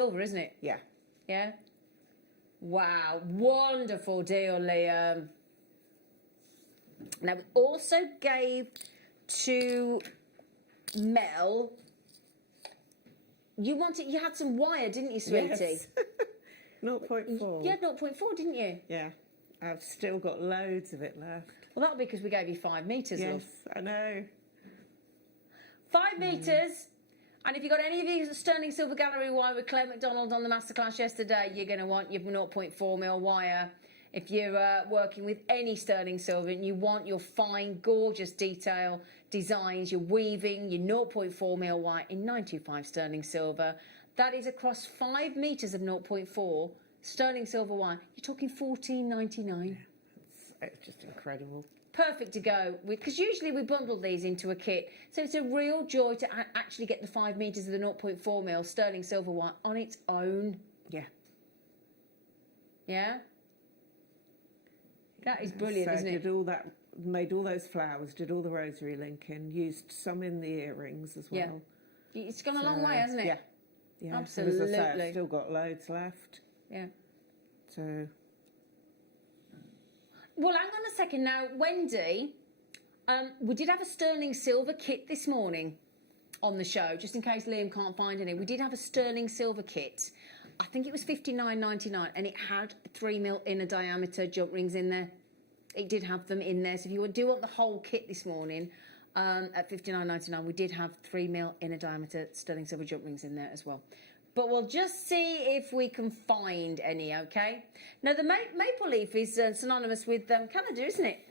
silver, isn't it? Yeah. Yeah. Wow, wonderful deal, Liam. Now we also gave to Mel. You had some wire, didn't you, sweetie? Yes. 0.4. You had 0.4, didn't you? Yeah. I've still got loads of it left. Well, that'll be because we gave you 5 metres, Yes, love. I know. 5 metres. And if you got any of you sterling silver gallery wire with Claire McDonald on the masterclass yesterday, you're going to want your 0.4mm wire. If you're working with any sterling silver and you want your fine, gorgeous detail designs, your weaving, your 0.4mm wire in 925 sterling silver, that is across 5 metres of 0.4 sterling silver wire. You're talking $14.99. Yeah, it's just incredible. Perfect to go with, because usually we bundle these into a kit, so it's a real joy to actually get the 5 metres of the 0.4mm sterling silver wire on its own. Yeah. Yeah, that is brilliant, so isn't it? Did all that, made all those flowers, did all the rosary linking, used some in the earrings as well. Yeah, it's gone a long way, hasn't it? Yeah, yeah. Absolutely. And as I say, I've still got loads left. Yeah. So. Well, hang on a second now, Wendy. We did have a sterling silver kit this morning on the show, just in case Liam can't find any. We did have a sterling silver kit. I think it was $59.99, and it had 3mm inner diameter jump rings in there. It did have them in there. So if you do want the whole kit this morning, at $59.99, we did have 3mm inner diameter sterling silver jump rings in there as well. But we'll just see if we can find any, okay? Now, the maple leaf is synonymous with Canada, isn't it?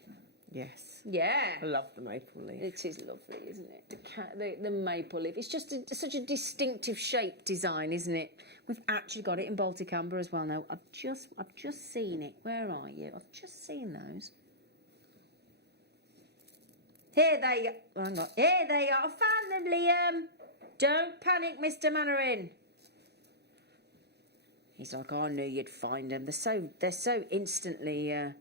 Yes. Yeah. I love the maple leaf. It is lovely, isn't it? The maple leaf. It's just such a distinctive shape design, isn't it? We've actually got it in Baltic Amber as well now. I've just seen it. Where are you? I've just seen those. Here they are. Hang on. Here they are. I found them, Liam. Don't panic, Mr. Mannering. He's like, oh, I knew you'd find them. They're so instantly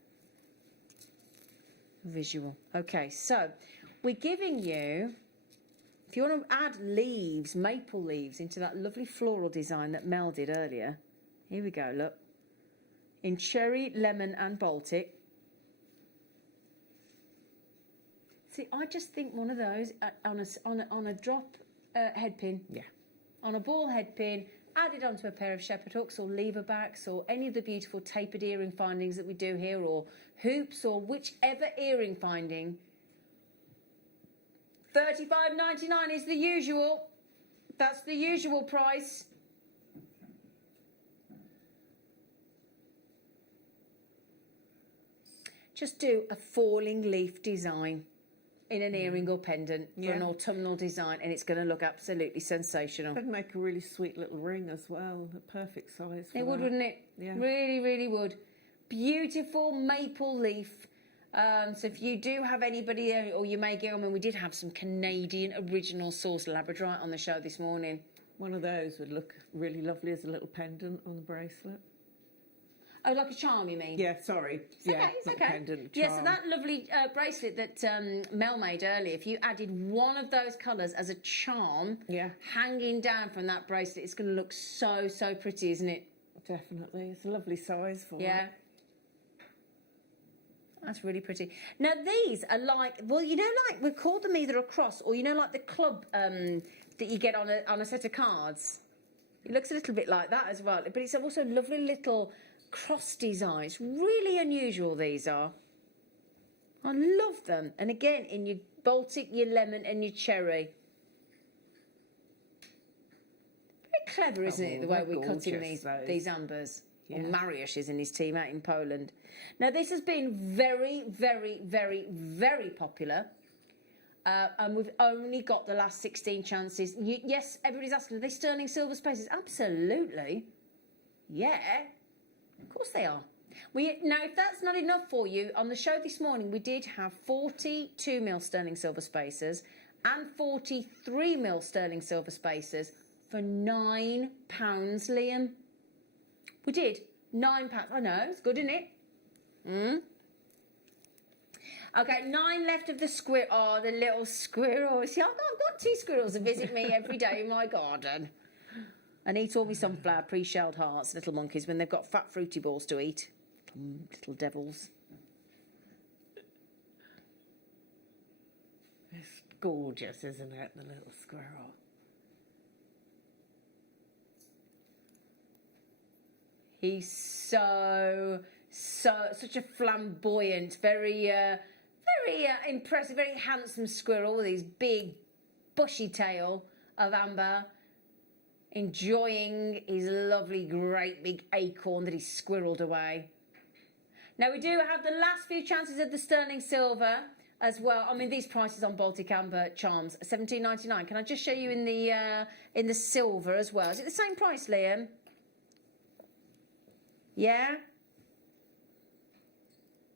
visual. Okay, so we're giving you, if you want to add leaves, maple leaves, into that lovely floral design that Mel did earlier. Here we go, look. In cherry, lemon and Baltic. See, I just think one of those on a drop head pin. Yeah. On a ball head pin, added onto a pair of shepherd hooks or lever backs or any of the beautiful tapered earring findings that we do here, or hoops, or whichever earring finding. $35.99 is the usual. That's the usual price. Just do a falling leaf design in an earring or pendant for an autumnal design, and it's going to look absolutely sensational. It'd make a really sweet little ring as well, the perfect size for It would, that. wouldn't it? Yeah. Really, really would. Beautiful maple leaf. So if you do have anybody, or you may get them, and we did have some Canadian original source labradorite on the show this morning. One of those would look really lovely as a little pendant on the bracelet. Oh, like a charm, you mean? Yeah, sorry. It's okay, not okay. Pendant, Yeah, charm. so that lovely bracelet that Mel made earlier, if you added one of those colours as a charm hanging down from that bracelet, it's going to look so, so pretty, isn't it? Definitely. It's a lovely size for Yeah. it. That's really pretty. Now, these are like, well, you know, like, we call them either a cross or, you know, like the club that you get on a set of cards. It looks a little bit like that as well. But it's also lovely little cross designs. Really unusual, these are. I love them. And again, in your Baltic, your lemon and your cherry. Very clever, isn't it, the way we're cutting these ambers. Yeah. Or Mariusz is in his team out in Poland. Now, this has been very, very, very, very popular. And we've only got the last 16 chances. Yes, everybody's asking, are they sterling silver spaces? Absolutely. Yeah. Of course they are. Now, if that's not enough for you, on the show this morning, we did have 42mm sterling silver spacers and 43mm sterling silver spacers for £9, Liam. We did. £9. I know, it's good, isn't it? Okay, 9 left of the squirrel. Oh, the little squirrels. See, I've got 2 squirrels that visit me every day in my garden. And eat all my sunflower, pre-shelled hearts, little monkeys, when they've got fat fruity balls to eat. Little devils. It's gorgeous, isn't it, the little squirrel? He's such a flamboyant, very impressive, very handsome squirrel with his big, bushy tail of amber, enjoying his lovely, great big acorn that he's squirreled away. Now, we do have the last few chances of the sterling silver as well. I mean, these prices on Baltic Amber charms, $17.99. Can I just show you in the silver as well? Is it the same price, Liam? Yeah?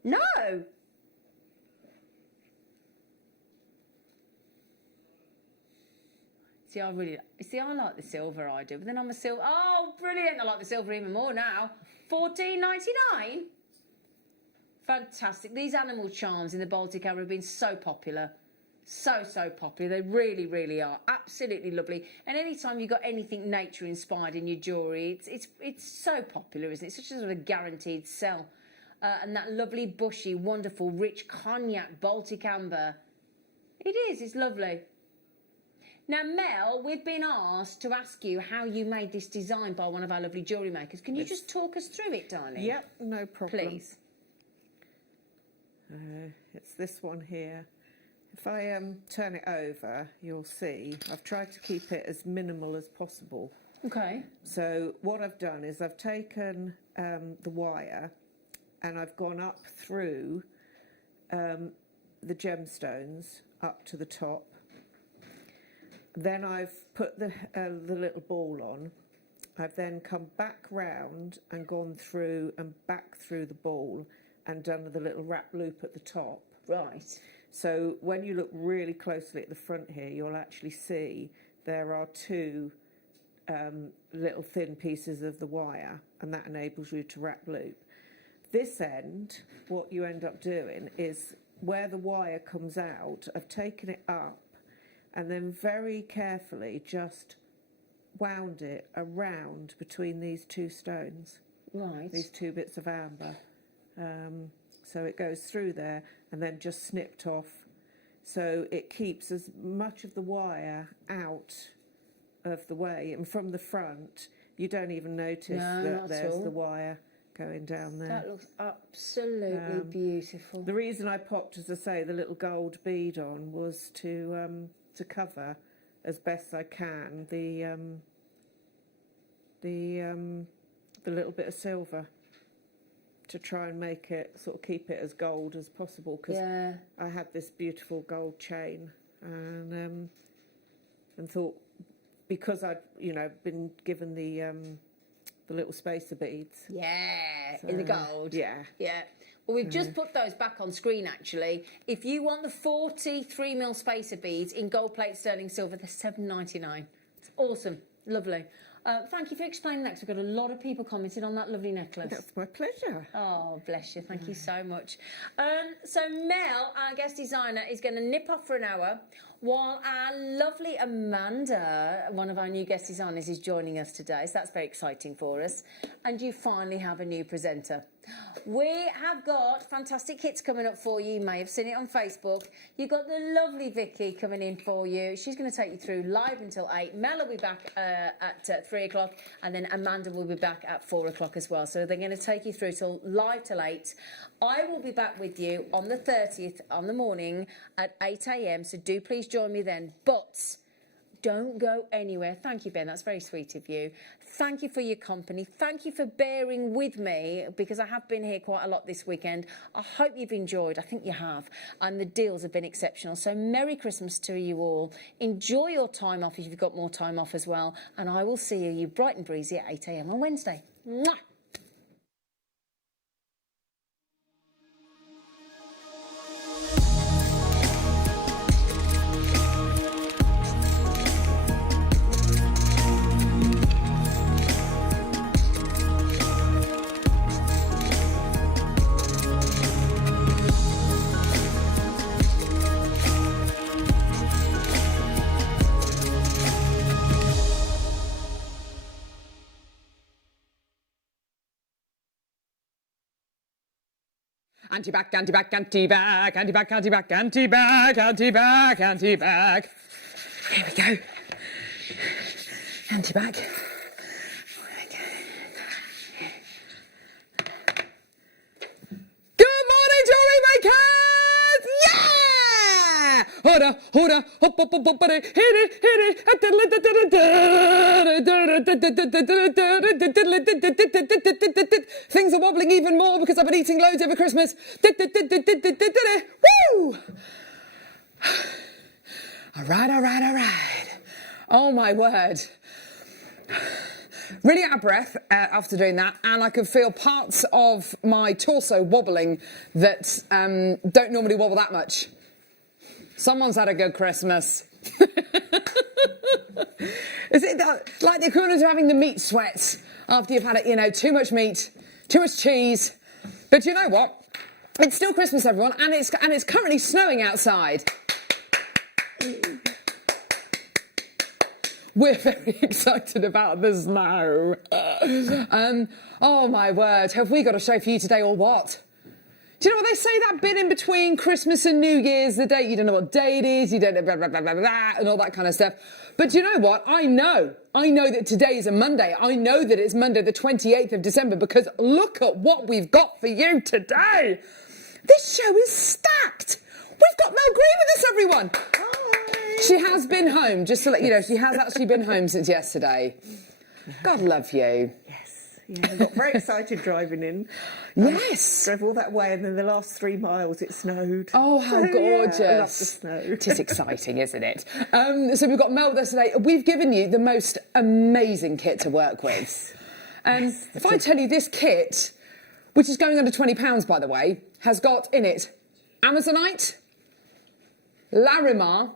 No! See, I like the silver, I do, but then I'm a silver. Oh, brilliant! I like the silver even more now. $14.99. Fantastic. These animal charms in the Baltic Amber have been so popular. So popular. They really, really are. Absolutely lovely. And anytime you've got anything nature inspired in your jewellery, it's so popular, isn't it? It's such a sort of guaranteed sell. And that lovely, bushy, wonderful, rich cognac Baltic Amber. It is. It's lovely. Now, Mel, we've been asked to ask you how you made this design by one of our lovely jewellery makers. Can you just talk us through it, darling? Yep, no problem. Please. It's this one here. If I turn it over, you'll see I've tried to keep it as minimal as possible. Okay. So what I've done is I've taken the wire and I've gone up through the gemstones up to the top. Then I've put the little ball on. I've then come back round and gone through and back through the ball and done the little wrap loop at the top. Right. So when you look really closely at the front here, you'll actually see there are two little thin pieces of the wire, and that enables you to wrap loop. This end, what you end up doing is where the wire comes out, I've taken it up and then very carefully just wound it around between these two stones. Right. These two bits of amber. So it goes through there and then just snipped off. So it keeps as much of the wire out of the way. And from the front, you don't even notice that there's the wire going down there. That looks absolutely beautiful. The reason I popped, as I say, the little gold bead on was to cover as best I can the little bit of silver, to try and make it, sort of keep it as gold as possible, because I had this beautiful gold chain and thought, because I'd been given the little spacer beads. Yeah, so, in the gold. Yeah. Well, we've just put those back on screen, actually. If you want the 43mm spacer beads in gold plate sterling silver, they're $7.99. It's awesome. Lovely. Thank you for explaining that, because we've got a lot of people commenting on that lovely necklace. That's my pleasure. Oh, bless you. Thank you so much. So Mel, our guest designer, is going to nip off for an hour while our lovely Amanda, one of our new guest designers, is joining us today. So that's very exciting for us. And you finally have a new presenter. We have got fantastic hits coming up for you. You may have seen it on Facebook. You've got the lovely Vicky coming in for you. She's going to take you through live until 8. Mel will be back at 3 o'clock, and then Amanda will be back at 4 o'clock as well. So they're going to take you through live till 8. I will be back with you on the 30th on the morning at 8 a.m. So do please join me then. But don't go anywhere. Thank you, Ben. That's very sweet of you. Thank you for your company. Thank you for bearing with me, because I have been here quite a lot this weekend. I hope you've enjoyed. I think you have. And the deals have been exceptional. So Merry Christmas to you all. Enjoy your time off if you've got more time off as well. And I will see you bright and breezy at 8 a.m. on Wednesday. Mwah! Anti-back, anti-back, anti-back, anti-back, anti-back, anti-back, anti-back, anti-back. Here we go. Anti-back. Good morning, jewellery makers! Yeah! Hoda, hoda, hop, hop, hop, hop, hit it, hit it. Things are wobbling even more because I've been eating loads over Christmas. Woo! All right, all right, all right. Oh, my word. Really out of breath after doing that, and I could feel parts of my torso wobbling that don't normally wobble that much. Someone's had a good Christmas. Is it like the equivalent of having the meat sweats after you've had it, you know, too much meat, too much cheese? But you know what? It's still Christmas, everyone, and it's currently snowing outside. We're very excited about the snow. Oh my word, have we got a show for you today or what? Do you know what they say, that bit in between Christmas and New Year's, the date, you don't know what day it is, you don't know blah, blah, blah, blah, blah, and all that kind of stuff. But do you know what? I know that today is a Monday. I know that it's Monday the 28th of December because look at what we've got for you today. This show is stacked. We've got Mel Green with us, everyone. Hi. She has been home, just to let you know, she has actually been home since yesterday. God love you. Yeah, I got very excited driving in. Yes. Drove all that way, and then the last 3 miles it snowed. Oh, how gorgeous. Yeah, I love the snow. It is exciting, isn't it? So we've got Mel with us today. We've given you the most amazing kit to work with. If I tell you this kit, which is going under £20, by the way, has got in it Amazonite, Larimar,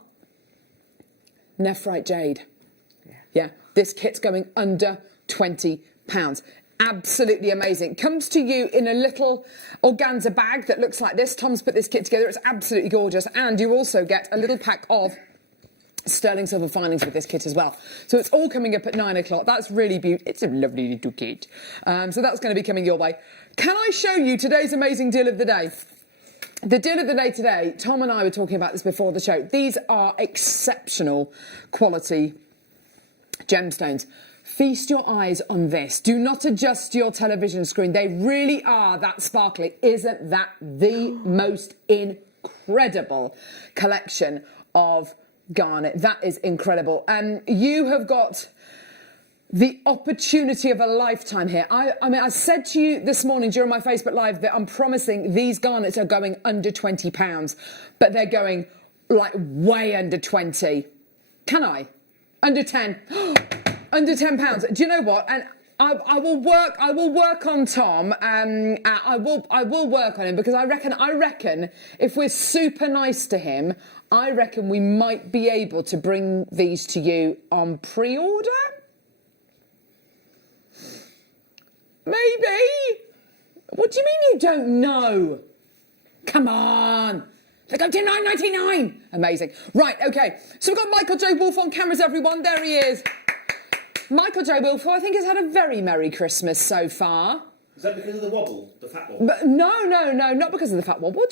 Nephrite Jade. Yeah, this kit's going under £20. Absolutely amazing. Comes to you in a little organza bag that looks like this. Tom's put this kit together. It's absolutely gorgeous. And you also get a little pack of sterling silver filings with this kit as well. So it's all coming up at 9 o'clock. That's really beautiful. It's a lovely little kit. So that's going to be coming your way. Can I show you today's amazing deal of the day? The deal of the day today, Tom and I were talking about this before the show. These are exceptional quality gemstones. Feast your eyes on this. Do not adjust your television screen. They really are that sparkly. Isn't that the most incredible collection of garnet? That is incredible. And you have got the opportunity of a lifetime here. I mean, I said to you this morning during my Facebook Live that I'm promising these garnets are going under £20, but they're going like way under 20. Can I? Under 10. Under £10. Do you know what? And I will work on Tom. I will work on him because I reckon if we're super nice to him, I reckon we might be able to bring these to you on pre-order. Maybe. What do you mean you don't know? Come on. They go to $9.99. Amazing. Right, okay. So we've got Michael J. Wolf on cameras, everyone. There he is. Michael J. Wolf, who I think has had a very Merry Christmas so far. Is that because of the wobble, the fat wobble? But no, not because of the fat wobble. We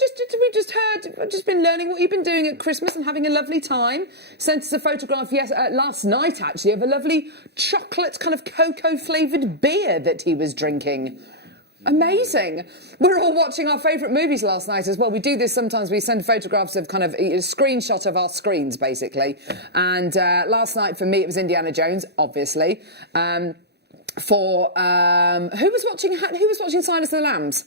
just been learning what you've been doing at Christmas and having a lovely time. Sent us a photograph last night, actually, of a lovely chocolate kind of cocoa-flavoured beer that he was drinking. Amazing. We're all watching our favourite movies last night as well. We do this sometimes. We send photographs of kind of a screenshot of our screens, basically. And last night, for me, it was Indiana Jones, obviously. Who was watching Silence of the Lambs?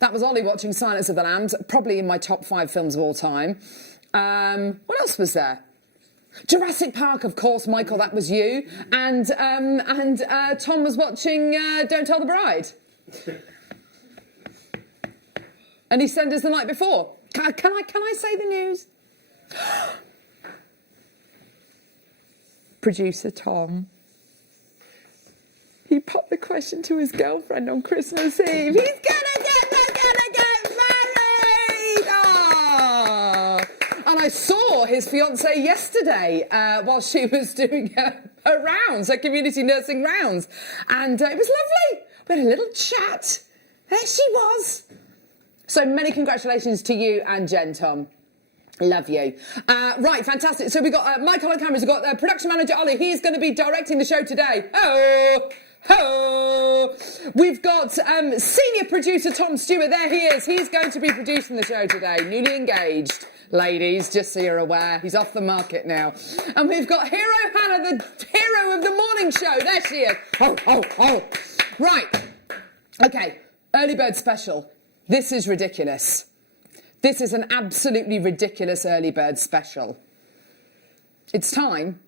That was Ollie watching Silence of the Lambs, probably in my top 5 films of all time. What else was there? Jurassic Park, of course, Michael, that was you. And Tom was watching Don't Tell the Bride. And he sent us the night before. Can I say the news? Producer Tom. He popped the question to his girlfriend on Christmas Eve. He's gonna get married! Oh! And I saw his fiancée yesterday while she was doing her rounds, her community nursing rounds. And it was lovely. We had a little chat. There she was. So many congratulations to you and Jen, Tom. Love you. Right, fantastic. So we've got Michael on cameras. We've got production manager Ollie. He's going to be directing the show today. We've got senior producer Tom Stewart. There he is. He's going to be producing the show today. Newly engaged. Ladies, just so you're aware, he's off the market now. And we've got Hero Hannah, the hero of the morning show. There she is. Right. Okay, early bird special. This is ridiculous. This is an absolutely ridiculous early bird special. It's time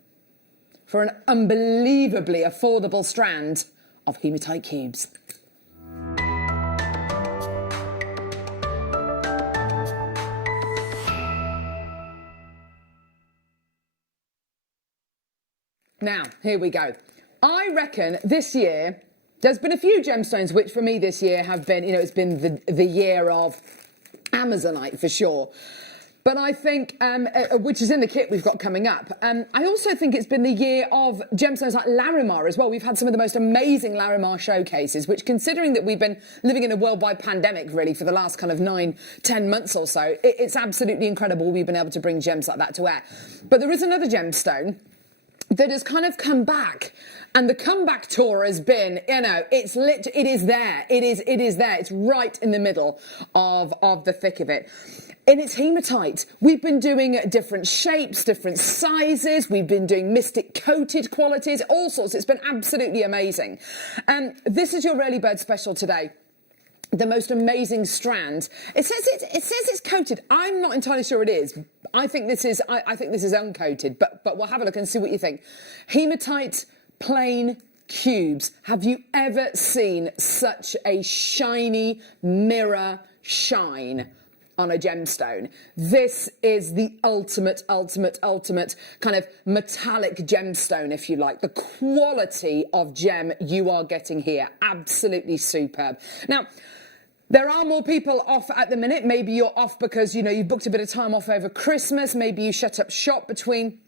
for an unbelievably affordable strand of hematite cubes. Now, here we go. I reckon this year, there's been a few gemstones which for me this year have been, it's been the year of Amazonite for sure. But I think, which is in the kit we've got coming up, I also think it's been the year of gemstones like Larimar as well. We've had some of the most amazing Larimar showcases, which considering that we've been living in a worldwide pandemic really for the last kind of 9-10 months or so, it's absolutely incredible we've been able to bring gems like that to air. But there is another gemstone that has kind of come back, and the comeback tour has been, it is there. It is there. It's right in the middle of the thick of it. And it's hematite. We've been doing different shapes, different sizes. We've been doing mystic coated qualities, all sorts. It's been absolutely amazing. This is your early bird special today. The most amazing strand. It says it's coated. I'm not entirely sure it is. I think this is uncoated, but we'll have a look and see what you think. Hematite plain cubes. Have you ever seen such a shiny mirror shine on a gemstone? This is the ultimate kind of metallic gemstone, if you like. The quality of gem you are getting here, absolutely superb. Now, there are more people off at the minute. Maybe you're off because, you've booked a bit of time off over Christmas. Maybe you shut up shop between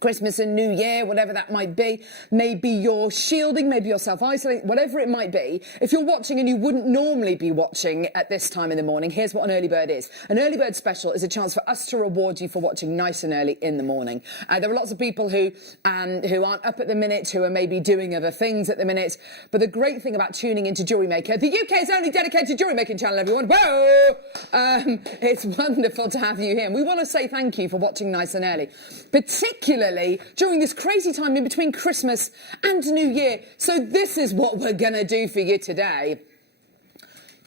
Christmas and New Year, whatever that might be. Maybe you're shielding, maybe you're self-isolating, whatever it might be. If you're watching and you wouldn't normally be watching at this time in the morning, here's what an early bird is. An early bird special is a chance for us to reward you for watching nice and early in the morning. There are lots of people who aren't up at the minute, who are maybe doing other things at the minute. But the great thing about tuning into JewelleryMaker, the UK's only dedicated jewellery making channel, everyone. Whoa! It's wonderful to have you here. And we want to say thank you for watching nice and early, particularly during this crazy time in between Christmas and New Year. So this is what we're going to do for you today.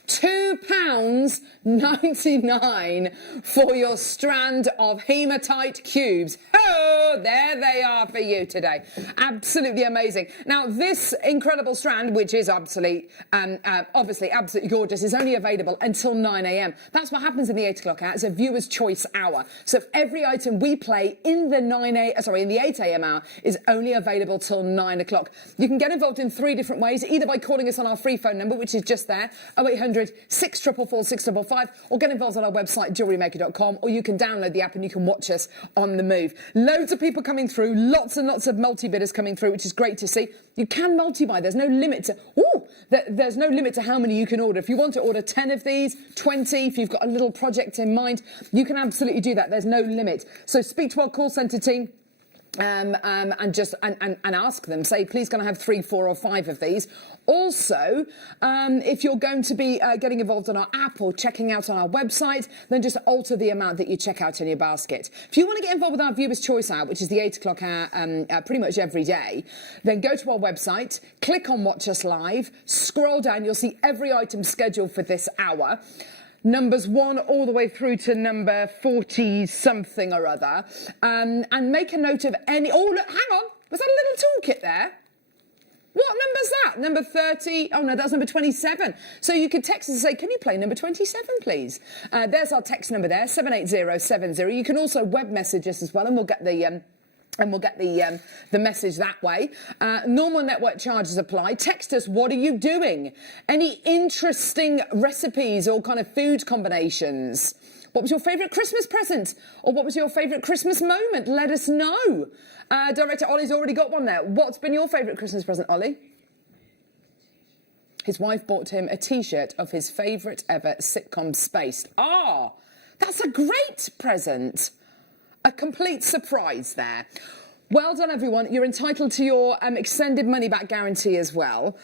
£2.99 for your strand of hematite cubes. Oh, there they are for you today. Absolutely amazing. Now, this incredible strand, which is obviously absolutely gorgeous, is only available until 9 a.m. That's what happens in the 8 o'clock hour. It's a viewer's choice hour. So every item we play in the 8 a.m. hour is only available till 9 o'clock. You can get involved in 3 different ways, either by calling us on our free phone number, which is just there, 0800 644 655, or get involved on our website, JewelleryMaker.com, or you can download the app and you can watch us on the move. Loads of people coming through, lots and lots of multi-bidders coming through, which is great to see. You can multi-buy. There's no limit to how many you can order. If you want to order 10 of these, 20, if you've got a little project in mind, you can absolutely do that. There's no limit. So speak to our call centre team. And ask them, say, please can I have 3, 4 or 5 of these? Also, if you're going to be getting involved on our app or checking out on our website, then just alter the amount that you check out in your basket. If you want to get involved with our Viewers' Choice hour, which is the 8 o'clock hour pretty much every day, then go to our website, click on Watch Us Live, scroll down, you'll see every item scheduled for this hour. Numbers 1 all the way through to number 40 something or other, and make a note of any. Oh, look, hang on, was that a little toolkit there? What number's that? Number 30? Oh no, that's number 27. So you could text us and say, can you play number 27, please? There's our text number there, 78070. You can also web message us as well, and we'll get the message that way. Normal network charges apply. Text us, what are you doing? Any interesting recipes or kind of food combinations? What was your favourite Christmas present? Or what was your favourite Christmas moment? Let us know. Director Ollie's already got one there. What's been your favourite Christmas present, Ollie? his wife bought him a T-shirt of his favourite ever sitcom, Spaced. Ah, that's a great present. A complete surprise there. Well done, everyone. You're entitled to your extended money-back guarantee as well,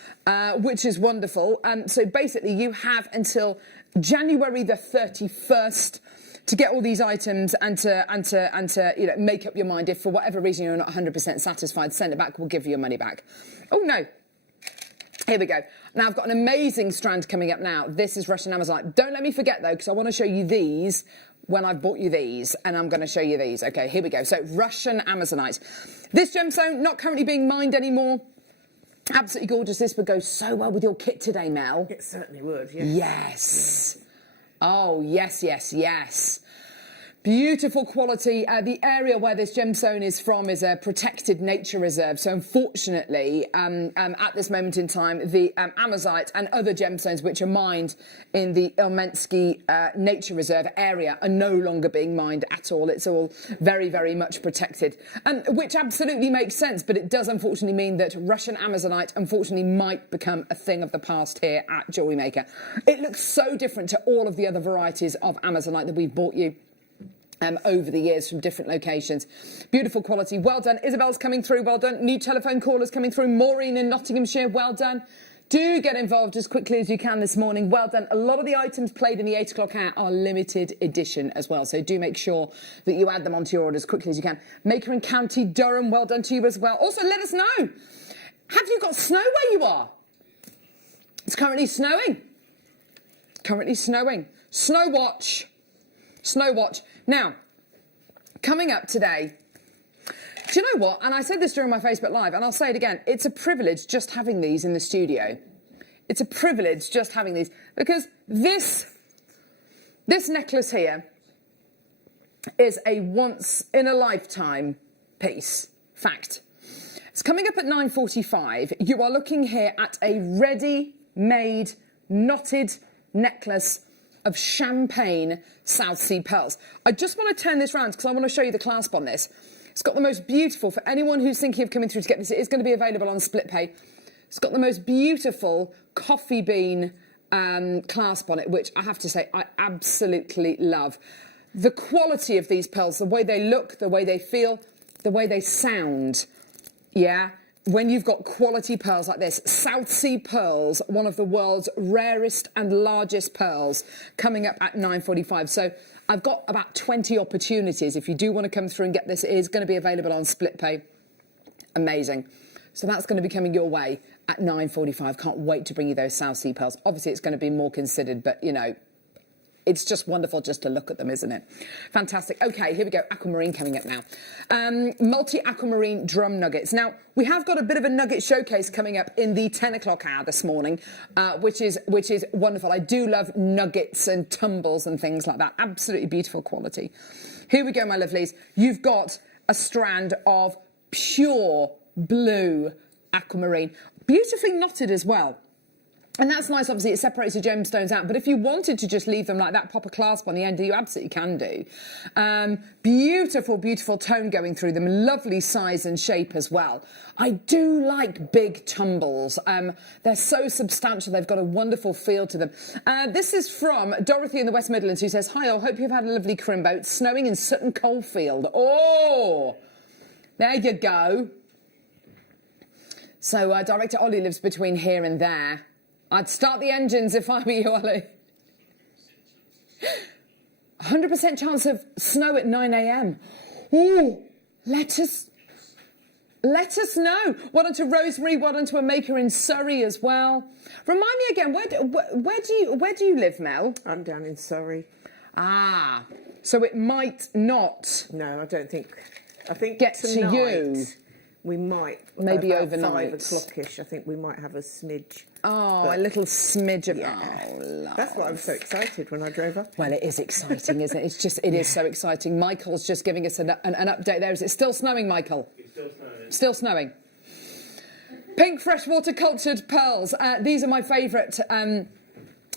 which is wonderful. So basically, you have until January the 31st to get all these items and to make up your mind. If for whatever reason you're not 100% satisfied, send it back. We'll give you your money back. Oh no. Here we go. Now, I've got an amazing strand coming up now. This is Russian Amazonite. Don't let me forget, though, because I want to show you these when I've bought you these, and I'm going to show you these. OK, here we go. So, Russian Amazonite. This gemstone, not currently being mined anymore. Absolutely gorgeous. This would go so well with your kit today, Mel. It certainly would, yes. Yes. Oh, yes, yes, yes. Beautiful quality. The area where this gemstone is from is a protected nature reserve. So unfortunately, at this moment in time, the amazite and other gemstones which are mined in the Ilmensky Nature Reserve area are no longer being mined at all. It's all very, very much protected, which absolutely makes sense. But it does unfortunately mean that Russian Amazonite unfortunately might become a thing of the past here at JewelleryMaker. It looks so different to all of the other varieties of Amazonite that we've bought you over the years from different locations. Beautiful quality. Well done. Isabel's coming through. Well done. New telephone callers coming through. Maureen in Nottinghamshire. Well done. Do get involved as quickly as you can this morning. Well done. A lot of the items played in the 8 o'clock hour are limited edition as well. So do make sure that you add them onto your order as quickly as you can. Maker in County Durham. Well done to you as well. Also, let us know. Have you got snow where you are? It's currently snowing. Currently snowing. Snow watch. Snow watch. Now, coming up today, do you know what? And I said this during my Facebook Live, and I'll say it again. It's a privilege just having these in the studio. It's a privilege just having these. Because this necklace here is a once-in-a-lifetime piece. Fact. It's coming up at 9:45. You are looking here at a ready-made, knotted necklace of champagne South Sea pearls. I just want to turn this round because I want to show you the clasp on this. It's got the most beautiful, for anyone who's thinking of coming through to get this, it is going to be available on split pay. It's got the most beautiful coffee bean clasp on it, which I have to say I absolutely love. The quality of these pearls, the way they look, the way they feel, the way they sound, yeah? When you've got quality pearls like this, South Sea pearls, one of the world's rarest and largest pearls, coming up at 9:45. So I've got about 20 opportunities. If you do want to come through and get this, it is going to be available on split pay. Amazing. So that's going to be coming your way at 9:45. Can't wait to bring you those South Sea pearls. Obviously, it's going to be more considered, but, you know, it's just wonderful just to look at them, isn't it? Fantastic. OK, here we go. Aquamarine coming up now. Multi-aquamarine drum nuggets. Now, we have got a bit of a nugget showcase coming up in the 10 o'clock hour this morning, which is wonderful. I do love nuggets and tumbles and things like that. Absolutely beautiful quality. Here we go, my lovelies. You've got a strand of pure blue aquamarine. Beautifully knotted as well. And that's nice, obviously, it separates the gemstones out. But if you wanted to just leave them like that, pop a clasp on the end, you absolutely can do. Beautiful, beautiful tone going through them. Lovely size and shape as well. I do like big tumbles. They're so substantial. They've got a wonderful feel to them. This is from Dorothy in the West Midlands, who says, "Hi, I hope you've had a lovely crimbo. It's snowing in Sutton Coldfield." Oh, there you go. So Director Ollie lives between here and there. I'd start the engines if I were you, Ollie. 100% chance of snow at 9 a.m. Ooh, let us know. Well done to Rosemary, well done to a maker in Surrey as well. Remind me again, where do you live, Mel? I'm down in Surrey. Ah, so it might not. No, I don't think. I think get tonight, to you. We might, maybe about overnight. 5 o'clock-ish, I think we might have a smidge. Oh, a little smidge of, yeah. Oh, love. That's why I was so excited when I drove up. Well, it is exciting, isn't it? It is so exciting. Michael's just giving us an update there. Is it still snowing, Michael? It's still snowing. Still snowing. Pink freshwater cultured pearls. These are my favourite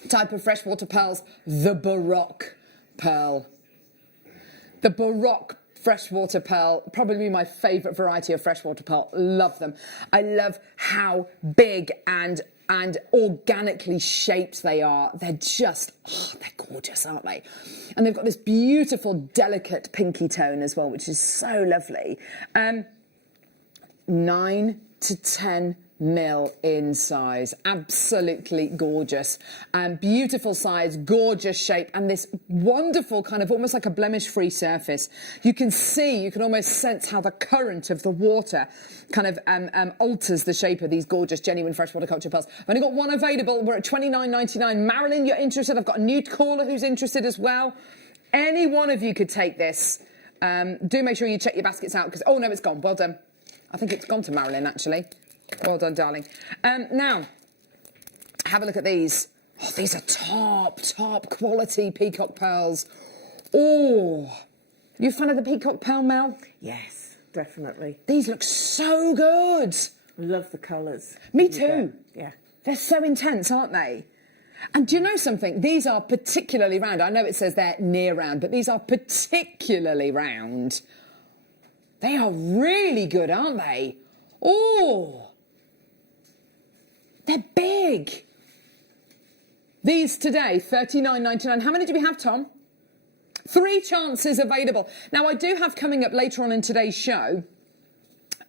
type of freshwater pearls. The Baroque pearl. The Baroque freshwater pearl, probably my favourite variety of freshwater pearl. Love them. I love how big and and organically shaped they are. They're just, they're gorgeous, aren't they? And they've got this beautiful, delicate pinky tone as well, which is so lovely. 9 to 10 mil in size, absolutely gorgeous, beautiful size, gorgeous shape, and this wonderful kind of almost like a blemish-free surface. You can see, you can almost sense how the current of the water kind of alters the shape of these gorgeous, genuine freshwater culture pearls. I've only got one available. We're at $29.99. Marilyn, you're interested? I've got a new caller who's interested as well. Any one of you could take this. Do make sure you check your baskets out because, oh no, it's gone. Well done. I think it's gone to Marilyn, actually. Well done, darling. Now, have a look at these. Oh, these are top quality peacock pearls. Oh, you a fan of the peacock pearl, Mel? Yes, definitely. These look so good. I love the colours. Me too. Yeah. They're so intense, aren't they? And do you know something? These are particularly round. I know it says they're near round, but these are particularly round. They are really good, aren't they? Oh, they're big. These today, $39.99. How many do we have, Tom? 3 chances available. Now, I do have coming up later on in today's show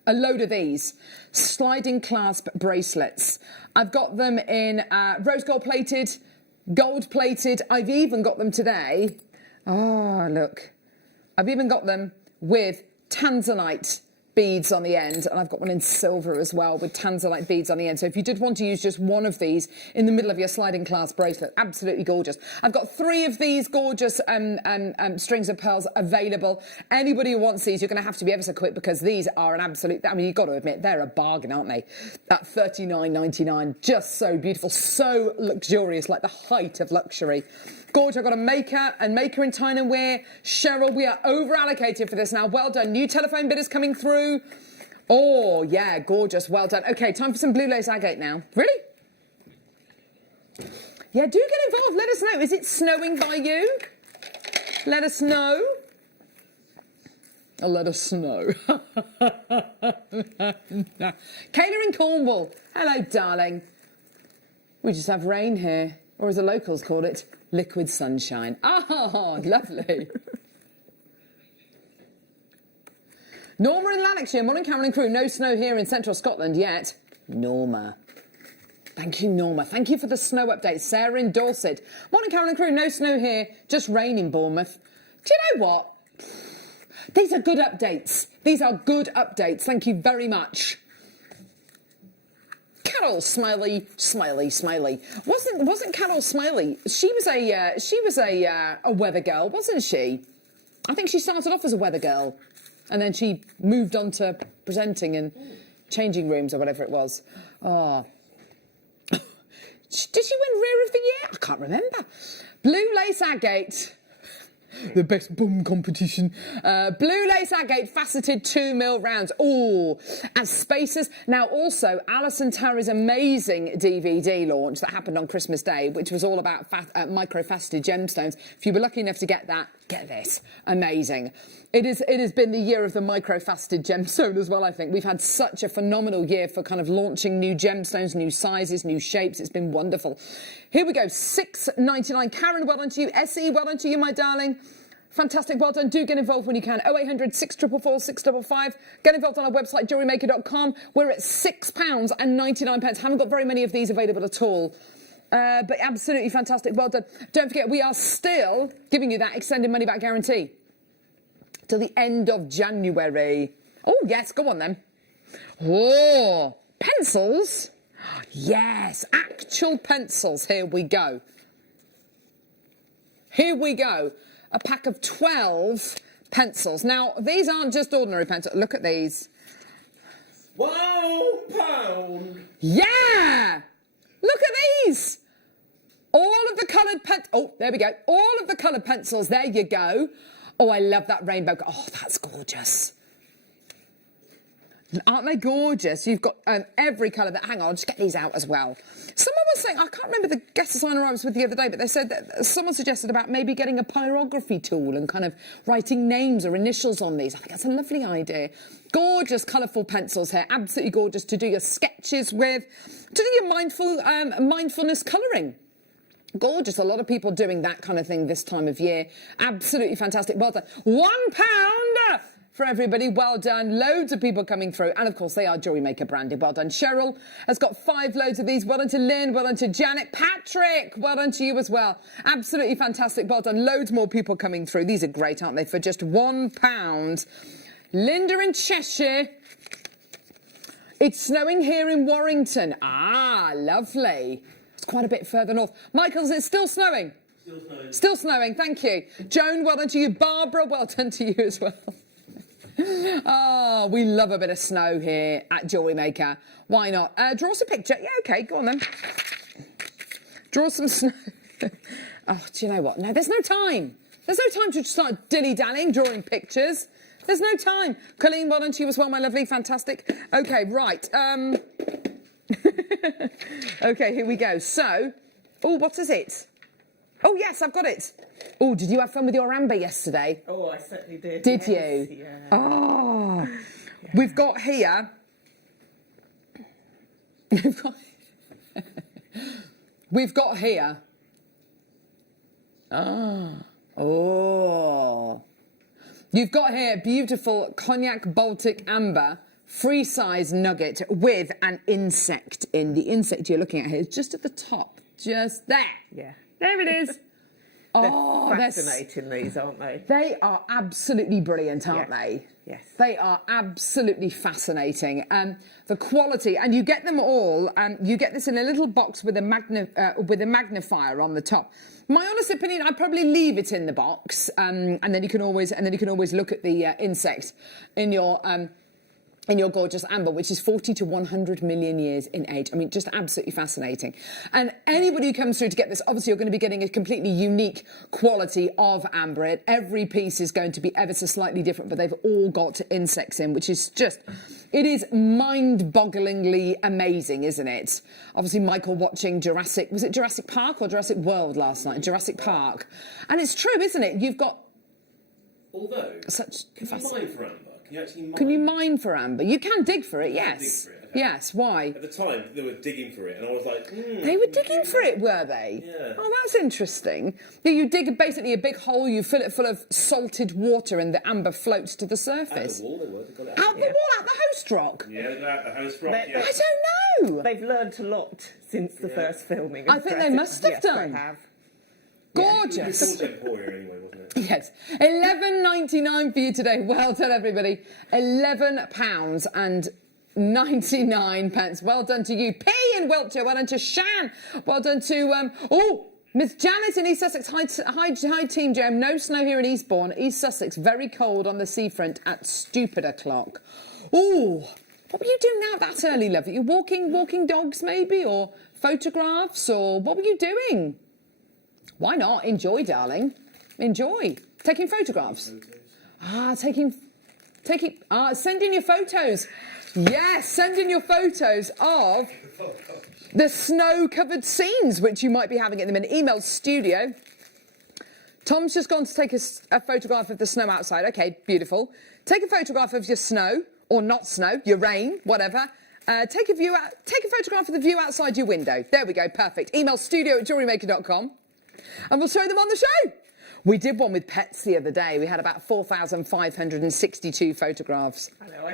a load of these sliding clasp bracelets. I've got them in rose gold plated, gold plated. I've even got them today. Oh, look. I've even got them with tanzanite beads on the end, and I've got one in silver as well with tanzanite beads on the end. So if you did want to use just one of these in the middle of your sliding clasp bracelet, absolutely gorgeous. I've got 3 of these gorgeous strings of pearls available. Anybody who wants these, you're going to have to be ever so quick because these are an absolute, I mean, you've got to admit, they're a bargain, aren't they? At $39.99, just so beautiful, so luxurious, like the height of luxury. Gorge, I've got a maker and maker in Tyne and Wear. Cheryl, we are over allocated for this now. Well done. New telephone bidders coming through. Oh, yeah, gorgeous. Well done. Okay, time for some blue lace agate now. Really? Yeah, do get involved. Let us know. Is it snowing by you? Let us know. Oh, let us know. Kayla in Cornwall. Hello, darling. We just have rain here. Or as the locals call it, liquid sunshine. Oh, lovely. Norma in Lanarkshire. Morning, Cameron and crew. No snow here in central Scotland yet. Norma. Thank you, Norma. Thank you for the snow update. Sarah in Dorset. Morning, Cameron and crew. No snow here. Just rain in Bournemouth. Do you know what? These are good updates. These are good updates. Thank you very much. Carol Smiley. Wasn't Carol Smiley? She was a weather girl, wasn't she? I think she started off as a weather girl, and then she moved on to presenting in changing rooms or whatever it was. Oh, did she win Rear of the Year? I can't remember. Blue lace agate. The best bum competition. Blue lace agate faceted 2 mil rounds. Oh, as spacers. Now also, Alison Tarry's amazing DVD launch that happened on Christmas Day, which was all about micro-faceted gemstones. If you were lucky enough to get that, get this. Amazing. It has been the year of the micro-faceted gemstone as well, I think. We've had such a phenomenal year for kind of launching new gemstones, new sizes, new shapes. It's been wonderful. Here we go, $6.99. Karen, well done to you. Essie, well done to you, my darling. Fantastic, well done. Do get involved when you can. 0800 644 655. Get involved on our website, JewelleryMaker.com. We're at £6.99. Haven't got very many of these available at all. But absolutely fantastic, well done. Don't forget, we are still giving you that extended money-back guarantee till the end of January. Oh, yes, go on then. Oh, pencils. Yes, actual pencils. Here we go. Here we go. A pack of 12 pencils. Now, these aren't just ordinary pencils. Look at these. £1. Yeah! Look at these. All of the coloured oh, there we go. All of the coloured pencils. There you go. Oh, I love that rainbow. Oh, that's gorgeous. Aren't they gorgeous? You've got every colour. That. Hang on, I'll just get these out as well. Someone was saying, I can't remember the guest designer I was with the other day, but they said that someone suggested about maybe getting a pyrography tool and kind of writing names or initials on these. I think that's a lovely idea. Gorgeous, colourful pencils here. Absolutely gorgeous to do your sketches with, to do your mindfulness colouring. Gorgeous. A lot of people doing that kind of thing this time of year. Absolutely fantastic. Well done. £1 for everybody. Well done. Loads of people coming through. And of course, they are JewelleryMaker branded. Well done. Cheryl has got 5 loads of these. Well done to Lynn. Well done to Janet. Patrick, well done to you as well. Absolutely fantastic. Well done. Loads more people coming through. These are great, aren't they? For just £1. Linda in Cheshire. It's snowing here in Warrington. Ah, lovely. It's quite a bit further north. Michael's, it's still snowing? Still snowing. Still snowing, thank you. Joan, well done to you. Barbara, well done to you as well. Oh, we love a bit of snow here at JewelleryMaker. Why not? Draw us a picture. Yeah, OK, go on then. Draw some snow. Oh, do you know what? No, there's no time. There's no time to start dilly-dallying, drawing pictures. There's no time. Colleen, well done to you as well, my lovely. Fantastic. OK, right. OK, here we go. So, oh, what is it? Oh, yes, I've got it. Oh, did you have fun with your amber yesterday? Oh, I certainly did. Did yes, you? Yeah. Oh, yeah. We've got here... We've got here... Oh. You've got here beautiful Cognac Baltic Amber free size nugget with an insect in. The insect you're looking at here is just at the top. Just there. Yeah. There it is. They're fascinating, these, aren't they? They are absolutely brilliant, aren't they? Yes. They are absolutely fascinating. The quality, and you get them all. You get this in a little box with a magnifier on the top. My honest opinion, I'd probably leave it in the box, and then you can always look at the insect in your gorgeous amber, which is 40 to 100 million years in age. I mean, just absolutely fascinating. And anybody who comes through to get this, obviously you're going to be getting a completely unique quality of amber. Every piece is going to be ever so slightly different, but they've all got insects in, which is just, it is mind-bogglingly amazing, isn't it? Obviously, Michael watching was it Jurassic Park or Jurassic World last night? Jurassic Park. And it's true, isn't it? You've got... Although, such can you mine for amber? Can you mine for amber? You can dig for it, yes. Dig for it, okay. Yes, why? At the time, they were digging for it, and I was like, They were digging for it, were they? Yeah. Oh, that's interesting. Yeah, you dig basically a big hole, you fill it full of salted water, and the amber floats to the surface. Out the wall, they were. They got it Out the wall, out the host rock? Yeah, they got out the host rock, yeah. I don't know. They've learnt a lot since the first filming. I think they must have done. They have. Gorgeous. It was Emporium anyway, wasn't it? Yes. £11.99 for you today. Well done, everybody. £11 and 99 pence. Well done to you. P in Wiltshire. Well done to Shan. Well done to, Miss Janet in East Sussex. Hi, Team Jem. No snow here in Eastbourne. East Sussex, very cold on the seafront at stupid o'clock. Ooh, what were you doing now that early, love? Were you walking dogs maybe, or photographs, or what were you doing? Why not? Enjoy, darling. Enjoy. Taking photographs. Send in your photos. Yes, send in your photos of the snow-covered scenes which you might be having at the minute. Email studio. Tom's just gone to take a photograph of the snow outside. Okay, beautiful. Take a photograph of your snow, or not snow, your rain, whatever. Take a photograph of the view outside your window. There we go, perfect. Email studio@jewellerymaker.com. And we'll show them on the show. We did one with pets the other day. We had about 4,562 photographs. I know,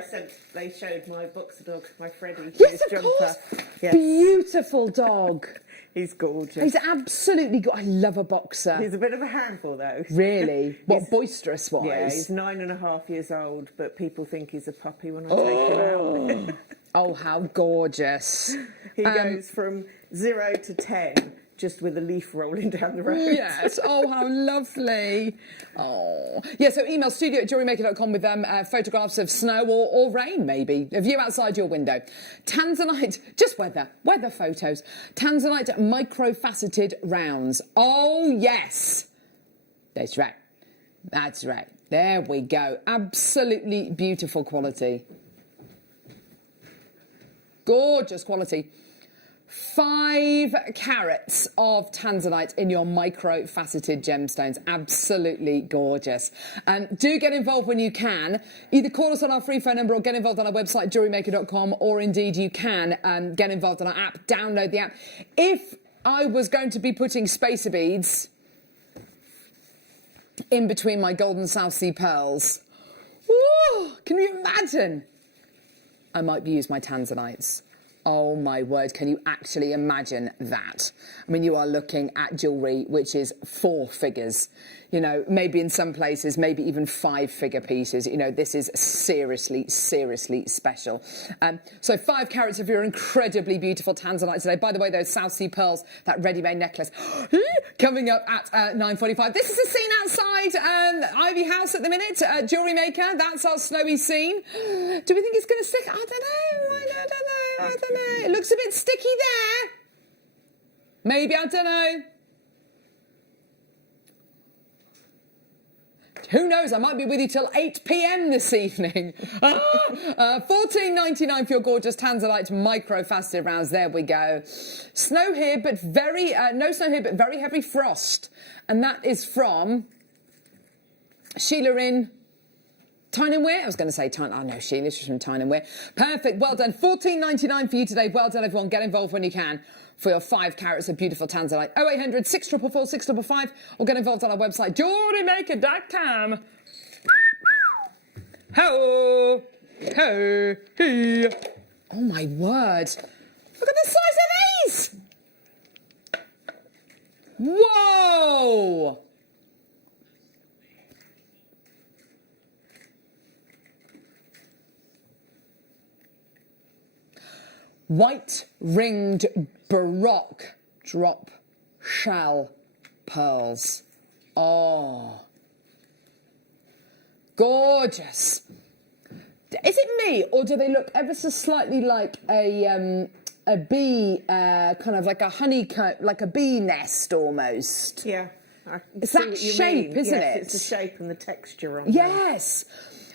they showed my boxer dog, my Freddie. Yes, of course. Yes. Beautiful dog. He's gorgeous. He's absolutely I love a boxer. He's a bit of a handful, though. Really? What, boisterous-wise? Yeah, he's 9.5 years old, but people think he's a puppy when I take him out. Oh, how gorgeous. He goes from 0 to 10... just with a leaf rolling down the road. Yes. Oh, how lovely. Oh. Yeah, so email studio@jewellerymaker.com with photographs of snow or rain, maybe. A view outside your window. Tanzanite, just weather photos. Tanzanite microfaceted rounds. Oh, yes. That's right. That's right. There we go. Absolutely beautiful quality. Gorgeous quality. 5 carats of tanzanite in your micro-faceted gemstones. Absolutely gorgeous. Do get involved when you can. Either call us on our free phone number or get involved on our website, JewelleryMaker.com, or indeed you can get involved on our app. Download the app. If I was going to be putting spacer beads in between my golden South Sea pearls, ooh, can you imagine? I might use my tanzanites. Oh my word, can you actually imagine that? I mean, you are looking at jewellery which is 4 figures. You know, maybe in some places, maybe even 5-figure pieces. You know, this is seriously, seriously special. So 5 carats of your incredibly beautiful tanzanite today. By the way, those South Sea pearls, that ready-made necklace, coming up at 9:45. This is the scene outside Ivy House at the minute. JewelleryMaker, that's our snowy scene. Do we think it's going to stick? I don't know. I don't know. It looks a bit sticky there. Maybe, I don't know. Who knows? I might be with you till 8 p.m. this evening. $14.99 for your gorgeous tanzanite micro-faceted rounds. There we go. Snow here, but no snow here, but very heavy frost. And that is from Sheila in Tyne and Wear. I was going to say Tyne. Oh no, Sheila's from Tyne and Wear. Perfect. Well done. $14.99 for you today. Well done, everyone. Get involved when you can for your 5 carats of beautiful tanzanite. 0800 644 655 or get involved on our website, JewelleryMaker.com. Ho! Ho! Hey! Oh my word. Look at the size of these! Whoa! White ringed Baroque drop shell pearls. Oh, gorgeous. Is it me, or do they look ever so slightly like a bee, kind of like a honeycomb, like a bee nest almost? Yeah. It's that shape, isn't it? It's the shape and the texture on them. Yes.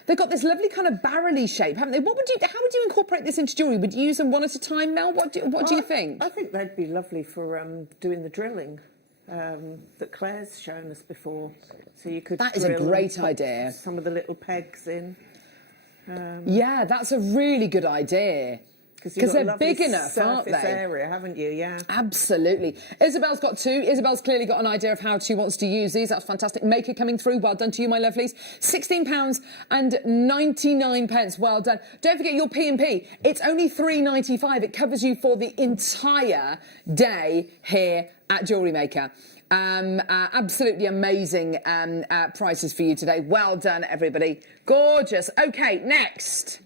They've got this lovely kind of barrel-y shape, haven't they? How would you incorporate this into jewellery? Would you use them one at a time, Mel? What do you think? I think they'd be lovely for doing the drilling that Claire's shown us before. So you could. That is a great idea. Some of the little pegs in. Yeah, that's a really good idea. Because they're big enough, aren't they? Area, haven't you? Yeah. Absolutely. Isabel's got 2. Isabel's clearly got an idea of how she wants to use these. That's fantastic. Maker coming through. Well done to you, my lovelies. £16.99. Well done. Don't forget your P&P. It's only £3.95. It covers you for the entire day here at JewelleryMaker. Absolutely amazing prices for you today. Well done, everybody. Gorgeous. Okay, next.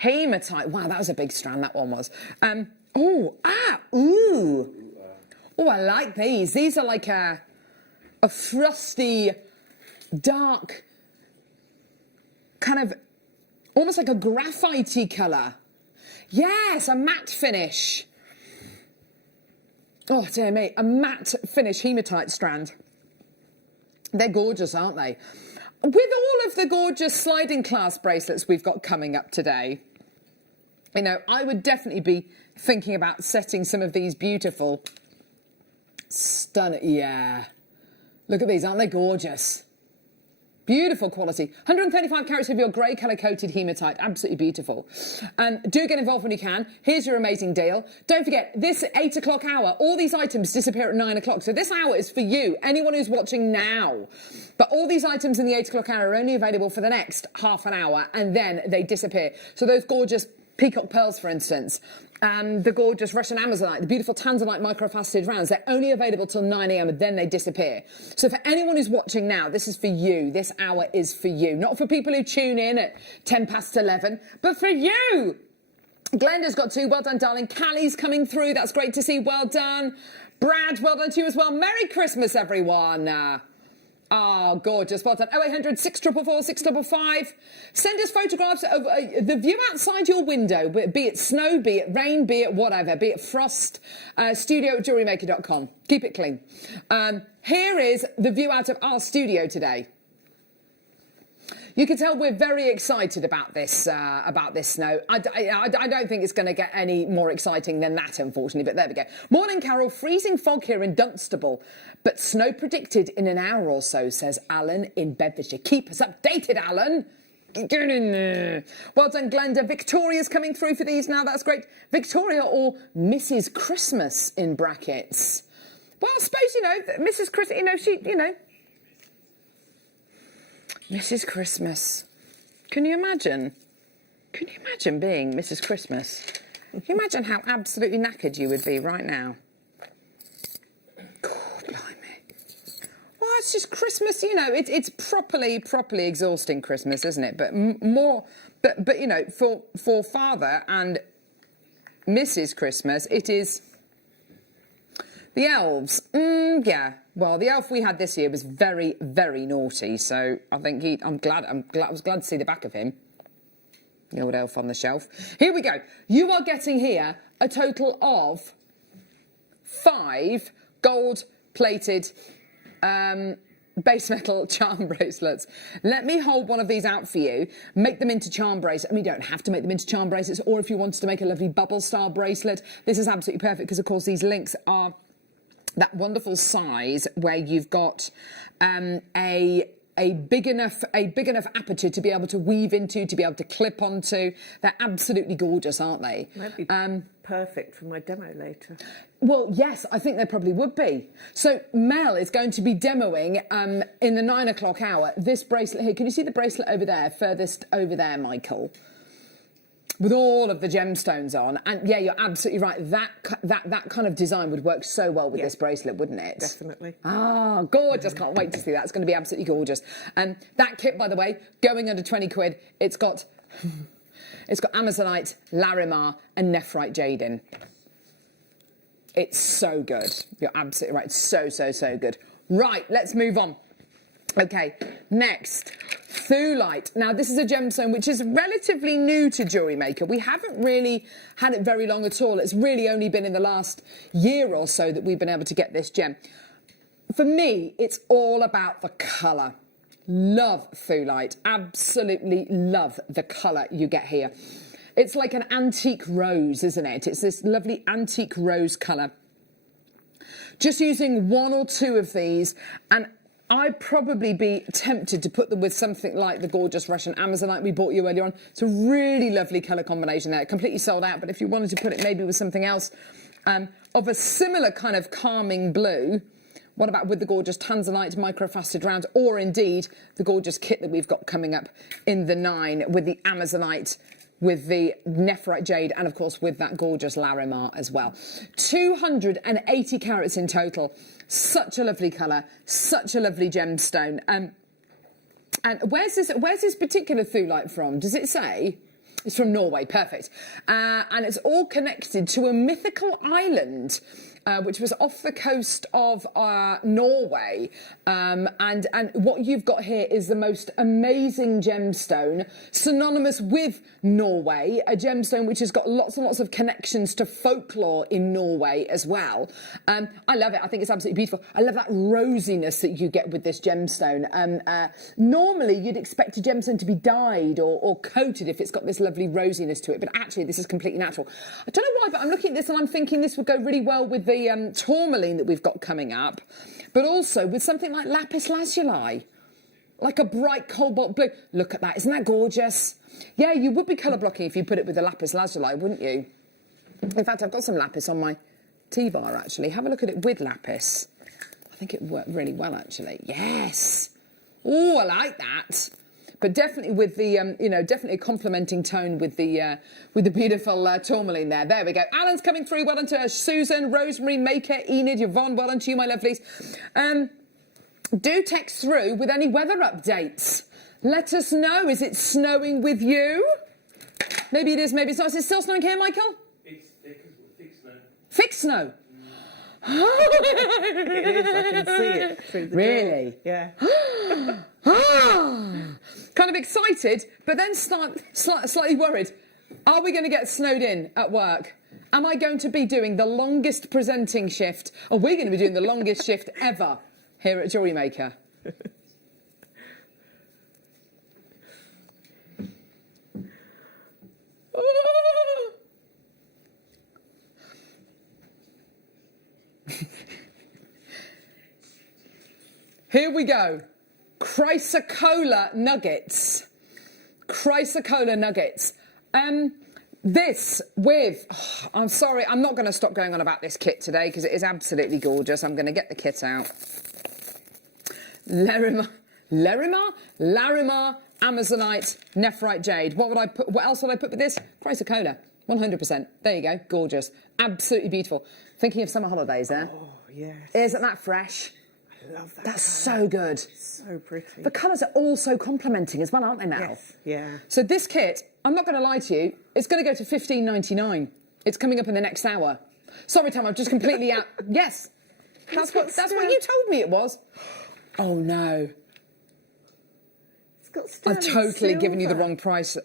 Hematite. Wow, that was a big strand, that one was. Oh, I like these. These are like a frosty, dark, kind of, almost like a graphite-y colour. Yes, a matte finish. Oh, dear me, a matte finish hematite strand. They're gorgeous, aren't they? With all of the gorgeous sliding clasp bracelets we've got coming up today, you know, I would definitely be thinking about setting some of these beautiful, stunning, yeah. Look at these, aren't they gorgeous? Beautiful quality. 135 carats of your grey colour-coated hematite. Absolutely beautiful. Do get involved when you can. Here's your amazing deal. Don't forget, this 8 o'clock hour, all these items disappear at 9 o'clock. So this hour is for you, anyone who's watching now. But all these items in the 8 o'clock hour are only available for the next half an hour, and then they disappear. So those gorgeous peacock pearls, for instance, and the gorgeous Russian Amazonite, the beautiful tanzanite microfaceted rounds, they're only available till 9 a.m. and then they disappear. So for anyone who's watching now, this is for you. This hour is for you. Not for people who tune in at 10 past 11, but for you. Glenda's got 2. Well done, darling. Callie's coming through. That's great to see. Well done. Brad, well done to you as well. Merry Christmas, everyone. Oh, gorgeous. Well done. 0800 644 655. Send us photographs of the view outside your window, be it snow, be it rain, be it whatever, be it frost. Studio at JewelleryMaker.com. Keep it clean. Here is the view out of our studio today. You can tell we're very excited about this snow. I don't think it's going to get any more exciting than that, unfortunately, but there we go. Morning, Carol. Freezing fog here in Dunstable, but snow predicted in an hour or so, says Alan in Bedfordshire. Keep us updated, Alan. Get in there. Well done, Glenda. Victoria's coming through for these now. That's great. Victoria or Mrs. Christmas in brackets. Well, I suppose, Mrs. Christmas, Mrs. Christmas. Can you imagine? Can you imagine being Mrs. Christmas? Can you imagine how absolutely knackered you would be right now? God, blimey. Well, it's just Christmas, it's properly exhausting Christmas, isn't it? But for Father and Mrs. Christmas, it is the elves. Yeah. Well, the elf we had this year was very, very naughty. So I think I was glad to see the back of him. The old elf on the shelf. Here we go. You are getting here a total of 5 gold-plated base metal charm bracelets. Let me hold one of these out for you. Make them into charm bracelets. I mean, you don't have to make them into charm bracelets, or if you wanted to make a lovely bubble-style bracelet, this is absolutely perfect because, of course, these links are that wonderful size where you've got a big enough aperture to be able to weave into, to be able to clip onto. They're absolutely gorgeous, aren't they? Might be perfect for my demo later. Well, yes, I think they probably would be. So Mel is going to be demoing in the 9 o'clock hour this bracelet here. Can you see the bracelet over there, furthest over there, Michael? With all of the gemstones on. And yeah, you're absolutely right. That kind of design would work so well with this bracelet, wouldn't it? Definitely. Ah, gorgeous. Can't wait to see that. It's going to be absolutely gorgeous. And that kit, by the way, going under 20 quid, it's got Amazonite, Larimar and Nephrite jade in. It's so good. You're absolutely right. It's so good. Right, let's move on. Okay, next, Thulite. Now, this is a gemstone which is relatively new to JewelleryMaker. We haven't really had it very long at all. It's really only been in the last year or so that we've been able to get this gem. For me, it's all about the colour. Love Thulite. Absolutely love the colour you get here. It's like an antique rose, isn't it? It's this lovely antique rose colour. Just using 1 or 2 of these, and I'd probably be tempted to put them with something like the gorgeous Russian Amazonite we bought you earlier on. It's a really lovely colour combination there. Completely sold out, but if you wanted to put it maybe with something else of a similar kind of calming blue, what about with the gorgeous Tanzanite microfaceted round, or indeed the gorgeous kit that we've got coming up in the 9 with the Amazonite, with the Nephrite jade, and of course with that gorgeous Larimar as well. 280 carats in total. Such a lovely colour, such a lovely gemstone. And where's this particular Thulite from? Does it say? It's from Norway, perfect. And it's all connected to a mythical island, which was off the coast of Norway. And what you've got here is the most amazing gemstone, synonymous with Norway, a gemstone which has got lots and lots of connections to folklore in Norway as well. I love it. I think it's absolutely beautiful. I love that rosiness that you get with this gemstone. Normally, you'd expect a gemstone to be dyed or coated if it's got this lovely rosiness to it, but actually this is completely natural. I don't know why, but I'm looking at this and I'm thinking this would go really well with the tourmaline that we've got coming up, but also with something like lapis lazuli, like a bright cobalt blue. Look at that, isn't that gorgeous? Yeah, you would be colour blocking if you put it with the lapis lazuli, wouldn't you? In fact, I've got some lapis on my T-bar actually. Have a look at it with lapis. I think it would work really well actually. Yes. Oh, I like that. But definitely with the, definitely a complementing tone with the beautiful tourmaline there. There we go. Alan's coming through. Well done to Susan, Rosemary, Maker, Enid, Yvonne. Well done to you, my lovelies. Do text through with any weather updates. Let us know. Is it snowing with you? Maybe it is, maybe it's not. Is it still snowing here, Michael? It's fixed snow. Fixed snow? It is, I can see it through the Really? door. Yeah. Kind of excited, but then slightly worried. Are we going to get snowed in at work? Am I going to be doing the longest presenting shift? Are we going to be doing the longest shift ever here at JewelleryMaker? Here we go. Chrysocolla nuggets. Chrysocolla nuggets. This with, I'm sorry, I'm not going to stop going on about this kit today because it is absolutely gorgeous. I'm going to get the kit out. Larimar, Amazonite, Nephrite Jade. What would I put? What else would I put with this? Chrysocolla, 100%. There you go, gorgeous, absolutely beautiful. Thinking of summer holidays there. Oh yes. Isn't that fresh? I love that. That's colour. so good. So pretty. The colours are all so complementing as well, aren't they, Mel? Yes. Yeah. So this kit, I'm not going to lie to you, it's going to go to $15.99. It's coming up in the next hour. Sorry, Tom, I'm just completely out. Yes, that's what you told me it was. Oh no. It's got I've totally given you the wrong price.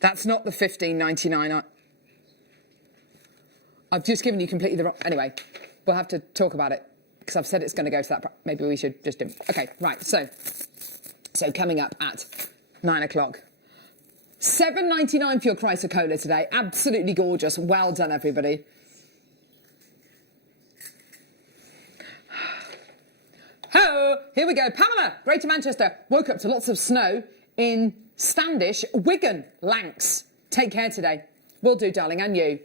That's not the $15.99. I've just given you completely the wrong... Anyway, we'll have to talk about it because I've said it's going to go to that... Maybe we should just do... Okay, right, so coming up at 9 o'clock. $7.99 for your Chrysocolla today. Absolutely gorgeous. Well done, everybody. Oh, here we go. Pamela, Greater Manchester. Woke up to lots of snow in Standish, Wigan, Lancs. Take care today. Will do, darling, and you.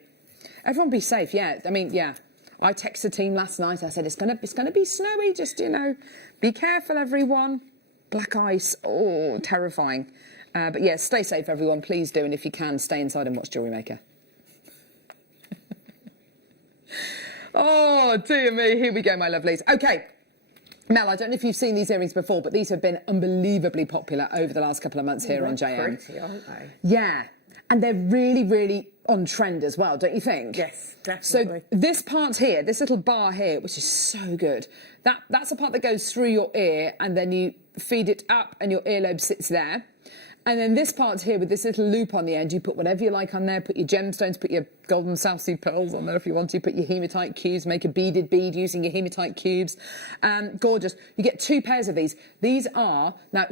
Everyone be safe, yeah. I mean, yeah. I texted the team last night. I said, it's gonna be snowy. Just, be careful, everyone. Black ice. Oh, terrifying. But yeah, stay safe, everyone. Please do. And if you can, stay inside and watch JewelleryMaker. Oh, dear me. Here we go, my lovelies. Okay. Mel, I don't know if you've seen these earrings before, but these have been unbelievably popular over the last couple of months here on JM. Pretty, aren't they? Yeah. And they're really, really on trend as well, don't you think? Yes, definitely. So this part here, this little bar here, which is so good, that's the part that goes through your ear and then you feed it up and your earlobe sits there. And then this part here with this little loop on the end, you put whatever you like on there, put your gemstones, put your golden South Sea pearls on there if you want to, put your hematite cubes, make a beaded bead using your hematite cubes. Gorgeous. You get 2 pairs of these. These are, now,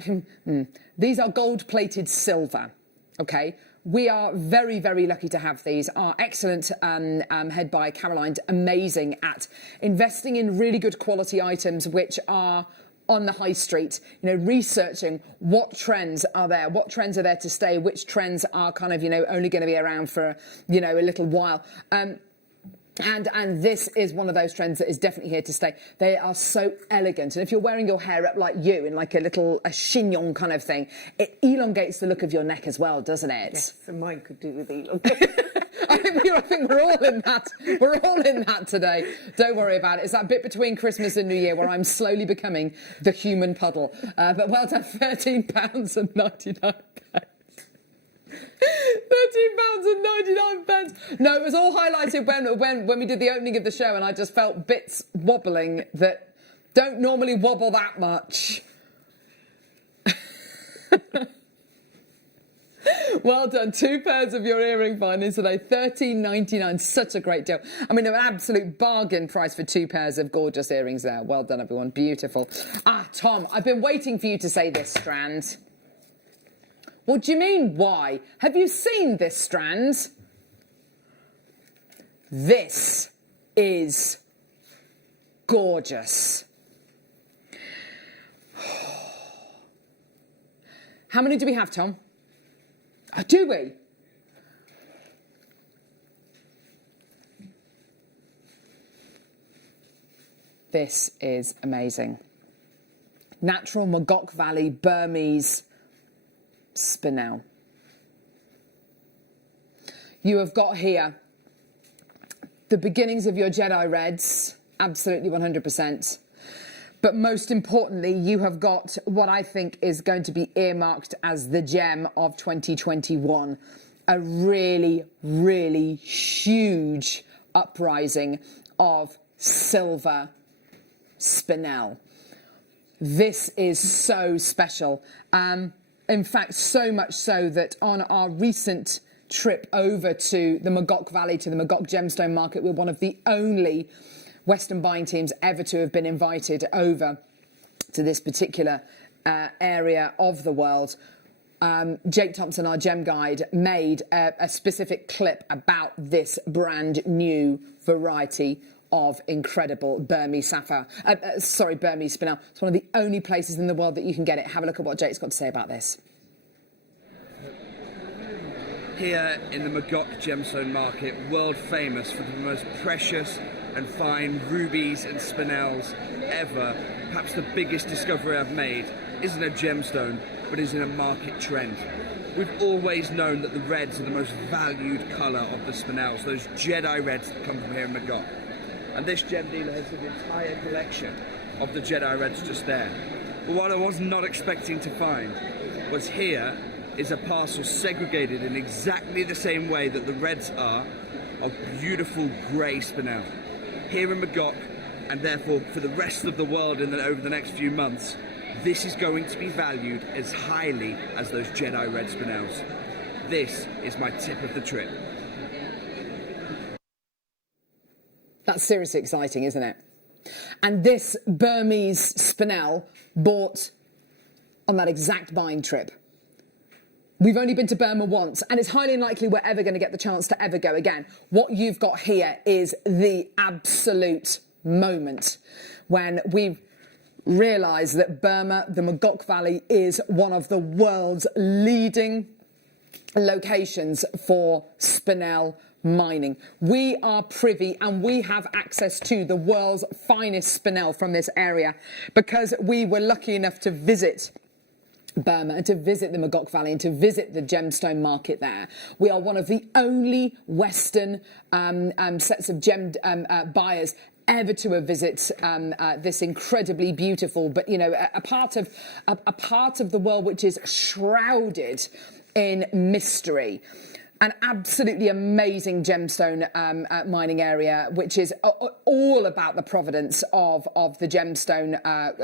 these are gold-plated silver, okay? We are very, very lucky to have these. Our excellent head by Caroline, amazing at investing in really good quality items which are on the high street, researching what trends are there to stay, which trends are kind of, only going to be around for, a little while. And this is one of those trends that is definitely here to stay. They are so elegant. And if you're wearing your hair up like you in like a chignon kind of thing, it elongates the look of your neck as well, doesn't it? Yes, and mine could do with elongation. I think we're all in that. We're all in that today. Don't worry about it. It's that bit between Christmas and New Year where I'm slowly becoming the human puddle. But well done, £13.99. £13.99. No, it was all highlighted when we did the opening of the show, and I just felt bits wobbling that don't normally wobble that much. Well done. 2 pairs of your earring findings today. $13.99. Such a great deal. I mean, an absolute bargain price for 2 pairs of gorgeous earrings there. Well done, everyone. Beautiful. Tom, I've been waiting for you to say this strand. What do you mean, why? Have you seen this strand? This is gorgeous. How many do we have, Tom? Oh, do we? This is amazing. Natural Magog Valley Burmese spinel. You have got here the beginnings of your Jedi Reds, absolutely 100%. But most importantly, you have got what I think is going to be earmarked as the gem of 2021. A really, really huge uprising of silver spinel. This is so special. In fact, so much so that on our recent trip over to the Magog Valley, to the Magog Gemstone Market, we're one of the only Western buying teams ever to have been invited over to this particular area of the world, Jake Thompson, our gem guide, made a specific clip about this brand new variety of incredible Burmese sapphire. Burmese spinel. It's one of the only places in the world that you can get it. Have a look at what Jake's got to say about this. Here in the Magok gemstone market, world famous for the most precious and fine rubies and spinels ever. Perhaps the biggest discovery I've made isn't a gemstone, but is in a market trend. We've always known that the reds are the most valued colour of the spinels, those Jedi reds that come from here in Magok. And this gem dealer has an entire collection of the Jedi reds just there. But what I was not expecting to find was here is a parcel segregated in exactly the same way that the reds are of beautiful grey spinel. Here in Magok, and therefore for the rest of the world over the next few months, this is going to be valued as highly as those Jedi red spinels. This is my tip of the trip. That's seriously exciting, isn't it? And this Burmese spinel bought on that exact buying trip. We've only been to Burma once, and it's highly unlikely we're ever going to get the chance to ever go again. What you've got here is the absolute moment when we've realised that Burma, the Magok Valley, is one of the world's leading locations for spinel mining. We are privy and we have access to the world's finest spinel from this area because we were lucky enough to visit Burma and to visit the Magok Valley and to visit the gemstone market there. We are one of the only Western sets of gem buyers ever to visit this incredibly beautiful, but a part of the world which is shrouded in mystery. An absolutely amazing gemstone mining area, which is all about the provenance of the gemstone,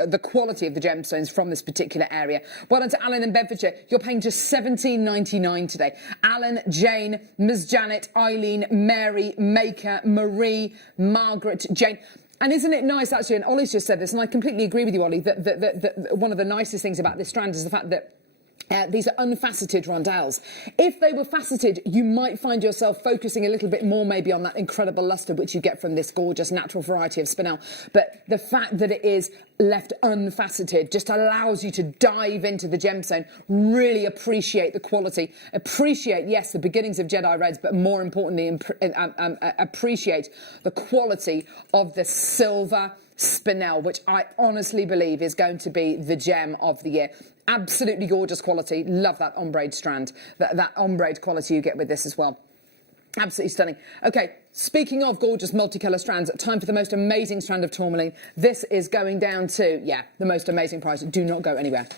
the quality of the gemstones from this particular area. Well done to Alan in Bedfordshire. You're paying just £17.99 today. Alan, Jane, Ms. Janet, Eileen, Mary, Maker, Marie, Margaret, Jane. And isn't it nice, actually, and Ollie's just said this, and I completely agree with you, Ollie, that one of the nicest things about this strand is the fact that these are unfaceted rondelles. If they were faceted, you might find yourself focusing a little bit more maybe on that incredible lustre which you get from this gorgeous natural variety of spinel. But the fact that it is left unfaceted just allows you to dive into the gemstone, really appreciate the quality, appreciate, yes, the beginnings of Jedi Reds, but more importantly, appreciate the quality of the silver spinel, which I honestly believe is going to be the gem of the year. Absolutely gorgeous quality. Love that ombre strand, that ombre quality you get with this as well. Absolutely stunning. Okay, speaking of gorgeous multicolour strands, time for the most amazing strand of tourmaline. This is going down to, the most amazing price. Do not go anywhere.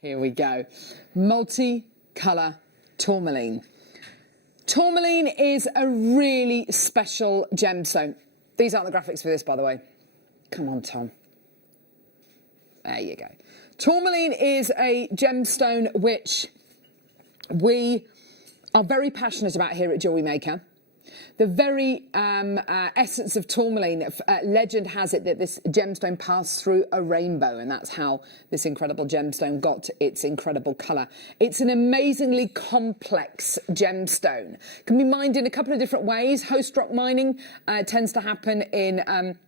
Here we go. Multicolour tourmaline. Tourmaline is a really special gemstone. These aren't the graphics for this, by the way. Come on, Tom. There you go. Tourmaline is a gemstone which we are very passionate about here at JewelleryMaker. The very essence of tourmaline, legend has it that this gemstone passed through a rainbow, and that's how this incredible gemstone got its incredible colour. It's an amazingly complex gemstone. It can be mined in a couple of different ways. Host rock mining tends to happen in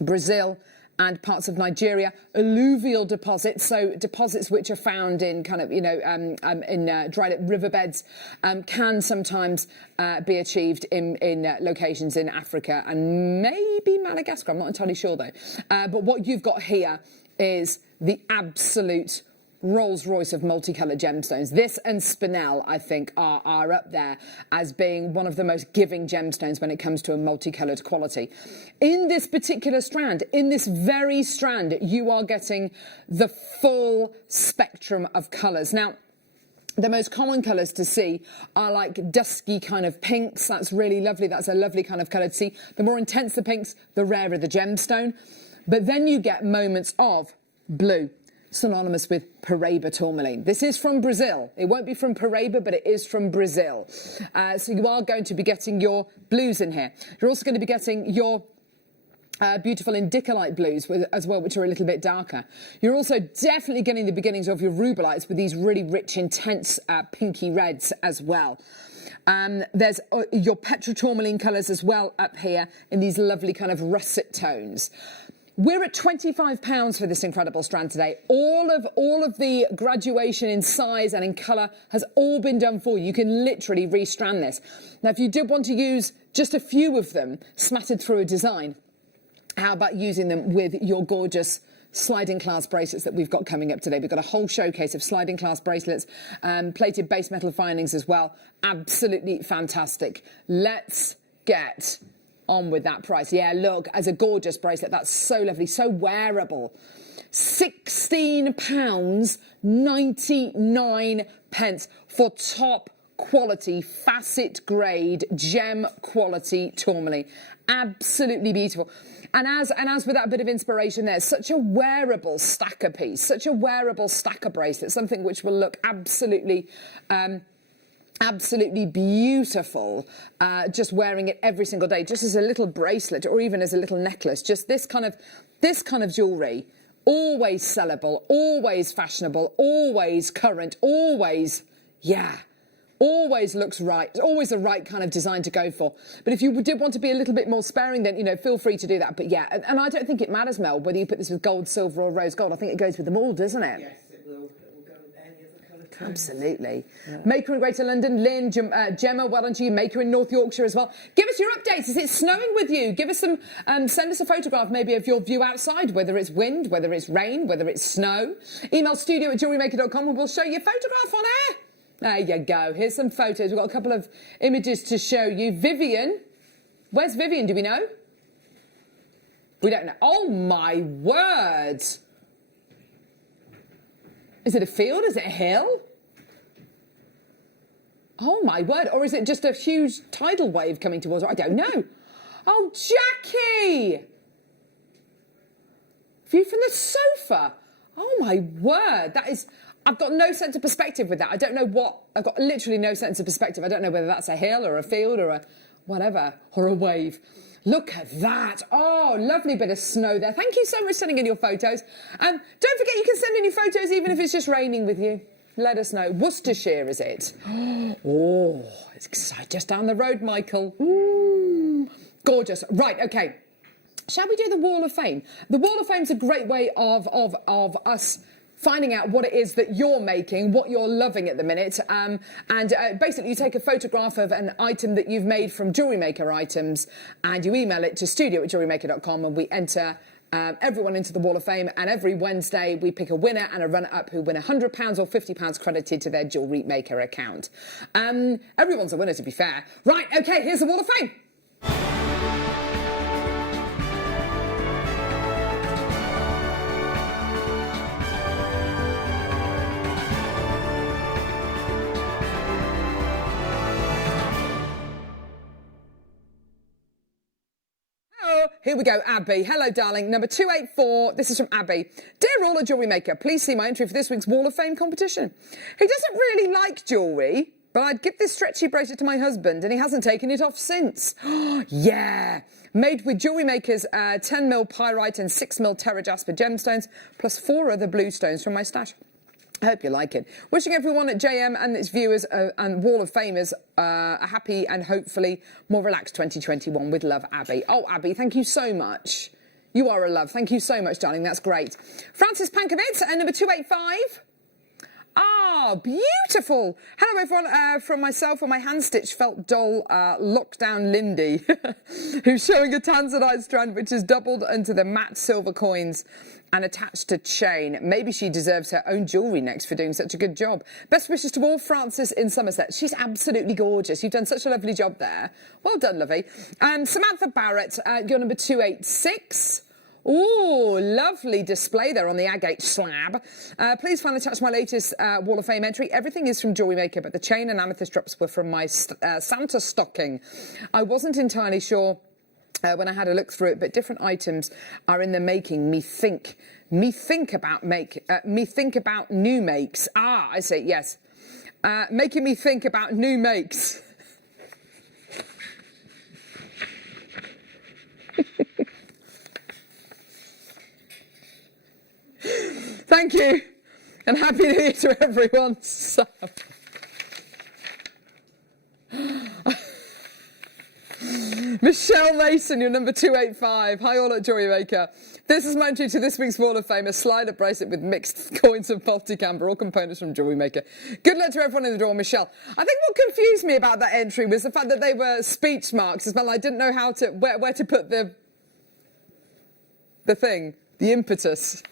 Brazil and parts of Nigeria. Alluvial deposits, so deposits which are found in kind of, in dried up riverbeds, can sometimes be achieved in locations in Africa and maybe Madagascar. I'm not entirely sure though. But what you've got here is the absolute Rolls-Royce of multicoloured gemstones. This and spinel, I think, are up there as being one of the most giving gemstones when it comes to a multicoloured quality. In this particular strand, in this very strand, you are getting the full spectrum of colours. Now, the most common colours to see are like dusky kind of pinks. That's really lovely. That's a lovely kind of colour to see. The more intense the pinks, the rarer the gemstone. But then you get moments of blue, synonymous with Paraíba tourmaline. This is from Brazil. It won't be from Paraíba, but it is from Brazil. So you are going to be getting your blues in here. You're also going to be getting your beautiful indicolite blues as well, which are a little bit darker. You're also definitely getting the beginnings of your rubelites with these really rich, intense pinky reds as well. There's your petrotourmaline colours as well up here in these lovely kind of russet tones. We're at £25 for this incredible strand today. All of the graduation in size and in colour has all been done for you. You can literally restrand this. Now, if you did want to use just a few of them smattered through a design, how about using them with your gorgeous sliding clasp bracelets that we've got coming up today? We've got a whole showcase of sliding clasp bracelets, plated base metal findings as well. Absolutely fantastic. Let's get on with that price. Yeah, look, as a gorgeous bracelet, that's so lovely, so wearable. £16.99 for top quality, facet grade, gem quality tourmaline. Absolutely beautiful. And as with that bit of inspiration there, such a wearable stacker piece, such a wearable stacker bracelet, something which will look absolutely absolutely beautiful, just wearing it every single day, just as a little bracelet or even as a little necklace. Just this kind of jewellery, always sellable, always fashionable, always current, always, yeah, always looks right. It's always the right kind of design to go for. But if you did want to be a little bit more sparing, then, you know, feel free to do that. But yeah, and I don't think it matters, Mel, whether you put this with gold, silver or rose gold. I think it goes with them all, doesn't it? Yes, it will. It will go with any of the colour tones. Absolutely. Yeah. Maker in Greater London, Lynn, Gemma, well done to you. Maker in North Yorkshire as well. Give us your updates. Is it snowing with you? Give us some, send us a photograph maybe of your view outside, whether it's wind, whether it's rain, whether it's snow. Email studio@jewellerymaker.com and we'll show you a photograph on air. There you go. Here's some photos. We've got a couple of images to show you. Vivian. Where's Vivian? Do we know? We don't know. Oh, my word. Is it a field? Is it a hill? Oh, my word. Or is it just a huge tidal wave coming towards her? I don't know. Oh, Jackie. View from the sofa. Oh, my word. That is... I've got no sense of perspective with that. I don't know what... I've got literally no sense of perspective. I don't know whether that's a hill or a field or a whatever, or a wave. Look at that. Oh, lovely bit of snow there. Thank you so much for sending in your photos. Don't forget you can send in your photos even if it's just raining with you. Let us know. Worcestershire, is it? Oh, it's exciting. Just down the road, Michael. Ooh, gorgeous. Right, OK. Shall we do the Wall of Fame? The Wall of Fame's a great way of us... finding out what it is that you're making, what you're loving at the minute, and basically you take a photograph of an item that you've made from JewelleryMaker items and you email it to studio@jewellerymaker.com and we enter everyone into the Wall of Fame, and every Wednesday we pick a winner and a runner-up who win £100 or £50 credited to their JewelleryMaker account. Everyone's a winner, to be fair. Right, OK, here's the Wall of Fame. Here we go, Abbey. Hello, darling. Number 284. This is from Abbey. Dear all at JewelleryMaker, please see my entry for this week's Wall of Fame competition. He doesn't really like jewellery, but I'd give this stretchy bracelet to my husband and he hasn't taken it off since. Yeah. Made with JewelleryMaker's 10mm pyrite and 6mm terra jasper gemstones, plus 4 other blue stones from my stash. I hope you like it. Wishing everyone at JM and its viewers and Wall of Famers a happy and hopefully more relaxed 2021 with love, Abbey. Oh, Abbey, thank you so much. You are a love. Thank you so much, darling. That's great. Francis Pankovic at number 285. Ah, beautiful. Hello, everyone. From myself and my hand-stitched felt doll, Lockdown Lindy, who's showing a tanzanite strand which is doubled into the matte silver coins and attached to chain. Maybe she deserves her own jewellery next for doing such a good job. Best wishes to all. Frances in Somerset. She's absolutely gorgeous. You've done such a lovely job there. Well done, lovey. And Samantha Barrett, you're number 286. Oh, lovely display there on the agate slab. Please find attached my latest Wall of Fame entry. Everything is from JewelleryMaker, but the chain and amethyst drops were from my Santa stocking. I wasn't entirely sure when I had a look through it, but different items are in the making. Me think about new makes. Ah, I see. Yes, making me think about new makes. Thank you, and Happy New Year to everyone. So. Michelle Mason, you're number 285. Hi all at JewelleryMaker. This is my entry to this week's Wall of Fame, a slider bracelet with mixed coins of multi-camber, all components from JewelleryMaker. Good luck to everyone in the draw, Michelle. I think what confused me about that entry was the fact that they were speech marks as well. I didn't know how to, where to put the thing, the impetus.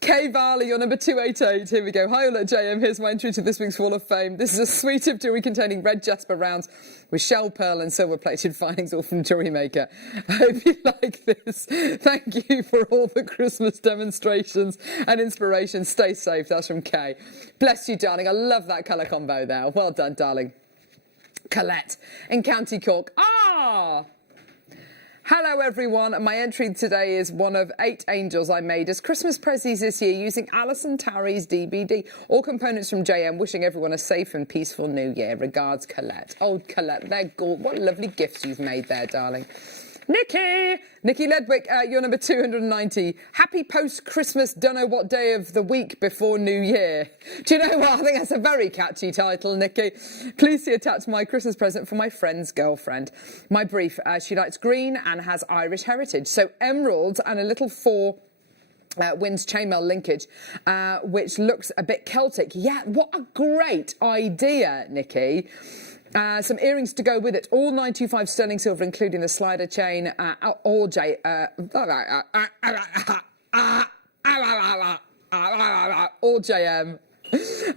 Kay Varley, you're number 288. Here we go. Hi all at JM. Here's my entry to this week's Wall of Fame. This is a suite of jewellery containing red jasper rounds with shell, pearl and silver plated findings, all from JewelleryMaker. I hope you like this. Thank you for all the Christmas demonstrations and inspiration. Stay safe. That's from Kay. Bless you, darling. I love that colour combo there. Well done, darling. Colette in County Cork. Ah! Hello everyone, my entry today is one of 8 angels I made as Christmas prezzies this year using Alison Tarry's DBD. All components from JM, wishing everyone a safe and peaceful new year. Regards, Colette. Oh, Colette, they're gorgeous. What lovely gifts you've made there, darling. Nikki Ledwick, you're number 290. Happy post-Christmas, don't know what day of the week before New Year. Do you know what? I think that's a very catchy title, Nikki. Please see attached my Christmas present for my friend's girlfriend. My brief, she likes green and has Irish heritage. So emeralds and a little 4 Winds chainmail linkage, which looks a bit Celtic. Yeah, what a great idea, Nikki. Some earrings to go with it, all 925 sterling silver, including the slider chain, all JM.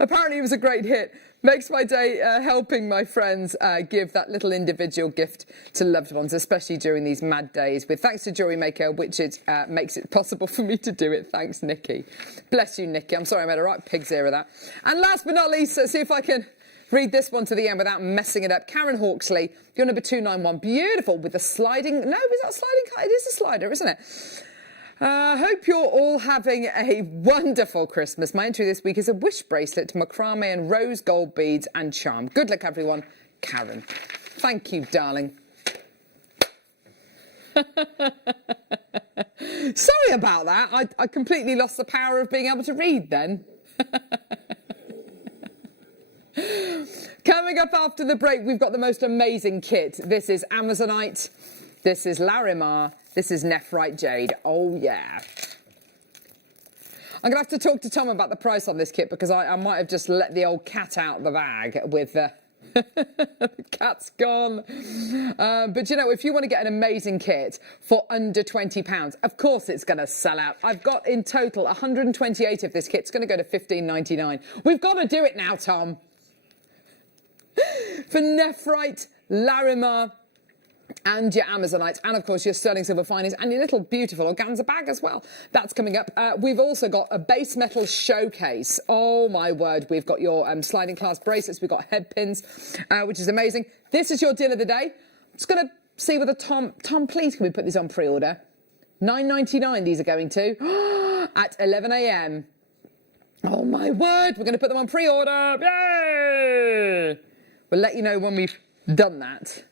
Apparently it was a great hit. Makes my day helping my friends give that little individual gift to loved ones, especially during these mad days. With thanks to JewelleryMaker, which it makes it possible for me to do it. Thanks, Nikki. Bless you, Nikki. I'm sorry I made a right pig's ear of that. And last but not least, let's see if I can read this one to the end without messing it up. Karen Hawksley, you're number 291. Beautiful with the sliding. No, is that sliding? It is a slider, isn't it? Hope you're all having a wonderful Christmas. My entry this week is a wish bracelet to macrame and rose gold beads and charm. Good luck, everyone. Karen. Thank you, darling. Sorry about that. I completely lost the power of being able to read then. Coming up after the break, we've got the most amazing kit. This is Amazonite, this is Larimar, this is Nephrite Jade. Oh, yeah. I'm going to have to talk to Tom about the price on this kit because I might have just let the old cat out of the bag with the cat's gone. But, you know, if you want to get an amazing kit for under £20, of course it's going to sell out. I've got in total 128 of this kit. It's going to go to £15.99. We've got to do it now, Tom. For Nephrite, Larimar and your Amazonite, and of course your sterling silver findings and your little beautiful organza bag as well. That's coming up. We've also got a base metal showcase. Oh my word, we've got your sliding clasp bracelets, we've got head pins, which is amazing. This is your deal of the day. I'm just going to see whether Tom, please can we put these on pre-order? £9.99 these are going to at 11 a.m. Oh my word, we're going to put them on pre-order. Yay! We'll let you know when we've done that.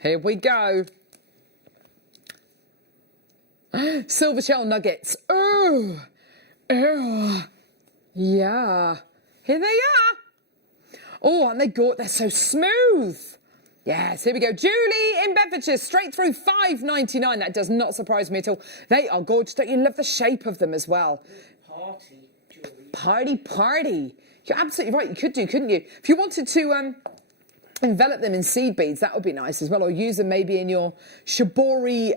Here we go. Silver shell nuggets. Oh, yeah. Here they are. Oh, aren't they good? They're so smooth. Yes, here we go. Julie in Bedfordshire, straight through, £5.99. That does not surprise me at all. They are gorgeous. Don't you love the shape of them as well? Party jewellery. Party. You're absolutely right. You could do, couldn't you? If you wanted to envelop them in seed beads, that would be nice as well. Or use them maybe in your shibori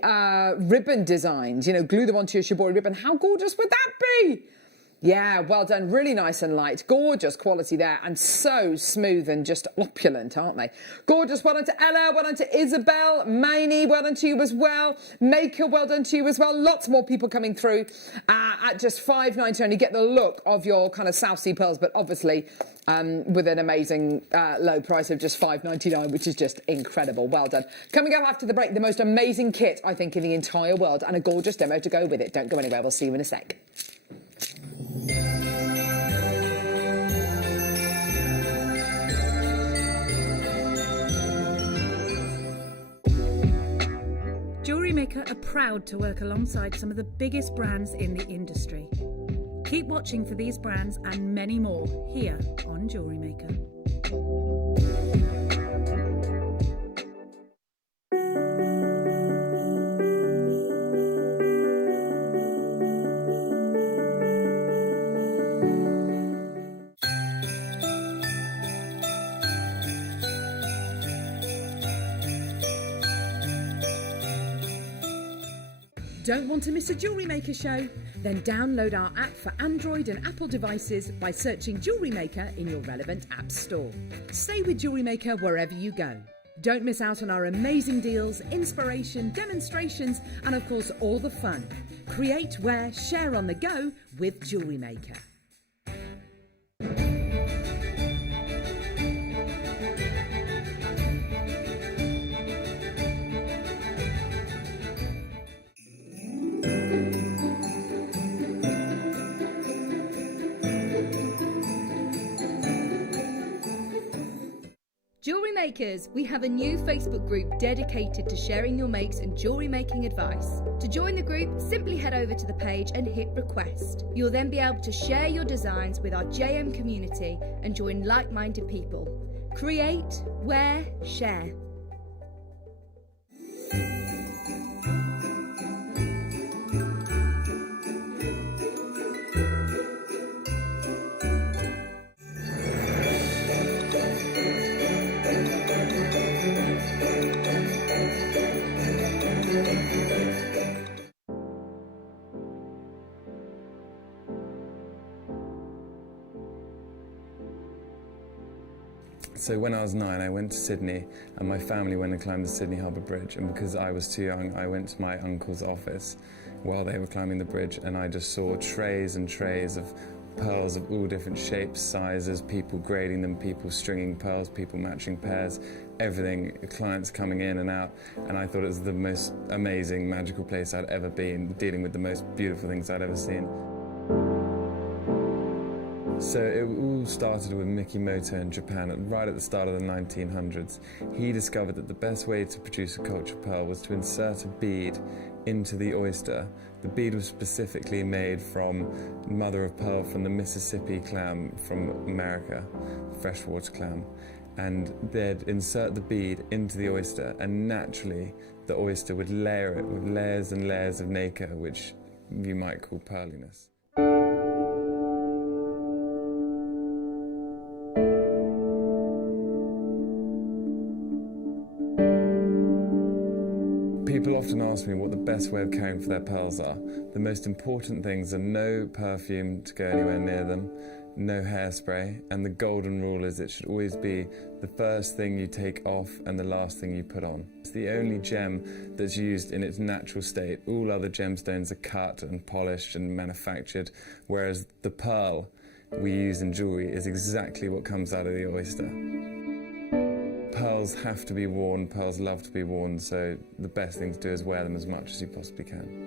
ribbon designs. You know, glue them onto your shibori ribbon. How gorgeous would that be? Yeah, well done. Really nice and light. Gorgeous quality there. And so smooth and just opulent, aren't they? Gorgeous. Well done to Ella. Well done to Isabel. Mainie, well done to you as well. Maker, well done to you as well. Lots more people coming through at just £5.99. You get the look of your kind of South Sea pearls, but obviously with an amazing low price of just £5.99, which is just incredible. Well done. Coming up after the break, the most amazing kit, I think, in the entire world, and a gorgeous demo to go with it. Don't go anywhere. We'll see you in a sec. JewelleryMaker are proud to work alongside some of the biggest brands in the industry. Keep watching for these brands and many more here on JewelleryMaker. Don't want to miss a JewelleryMaker show? Then download our app for Android and Apple devices by searching JewelleryMaker in your relevant app store. Stay with JewelleryMaker wherever you go. Don't miss out on our amazing deals, inspiration, demonstrations, and of course all the fun. Create, wear, share on the go with JewelleryMaker. Jewellery Makers, we have a new Facebook group dedicated to sharing your makes and jewellery making advice. To join the group, simply head over to the page and hit request. You'll then be able to share your designs with our JM community and join like-minded people. Create, wear, share. So when I was 9, I went to Sydney, and my family went and climbed the Sydney Harbour Bridge, and because I was too young, I went to my uncle's office while they were climbing the bridge, and I just saw trays and trays of pearls of all different shapes, sizes, people grading them, people stringing pearls, people matching pairs, everything, clients coming in and out, and I thought it was the most amazing, magical place I'd ever been, dealing with the most beautiful things I'd ever seen. So it all started with Mikimoto in Japan, right at the start of the 1900s. He discovered that the best way to produce a culture pearl was to insert a bead into the oyster. The bead was specifically made from mother of pearl from the Mississippi clam from America, freshwater clam. And they'd insert the bead into the oyster, and naturally the oyster would layer it with layers and layers of nacre, which you might call pearliness. People often ask me what the best way of caring for their pearls are. The most important things are no perfume to go anywhere near them, no hairspray, and the golden rule is it should always be the first thing you take off and the last thing you put on. It's the only gem that's used in its natural state. All other gemstones are cut and polished and manufactured, whereas the pearl we use in jewellery is exactly what comes out of the oyster. Pearls have to be worn, pearls love to be worn, so the best thing to do is wear them as much as you possibly can.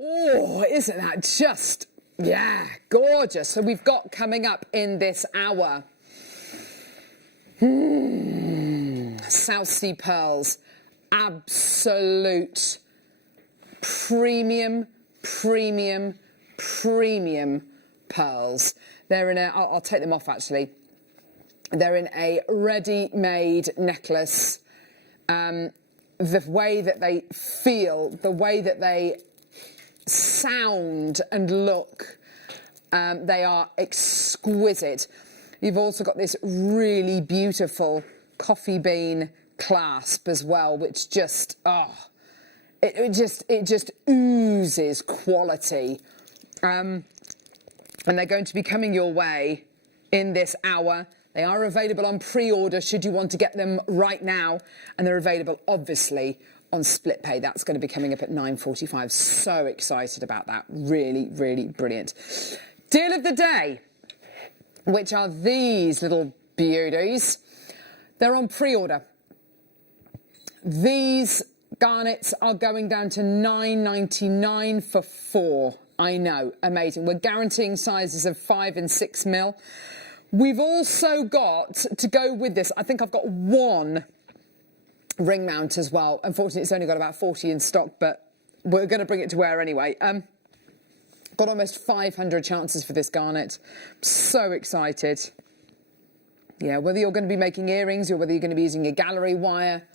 Oh, isn't that just, yeah, gorgeous. So we've got coming up in this hour South Sea pearls, absolute premium pearls. They're in a, I'll take them off actually. They're in a ready-made necklace. The way that they feel, the way that they sound and look, they are exquisite. You've also got this really beautiful coffee bean clasp as well, which just, it just oozes quality. And they're going to be coming your way in this hour. They are available on pre-order should you want to get them right now. And they're available, obviously, on split pay. That's going to be coming up at 9:45. So excited about that. Really, really brilliant. Deal of the day, which are these little beauties. They're on pre-order. These garnets are going down to £9.99 for 4. I know, amazing. We're guaranteeing sizes of 5 and 6 mil. We've also got, to go with this, I think I've got one ring mount as well. Unfortunately, it's only got about 40 in stock, but we're going to bring it to wear anyway. Got almost 500 chances for this garnet. So excited. Yeah, whether you're going to be making earrings or whether you're going to be using your gallery wire.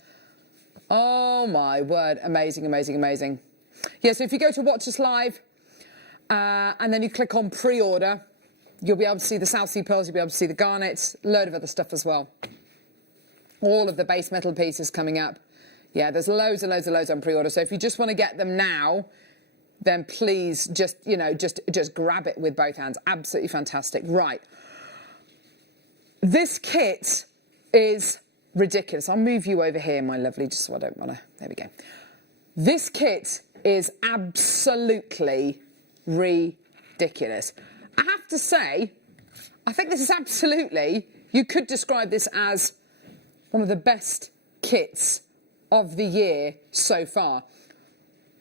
Oh my word, amazing, amazing, amazing. Yeah, so if you go to Watch Us Live and then you click on pre-order, you'll be able to see the South Sea pearls, you'll be able to see the garnets, a load of other stuff as well. All of the base metal pieces coming up. Yeah, there's loads and loads and loads on pre-order. So if you just want to get them now, then please just, you know, just grab it with both hands. Absolutely fantastic. Right. This kit is ridiculous. I'll move you over here, my lovely, just so I don't want to... There we go. This kit is absolutely ridiculous. I have to say, I think this is absolutely... You could describe this as one of the best kits of the year so far.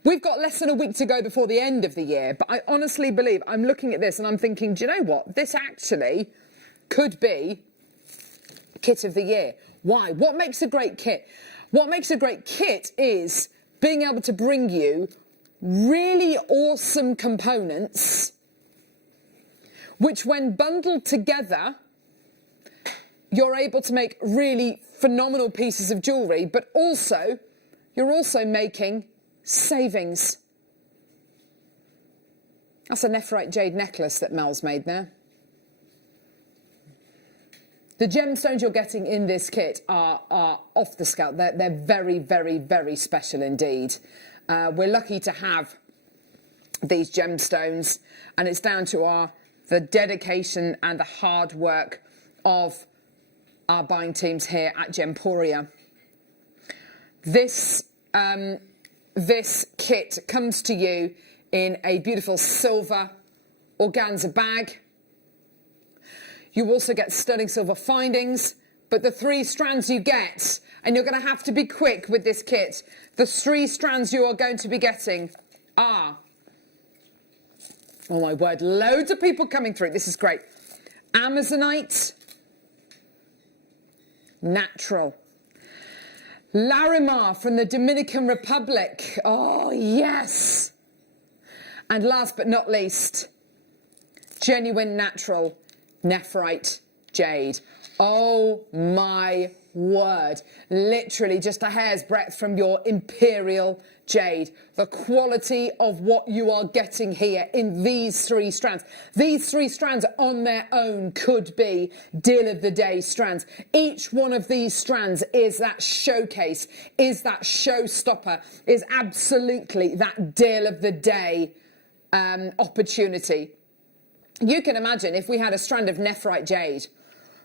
We've got less than a week to go before the end of the year, but I honestly believe, I'm looking at this and I'm thinking, do you know what? This actually could be kit of the year. Why? What makes a great kit? What makes a great kit is being able to bring you really awesome components, which when bundled together, you're able to make really phenomenal pieces of jewellery, but also, you're also making savings. That's a nephrite jade necklace that Mel's made there. The gemstones you're getting in this kit are off the scale. They're very, very, very special indeed. We're lucky to have these gemstones, and it's down to the dedication and the hard work of our buying teams here at Gemporia. This kit comes to you in a beautiful silver organza bag. You also get sterling silver findings, but the 3 strands you get, and you're going to have to be quick with this kit, the 3 strands you are going to be getting are, oh my word, loads of people coming through. This is great. Amazonite, natural. Larimar from the Dominican Republic. Oh, yes. And last but not least, genuine natural nephrite jade. Oh my word. Literally just a hair's breadth from your imperial jade. The quality of what you are getting here in these 3 strands. These 3 strands on their own could be deal of the day strands. Each one of these strands is that showcase, is that showstopper, is absolutely that deal of the day opportunity. You can imagine if we had a strand of nephrite jade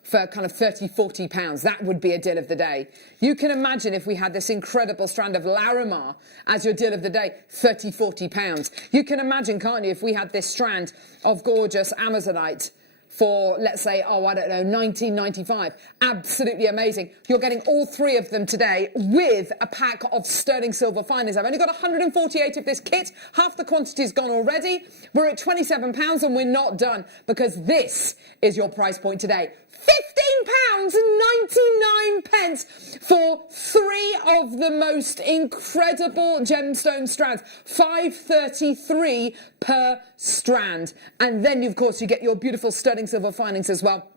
for kind of £30–40, that would be a deal of the day. You can imagine if we had this incredible strand of Larimar as your deal of the day, £30–40. You can imagine, can't you, if we had this strand of gorgeous Amazonite for, let's say, oh, I don't know, £19.95. Absolutely amazing. You're getting all 3 of them today with a pack of sterling silver findings. I've only got 148 of this kit. Half the quantity's gone already. We're at £27 and we're not done because this is your price point today. £15.99 for 3 of the most incredible gemstone strands, £5.33 per strand. And then, of course, you get your beautiful sterling silver finings as well.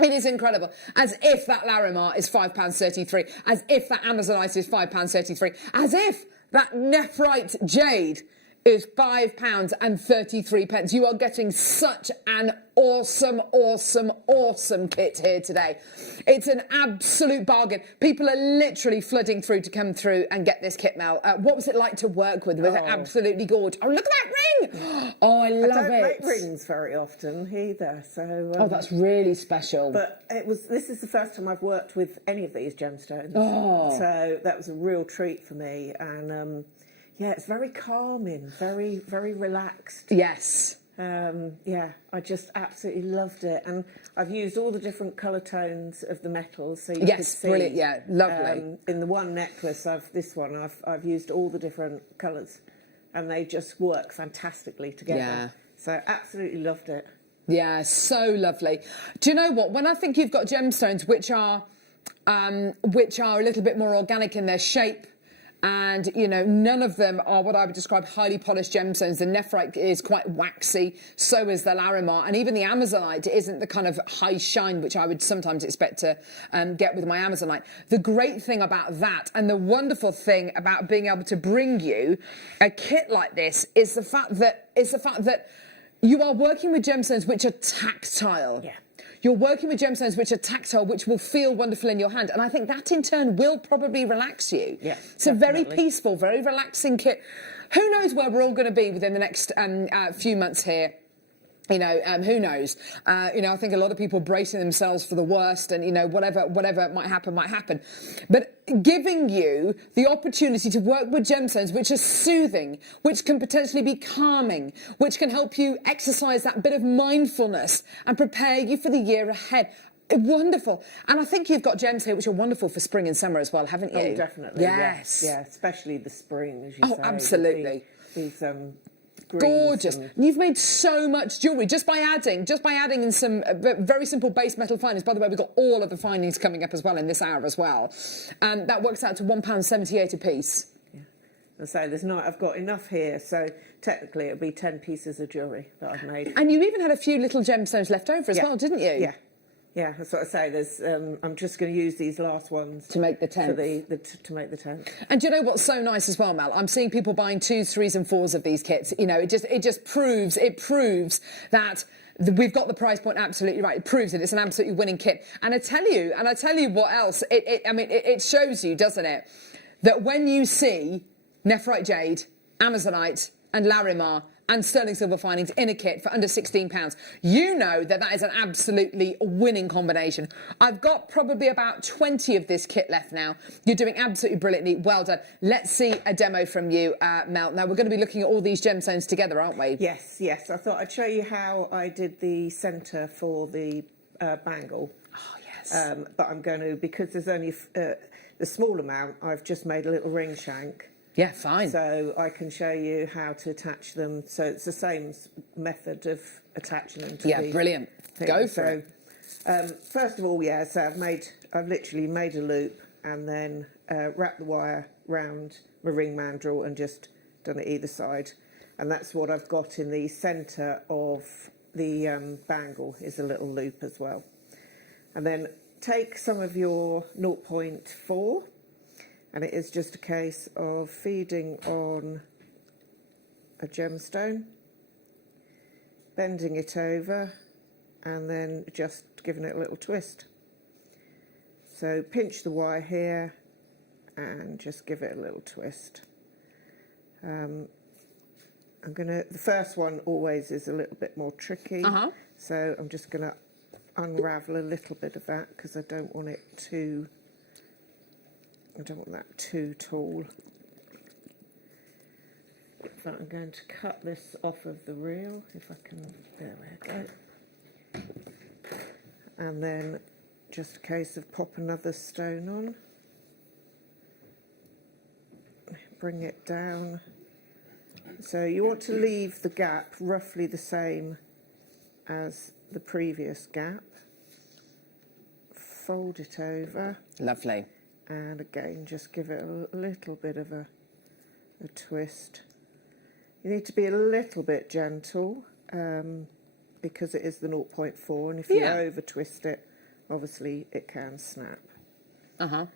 It is incredible. As if that Larimar is £5.33, as if that Amazonite is £5.33, as if that nephrite jade is £5.33. You are getting such an awesome, awesome, awesome kit here today. It's an absolute bargain. People are literally flooding through to come through and get this kit, Mel. What was it like to work with? Was it absolutely gorgeous? Oh, look at that ring! Oh, I love it. I don't make rings very often either, so... oh, that's really special. But this is the first time I've worked with any of these gemstones. Oh. So that was a real treat for me, and... yeah, it's very calming, very, very relaxed. Yes. Yeah, I just absolutely loved it. And I've used all the different colour tones of the metals. So you yes, can see, brilliant, yeah, lovely. In the one necklace, I've used all the different colours. And they just work fantastically together. Yeah. So absolutely loved it. Yeah, so lovely. Do you know what? When I think you've got gemstones which are a little bit more organic in their shape, and, you know, none of them are what I would describe highly polished gemstones. The nephrite is quite waxy, so is the Larimar, and even the Amazonite isn't the kind of high shine which I would sometimes expect to get with my Amazonite. The great thing about that, and the wonderful thing about being able to bring you a kit like this, is the fact that you are working with gemstones which are tactile. Yeah. You're working with gemstones which are tactile, which will feel wonderful in your hand. And I think that in turn will probably relax you. Yeah, it's definitely. A very peaceful, very relaxing kit. Who knows where we're all going to be within the next few months here? You know, who knows? You know, I think a lot of people bracing themselves for the worst, and, you know, whatever might happen, might happen. But giving you the opportunity to work with gemstones which are soothing, which can potentially be calming, which can help you exercise that bit of mindfulness and prepare you for the year ahead. Wonderful. And I think you've got gems here which are wonderful for spring and summer as well, haven't you? Oh, definitely. Yes. Yeah, especially the spring, as you say. Oh, absolutely. These gorgeous. And you've made so much jewellery just by adding in some very simple base metal findings. By the way, we've got all of the findings coming up as well in this hour as well. That works out to £1.78 a piece. Yeah. And so I've got enough here, so technically it'll be 10 pieces of jewellery that I've made. And you even had a few little gemstones left over as well, didn't you? Yeah. Yeah, that's what I say. I'm just going to use these last ones to make the tent. To make the tent. And do you know what's so nice as well, Mel? I'm seeing people buying 2s, 3s, and 4s of these kits. You know, it just proves that we've got the price point absolutely right. It proves that it's an absolutely winning kit. And I tell you what else. It shows you, doesn't it, that when you see nephrite jade, Amazonite, and Larimar and sterling silver finings in a kit for under £16, you know that is an absolutely winning combination. I've got probably about 20 of this kit left now. You're doing absolutely brilliantly. Well done. Let's see a demo from you, Mel. Now, we're going to be looking at all these gemstones together, aren't we? Yes. I thought I'd show you how I did the centre for the bangle. Oh, yes. But I'm going to, because there's only the small amount, I've just made a little ring shank. Yeah, fine. So I can show you how to attach them. So it's the same method of attaching them to the brilliant. thing. Go for it. First of all, so I've literally made a loop and then wrapped the wire round my ring mandrel and just done it either side. And that's what I've got in the centre of the bangle, is a little loop as well. And then take some of your 0.4. And it is just a case of feeding on a gemstone, bending it over, and then just giving it a little twist. So pinch the wire here and just give it a little twist. The first one always is a little bit more tricky. So I'm just going to unravel a little bit of that because I don't want that too tall. But I'm going to cut this off of the reel, if I can. There we go. And then just a case of pop another stone on. Bring it down. So you want to leave the gap roughly the same as the previous gap. fold it over. Lovely. And again, just give it a little bit of a twist. You need to be a little bit gentle because it is the 0.4, and if you over twist it, obviously it can snap. And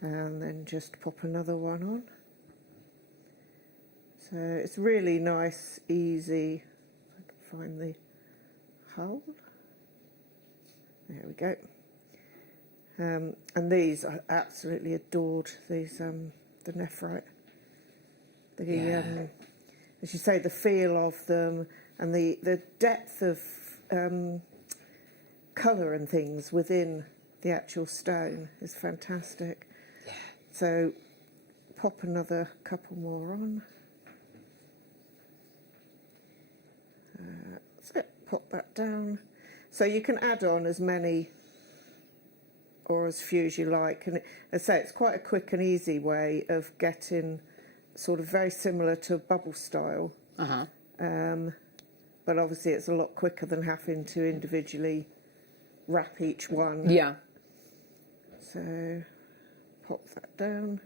then just pop another one on. So it's really nice, easy. If I can find the hole. There we go. And these I absolutely adored, these the nephrite. As you say, the feel of them and the depth of colour and things within the actual stone is fantastic. Yeah. So pop another couple more on. That's it, pop that down. So you can add on as many or as few as you like, and as I say, it's quite a quick and easy way of getting sort of very similar to bubble style, but obviously it's a lot quicker than having to individually wrap each one. Yeah. So pop that down,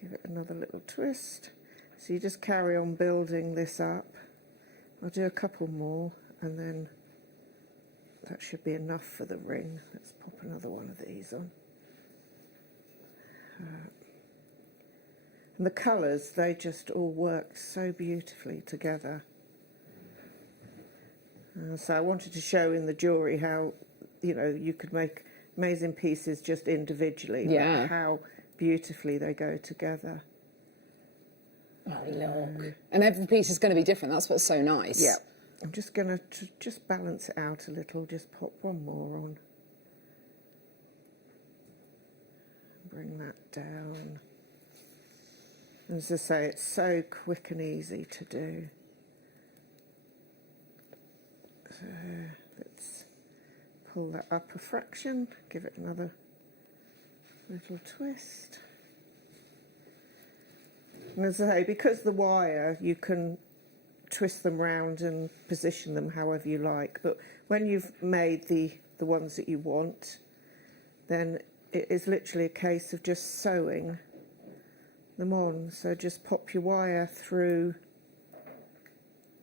give it another little twist. So you just carry on building this up. I'll do a couple more and then that should be enough for the ring. Let's pop another one of these on. And the colours, they just all work so beautifully together. So I wanted to show in the jewellery how, you know, you could make amazing pieces just individually, but how beautifully they go together. Oh, look. And every piece is going to be different. That's what's so nice. Yeah. I'm just going to just balance it out a little. Just pop one more on. Bring that down. As I say, it's so quick and easy to do. So let's pull that up a fraction, give it another little twist. And as I say, because the wire, you can twist them round and position them however you like, but when you've made the ones that you want, then it is literally a case of just sewing them on. So just pop your wire through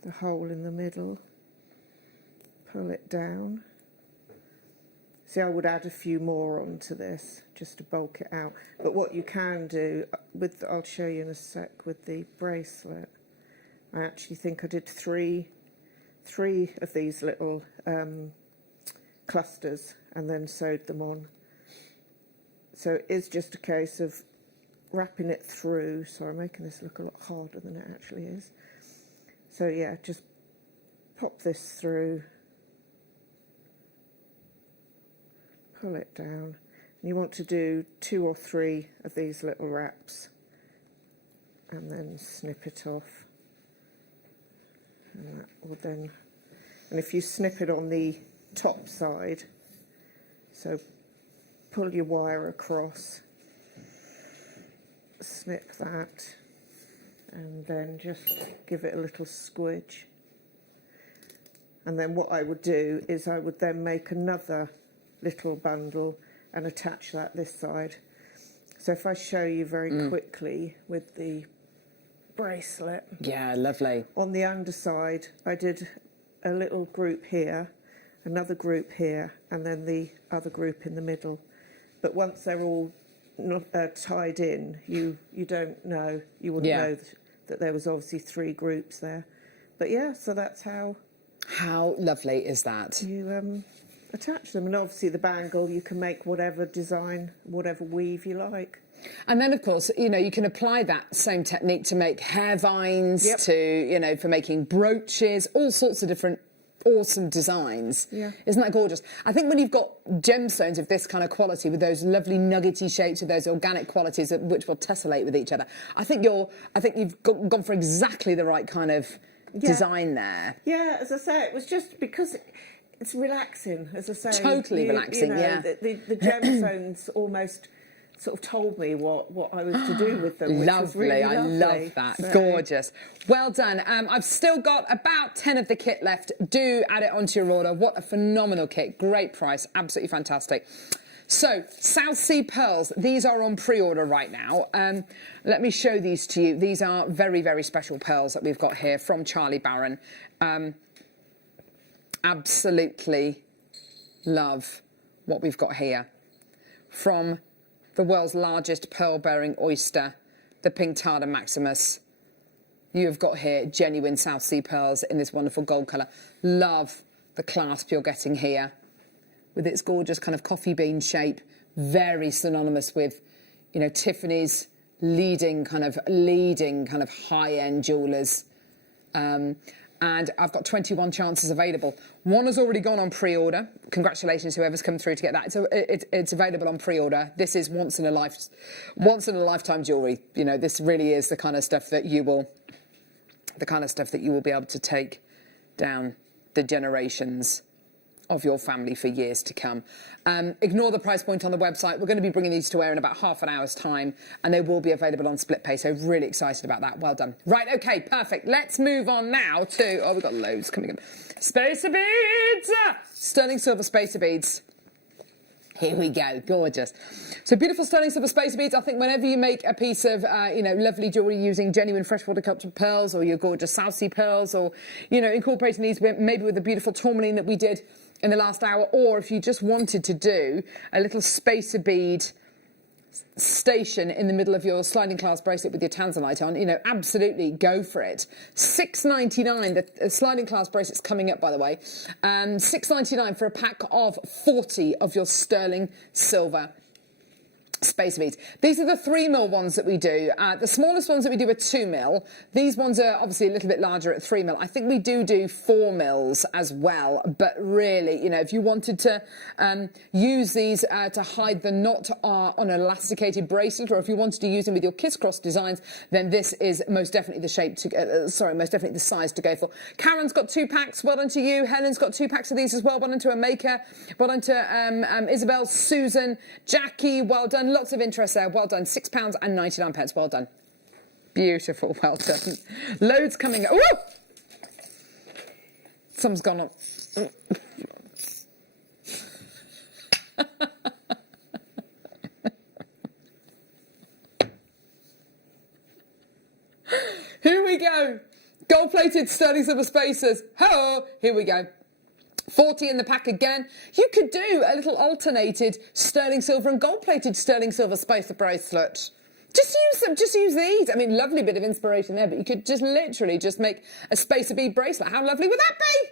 the hole in the middle, pull it down. See, I would add a few more onto this just to bulk it out, but what you can do with, I'll show you in a sec, with the bracelet, I actually think I did three of these little clusters and then sewed them on. So it is just a case of wrapping it through. Sorry, I'm making this look a lot harder than it actually is. So yeah, just pop this through, pull it down. And you want to do 2 or 3 of these little wraps and then snip it off. And that will then, and if you snip it on the top side, so pull your wire across, snip that, and then just give it a little squidge. And then what I would do is I would then make another little bundle and attach that this side. So if I show you very quickly with the bracelet. Yeah, lovely. On the underside, I did a little group here, another group here, and then the other group in the middle. But once they're all tied in, you don't know, you wouldn't know that there was obviously 3 groups there. But yeah, so that's how... How lovely is that? You attach them, and obviously the bangle, you can make whatever design, whatever weave you like. And then, of course, you know, you can apply that same technique to make hair vines, to, you know, for making brooches, all sorts of different awesome designs. Yeah. Isn't that gorgeous? I think when you've got gemstones of this kind of quality with those lovely nuggety shapes, with those organic qualities which will tessellate with each other, I think you've gone for exactly the right kind of design there. Yeah, as I say, it was just because it's relaxing, as I say. Totally relaxing, you know, yeah. The gemstones almost sort of told me what I was to do with them. Which was really I love that. So, gorgeous. Well done. I've still got about 10 of the kit left. Do add it onto your order. What a phenomenal kit. Great price. Absolutely fantastic. So, South Sea pearls, these are on pre-order right now. Let me show these to you. These are very, very special pearls that we've got here from Charlie Barron. Absolutely love what we've got here. From the world's largest pearl-bearing oyster, the Pinctada Maximus. You have got here genuine South Sea pearls in this wonderful gold colour. Love the clasp you're getting here, with its gorgeous kind of coffee bean shape, very synonymous with, you know, Tiffany's leading kind of high-end jewellers. And I've got 21 chances available. One has already gone on pre-order. Congratulations, whoever's come through to get that. It's available on pre-order. This is once in a lifetime jewellery. You know, this really is the kind of stuff that you will be able to take down the generations of your family for years to come. Ignore the price point on the website. We're going to be bringing these to air in about half an hour's time, and they will be available on split pay, so really excited about that. Well done. Right, okay, perfect. Let's move on now to, we've got loads coming up. Spacer beads! Sterling silver spacer beads. Here we go, gorgeous. So beautiful sterling silver spacer beads. I think whenever you make a piece of, lovely jewellery using genuine freshwater cultured pearls, or your gorgeous South Sea pearls, or, you know, incorporating these maybe with the beautiful tourmaline that we did in the last hour, or if you just wanted to do a little spacer bead station in the middle of your sliding clasp bracelet with your tanzanite on, you know, absolutely go for it. $6.99. The sliding clasp bracelet's coming up, by the way. $6.99 for a pack of 40 of your sterling silver spacer beads. These are the 3mm ones that we do. The smallest ones that we do are 2mm. These ones are obviously a little bit larger at 3mm. I think we do 4mm as well, but really, you know, if you wanted to use these to hide the knot on an elasticated bracelet, or if you wanted to use them with your kiss-cross designs, then this is most definitely the shape to, most definitely the size to go for. Karen's got 2 packs. Well done to you. Helen's got 2 packs of these as well. Well done to a maker. Well done to Isabel, Susan, Jackie. Well done. Lots of interest there. Well done. £6.99. Well done. Beautiful. Well done. Loads coming up. Woo! Some's gone on. Here we go. Gold-plated sterling silver spacers. Ho! Here we go. 40 in the pack again. You could do a little alternated sterling silver and gold-plated sterling silver spacer bracelet. Just use them. Just use these. I mean, lovely bit of inspiration there, but you could just literally just make a spacer bead bracelet. How lovely would that be?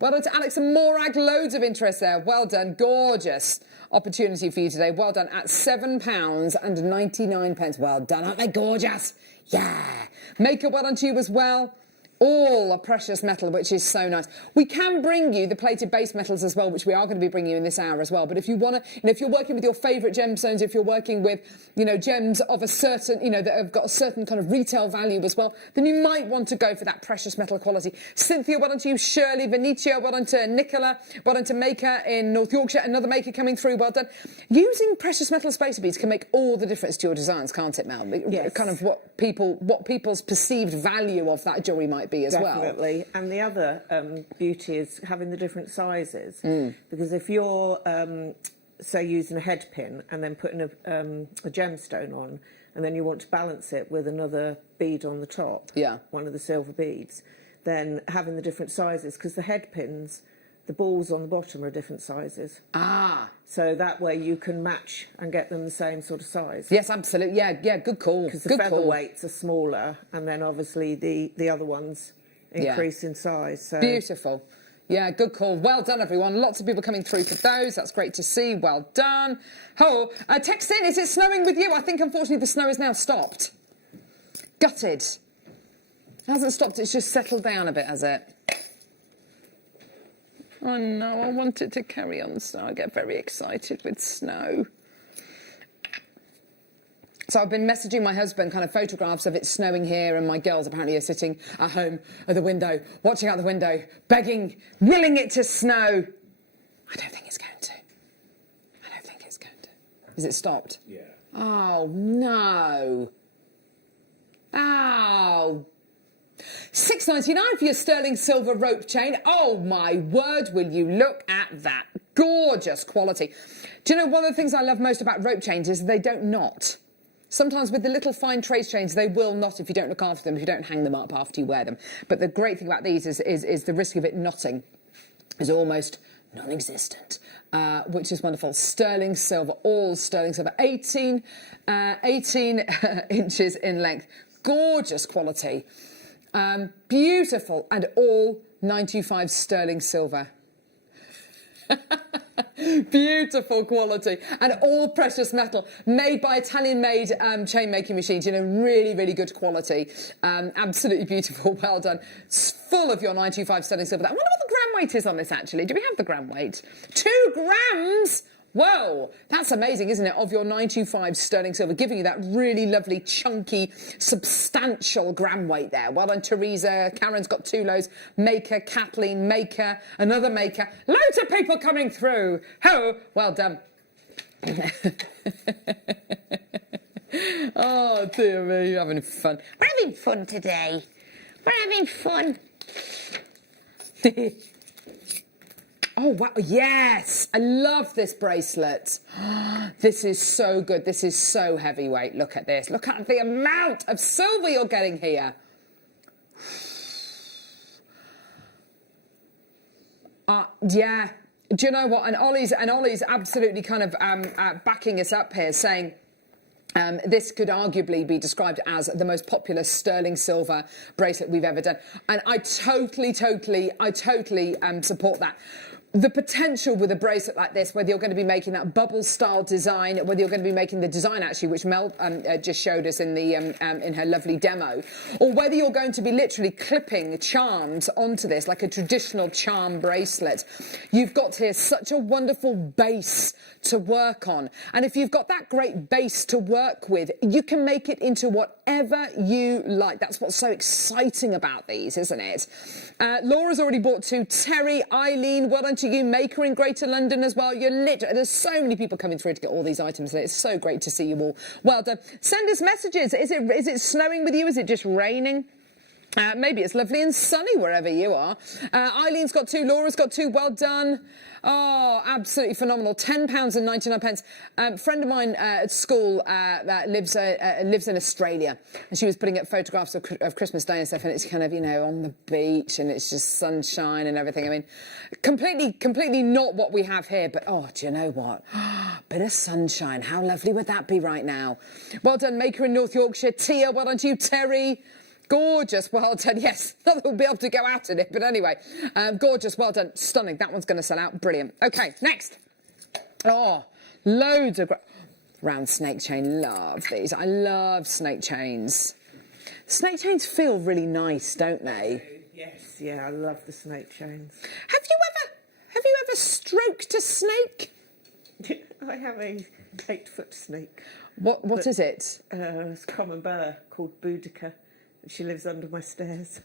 Well done to Alex and Morag. Loads of interest there. Well done. Gorgeous opportunity for you today. Well done at £7.99. Well done. Aren't they gorgeous? Yeah. Maker, well done to you as well. All a precious metal, which is so nice. We can bring you the plated base metals as well, which we are going to be bringing you in this hour as well. But if you want to, you know, if you're working with your favourite gemstones, if you're working with, you know, gems of a certain, you know, that have got a certain kind of retail value as well, then you might want to go for that precious metal quality. Cynthia, well done to you. Shirley, Venicio, well done to Nicola, well done to Maker in North Yorkshire. Another Maker coming through, well done. Using precious metal spacer beads can make all the difference to your designs, can't it, Mel? Yes. Kind of what people's perceived value of that jewellery might be as well. Definitely. And the other beauty is having the different sizes. Because if you're, say, using a head pin and then putting a gemstone on, and then you want to balance it with another bead on the top, one of the silver beads, then having the different sizes, because the head pins, the balls on the bottom are different sizes. Ah. So that way you can match and get them the same sort of size. Yes, absolutely. Yeah, good call. Because the featherweights are smaller, and then obviously the other ones increase in size. So. Beautiful. Yeah, good call. Well done, everyone. Lots of people coming through for those. That's great to see. Well done. Oh, text in. Is it snowing with you? I think, unfortunately, the snow has now stopped. Gutted. It hasn't stopped. It's just settled down a bit, has it? Oh, no. I want it to carry on, so I get very excited with snow. So I've been messaging my husband kind of photographs of it snowing here, and my girls apparently are sitting at home at the window, watching out the window, begging, willing it to snow. I don't think it's going to. I don't think it's going to. Is it stopped? Yeah. Oh, no. Oh. £6.99 for your sterling silver rope chain. Oh, my word, will you look at that. Gorgeous quality. Do you know, one of the things I love most about rope chains is they don't knot. Sometimes with the little fine trace chains, they will knot if you don't look after them, if you don't hang them up after you wear them. But the great thing about these is the risk of it knotting is almost non-existent, which is wonderful. Sterling silver, all sterling silver, 18 inches in length. Gorgeous quality. Beautiful, and all 925 sterling silver. Beautiful quality, and all precious metal, made by Italian-made chain making machines. You know, really, really good quality. Absolutely beautiful. Well done. It's full of your 925 sterling silver. I wonder what the gram weight is on this. Actually, do we have the gram weight? 2 grams. Whoa, that's amazing, isn't it, of your 925 sterling silver, giving you that really lovely, chunky, substantial gram weight there. Well done, Teresa. Karen's got 2 loads. Maker, Kathleen, Maker, another Maker. Loads of people coming through. Oh, well done. Oh, dear me, you're having fun. We're having fun today. We're having fun. Oh, wow, yes, I love this bracelet. This is so good. This is so heavyweight. Look at this. Look at the amount of silver you're getting here. Yeah, do you know what? And Ollie's absolutely kind of backing us up here, saying this could arguably be described as the most popular sterling silver bracelet we've ever done. And I totally support that. The potential with a bracelet like this, whether you're going to be making that bubble style design, whether you're going to be making the design actually, which Mel just showed us in the in her lovely demo, or whether you're going to be literally clipping charms onto this like a traditional charm bracelet, you've got here such a wonderful base to work on. And if you've got that great base to work with, you can make it into whatever you like. That's what's so exciting about these, isn't it? Laura's already bought 2. Terry, Eileen, well done to you. Maker in Greater London as well. There's so many people coming through to get all these items. It's so great to see you all. Well done. Send us messages. Is it snowing with you? Is it just raining? Maybe it's lovely and sunny wherever you are. Eileen's got 2. Laura's got 2. Well done. Oh, absolutely phenomenal. £10.99. Friend of mine at school lives in Australia, and she was putting up photographs of Christmas Day and stuff, and it's kind of, you know, on the beach, and it's just sunshine and everything. I mean, completely not what we have here, but oh, do you know what? Bit of sunshine. How lovely would that be right now? Well done, Maker in North Yorkshire. Tia, well done to you. Terry. Gorgeous, well done. Yes, not that we'll be able to go out in it, but anyway, gorgeous, well done. Stunning. That one's going to sell out. Brilliant. Okay, next. Oh, loads of round snake chain. Love these. I love snake chains. Snake chains feel really nice, don't they? Yes, yeah, I love the snake chains. Have you ever stroked a snake? I have a 8-foot snake. What is it? It's a common bird called Boudica. She lives under my stairs.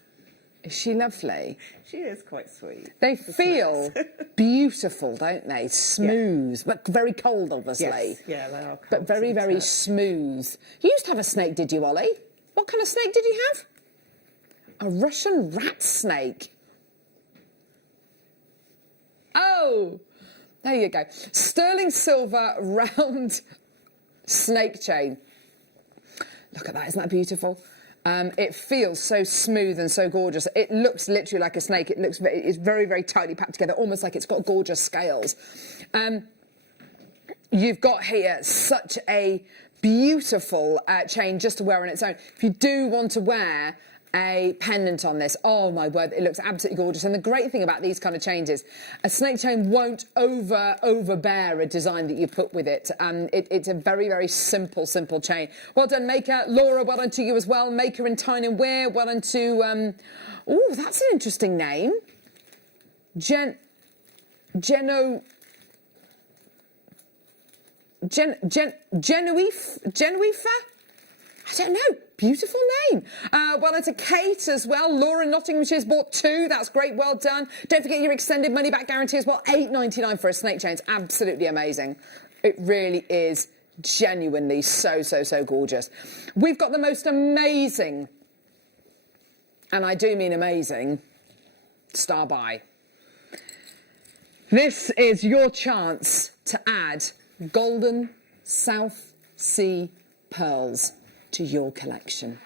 Is she lovely? She is quite sweet. They feel beautiful, don't they? Smooth, yeah. But very cold, obviously. Yes, yeah, they are cold. But very, very smooth. You used to have a snake, did you, Ollie? What kind of snake did you have? A Russian rat snake. Oh, there you go. Sterling silver round snake chain. Look at that, isn't that beautiful? It feels so smooth and so gorgeous. It looks literally like a snake. It's very, very tightly packed together, almost like it's got gorgeous scales. You've got here such a beautiful chain just to wear on its own. If you do want to wear a pendant on this, oh my word, it looks absolutely gorgeous. And the great thing about these kind of chains is a snake chain won't overbear a design that you put with it. It's a very, very simple chain. Well done, Maker. Laura, well done to you as well. Maker in Tyne and Wear, well done to oh, that's an interesting name. Genuifa? I don't know. Beautiful name. Well done to Kate as well. Laura in Nottinghamshire's bought 2. That's great. Well done. Don't forget your extended money back guarantee as well. £8.99 for a snake chain. It's absolutely amazing. It really is genuinely so gorgeous. We've got the most amazing, and I do mean amazing, star buy. This is your chance to add golden South Sea pearls to your collection.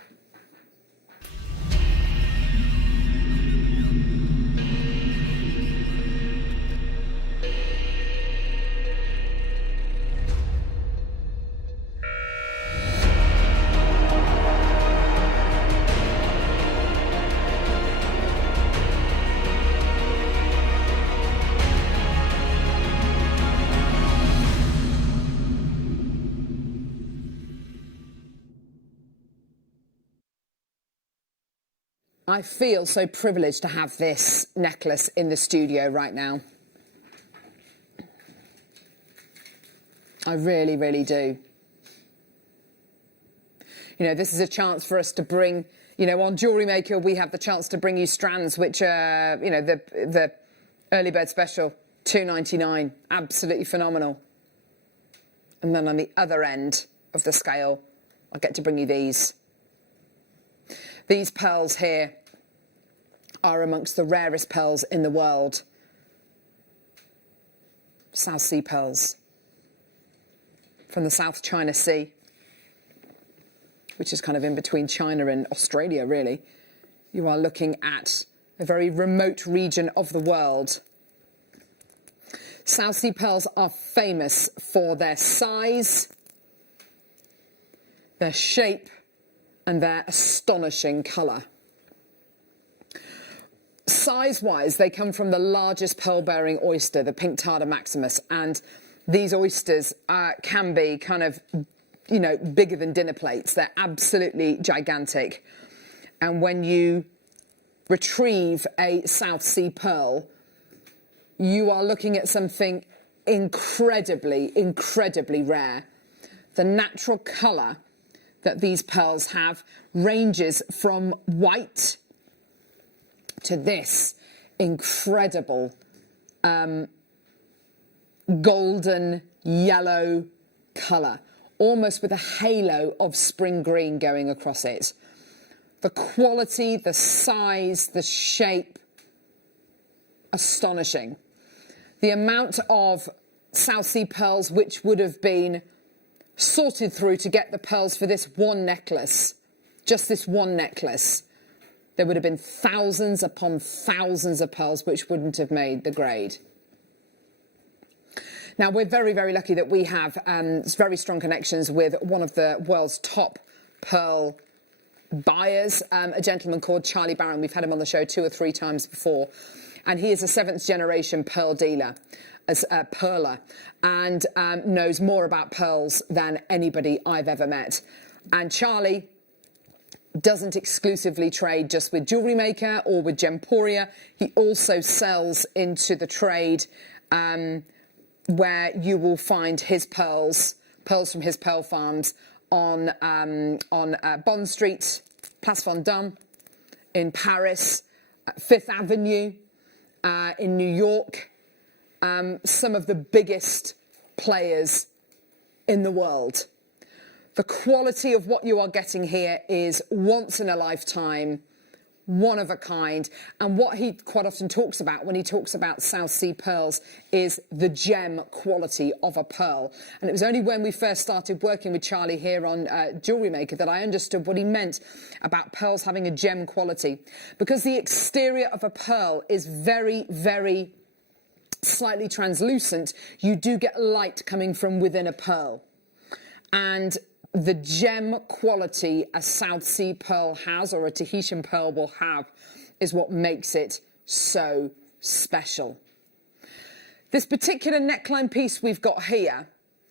I feel so privileged to have this necklace in the studio right now. I really, really do. You know, this is a chance for us to bring, you know, on Jewellery Maker, we have the chance to bring you strands, which are, you know, the early bird special, £2.99, absolutely phenomenal. And then on the other end of the scale, I'll get to bring you these. These pearls here are amongst the rarest pearls in the world. South Sea pearls from the South China Sea, which is kind of in between China and Australia, really. You are looking at a very remote region of the world. South Sea pearls are famous for their size, their shape, and their astonishing colour. Size-wise, they come from the largest pearl-bearing oyster, the Pink Tartar maximus, and these oysters can be kind of, you know, bigger than dinner plates. They're absolutely gigantic. And when you retrieve a South Sea pearl, you are looking at something incredibly, incredibly rare. The natural colour that these pearls have ranges from white to this incredible golden yellow colour, almost with a halo of spring green going across it. The quality, the size, the shape, astonishing. The amount of South Sea pearls which would have been sorted through to get the pearls for this one necklace, just this one necklace, there would have been thousands upon thousands of pearls which wouldn't have made the grade. Now, we're very, very lucky that we have very strong connections with one of the world's top pearl buyers, a gentleman called Charlie Barron. We've had him on the show 2 or 3 times before, and he is a 7th generation pearl dealer, as a pearler, and knows more about pearls than anybody I've ever met. And Charlie doesn't exclusively trade just with Jewellery Maker or with Gemporia. He also sells into the trade where you will find his pearls from his pearl farms on Bond Street, Place Vendôme, in Paris, 5th Avenue, in New York. Some of the biggest players in the world. The quality of what you are getting here is once in a lifetime, one of a kind. And what he quite often talks about when he talks about South Sea pearls is the gem quality of a pearl. And it was only when we first started working with Charlie here on Jewellery Maker that I understood what he meant about pearls having a gem quality. Because the exterior of a pearl is very, very slightly translucent, you do get light coming from within a pearl. And the gem quality a South Sea pearl has, or a Tahitian pearl will have, is what makes it so special. This particular neckline piece we've got here,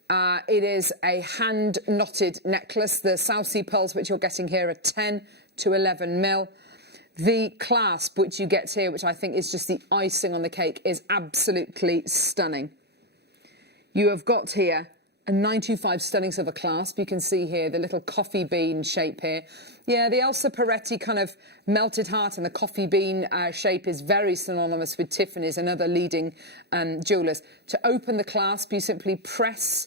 it is a hand-knotted necklace. The South Sea pearls which you're getting here are 10 to 11 mil. The clasp which you get here, which I think is just the icing on the cake, is absolutely stunning. You have got here a 925 stunning silver clasp. You can see here the little coffee bean shape here. Yeah, the Elsa Peretti kind of melted heart and the coffee bean shape is very synonymous with Tiffany's and other leading jewellers. To open the clasp, you simply press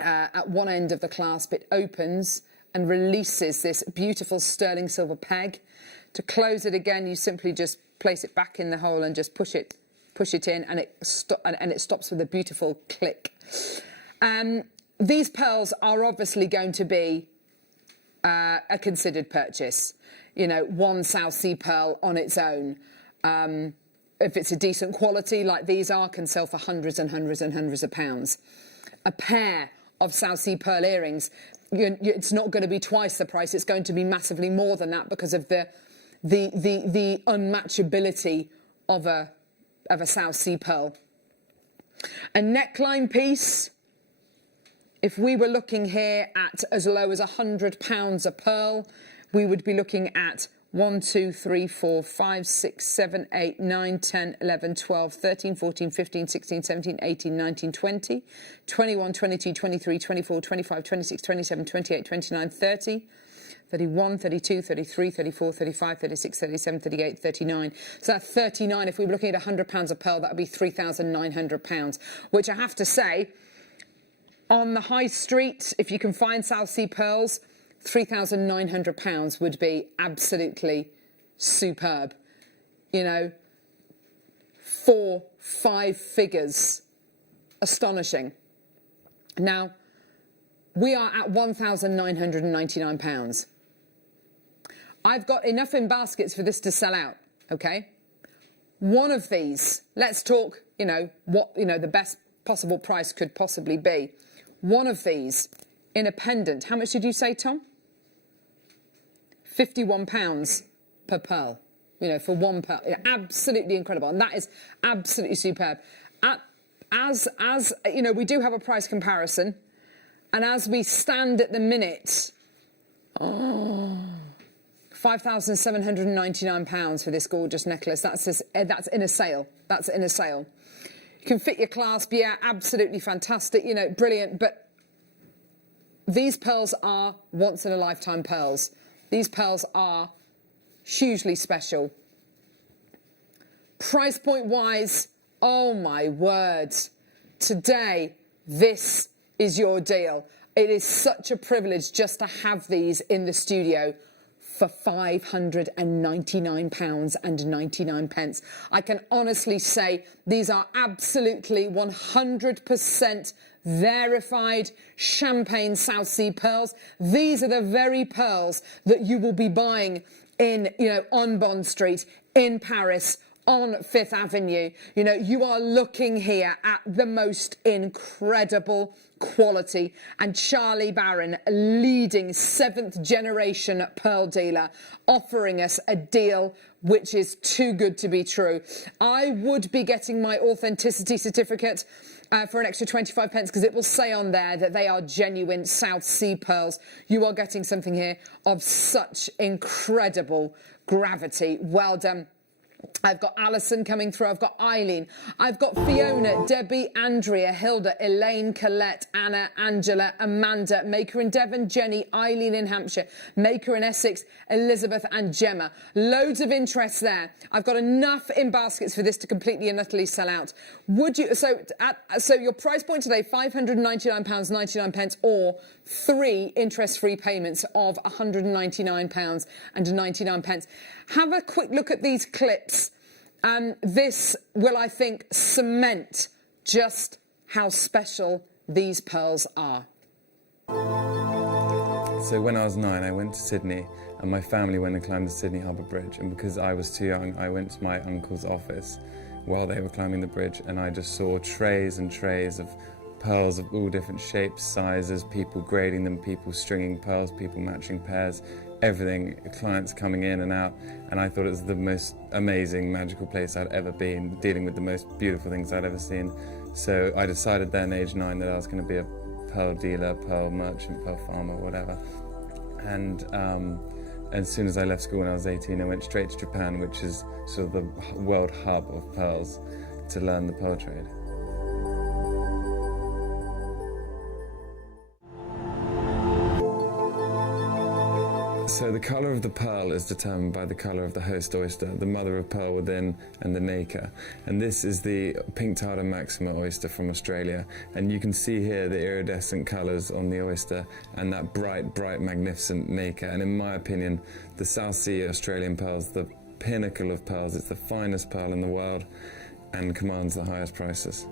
at one end of the clasp, it opens and releases this beautiful sterling silver peg. To close it again, you simply just place it back in the hole and just push it in, and it stops with a beautiful click. These pearls are obviously going to be a considered purchase. You know, one South Sea pearl on its own, if it's a decent quality like these are, can sell for hundreds and hundreds and hundreds of pounds. A pair of South Sea pearl earrings, it's not going to be twice the price. It's going to be massively more than that because of the unmatchability of a South Sea pearl. A neckline piece, if we were looking here at as low as £100 a pearl, we would be looking at 1, 2, 3, 4, 5, 6, 7, 8, 9, 10, 11, 12, 13, 14, 15, 16, 17, 18, 19, 20, 21, 22, 23, 24, 25, 26, 27, 28, 29, 30, 31, 32, 33, 34, 35, 36, 37, 38, 39. So that's 39. If we were looking at £100 a pearl, that would be £3,900, which I have to say, on the high street, if you can find South Sea pearls, £3,900 would be absolutely superb. You know, 4, 5 figures. Astonishing. Now, we are at £1,999. I've got enough in baskets for this to sell out, okay? One of these, let's talk, you know, what, you know, the best possible price could possibly be. One of these in a pendant, how much did you say, Tom? £51 per pearl, you know, for one pearl. Absolutely incredible. And that is absolutely superb. As you know, we do have a price comparison. And as we stand at the minute, £5,799 for this gorgeous necklace. That's in a sale. That's in a sale. You can fit your clasp, yeah, absolutely fantastic, you know, brilliant. But these pearls are once-in-a-lifetime pearls. These pearls are hugely special. Price point-wise, oh my word. Today, this is your deal. It is such a privilege just to have these in the studio for £599.99. I can honestly say these are absolutely 100% verified champagne South Sea pearls. These are the very pearls that you will be buying in, you know, on Bond Street, in Paris, on Fifth Avenue. You know, you are looking here at the most incredible quality, and Charlie Barron, leading 7th generation pearl dealer, offering us a deal which is too good to be true. I would be getting my authenticity certificate for an extra 25 pence, because it will say on there that they are genuine South Sea pearls. You are getting something here of such incredible gravity. Well done. I've got Alison coming through, I've got Eileen, I've got Fiona, Debbie, Andrea, Hilda, Elaine, Colette, Anna, Angela, Amanda, Maker in Devon, Jenny, Eileen in Hampshire, Maker in Essex, Elizabeth and Gemma. Loads of interest there. I've got enough in baskets for this to completely and utterly sell out. Would you, so your price point today, £599.99, or 3 interest-free payments of £199.99. Have a quick look at these clips. This will, I think, cement just how special these pearls are. So when I was 9, I went to Sydney, and my family went and climbed the Sydney Harbour Bridge. And because I was too young, I went to my uncle's office while they were climbing the bridge, and I just saw trays and trays of pearls of all different shapes, sizes, people grading them, people stringing pearls, people matching pairs, everything, clients coming in and out, and I thought it was the most amazing, magical place I'd ever been, dealing with the most beautiful things I'd ever seen. So I decided then, age 9, that I was going to be a pearl dealer, pearl merchant, pearl farmer, whatever. And as soon as I left school when I was 18, I went straight to Japan, which is sort of the world hub of pearls, to learn the pearl trade. So the colour of the pearl is determined by the colour of the host oyster, the mother of pearl within and the nacre. And this is the Pinctada maxima oyster from Australia. And you can see here the iridescent colours on the oyster and that bright, bright, magnificent nacre. And in my opinion, the South Sea Australian pearl's the pinnacle of pearls. It's the finest pearl in the world and commands the highest prices.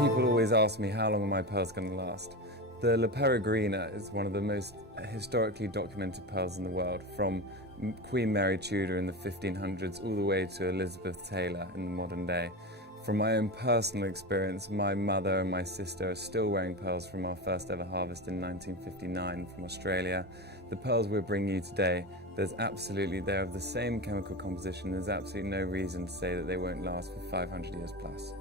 People always ask me how long are my pearls going to last. The La Peregrina is one of the most historically documented pearls in the world, from Queen Mary Tudor in the 1500s all the way to Elizabeth Taylor in the modern day. From my own personal experience, my mother and my sister are still wearing pearls from our first ever harvest in 1959 from Australia. The pearls we're bringing you today, they're of the same chemical composition. There's absolutely no reason to say that they won't last for 500 years plus.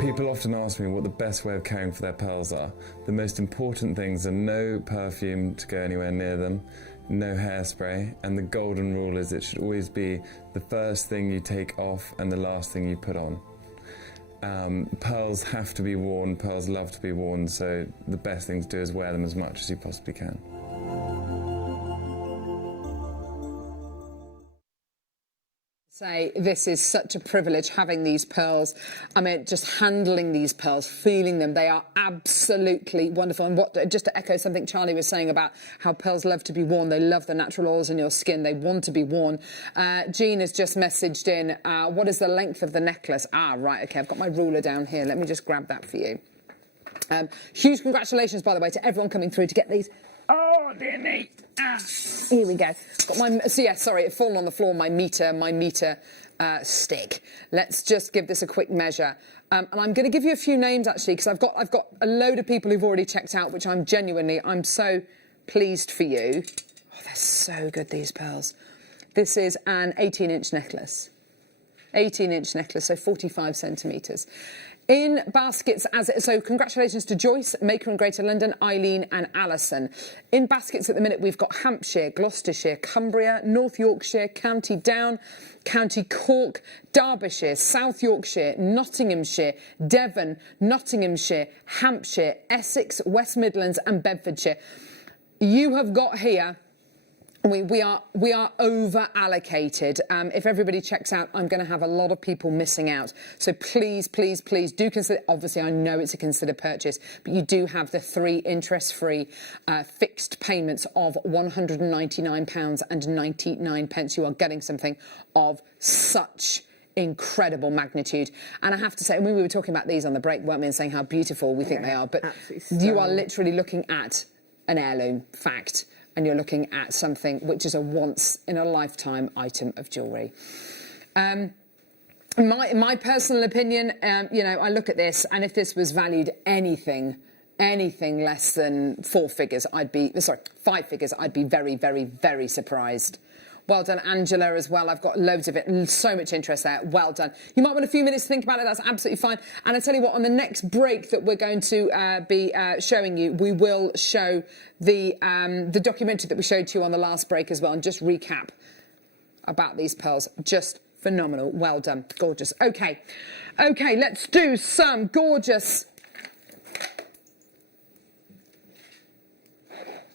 People often ask me what the best way of caring for their pearls are. The most important things are no perfume to go anywhere near them, no hairspray, and the golden rule is it should always be the first thing you take off and the last thing you put on. Pearls have to be worn, pearls love to be worn, so the best thing to do is wear them as much as you possibly can. Say this is such a privilege having these pearls. I mean, just handling these pearls, feeling them, they are absolutely wonderful. And just to echo something Charlie was saying about how pearls love to be worn, they love the natural oils in your skin, they want to be worn. Jean has just messaged in, what is the length of the necklace? Right, okay, I've got my ruler down here. Let me just grab that for you. Huge congratulations, by the way, to everyone coming through to get these. Oh, dear me. Here we go. Got my, so yeah, sorry, it fallen on the floor, my meter stick. Let's just give this a quick measure. And I'm going to give you a few names, actually, because I've got a load of people who've already checked out, which I'm so pleased for you. Oh, they're so good, these pearls. This is an 18-inch necklace. 18-inch necklace, so 45 centimetres. In baskets, so congratulations to Joyce, Maker in Greater London, Eileen and Alison. In baskets at the minute, we've got Hampshire, Gloucestershire, Cumbria, North Yorkshire, County Down, County Cork, Derbyshire, South Yorkshire, Nottinghamshire, Devon, Nottinghamshire, Hampshire, Essex, West Midlands and Bedfordshire. You have got here... We are over allocated. If everybody checks out, I'm going to have a lot of people missing out. So please, please, please do consider. Obviously, I know it's a considered purchase, but you do have the 3 interest-free fixed payments of £199.99. You are getting something of such incredible magnitude. And I have to say, we were talking about these on the break, weren't we, and saying how beautiful we think they are. But you are literally looking at an heirloom fact. And you're looking at something which is a once-in-a-lifetime item of jewellery. My personal opinion, I look at this, and if this was valued anything less than 5 figures, I'd be very, very, very surprised. Well done, Angela, as well. I've got loads of it, so much interest there. Well done. You might want a few minutes to think about it. That's absolutely fine. And I tell you what, on the next break that we're going to be showing you, we will show the documentary that we showed to you on the last break as well, and just recap about these pearls. Just phenomenal. Well done. Gorgeous. Okay, let's do some gorgeous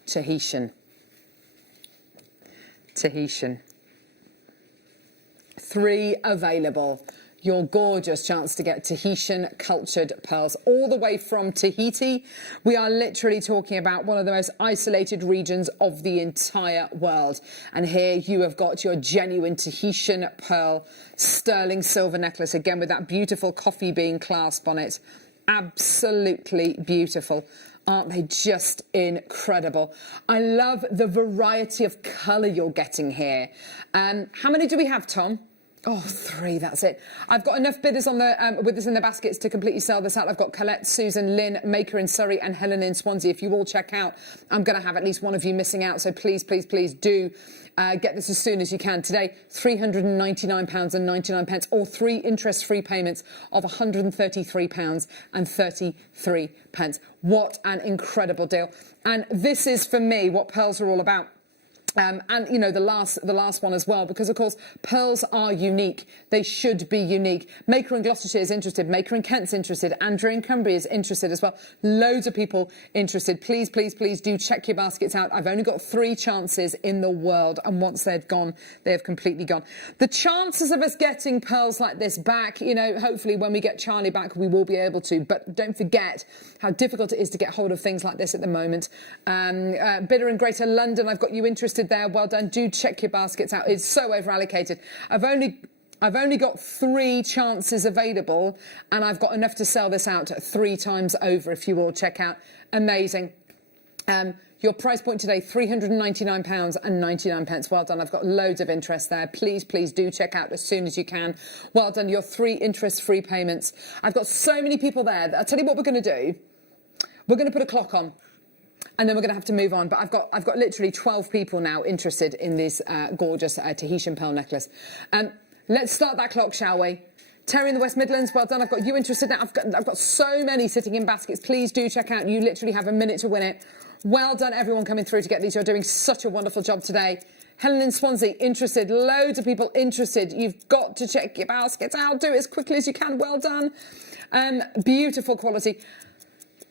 Tahitian. 3 available. Your gorgeous chance to get Tahitian cultured pearls all the way from Tahiti. We are literally talking about one of the most isolated regions of the entire world. And here you have got your genuine Tahitian pearl sterling silver necklace, again with that beautiful coffee bean clasp on it. Absolutely beautiful. Aren't they just incredible? I love the variety of colour you're getting here. How many do we have, Tom? Oh, 3, that's it. I've got enough bidders on the with us in the baskets to completely sell this out. I've got Colette, Susan, Lynn, Maker in Surrey and Helen in Swansea. If you all check out, I'm going to have at least one of you missing out. So please, please, please do get this as soon as you can. Today, £399.99 or 3 interest-free payments of £133.33. What an incredible deal. And this is, for me, what pearls are all about. And you know, the last one as well, because of course pearls are unique. They should be unique. Maker in Gloucestershire is interested. Maker in Kent's interested. Andrew in Cumbria is interested as well. Loads of people interested. Please, please, please do check your baskets out. I've only got 3 chances in the world, and once they're gone, they have completely gone. The chances of us getting pearls like this back, you know, hopefully when we get Charlie back, we will be able to. But don't forget how difficult it is to get hold of things like this at the moment. Bidder in Greater London, I've got you interested there. Well done. Do check your baskets out. It's so over allocated. I've only got 3 chances available, and I've got enough to sell this out 3 times over. If you all check out, amazing. Your price point today, £399.99. Well done. I've got loads of interest there. Please, please do check out as soon as you can. Well done. Your 3 interest-free payments. I've got so many people there that I'll tell you what we're going to do. We're going to put a clock on, and then we're going to have to move on. But I've got literally 12 people now interested in this gorgeous Tahitian pearl necklace. Let's start that clock, shall we? Terry in the West Midlands, well done. I've got you interested now. I've got so many sitting in baskets. Please do check out. You literally have a minute to win it. Well done, everyone coming through to get these. You're doing such a wonderful job today. Helen in Swansea, interested. Loads of people interested. You've got to check your baskets out. Do it as quickly as you can. Well done. Beautiful quality.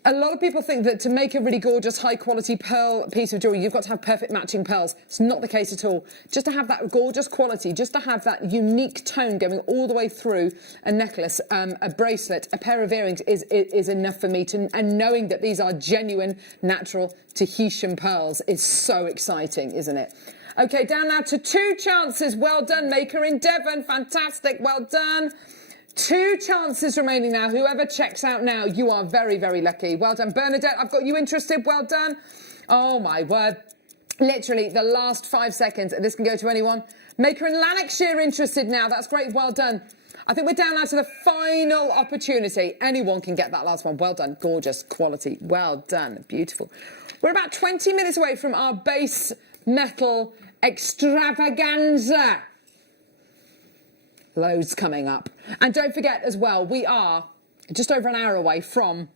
A lot of people think that to make a really gorgeous, high-quality pearl piece of jewellery, you've got to have perfect matching pearls. It's not the case at all. Just to have that gorgeous quality, just to have that unique tone going all the way through a necklace, a bracelet, a pair of earrings is enough for me. And knowing that these are genuine, natural Tahitian pearls is so exciting, isn't it? OK, down now to 2 chances. Well done, Maker in Devon. Fantastic. Well done. 2 chances remaining now. Whoever checks out now, you are very, very lucky. Well done. Bernadette, I've got you interested. Well done. Oh, my word. Literally, the last 5 seconds. This can go to anyone. Maker in Lanarkshire interested now. That's great. Well done. I think we're down now to the final opportunity. Anyone can get that last one. Well done. Gorgeous quality. Well done. Beautiful. We're about 20 minutes away from our base metal extravaganza. Loads coming up. And don't forget as well, we are just over an hour away from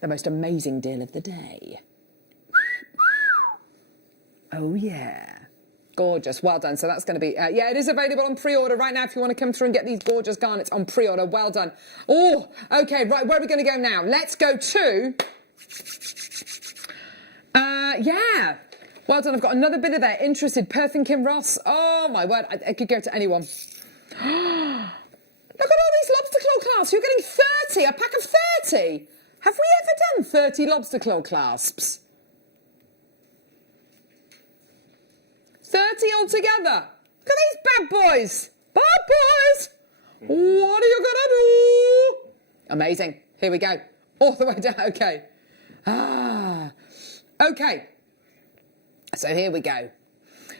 the most amazing deal of the day. Oh, yeah. Gorgeous. Well done. So that's going to be, yeah, it is available on pre-order right now if you want to come through and get these gorgeous garnets on pre-order. Well done. Oh, OK, right, where are we going to go now? Let's go to, yeah. Well done, I've got another bidder there, interested, Perth and Kinross. Oh, my word, I could go to anyone. Look at all these lobster claw clasps. You're getting 30, a pack of 30. Have we ever done 30 lobster claw clasps? 30 altogether. Look at these bad boys. Bad boys. What are you going to do? Amazing. Here we go. All the way down. OK. OK. So here we go.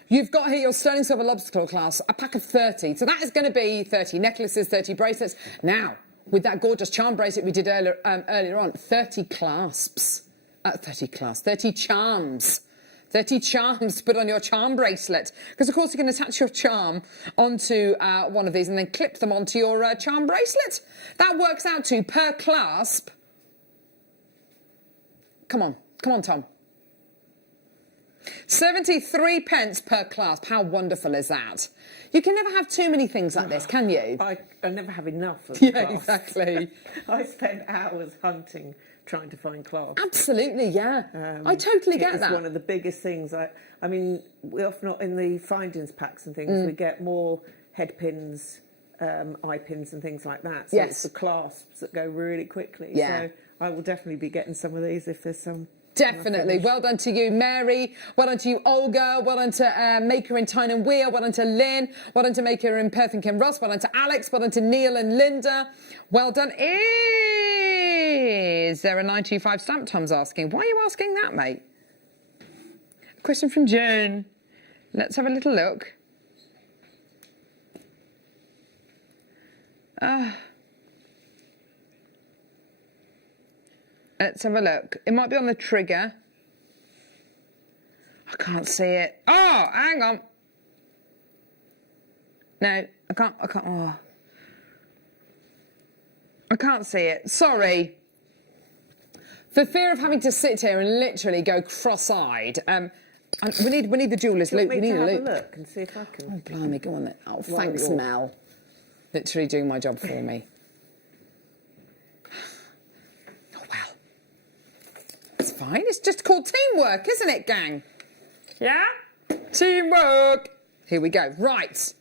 You've got here your sterling silver lobster claw clasp, a pack of 30. So that is going to be 30 necklaces, 30 bracelets. Now, with that gorgeous charm bracelet we did earlier on, 30 clasps. 30 charms. 30 charms to put on your charm bracelet. Because, of course, you can attach your charm onto one of these and then clip them onto your charm bracelet. That works out to, per clasp... Come on, Tom. 73 pence per clasp. How wonderful is that? You can never have too many things like this, can you? I never have enough of yeah, clasps. Exactly. I spend hours hunting, trying to find clasps. Absolutely, yeah. I totally get that. It's one of the biggest things. I mean, we often, in the findings packs and things, we get more head pins, eye pins and things like that. So yes. It's the clasps that go really quickly. Yeah. So I will definitely be getting some of these if there's some. Definitely. Well done to you, Mary. Well done to you, Olga. Well done to Maker in Tyne and Weir. Well done to Lynn. Well done to Maker in Perth and Kinross. Well done to Alex. Well done to Neil and Linda. Well done. Is there a 925 stamp? Tom's asking. Why are you asking that, mate? Question from June. Let's have a little look. Let's have a look. It might be on the trigger. I can't see it. Oh, hang on. No, I can't. Oh. I can't see it. Sorry. For fear of having to sit here and literally go cross-eyed, We need the jeweller's loop. We need a loop. Have a look and see if I can. Oh, blimey, go on then. Oh, thanks, Mel. Literally doing my job for me. Oh, well. It's fine. It's just called teamwork, isn't it, gang? Yeah? Teamwork. Here we go. Right.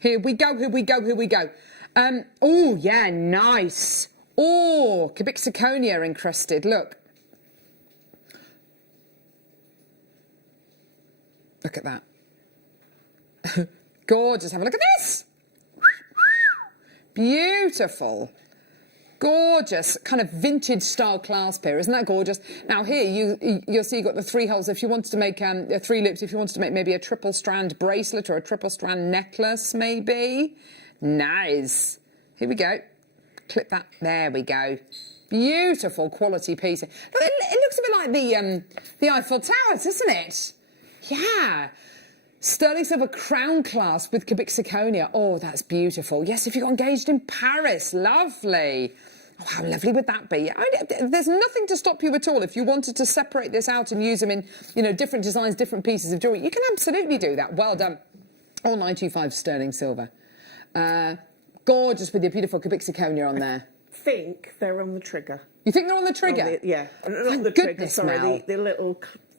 Here we go, here we go, here we go. Oh, yeah, nice. Oh, cubic zirconia encrusted, look. Look at that. Gorgeous. Have a look at this. Beautiful. Gorgeous, kind of vintage style clasp here, isn't that gorgeous? Now here you'll see you've got the 3 holes. If you wanted to make 3 loops, if you wanted to make maybe a triple strand bracelet or a triple strand necklace, maybe. Nice. Here we go. Clip that. There we go. Beautiful quality piece. It looks a bit like the Eiffel Towers, doesn't it? Yeah. Sterling silver crown clasp with cubic zirconia. Oh, that's beautiful. Yes, if you got engaged in Paris, lovely. Oh, how lovely would that be? There's nothing to stop you at all. If you wanted to separate this out and use them in, different designs, different pieces of jewellery, you can absolutely do that. Well done. All 925 sterling silver. Gorgeous with your beautiful cubic zirconia on there. I think they're on the trigger. You think they're on the trigger? Yeah. Not the trigger, sorry,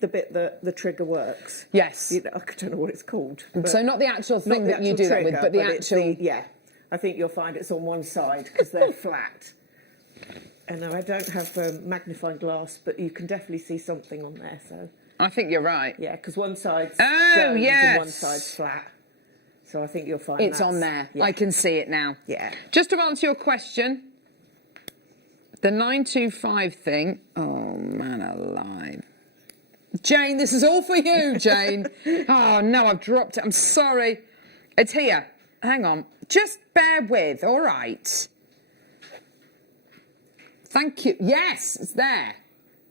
the bit that the trigger works. Yes. I don't know what it's called. So not the actual thing that you do that with, but the actual... Yeah. I think you'll find it's on one side because they're flat. And I don't have a magnifying glass, but you can definitely see something on there. So I think you're right. Yeah, because one side's stones and one side's flat. So I think you'll find it's on there. Yeah. I can see it now. Yeah. Just to answer your question, the 925 thing. Oh man alive. Jane, this is all for you, Jane. Oh no, I've dropped it. I'm sorry. It's here. Hang on. Just bear with. All right. Thank you. Yes, it's there.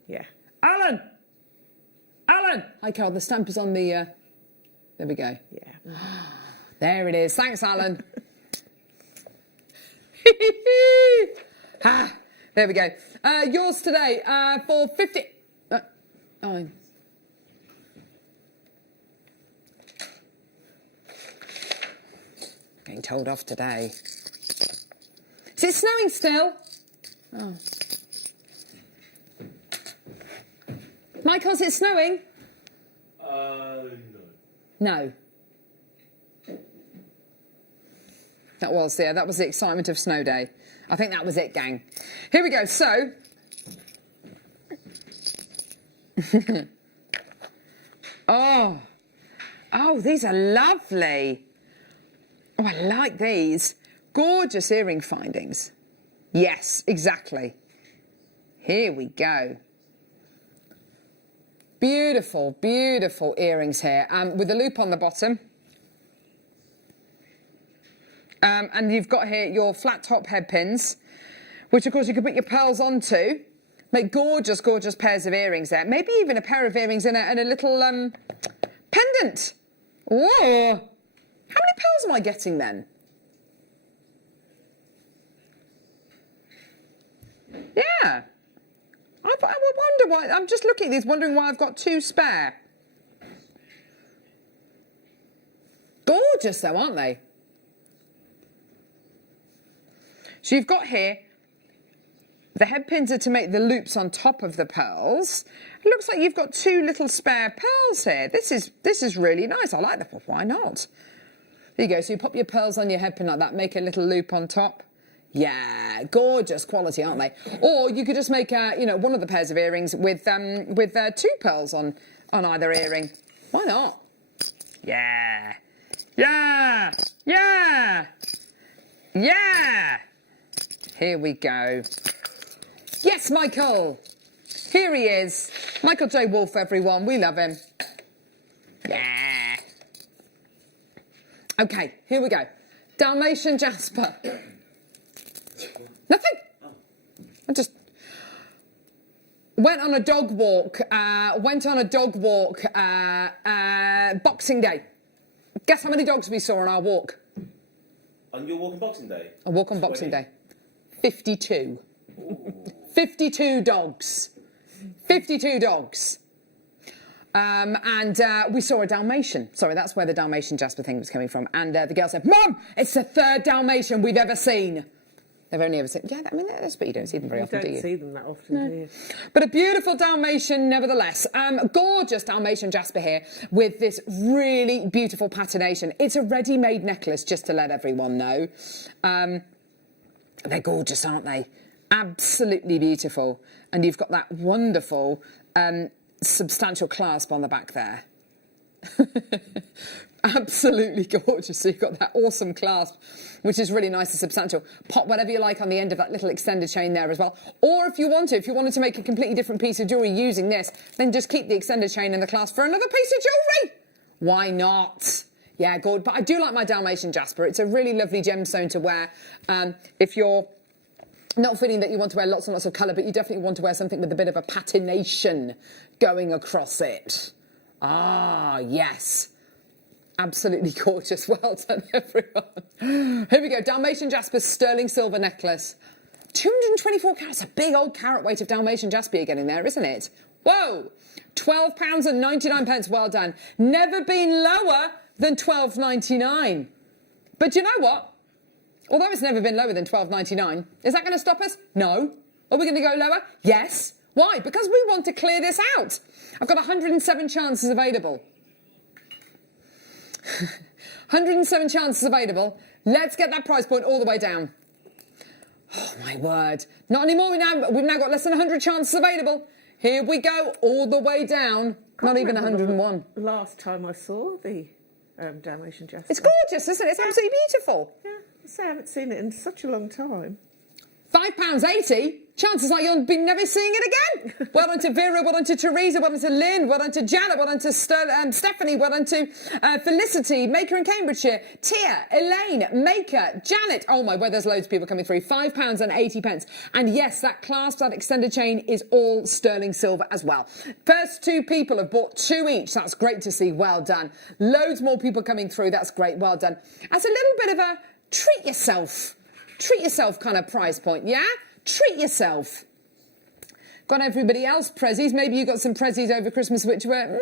Yeah. Alan. Hi, Carol. The stamp is on the... There we go. Yeah. There it is. Thanks, Alan. There we go. Yours today for 50... Oh. Getting told off today. Is it snowing still? Oh. Michael, is it snowing? No. No. That was the excitement of snow day. I think that was it, gang. Here we go. So, oh, these are lovely. Oh, I like these. Gorgeous earring findings. Yes, exactly. Here we go. Beautiful, beautiful earrings here, with a loop on the bottom. And you've got here your flat top head pins, which of course you can put your pearls onto. Make gorgeous, gorgeous pairs of earrings there. Maybe even a pair of earrings and a little pendant. Whoa! How many pearls am I getting then? Yeah. I wonder why. I'm just looking at these, wondering why I've got 2 spare. Gorgeous though, aren't they? So you've got here, the head pins are to make the loops on top of the pearls. It looks like you've got 2 little spare pearls here. This is really nice. I like that. Why not? There you go. So you pop your pearls on your head pin like that, make a little loop on top. Yeah, gorgeous quality, aren't they? Or you could just make one of the pairs of earrings with 2 pearls on either earring. Why not? Yeah, yeah, yeah, yeah. Here we go. Yes, Michael. Here he is. Michael J. Wolfe, everyone. We love him. Yeah. Okay, here we go. Dalmatian Jasper. Nothing. I just went on a dog walk. Boxing Day. Guess how many dogs we saw on our walk? On your walk on Boxing Day? A walk on Boxing Day. 52. Ooh. 52 dogs. 52 dogs. And we saw a Dalmatian. Sorry, that's where the Dalmatian Jasper thing was coming from. And the girl said, Mum, it's the 3rd Dalmatian we've ever seen. They've only ever seen... Yeah, I mean, that's but you don't see them very often, do you? You don't see them that often, do you? But a beautiful Dalmatian, nevertheless. Gorgeous Dalmatian Jasper here with this really beautiful patination. It's a ready-made necklace, just to let everyone know. They're gorgeous, aren't they? Absolutely beautiful. And you've got that wonderful... substantial clasp on the back there. Absolutely gorgeous. So you've got that awesome clasp, which is really nice and substantial. Pop whatever you like on the end of that little extended chain there as well. Or if you wanted to make a completely different piece of jewellery using this, then just keep the extended chain and the clasp for another piece of jewellery. Why not? Yeah, good. But I do like my Dalmatian Jasper. It's a really lovely gemstone to wear. If you're not feeling that you want to wear lots and lots of colour, but you definitely want to wear something with a bit of a patination going across it. Ah, yes. Absolutely gorgeous. Well done, everyone. Here we go. Dalmatian Jasper sterling silver necklace. 224 carats. A big old carat weight of Dalmatian Jasper you're getting there, isn't it? Whoa. £12.99. Well done. Never been lower than £12.99. But you know what? Although it's never been lower than £12.99, is that going to stop us? No. Are we going to go lower? Yes. Why? Because we want to clear this out. I've got 107 chances available. 107 chances available. Let's get that price point all the way down. Oh, my word. Not anymore. We've now got less than 100 chances available. Here we go, all the way down. Not even 101. Last time I saw the Dalmatian Jasper. It's gorgeous, isn't it? It's absolutely beautiful. Yeah, I haven't seen it in such a long time. £5.80. Chances are you'll be never seeing it again. Well done to Vera, well done to Teresa, well done to Lynn, well done to Janet, well done to Stephanie, well done to Felicity, Maker in Cambridgeshire, Tia, Elaine, Maker, Janet. Oh my word, there's loads of people coming through. £5.80. And yes, that clasp, that extended chain is all sterling silver as well. First 2 people have bought 2 each. That's great to see. Well done. Loads more people coming through. That's great. Well done. That's a little bit of a treat yourself kind of price point, yeah? Treat yourself. Got everybody else prezzies. Maybe you got some prezzies over Christmas which were...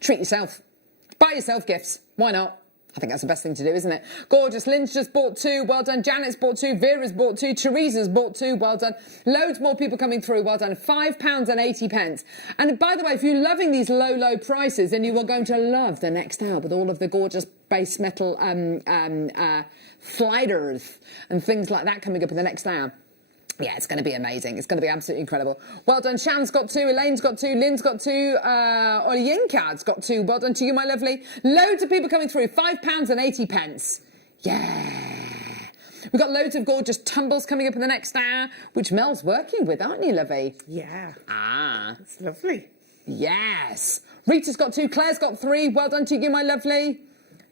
Treat yourself. Buy yourself gifts. Why not? I think that's the best thing to do, isn't it? Gorgeous. Lynn's just bought 2. Well done. Janet's bought 2. Vera's bought 2. Teresa's bought 2. Well done. Loads more people coming through. Well done. £5.80. And by the way, if you're loving these low, low prices, then you are going to love the next hour with all of the gorgeous base metal flighters and things like that coming up in the next hour. Yeah, it's going to be amazing. It's going to be absolutely incredible. Well done. Shan's got 2. Elaine's got 2. Lynn's got 2. Olyinka's got 2. Well done to you, my lovely. Loads of people coming through. £5.80. Yeah. We've got loads of gorgeous tumbles coming up in the next hour, which Mel's working with, aren't you, lovey? Yeah. Ah. It's lovely. Yes. Rita's got 2. Claire's got 3. Well done to you, my lovely.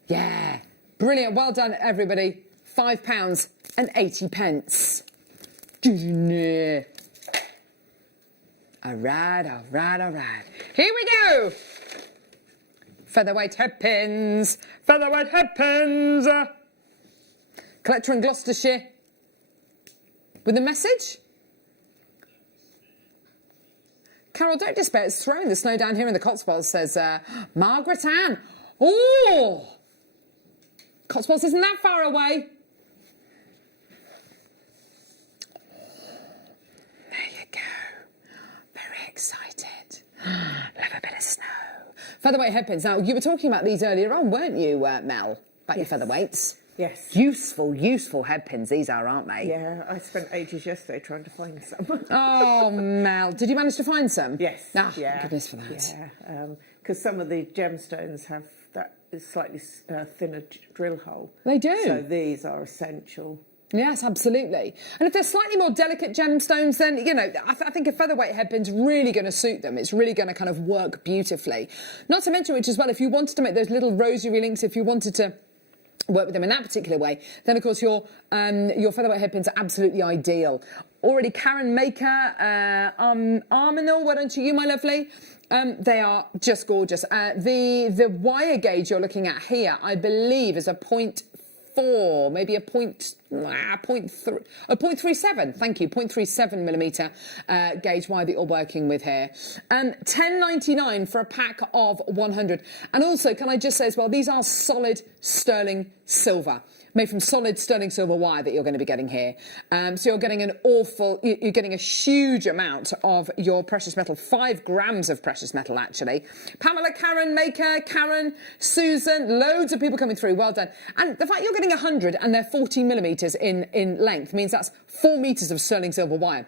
Yeah. Brilliant. Well done, everybody. £5.80. All right. Here we go. Featherweight headpins. Featherweight headpins. Collector in Gloucestershire. With a message. Carol, don't despair. It's throwing the snow down here in the Cotswolds, says Margaret Ann. Oh! Cotswolds isn't that far away. Excited. Love a bit of snow. Featherweight headpins. Now, you were talking about these earlier on, weren't you, Mel? About your featherweights. Yes. Useful headpins these are, aren't they? Yeah, I spent ages yesterday trying to find some. Oh, Mel. Did you manage to find some? Yes. Ah, yeah. Goodness for that. Yeah, because some of the gemstones have that slightly thinner drill hole. They do. So these are essential. Yes, absolutely. And if they're slightly more delicate gemstones, then, you know, I think a featherweight headpin's really going to suit them. It's really going to kind of work beautifully. Not to mention which as well, if you wanted to make those little rosary links, if you wanted to work with them in that particular way, then of course your featherweight headpins are absolutely ideal. Already Karen Maker, Arminal, well done to you, my lovely. They are just gorgeous. The wire gauge you're looking at here, I believe, is a 0.4, maybe a 0.5 0.37, thank you, 0.37 millimetre gauge wire that you're working with here. £10.99 for a pack of 100. And also, can I just say as well, these are solid sterling silver, made from solid sterling silver wire that you're going to be getting here. So you're getting you're getting a huge amount of your precious metal, 5 grams of precious metal actually. Pamela, Karen, Maker, Karen, Susan, loads of people coming through, well done. And the fact you're getting 100 and they're 40 millimetres in length means that's 4 metres of sterling silver wire.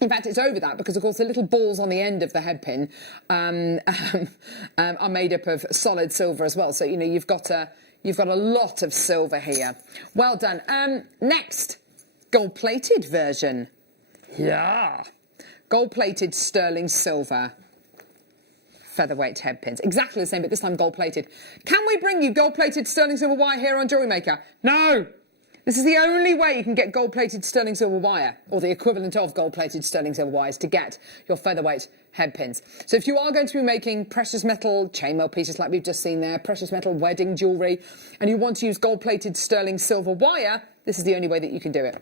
In fact, it's over that because, of course, the little balls on the end of the head pin are made up of solid silver as well. So, you know, you've got a lot of silver here. Well done. Next, gold-plated version. Yeah. Gold-plated sterling silver featherweight head pins. Exactly the same, but this time gold-plated. Can we bring you gold-plated sterling silver wire here on JewelleryMaker? No. This is the only way you can get gold-plated sterling silver wire, or the equivalent of gold-plated sterling silver wires, to get your featherweight head pins. So if you are going to be making precious metal chainmail pieces like we've just seen there, precious metal wedding jewellery, and you want to use gold-plated sterling silver wire, this is the only way that you can do it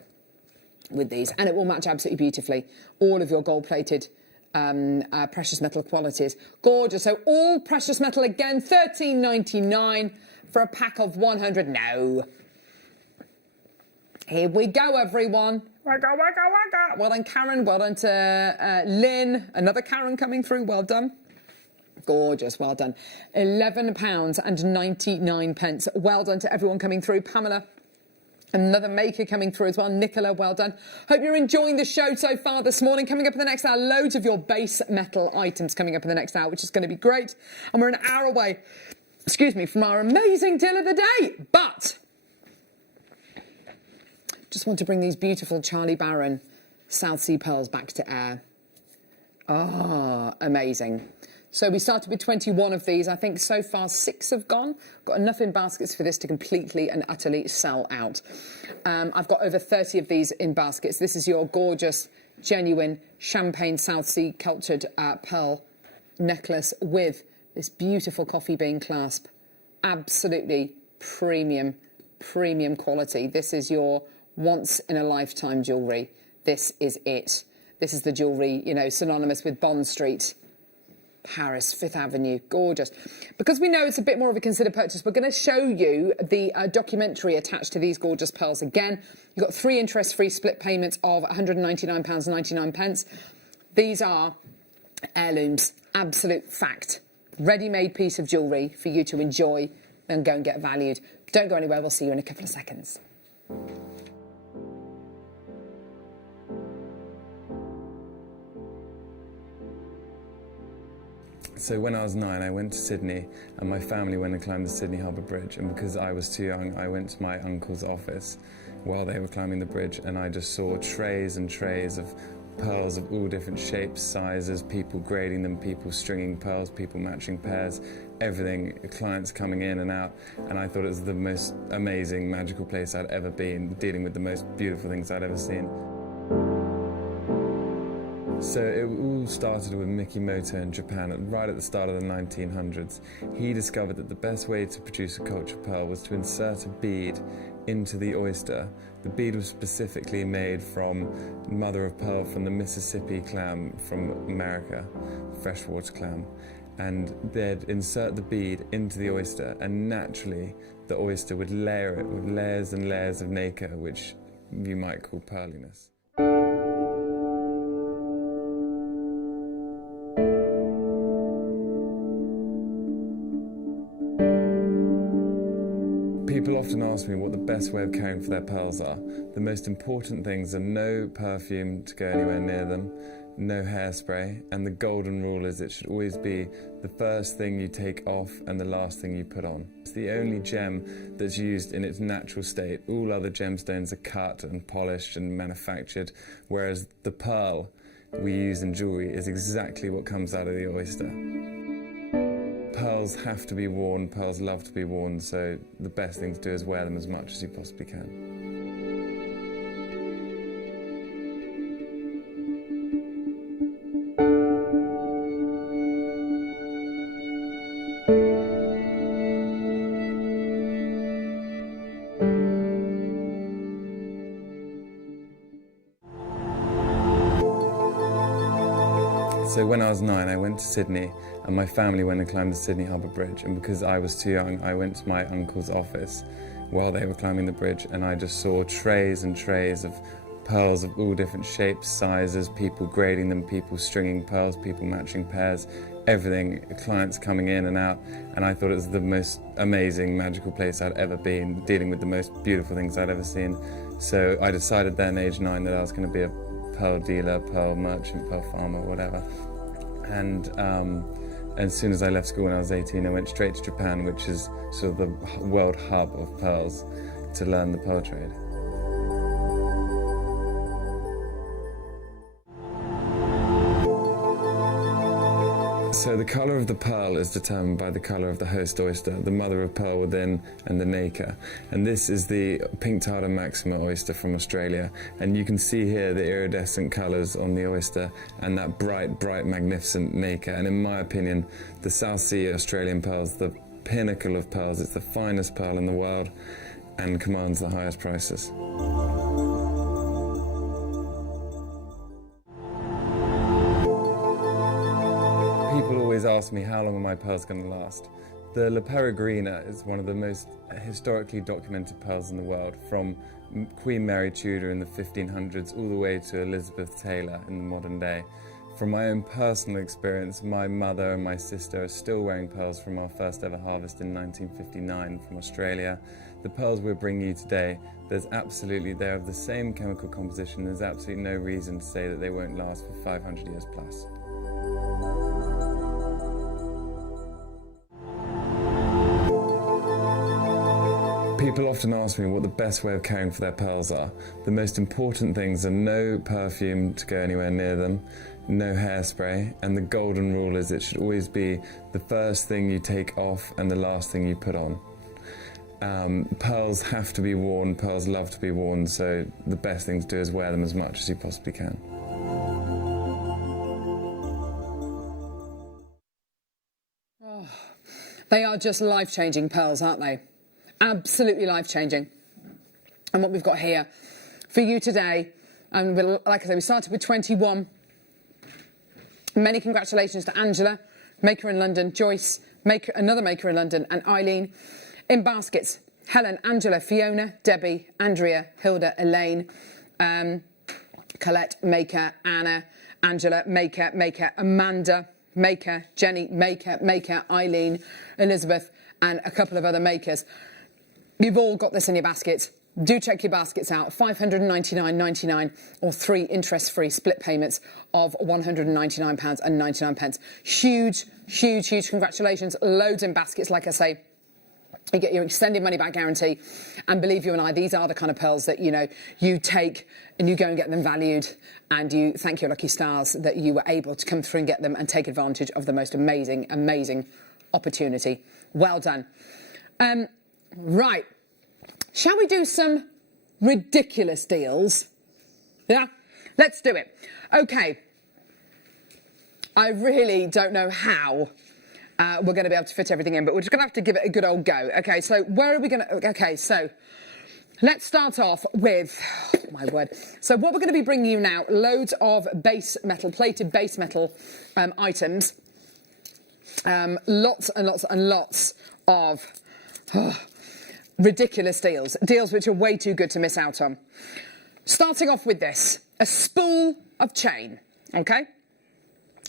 with these. And it will match absolutely beautifully all of your gold-plated precious metal qualities. Gorgeous. So all precious metal again, £13.99 for a pack of 100. No. Here we go, everyone. Wagga, wagga, wagga. Well done, Karen. Well done to Lynn. Another Karen coming through. Well done. Gorgeous. Well done. £11.99. Well done to everyone coming through. Pamela. Another maker coming through as well. Nicola, well done. Hope you're enjoying the show so far this morning. Coming up in the next hour, loads of your base metal items coming up in the next hour, which is going to be great. And we're an hour away, excuse me, from our amazing deal of the day. But just want to bring these beautiful Charlie Barron South Sea pearls back to air. Ah, amazing. So we started with 21 of these. I think so far 6 have gone. Got enough in baskets for this to completely and utterly sell out. I've got over 30 of these in baskets. This is your gorgeous, genuine champagne South Sea cultured pearl necklace with this beautiful coffee bean clasp. Absolutely premium quality. This is your once-in-a-lifetime jewellery. This is it. This is the jewellery, you know, synonymous with Bond Street, Paris, 5th Avenue. Gorgeous. Because we know it's a bit more of a considered purchase, we're going to show you the documentary attached to these gorgeous pearls again. You've got 3 interest-free split payments of £199.99. These are heirlooms. Absolute fact. Ready-made piece of jewellery for you to enjoy and go and get valued. Don't go anywhere. We'll see you in a couple of seconds. So when I was 9, I went to Sydney and my family went and climbed the Sydney Harbour Bridge, and because I was too young, I went to my uncle's office while they were climbing the bridge, and I just saw trays and trays of pearls of all different shapes, sizes, people grading them, people stringing pearls, people matching pairs, everything, clients coming in and out, and I thought it was the most amazing, magical place I'd ever been, dealing with the most beautiful things I'd ever seen. So it all started with Mikimoto in Japan, right at the start of the 1900s. He discovered that the best way to produce a cultured pearl was to insert a bead into the oyster. The bead was specifically made from mother of pearl from the Mississippi clam from America, freshwater clam. And they'd insert the bead into the oyster, and naturally the oyster would layer it with layers and layers of nacre, which you might call pearliness. People often ask me what the best way of caring for their pearls are. The most important things are no perfume to go anywhere near them, no hairspray, and the golden rule is it should always be the first thing you take off and the last thing you put on. It's the only gem that's used in its natural state. All other gemstones are cut and polished and manufactured, whereas the pearl we use in jewellery is exactly what comes out of the oyster. Pearls have to be worn, pearls love to be worn, so the best thing to do is wear them as much as you possibly can. So when I was 9, I went to Sydney, and my family went and climbed the Sydney Harbour Bridge, and because I was too young, I went to my uncle's office while they were climbing the bridge, and I just saw trays and trays of pearls of all different shapes, sizes, people grading them, people stringing pearls, people matching pairs, everything, clients coming in and out, and I thought it was the most amazing, magical place I'd ever been, dealing with the most beautiful things I'd ever seen. So I decided then, age 9, that I was going to be a pearl dealer, pearl merchant, pearl farmer, whatever. And as soon as I left school when I was 18, I went straight to Japan, which is sort of the world hub of pearls, to learn the pearl trade. So the colour of the pearl is determined by the colour of the host oyster, the mother of pearl within, and the nacre. And this is the pink tartar maxima oyster from Australia. And you can see here the iridescent colours on the oyster and that bright, bright, magnificent nacre. And in my opinion, the South Sea Australian pearl's the pinnacle of pearls. It's the finest pearl in the world and commands the highest prices. People always ask me how long are my pearls going to last. The La Peregrina is one of the most historically documented pearls in the world, from Queen Mary Tudor in the 1500s all the way to Elizabeth Taylor in the modern day. From my own personal experience, my mother and my sister are still wearing pearls from our first ever harvest in 1959 from Australia. The pearls we're bringing you today, they're of the same chemical composition. There's absolutely no reason to say that they won't last for 500 years plus. People often ask me what the best way of caring for their pearls are. The most important things are no perfume to go anywhere near them, no hairspray, and the golden rule is it should always be the first thing you take off and the last thing you put on. Pearls have to be worn, pearls love to be worn, so the best thing to do is wear them as much as you possibly can. Oh, they are just life-changing pearls, aren't they? Absolutely life-changing. And what we've got here for you today, and like I said, we started with 21. Many congratulations to Angela, maker in London, Joyce, another maker in London, and Eileen. In baskets, Helen, Angela, Fiona, Debbie, Andrea, Hilda, Elaine, Colette, maker, Anna, Angela, maker, Amanda, maker, Jenny, maker, Eileen, Elizabeth, and a couple of other makers. You've all got this in your baskets. Do check your baskets out. £599.99 or 3 interest-free split payments of £199.99. Huge, huge, huge congratulations. Loads in baskets, like I say. You get your extended money-back guarantee. And believe you and I, these are the kind of pearls that, you know, you take and you go and get them valued, and you thank your lucky stars that you were able to come through and get them and take advantage of the most amazing, amazing opportunity. Well done. Right, shall we do some ridiculous deals? Yeah, let's do it. Okay, I really don't know how we're going to be able to fit everything in, but we're just going to have to give it a good old go. Okay, so where are we going to... Okay, so let's start off with... Oh, my word. So what we're going to be bringing you now, loads of base metal, plated base metal items. Lots and lots and lots of... ridiculous deals which are way too good to miss out on. Starting off with this, a spool of chain, okay?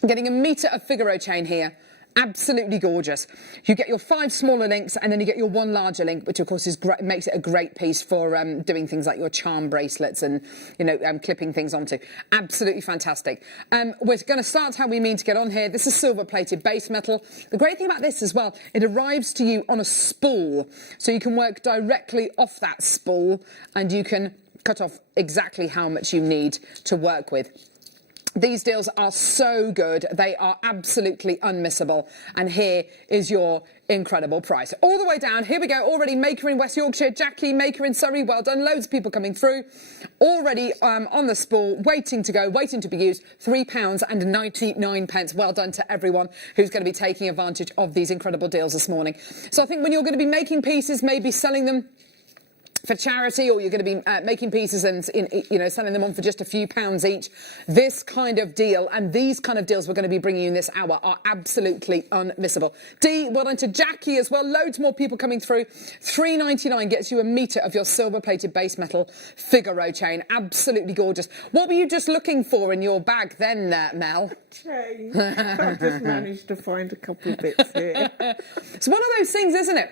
Getting a metre of Figaro chain here, absolutely gorgeous. You get your 5 smaller links and then you get your 1 larger link, which of course is great, makes it a great piece for doing things like your charm bracelets and, you know, clipping things onto. Absolutely fantastic. We're going to start how we mean to get on here. This is silver-plated base metal. The great thing about this as well, it arrives to you on a spool, so you can work directly off that spool and you can cut off exactly how much you need to work with. These deals are so good. They are absolutely unmissable. And here is your incredible price. All the way down, here we go, already maker in West Yorkshire, Jackie, maker in Surrey, well done, loads of people coming through. Already on the spool, waiting to go, waiting to be used, £3.99. Well done to everyone who's going to be taking advantage of these incredible deals this morning. So I think when you're going to be making pieces, maybe selling them for charity, or you're going to be making pieces and selling them on for just a few pounds each, this kind of deal and these kind of deals we're going to be bringing you in this hour are absolutely unmissable. Dee, well done to Jackie as well. Loads more people coming through. $3.99 gets you a metre of your silver-plated base metal Figaro chain. Absolutely gorgeous. What were you just looking for in your bag then, Mel? Chain. I've just managed to find a couple of bits here. It's one of those things, isn't it?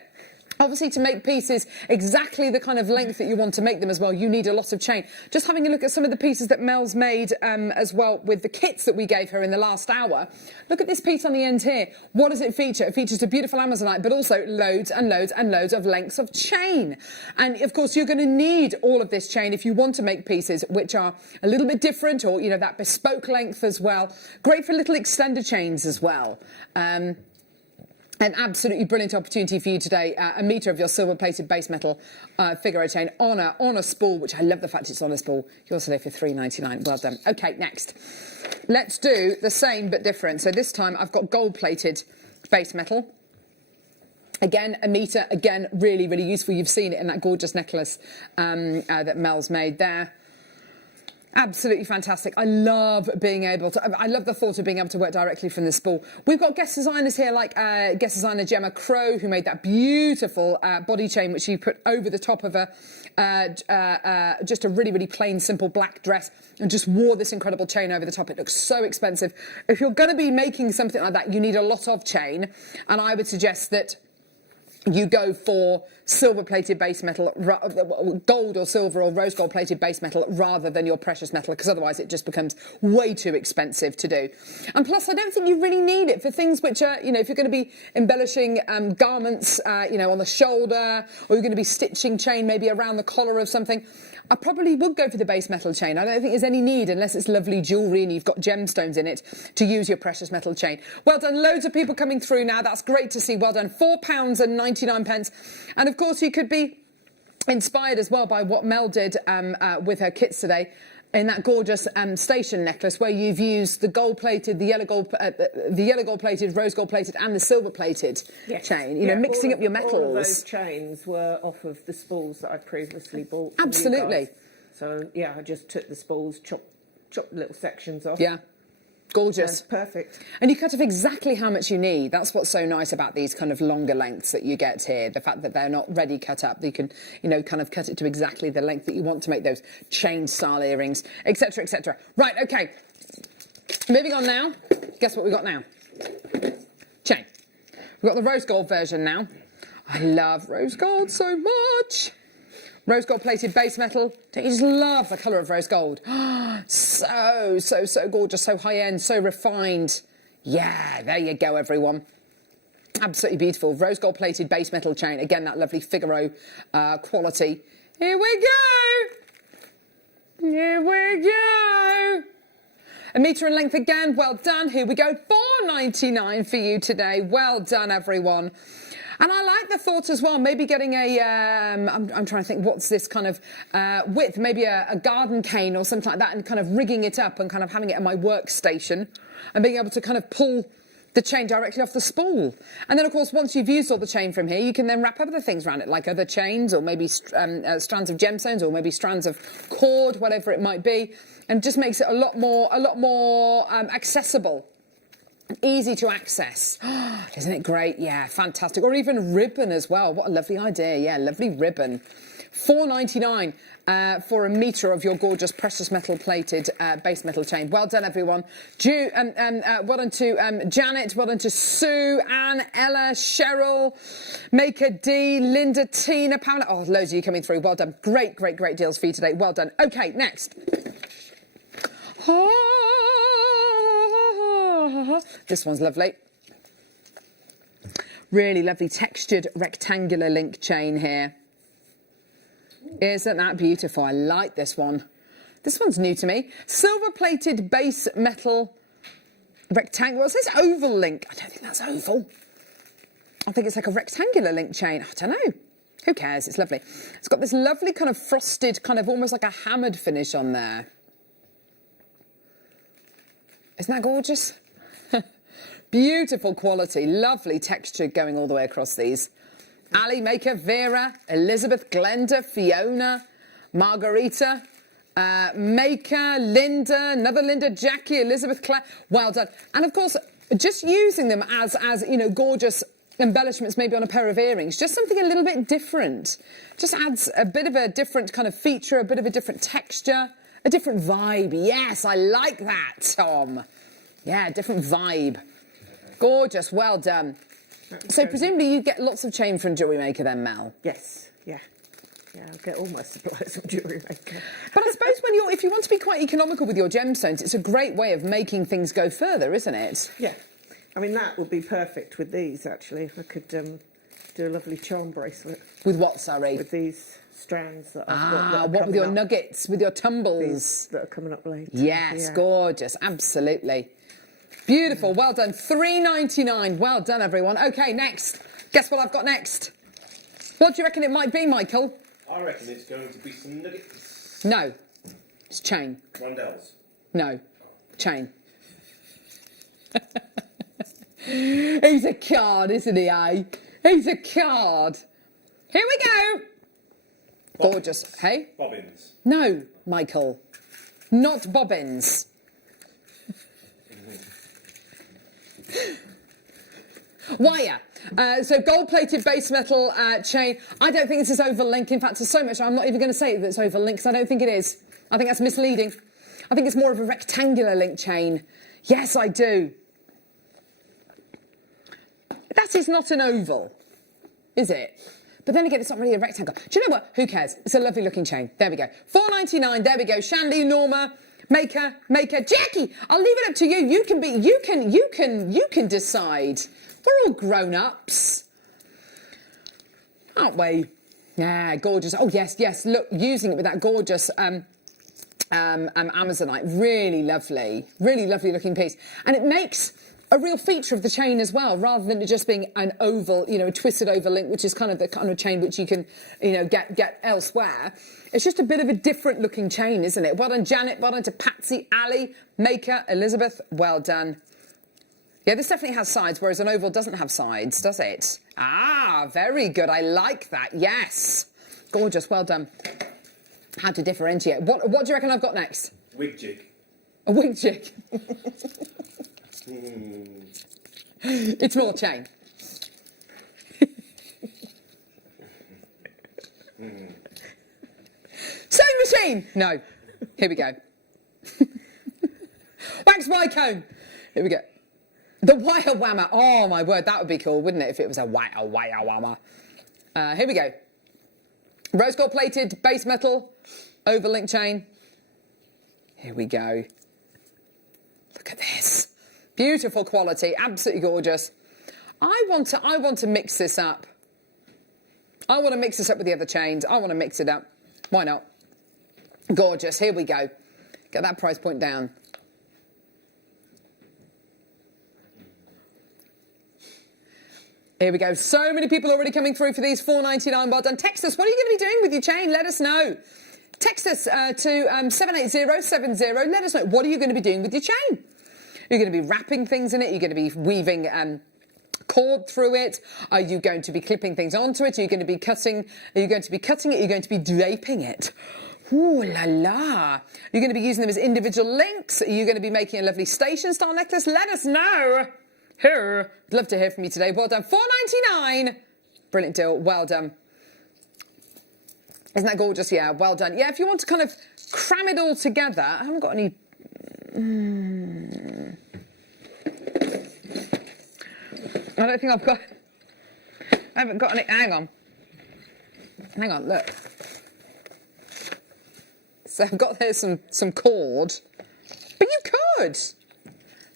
Obviously, to make pieces exactly the kind of length that you want to make them as well, you need a lot of chain. Just having a look at some of the pieces that Mel's made as well with the kits that we gave her in the last hour. Look at this piece on the end here. What does it feature? It features a beautiful Amazonite, but also loads and loads and loads of lengths of chain. And, of course, you're going to need all of this chain if you want to make pieces which are a little bit different or, that bespoke length as well. Great for little extender chains as well. An absolutely brilliant opportunity for you today. A metre of your silver-plated base metal Figaro chain on a spool, which I love the fact it's on a spool. Yours today for $3.99. Well done. OK, next. Let's do the same but different. So this time I've got gold-plated base metal. Again, a metre. Again, really, really useful. You've seen it in that gorgeous necklace that Mel's made there. Absolutely fantastic. I love the thought of being able to work directly from the spool. We've got guest designers here like guest designer Gemma Crow, who made that beautiful body chain, which you put over the top of just a really, really plain, simple black dress and just wore this incredible chain over the top. It looks so expensive. If you're going to be making something like that, you need a lot of chain. And I would suggest that you go for silver-plated base metal, gold or silver or rose gold-plated base metal rather than your precious metal, because otherwise it just becomes way too expensive to do. And plus, I don't think you really need it for things which are, if you're going to be embellishing garments, on the shoulder, or you're going to be stitching chain maybe around the collar of something. I probably would go for the base metal chain. I don't think there's any need, unless it's lovely jewellery and you've got gemstones in it, to use your precious metal chain. Well done. Loads of people coming through now. That's great to see. Well done. £4.99. And, of course, you could be inspired as well by what Mel did with her kits today in that gorgeous station necklace where you've used the gold-plated, the yellow gold-plated, rose gold-plated and the silver-plated chain, mixing up your metals. All of those chains were off of the spools that I previously bought from Absolutely. you guys. So, I just took the spools, chopped little sections off. Yeah. Gorgeous. Perfect. And you cut off exactly how much you need. That's what's so nice about these kind of longer lengths that you get here. The fact that they're not ready cut up. You can, kind of cut it to exactly the length that you want to make those chain style earrings, etc., etc. Right, OK. Moving on now. Guess what we've got now? Chain. We've got the rose gold version now. I love rose gold so much. Rose gold plated base metal. Don't you just love the colour of rose gold? So gorgeous, so high end, so refined. Yeah, there you go, everyone. Absolutely beautiful. Rose gold plated base metal chain. Again, that lovely Figaro quality. Here we go. Here we go. A metre in length again. Well done. Here we go. $4.99 for you today. Well done, everyone. And I like the thought as well, maybe getting a, I'm trying to think, what's this kind of width, maybe a garden cane or something like that, and kind of rigging it up and kind of having it at my workstation and being able to kind of pull the chain directly off the spool. And then, of course, once you've used all the chain from here, you can then wrap other things around it, like other chains or maybe strands of gemstones or maybe strands of cord, whatever it might be, and just makes it a lot more accessible. Easy to access. Isn't it great? Yeah, fantastic. Or even ribbon as well. What a lovely idea. Yeah, lovely ribbon. $4.99 for a metre of your gorgeous precious metal plated base metal chain. Well done, everyone. Well done to Janet. Well done to Sue, Anne, Ella, Cheryl, Maker D, Linda, Tina, Pamela. Oh, loads of you coming through. Well done. Great deals for you today. Well done. OK, next. This one's lovely. Really lovely textured rectangular link chain here. Isn't that beautiful? I like this one. This one's new to me. Silver-plated base metal rectangle. Well, it says oval link. I don't think that's oval. I think it's like a rectangular link chain. I don't know. Who cares? It's lovely. It's got this lovely kind of frosted, kind of almost like a hammered finish on there. Isn't that gorgeous? Beautiful quality, lovely texture going all the way across these. Ali Maker, Vera, Elizabeth, Glenda, Fiona, Margarita, Maker, Linda, another Linda, Jackie, Elizabeth, Claire. Well done. And of course, just using them as you know, gorgeous embellishments, maybe on a pair of earrings, just something a little bit different. Just adds a bit of a different kind of feature, a bit of a different texture, a different vibe. Yes, I like that, Tom. Yeah, different vibe. Gorgeous, well done. So presumably you get lots of chain from Jewellery Maker then, Mel? Yes, yeah. Yeah, I'll get all my supplies from Jewellery Maker. But I suppose if you want to be quite economical with your gemstones, it's a great way of making things go further, isn't it? Yeah. I mean, that would be perfect with these, actually. I could do a lovely charm bracelet. With what, sorry? With these strands that I've got. That what with your up. nuggets, with your tumbles? These that are coming up later. Yes, yeah. Gorgeous, absolutely. Beautiful, well done. $3.99. Well done, everyone. OK, next. Guess what I've got next? What do you reckon it might be, Michael? I reckon it's going to be some nuggets. No. It's chain. Rondelles. No. Chain. He's a card, isn't he, eh? He's a card. Here we go. Gorgeous. Hey? Bobbins. No, Michael. Not bobbins. Wire. So gold-plated base metal chain. I don't think this is over-linked. In fact, there's so much, I'm not even going to say that it's over-linked because I don't think it is. I think that's misleading. I think it's more of a rectangular link chain. Yes, I do. That is not an oval, is it? But then again, it's not really a rectangle. Do you know what? Who cares? It's a lovely looking chain. There we go. $4.99. There we go. Shandy, Norma, Maker, Jackie. I'll leave it up to you. You can decide. We're all grown-ups, aren't we? Yeah, gorgeous. Oh yes, yes. Look, using it with that gorgeous Amazonite. Really lovely looking piece, and it makes a real feature of the chain as well, rather than it just being an oval, you know, a twisted over link, which is kind of the kind of chain which you can, you know, get elsewhere. It's just a bit of a different looking chain, isn't it? Well done, Janet. Well done to Patsy, Ali, Maker, Elizabeth. Well done. Yeah, this definitely has sides, whereas an oval doesn't have sides, does it? Ah, very good. I like that. Yes. Gorgeous. Well done. How to differentiate. What do you reckon I've got next? Wig jig. A wig jig. It's more chain. Sewing machine. No. Here we go. Wax my cone. Here we go. The wire whammer. Oh my word, that would be cool, wouldn't it, if it was a wire whammer. Here we go. Rose gold plated base metal over link chain. Here we go. Look at this. Beautiful quality, absolutely gorgeous. I want to mix this up. I want to mix this up with the other chains. I want to mix it up. Why not? Gorgeous. Here we go. Get that price point down. Here we go. So many people already coming through for these $4.99. Well done. Text us. What are you going to be doing with your chain? Let us know. Text us to 78070. Let us know. What are you going to be doing with your chain? You're going to be wrapping things in it. You're going to be weaving cord through it. Are you going to be clipping things onto it? Are you going to be cutting? Are you going to be cutting it? Are you going to be draping it? Ooh la la. You're going to be using them as individual links. Are you going to be making a lovely station style necklace? Let us know. Here. I'd love to hear from you today. Well done. $4.99. Brilliant deal. Well done. Isn't that gorgeous? Yeah, well done. Yeah, if you want to kind of cram it all together, I haven't got any... I don't think I've got... I haven't got any... Hang on. Hang on, look. So I've got there some cord. But you could.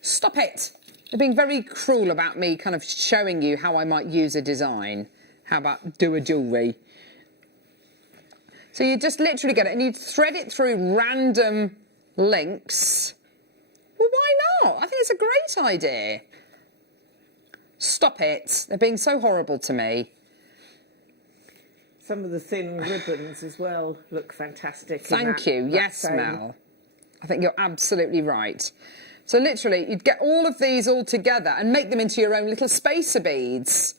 Stop it. They're being very cruel about me kind of showing you how I might use a design. How about do a jewellery? So you just literally get it and you thread it through random links. Well, why not? I think it's a great idea. Stop it. They're being so horrible to me. Some of the thin ribbons as well look fantastic. Thank you. Yes, Mel. I think you're absolutely right. So literally, you'd get all of these all together and make them into your own little spacer beads.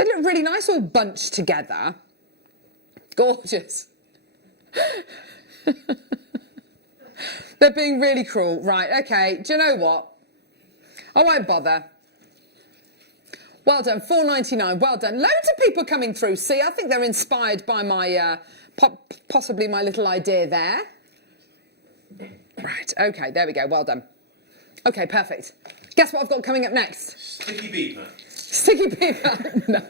They look really nice all bunched together. Gorgeous. They're being really cruel. Right, okay, do you know what? I won't bother. Well done, $4.99, well done. Loads of people coming through. See, I think they're inspired by my, possibly my little idea there. Right, okay, there we go, well done. Okay, perfect. Guess what I've got coming up next? Sticky beaver. Sticky beaver? No.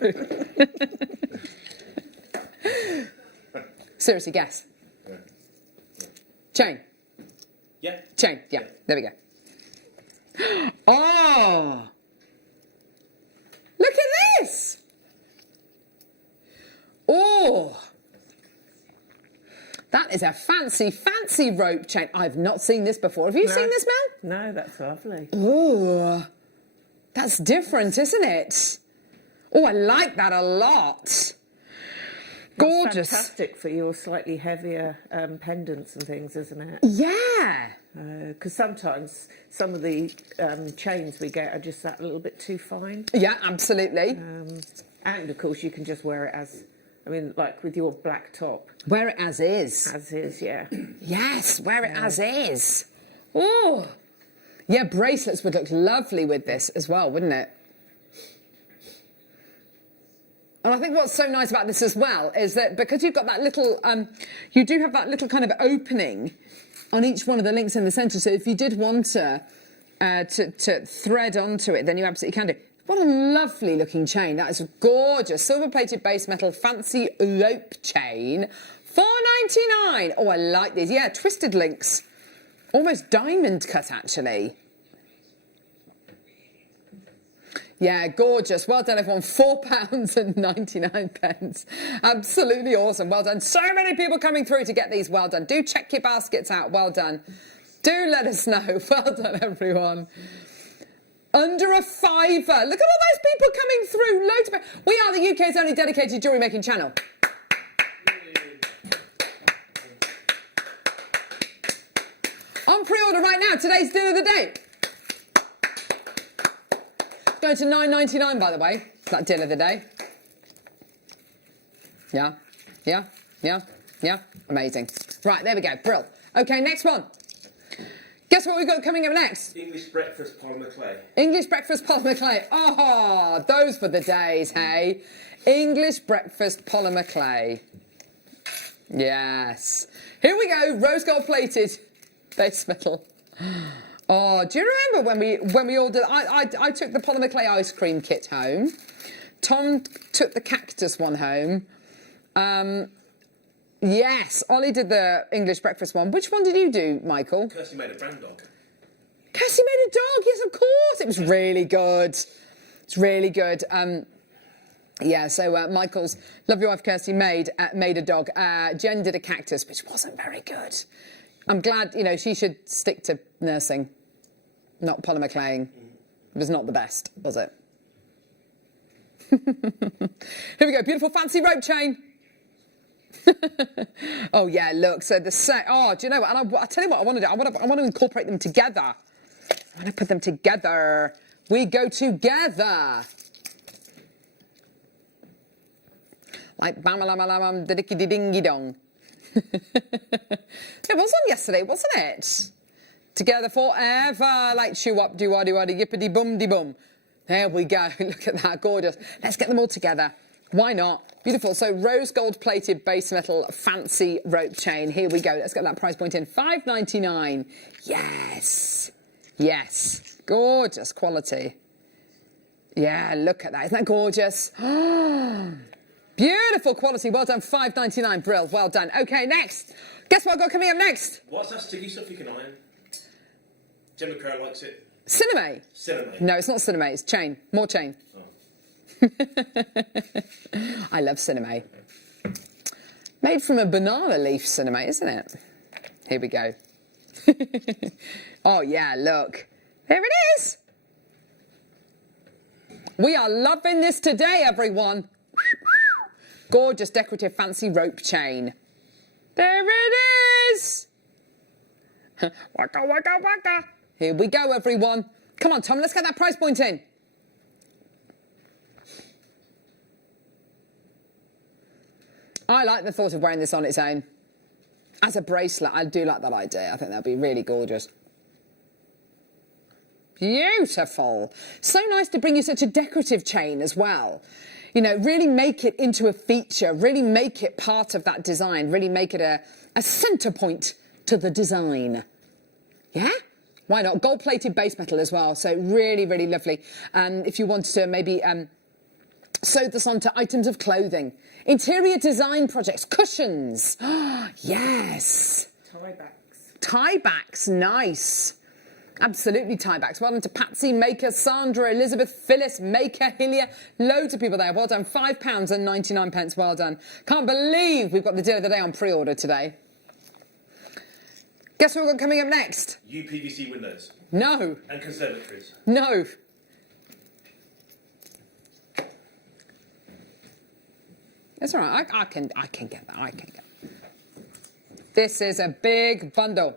Seriously, guess. Yeah. Chain. Yeah. Chain, yeah, there we go. Oh! Look at this! Oh! That is a fancy, fancy rope chain. I've not seen this before. Have you seen this, Mel? No, that's lovely. Oh, that's different, isn't it? Oh, I like that a lot. Gorgeous. That's fantastic for your slightly heavier pendants and things, isn't it? Yeah. Because sometimes some of the chains we get are just that little bit too fine. Yeah, absolutely. And of course you can just wear it as, I mean, like with your black top. Wear it as is. As is, yeah. Yes, wear it as is. Oh. Yeah, bracelets would look lovely with this as well, wouldn't it? And I think what's so nice about this as well is that because you've got that little, you do have that little kind of opening on each one of the links in the centre. So if you did want to thread onto it, then you absolutely can do. What a lovely looking chain. That is gorgeous. Silver plated base metal fancy rope chain. $4.99. Oh, I like these. Yeah, twisted links. Almost diamond cut, actually. Yeah, gorgeous. Well done, everyone. £4.99. Absolutely awesome. Well done. So many people coming through to get these. Well done. Do check your baskets out. Well done. Do let us know. Well done, everyone. Under a fiver. Look at all those people coming through. Loads of people. We are the UK's only dedicated jewellery making channel. On pre-order right now. Today's deal of the day. Going to $9.99, by the way. That deal of the day. Yeah, yeah, yeah, yeah. Amazing. Right, there we go. Brill. Okay, next one. Guess what we've got coming up next? English breakfast polymer clay. English breakfast polymer clay. Oh, those were the days, hey? English breakfast polymer clay. Yes. Here we go. Rose gold plated base metal. Oh, do you remember when we ordered? I took the polymer clay ice cream kit home. Tom took the cactus one home. Yes, Ollie did the English breakfast one. Which one did you do, Michael? Kirsty made a brand dog. Kirsty made a dog. Yes, of course. It was really good. It's really good. Yeah, so Michael's lovely wife Kirsty made a dog. Jen did a cactus, which wasn't very good. I'm glad, you know, she should stick to nursing, not polymer claying. It was not the best, was it? Here we go, beautiful fancy rope chain. Oh yeah, look, so the set, oh, do you know what, and I tell you what I want to do, I want to incorporate them together. I want to put them together. We go together. Like bam-a-lam-a-lam, da-dicky-di-dingy-dong. It was on yesterday, wasn't it? Together forever, like shoo-up, do-wa-do-wa-do, yippity-bum-de-bum. There we go, look at that, gorgeous. Let's get them all together. Why not? Beautiful. So rose gold plated base metal fancy rope chain. Here we go. Let's get that price point in. $5.99. Yes. Yes. Gorgeous quality. Yeah, look at that. Isn't that gorgeous? Beautiful quality. Well done. $5.99. Brill. Well done. Okay, next. Guess what I've got coming up next? What's that sticky stuff you can iron? Gemma Kerr likes it. Cinnamate. Cinnamate. No, it's not cinnamate. It's chain. More chain. Oh. I love cinnamate. Made from a banana leaf cinnamate, isn't it? Here we go. Oh, yeah, look. There it is. We are loving this today, everyone. Gorgeous decorative fancy rope chain. There it is. Waka, waka, waka. Here we go, everyone. Come on, Tom, let's get that price point in. I like the thought of wearing this on its own. As a bracelet, I do like that idea. I think that'd be really gorgeous. Beautiful. So nice to bring you such a decorative chain as well. You know, really make it into a feature, really make it part of that design, really make it a centre point to the design. Yeah? Why not? Gold-plated base metal as well, so really, really lovely. If you wanted to maybe sew this onto items of clothing, interior design projects, cushions. Yes. Tiebacks. Tiebacks, nice. Absolutely tiebacks. Well done to Patsy, Maker, Sandra, Elizabeth, Phyllis, Maker, Hillia. Loads of people there. Well done. £5.99. Well done. Can't believe we've got the deal of the day on pre-order today. Guess what we've got coming up next? UPVC windows. No. And conservatories. No. It's all right. I can get that. I can get that. This is a big bundle.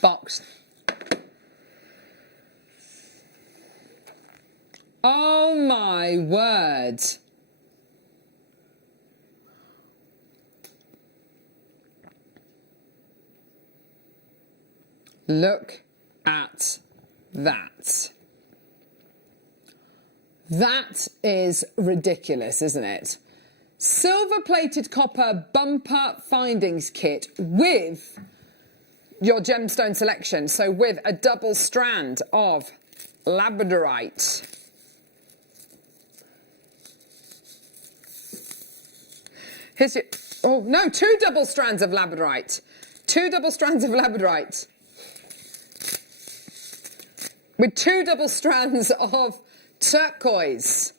Box. Oh my word. Look at that. That is ridiculous, isn't it? Silver-plated copper bumper findings kit with your gemstone selection. So with a double strand of labradorite. Here's your, oh no, 2 double strands of labradorite. 2 double strands of labradorite. With 2 double strands of turquoise.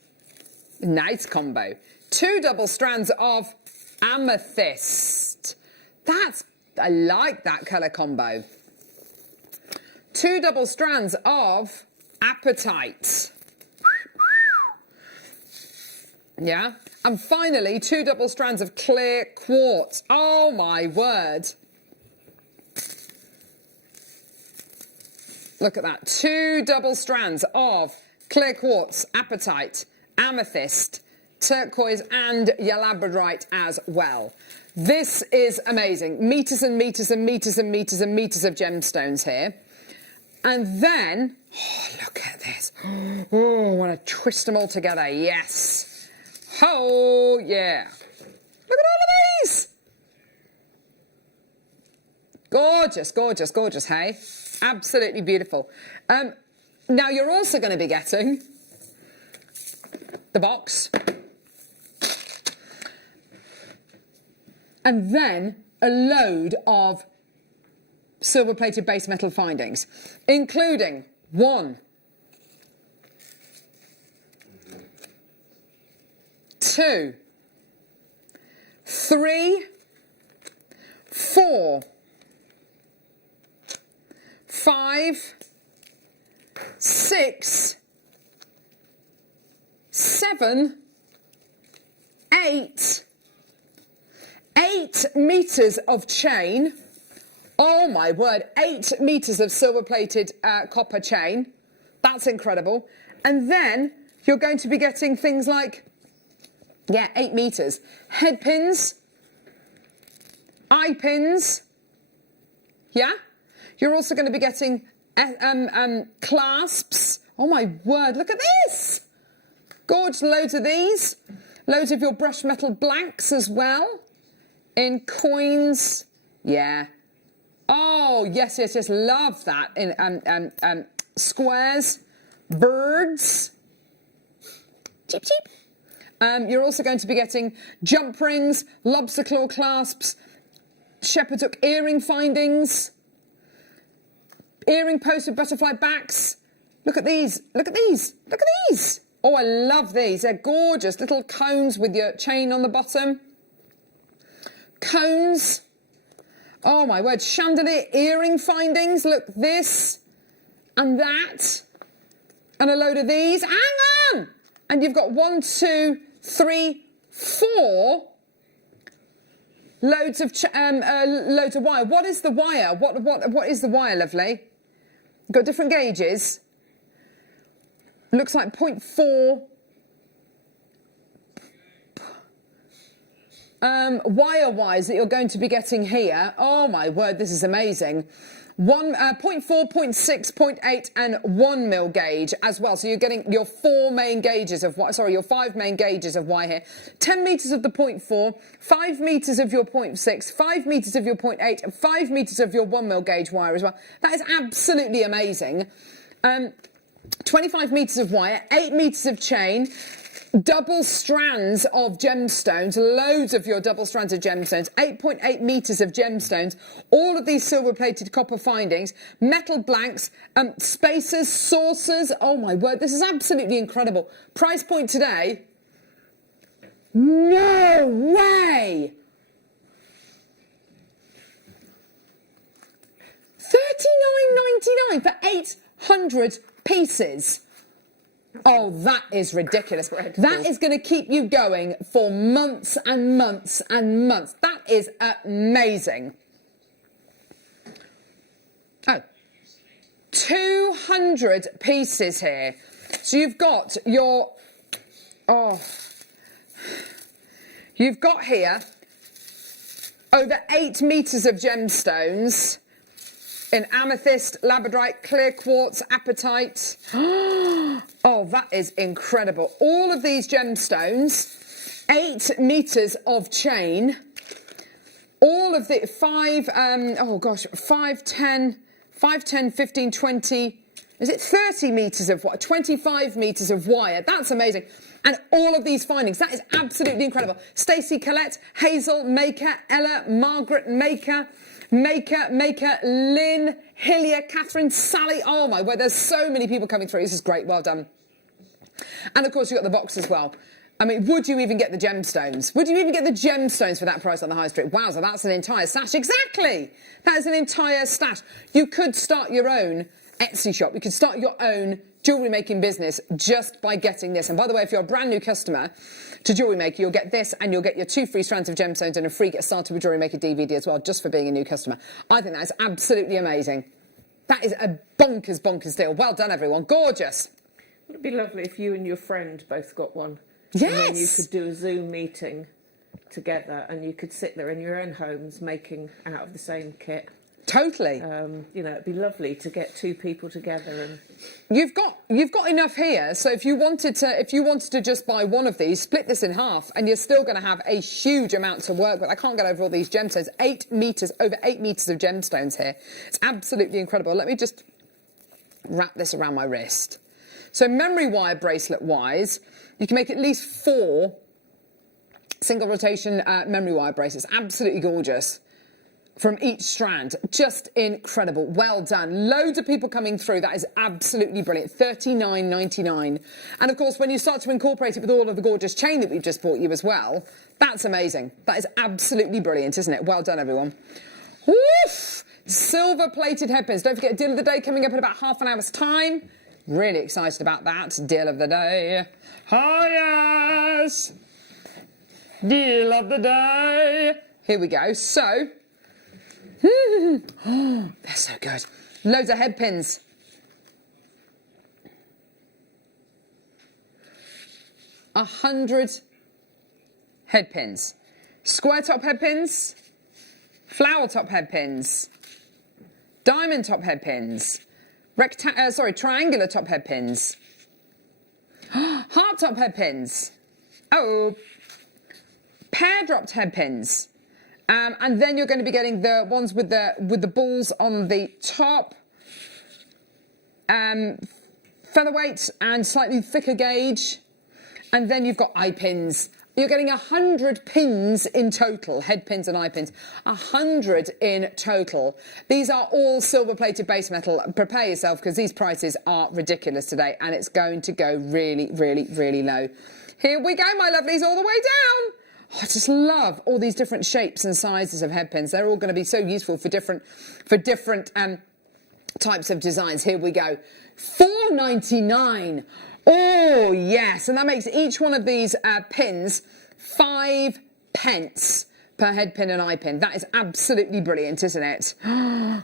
Nice combo. 2 double strands of amethyst. I like that colour combo. 2 double strands of apatite. Yeah. And finally, 2 double strands of clear quartz. Oh my word. Look at that. 2 double strands of clear quartz, apatite, amethyst, turquoise and your labradorite as well. This is amazing. Meters and meters and meters and meters and meters of gemstones here. And then, oh, look at this. Oh, I want to twist them all together. Yes. Oh, yeah. Look at all of these. Gorgeous, gorgeous, gorgeous, hey? Absolutely beautiful. Now, you're also going to be getting the box. And then a load of silver-plated base metal findings, including 1, 2, 3, 4, 5, 6, 7, 8. 8 meters of chain. Oh my word, 8 meters of silver-plated copper chain. That's incredible. And then you're going to be getting things like, yeah, 8 meters. Head pins, eye pins. Yeah? You're also going to be getting clasps. Oh my word, look at this. Gorgeous, loads of these. Loads of your brushed metal blanks as well. In coins, yeah. Oh, yes, yes, yes, love that. In squares, birds. Cheep, cheep. You're also going to be getting jump rings, lobster claw clasps, shepherd's hook earring findings, earring posts with butterfly backs. Look at these, look at these, look at these. Oh, I love these. They're gorgeous. Little cones with your chain on the bottom. Cones. Oh my word, chandelier earring findings. Look, this and that. And a load of these. Hang on! And you've got 1, 2, 3, 4 Loads of wire. What is the wire? What is the wire, lovely? You've got different gauges. Looks like 0.4. Wire-wise that you're going to be getting here. Oh my word, this is amazing. 0.4, 0.6, 0.8 and 1 mil gauge as well. So you're getting your 4 main gauges of wire, sorry, your 5 main gauges of wire here. 10 metres of the 0.4, 5 metres of your 0.6, 5 metres of your 0.8 and 5 metres of your 1 mil gauge wire as well. That is absolutely amazing. 25 metres of wire, 8 metres of chain, double strands of gemstones, loads of your double strands of gemstones, 8.8 metres of gemstones, all of these silver-plated copper findings, metal blanks, spacers, saucers. Oh my word, this is absolutely incredible. Price point today? No way! $39.99 for 800 pieces. Oh, that is ridiculous. That is going to keep you going for months and months and months. That is amazing. Oh, 200 pieces here. So you've got your, you've got here over 8 metres of gemstones in amethyst, labradorite, clear quartz, apatite. Oh, that is incredible. All of these gemstones, 8 metres of chain, all of the 5, 10, 15, 20, is it 30 metres of wire, 25 metres of wire. That's amazing. And all of these findings, that is absolutely incredible. Stacey, Colette, Hazel, Maker, Ella, Margaret, Maker, Lynn, Hillier, Catherine, Sally. Oh my word, there's so many people coming through. This is great, well done. And of course you've got the box as well. I mean, would you even get the gemstones? Would you even get the gemstones for that price on the high street? Wow, so that's an entire stash. Exactly! That is an entire stash. You could start your own Etsy shop. You could start your own jewellery making business just by getting this. And by the way, if you're a brand new customer to Jewellery Maker, you'll get this and you'll get your 2 free strands of gemstones and a free Get Started with Jewellery Maker DVD as well, just for being a new customer. I think that is absolutely amazing. That is a bonkers deal. Well done, everyone. Gorgeous. Would it be lovely if you and your friend both got one? Yes. And then you could do a Zoom meeting together and you could sit there in your own homes making out of the same kit. Totally. You know, it'd be lovely to get 2 people together and you've got enough here. So if you wanted to just buy one of these, split this in half, and you're still going to have a huge amount to work with. I can't get over all these gemstones. 8 metres, over 8 metres of gemstones here. It's absolutely incredible. Let me just wrap this around my wrist. So memory wire bracelet wise, you can make at least 4 single rotation memory wire bracelets. Absolutely gorgeous. From each strand. Just incredible. Well done. Loads of people coming through. That is absolutely brilliant. $39.99. And of course, when you start to incorporate it with all of the gorgeous chain that we've just bought you as well, that's amazing. That is absolutely brilliant, isn't it? Well done, everyone. Woof! Silver-plated headpins. Don't forget, deal of the day coming up in about half an hour's time. Really excited about that. Deal of the day. Hi, yes! Deal of the day. Here we go. So... oh, they're so good. Loads of head pins. A 100 head pins. Square top head pins. Flower top head pins. Diamond top head pins. Triangular top head pins. Heart top head pins. Oh, pear dropped head pins. And then you're going to be getting the ones with the balls on the top, featherweight and slightly thicker gauge, and then you've got eye pins. You're getting 100 pins in total, head pins and eye pins, 100 in total. These are all silver-plated base metal. Prepare yourself because these prices are ridiculous today, and it's going to go really, really, really low. Here we go, my lovelies, all the way down. Oh, I just love all these different shapes and sizes of head pins. They're all going to be so useful for different types of designs. Here we go. $4.99. Oh, yes. And that makes each one of these pins 5 pence per head pin and eye pin. That is absolutely brilliant, isn't it?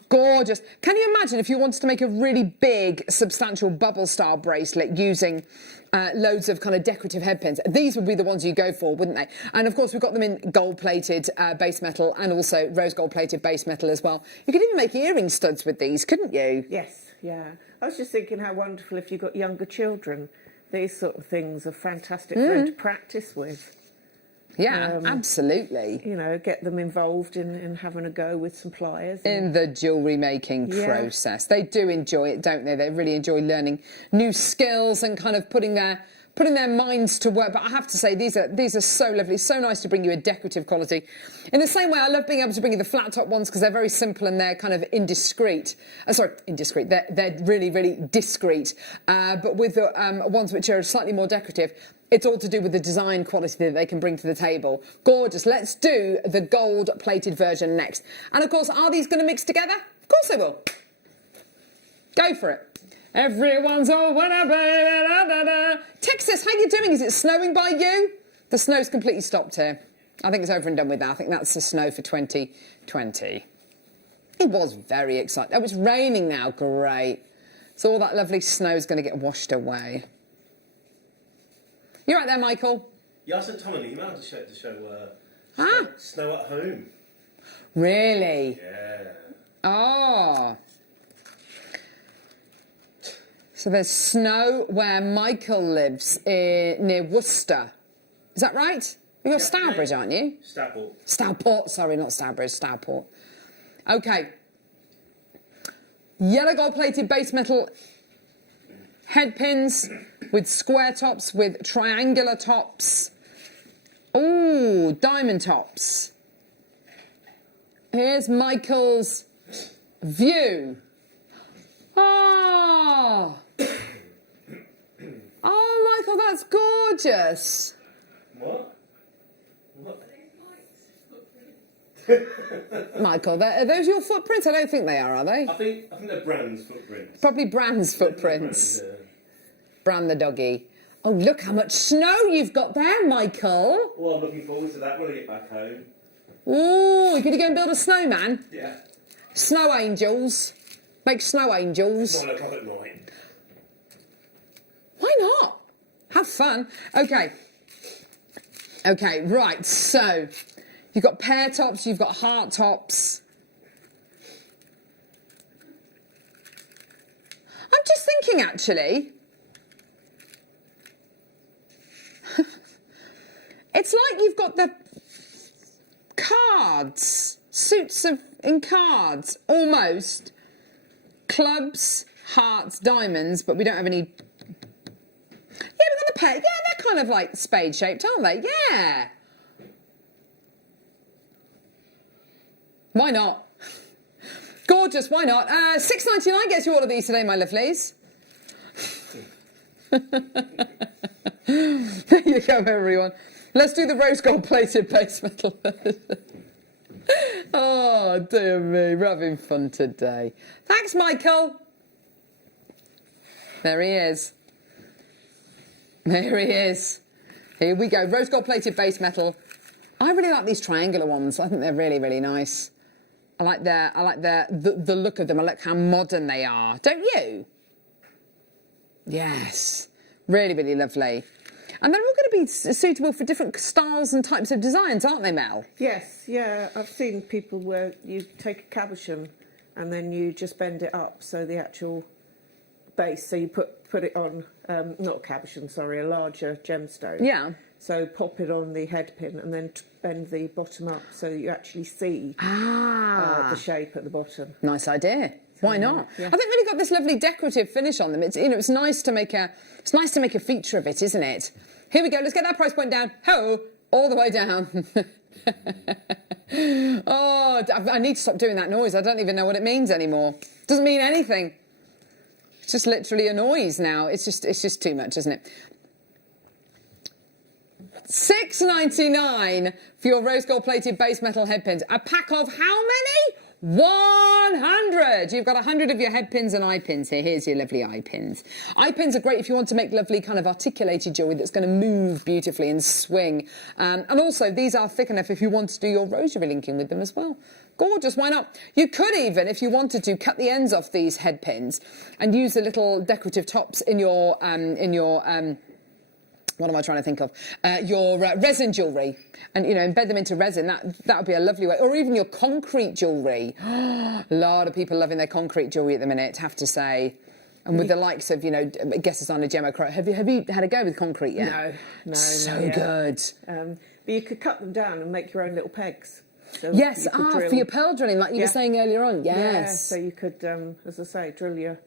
Gorgeous. Can you imagine if you wanted to make a really big, substantial bubble style bracelet using loads of kind of decorative head pins? These would be the ones you go for, wouldn't they? And of course, we've got them in gold-plated base metal and also rose gold-plated base metal as well. You could even make earring studs with these, couldn't you? Yes, yeah. I was just thinking how wonderful if you've got younger children. These sort of things are fantastic for them to practice with. Yeah, absolutely. You know, get them involved in having a go with some pliers. In the jewellery making process. They do enjoy it, don't they? They really enjoy learning new skills and kind of putting their minds to work. But I have to say, these are so lovely, so nice to bring you a decorative quality. In the same way, I love being able to bring you the flat top ones because they're very simple and they're kind of indiscreet. Indiscreet. They're really, really discreet. But with the ones which are slightly more decorative, it's all to do with the design quality that they can bring to the table. Gorgeous. Let's do the gold-plated version next. And of course, are these going to mix together? Of course they will. Go for it. Everyone's all whatever. Texas, how you doing? Is it snowing by you? The snow's completely stopped here. I think it's over and done with that. I think that's the snow for 2020. It was very exciting. Oh, it's raining now. Great. So all that lovely snow's going to get washed away. You right there, Michael? Yeah, I sent Tom an email to show snow at home. Really? Yeah. Oh. So there's snow where Michael lives near Worcester. Is that right? You're Stourbridge, aren't you? Stourport, sorry, not Stourbridge, Stourport. Okay. Yellow gold-plated base metal head pins with square tops, with triangular tops. Ooh, diamond tops. Here's Michael's view. Oh! Oh, Michael, that's gorgeous. What? Michael, are those your footprints? I don't think they are they? I think they're Brand's footprints. Probably Brand's footprints. Brand the doggy. Oh, look how much snow you've got there, Michael. Well, I'm looking forward to that when I get back home. Ooh, you're going to go and build a snowman? Yeah. Snow angels. Make snow angels. 9 o'clock at night. Why not? Have fun. Okay. Okay, right, so you've got pear tops, you've got heart tops. I'm just thinking, actually, it's like you've got the cards, suits in cards, almost. Clubs, hearts, diamonds, but we don't have any. Yeah, we've got the pair. Yeah, they're kind of like spade-shaped, aren't they? Yeah. Why not? Gorgeous, why not? $6.99 gets you all of these today, my lovelies. There you go, everyone. Let's do the rose gold plated base metal. Oh, dear me, we're having fun today. Thanks, Michael. There he is. There he is. Here we go, rose gold plated base metal. I really like these triangular ones. I think they're really, really nice. I like the look of them. I like how modern they are. Don't you? Yes. Really, really lovely. And they're all going to be suitable for different styles and types of designs, aren't they, Mel? Yes, yeah. I've seen people where you take a cabochon and then you just bend it up so the actual base, so you put it on, not a cabochon, sorry, a larger gemstone. Yeah. So pop it on the head pin and then bend the bottom up so that you actually see the shape at the bottom. Nice idea. Why not? Yeah. I think when you've got this lovely decorative finish on them, it's nice to make a feature of it, isn't it? Here we go. Let's get that price point down. Ho, all the way down. Oh, I need to stop doing that noise. I don't even know what it means anymore. It doesn't mean anything. It's just literally a noise now. It's just too much, isn't it? $6.99 for your rose gold plated base metal head pins. A pack of how many? 100. 100. You've got 100 of your head pins and eye pins here. Here's your lovely eye pins. Eye pins are great if you want to make lovely kind of articulated jewellery that's going to move beautifully and swing. And also, these are thick enough if you want to do your rosary linking with them as well. Gorgeous, why not? You could even, if you wanted to, cut the ends off these head pins and use the little decorative tops in your what am I trying to think of? Your resin jewellery, and embed them into resin. That would be a lovely way. Or even your concrete jewellery. A lot of people loving their concrete jewellery at the minute, have to say. And with the likes of, guesses on a Gemma Crow. Have you had a go with concrete yet? No. So good. But you could cut them down and make your own little pegs. So yes, for your pearl drilling, like you were saying earlier on. Yes. Yeah, so you could, as I say, drill your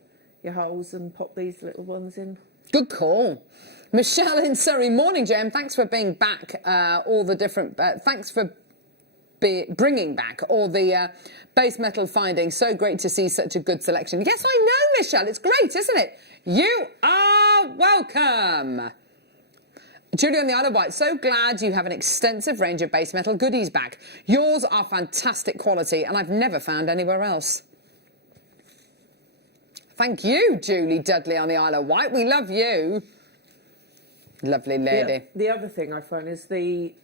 holes and pop these little ones in. Good call. Michelle in Surrey, morning, Jem. Thanks for being back. All the different. Thanks for bringing back all the base metal findings. So great to see such a good selection. Yes, I know, Michelle. It's great, isn't it? You are welcome. Julie on the Isle of Wight, so glad you have an extensive range of base metal goodies back. Yours are fantastic quality, and I've never found anywhere else. Thank you, Julie Dudley on the Isle of Wight. We love you. Lovely lady. The other thing I find is the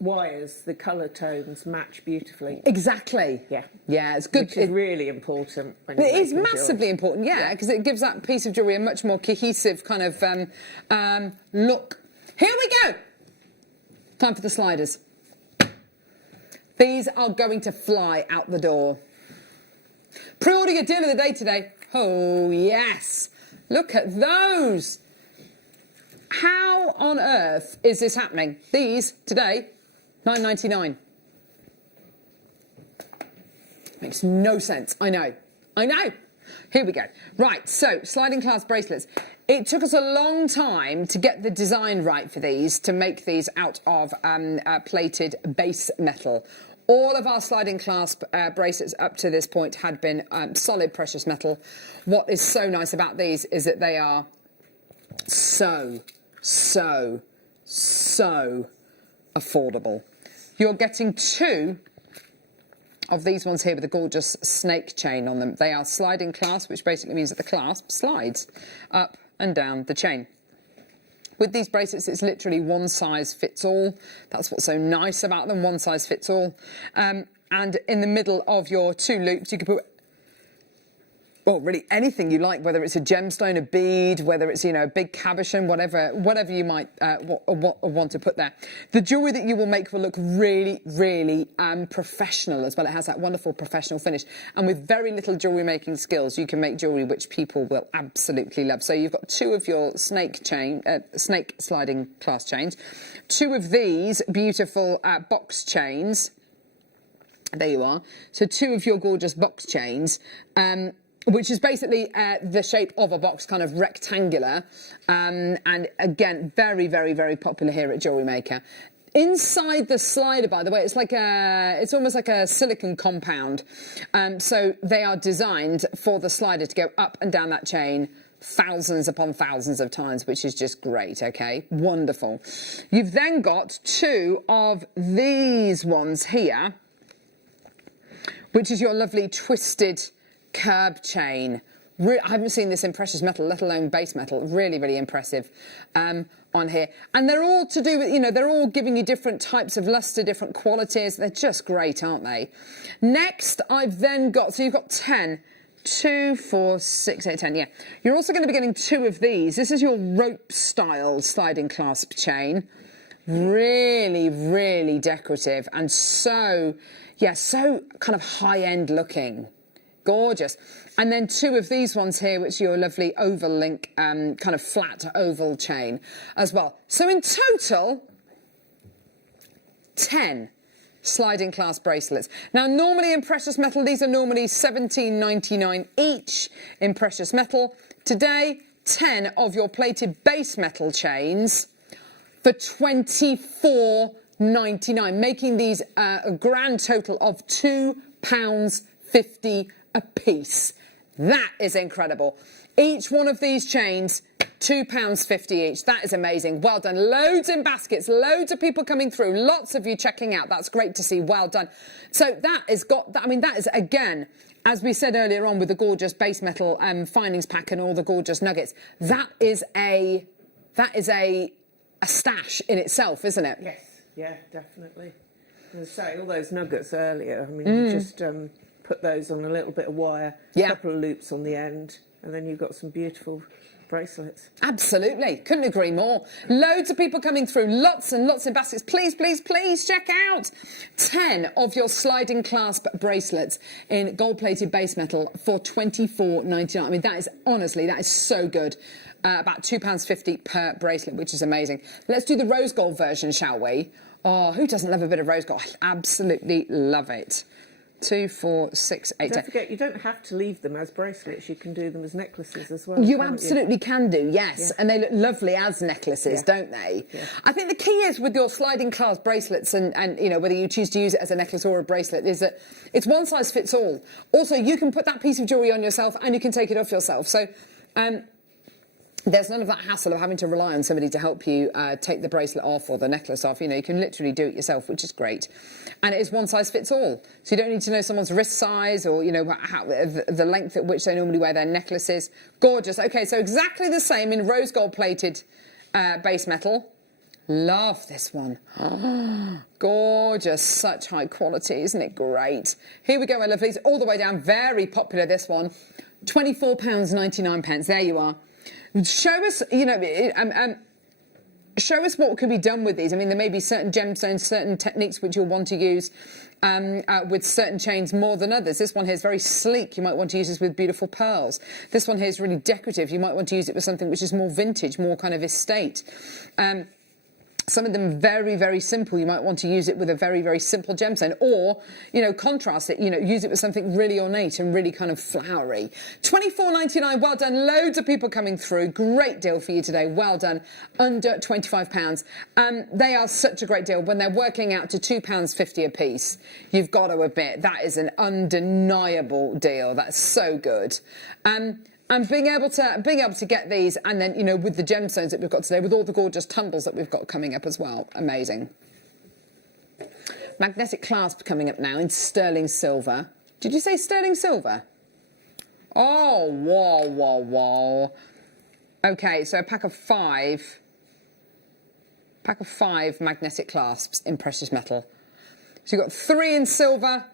wires, the colour tones match beautifully. Exactly. Yeah. Yeah, it's good. Which is really important. It is massively important, yeah, because it gives that piece of jewellery a much more cohesive kind of look. Here we go. Time for the sliders. These are going to fly out the door. Pre-order your deal of the day today. Oh, yes. Look at those. How on earth is this happening? These, today, £9.99. Makes no sense. I know. Here we go. Right, so sliding clasp bracelets. It took us a long time to get the design right for these, to make these out of plated base metal. All of our sliding clasp bracelets up to this point had been solid precious metal. What is so nice about these is that they are so affordable. You're getting 2 of these ones here with a gorgeous snake chain on them. They are sliding clasp, which basically means that the clasp slides up and down the chain. With these bracelets, it's literally one size fits all. That's what's so nice about them, one size fits all. And in the middle of your 2 loops, you can put, well, really anything you like, whether it's a gemstone, a bead, whether it's, a big cabochon, whatever you might want to put there. The jewellery that you will make will look really, really professional as well. It has that wonderful professional finish. And with very little jewellery making skills, you can make jewellery which people will absolutely love. So you've got 2 of your snake sliding clasp chains, 2 of these beautiful box chains. There you are. So 2 of your gorgeous box chains. Which is basically the shape of a box, kind of rectangular. And again, very, very, very popular here at JewelleryMaker. Inside the slider, by the way, it's almost like a silicone compound. So they are designed for the slider to go up and down that chain thousands upon thousands of times, which is just great, okay? Wonderful. You've then got 2 of these ones here, which is your lovely twisted curb chain. I haven't seen this in precious metal, let alone base metal. Really, really impressive on here. And they're all to do with, they're all giving you different types of luster, different qualities. They're just great, aren't they? Next, I've then got, so you've got 10. 2, 4, 6, 8, 10, yeah. You're also going to be getting 2 of these. This is your rope style sliding clasp chain. Really, really decorative and so kind of high-end looking. Gorgeous. And then 2 of these ones here, which are your lovely oval link, kind of flat oval chain as well. So in total, 10 sliding clasp bracelets. Now, normally in precious metal, these are normally £17.99 each in precious metal. Today, 10 of your plated base metal chains for £24.99, making these a grand total of £2.50 a piece. That is incredible. Each one of these chains, £2.50 each. That is amazing. Well done. Loads in baskets, loads of people coming through, lots of you checking out. That's great to see. Well done. So that is that is, again, as we said earlier on with the gorgeous base metal findings pack and all the gorgeous nuggets, that is a stash in itself, isn't it? Yes, yeah, definitely. As I say, all those nuggets earlier, I mean, you just put those on a little bit of wire, a couple of loops on the end, and then you've got some beautiful bracelets. Absolutely. Couldn't agree more. Loads of people coming through. Lots and lots in baskets. Please, please, please check out 10 of your sliding clasp bracelets in gold-plated base metal for £24.99. I mean, that is, honestly, that is so good. About £2.50 per bracelet, which is amazing. Let's do the rose gold version, shall we? Oh, who doesn't love a bit of rose gold? I absolutely love it. 2, 4, 6, 8, 10. Don't forget, you don't have to leave them as bracelets. You can do them as necklaces as well. You absolutely can do, yes. Yeah. And they look lovely as necklaces, don't they? Yeah. I think the key is with your sliding clasp bracelets and you know, whether you choose to use it as a necklace or a bracelet, is that it's one size fits all. Also, you can put that piece of jewellery on yourself and you can take it off yourself. So, there's none of that hassle of having to rely on somebody to help you take the bracelet off or the necklace off. You know, you can literally do it yourself, which is great. And it is one size fits all. So you don't need to know someone's wrist size or, you know, the length at which they normally wear their necklaces. Gorgeous. Okay, so exactly the same in rose gold plated base metal. Love this one. Oh, gorgeous. Such high quality. Isn't it great? Here we go, my lovelies. All the way down. Very popular, this one. £24.99. There you are. Show us, you know, show us what can be done with these. I mean, there may be certain gemstones, certain techniques which you'll want to use with certain chains more than others. This one here is very sleek. You might want to use this with beautiful pearls. This one here is really decorative. You might want to use it with something which is more vintage, more kind of estate. Some of them very, very simple. You might want to use it with a very, very simple gemstone, or, you know, contrast it, you know, use it with something really ornate and really kind of flowery. £24.99, well done. Loads of people coming through. Great deal for you today. Well done. Under £25. They are such a great deal. When they're working out to £2.50 a piece, you've got to admit that is an undeniable deal. That's so good. And being able to get these, and then, you know, with the gemstones that we've got today, with all the gorgeous tumbles that we've got coming up as well. Amazing. Magnetic clasp coming up now in sterling silver. Did you say sterling silver? Oh, whoa, whoa, whoa. Okay, so a pack of five magnetic clasps in precious metal. So you've got 3 in silver,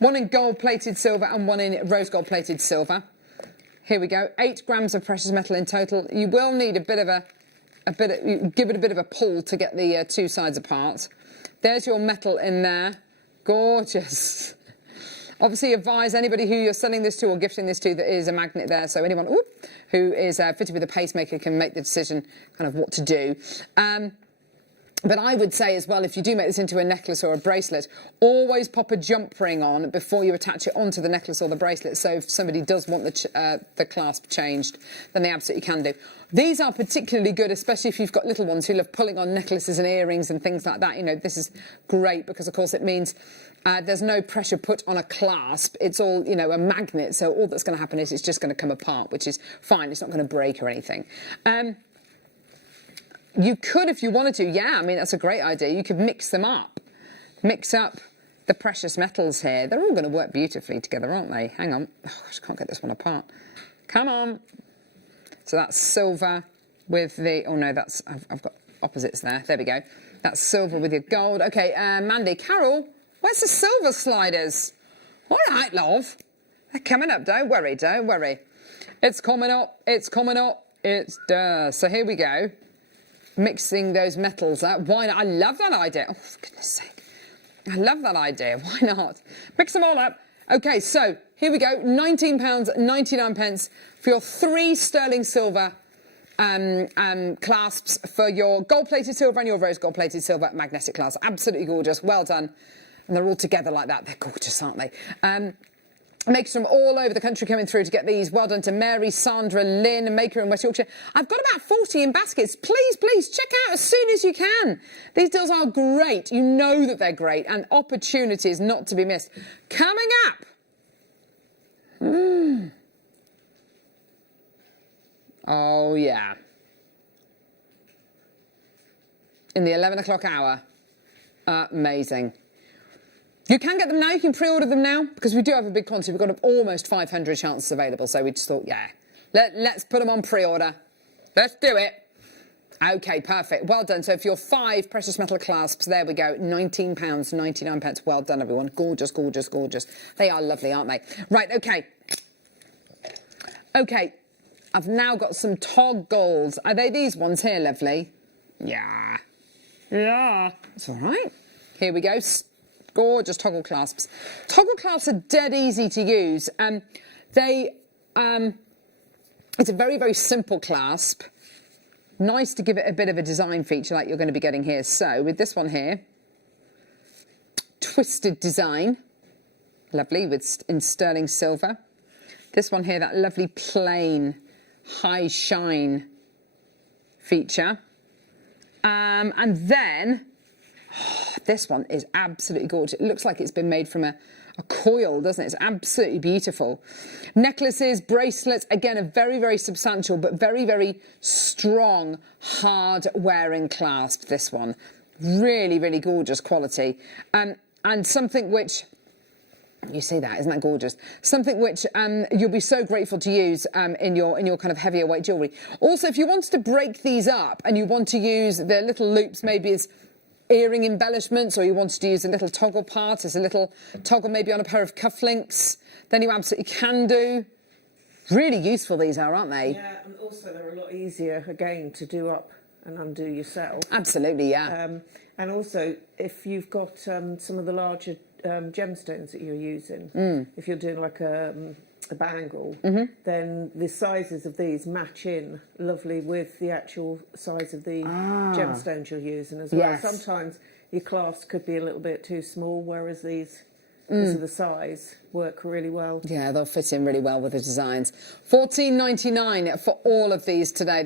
1 in gold-plated silver, and 1 in rose gold-plated silver. Here we go, 8 grams of precious metal in total. You will need give it a bit of a pull to get the 2 sides apart. There's your metal in there. Gorgeous. Obviously, advise anybody who you're selling this to or gifting this to that is a magnet there. So anyone who is fitted with a pacemaker can make the decision kind of what to do. But I would say as well, if you do make this into a necklace or a bracelet, always pop a jump ring on before you attach it onto the necklace or the bracelet. So if somebody does want the clasp changed, then they absolutely can do. These are particularly good, especially if you've got little ones who love pulling on necklaces and earrings and things like that. You know, this is great because, of course, it means there's no pressure put on a clasp. It's all, you know, a magnet. So all that's going to happen is it's just going to come apart, which is fine. It's not going to break or anything. You could, if you wanted to, yeah, I mean, that's a great idea. You could mix them up. Mix up the precious metals here. They're all going to work beautifully together, aren't they? Hang on. Oh, I just can't get this one apart. Come on. So that's silver with the... Oh, no, that's... I've got opposites there. There we go. That's silver with your gold. OK, Mandy. Carol, where's the silver sliders? All right, love. They're coming up. Don't worry, don't worry. It's coming up. It's coming up. It's... So here we go. Mixing those metals up. Why not? I love that idea. Oh, for goodness sake. I love that idea. Why not? Mix them all up. OK, so here we go. £19.99 for your 3 sterling silver clasps for your gold-plated silver and your rose gold-plated silver magnetic clasp. Absolutely gorgeous. Well done. And they're all together like that. They're gorgeous, aren't they? Makers from all over the country coming through to get these. Well done to Mary, Sandra, Lynn, a maker in West Yorkshire. I've got about 40 in baskets. Please, please, check out as soon as you can. These deals are great. You know that they're great, and opportunities not to be missed. Coming up. Oh, yeah. In the 11 o'clock hour. Amazing. You can get them now. You can pre-order them now because we do have a big quantity. We've got almost 500 chances available. So we just thought, yeah, let's put them on pre-order. Let's do it. Okay, perfect. Well done. So for your 5 precious metal clasps, there we go. £19.99. Well done, everyone. Gorgeous, gorgeous, gorgeous. They are lovely, aren't they? Right, okay. Okay, I've now got some toggles. Are they these ones here, lovely? Yeah. Yeah. It's all right. Here we go. Gorgeous toggle clasps. Toggle clasps are dead easy to use. It's a very, very simple clasp. Nice to give it a bit of a design feature like you're going to be getting here. So with this one here, twisted design. Lovely, in sterling silver. This one here, that lovely plain high shine feature. And then, this one is absolutely gorgeous. It looks like it's been made from a coil, doesn't it? It's absolutely beautiful. Necklaces, bracelets, again, a very, very substantial but very, very strong, hard-wearing clasp, this one. Really, really gorgeous quality. And something which... You see that, isn't that gorgeous? Something which you'll be so grateful to use in your kind of heavier weight jewellery. Also, if you wanted to break these up and you want to use the little loops maybe as earring embellishments, or you wanted to use a little toggle part as a little toggle maybe on a pair of cufflinks, then you absolutely can do. Really useful these are, aren't they? Yeah, and also they're a lot easier, again, to do up and undo yourself. Absolutely, yeah. And also, if you've got some of the larger gemstones that you're using, if you're doing like a bangle, then the sizes of these match in lovely with the actual size of the gemstones you're using as well. Yes. Sometimes your clasps could be a little bit too small, whereas these, because of the size, work really well. Yeah, they'll fit in really well with the designs. $14.99 for all of these today.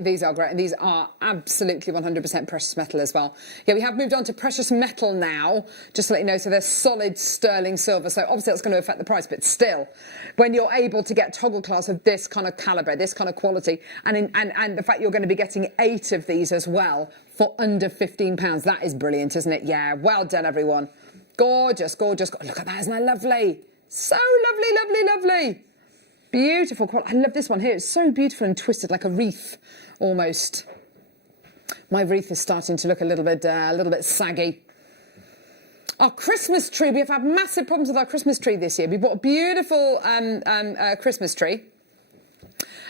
These are great, and these are absolutely 100% precious metal as well. Yeah, we have moved on to precious metal now, just to let you know. So they're solid sterling silver. So obviously that's going to affect the price, but still, when you're able to get toggle clasps of this kind of calibre, this kind of quality, and the fact you're going to be getting 8 of these as well for under £15, that is brilliant, isn't it? Yeah, well done, everyone. Gorgeous, gorgeous. Look at that, isn't that lovely? So lovely, lovely, lovely. Beautiful quality. I love this one here. It's so beautiful and twisted, like a wreath, almost. My wreath is starting to look a little bit saggy. Our Christmas tree. We have had massive problems with our Christmas tree this year. We bought a beautiful Christmas tree,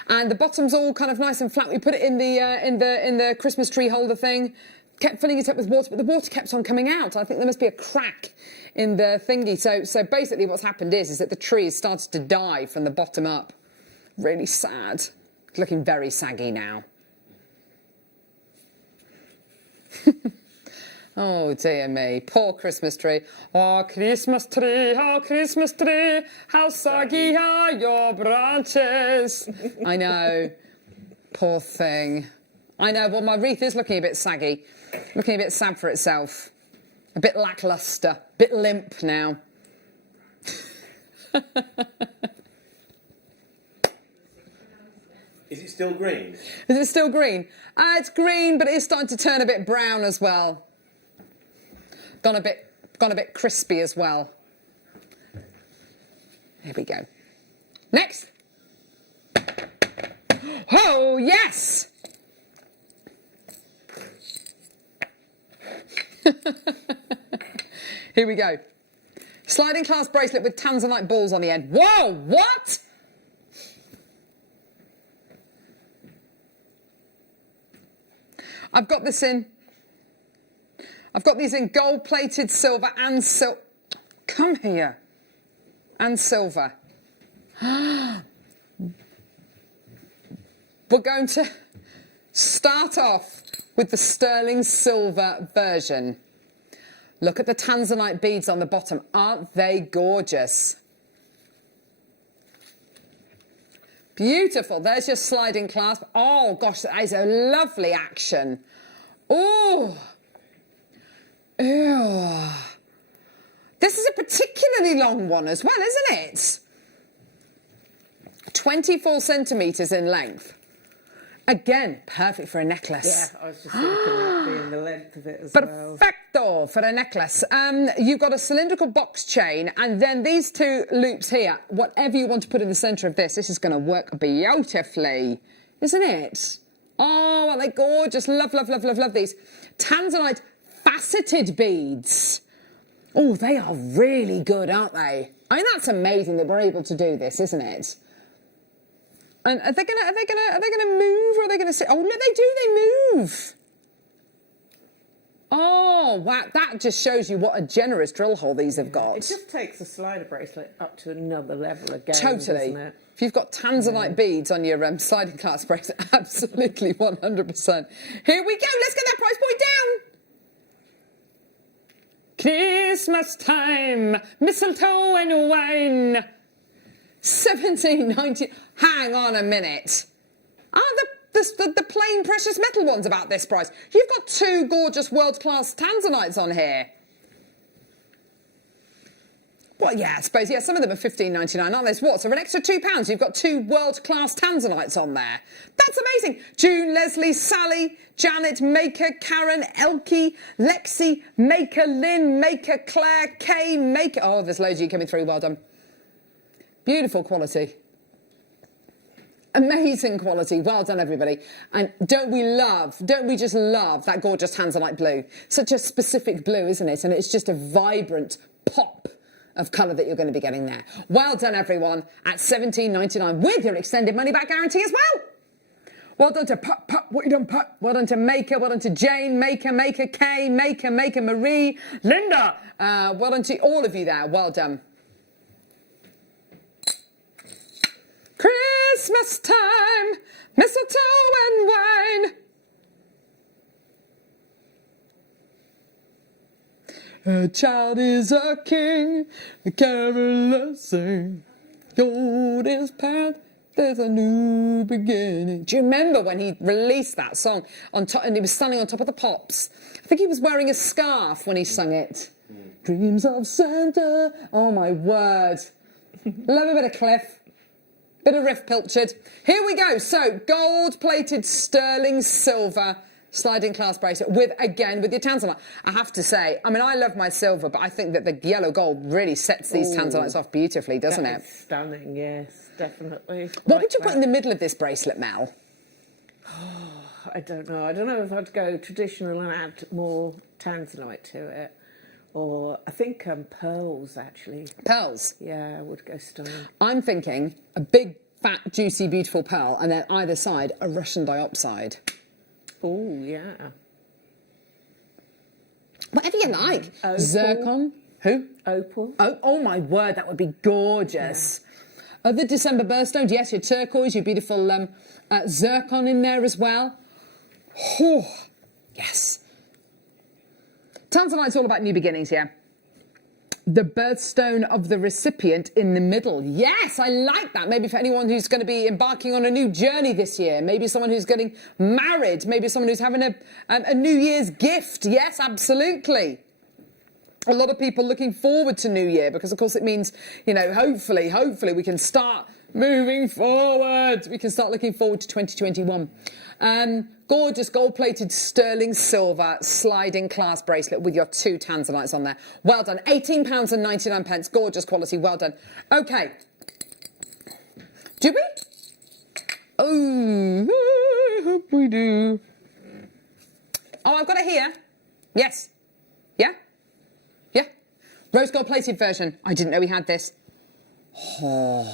and the bottom's all kind of nice and flat. We put it in the Christmas tree holder thing. Kept filling it up with water, but the water kept on coming out. I think there must be a crack in the thingy. So basically what's happened is that the tree has started to die from the bottom up. Really sad. It's looking very saggy now. Oh, dear me. Poor Christmas tree. Oh, Christmas tree, how saggy are your branches. I know. Poor thing. I know, well, my wreath is looking a bit saggy. Looking a bit sad for itself. A bit lacklustre. A bit limp now. Is it still green? Is it still green? It's green, but it's starting to turn a bit brown as well. Gone a bit crispy as well. There we go. Next. Oh, yes! Here we go. Sliding clasp bracelet with tanzanite balls on the end. Whoa, what? I've got these in gold-plated silver and silver. Come here. And silver. We're going to start off with the sterling silver version. Look at the tanzanite beads on the bottom. Aren't they gorgeous? Beautiful. There's your sliding clasp. Oh, gosh, that is a lovely action. Oh. Ew. This is a particularly long one as well, isn't it? 24 centimetres in length. Again, perfect for a necklace. Yeah, I was just thinking that being the length of it as well. Perfecto for a necklace. You've got a cylindrical box chain, and then these two loops here. Whatever you want to put in the centre of this is going to work beautifully, isn't it? Oh, aren't they gorgeous? Love, love, love, love, love these. Tanzanite faceted beads. Oh, they are really good, aren't they? I mean, that's amazing that we're able to do this, isn't it? And are they gonna move, or are they gonna sit? Oh no, they move. Oh wow, that just shows you what a generous drill hole these have got. It just takes a slider bracelet up to another level again. Totally. Doesn't it? If you've got tanzanite beads on your sliding clasp bracelet, absolutely 100%. Here we go. Let's get that price point down. Christmas time, mistletoe and wine. 17.90. Hang on a minute. Aren't the plain precious metal ones about this price? You've got two gorgeous world-class tanzanites on here. Well, yeah, I suppose, yeah, some of them are $15.99, aren't they? What, so for an extra £2, you've got two world-class tanzanites on there. That's amazing. June, Leslie, Sally, Janet, Maker, Karen, Elkie, Lexi, Maker, Lynn, Maker, Claire, Kay, Maker. Oh, there's loads of you coming through. Well done. Beautiful quality. Amazing quality. Well done, everybody. And don't we just love that gorgeous tanzanite blue? Such a specific blue, isn't it? And it's just a vibrant pop of colour that you're going to be getting there. Well done, everyone, at $17.99 with your extended money-back guarantee as well. Well done to Putt, what you done, Putt? Well done to Maker, well done to Jane, Maker, Kay, Maker, Marie, Linda. Well done to all of you there. Well done. Christmas time, mistletoe and wine. A child is a king, the carolers sing. Gold is path, there's a new beginning. Do you remember when he released that song on top, and he was standing on top of the pops? I think he was wearing a scarf when he sung it. Dreams of Santa. Oh my word. Love a bit of Cliff. Bit of Riff Pilchard. Here we go. So, gold-plated sterling silver sliding clasp bracelet with your tanzanite. I have to say, I mean, I love my silver, but I think that the yellow gold really sets these tanzanites off beautifully, doesn't it? Stunning, yes, definitely. What would you put in the middle of this bracelet, Mel? Oh, I don't know. I don't know if I'd go traditional and add more tanzanite to it. Or I think pearls, actually. Pearls? Yeah, I would go stone. I'm thinking a big, fat, juicy, beautiful pearl, and then either side a Russian diopside. Oh, yeah. Whatever you like. Opal. Zircon. Who? Opal. Oh my word, that would be gorgeous. Yeah. Other December birthstones, yes, your turquoise, your beautiful zircon in there as well. Oh, yes. Tanzanite's all about new beginnings, yeah. The birthstone of the recipient in the middle. Yes, I like that. Maybe for anyone who's going to be embarking on a new journey this year. Maybe someone who's getting married. Maybe someone who's having a New Year's gift. Yes, absolutely. A lot of people looking forward to New Year because, of course, it means, you know, hopefully we can start moving forward. We can start looking forward to 2021. Gorgeous gold-plated sterling silver sliding clasp bracelet with your two tanzanites on there. Well done. £18.99. Gorgeous quality. Well done. Okay. Do we? Oh, I hope we do. Oh, I've got it here. Yes. Yeah? Yeah. Rose gold-plated version. I didn't know we had this. Oh.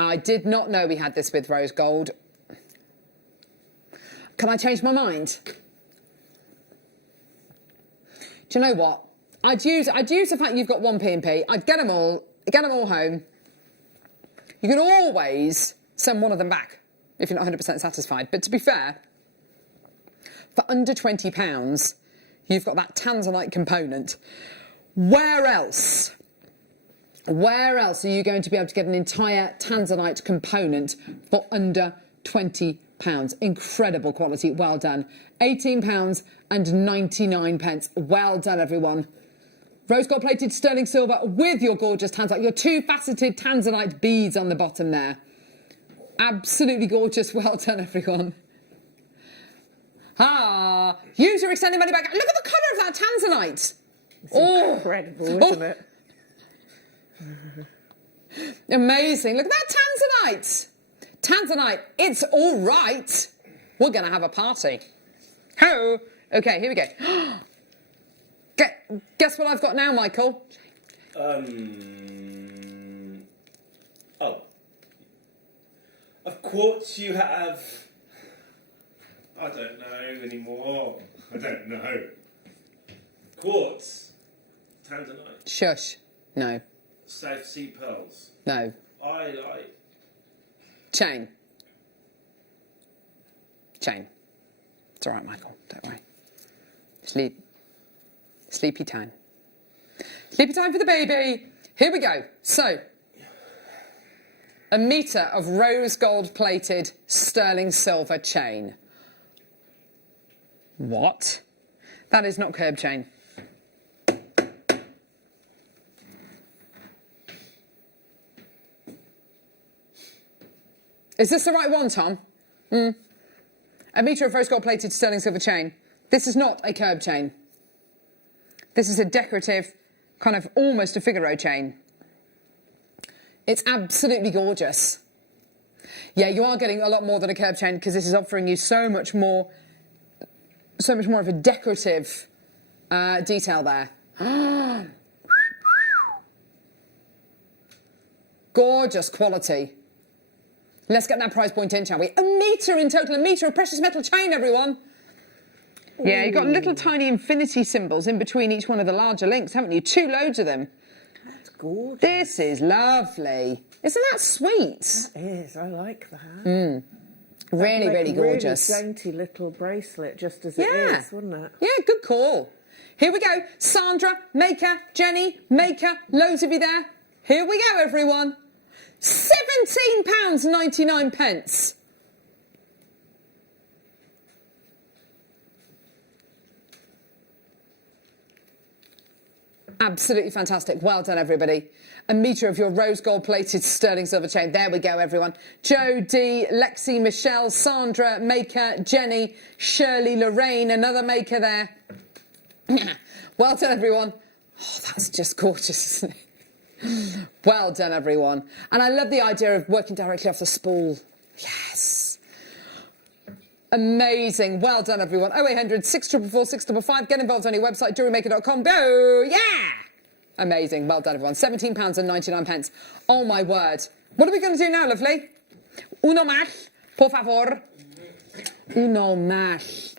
I did not know we had this with rose gold. Can I change my mind? Do you know what? I'd use the fact you've got one P&P. I'd get them all home. You can always send one of them back if you're not 100% satisfied. But to be fair, for under £20, you've got that tanzanite component. Where else are you going to be able to get an entire tanzanite component for under £20? Incredible quality. Well done. £18.99. Well done, everyone. Rose gold plated sterling silver with your gorgeous tanzanite, your 2 faceted tanzanite beads on the bottom there. Absolutely gorgeous. Well done, everyone. Ah, use your extended money back. Look at the colour of that tanzanite. It's incredible, isn't it? Amazing. Look at that tanzanite. Tanzanite, it's all right. We're going to have a party. Ho! Okay, here we go. Guess what I've got now, Michael? Oh. Of quartz you have... I don't know anymore. I don't know. Quartz. Tanzanite. Shush. No. South Sea pearls. No. I like... Chain. Chain. It's all right, Michael. Don't worry. Sleep. Sleepy time. Sleepy time for the baby. Here we go. So, 1 metre of rose gold plated sterling silver chain. What? That is not curb chain. Is this the right one, Tom? 1 metre of rose gold plated sterling silver chain. This is not a curb chain. This is a decorative, kind of almost a Figaro chain. It's absolutely gorgeous. Yeah, you are getting a lot more than a curb chain because this is offering you so much more of a decorative detail there. Gorgeous quality. Let's get that price point in, shall we? 1 metre in total, 1 metre of precious metal chain, everyone. Yeah, you've got little tiny infinity symbols in between each one of the larger links, haven't you? 2 loads of them. That's gorgeous. This is lovely. Isn't that sweet? That is. I like that. Really, really gorgeous. Really dainty little bracelet, just as it is, wouldn't it? Yeah, good call. Here we go. Sandra, Maker, Jenny, Maker, loads of you there. Here we go, everyone. £17.99. Absolutely fantastic. Well done, everybody. 1 metre of your rose gold plated sterling silver chain. There we go, everyone. Joe, Dee, Lexi, Michelle, Sandra, Maker, Jenny, Shirley, Lorraine, another Maker there. Well done, everyone. Oh, that's just gorgeous, isn't it? Well done, everyone. And I love the idea of working directly off the spool. Yes. Amazing. Well done, everyone. 0800 644 655. Get involved on your website, jewellerymaker.com. Go! Yeah! Amazing. Well done, everyone. £17.99. Oh, my word. What are we going to do now, lovely? Uno más, por favor. Uno más.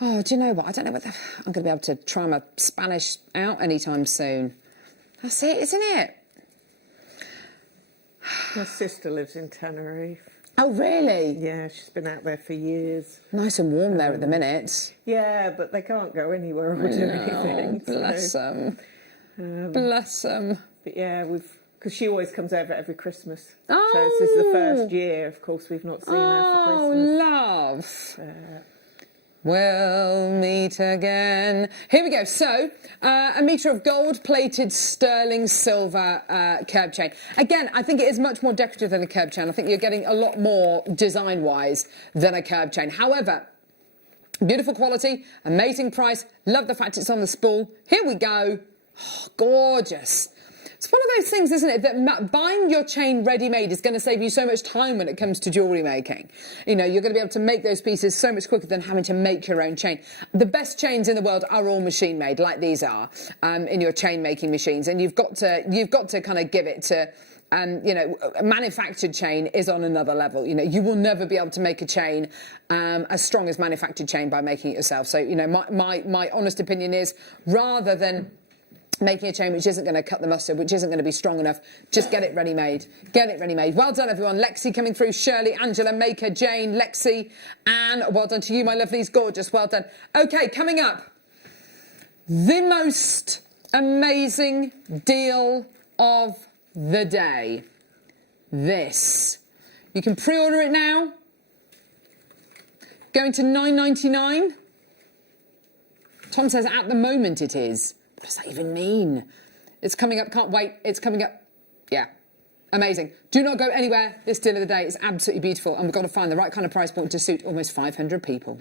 Oh, do you know what? I don't know whether I'm going to be able to try my Spanish out anytime soon. That's it, isn't it? My sister lives in Tenerife. Oh, really? Yeah, she's been out there for years. Nice and warm there at the minute. Yeah, but they can't go anywhere or do anything. Bless them. Bless them. But yeah, because she always comes over every Christmas. Oh. So this is the first year, of course, we've not seen her for Christmas. Oh, love. We'll meet again. Here we go. So, 1 metre of gold-plated sterling silver curb chain. Again, I think it is much more decorative than a curb chain. I think you're getting a lot more design-wise than a curb chain. However, beautiful quality, amazing price. Love the fact it's on the spool. Here we go. Oh, gorgeous. It's one of those things, isn't it, that buying your chain ready-made is going to save you so much time when it comes to jewellery making. You know, you're going to be able to make those pieces so much quicker than having to make your own chain. The best chains in the world are all machine-made, like these are, in your chain-making machines. And you've got to kind of give it to... you know, a manufactured chain is on another level. You know, you will never be able to make a chain as strong as manufactured chain by making it yourself. So, you know, my honest opinion is, rather than making a chain which isn't going to cut the mustard, which isn't going to be strong enough, just get it ready-made. Get it ready-made. Well done, everyone. Lexi coming through, Shirley, Angela, Maker, Jane, Lexi, and well done to you, my lovelies. Gorgeous. Well done. Okay, coming up, the most amazing deal of the day. This. You can pre-order it now. Going to $9.99. Tom says at the moment it is. What does that even mean? It's coming up, can't wait, it's coming up. Yeah, amazing. Do not go anywhere. This deal of the day is absolutely beautiful, and we've got to find the right kind of price point to suit almost 500 people.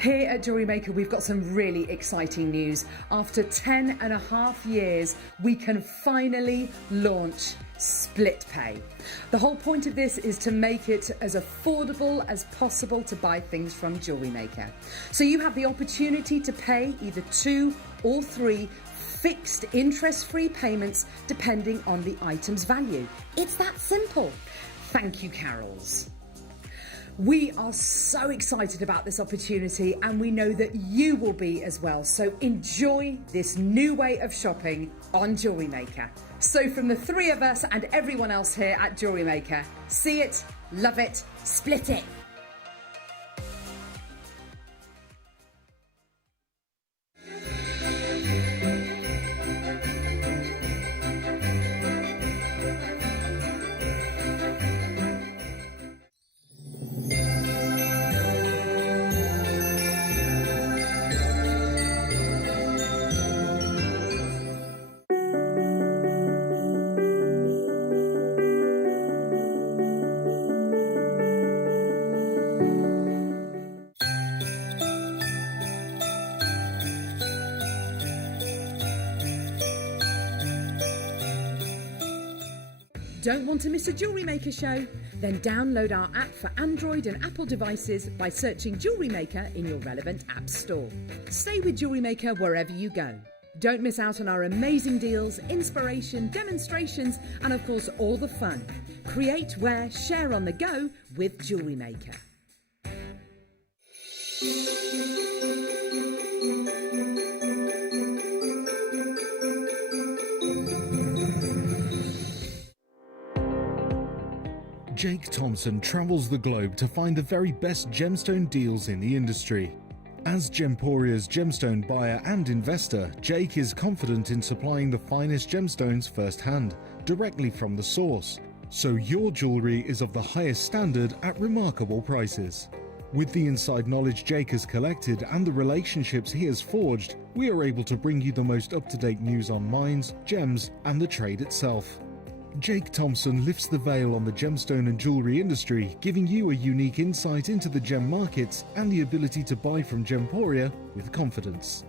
Here at JewelleryMaker, we've got some really exciting news. After 10.5 years, we can finally launch split pay. The whole point of this is to make it as affordable as possible to buy things from JewelleryMaker. So you have the opportunity to pay either 2 or 3 fixed interest-free payments depending on the item's value. It's that simple. Thank you, Carols. We are so excited about this opportunity, and we know that you will be as well. So enjoy this new way of shopping on JewelleryMaker. So from the 3 of us and everyone else here at JewelleryMaker, see it, love it, split it. Don't want to miss a JewelleryMaker show? Then download our app for Android and Apple devices by searching JewelleryMaker in your relevant app store. Stay with JewelleryMaker wherever you go. Don't miss out on our amazing deals, inspiration, demonstrations, and of course all the fun. Create, wear, share on the go with JewelleryMaker. Jake Thompson travels the globe to find the very best gemstone deals in the industry. As Gemporia's gemstone buyer and investor, Jake is confident in supplying the finest gemstones firsthand, directly from the source, so your jewellery is of the highest standard at remarkable prices. With the inside knowledge Jake has collected and the relationships he has forged, we are able to bring you the most up-to-date news on mines, gems, and the trade itself. Jake Thompson lifts the veil on the gemstone and jewellery industry, giving you a unique insight into the gem markets and the ability to buy from Gemporia with confidence.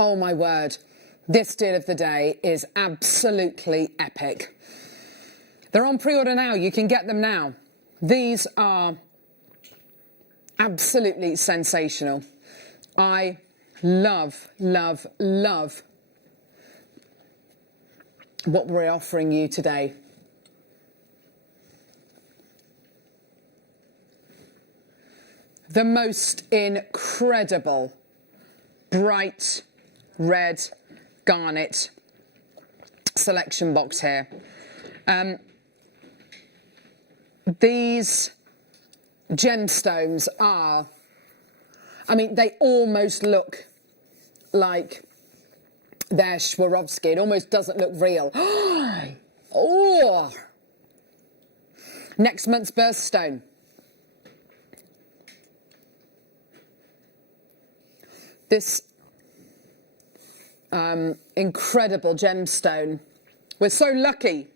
Oh my word, this deal of the day is absolutely epic. They're on pre-order now, you can get them now. These are absolutely sensational. I love, love, love what we're offering you today. The most incredible bright red garnet selection box here. These gemstones are, I mean, they almost look like they're Swarovski. It almost doesn't look real. Oh, Next month's birthstone. This incredible gemstone. We're so lucky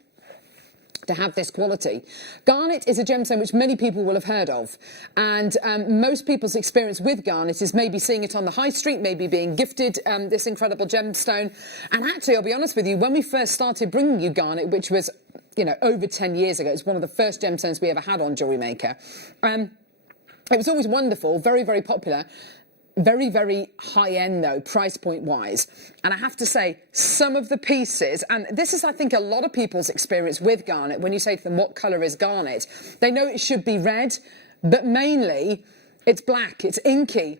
to have this quality. Garnet is a gemstone which many people will have heard of, and most people's experience with garnet is maybe seeing it on the high street, maybe being gifted this incredible gemstone. And actually, I'll be honest with you, when we first started bringing you garnet, which was, you know, over 10 years ago, it's one of the first gemstones we ever had on Jewellery Maker. It was always wonderful, very, very popular. Very, very high-end, though, price point-wise. And I have to say, some of the pieces, and this is, I think, a lot of people's experience with garnet, when you say to them, what colour is garnet? They know it should be red, but mainly it's black, it's inky.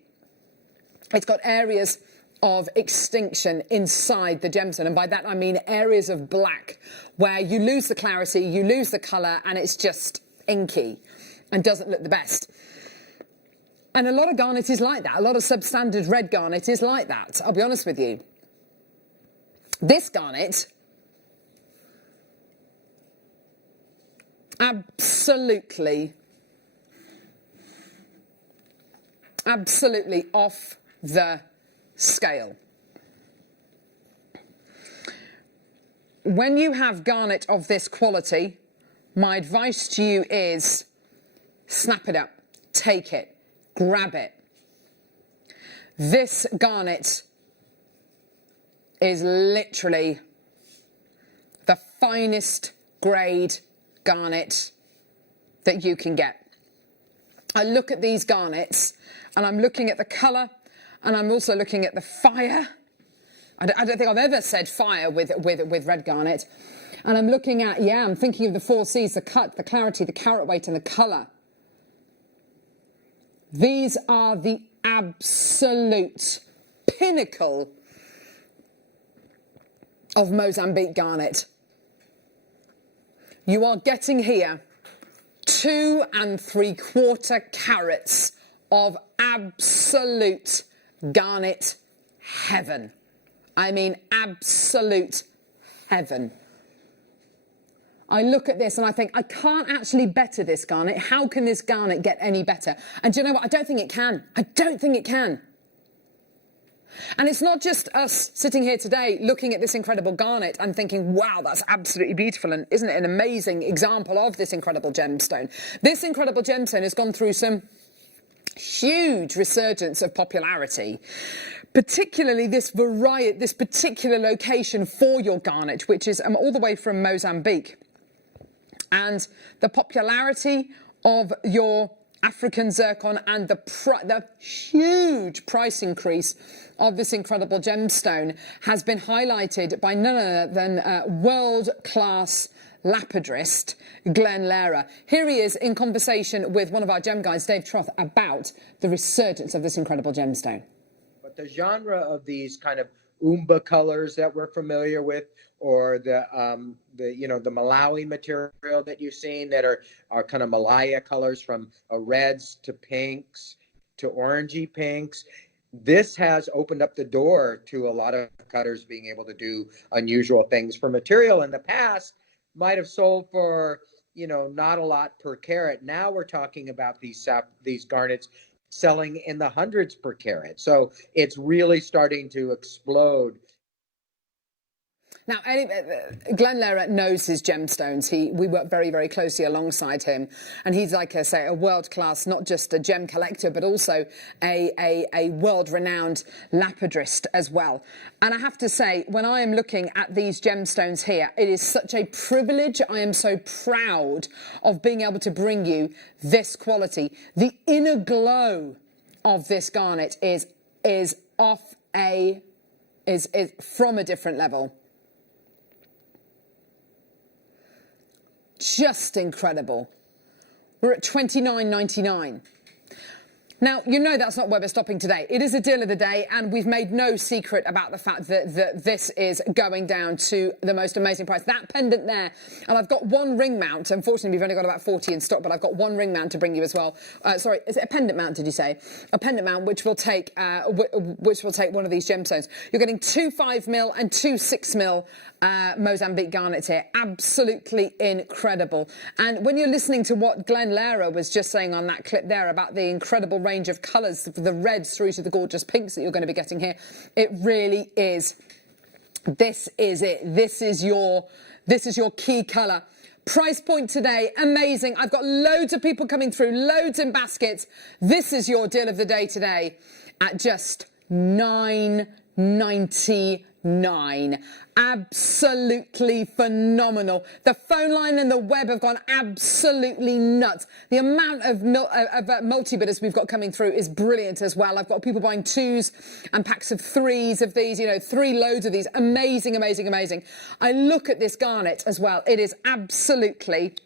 It's got areas of extinction inside the gemstone, and by that I mean areas of black, where you lose the clarity, you lose the colour, and it's just inky and doesn't look the best. And a lot of garnet is like that. A lot of substandard red garnet is like that, I'll be honest with you. This garnet, absolutely off the scale. When you have garnet of this quality, my advice to you is snap it up, take it. Grab it. This garnet is literally the finest grade garnet that you can get. I look at these garnets and I'm looking at the colour and I'm also looking at the fire. I don't think I've ever said fire with red garnet. And I'm looking at, I'm thinking of the 4 C's, the cut, the clarity, the carat weight and the colour. These are the absolute pinnacle of Mozambique garnet. You are getting here 2 3/4 carats of absolute garnet heaven. I mean, absolute heaven. I look at this and I think, I can't actually better this garnet. How can this garnet get any better? And do you know what? I don't think it can. I don't think it can. And it's not just us sitting here today looking at this incredible garnet and thinking, wow, that's absolutely beautiful. And isn't it an amazing example of this incredible gemstone? This incredible gemstone has gone through some huge resurgence of popularity, particularly this particular location for your garnet, which is all the way from Mozambique. And the popularity of your African zircon and the huge price increase of this incredible gemstone has been highlighted by none other than world-class lapidrist Glenn Lehrer. Here he is in conversation with one of our gem guys, Dave Troth, about the resurgence of this incredible gemstone. But the genre of these kind of umba colors that we're familiar with, or the Malawi material that you've seen that are kind of Malaya colors, from reds to pinks to orangey pinks. This has opened up the door to a lot of cutters being able to do unusual things for material in the past might have sold for, not a lot per carat. Now we're talking about these garnets selling in the hundreds per carat. So it's really starting to explode. Now, Glenn Lehrer knows his gemstones. We work very, very closely alongside him. And he's, like I say, a world-class, not just a gem collector, but also a world-renowned lapidrist as well. And I have to say, when I am looking at these gemstones here, it is such a privilege. I am so proud of being able to bring you this quality. The inner glow of this garnet is from a different level. Just incredible. We're at $29.99. Now, that's not where we're stopping today. It is a deal of the day, and we've made no secret about the fact that this is going down to the most amazing price. That pendant there, and I've got one ring mount. Unfortunately, we've only got about 40 in stock, but I've got one ring mount to bring you as well. Sorry, is it a pendant mount, did you say? A pendant mount, which will take one of these gemstones. You're getting 2 5mm and 2 6mm Mozambique garnets here. Absolutely incredible. And when you're listening to what Glenn Lara was just saying on that clip there about the incredible range of colours, the reds through to the gorgeous pinks that you're going to be getting here, it really is. This is it. This is your key colour. Price point today, amazing. I've got loads of people coming through, loads in baskets. This is your deal of the day today at just $9.99. Absolutely phenomenal. The phone line and the web have gone absolutely nuts. The amount of multi-bidders we've got coming through is brilliant as well. I've got people buying 2s and packs of 3s of these, 3 loads of these. Amazing, amazing, amazing. I look at this garnet as well. It is absolutely,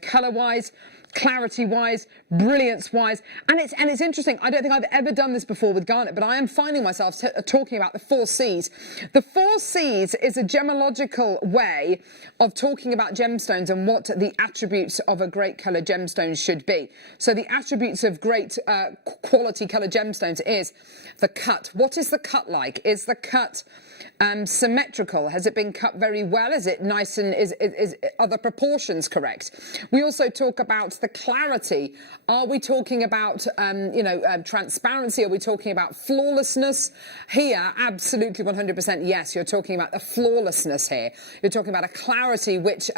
colour-wise, clarity-wise, brilliance-wise, and it's interesting. I don't think I've ever done this before with garnet, but I am finding myself talking about the 4 C's. The 4 C's is a gemological way of talking about gemstones and what the attributes of a great colour gemstone should be. So the attributes of great quality colour gemstones is the cut. What is the cut like? Is the cut symmetrical? Has it been cut very well? Is it nice and are the proportions correct? We also talk about the clarity. Are we talking about transparency? Are we talking about flawlessness? Here, absolutely 100% yes. You're talking about the flawlessness here. You're talking about a clarity which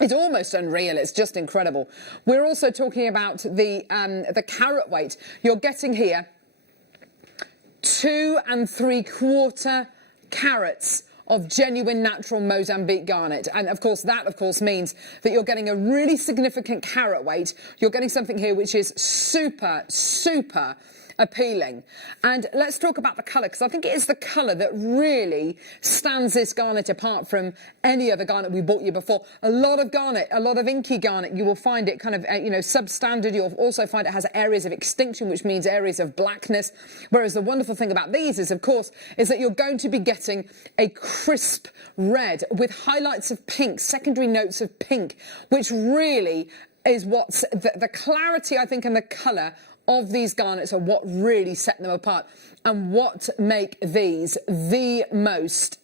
it's almost unreal. It's just incredible. We're also talking about the carat weight. You're getting here 2 3/4 carats of genuine natural Mozambique garnet. And of course, that means that you're getting a really significant carat weight. You're getting something here which is super, super appealing. And let's talk about the colour, because I think it is the colour that really stands this garnet apart from any other garnet we bought you before. A lot of garnet, a lot of inky garnet, you will find it kind of, substandard. You'll also find it has areas of extinction, which means areas of blackness. Whereas the wonderful thing about these is, of course, is that you're going to be getting a crisp red with highlights of pink, secondary notes of pink, which really is what's the clarity, I think, and the colour of these garnets are what really set them apart and what make these the most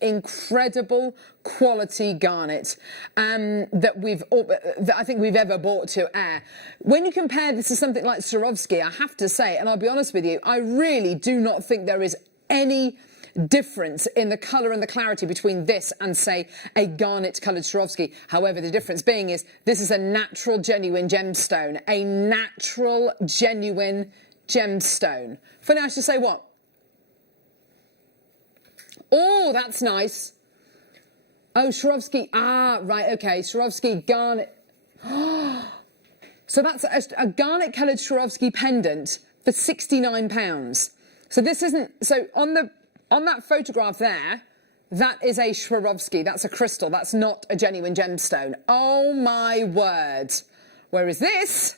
incredible quality garnet that I think we've ever brought to air. When you compare this to something like Swarovski, I have to say, and I'll be honest with you, I really do not think there is any difference in the colour and the clarity between this and, say, a garnet coloured Swarovski. However, the difference being is this is a natural, genuine gemstone. A natural, genuine gemstone. Funny, I should say what? Oh, that's nice. Oh, Swarovski. Ah, right, okay. Swarovski garnet. So that's a garnet coloured Swarovski pendant for £69. So this isn't... So on that photograph there, that is a Swarovski. That's a crystal. That's not a genuine gemstone. Oh, my word. Whereas this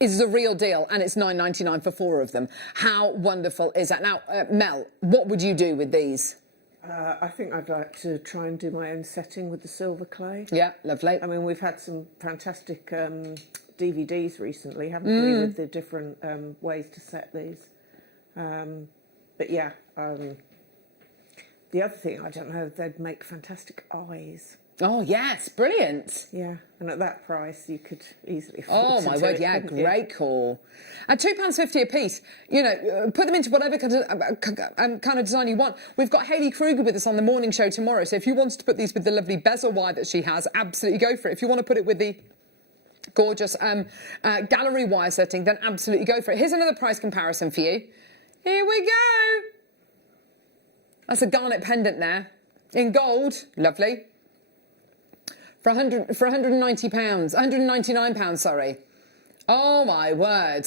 is the real deal, and it's $9.99 for 4 of them. How wonderful is that? Now, Mel, what would you do with these? I think I'd like to try and do my own setting with the silver clay. Yeah, lovely. I mean, we've had some fantastic DVDs recently, haven't we, with the different ways to set these. But yeah, the other thing, I don't know, they'd make fantastic eyes. Oh, yes, brilliant. Yeah, and at that price, you could easily Oh, afford my word, yeah, great call. At £2.50 a piece, put them into whatever kind of design you want. We've got Hayley Kruger with us on the morning show tomorrow, so if you wanted to put these with the lovely bezel wire that she has, absolutely go for it. If you want to put it with the gorgeous gallery wire setting, then absolutely go for it. Here's another price comparison for you. Here we go. That's a garnet pendant there. In gold. Lovely. For £190. £199, sorry. Oh, my word.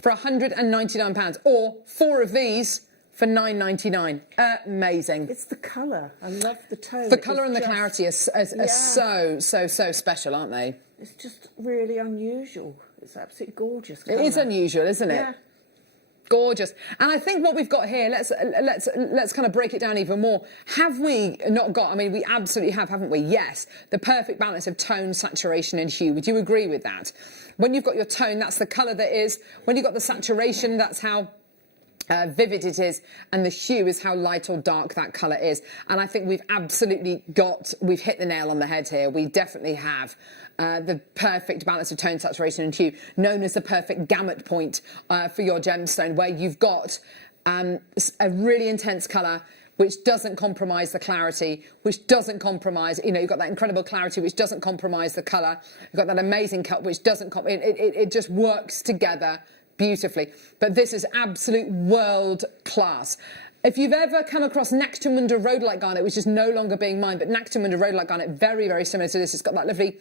For £199. Or 4 of these for $9.99. Amazing. It's the colour. I love the tone. The colour and the clarity are so special, aren't they? It's just really unusual. It's absolutely gorgeous colour. It is unusual, isn't it? Yeah. Gorgeous. And I think what we've got here, let's kind of break it down even more. Have we not got, I mean, we absolutely have, haven't we? Yes, the perfect balance of tone, saturation and hue. Would you agree with that? When you've got your tone, that's the colour that is. When you've got the saturation, that's how vivid it is, and the hue is how light or dark that colour is. And I think we've hit the nail on the head here. We definitely have the perfect balance of tone, saturation and hue, known as the perfect gamut point for your gemstone, where you've got a really intense colour which doesn't compromise the clarity, which doesn't compromise, you've got that incredible clarity which doesn't compromise the colour. You've got that amazing cut which doesn't, it just works together beautifully. But this is absolute world class. If you've ever come across Nectarmunda Rhodolite Garnet, which is no longer being mined, but Nectarmunda Rhodolite Garnet, very, very similar to this. It's got that lovely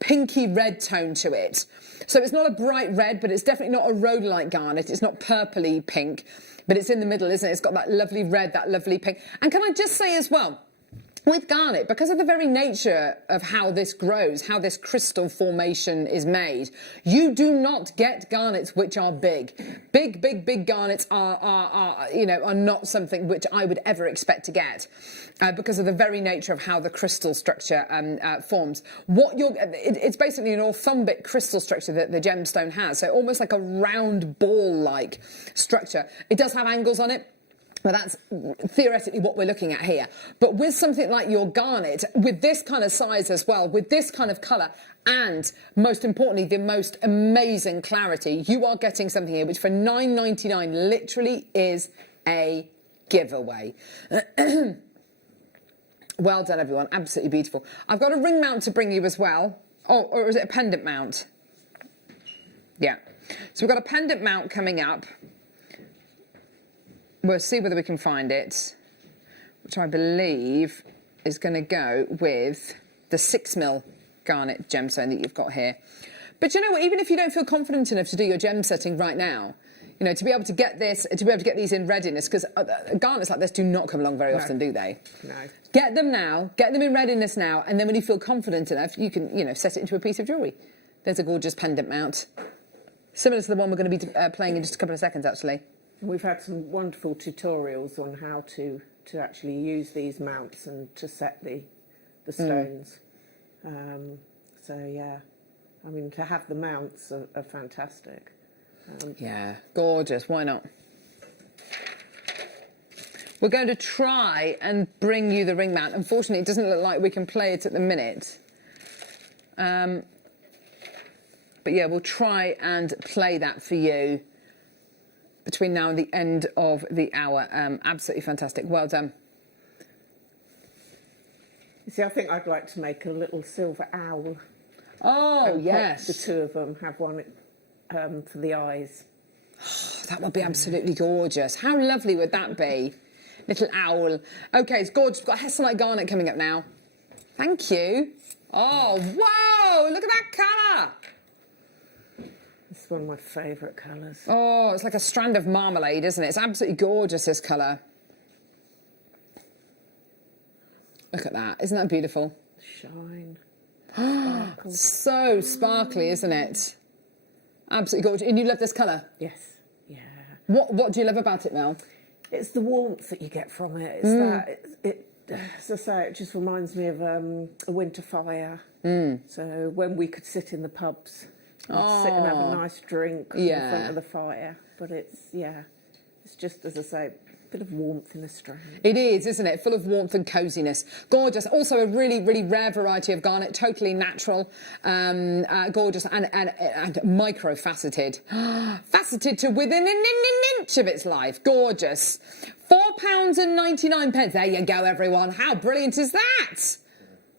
pinky red tone to it. So it's not a bright red, but it's definitely not a rhodolite garnet. It's not purpley pink, but it's in the middle, isn't it? It's got that lovely red, that lovely pink. And can I just say as well, with garnet, because of the very nature of how this grows, how this crystal formation is made, you do not get garnets which are big. Big garnets are not something which I would ever expect to get because of the very nature of how the crystal structure forms. It's basically an orthombic crystal structure that the gemstone has, so almost like a round ball-like structure. It does have angles on it. Well, that's theoretically what we're looking at here. But with something like your garnet, with this kind of size as well, with this kind of colour, and most importantly, the most amazing clarity, you are getting something here which for $9.99 literally is a giveaway. Well done, everyone. Absolutely beautiful. I've got a ring mount to bring you as well. Oh, or is it a pendant mount? Yeah. So we've got a pendant mount coming up. We'll see whether we can find it, which I believe is going to go with the 6mm garnet gemstone that you've got here. But you know what, even if you don't feel confident enough to do your gem setting right now, to be able to get these in readiness, because garnets like this do not come along very often, do they? No. Get them now, get them in readiness now, and then when you feel confident enough, you can, set it into a piece of jewellery. There's a gorgeous pendant mount. Similar to the one we're going to be playing in just a couple of seconds, actually. We've had some wonderful tutorials on how to actually use these mounts and to set the stones. So yeah, I mean, to have the mounts are fantastic. Yeah, gorgeous. Why not? We're going to try and bring you the ring mount. Unfortunately, it doesn't look like we can play it at the minute. But yeah, we'll try and play that for you between now and the end of the hour. Absolutely fantastic. Well done. You see, I think I'd like to make a little silver owl. Oh, yes. The two of them have one for the eyes. Oh, that would be absolutely gorgeous. How lovely would that be? Little owl. OK, it's gorgeous. We've got Hesselite Garnet coming up now. Thank you. Oh, whoa! Look at that colour. It's one of my favourite colours. Oh, it's like a strand of marmalade, isn't it? It's absolutely gorgeous, this colour. Look at that. Isn't that beautiful? Shine. So sparkly, isn't it? Absolutely gorgeous. And you love this colour? Yes. Yeah. What do you love about it, Mel? It's the warmth that you get from it. It's that... As I say, it just reminds me of a winter fire. So when we could sit in the pubs... sit and have a nice drink in front of the fire. But it's just, as I say, a bit of warmth in the strand. It is, isn't it? Full of warmth and coziness. Gorgeous. Also a really, really rare variety of garnet, totally natural, gorgeous and micro-faceted. Faceted to within an inch of its life. Gorgeous. £4.99. There you go, everyone. How brilliant is that?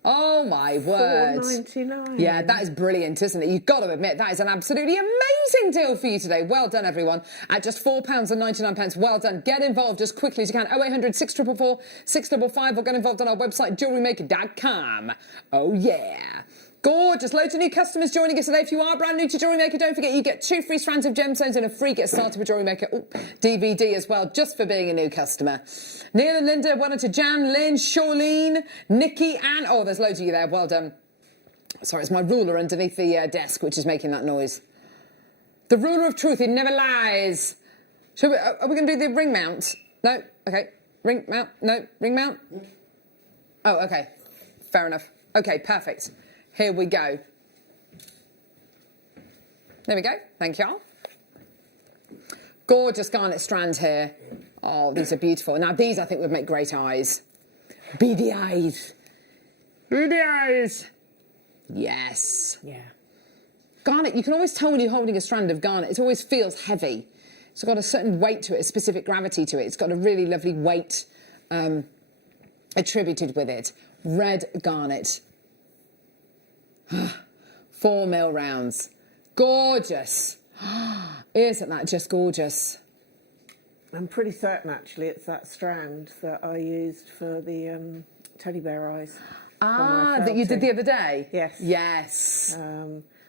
Oh, my word. $4.99. Yeah, that is brilliant, isn't it? You've got to admit, that is an absolutely amazing deal for you today. Well done, everyone. At just £4.99. Well done. Get involved as quickly as you can. 0800 644 655 or get involved on our website, JewelleryMaker.com. Oh, yeah. Gorgeous. Loads of new customers joining us today. If you are brand new to Jewellery Maker, don't forget you get 2 free strands of gemstones and a free Get Started with Jewellery Maker DVD as well, just for being a new customer. Neil and Linda, well done to Jan, Lynn, Charlene, Nikki, and... Oh, there's loads of you there. Well done. Sorry, it's my ruler underneath the desk which is making that noise. The ruler of truth, it never lies. Are we going to do the ring mount? No? OK. Ring mount? No? Ring mount? Oh, OK. Fair enough. OK, perfect. Here we go. There we go. Thank you all. Gorgeous garnet strand here. Oh, these are beautiful. Now, these I think would make great eyes. Beady eyes. Beady eyes. Yes. Yeah. Garnet, you can always tell when you're holding a strand of garnet. It always feels heavy. It's got a certain weight to it, a specific gravity to it. It's got a really lovely weight attributed with it. Red garnet. 4 mil rounds. Gorgeous. Isn't that just gorgeous? I'm pretty certain, actually, it's that strand that I used for the teddy bear eyes. Ah, that you did the other day? Yes. Yes.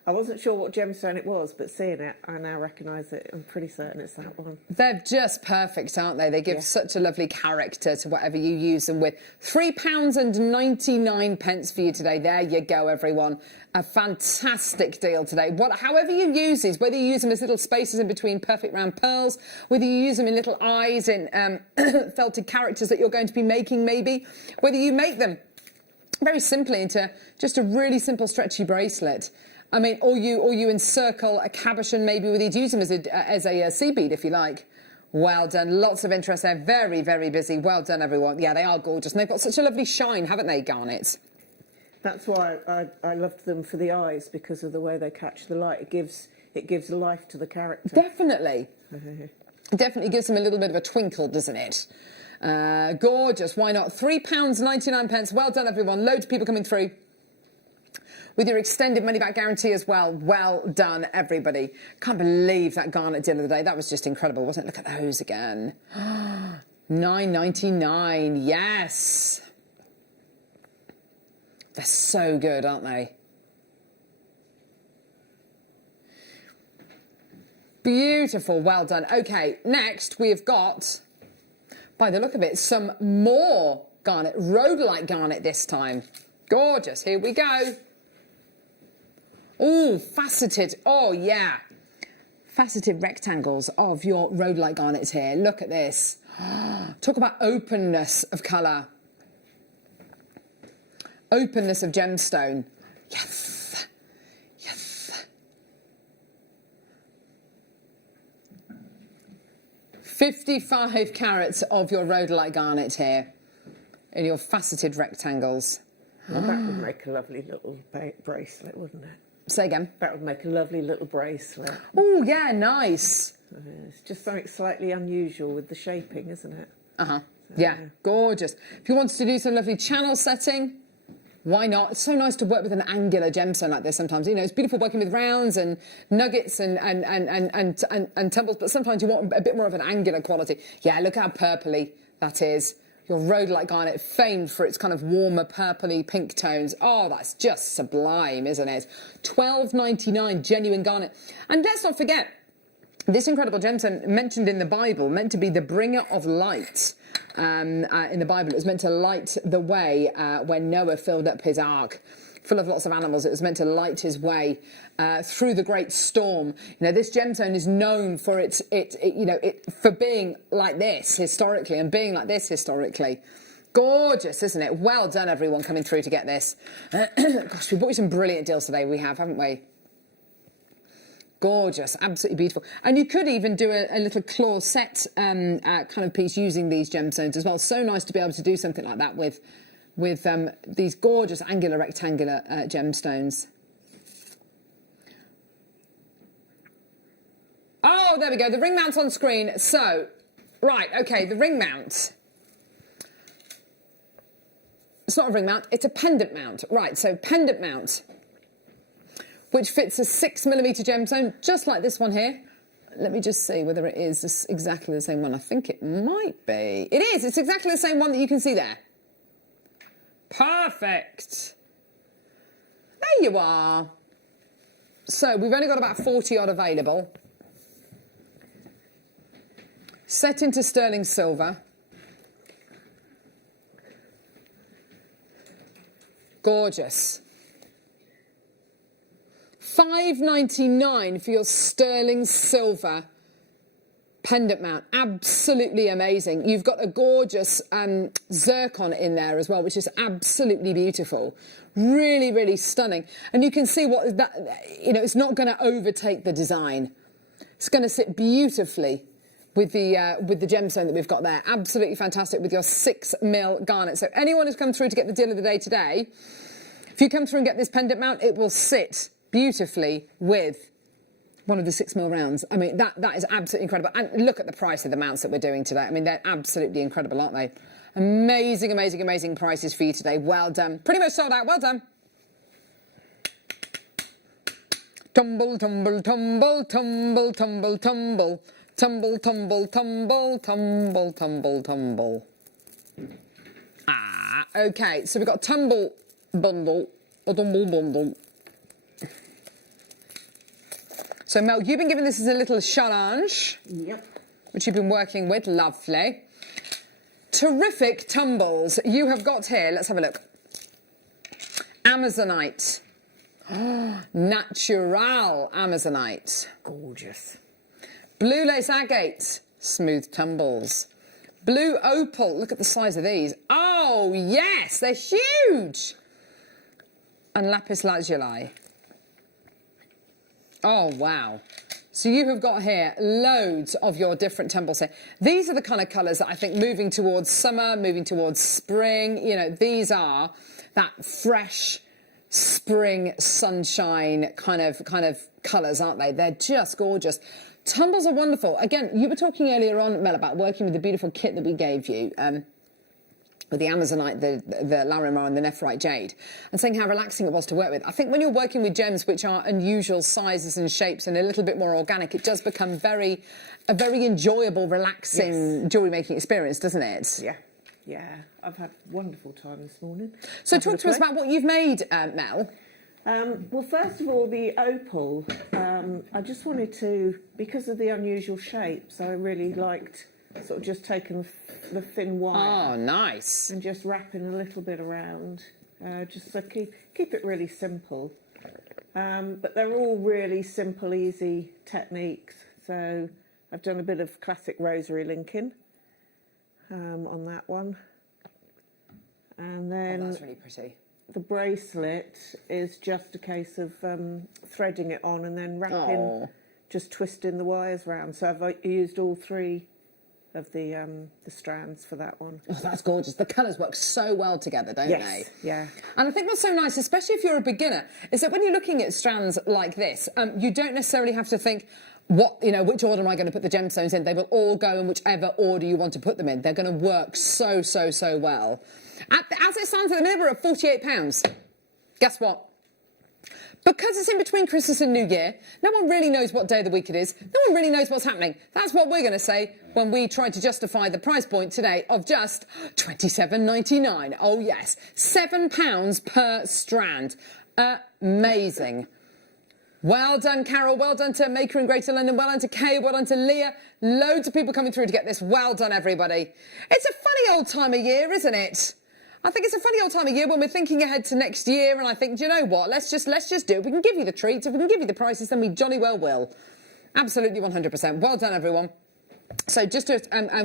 I wasn't sure what gemstone it was, but seeing it, I now recognise it. I'm pretty certain it's that one. They're just perfect, aren't they? They give such a lovely character to whatever you use them with. £3.99 for you today. There you go, everyone. A fantastic deal today. However you use these, whether you use them as little spaces in between perfect round pearls, whether you use them in little eyes in felted characters that you're going to be making maybe, whether you make them very simply into just a really simple stretchy bracelet. I mean, or you encircle a cabochon maybe with these. Use them as a sea bead if you like. Well done. Lots of interest there. Very, very busy. Well done, everyone. Yeah, they are gorgeous. And they've got such a lovely shine, haven't they, garnets? That's why I loved them for the eyes, because of the way they catch the light. It gives life to the character. Definitely. It definitely gives them a little bit of a twinkle, doesn't it? Gorgeous. Why not? £3.99. Well done, everyone. Loads of people coming through with your extended money-back guarantee as well. Well done, everybody. Can't believe that garnet deal of the day. That was just incredible, wasn't it? Look at those again. £9.99. Yes. They're so good, aren't they? Beautiful. Well done. OK, next we've got, by the look of it, some more garnet. Rhodolite garnet this time. Gorgeous. Here we go. Oh, faceted. Oh, yeah. Faceted rectangles of your rhodolite garnets here. Look at this. Talk about openness of colour. Openness of gemstone. Yes. Yes. 55 carats of your rhodolite garnet here in your faceted rectangles. Well, that would make a lovely little bracelet, wouldn't it? Say again. That would make a lovely little bracelet. Oh, yeah, nice. It's just something slightly unusual with the shaping, isn't it? Uh-huh. Yeah, gorgeous. If you wanted to do some lovely channel setting, why not? It's so nice to work with an angular gemstone like this sometimes. You know, it's beautiful working with rounds and nuggets and tumbles, but sometimes you want a bit more of an angular quality. Yeah, look how purpley that is. Your rhodolite garnet, famed for its kind of warmer purpley pink tones. Oh, that's just sublime, isn't it? £12.99, genuine garnet. And let's not forget, this incredible gemstone mentioned in the Bible, meant to be the bringer of light. In the Bible, it was meant to light the way when Noah filled up his ark, full of lots of animals. It was meant to light his way through the great storm. You know, this gemstone is known for for being like this historically and being like this historically. Gorgeous, isn't it? Well done, everyone coming through to get this. Gosh, we bought you some brilliant deals today. We have, haven't we? Gorgeous, absolutely beautiful. And you could even do a little claw set kind of piece using these gemstones as well. So nice to be able to do something like that with these gorgeous angular rectangular gemstones. Oh, there we go. The ring mount's on screen. So, right, OK, the ring mount. It's not a ring mount, it's a pendant mount. Right, so pendant mount, which fits a 6mm gemstone, just like this one here. Let me just see whether it is exactly the same one. I think it might be. It is. It's exactly the same one that you can see there. Perfect. There you are. So we've only got about 40 odd available. Set into sterling silver. Gorgeous. $5.99 for your sterling silver pendant mount. Absolutely amazing. You've got a gorgeous zircon in there as well, which is absolutely beautiful. Really, really stunning. And you can see what that, you know, it's not going to overtake the design. It's going to sit beautifully with the gemstone that we've got there. Absolutely fantastic with your 6mm garnet. So anyone who's come through to get the deal of the day today, if you come through and get this pendant mount, it will sit beautifully with one of the 6mm rounds. I mean, that is absolutely incredible. And look at the price of the mounts that we're doing today. I mean, they're absolutely incredible, aren't they? Amazing, amazing, amazing prices for you today. Well done. Pretty much sold out. Well done. Tumble, tumble, tumble, tumble, tumble, tumble. Tumble, tumble, tumble, tumble, tumble, tumble. Okay, so we've got tumble bundle, or tumble bundle. So Mel, you've been given this as a little challenge. Yep. Which you've been working with, lovely. Terrific tumbles you have got here. Let's have a look. Amazonite. Natural Amazonite. Gorgeous. Blue lace agate, smooth tumbles. Blue opal, look at the size of these. Oh, yes, they're huge. And lapis lazuli. Oh, wow. So you have got here loads of your different tumbles here. These are the kind of colours that I think moving towards summer, moving towards spring, you know, these are that fresh spring sunshine kind of colours, aren't they? They're just gorgeous. Tumbles are wonderful. Again, you were talking earlier on, Mel, about working with the beautiful kit that we gave you, with the Amazonite, the Larimar and the Nephrite Jade, and saying how relaxing it was to work with. I think when you're working with gems which are unusual sizes and shapes and a little bit more organic, it does become a very enjoyable, relaxing jewellery making experience, doesn't it? Yeah. Yeah, I've had a wonderful time this morning. So talk to us about what you've made, Mel. Well, first of all, the opal, I just wanted to, because of the unusual shapes, I really liked sort of just taking the thin wire. Oh, nice. And just wrapping a little bit around, just to keep it really simple. But they're all really simple, easy techniques. So I've done a bit of classic rosary linking on that one. And then that's really pretty. The bracelet is just a case of threading it on and then wrapping, just twisting the wires round. So I've used all three of the strands for that one. Oh, that's gorgeous. The colours work so well together, don't they? Yeah. And I think what's so nice, especially if you're a beginner, is that when you're looking at strands like this, you don't necessarily have to think, which order am I going to put the gemstones in? They will all go in whichever order you want to put them in. They're going to work so, so, so well. As it stands at the minute, we're at £48. Guess what? Because it's in between Christmas and New Year, no one really knows what day of the week it is. No one really knows what's happening. That's what we're going to say when we try to justify the price point today of just £27.99. Oh, yes. £7 per strand. Amazing. Well done, Carol. Well done to Maker in Greater London. Well done to Kay. Well done to Leah. Loads of people coming through to get this. Well done, everybody. It's a funny old time of year, isn't it? I think it's a funny old time of year when we're thinking ahead to next year, and I think, do you know what? Let's just do it. If we can give you the treats, if we can give you the prices, then we jolly well will. Absolutely 100%. Well done, everyone. So just to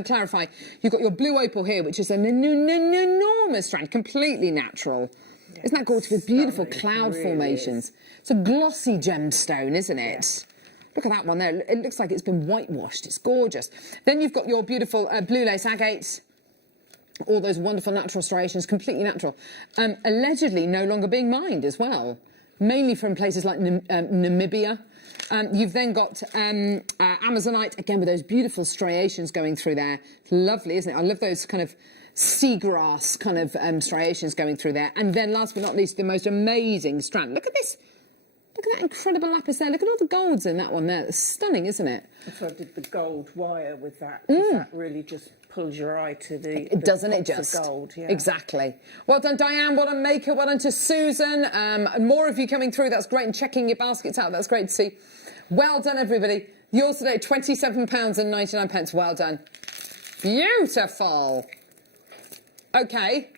clarify, you've got your blue opal here, which is an enormous strand, completely natural. Yeah, isn't that gorgeous with beautiful cloud formations? It's a glossy gemstone, isn't it? Yeah. Look at that one there. It looks like it's been whitewashed. It's gorgeous. Then you've got your beautiful blue lace agates. All those wonderful natural striations, completely natural. Allegedly no longer being mined as well, mainly from places like Namibia. You've then got Amazonite, again with those beautiful striations going through there. It's lovely, isn't it? I love those kind of seagrass kind of striations going through there. And then last but not least, the most amazing strand. Look at this. Look at that incredible lapis there. Look at all the golds in that one there. It's stunning, isn't it? So I did the gold wire with that. That really just pulls your eye to the doesn't it just gold, yeah. Exactly. Well done, Diane. Well done, Maker. Well done to Susan. More of you coming through. That's great. And checking your baskets out. That's great to see. Well done, everybody. Yours today, £27.99. Well done. Beautiful. Okay.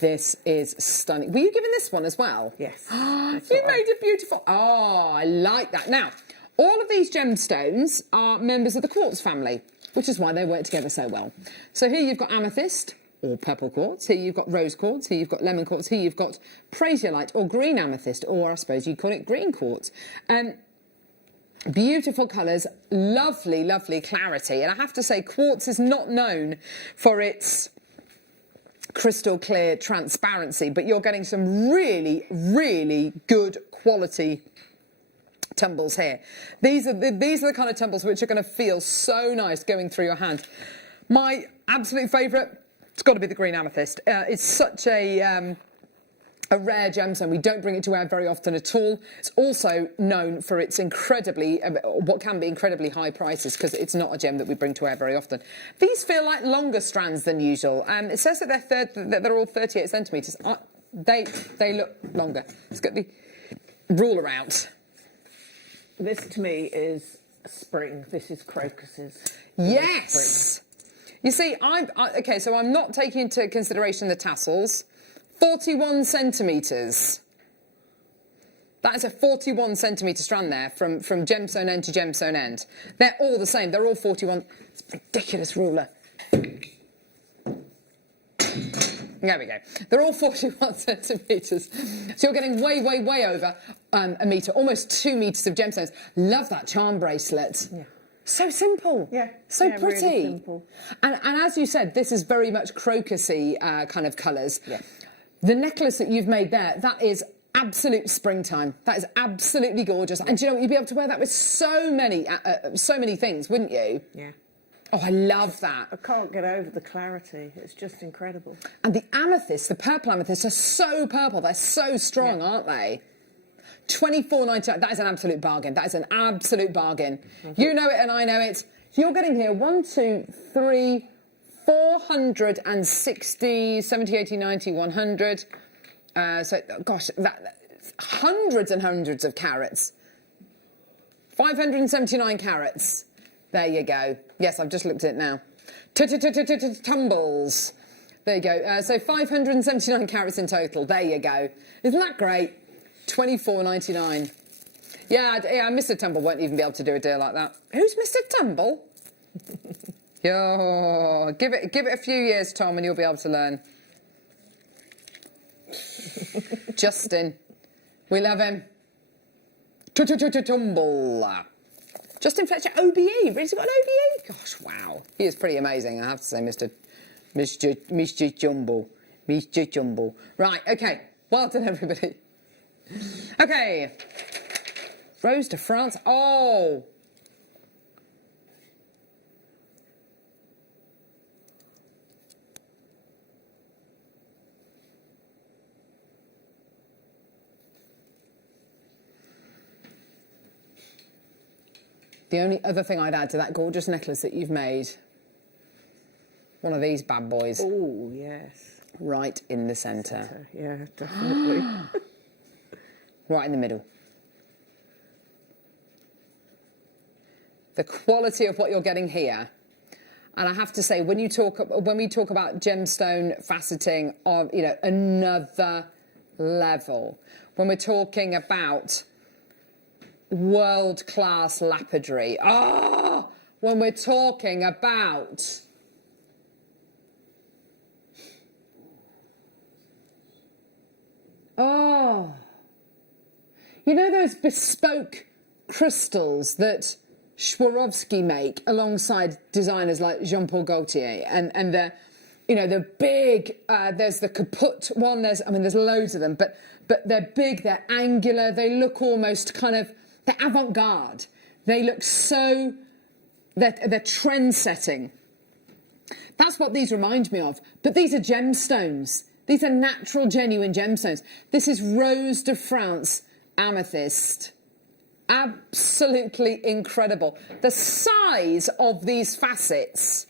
This is stunning. Were you given this one as well? Yes. You made it beautiful. Oh, I like that. Now, all of these gemstones are members of the quartz family, which is why they work together so well. So here you've got amethyst, or purple quartz. Here you've got rose quartz. Here you've got lemon quartz. Here you've got prasiolite, or green amethyst, or I suppose you'd call it green quartz. Beautiful colours, lovely, lovely clarity. And I have to say, quartz is not known for its crystal clear transparency, but you're getting some really, really good quality tumbles here. These are the kind of tumbles which are going to feel so nice going through your hand. My absolute favourite, it's got to be the green amethyst. It's such a rare gemstone. We don't bring it to wear very often at all. It's also known for its what can be incredibly high prices, because it's not a gem that we bring to wear very often. These feel like longer strands than usual. It says that they're all 38 centimetres. They look longer. Let's get the ruler out. This to me is spring. This is crocuses. Yes. You see, okay, so I'm not taking into consideration the tassels. 41 centimetres. That is a 41 centimetre strand there from gemstone end to gemstone end. They're all the same. They're all 41. It's a ridiculous ruler. There we go. They're all 41 centimetres. So you're getting way, way, way over a metre, almost 2 metres of gemstones. Love that charm bracelet. Yeah. So simple. Yeah. So pretty. Really simple. And as you said, this is very much crocusy kind of colours. Yeah. The necklace that you've made there, that is absolute springtime. That is absolutely gorgeous. And do you know what? You'd be able to wear that with so many things, wouldn't you? Yeah. Oh, I love that. I can't get over the clarity. It's just incredible. And the amethyst, the purple amethysts are so purple. They're so strong, aren't they? $24.99. That is an absolute bargain. That is an absolute bargain. You know it and I know it. You're getting here 1, 2, 3, 460, 70, 80, 90, 100. Gosh, that's hundreds and hundreds of carats. 579 carats. There you go. Yes, I've just looked at it now. Tumbles. There you go. So 579 carats in total. There you go. Isn't that great? $24.99. Yeah, Mr. Tumble won't even be able to do a deal like that. Who's Mr. Tumble? Yo, give it a few years, Tom, and you'll be able to learn. Justin, we love him. Tumble. Justin Fletcher, OBE. He's got an OBE. Gosh, wow, he is pretty amazing. I have to say, Mr. Jumble, Mr. Jumble. Right, okay. Well done, everybody. Okay, Rose de France. Oh. The only other thing I'd add to that gorgeous necklace that you've made, one of these bad boys. Oh, yes. Right in the centre. Yeah, definitely. Right in the middle. The quality of what you're getting here. And I have to say, when we talk about gemstone faceting of, another level, when we're talking about world-class lapidary, when we're talking about those bespoke crystals that Swarovski make alongside designers like Jean-Paul Gaultier, and the big, there's the kaput one, there's loads of them, but they're big, they're angular, they look almost they're avant-garde. They look they're trend-setting. That's what these remind me of. But these are gemstones. These are natural, genuine gemstones. This is Rose de France amethyst. Absolutely incredible. The size of these facets,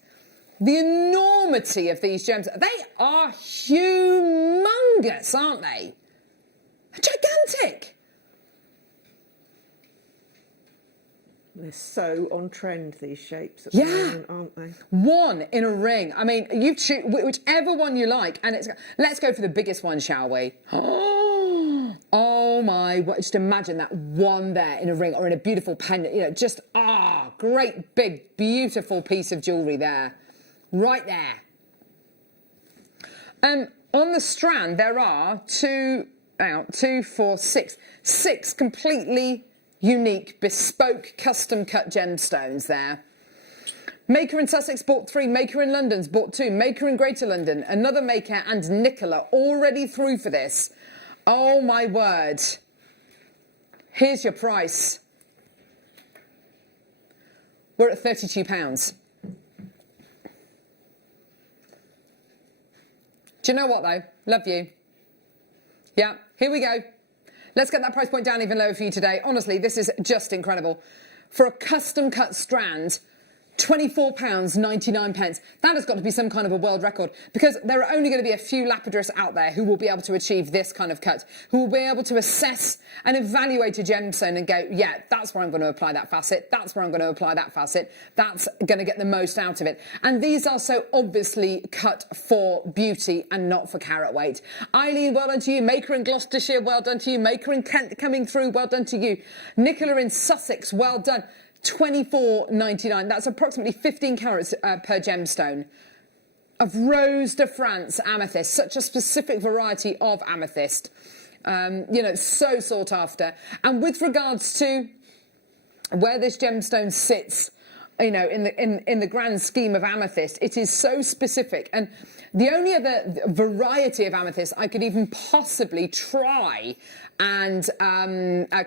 the enormity of these gems, they are humongous, aren't they? Gigantic. They're so on trend, these shapes at the moment, aren't they? One in a ring. I mean, you choose whichever one you like, and let's go for the biggest one, shall we? Oh my! Just imagine that one there in a ring or in a beautiful pendant. Great big beautiful piece of jewellery there, right there. On the strand there are six completely unique, bespoke, custom cut gemstones there. Maker in Sussex bought 3, Maker in London's bought 2, Maker in Greater London, another Maker and Nicola already through for this. Oh my word. Here's your price. We're at £32. Do you know what though? Love you. Yeah, here we go. Let's get that price point down even lower for you today. Honestly, this is just incredible. For a custom cut strand, £24.99. That has got to be some kind of a world record, because there are only going to be a few lapidarists out there who will be able to achieve this kind of cut, who will be able to assess and evaluate a gemstone and go, yeah, that's where I'm going to apply that facet, that's where I'm going to apply that facet, that's going to get the most out of it. And these are so obviously cut for beauty and not for carat weight. Eileen, well done to you. Maker in Gloucestershire, well done to you. Maker in Kent coming through, well done to you. Nicola in Sussex, well done. £24.99. That's approximately 15 carats per gemstone of Rose de France amethyst, such a specific variety of amethyst. You know, so sought after. And with regards to where this gemstone sits, you know, in the grand scheme of amethyst, it is so specific. And the only other variety of amethyst I could even possibly try and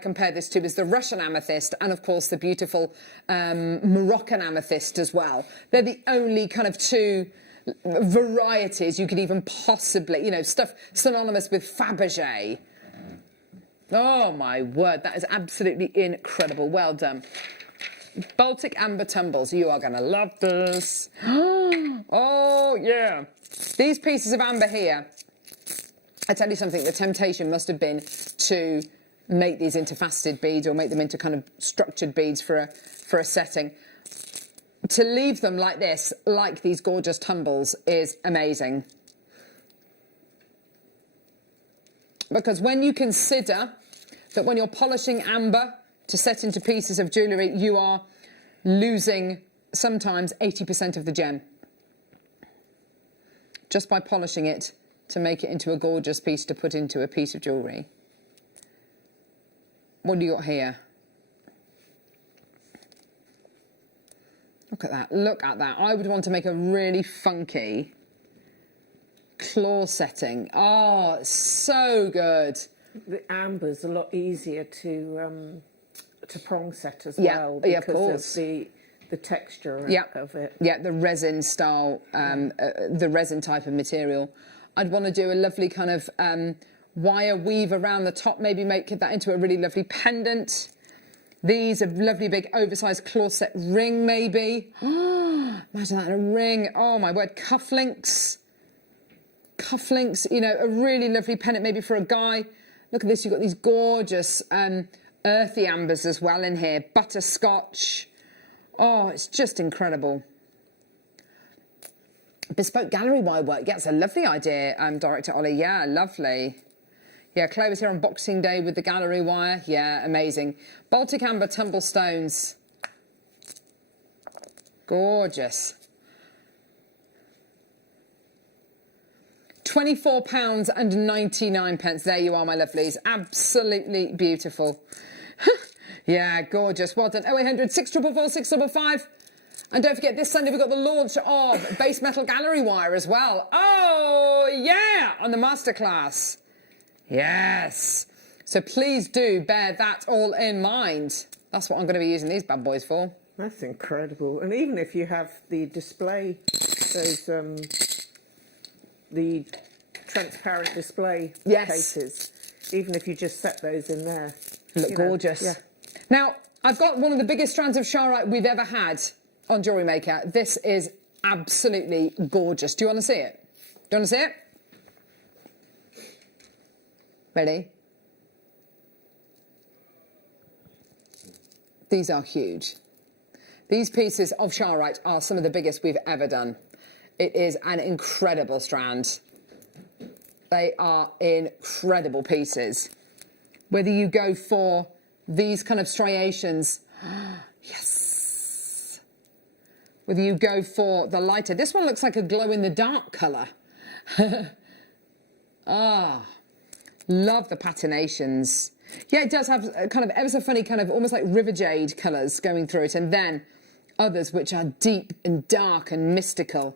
compare this to is the Russian amethyst, and of course the beautiful Moroccan amethyst as well. They're the only kind of 2 varieties you could even possibly, you know, stuff synonymous with Fabergé. Oh my word, that is absolutely incredible. Well done. Baltic Amber Tumbles, you are going to love this. Oh yeah. These pieces of amber here, I tell you something, the temptation must have been to make these into faceted beads or make them into kind of structured beads for a setting. To leave them like this, like these gorgeous tumbles, is amazing. Because when you consider that when you're polishing amber to set into pieces of jewellery, you are losing sometimes 80% of the gem just by polishing it to make it into a gorgeous piece to put into a piece of jewellery. What do you got here? Look at that, look at that. I would want to make a really funky claw setting. Oh, it's so good. The amber's a lot easier to prong set as well, yeah, of because course. of the texture of it. Yeah, the resin style, the resin type of material. I'd want to do a lovely kind of wire weave around the top, maybe make that into a really lovely pendant. These are lovely big oversized claw set ring, maybe. Imagine that in a ring. Oh my word, cufflinks. Cufflinks, you know, a really lovely pendant maybe for a guy. Look at this, you've got these gorgeous earthy ambers as well in here. Butterscotch. Oh, it's just incredible. Bespoke gallery wire work. Yeah, it's a lovely idea, Director Ollie. Yeah, lovely. Yeah, Chloe was here on Boxing Day with the gallery wire. Yeah, amazing. Baltic Amber tumble stones. Gorgeous. £24.99. There you are, my lovelies. Absolutely beautiful. Yeah, gorgeous. Well done. 0800 644 655. And don't forget, this Sunday we've got the launch of base metal gallery wire as well. Oh, yeah, on the masterclass. Yes. So please do bear that all in mind. That's what I'm going to be using these bad boys for. That's incredible. And even if you have the display, those the transparent display cases, even if you just set those in there. Look gorgeous. Yeah. Now, I've got one of the biggest strands of Charite we've ever had on Jewellery Maker. This is absolutely gorgeous. Do you want to see it? Do you want to see it? Ready? These are huge. These pieces of Charite are some of the biggest we've ever done. It is an incredible strand. They are incredible pieces. Whether you go for these kind of striations, yes. Whether you go for the lighter, this one looks like a glow-in-the-dark colour. Love the patinations. Yeah, it does have a kind of ever so funny kind of almost like river jade colours going through it, and then others which are deep and dark and mystical.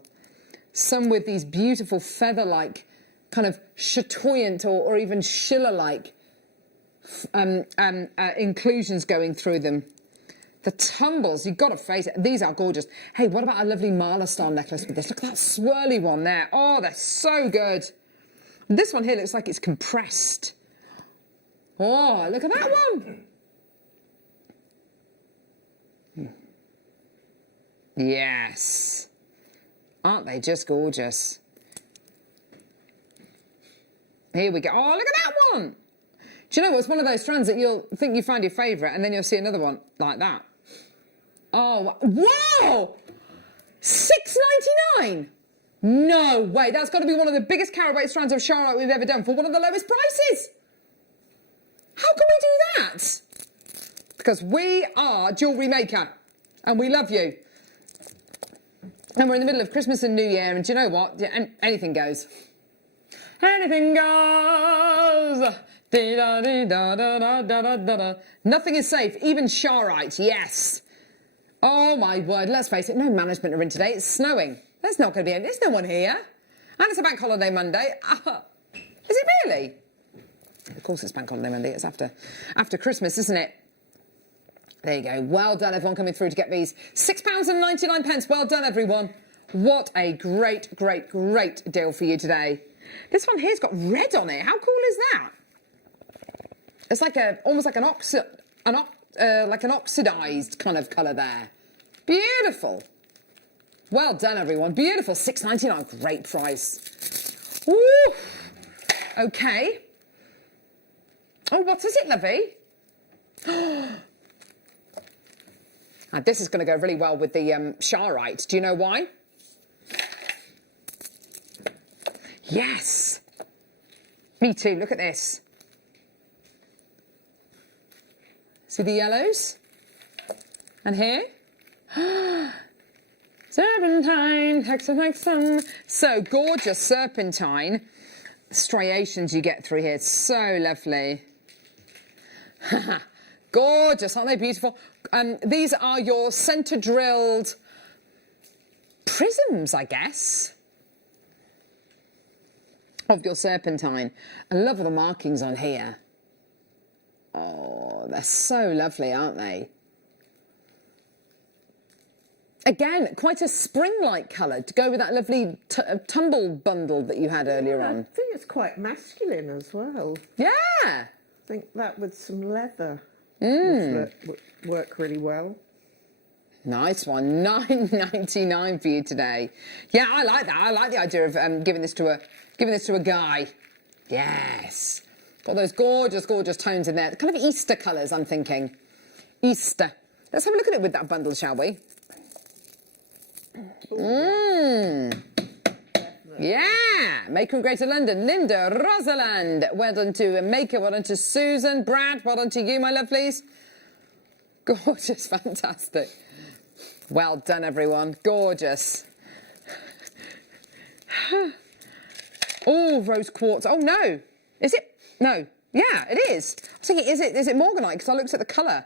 Some with these beautiful feather-like, kind of chatoyant or even Schiller-like inclusions going through them. The tumbles, you've got to face it, these are gorgeous. Hey, what about a lovely Marla style necklace with this? Look at that swirly one there. Oh, they're so good. This one here looks like it's compressed. Oh, look at that one. Yes. Aren't they just gorgeous? Here we go. Oh, look at that one. Do you know what? It's one of those strands that you'll think you find your favourite and then you'll see another one like that. Oh, whoa! $6.99. No way. That's got to be one of the biggest carat weight strands of Charlotte we've ever done for one of the lowest prices. How can we do that? Because we are Jewellery Maker and we love you. And we're in the middle of Christmas and New Year, and do you know what? Yeah, anything goes. Anything goes. Nothing is safe, even Charite, yes. Oh my word, let's face it, no management are in today. It's snowing. There's not going to be any, there's no one here. And it's a bank holiday Monday. Is it really? Of course it's bank holiday Monday, it's after Christmas, isn't it? There you go. Well done, everyone coming through to get these. £6.99. Well done, everyone. What a great, great, great deal for you today. This one here's got red on it. How cool is that? It's like almost like an oxidised kind of colour there. Beautiful. Well done, everyone. Beautiful. £6.99. Great price. Woo. Okay. Oh, what is it, lovey? This is going to go really well with the Charite. Do you know why? Yes. Me too. Look at this. See the yellows? And here? Serpentine. Hexam. So gorgeous serpentine. The striations you get through here. So lovely. Gorgeous. Aren't they beautiful? These are your centre drilled prisms, I guess, of your serpentine. I love all the markings on here. Oh, they're so lovely, aren't they? Again, quite a spring-like colour to go with that lovely tumble bundle that you had earlier on. I think it's quite masculine as well. Yeah. I think that with some leather would work really well. Nice one. $9.99 for you today. Yeah, I like that. I like the idea of giving this to a guy. Yes. Got those gorgeous, gorgeous tones in there. Kind of Easter colours, I'm thinking. Easter. Let's have a look at it with that bundle, shall we? Yeah. Maker in Greater London. Linda, Rosalind. Well done to Maker. Well done to Susan. Brad. Well done to you, my lovelies. Gorgeous. Fantastic. Well done, everyone. Gorgeous. Oh, rose quartz. Oh, no. Is it? No. Yeah, it is. I was thinking, is it morganite? Because I looked at the colour.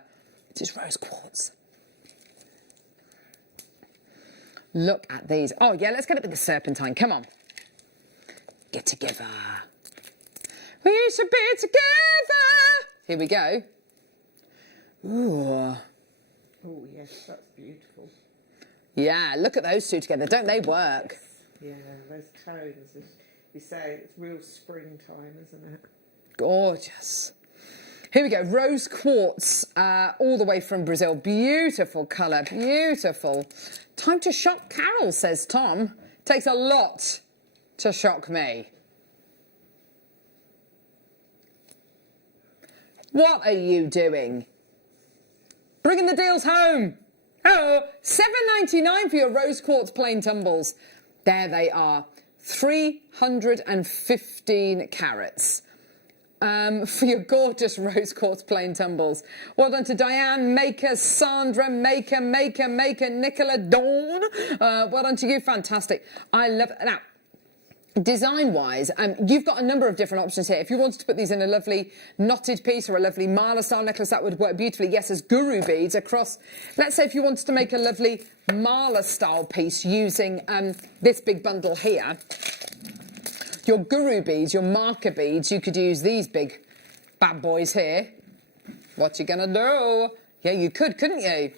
It is rose quartz. Look at these. Oh, yeah, let's get it with the serpentine. Come on. Get together. We should be together. Here we go. Ooh. Oh, yes, that's beautiful. Yeah, look at those two together. Don't they work? Yeah, those tones, as you say, it's real springtime, isn't it? Gorgeous. Here we go, rose quartz, all the way from Brazil. Beautiful colour, beautiful. Time to shock Carol, says Tom. Takes a lot to shock me. What are you doing? Bringing the deals home. Oh, $7.99 for your rose quartz plain tumbles. There they are, 315 carats. For your gorgeous rose quartz plain tumbles. Well done to Diane, Maker, Sandra, Maker, Nicola, Dawn. Well done to you, fantastic. I love it. Now, Design-wise, you've got a number of different options here. If you wanted to put these in a lovely knotted piece or a lovely mala-style necklace, that would work beautifully. Yes, there's guru beads across. Let's say if you wanted to make a lovely mala-style piece using this big bundle here, your guru beads, your marker beads, you could use these big bad boys here. What you gonna do? Yeah, you could, couldn't you?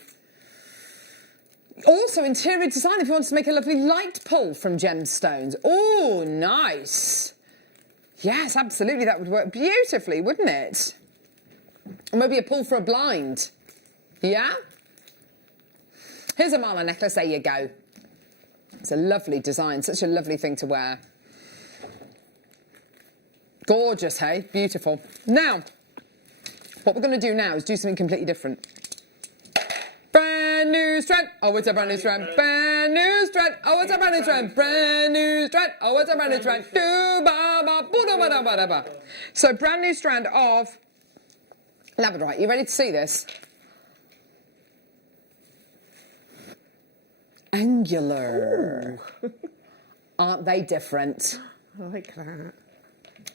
Also, interior design, if you wanted to make a lovely light pull from gemstones. Oh, nice. Yes, absolutely, that would work beautifully, wouldn't it? Or maybe a pull for a blind. Yeah? Here's a mala necklace, there you go. It's a lovely design, such a lovely thing to wear. Gorgeous, hey? Beautiful. Now, what we're going to do now is do something completely different. Brand new strand. Oh, it's a brand new strand. Brand new strand. Oh, it's a brand new strand. Brand new strand. Oh, it's a brand new strand. So, brand new strand of labradorite. You ready to see this? Angular. Aren't they different? I like that.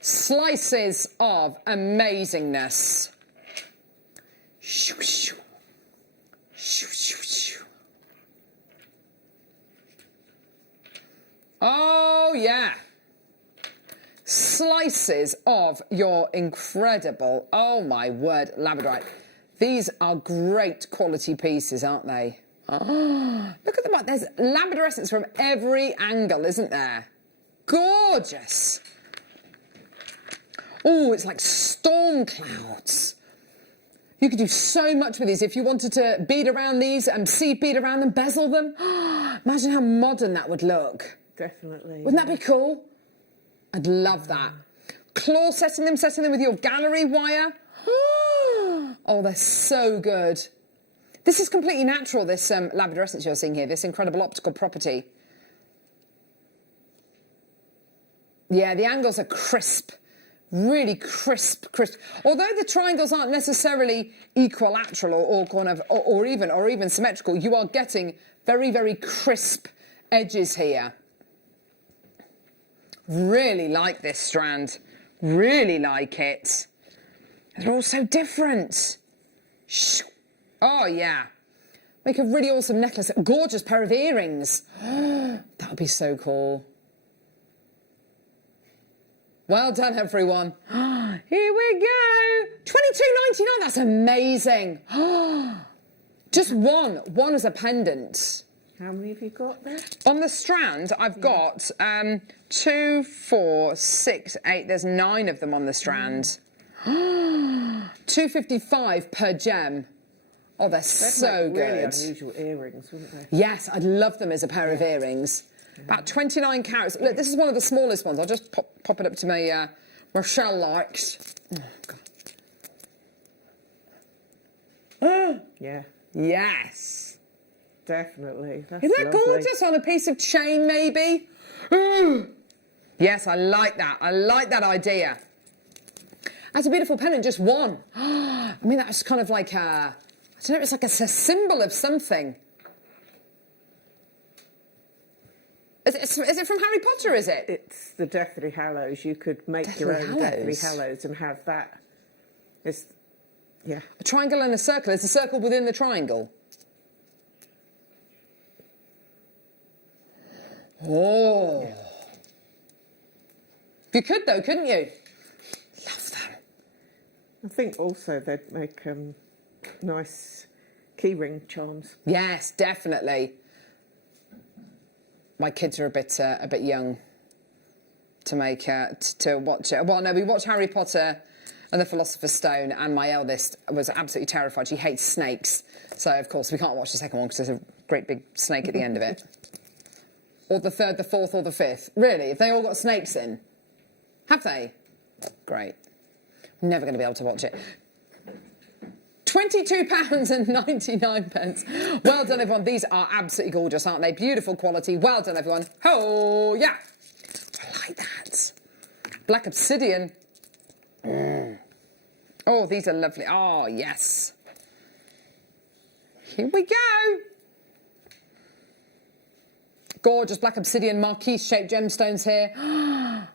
Slices of amazingness. Shoo, shoo. Shoo, shoo, shoo. Oh, yeah. Slices of your incredible, oh my word, labradorite. These are great quality pieces, aren't they? Oh, look at them. There's labradorescence from every angle, isn't there? Gorgeous. Oh, it's like storm clouds. You could do so much with these. If you wanted to bead around these and seed bead around them, bezel them. Imagine how modern that would look. Definitely. Wouldn't that be cool? I'd love that. Claw setting them with your gallery wire. Oh, they're so good. This is completely natural, this labradorescence you're seeing here, this incredible optical property. Yeah, the angles are crisp. Really crisp. Although the triangles aren't necessarily equilateral or even symmetrical, you are getting very, very crisp edges here. Really like this strand. Really like it. They're all so different. Oh yeah. Make a really awesome necklace. A gorgeous pair of earrings. That would be so cool. Well done, everyone. Here we go. $22.99. That's amazing. Just one as a pendant. How many have you got there? On the strand, I've got 2, 4, 6, 8. There's 9 of them on the strand. $2.55 per gem. Oh, they're so good. Really unusual earrings, wouldn't they? Yes, I'd love them as a pair of earrings. About 29 carats. Look, this is one of the smallest ones. I'll just pop it up to my Rochelle likes. Oh, yeah. Yes. Definitely. That's Isn't that lovely. gorgeous on a piece of chain, maybe? Yes, I like that. I like that idea. That's a beautiful pendant, just one. I mean, that's kind of like a, I don't know, it's like a symbol of something. Is it from Harry Potter, is it? It's the Deathly Hallows. You could make Deathly your own Hallows? Deathly Hallows and have that. It's, yeah. A triangle and a circle. Is the circle within the triangle? Oh. Yeah. You could, though, couldn't you? Love them. I think also they'd make nice keyring charms. Yes, definitely. My kids are a bit young to make to watch it. Well, no, we watched Harry Potter and the Philosopher's Stone, and my eldest was absolutely terrified. She hates snakes, so of course we can't watch the second one because there's a great big snake at the end of it. Or the third, the fourth, or the fifth. Really, if they all got snakes in, have they? Great. Never going to be able to watch it. £22.99. Well done, everyone. These are absolutely gorgeous, aren't they? Beautiful quality. Well done, everyone. Oh, yeah. I like that. Black obsidian. Oh, these are lovely. Oh, yes. Here we go. Gorgeous black obsidian marquise-shaped gemstones here.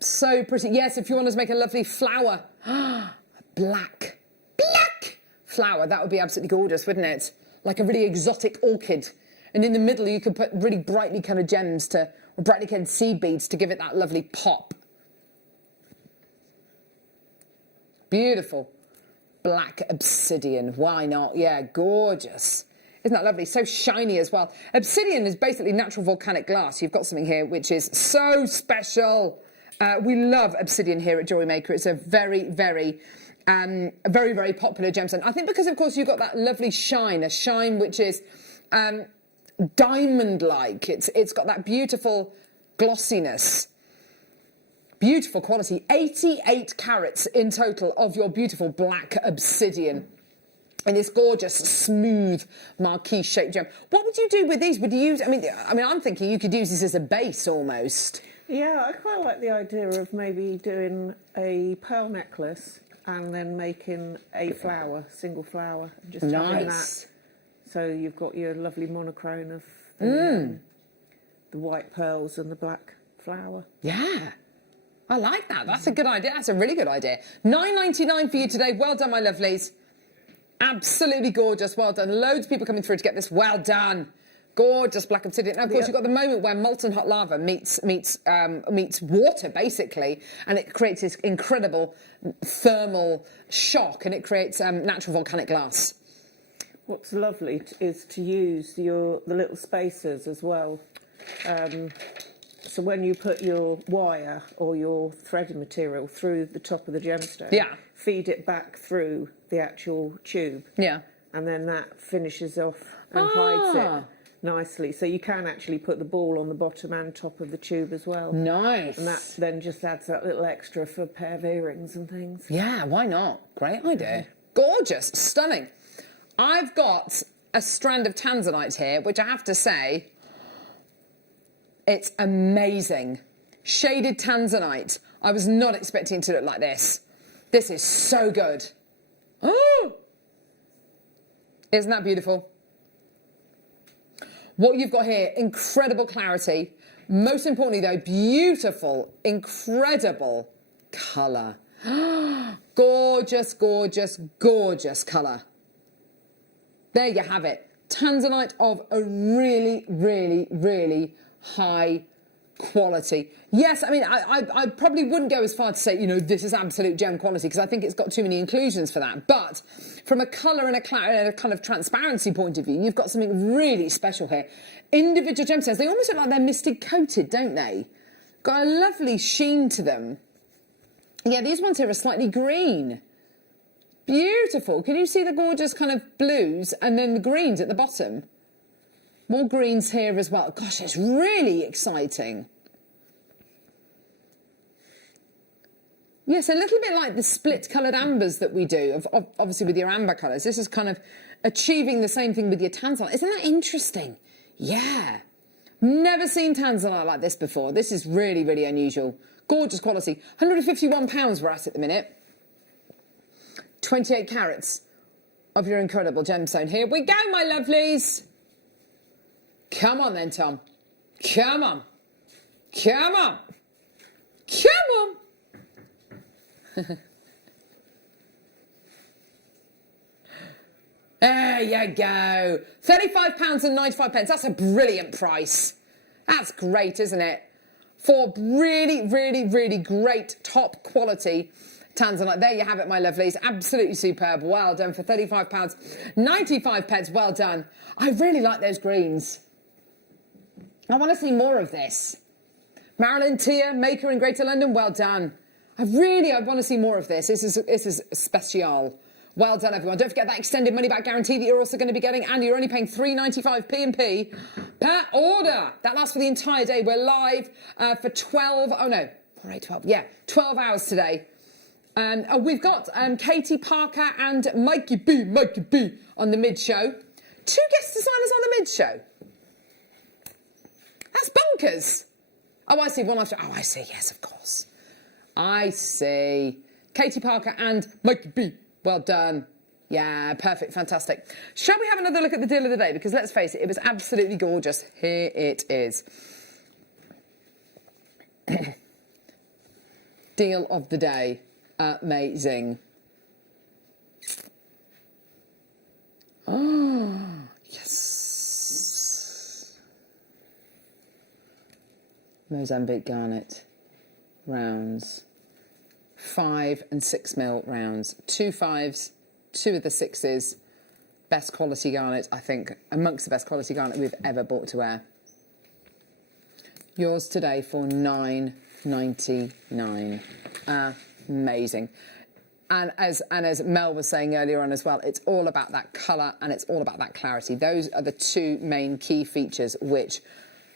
So pretty. Yes, if you want to make a lovely flower. Black flower. That would be absolutely gorgeous, wouldn't it? Like a really exotic orchid. And in the middle, you could put really brightly coloured gems or brightly coloured seed beads to give it that lovely pop. Beautiful. Black obsidian. Why not? Yeah, gorgeous. Isn't that lovely? So shiny as well. Obsidian is basically natural volcanic glass. You've got something here which is so special. We love obsidian here at JewelleryMaker. It's a very, very popular gemstone. I think because, of course, you've got that lovely shine, a shine which is diamond-like. It's got that beautiful glossiness. Beautiful quality. 88 carats in total of your beautiful black obsidian. And this gorgeous, smooth, marquise-shaped gem. What would you do with these? Would you use... I mean, I'm thinking you could use this as a base, almost. Yeah, I quite like the idea of maybe doing a pearl necklace and then making a flower, single flower. Just having that. So you've got your lovely monochrome of the white pearls and the black flower. Yeah. I like that. That's a good idea. That's a really good idea. $9.99 for you today. Well done, my lovelies. Absolutely gorgeous. Well done. Loads of people coming through to get this. Well done. Gorgeous black obsidian. Now, of course, you've got the moment where molten hot lava meets water, basically, and it creates this incredible thermal shock, and it creates natural volcanic glass. What's lovely is to use the little spacers as well. So when you put your wire or your threaded material through the top of the gemstone, feed it back through the actual tube. Yeah. And then that finishes off and hides it nicely. So you can actually put the ball on the bottom and top of the tube as well. Nice. And that then just adds that little extra for a pair of earrings and things. Yeah, why not? Great idea. Gorgeous. Stunning. I've got a strand of tanzanite here, which I have to say, it's amazing. Shaded tanzanite. I was not expecting it to look like this. This is so good. Oh! Isn't that beautiful? What you've got here, incredible clarity. Most importantly, though, beautiful, incredible colour. Gorgeous, gorgeous, gorgeous colour. There you have it. Tanzanite of a really, really, really high quality. Yes, I mean, I probably wouldn't go as far to say, you know, this is absolute gem quality, because I think it's got too many inclusions for that. But from a colour and a kind of transparency point of view, you've got something really special here. Individual gemstones, they almost look like they're misted coated, don't they? Got a lovely sheen to them. Yeah, these ones here are slightly green. Beautiful. Can you see the gorgeous kind of blues and then the greens at the bottom? More greens here as well. Gosh, it's really exciting. Yes, a little bit like the split-coloured ambers that we do, obviously with your amber colours. This is kind of achieving the same thing with your tanzanite. Isn't that interesting? Yeah. Never seen tanzanite like this before. This is really, really unusual. Gorgeous quality. £151 we're at the minute. 28 carats of your incredible gemstone. Here we go, my lovelies. Come on then, Tom. Come on. Come on. Come on. There you go. £35.95. That's a brilliant price. That's great, isn't it? For really, really, really great top quality tanzanite. There you have it, my lovelies. Absolutely superb. Well done for £35.95. Well done. I really like those greens. I want to see more of this. Marilyn Tia, maker in Greater London, well done. I want to see more of this. This is special. Well done, everyone. Don't forget that extended money-back guarantee that you're also going to be getting, and you're only paying £3.95 P&P per order. That lasts for the entire day. We're live for 12 hours today. We've got Katie Parker and Mikey B on the mid-show. 2 guest designers on the mid-show. That's bonkers. Oh, I see. One after. Oh, I see. Yes, of course. I see. Katie Parker and Mikey B. Well done. Yeah, perfect, fantastic. Shall we have another look at the deal of the day? Because let's face it, it was absolutely gorgeous. Here it is. Deal of the day. Amazing. Oh, yes. Mozambique garnet rounds. 5 and 6 mil rounds. 2 5s, 2 of the 6s. Best quality garnet, I think, amongst the best quality garnet we've ever bought to wear. Yours today for $9.99. Amazing. And as Mel was saying earlier on as well, it's all about that colour and it's all about that clarity. Those are the 2 main key features which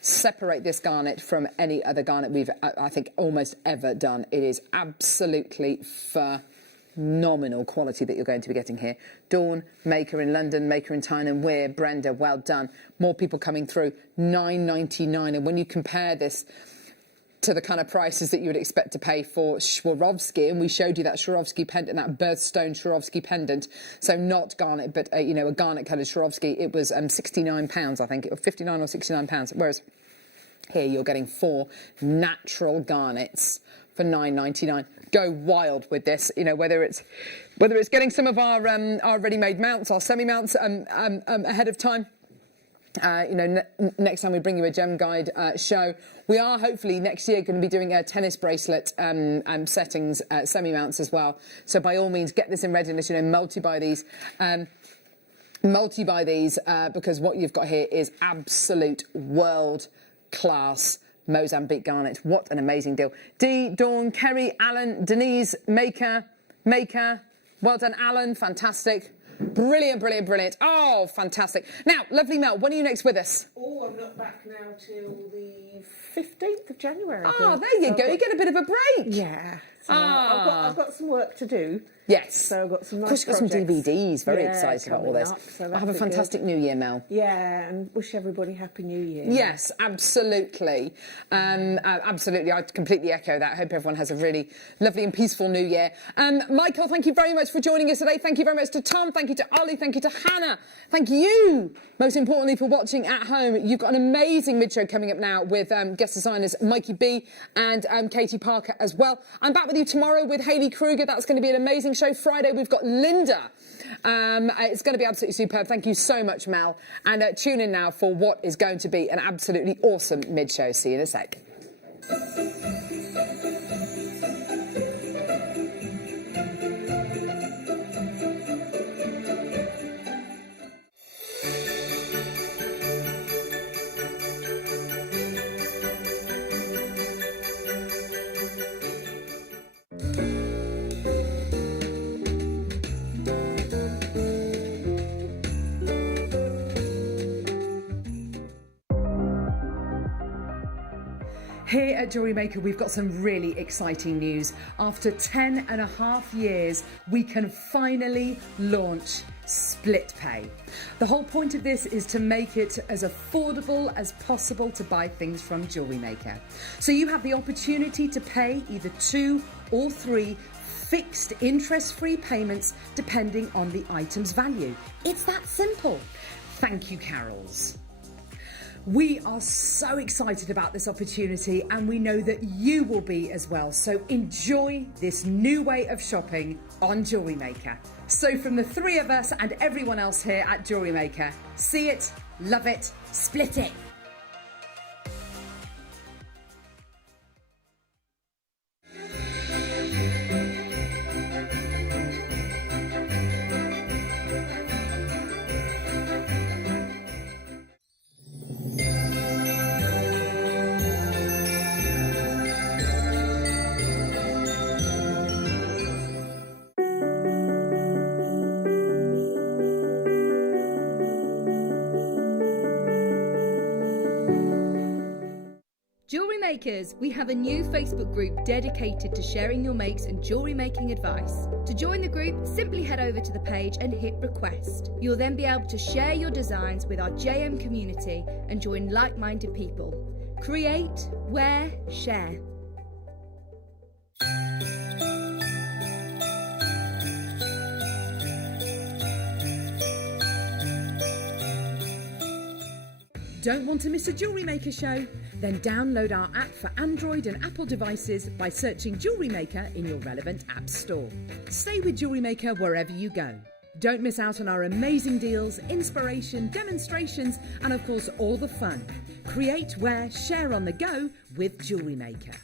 separate this garnet from any other garnet we've, I think, almost ever done. It is absolutely phenomenal quality that you're going to be getting here. Dawn, Maker in London, Maker in Tyne, Weir, Brenda, well done. More people coming through, $9.99. And when you compare this to the kind of prices that you would expect to pay for Swarovski, and we showed you that Swarovski pendant, that birthstone Swarovski pendant, so not garnet, but you know, a garnet coloured Swarovski, it was £69, I think, or 59 or £69, whereas here you're getting 4 natural garnets for $9.99. Go wild with this, you know, whether it's getting some of our ready-made mounts, our semi-mounts ahead of time. You know, next time we bring you a gem guide show, we are hopefully next year going to be doing a tennis bracelet settings, semi-mounts as well. So by all means, get this in readiness, you know, multi-buy these. Because what you've got here is absolute world-class Mozambique garnet. What an amazing deal. Dee, Dawn, Kerry, Alan, Denise, Maker. Well done, Alan. Fantastic. Brilliant, brilliant, brilliant. Oh, fantastic. Now, lovely Mel, when are you next with us? Oh, I'm not back now till the 15th of January. Oh, there you go. You get a bit of a break. Yeah. So I've got some work to do. Yes. So I've got some nice Of course, you've got some projects. DVDs. Very excited about all this. So have a fantastic New Year, Mel. Yeah, and wish everybody Happy New Year. Yes, absolutely. Absolutely. I completely echo that. I hope everyone has a really lovely and peaceful New Year. Michael, thank you very much for joining us today. Thank you very much to Tom. Thank you to Ollie. Thank you to Hannah. Thank you, most importantly, for watching at home. You've got an amazing mid-show coming up now with guest designers Mikey B and Katie Parker as well. I'm back with you tomorrow with Hayley Kruger. That's going to be an amazing show. Friday, we've got Linda. It's going to be absolutely superb. Thank you so much, Mel. And tune in now for what is going to be an absolutely awesome mid-show. See you in a sec. Here at JewelleryMaker, we've got some really exciting news. After 10.5 years, we can finally launch split pay. The whole point of this is to make it as affordable as possible to buy things from JewelleryMaker. So you have the opportunity to pay either 2 or 3 fixed interest-free payments depending on the item's value. It's that simple. Thank you, Carols. We are so excited about this opportunity and we know that you will be as well. So enjoy this new way of shopping on JewelleryMaker. So from the 3 of us and everyone else here at JewelleryMaker, see it, love it, split it. Jewellery Makers, we have a new Facebook group dedicated to sharing your makes and jewellery making advice. To join the group, simply head over to the page and hit request. You'll then be able to share your designs with our JM community and join like-minded people. Create, wear, share. Don't want to miss a Jewellery Maker show? Then download our app for Android and Apple devices by searching Jewellery Maker in your relevant app store. Stay with Jewellery Maker wherever you go. Don't miss out on our amazing deals, inspiration, demonstrations, and of course all the fun. Create, wear, share on the go with Jewellery Maker.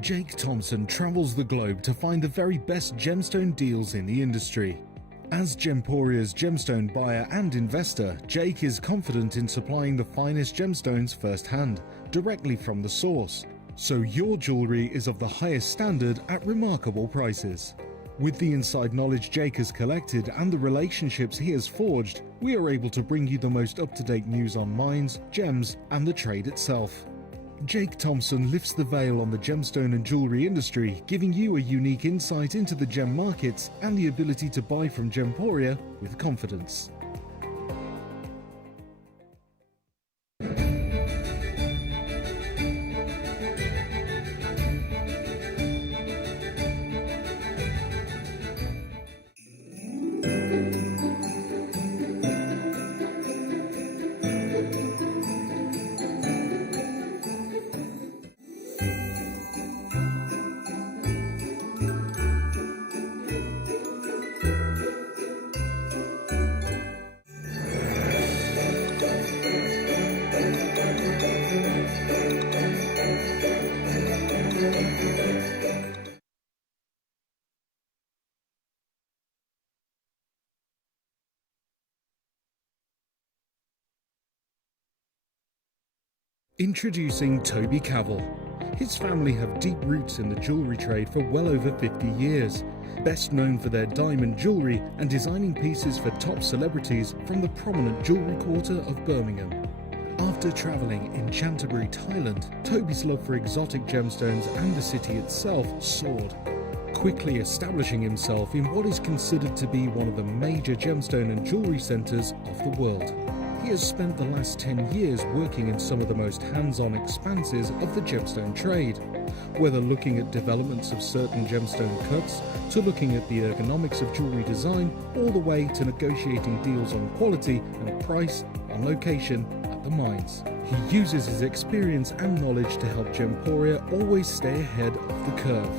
Jake Thompson travels the globe to find the very best gemstone deals in the industry. As Gemporia's gemstone buyer and investor, Jake is confident in supplying the finest gemstones firsthand, directly from the source, so your jewellery is of the highest standard at remarkable prices. With the inside knowledge Jake has collected and the relationships he has forged, we are able to bring you the most up-to-date news on mines, gems, and the trade itself. Jake Thompson lifts the veil on the gemstone and jewellery industry, giving you a unique insight into the gem markets and the ability to buy from Gemporia with confidence. Introducing Toby Cavell. His family have deep roots in the jewellery trade for well over 50 years, best known for their diamond jewellery and designing pieces for top celebrities from the prominent jewellery quarter of Birmingham. After travelling in Canterbury, Thailand, Toby's love for exotic gemstones and the city itself soared, quickly establishing himself in what is considered to be one of the major gemstone and jewellery centres of the world. He has spent the last 10 years working in some of the most hands-on expanses of the gemstone trade, whether looking at developments of certain gemstone cuts, to looking at the ergonomics of jewellery design, all the way to negotiating deals on quality and price, on location, at the mines. He uses his experience and knowledge to help Gemporia always stay ahead of the curve.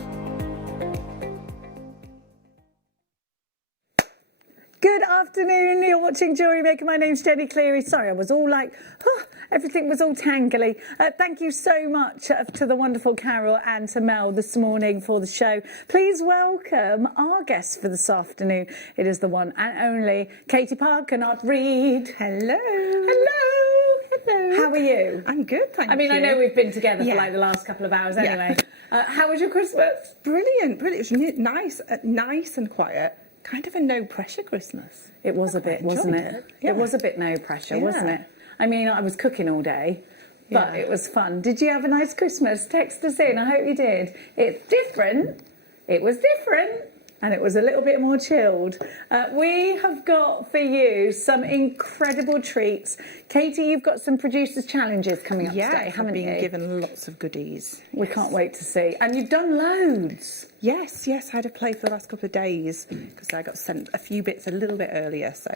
Good afternoon, you're watching Jewellery Maker. My name's Jenny Cleary. Sorry, I was all like, everything was all tangly. Thank you so much to the wonderful Carol and to Mel this morning for the show. Please welcome our guest for this afternoon. It is the one and only Katie Parker, not Reed. Hello. Hello. Hello. How are you? I'm good, thank you. I mean, I know we've been together for like the last couple of hours anyway. How was your Christmas? Brilliant. It was nice and quiet. Kind of a no-pressure Christmas. It was a bit, wasn't it? Yeah. It was a bit no pressure, wasn't it? I mean, I was cooking all day, but it was fun. Did you have a nice Christmas? Text us in. I hope you did. It's different. It was different. And it was a little bit more chilled. We have got for you some incredible treats. Katie, you've got some producers' challenges coming up today, haven't you? I've been given lots of goodies. We can't wait to see. And you've done loads. Yes, I had to play for the last couple of days because I got sent a few bits a little bit earlier. So,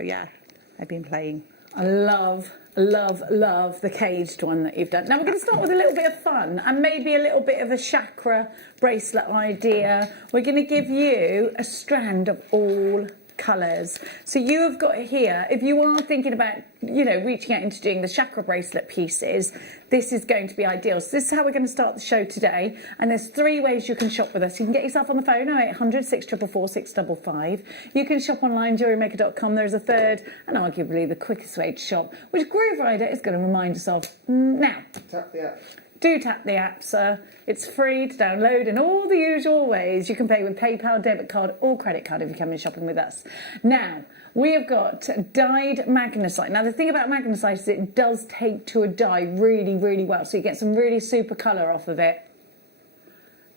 I've been playing. I love the caged one that you've done. Now we're going to start with a little bit of fun and maybe a little bit of a chakra bracelet idea. We're going to give you a strand of all colours. So you have got here, if you are thinking about, reaching out into doing the chakra bracelet pieces, this is going to be ideal. So this is how we're going to start the show today. And there's 3 ways you can shop with us. You can get yourself on the phone, 0800 644 655. You can shop online, JewelleryMaker.com. There's a third and arguably the quickest way to shop, which Groove Rider is going to remind us of now. Tap the app. Do tap the app, sir. It's free to download in all the usual ways. You can pay with PayPal, debit card or credit card if you come in shopping with us. Now, we have got dyed magnesite. Now, the thing about magnesite is it does take to a dye really, really well. So you get some really super colour off of it.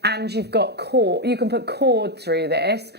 And you've got cord. You can put cord through this.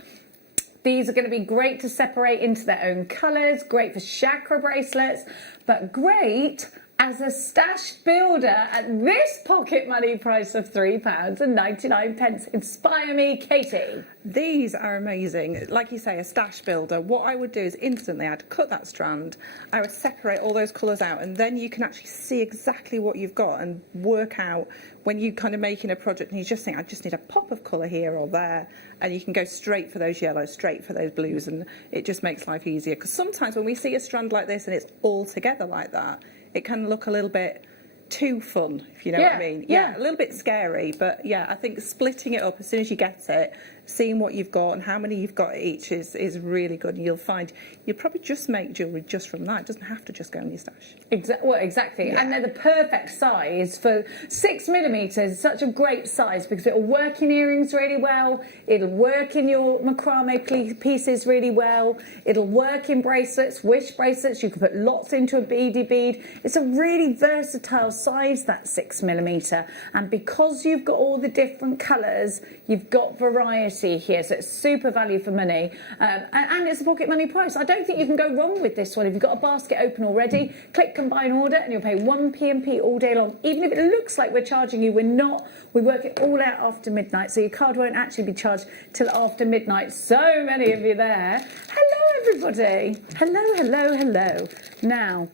These are going to be great to separate into their own colours, great for chakra bracelets, but great as a stash builder at this pocket money price of £3.99. Inspire me, Katie. These are amazing. Like you say, a stash builder. What I would do is instantly I'd cut that strand, I would separate all those colours out, and then you can actually see exactly what you've got and work out when you kind of making a project and you just think, I just need a pop of colour here or there, and you can go straight for those yellows, straight for those blues, and it just makes life easier. Because sometimes when we see a strand like this and it's all together like that, it can look a little bit too fun, if you know what I mean. Yeah, a little bit scary, but yeah, I think splitting it up as soon as you get it, seeing what you've got and how many you've got each is really good. And you'll find you'll probably just make jewellery just from that. It doesn't have to just go in your stash. Exactly. Yeah. And they're the perfect size for 6mm. Such a great size because it'll work in earrings really well. It'll work in your macrame pieces really well. It'll work in bracelets, wish bracelets. You can put lots into a beady bead. It's a really versatile size, that 6mm. And because you've got all the different colours, you've got variety here, so it's super value for money, and it's a pocket money price. I don't think you can go wrong with this one. If you've got a basket open already, click combine order and you'll pay 1p&p all day long. Even if it looks like we're charging you, we're not. We work it all out after midnight, so your card won't actually be charged till after midnight. So many of you there. Hello everybody. Hello. Now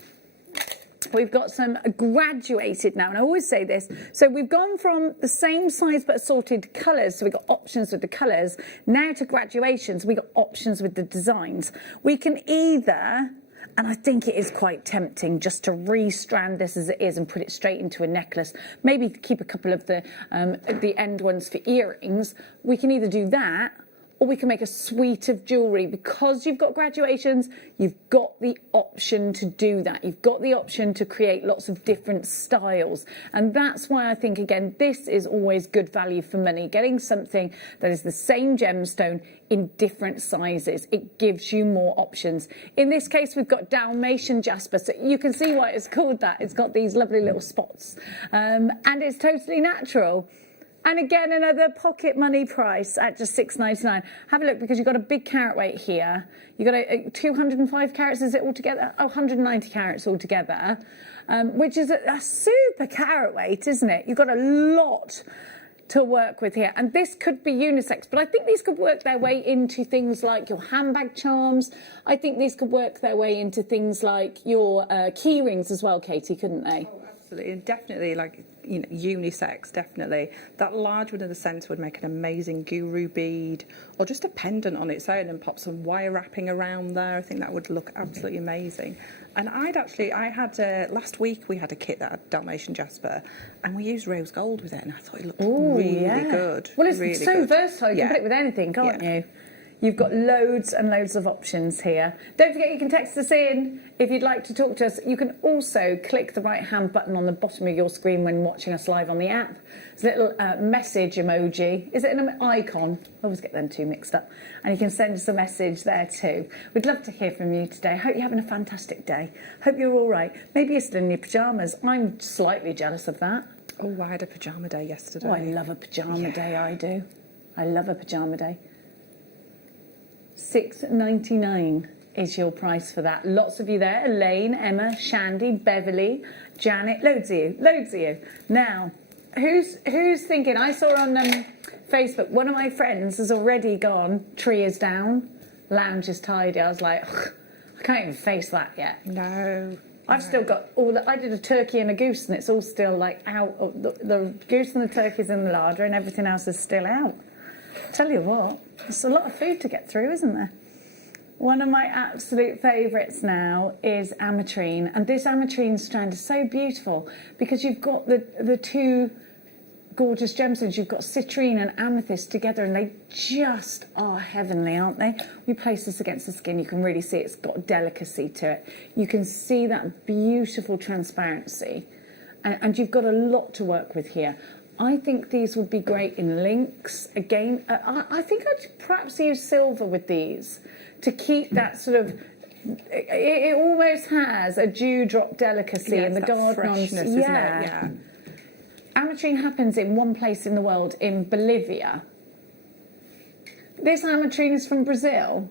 we've got some graduated now, and I always say this. So we've gone from the same size but assorted colours, so we've got options with the colours, now to graduations, we've got options with the designs. We can either, and I think it is quite tempting just to restrand this as it is and put it straight into a necklace, maybe keep a couple of the end ones for earrings. We can either do that, or we can make a suite of jewellery. Because you've got graduations, you've got the option to do that. You've got the option to create lots of different styles. And that's why I think, again, this is always good value for money. Getting something that is the same gemstone in different sizes. It gives you more options. In this case, we've got Dalmatian jasper. So you can see why it's called that. It's got these lovely little spots. And it's totally natural. And again, another pocket money price at just £6.99. Have a look, because you've got a big carat weight here. You've got 205 carats, is it altogether? Oh, 190 carats altogether, which is a super carat weight, isn't it? You've got a lot to work with here. And this could be unisex, but I think these could work their way into things like your handbag charms. I think these could work their way into things like your key rings as well, Katie, couldn't they? Oh, absolutely, and definitely, like, you know, unisex, definitely. That large one in the centre would make an amazing guru bead, or just a pendant on its own and pop some wire wrapping around there. I think that would look absolutely amazing. And last week we had a kit that had Dalmatian jasper, and we used rose gold with it, and I thought it looked really good. Well, it's really so good. versatile. You can put it with anything, can't you? You've got loads and loads of options here. Don't forget you can text us in if you'd like to talk to us. You can also click the right-hand button on the bottom of your screen when watching us live on the app. There's a little message emoji. Is it an icon? I always get them two mixed up. And you can send us a message there too. We'd love to hear from you today. Hope you're having a fantastic day. Hope you're all right. Maybe you're still in your pyjamas. I'm slightly jealous of that. Oh, I had a pyjama day yesterday. Oh, I love a pyjama day, I do. I love a pyjama day. £6.99 is your price for that. Lots of you there. Elaine, Emma, Shandy, Beverly, Janet, loads of you. Now, who's thinking? I saw on Facebook, one of my friends has already gone, tree is down, lounge is tidy. I was like, I can't even face that yet. No. I've still got I did a turkey and a goose, and it's all still like out. The goose and the turkey's in the larder, and everything else is still out. Tell you what, it's a lot of food to get through, isn't there? One of my absolute favourites now is ametrine, and this ametrine strand is so beautiful because you've got the two gorgeous gemstones. You've got citrine and amethyst together, and they just are heavenly, aren't they? We place this against the skin, you can really see it's got delicacy to it. You can see that beautiful transparency, and you've got a lot to work with here. I think these would be great in links. Again, I think I'd perhaps use silver with these to keep that sort of... It almost has a dewdrop delicacy in the garden. Freshness, isn't it? Yeah. Ametrine happens in one place in the world, in Bolivia. This ametrine is from Brazil.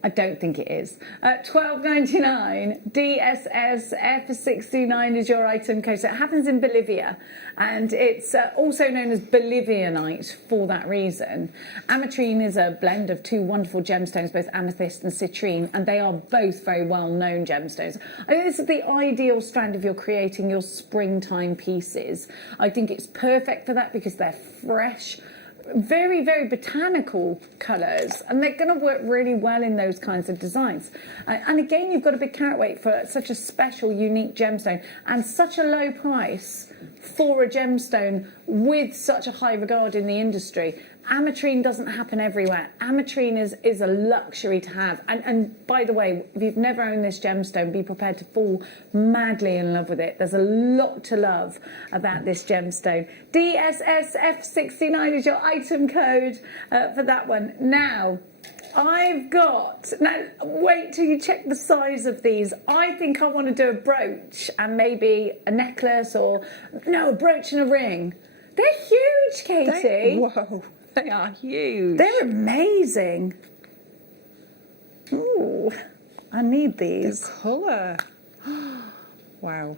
I don't think it is. $12.99. DSS F69 is your item code. So it happens in Bolivia, and it's also known as Bolivianite for that reason. Ametrine is a blend of two wonderful gemstones, both amethyst and citrine, and they are both very well-known gemstones. I think this is the ideal strand if you're creating your springtime pieces. I think it's perfect for that because they're fresh, very, very botanical colours, and they're going to work really well in those kinds of designs. And again, you've got a big carat weight for such a special, unique gemstone, and such a low price for a gemstone with such a high regard in the industry. Ametrine doesn't happen everywhere. Ametrine is a luxury to have. And by the way, if you've never owned this gemstone, be prepared to fall madly in love with it. There's a lot to love about this gemstone. DSSF69 is your item code for that one. Now, wait till you check the size of these. I think I want to do a brooch and maybe a necklace a brooch and a ring. They're huge, Katie. Whoa. They are huge. They're amazing. Ooh, I need these. The colour. Wow.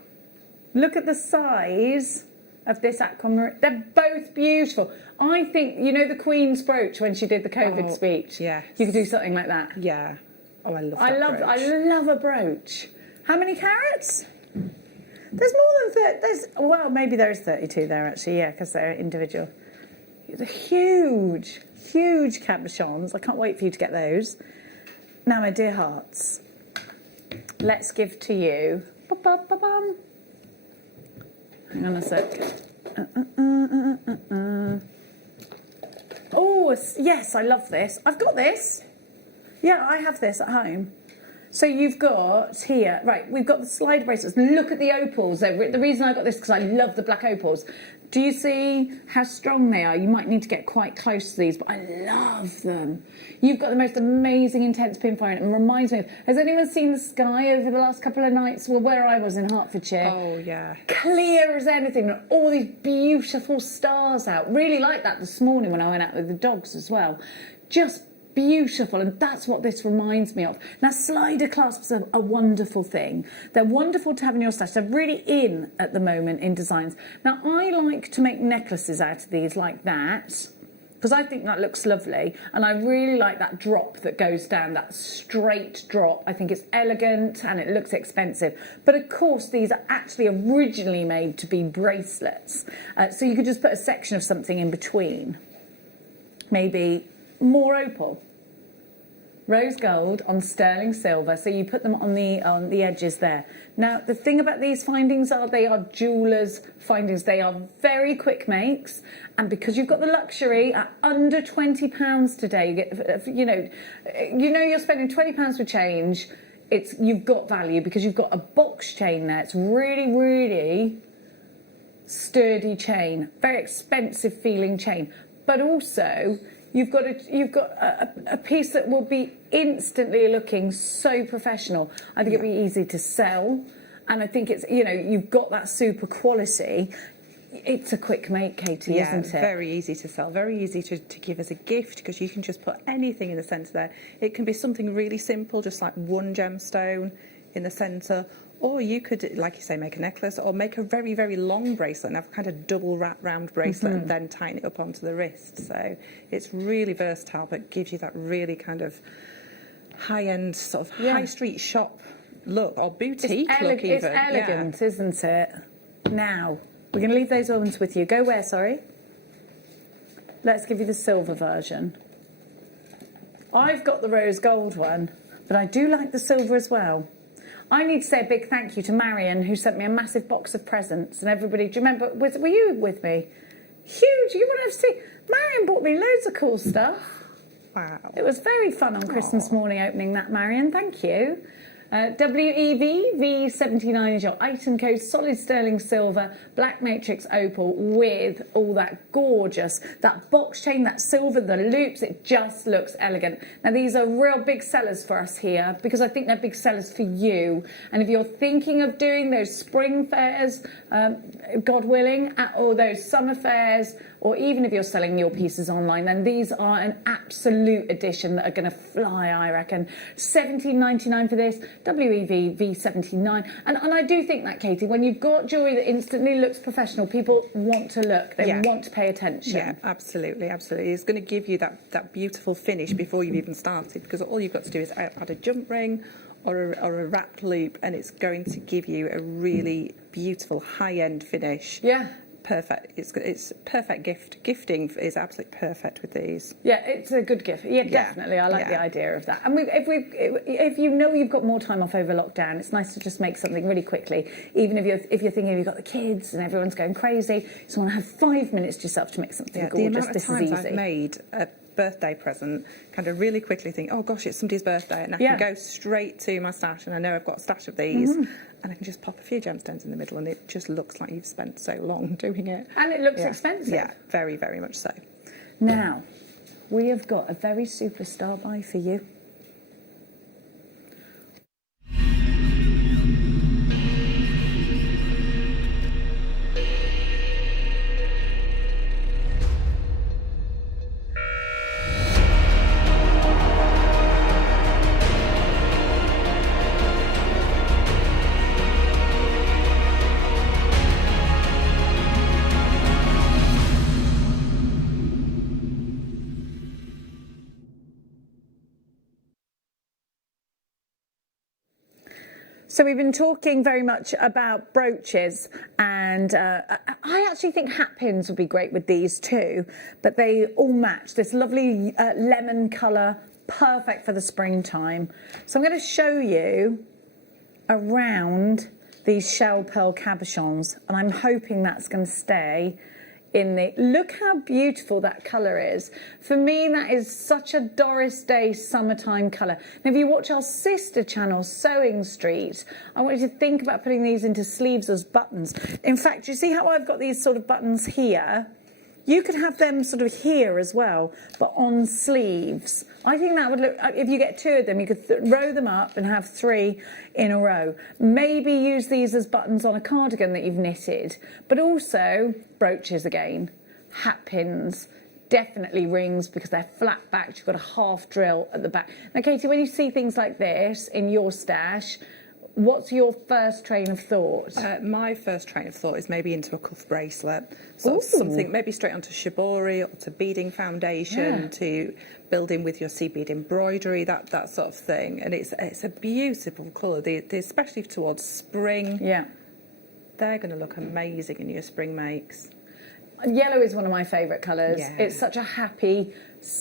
Look at the size of this aquamarine. They're both beautiful. I think, you know the Queen's brooch when she did the COVID speech? Yes. You could do something like that. Yeah. Oh, I love that brooch. I love a brooch. How many carats? There's more than 30. Well, maybe there is 32 there actually, yeah, because they're individual. The huge, huge cabochons. I can't wait for you to get those. Now, my dear hearts, let's give to you. Ba-ba-ba-bum. Hang on a sec. Oh, yes, I love this. I've got this. Yeah, I have this at home. So you've got here, right, we've got the slide bracelets. Look at the opals. The reason I got this is because I love the black opals. Do you see how strong they are? You might need to get quite close to these, but I love them. You've got the most amazing intense pinfire, and it reminds me of, has anyone seen the sky over the last couple of nights? Well, where I was in Hertfordshire. Oh, yeah. Clear as anything, and all these beautiful stars out. Really like that this morning when I went out with the dogs as well. Just beautiful, and that's what this reminds me of. Now, slider clasps are a wonderful thing. They're wonderful to have in your stash. They're really in at the moment in designs. Now, I like to make necklaces out of these like that, because I think that looks lovely, and I really like that drop that goes down, that straight drop. I think it's elegant and it looks expensive. But of course, these are actually originally made to be bracelets. So you could just put a section of something in between. Maybe more opal, rose gold on sterling silver, so you put them on the edges there. Now, the thing about these findings are they are jewellers' findings. They are very quick makes, and because you've got the luxury at under £20 today, you know you're spending £20 for change. You've got value because you've got a box chain there. It's really, really sturdy chain, very expensive feeling chain, but also you've got a piece that will be instantly looking so professional. I think it'll be easy to sell, and I think it's, you've got that super quality. It's a quick make, Katie, isn't it? Very easy to sell, very easy to give as a gift, because you can just put anything in the centre there. It can be something really simple, just like one gemstone in the centre, or you could, like you say, make a necklace or make a very, very long bracelet and have a kind of double wrap round bracelet and then tighten it up onto the wrist. So it's really versatile, but gives you that really kind of high-end sort of high street shop look, or boutique look even. It's elegant, isn't it? Now, we're going to leave those ones with you. Go where, sorry? Let's give you the silver version. I've got the rose gold one, but I do like the silver as well. I need to say a big thank you to Marion, who sent me a massive box of presents, and everybody, do you remember, were you with me? Huge, you wouldn't have seen. Marion bought me loads of cool stuff. Wow. It was very fun on Christmas morning opening that, Marion, thank you. WEV V79 is your item code, solid sterling silver, black matrix opal with all that gorgeous, that box chain, that silver, the loops, it just looks elegant. Now these are real big sellers for us here because I think they're big sellers for you. And if you're thinking of doing those spring fairs, God willing, or those summer fairs, or even if you're selling your pieces online, then these are an absolute addition that are going to fly, I reckon. $17.99 for this, WEV V79. And I do think that, Katie, when you've got jewellery that instantly looks professional, people want to look, they want to pay attention. Yeah, absolutely, absolutely. It's going to give you that beautiful finish before you've even started, because all you've got to do is add a jump ring or a wrapped loop, and it's going to give you a really beautiful high-end finish. Yeah. Perfect. It's perfect gift. Gifting is absolutely perfect with these. Yeah, it's a good gift. Yeah, definitely. I like the idea of that. And if you know you've got more time off over lockdown, it's nice to just make something really quickly. Even if you're thinking you've got the kids and everyone's going crazy, you just want to have 5 minutes to yourself to make something gorgeous. The amount of times I've made a birthday present, kind of really quickly think, oh gosh, it's somebody's birthday, and I can go straight to my stash, and I know I've got a stash of these. And I can just pop a few gemstones in the middle, and it just looks like you've spent so long doing it. And it looks expensive. Yeah, very, very much so. Now, we have got a very superstar buy for you. So we've been talking very much about brooches, and I actually think hat pins would be great with these too, but they all match this lovely lemon colour, perfect for the springtime. So I'm going to show you around these shell pearl cabochons, and I'm hoping that's going to stay in the... Look how beautiful that colour is. For me, that is such a Doris Day summertime colour. Now, if you watch our sister channel, Sewing Street, I want you to think about putting these into sleeves as buttons. In fact, you see how I've got these sort of buttons here? You could have them sort of here as well, but on sleeves. I think that would look, if you get 2 of them, you could row them up and have 3 in a row. Maybe use these as buttons on a cardigan that you've knitted, but also brooches again, hat pins, definitely rings because they're flat backed. You've got a half drill at the back. Now, Katie, when you see things like this in your stash, what's your first train of thought? My first train of thought is maybe into a cuff bracelet. So something maybe straight onto shibori or to beading foundation, to building with your seed bead embroidery, that sort of thing. And it's a beautiful colour, especially towards spring. Yeah. They're going to look amazing in your spring makes. Yellow is one of my favourite colours. Yeah. It's such a happy...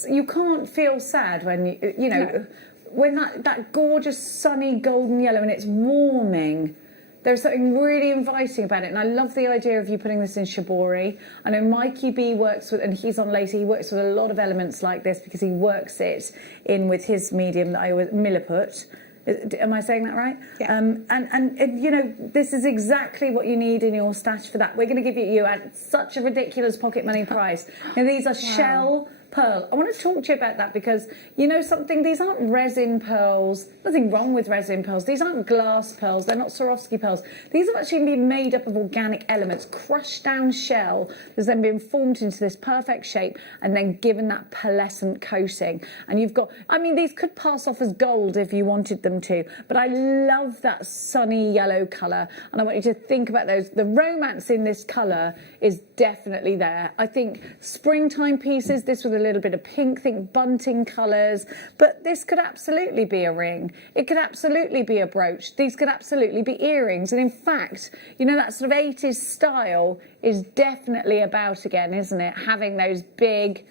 You can't feel sad when, you know... No. When that gorgeous sunny golden yellow and it's warming, there's something really inviting about it. And I love the idea of you putting this in shibori. I know Mikey B works with, and he's on later, he works with a lot of elements like this because he works it in with his medium that I was Milliput. Am I saying that right? Yeah. And you know, this is exactly what you need in your stash for that. We're going to give you at such a ridiculous pocket money price. And these are shell pearl. I want to talk to you about that because, you know something, these aren't resin pearls. Nothing wrong with resin pearls. These aren't glass pearls. They're not Swarovski pearls. These have actually been made up of organic elements, crushed down shell that's then been formed into this perfect shape and then given that pearlescent coating. And you've got, I mean, these could pass off as gold if you wanted them to, but I love that sunny yellow colour and I want you to think about those. The romance in this colour is definitely there. I think springtime pieces, this with a little bit of pink, think bunting colours, but this could absolutely be a ring. It could absolutely be a brooch. These could absolutely be earrings. And in fact, you know, that sort of 80s style is definitely about again, isn't it? Having those big,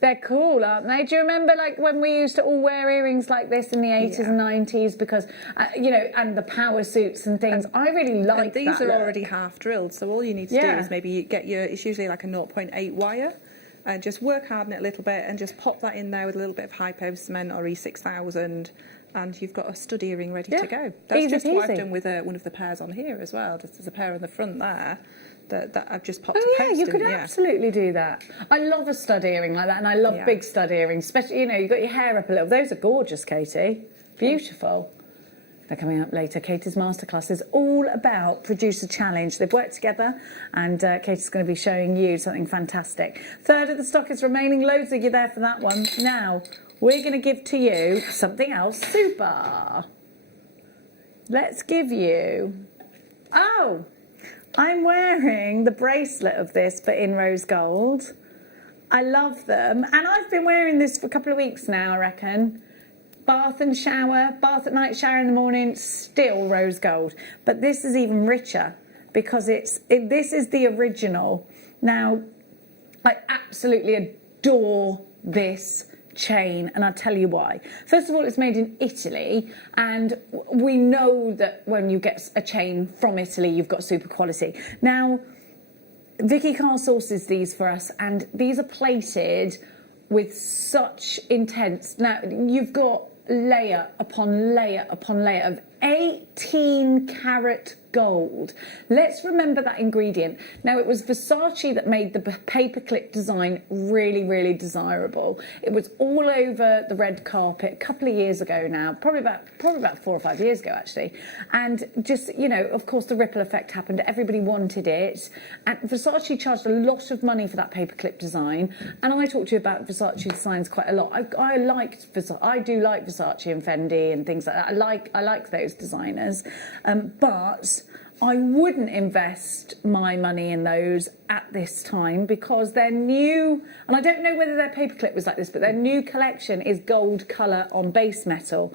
they're cool, aren't they? Do you remember like when we used to all wear earrings like this in the 80s and 90s because, you know, and the power suits and things. I really like these that are look. already half drilled, so all you need to do is maybe get your, it's usually like a 0.8 wire. and just work hard on it a little bit and just pop that in there with a little bit of hypo cement or E6000, and you've got a stud earring ready to go. That's Easy just what peasy. I've done with one of the pairs on here as well. Just there's a pair on the front there that I've just popped Oh a yeah, post you could in, absolutely do that. I love a stud earring like that, and I love big stud earrings, especially, you know, you've got your hair up a little. Those are gorgeous, Katie. Beautiful. They're coming up later. Katie's masterclass is all about Producer Challenge. They've worked together, and Katie's going to be showing you something fantastic. Third of the stock is remaining. Loads of you there for that one. Now, we're going to give to you something else super. Let's give you... Oh, I'm wearing the bracelet of this, but in rose gold. I love them. And I've been wearing this for a couple of weeks now, I reckon. Bath and shower, bath at night, shower in the morning, still rose gold. But this is even richer because this is the original. Now, I absolutely adore this chain, and I'll tell you why. First of all, it's made in Italy, and we know that when you get a chain from Italy, you've got super quality. Now, Vicky Carr sources these for us, and these are plated with such intense... Now, you've got layer upon layer upon layer of 18 karat gold. Let's remember that ingredient. Now, it was Versace that made the paperclip design really, really desirable. It was all over the red carpet a couple of years ago now, probably about 4 or 5 years ago, actually. And just, you know, of course, the ripple effect happened. Everybody wanted it. And Versace charged a lot of money for that paperclip design. And I talked to you about Versace designs quite a lot. I do like Versace and Fendi and things like that. I like those designers. But I wouldn't invest my money in those at this time because their new, and I don't know whether their paperclip was like this, but their new collection is gold colour on base metal.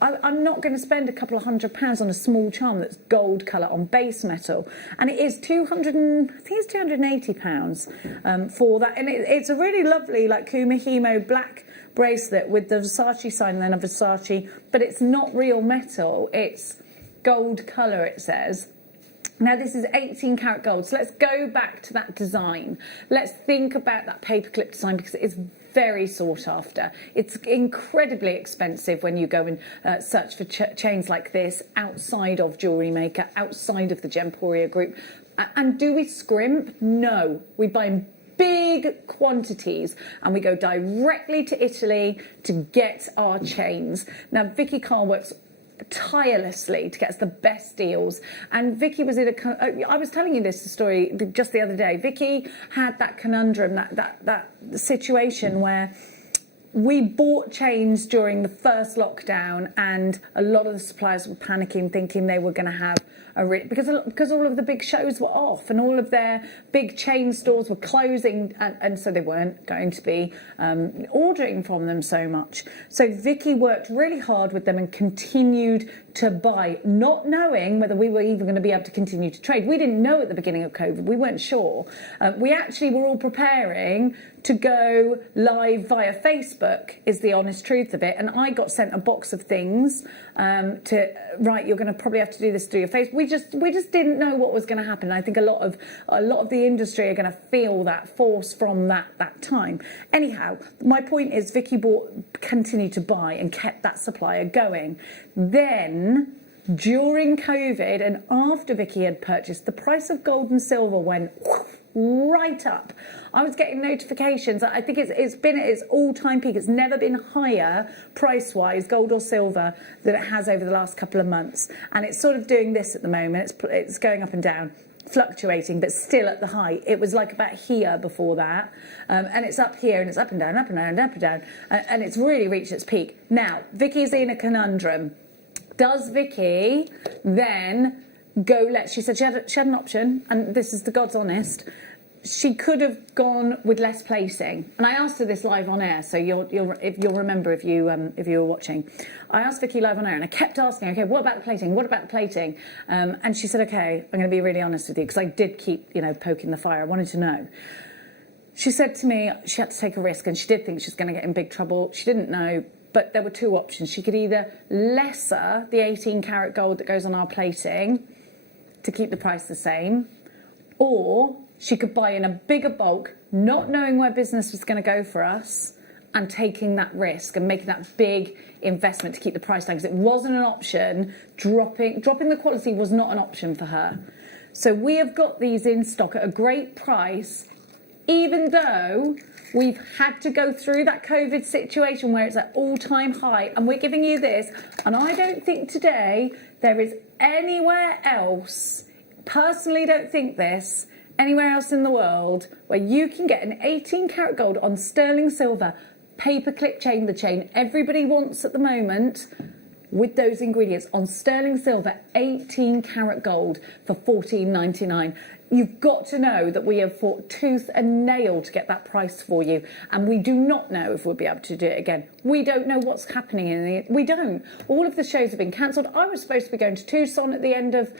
I'm not going to spend a couple of £100 on a small charm that's gold colour on base metal, and it is £280 for that, and it's a really lovely like Kumihimo black bracelet with the Versace sign and then a Versace, but it's not real metal, it's gold colour, it says. Now, this is 18 karat gold, so let's go back to that design. Let's think about that paperclip design because it is very sought after. It's incredibly expensive when you go and search for chains like this outside of JewelleryMaker, outside of the Gemporia group. And do we scrimp? No. We buy in big quantities and we go directly to Italy to get our chains. Now, Vicky Carr works tirelessly to get us the best deals, and Vicky was in I was telling you this story just the other day. Vicky had that conundrum, that situation where we bought chains during the first lockdown, and a lot of the suppliers were panicking, thinking they were going to have because all of the big shows were off and all of their big chain stores were closing, and so they weren't going to be ordering from them so much. So Vicky worked really hard with them and continued to buy, not knowing whether we were even going to be able to continue to trade. We didn't know at the beginning of COVID. We weren't sure. We actually were all preparing to go live via Facebook, is the honest truth of it. And I got sent a box of things right, you're going to probably have to do this through your face. We just didn't know what was going to happen. I think a lot of the industry are going to feel that force from that time. Anyhow, my point is Vicky continued to buy and kept that supplier going. Then, during COVID and after Vicky had purchased, the price of gold and silver went right up. I was getting notifications. I think it's been at its all-time peak. It's never been higher price-wise, gold or silver, than it has over the last couple of months. And it's sort of doing this at the moment. It's going up and down, fluctuating, but still at the height. It was like about here before that. And it's up here, and it's up and down, up and down, up and down. And it's really reached its peak. Now, Vicky's in a conundrum. Does Vicky then go, she said she had an option, and this is the God's honest. She could have gone with less placing, and I asked her this live on air, so you'll remember if you were watching. I asked Vicky live on air, and I kept asking, okay, what about the plating? What about the plating? And she said, okay, I'm going to be really honest with you, because I did keep, poking the fire. I wanted to know. She said to me she had to take a risk, and she did think she was going to get in big trouble. She didn't know, but there were two options. She could either lesser the 18 karat gold that goes on our plating to keep the price the same, or she could buy in a bigger bulk, not knowing where business was going to go for us, and taking that risk and making that big investment to keep the price down, because it wasn't an option. Dropping the quality was not an option for her. So we have got these in stock at a great price, even though we've had to go through that COVID situation where it's at all-time high, and we're giving you this. And I don't think today there is anywhere else, personally don't think this, anywhere else in the world where you can get an 18 karat gold on sterling silver paperclip chain, the chain everybody wants at the moment, with those ingredients on sterling silver, 18 karat gold for $14.99. You've got to know that we have fought tooth and nail to get that price for you, and we do not know if we'll be able to do it again. We don't know what's happening we don't. All of the shows have been cancelled. I was supposed to be going to Tucson at the end of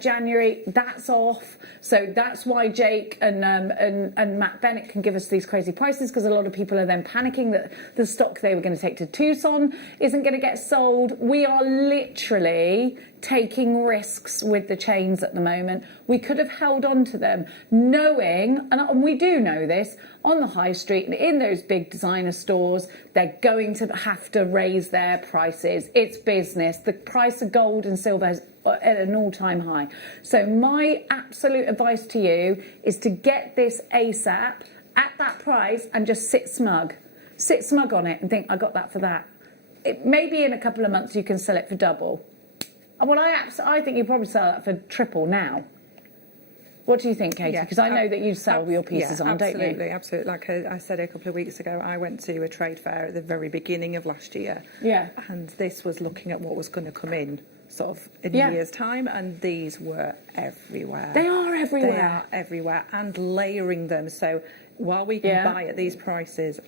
January. That's off. So that's why Jake and Matt Bennett can give us these crazy prices, because a lot of people are then panicking that the stock they were going to take to Tucson isn't going to get sold. We are literally taking risks with the chains at the moment. We could have held on to them knowing, and we do know this, on the high street and in those big designer stores, they're going to have to raise their prices. It's business. The price of gold and silver is at an all-time high. So my absolute advice to you is to get this ASAP at that price and just sit smug. Sit smug on it and think, I got that for that. Maybe in a couple of months you can sell it for double. Well, I think you probably sell that for triple now. What do you think, Katie? Because I know that you sell your pieces on, don't you? Absolutely. Like I said a couple of weeks ago, I went to a trade fair at the very beginning of last year. Yeah. And this was looking at what was going to come in sort of in a year's time, and these were everywhere. They are everywhere. They are everywhere, and layering them. So while we can buy at these prices,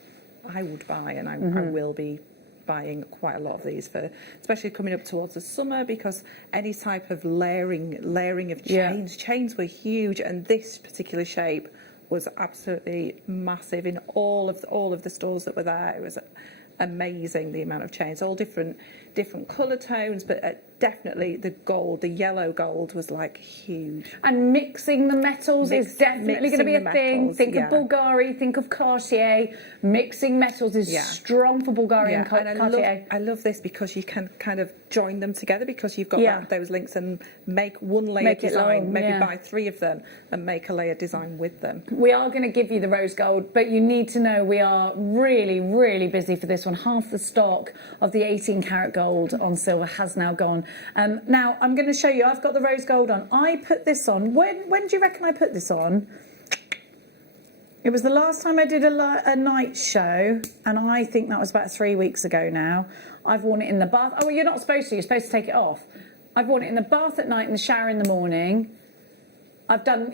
I would buy, and I will be buying quite a lot of these, for especially coming up towards the summer, because any type of layering of chains were huge, and this particular shape was absolutely massive in all of the stores that were there. It was amazing, the amount of chains, all different colour tones, but definitely the yellow gold was like huge. And mixing the metals is definitely going to be a thing. Think of Bulgari, think of Cartier. Mixing metals is strong for Bulgari and Cartier. I love this because you can kind of join them together, because you've got those links, and make one layer design, maybe buy 3 of them and make a layer design with them. We are going to give you the rose gold, but you need to know we are really, really busy for this one. Half the stock of the 18 karat gold on silver has now gone. Now I'm going to show you. I've got the rose gold on. I put this on. When do you reckon I put this on? It was the last time I did a night show, and I think that was about 3 weeks ago now. I've worn it in the bath. Oh, well, you're not supposed to. You're supposed to take it off. I've worn it in the bath at night, in the shower in the morning. I've done,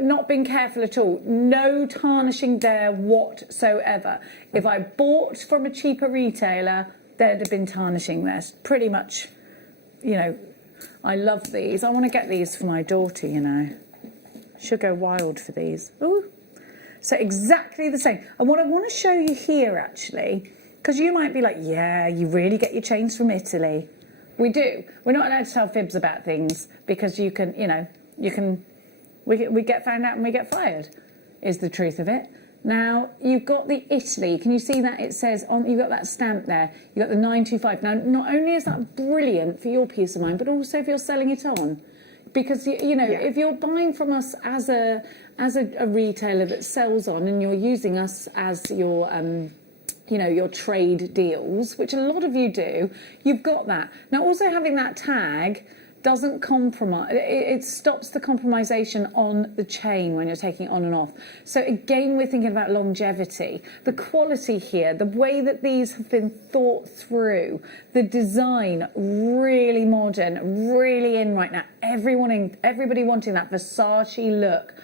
not been careful at all. No tarnishing there whatsoever. If I bought from a cheaper retailer, there'd have been tarnishing there. Pretty much, I love these. I want to get these for my daughter, She'll go wild for these. Ooh. So exactly the same. And what I want to show you here, actually, because you might be like, yeah, you really get your chains from Italy. We do. We're not allowed to tell fibs about things, because we get found out and we get fired, is the truth of it. Now, you've got the Italy. Can you see that? It says, you've got that stamp there. You've got the 925. Now, not only is that brilliant for your peace of mind, but also if you're selling it on. Because, if you're buying from us as a retailer that sells on, and you're using us as your your trade deals, which a lot of you do, you've got that. Now, also having that tag doesn't compromise, it stops the compromisation on the chain when you're taking it on and off. So again, we're thinking about longevity. The quality here, the way that these have been thought through, the design, really modern, really in right now. Everybody wanting that Versace look.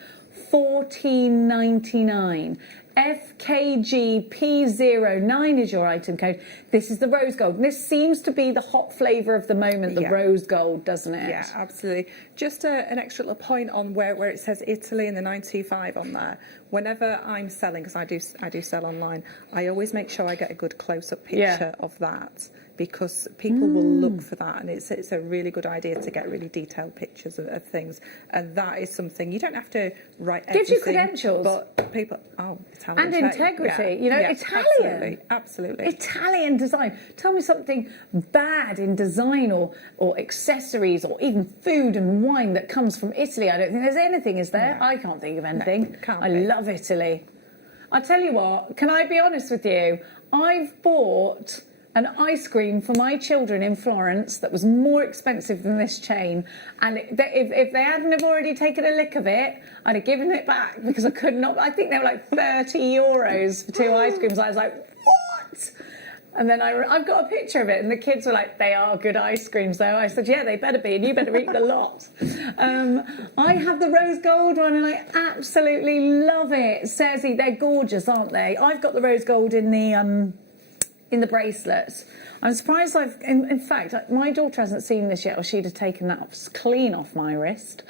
$14.99. FKGP09 is your item code. This is the rose gold. And this seems to be the hot flavour of the moment, the rose gold, doesn't it? Yeah, absolutely. Just an extra little point on where it says Italy and the 925 on there. whenever I'm selling, because I do sell online, I always make sure I get a good close-up picture of that, because people will look for that, and it's a really good idea to get really detailed pictures of things, and that is something you don't have to write everything. Gives you credentials, but people, Italian and integrity. You know, Italian, absolutely. Italian design. Tell me something bad in design or accessories or even food and wine that comes from Italy. I don't think there's anything, is there? I can't think of anything. I love Italy. I tell you what, can I be honest with you? I've bought an ice cream for my children in Florence that was more expensive than this chain, and if they hadn't have already taken a lick of it, I'd have given it back, because I could not. I think they were like 30 euros for 2 ice creams. I was like, what? And then I've got a picture of it, and the kids were like, they are good ice creams though. I said, yeah, they better be, and you better eat a lot. I have the rose gold one, and I absolutely love it. Cezzy, they're gorgeous, aren't they? I've got the rose gold in the bracelets. I'm surprised in fact, my daughter hasn't seen this yet, or she'd have taken that clean off my wrist.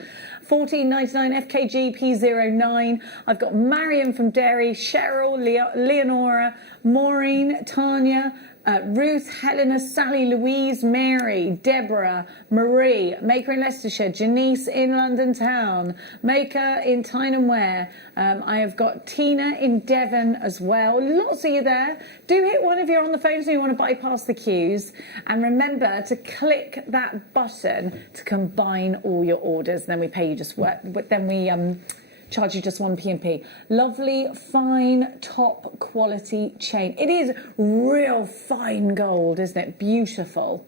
$14.99 FKG P09. I've got Marion from Derry, Cheryl, Leonora, Maureen, Tanya, Ruth, Helena, Sally, Louise, Mary, Deborah, Marie, Maker in Leicestershire, Janice in London Town, Maker in Tyne and Wear. I have got Tina in Devon as well. Lots of you there. Do hit one if you're on the phone so you want to bypass the queues. And remember to click that button to combine all your orders. Then we pay you just what, but then we charge you just 1 P&P. Lovely, fine, top quality chain. It is real fine gold, isn't it? Beautiful.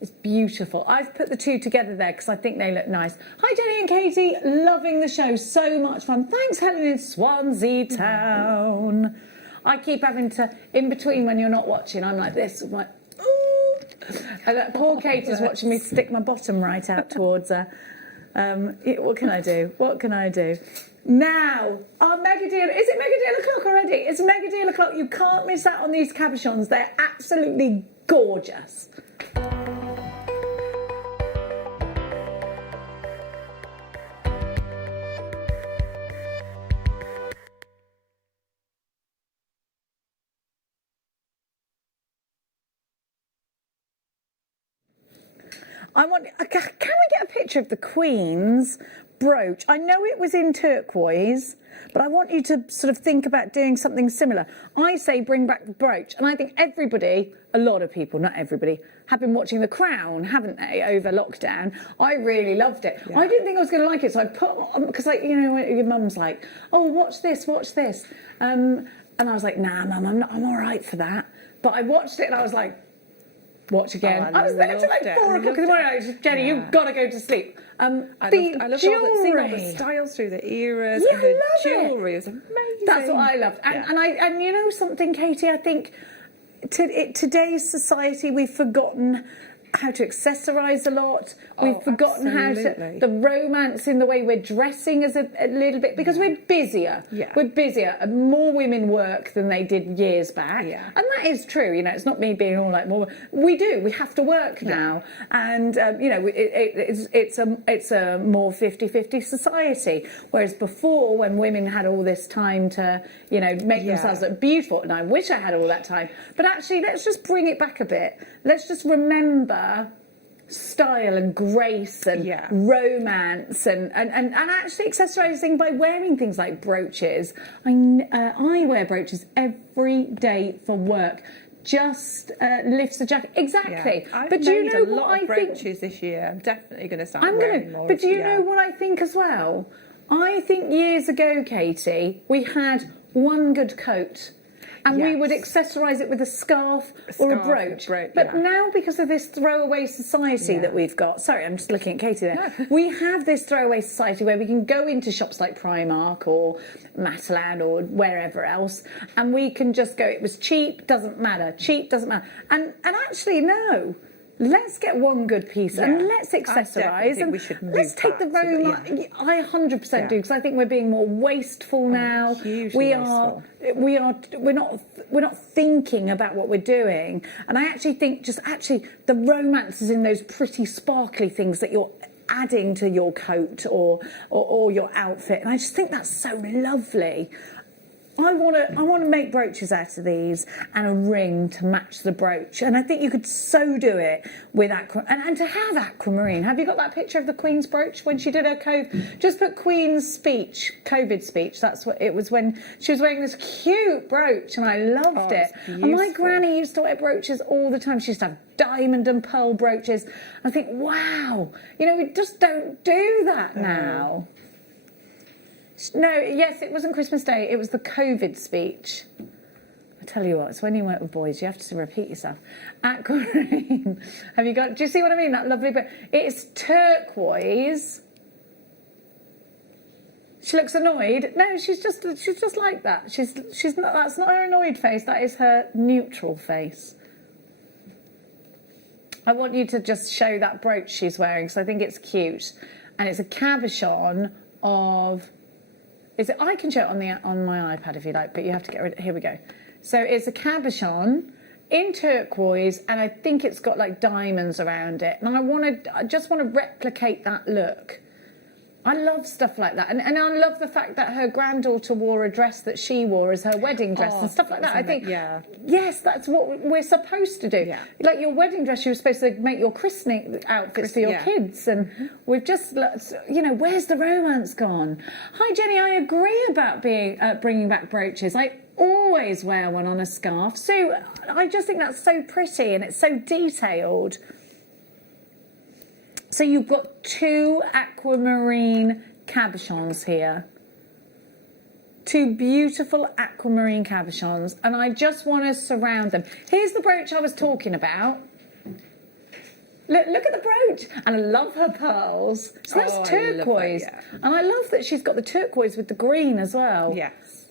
It's beautiful. I've put the two together there because I think they look nice. Hi, Jenny and Katie. Loving the show. So much fun. Thanks, Helen in Swansea Town. I keep having to, in between when you're not watching, I'm like this. I'm like, ooh. And poor Kate is watching me stick my bottom right out towards her. What can I do? What can I do? Now, our mega deal. Is it mega deal o'clock already? It's mega deal o'clock. You can't miss out on these cabochons. They're absolutely gorgeous. Can we get a picture of the Queen's brooch? I know it was in turquoise, but I want you to sort of think about doing something similar. I say bring back the brooch, and I think everybody, a lot of people, not everybody, have been watching The Crown, haven't they, over lockdown? I really loved it. Yeah. I didn't think I was going to like it, so I put on, because, like, you know, your mum's like, oh, watch this, watch this. And I was like, nah, mum, I'm all right for that. But I watched it, and I was like, watch again. I was there till like 4 o'clock in the morning. I was, Jenny, you've got to go to sleep. I love seeing all the styles through the eras and the jewellery. It was amazing. That's what I loved. And you know something, Katie, I think today's society, we've forgotten how to accessorise a lot. We've forgotten how to, the romance in the way we're dressing is a little bit, because we're busier. Yeah. We're busier. More women work than they did years back. Yeah. And that is true. You know, it's not me being all like, well, we do. We have to work now. And, you know, it's a more 50-50 society. Whereas before, when women had all this time to, you know, make themselves look beautiful, and I wish I had all that time. But actually, let's just bring it back a bit. Let's just remember style and grace and romance and actually accessorising by wearing things like brooches. I wear brooches every day for work. Just lifts the jacket. Exactly. Yeah. But do you know what I think? Brooches this year. I'm definitely going to start wearing more. But do you know what I think as well? I think years ago, Katie, we had one good coat. And we would accessorise it with a scarf or a brooch. But now, because of this throwaway society that we've got... Sorry, I'm just looking at Katie there. No. We have this throwaway society where we can go into shops like Primark or Matalan or wherever else, and we can just go, it was cheap, doesn't matter. Cheap, doesn't matter. And actually, no. Let's get one good piece and let's accessorise and let's take the road. I 100% do, because I think we're being more wasteful now. We're not thinking about what we're doing, and I actually think the romance is in those pretty sparkly things that you're adding to your coat or your outfit. And I just think that's so lovely. I want to make brooches out of these and a ring to match the brooch. And I think you could so do it with and to have aquamarine. Have you got that picture of the Queen's brooch when she did her just put Queen's speech, COVID speech. That's what it was when she was wearing this cute brooch, and I loved it. And my granny used to wear brooches all the time. She used to have diamond and pearl brooches. I think, wow, we just don't do that now. No, yes, it wasn't Christmas Day. It was the COVID speech. I tell you what, it's when you work with boys, you have to repeat yourself. Aquamarine. Have you got? Do you see what I mean? That lovely bit. It's turquoise. She looks annoyed. No, she's just like that. She's not. That's not her annoyed face. That is her neutral face. I want you to just show that brooch she's wearing because I think it's cute, and it's a cabochon of. I can show it on my iPad if you like, but you have to get rid of. Here we go. So it's a cabochon in turquoise, and I think it's got like diamonds around it. And I just want to replicate that look. I love stuff like that, and I love the fact that her granddaughter wore a dress that she wore as her wedding dress and stuff like that. I think, yes, that's what we're supposed to do. Yeah. Like your wedding dress, you were supposed to make your christening outfits for your kids, and we've just, where's the romance gone? Hi, Jenny, I agree about bringing back brooches. I always wear one on a scarf, so I just think that's so pretty and it's so detailed. So you've got 2 aquamarine cabochons here. 2 beautiful aquamarine cabochons, and I just want to surround them. Here's the brooch I was talking about. Look at the brooch. And I love her pearls. So that's turquoise. That, yeah. And I love that she's got the turquoise with the green as well. Yes.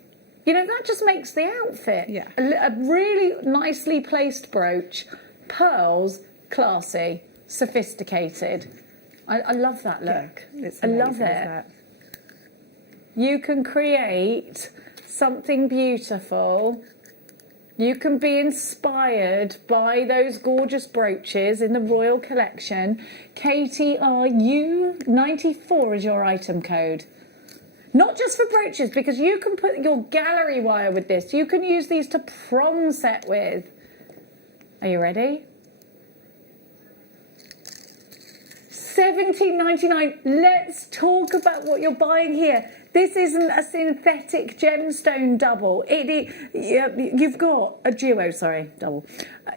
That just makes the outfit. Yeah. A really nicely placed brooch. Pearls, classy. Sophisticated. I love that look. Yeah, it's amazing, I love it. You can create something beautiful. You can be inspired by those gorgeous brooches in the Royal Collection. KTRU94 is your item code. Not just for brooches, because you can put your gallery wire with this. You can use these to prom set with. Are you ready? $17.99. Let's talk about what you're buying here. This isn't a synthetic gemstone double. You've got a double.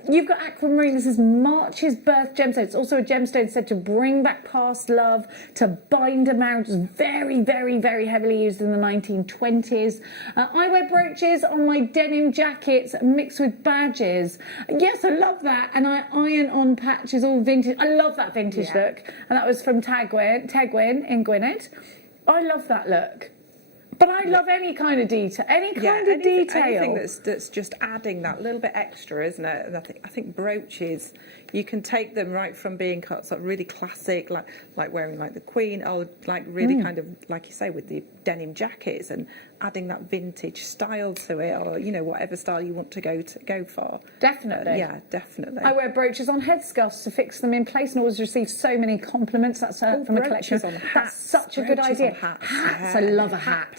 You've got aquamarine. This is March's birth gemstone. It's also a gemstone said to bring back past love, to bind a marriage. It's very, very, very heavily used in the 1920s. I wear brooches on my denim jackets mixed with badges. Yes, I love that. And I iron on patches, all vintage. I love that vintage look. And that was from Tegwin in Gwynedd. I love that look. But I love any kind of detail. Anything that's just adding that little bit extra, isn't it? And I think brooches, you can take them right from being cut sort of really classic, like wearing like the Queen, or like really kind of like you say with the denim jackets, and adding that vintage style to it, or whatever style you want to go for. Definitely. Yeah, definitely. I wear brooches on headscarves to fix them in place, and always receive so many compliments. That's from a collection. On hats, that's such a good idea. Hats. Yeah. I love a hat.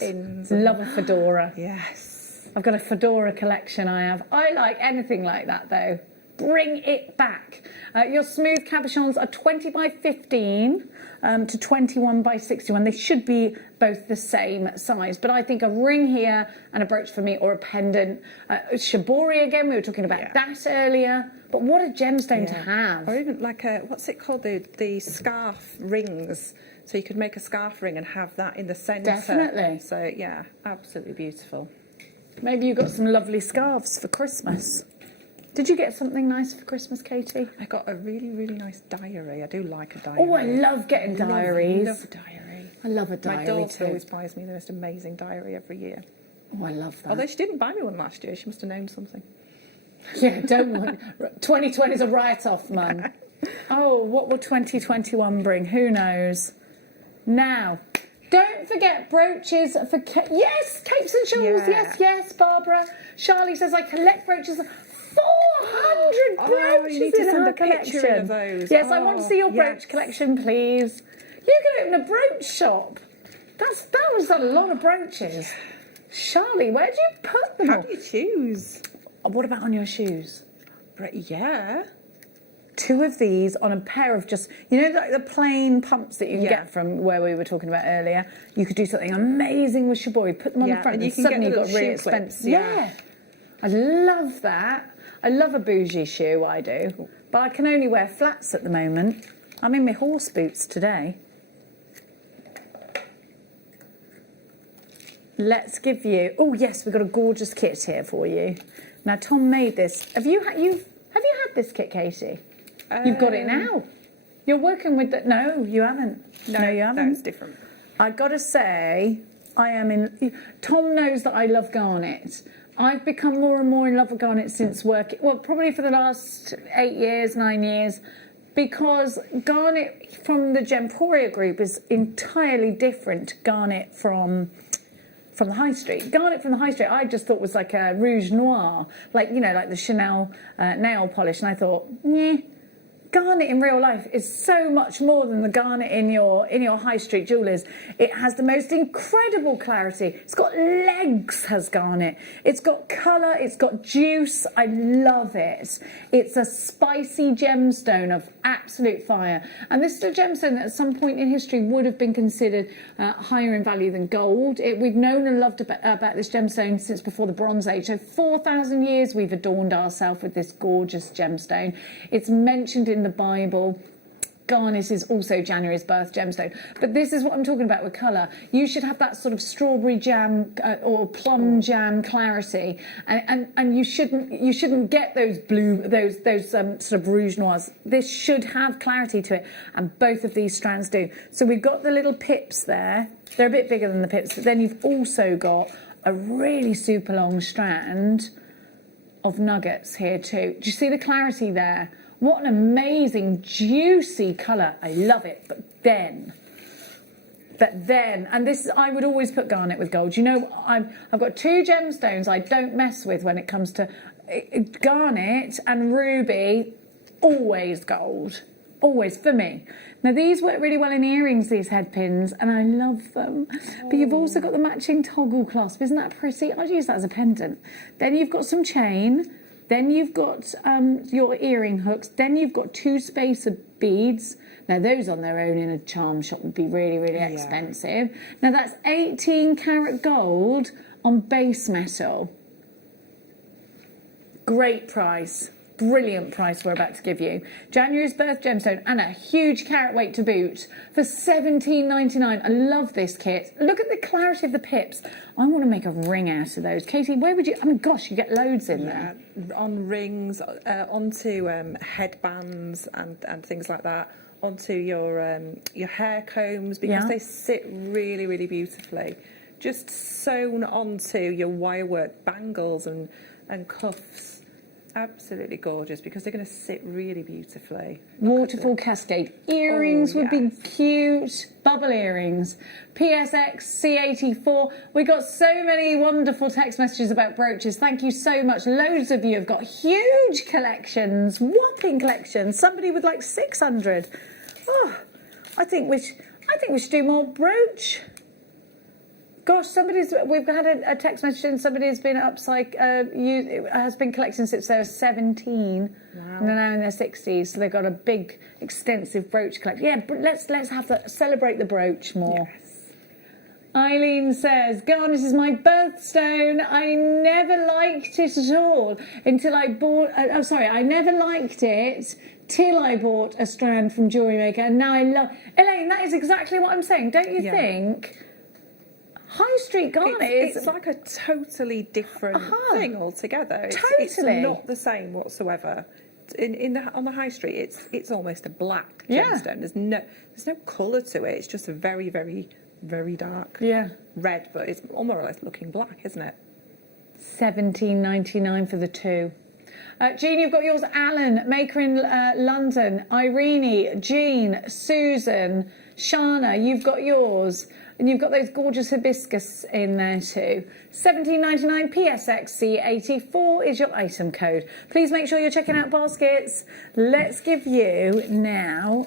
Love a fedora. Yes. I've got a fedora collection. I like anything like that though. Bring it back. Your smooth cabochons are 20 by 15 to 21 by 61. They should be both the same size, but I think a ring here and a brooch for me, or a pendant. Shibori again, we were talking about that earlier, but what a gemstone to have. Or even like what's it called, the scarf rings. So you could make a scarf ring and have that in the centre. Definitely. So yeah, absolutely beautiful. Maybe you got some lovely scarves for Christmas. Did you get something nice for Christmas, Katie? I got a really, really nice diary. I do like a diary. Oh, I love getting diaries. Love a diary. I love a diary. My daughter always buys me the most amazing diary every year. Oh, I love that. Although she didn't buy me one last year, she must have known something. Yeah, don't worry. 2020 is a write-off, Mum. Oh, what will 2021 bring? Who knows? Now, don't forget brooches for... Yes, capes and shawls. Yeah. Yes, Barbara. Charlie says, I collect brooches... 400 brooches in her collection. Of those. Yes, I want to see your brooch collection, please. You could open a brooch shop. That was a lot of brooches. Charlie, where do you put them? How do you choose? What about on your shoes? Yeah. 2 of these on a pair of just, like the plain pumps that you can get from where we were talking about earlier. You could do something amazing with Shibori. Put them on the front, and suddenly you've got really expensive. Yeah. I love that. I love a bougie shoe, I do. But I can only wear flats at the moment. I'm in my horse boots today. Let's give you... Oh, yes, we've got a gorgeous kit here for you. Now, Tom made this. Have you had this kit, Katie? You've got it now. You're working with the... No, you haven't. No, you haven't. No, it's different. I've got to say, I am in... Tom knows that I love garnet. I've become more and more in love with garnet since working... Well, probably for the last 8 years, 9 years, because garnet from the Gemporia group is entirely different to garnet from the high street. Garnet from the high street I just thought was like a rouge noir, like the Chanel nail polish, and I thought, garnet in real life is so much more than the garnet in your high street jewellers. It has the most incredible clarity. It's got legs, has garnet. It's got colour, it's got juice. I love it. It's a spicy gemstone of absolute fire. And this is a gemstone that at some point in history would have been considered higher in value than gold. We've known and loved about this gemstone since before the Bronze Age. So 4,000 years we've adorned ourselves with this gorgeous gemstone. It's mentioned in the Bible. Garnet is also January's birth gemstone. But this is what I'm talking about with colour. You should have that sort of strawberry jam or plum jam clarity, and you shouldn't get those sort of rouge noirs. This should have clarity to it, and both of these strands do. So we've got the little pips there. They're a bit bigger than the pips, but then you've also got a really super long strand of nuggets here too. Do you see the clarity there? What an amazing, juicy colour. I love it. But then, and this, I would always put garnet with gold. I've got 2 gemstones I don't mess with when it comes to garnet and ruby, always gold. Always, for me. Now, these work really well in earrings, these head pins, and I love them. But you've also got the matching toggle clasp. Isn't that pretty? I'd use that as a pendant. Then you've got some chain. Then you've got your earring hooks. Then you've got 2 spacer beads. Now, those on their own in a charm shop would be really, really expensive. Now, that's 18 karat gold on base metal. Great price. Brilliant price we're about to give you. January's birth gemstone and a huge carat weight to boot for $17.99. I love this kit. Look at the clarity of the pips. I want to make a ring out of those. Katie, where would you... I mean, gosh, you get loads in there. On rings, onto headbands and things like that, onto your hair combs, because they sit really, really beautifully. Just sewn onto your wirework bangles and cuffs. Absolutely gorgeous, because they're going to sit really beautifully. Waterfall cascade earrings would be cute. Bubble earrings. PSX C84. We got so many wonderful text messages about brooches. Thank you so much. Loads of you have got huge collections, whopping collections. Somebody with like 600. Oh, I think we should do more brooch. Gosh, we've had a text message and somebody's been has been collecting since they were 17. Wow. And they're now in their 60s, so they've got a big, extensive brooch collection. Yeah, let's celebrate the brooch more. Yes. Eileen says, garnet is my birthstone. I never liked it at all until I bought... I never liked it till I bought a strand from JewelleryMaker, and now I love... Elaine, that is exactly what I'm saying. Don't you think... High street garnet it's like a totally different thing altogether. It's not the same whatsoever. On the high street, it's almost a black gemstone. There's no colour to it. It's just a very, very, very dark red, but it's more or less looking black, isn't it? $17.99 for the 2. Jean, you've got yours. Alan, Maker in London. Irene, Jean, Susan, Shana, you've got yours. And you've got those gorgeous hibiscus in there too. £17.99 PSXC84 is your item code. Please make sure you're checking out baskets. Let's give you now...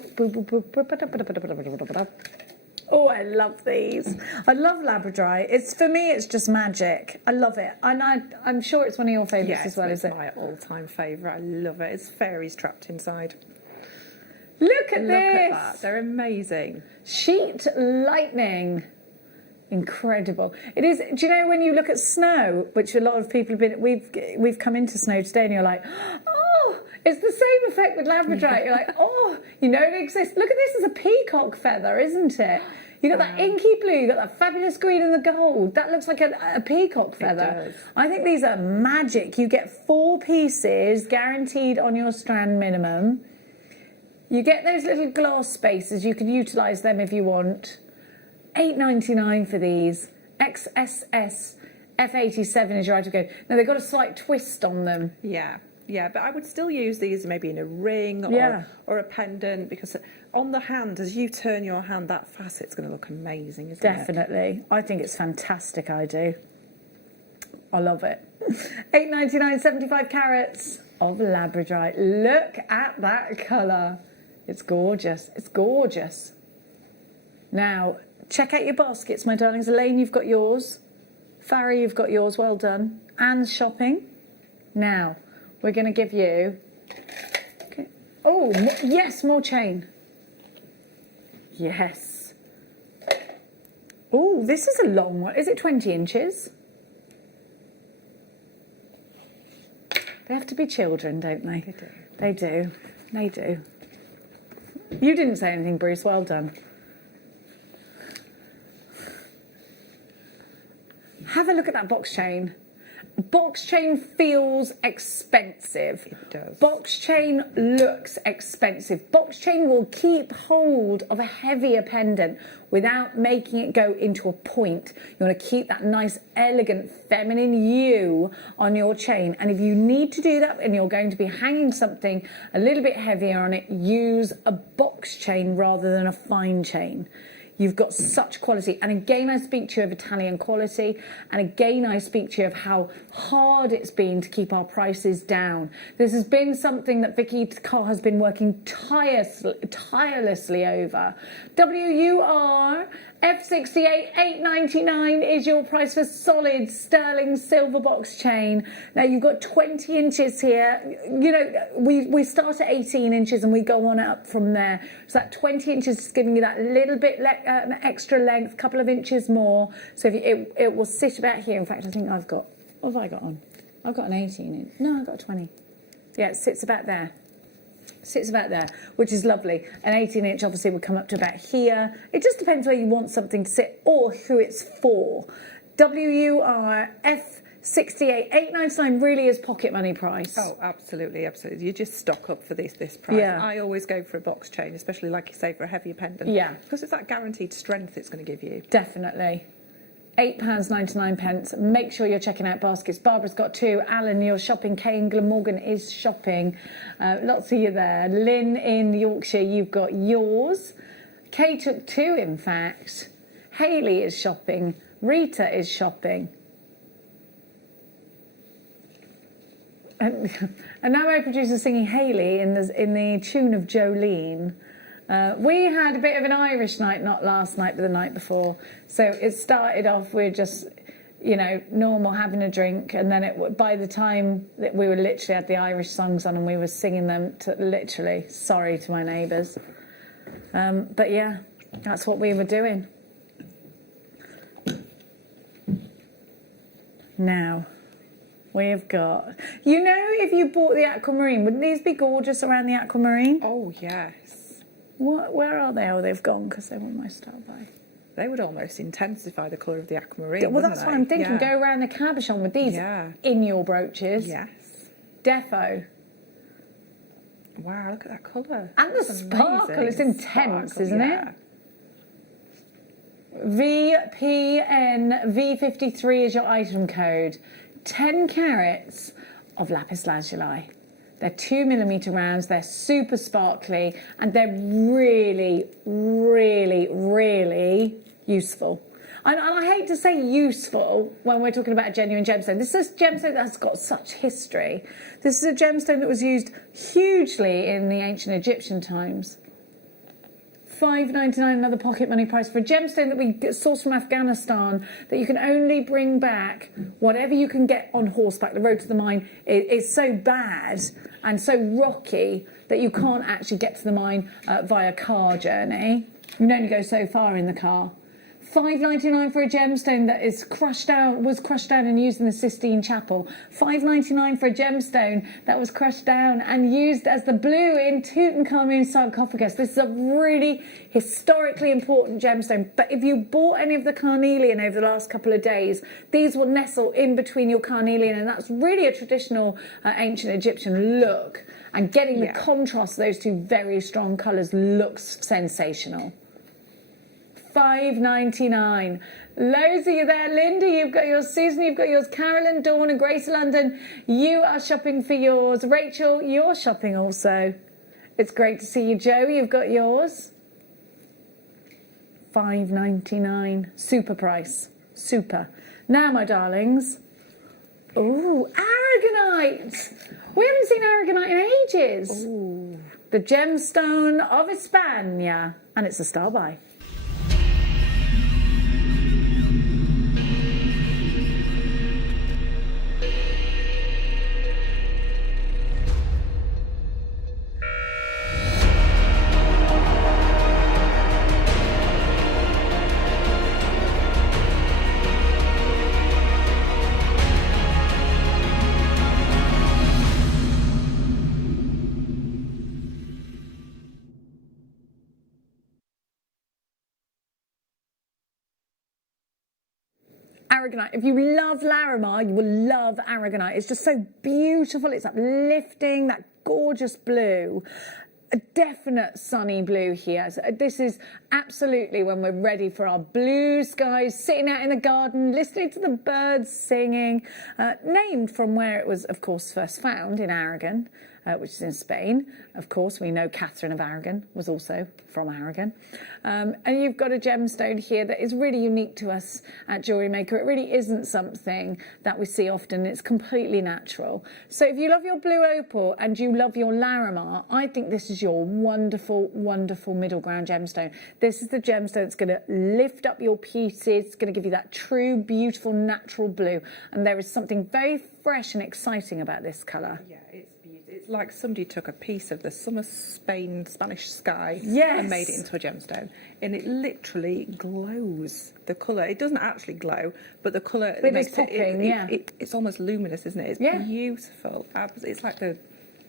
Oh, I love these. I love Labradorite. For me, it's just magic. I love it. And I'm sure it's one of your favourites as well, is it? It's my all-time favourite. I love it. It's fairies trapped inside. Look at this. Look at that. They're amazing. Sheet lightning. Incredible. It is. Do you know when you look at snow, which a lot of people have been, we've come into snow today, and you're like, oh, it's the same effect with Labradorite. You're like, oh, you know it exists. Look at this as a peacock feather, isn't it? You got that inky blue, you got that fabulous green and the gold. That looks like a peacock feather. It does. I think these are magic. You get 4 pieces guaranteed on your strand minimum. You get those little glass spaces. You can utilise them if you want. $8.99 for these. XSS F87 is your item code. Now, they've got a slight twist on them. Yeah, but I would still use these maybe in a ring or a pendant, because on the hand, as you turn your hand, that facet's going to look amazing, isn't it? Definitely. I think it's fantastic, I do. I love it. $8.99, 75 carats of Labradorite. Look at that colour. It's gorgeous. It's gorgeous. Now, check out your baskets, my darlings. Elaine, you've got yours. Farry, you've got yours. Well done. Anne's shopping. Now, we're going to give you... Okay. Oh, yes, more chain. Yes. Oh, this is a long one. Is it 20 inches? They have to be children, don't they? They do. They do. You didn't say anything, Bruce. Well done. Have a look at that box chain. Box chain feels expensive. It does. Box chain looks expensive. Box chain will keep hold of a heavier pendant without making it go into a point. You want to keep that nice, elegant, feminine hue on your chain. And if you need to do that and you're going to be hanging something a little bit heavier on it, use a box chain rather than a fine chain. You've got such quality. And again, I speak to you of Italian quality. And again, I speak to you of how hard it's been to keep our prices down. This has been something that Vicky Carr has been working tirelessly over. WUR F68 $8.99 is your price for solid sterling silver box chain. Now you've got 20 inches here. You know, we start at 18 inches and we go on up from there. So that 20 inches is giving you that little bit extra length, couple of inches more. So if it will sit about here. In fact, I think I've got, what have I got on? I've got an 18 inch. No, I've got a 20. Yeah, it sits about there. Sits about there, which is lovely. An 18 inch obviously would come up to about here. It just depends where you want something to sit or who it's for. WUR F68 $8.99 really is pocket money price. Oh, absolutely, absolutely. You just stock up for this price. Yeah. I always go for a box chain, especially like you say for a heavier pendant. Yeah. Because it's that guaranteed strength it's going to give you. Definitely. £8.99. Make sure you're checking out baskets. Barbara's got 2. Alan, you're shopping. Kane Glamorgan is shopping. Lots of you there. Lynn in Yorkshire, you've got yours. Kay took 2, in fact. Hayley is shopping. Rita is shopping. And now my producer's singing Hayley in the tune of Jolene. We had a bit of an Irish night, not last night, but the night before. So it started off with just, you know, normal having a drink. And then by the time that we were literally had the Irish songs on and we were singing them to literally, sorry to my neighbours. But yeah, that's what we were doing. Now, we've got, you know, if you bought the aquamarine, wouldn't these be gorgeous around the aquamarine? Oh, yes. Where are they? Oh, they've gone because they weren't my style by. They would almost intensify the colour of the aquamarine. Well, that's what I'm thinking. Yeah. Go around the cabochon with these in your brooches. Yes. Defo. Wow, look at that colour. And the sparkle. It's intense, isn't it? VPN V53 is your item code. 10 carats of lapis lazuli. They're 2mm rounds, they're super sparkly, and they're really, really, really useful. And I hate to say useful when we're talking about a genuine gemstone. This is a gemstone that has got such history. This is a gemstone that was used hugely in the ancient Egyptian times. $5.99, another pocket money price for a gemstone that we source from Afghanistan, that you can only bring back whatever you can get on horseback. The road to the mine is so bad and so rocky that you can't actually get to the mine via car journey. You can only go so far in the car. $5.99 for a gemstone that was crushed down and used in the Sistine Chapel. $5.99 for a gemstone that was crushed down and used as the blue in Tutankhamun's sarcophagus. This is a really historically important gemstone. But if you bought any of the carnelian over the last couple of days, these will nestle in between your carnelian, and that's really a traditional ancient Egyptian look. And getting the contrast of those two very strong colours looks sensational. $5.99. Loads of you there. Linda, you've got yours. Susan, you've got yours. Carolyn, Dawn and Grace London, you are shopping for yours. Rachel, you're shopping also. It's great to see you. Joe, you've got yours. $5.99. Super price. Super. Now, my darlings. Ooh, aragonite. We haven't seen aragonite in ages. Ooh. The gemstone of España. And it's a star buy. Aragonite. If you love Larimar, you will love aragonite. It's just so beautiful. It's uplifting, that gorgeous blue. A definite sunny blue here. So this is absolutely when we're ready for our blue skies, sitting out in the garden, listening to the birds singing. Named from where it was, of course, first found in Aragon, which is in Spain. Of course, we know Catherine of Aragon was also from Aragon. And you've got a gemstone here that is really unique to us at Jewellery Maker. It really isn't something that we see often. It's completely natural. So if you love your blue opal and you love your Larimar, I think this is your wonderful, wonderful middle ground gemstone. This is the gemstone that's going to lift up your pieces. It's going to give you that true, beautiful, natural blue. And there is something very fresh and exciting about this colour. Yeah, it's beautiful. It's like somebody took a piece of the summer Spanish sky and made it into a gemstone. And it literally glows. The colour, it doesn't actually glow, but the colour makes it, it's almost luminous, isn't it? It's beautiful. It's like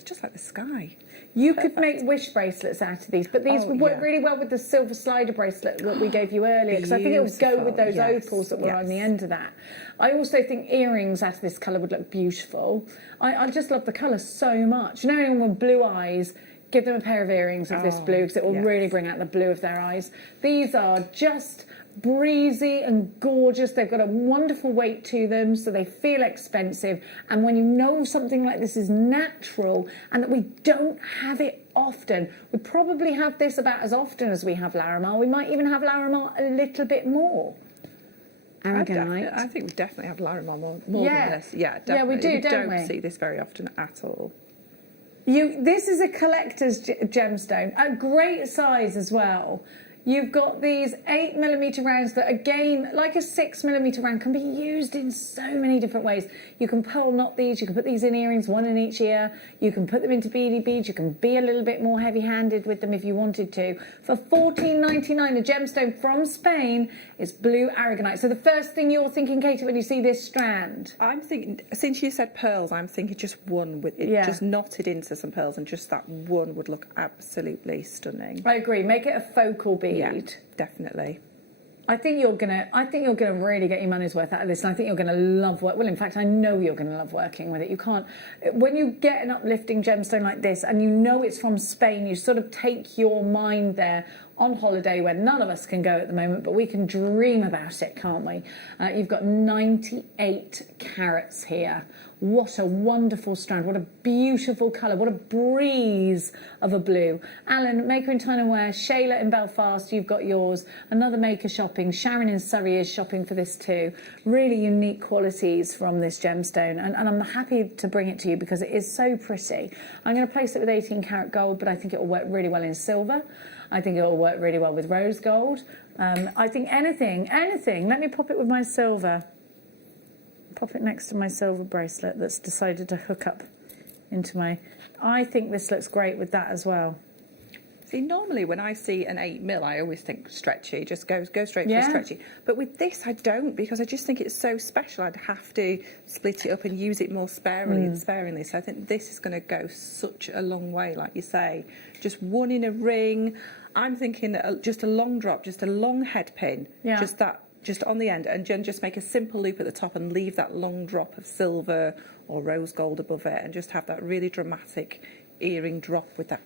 just like the sky. You could make wish bracelets out of these, but these would work really well with the silver slider bracelet that we gave you earlier, because I think it would go with those opals that were on the end of that. I also think earrings out of this colour would look beautiful. I just love the colour so much. You know, anyone with blue eyes, give them a pair of earrings of this blue, because it will really bring out the blue of their eyes. These are just breezy and gorgeous. They've got a wonderful weight to them, so they feel expensive. And when you know something like this is natural and that we don't have it often, we probably have this about as often as we have Larimar. We might even have Larimar a little bit more. Aragonite. I think we definitely have Larimar more than this. Yeah, definitely. Yeah, we do, don't we? Don't see this very often at all. This is a collector's gemstone, a great size as well. You've got these 8mm rounds that, again, like a 6mm round, can be used in so many different ways. You can pearl knot these, you can put these in earrings, one in each ear, you can put them into beady beads, you can be a little bit more heavy-handed with them if you wanted to. For $14.99, a gemstone from Spain is blue aragonite. So the first thing you're thinking, Katie, when you see this strand? I'm thinking, since you said pearls, I'm thinking just one with it, just knotted into some pearls, and just that one would look absolutely stunning. I agree. Make it a focal bead. Yeah, definitely. I think you're gonna really get your money's worth out of this, and I think you're gonna love work. Well, in fact, I know you're gonna love working with it. You can't, when you get an uplifting gemstone like this, and you know it's from Spain, you sort of take your mind there on holiday where none of us can go at the moment, but we can dream about it, can't we? You've got 98 carats here. What a wonderful strand. What a beautiful colour. What a breeze of a blue. Alan, Maker in Tyne and Wear. Shayla in Belfast, you've got yours. Another Maker shopping. Sharon in Surrey is shopping for this too. Really unique qualities from this gemstone. And I'm happy to bring it to you because it is so pretty. I'm going to place it with 18 karat gold, but I think it will work really well in silver. I think it will work really well with rose gold. I think anything. Let me pop it with my silver. Pop it next to my silver bracelet that's decided to hook up into my... I think this looks great with that as well. See, normally when I see an 8mm, I always think stretchy, just go straight for stretchy. But with this, I don't, because I just think it's so special. I'd have to split it up and use it more sparingly. So I think this is going to go such a long way, like you say. Just one in a ring. I'm thinking just a long drop, just a long head pin, just on the end, and just make a simple loop at the top and leave that long drop of silver or rose gold above it, and just have that really dramatic earring drop with that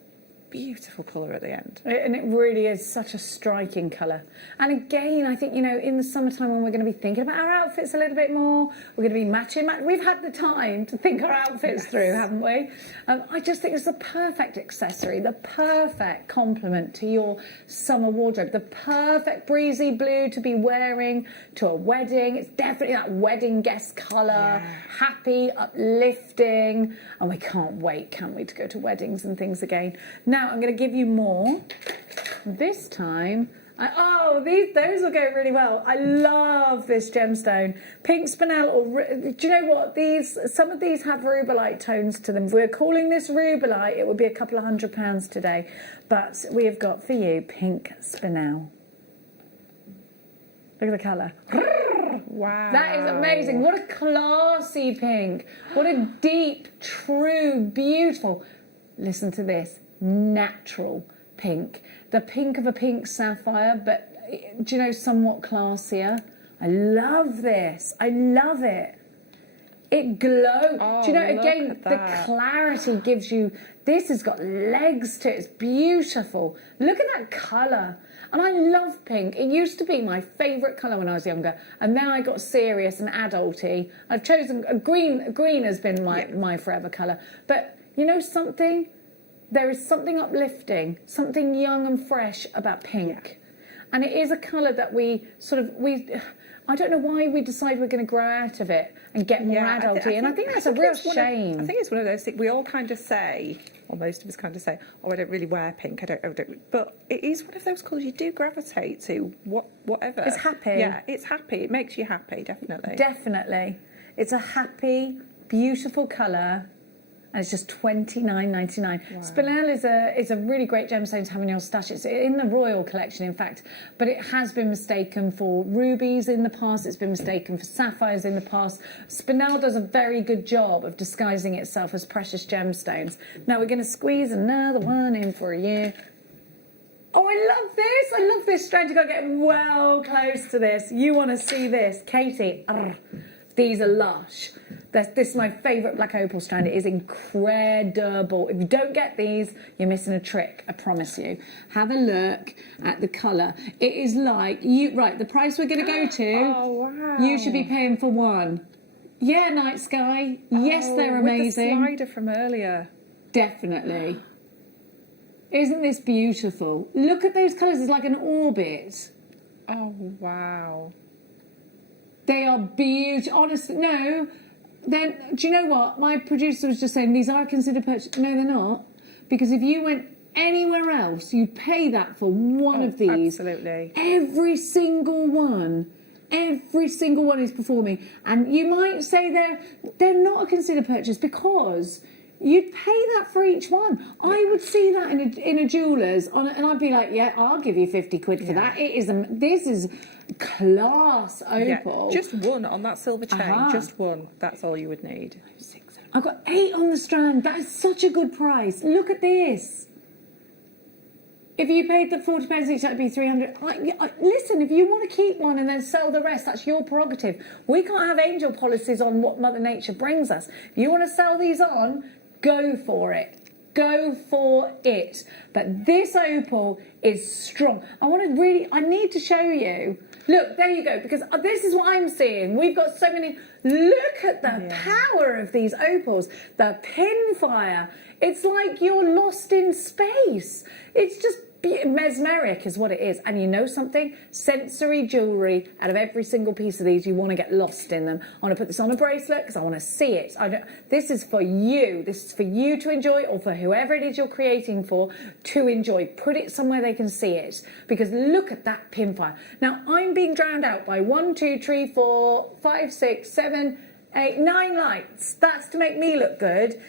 beautiful colour at the end. And it really is such a striking colour. And again, I think, you know, in the summertime when we're going to be thinking about our outfits a little bit more, we're going to be matching. We've had the time to think our outfits through, haven't we? I just think it's the perfect accessory, the perfect complement to your summer wardrobe, the perfect breezy blue to be wearing to a wedding. It's definitely that wedding guest colour, happy, uplifting. And we can't wait, can we, to go to weddings and things again. Now I'm going to give you more. This time, those will go really well. I love this gemstone. Pink spinel, do you know what? Some of these have rubellite tones to them. If we're calling this rubellite, it would be a couple of £100 today. But we have got for you pink spinel. Look at the colour. Wow. That is amazing. What a classy pink. What a deep, true, beautiful. Listen to this. Natural pink. The pink of a pink sapphire, but, do you know, somewhat classier. I love this. I love it. It glows. Oh, do you know, again, the clarity gives you... This has got legs to it. It's beautiful. Look at that colour. And I love pink. It used to be my favourite colour when I was younger. And now I got serious and adulty. I've chosen... Green has been my forever colour. But, you know something? There is something uplifting, something young and fresh about pink. And it is a colour that I don't know why we decide we're going to grow out of it and get more adulty. I think that's a real shame. I think it's one of those things we all kind of say, or most of us kind of say, oh, I don't really wear pink, I don't. But it is one of those colours you do gravitate to, whatever. It's happy. Yeah, it's happy. It makes you happy, definitely. Definitely. It's a happy, beautiful colour. And it's just $29.99. Wow. Spinel is a really great gemstone to have in your stash. It's in the Royal collection, in fact, but it has been mistaken for rubies in the past. It's been mistaken for sapphires in the past. Spinel does a very good job of disguising itself as precious gemstones. Now we're going to squeeze another one in for you. Oh, I love this. I love this strand. You've got to get well close to this. You want to see this. Katie, these are lush. This is my favourite black opal strand. It is incredible. If you don't get these, you're missing a trick, I promise you. Have a look at the colour. It is like, the price we're going to go to, oh, wow. You should be paying for one. Yeah, Night Sky. Yes, they're amazing. With the slider from earlier. Definitely. Isn't this beautiful? Look at those colours. It's like an orbit. Oh, wow. They are beautiful. Honestly, no... Then, do you know what? My producer was just saying, these are considered purchase. No, they're not. Because if you went anywhere else, you'd pay that for one of these. Absolutely. Every single one is performing. And you might say they're not a considered purchase because you'd pay that for each one. I would see that in a jeweller's, and I'd be like, yeah, I'll give you 50 quid for that. This is class opal. Yeah, just one on that silver chain, just one. That's all you would need. I've got 8 on the strand. That is such a good price. Look at this. If you paid the £40 each, that'd be 300. Listen, if you want to keep one and then sell the rest, that's your prerogative. We can't have angel policies on what Mother Nature brings us. If you want to sell these on, go for it. go for it. But this opal is strong. I need to show you. Look, there you go, because this is what I'm seeing. We've got so many. Look at the power of these opals. The pinfire. It's like you're lost in space. It's just mesmeric is what it is. And you know something? Sensory jewellery, out of every single piece of these, you want to get lost in them. I want to put this on a bracelet because I want to see it. This is for you. This is for you to enjoy, or for whoever it is you're creating for to enjoy. Put it somewhere they can see it, because look at that pinfire. Now, I'm being drowned out by 1, 2, 3, 4, 5, 6, 7, 8, 9 lights. That's to make me look good.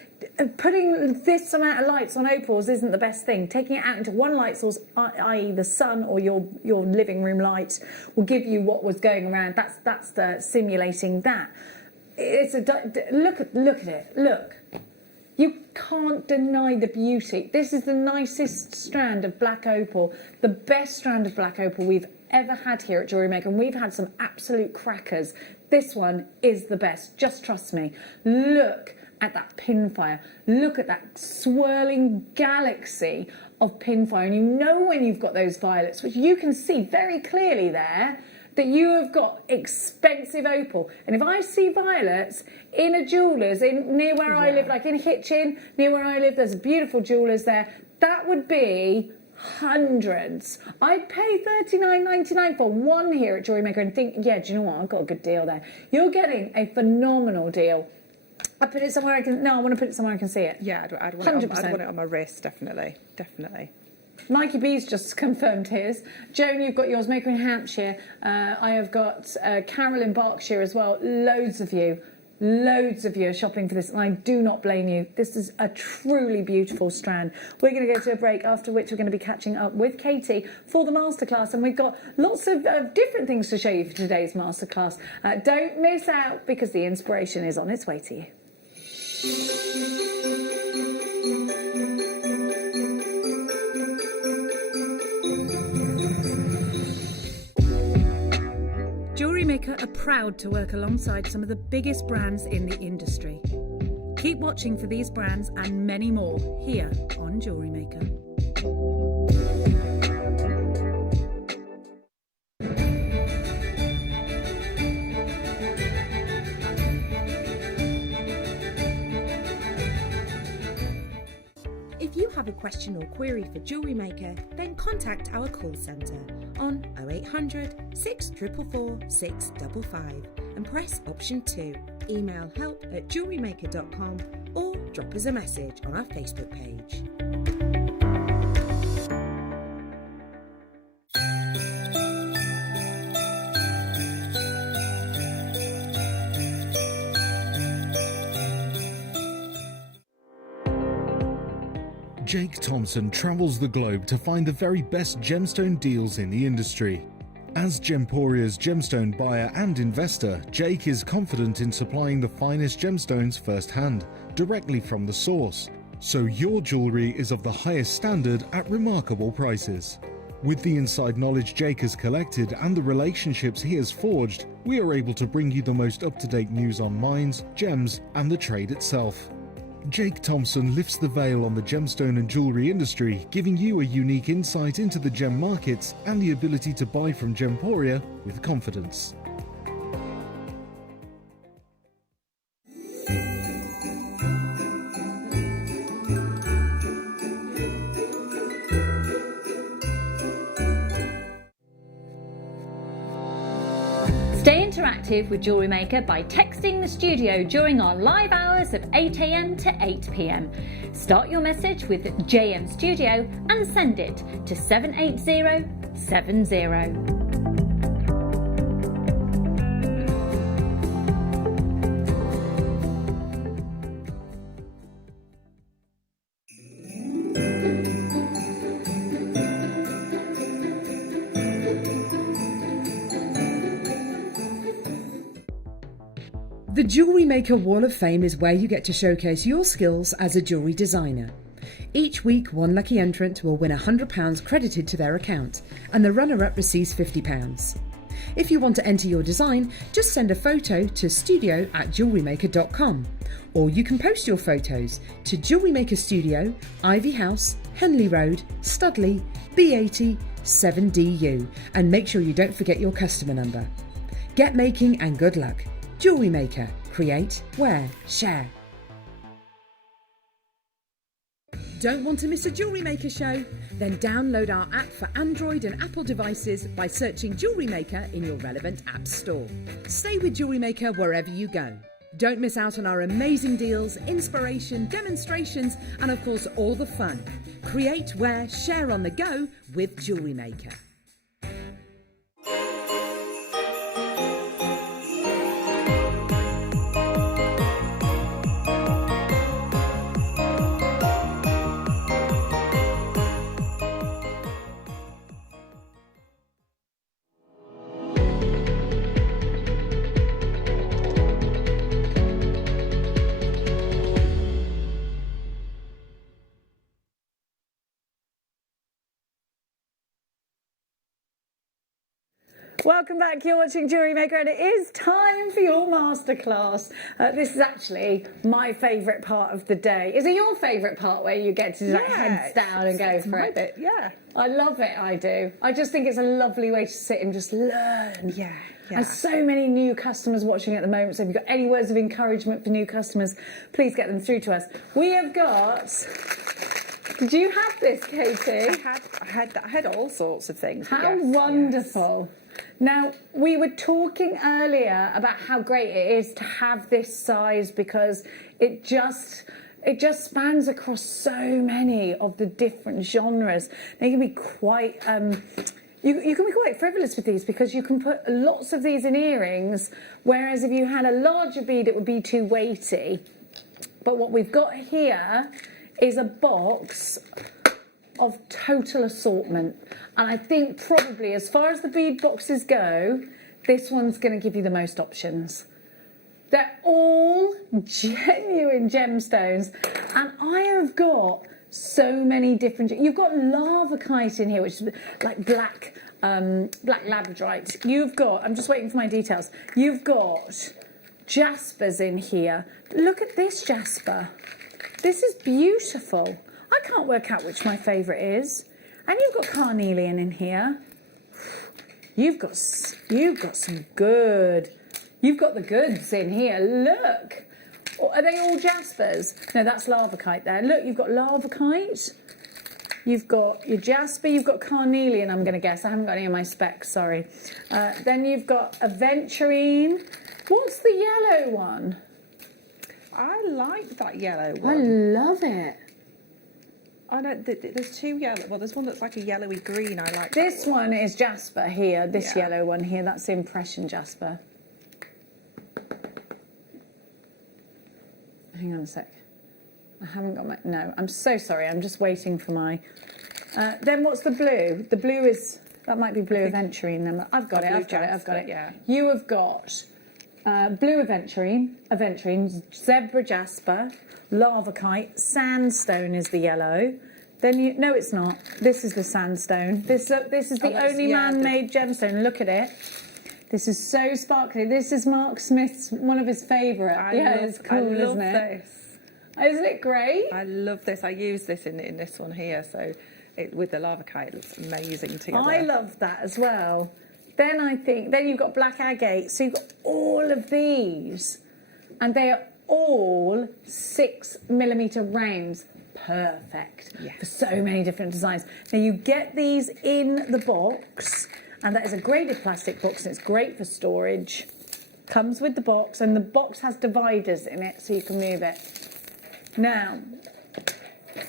Putting this amount of lights on opals isn't the best thing. Taking it out into one light source, i.e. the sun or your living room light, will give you what was going around. That's the simulating that. Look at it. Look. You can't deny the beauty. This is the nicest strand of black opal, the best strand of black opal we've ever had here at JewelleryMaker, and we've had some absolute crackers. This one is the best. Just trust me. Look at that pinfire. Look at that swirling galaxy of pinfire. And you know when you've got those violets, which you can see very clearly there, that you have got expensive opal. And if I see violets in a jeweller's near where I live, like in Hitchin, near where I live, there's beautiful jewellers there, that would be hundreds. I'd pay $39.99 for one here at JewelleryMaker and think, yeah, do you know what? I've got a good deal there. You're getting a phenomenal deal. I put it somewhere I can. No, I want to put it somewhere I can see it. Yeah, I'd want 100%. I'd want it on my wrist, definitely. Mikey B's just confirmed his. Joan, you've got yours. Maker in Hampshire. I have got Carol in Berkshire as well. Loads of you are shopping for this, and I do not blame you. This is a truly beautiful strand. We're going to go to a break, after which we're going to be catching up with Katie for the masterclass, and we've got lots of different things to show you for today's masterclass. Don't miss out, because the inspiration is on its way to you. JewelleryMaker are proud to work alongside some of the biggest brands in the industry. Keep watching for these brands and many more here on JewelleryMaker. If you have a question or query for JewelleryMaker, then contact our call centre on 0800 644 655 and press option 2. Email help@jewellerymaker.com or drop us a message on our Facebook page. Jake Thompson travels the globe to find the very best gemstone deals in the industry. As Gemporia's gemstone buyer and investor, Jake is confident in supplying the finest gemstones firsthand, directly from the source, so your jewellery is of the highest standard at remarkable prices. With the inside knowledge Jake has collected and the relationships he has forged, we are able to bring you the most up-to-date news on mines, gems, and the trade itself. Jake Thompson lifts the veil on the gemstone and jewellery industry, giving you a unique insight into the gem markets and the ability to buy from Gemporia with confidence. Stay interactive with JewelleryMaker by texting the studio during our live hours of 8 a.m. to 8 p.m. Start your message with JM Studio and send it to 78070. The JewelleryMaker Wall of Fame is where you get to showcase your skills as a jewellery designer. Each week, one lucky entrant will win £100 credited to their account, and the runner-up receives £50. If you want to enter your design, just send a photo to studio@jewellerymaker.com, or you can post your photos to Jewellery Maker Studio, Ivy House, Henley Road, Studley, B80 7DU, and make sure you don't forget your customer number. Get making and good luck. Jewellery Maker. Create, wear, share. Don't want to miss a Jewellery Maker show? Then download our app for Android and Apple devices by searching Jewellery Maker in your relevant app store. Stay with Jewellery Maker wherever you go. Don't miss out on our amazing deals, inspiration, demonstrations, and of course all the fun. Create, wear, share on the go with Jewellery Maker. Welcome back, you're watching Jewellery Maker and it is time for your masterclass. This is actually my favourite part of the day. Is it your favourite part where you get to like heads down and go for it? Bit, yeah. I love it, I do. I just think it's a lovely way to sit and just learn. Yeah. And so many new customers watching at the moment, so if you've got any words of encouragement for new customers, please get them through to us. We have got... Did you have this, Katie? I had all sorts of things. How wonderful. Now, we were talking earlier about how great it is to have this size because it just spans across so many of the different genres. Now, you can be quite... You can be quite frivolous with these because you can put lots of these in earrings, whereas if you had a larger bead, it would be too weighty. But what we've got here is a box of total assortment. And I think probably as far as the bead boxes go, this one's going to give you the most options. They're all genuine gemstones. And I have got so many different... You've got lavakite in here, which is like black labradorite. You've got... I'm just waiting for my details. You've got jaspers in here. Look at this jasper. This is beautiful. I can't work out which my favourite is. And you've got carnelian in here. You've got some good... You've got the goods in here. Look. Are they all jaspers? No, that's lavakite there. Look, you've got lavakite. You've got your jasper. You've got carnelian, I'm going to guess. I haven't got any of my specs, sorry. Then you've got aventurine. What's the yellow one? I like that yellow one. I love it. I know there's two yellow. Well, there's one that's like a yellowy green. I like this one. Is jasper here. This yellow one here. That's the impression jasper. Hang on a sec. I haven't got my... No, I'm so sorry. I'm just waiting for my... then what's the blue? The blue is... That might be blue aventurine. Then I've got it. I've got it. Yeah. You have got blue aventurine, zebra jasper, lavakite, sandstone is the yellow. Then you... No, it's not. This is the sandstone. This is the only man-made gemstone. Look at it. This is so sparkly. This is Mark Smith's, one of his favourite. It's cool, isn't it? Isn't it great? I love this. I use this in this one here, so with the lavakite, it looks amazing together. I love that as well. Then you've got black agate, so you've got all of these, and they are all 6mm rounds. Perfect for so many different designs. Now you get these in the box. And that is a graded plastic box, and it's great for storage. Comes with the box, and the box has dividers in it, so you can move it. Now,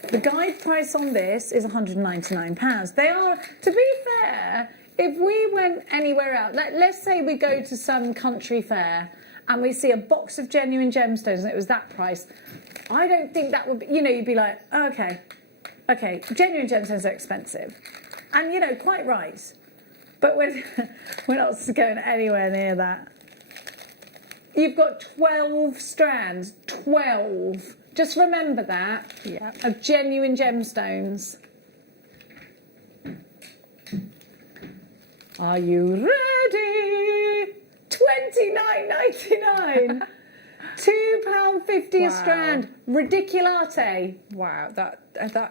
the guide price on this is £199. They are, to be fair, if we went anywhere else, let's say we go to some country fair, and we see a box of genuine gemstones, and it was that price, I don't think that would be, you'd be like, okay, genuine gemstones are expensive. And, quite right. But we're not going anywhere near that. You've got 12 strands. 12. Just remember that. Yeah. Of genuine gemstones. Are you ready? $29.99. £2.50 a strand. Ridiculate. Wow, that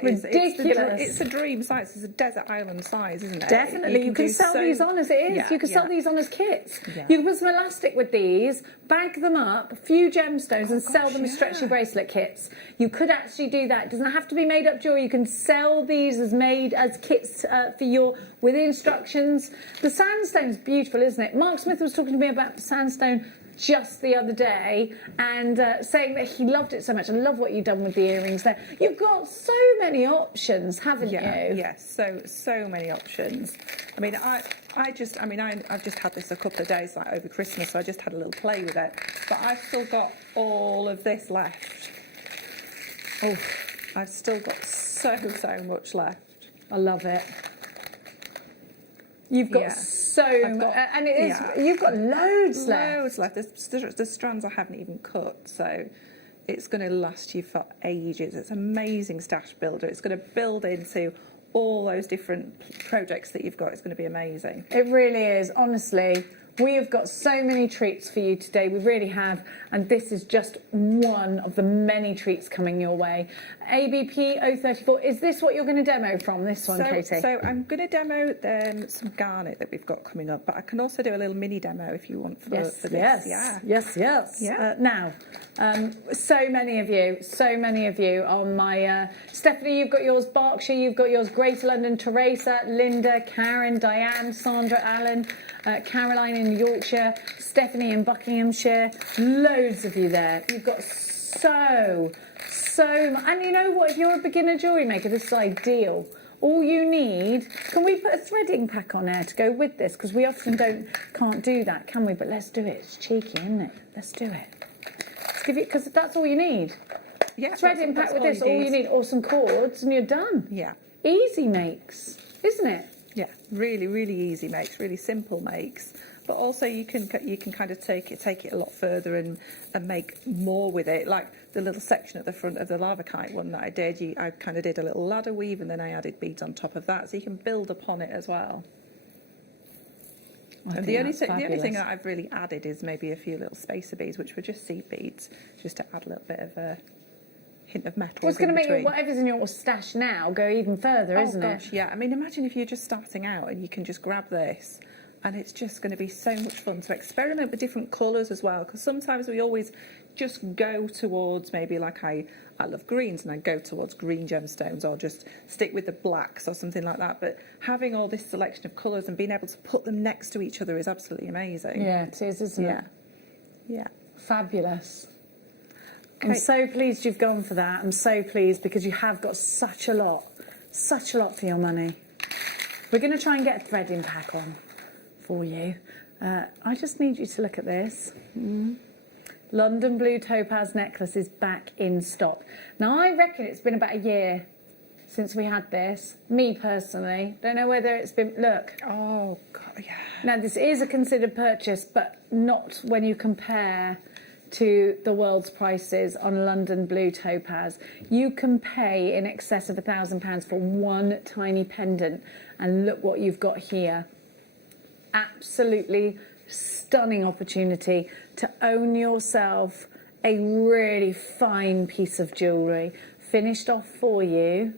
is ridiculous. It's a dream size. It's a desert island size, isn't it? Definitely. You can sell these on as it is. Yeah, you can sell these on as kits. Yeah. You can put some elastic with these, bag them up, a few gemstones, and sell them as stretchy bracelet kits. You could actually do that. It doesn't have to be made up jewelry. You can sell these as made as kits for your with instructions. The sandstone's beautiful, isn't it? Mark Smith was talking to me about the sandstone just the other day and saying that he loved it so much. I love what you've done with the earrings there. You've got so many options, haven't you? Yes, so many options. I mean, I've just had this a couple of days, like over Christmas, so I just had a little play with it. But I've still got all of this left. Oh, I've still got so much left. I love it. You've got and it is. You've got loads left. There's strands I haven't even cut, so it's going to last you for ages. It's an amazing stash builder. It's going to build into all those different projects that you've got. It's going to be amazing. It really is, honestly. We have got so many treats for you today, we really have, and this is just one of the many treats coming your way. ABP 034, is this what you're going to demo from, this one, Katie? So I'm going to demo some garnet that we've got coming up, but I can also do a little mini demo if you want for this. Yes. Now, so many of you on my... Stephanie, you've got yours, Berkshire, you've got yours, Greater London, Teresa, Linda, Karen, Diane, Sandra, Allen, Caroline in Yorkshire, Stephanie in Buckinghamshire, loads of you there. You've got so and you know what, if you're a beginner jewellery maker, this is ideal. All you need, can we put a threading pack on there to go with this? Because we often can't do that, can we? But let's do it. It's cheeky, isn't it? Let's do it. Let's give you, because that's all you need. Yeah, threading pack with this, all you need, or some cords, and you're done. Yeah. Easy makes, isn't it? Yeah, really, really easy makes, really simple makes. But also you can kind of take it a lot further and make more with it. Like the little section at the front of the lava kite one that I did, I kind of did a little ladder weave and then I added beads on top of that, so you can build upon it as well. And the only thing that I've really added is maybe a few little spacer beads, which were just seed beads, just to add a little bit of a hint of metal. Well, it's going to make whatever's in your stash now go even further, isn't it? Oh gosh, yeah. I mean, imagine if you're just starting out and you can just grab this, and it's just going to be so much fun to experiment with different colours as well. Because sometimes we always just go towards maybe like I love greens and I go towards green gemstones, or just stick with the blacks or something like that. But having all this selection of colours and being able to put them next to each other is absolutely amazing. Yeah, it is, isn't it? Yeah. Fabulous. I'm so pleased you've gone for that. I'm so pleased because you have got such a lot for your money. We're going to try and get a threading pack on for you. I just need you to look at this. London Blue Topaz necklace is back in stock. Now, I reckon it's been about a year since we had this. Me personally, don't know whether it's been. Look. Oh God, yeah. Now, this is a considered purchase, but not when you compare to the world's prices on London Blue Topaz. You can pay in excess of £1,000 for one tiny pendant, and look what you've got here. Absolutely stunning opportunity to own yourself a really fine piece of jewellery, finished off for you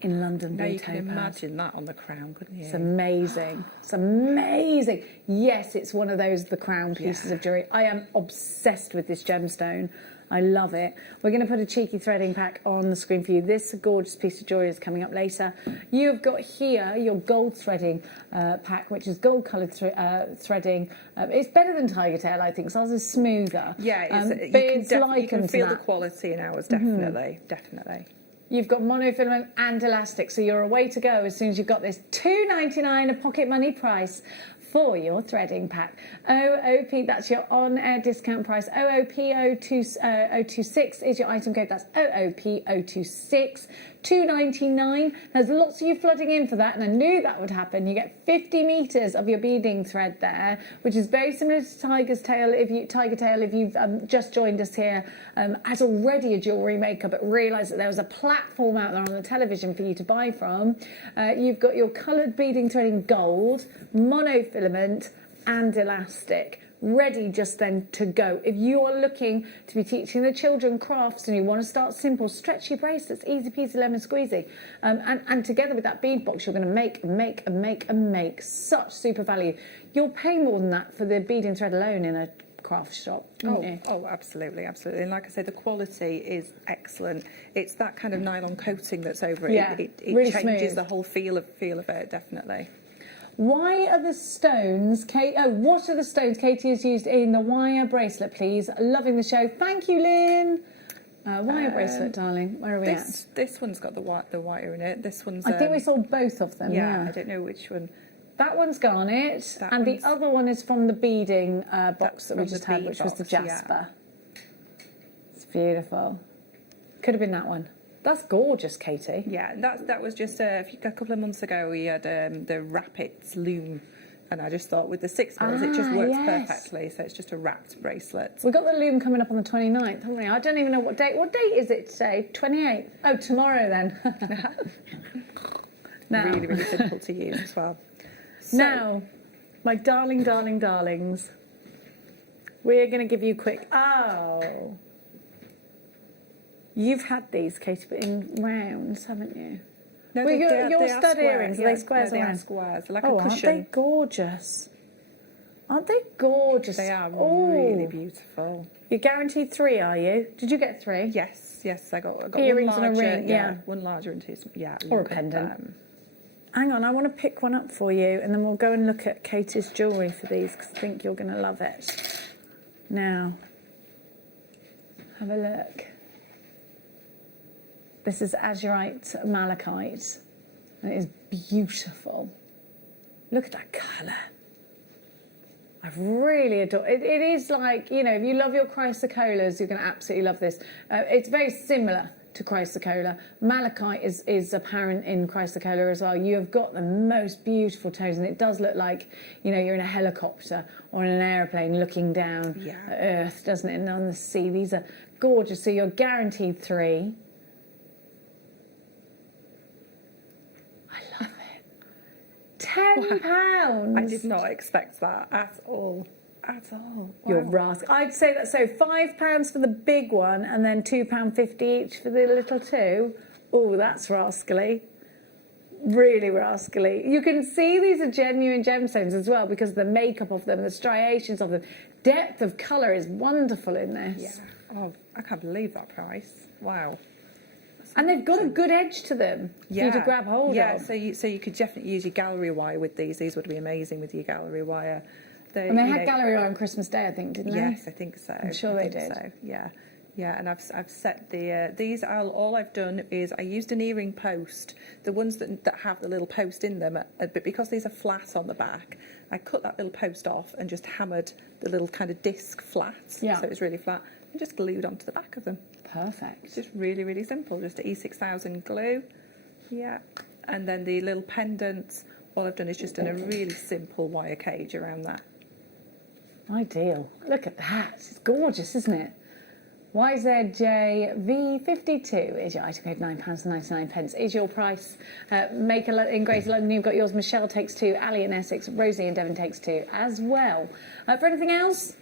in London Blue Topaz. Now you can imagine that on the crown, couldn't you? It's amazing. It's amazing. Yes, it's one of those, the crown pieces of jewellery. I am obsessed with this gemstone. I love it. We're going to put a cheeky threading pack on the screen for you. This gorgeous piece of jewellery is coming up later. You've got here your gold threading pack, which is gold coloured threading. It's better than Tiger Tail, I think. So ours is smoother. Yeah, you can feel the quality in ours, definitely, definitely. You've got monofilament and elastic, so you're a way to go as soon as you've got this. $2.99 a pocket money price for your threading pack. OOP, that's your on-air discount price. OOP026 is your item code. That's OOP026. $2.99. There's lots of you flooding in for that, and I knew that would happen. You get 50 meters of your beading thread there, which is very similar to Tiger Tail. If you've just joined us here as already a jewellery maker, but realised that there was a platform out there on the television for you to buy from, you've got your coloured beading thread in gold, monofilament, and elastic, ready just then to go. If you are looking to be teaching the children crafts and you want to start simple, stretchy bracelets, easy peasy lemon squeezy, and together with that bead box, you're going to make such super value. You'll pay more than that for the beading thread alone in a craft shop. Oh, absolutely. And like I said, the quality is excellent. It's that kind of nylon coating that's over it. Yeah, it really changes smooth. the whole feel of it, definitely. Why are the stones, what are the stones Katie has used in the wire bracelet, please? Loving the show. Thank you, Lynn. Wire bracelet, darling. Where are we at? This one's got the wire in it. This one's... I think we saw both of them, yeah. I don't know which one. That one's garnet, and the other one is from the beading box that we just had, which was the jasper. Yeah. It's beautiful. Could have been that one. That's gorgeous, Katie. Yeah, that was just a couple of months ago. We had the Rapids loom, and I just thought with the 6 mils it just works perfectly. So it's just a wrapped bracelet. We've got the loom coming up on the 29th, haven't we? I don't even know what date. What date is it today? 28th. Oh, tomorrow then. Now. Really, really simple to use as well. So, now, my darling, darling, darlings, we're going to give you a quick... Oh... You've had these, Katie, but in rounds, haven't you? No, well, your they stud earrings, are they squares they around? are squares. They're like a cushion. Aren't they gorgeous? Aren't they gorgeous? They are really beautiful. You're guaranteed 3, are you? Did you get 3? Yes. I got earrings one larger, and a ring, yeah. One larger and 2, or a pendant. Hang on, I want to pick one up for you, and then we'll go and look at Katie's jewellery for these, because I think you're going to love it. Now, have a look. This is azurite malachite. And it is beautiful. Look at that colour. I've really adored it. It is like, you know, if you love your chrysocollars, you're going to absolutely love this. It's very similar to chrysocolla. Malachite is apparent in chrysocolla as well. You have got the most beautiful tones, and it does look like, you know, you're in a helicopter or in an aeroplane looking down at Earth, doesn't it? And on the sea. These are gorgeous. So you're guaranteed 3. £10. I did not expect that at all. Wow. You're rascal. I'd say that. So £5 for the big one, and then £2.50 each for the little 2. Oh, that's rascally. Really rascally. You can see these are genuine gemstones as well because of the makeup of them, the striations of them. Depth of colour is wonderful in this. Yeah. Oh, I can't believe that price. Wow. And they've got a good edge to them for you to grab hold of. Yeah, so you could definitely use your gallery wire with these. These would be amazing with your gallery wire. And they had gallery wire on Christmas Day, I think, didn't they? Yes, I think so. I'm sure they did. So. Yeah, and I've set the these. All I've done is I used an earring post, the ones that have the little post in them. But because these are flat on the back, I cut that little post off and just hammered the little kind of disc flat. Yeah. So it's really flat, and just glued onto the back of them. Perfect. It's just really, really simple. Just E6000 glue. Yeah. And then the little pendants, all I've done is just done a really simple wire cage around that. Ideal. Look at that. It's gorgeous, isn't it? YZJV52 is your item code, £9.99 is your price. Maker in Greater London, you've got yours. Michelle takes 2, Ali in Essex, Rosie in Devon takes 2 as well. For anything else,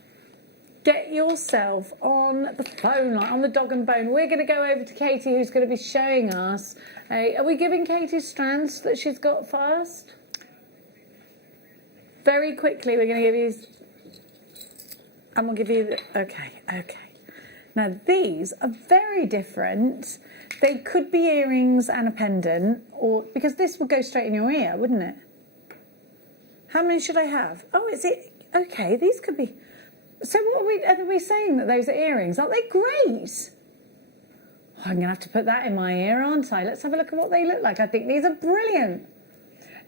get yourself on the phone line, on the dog and bone. We're going to go over to Katie, who's going to be showing us. Are we giving Katie strands that she's got first? Very quickly, we're going to give you... And we'll give you... Okay. Now, these are very different. They could be earrings and a pendant, or... Because this would go straight in your ear, wouldn't it? How many should I have? Oh, is it... Okay, these could be... So what are we saying that those are earrings? Aren't they great? I'm going to have to put that in my ear, aren't I? Let's have a look at what they look like. I think these are brilliant.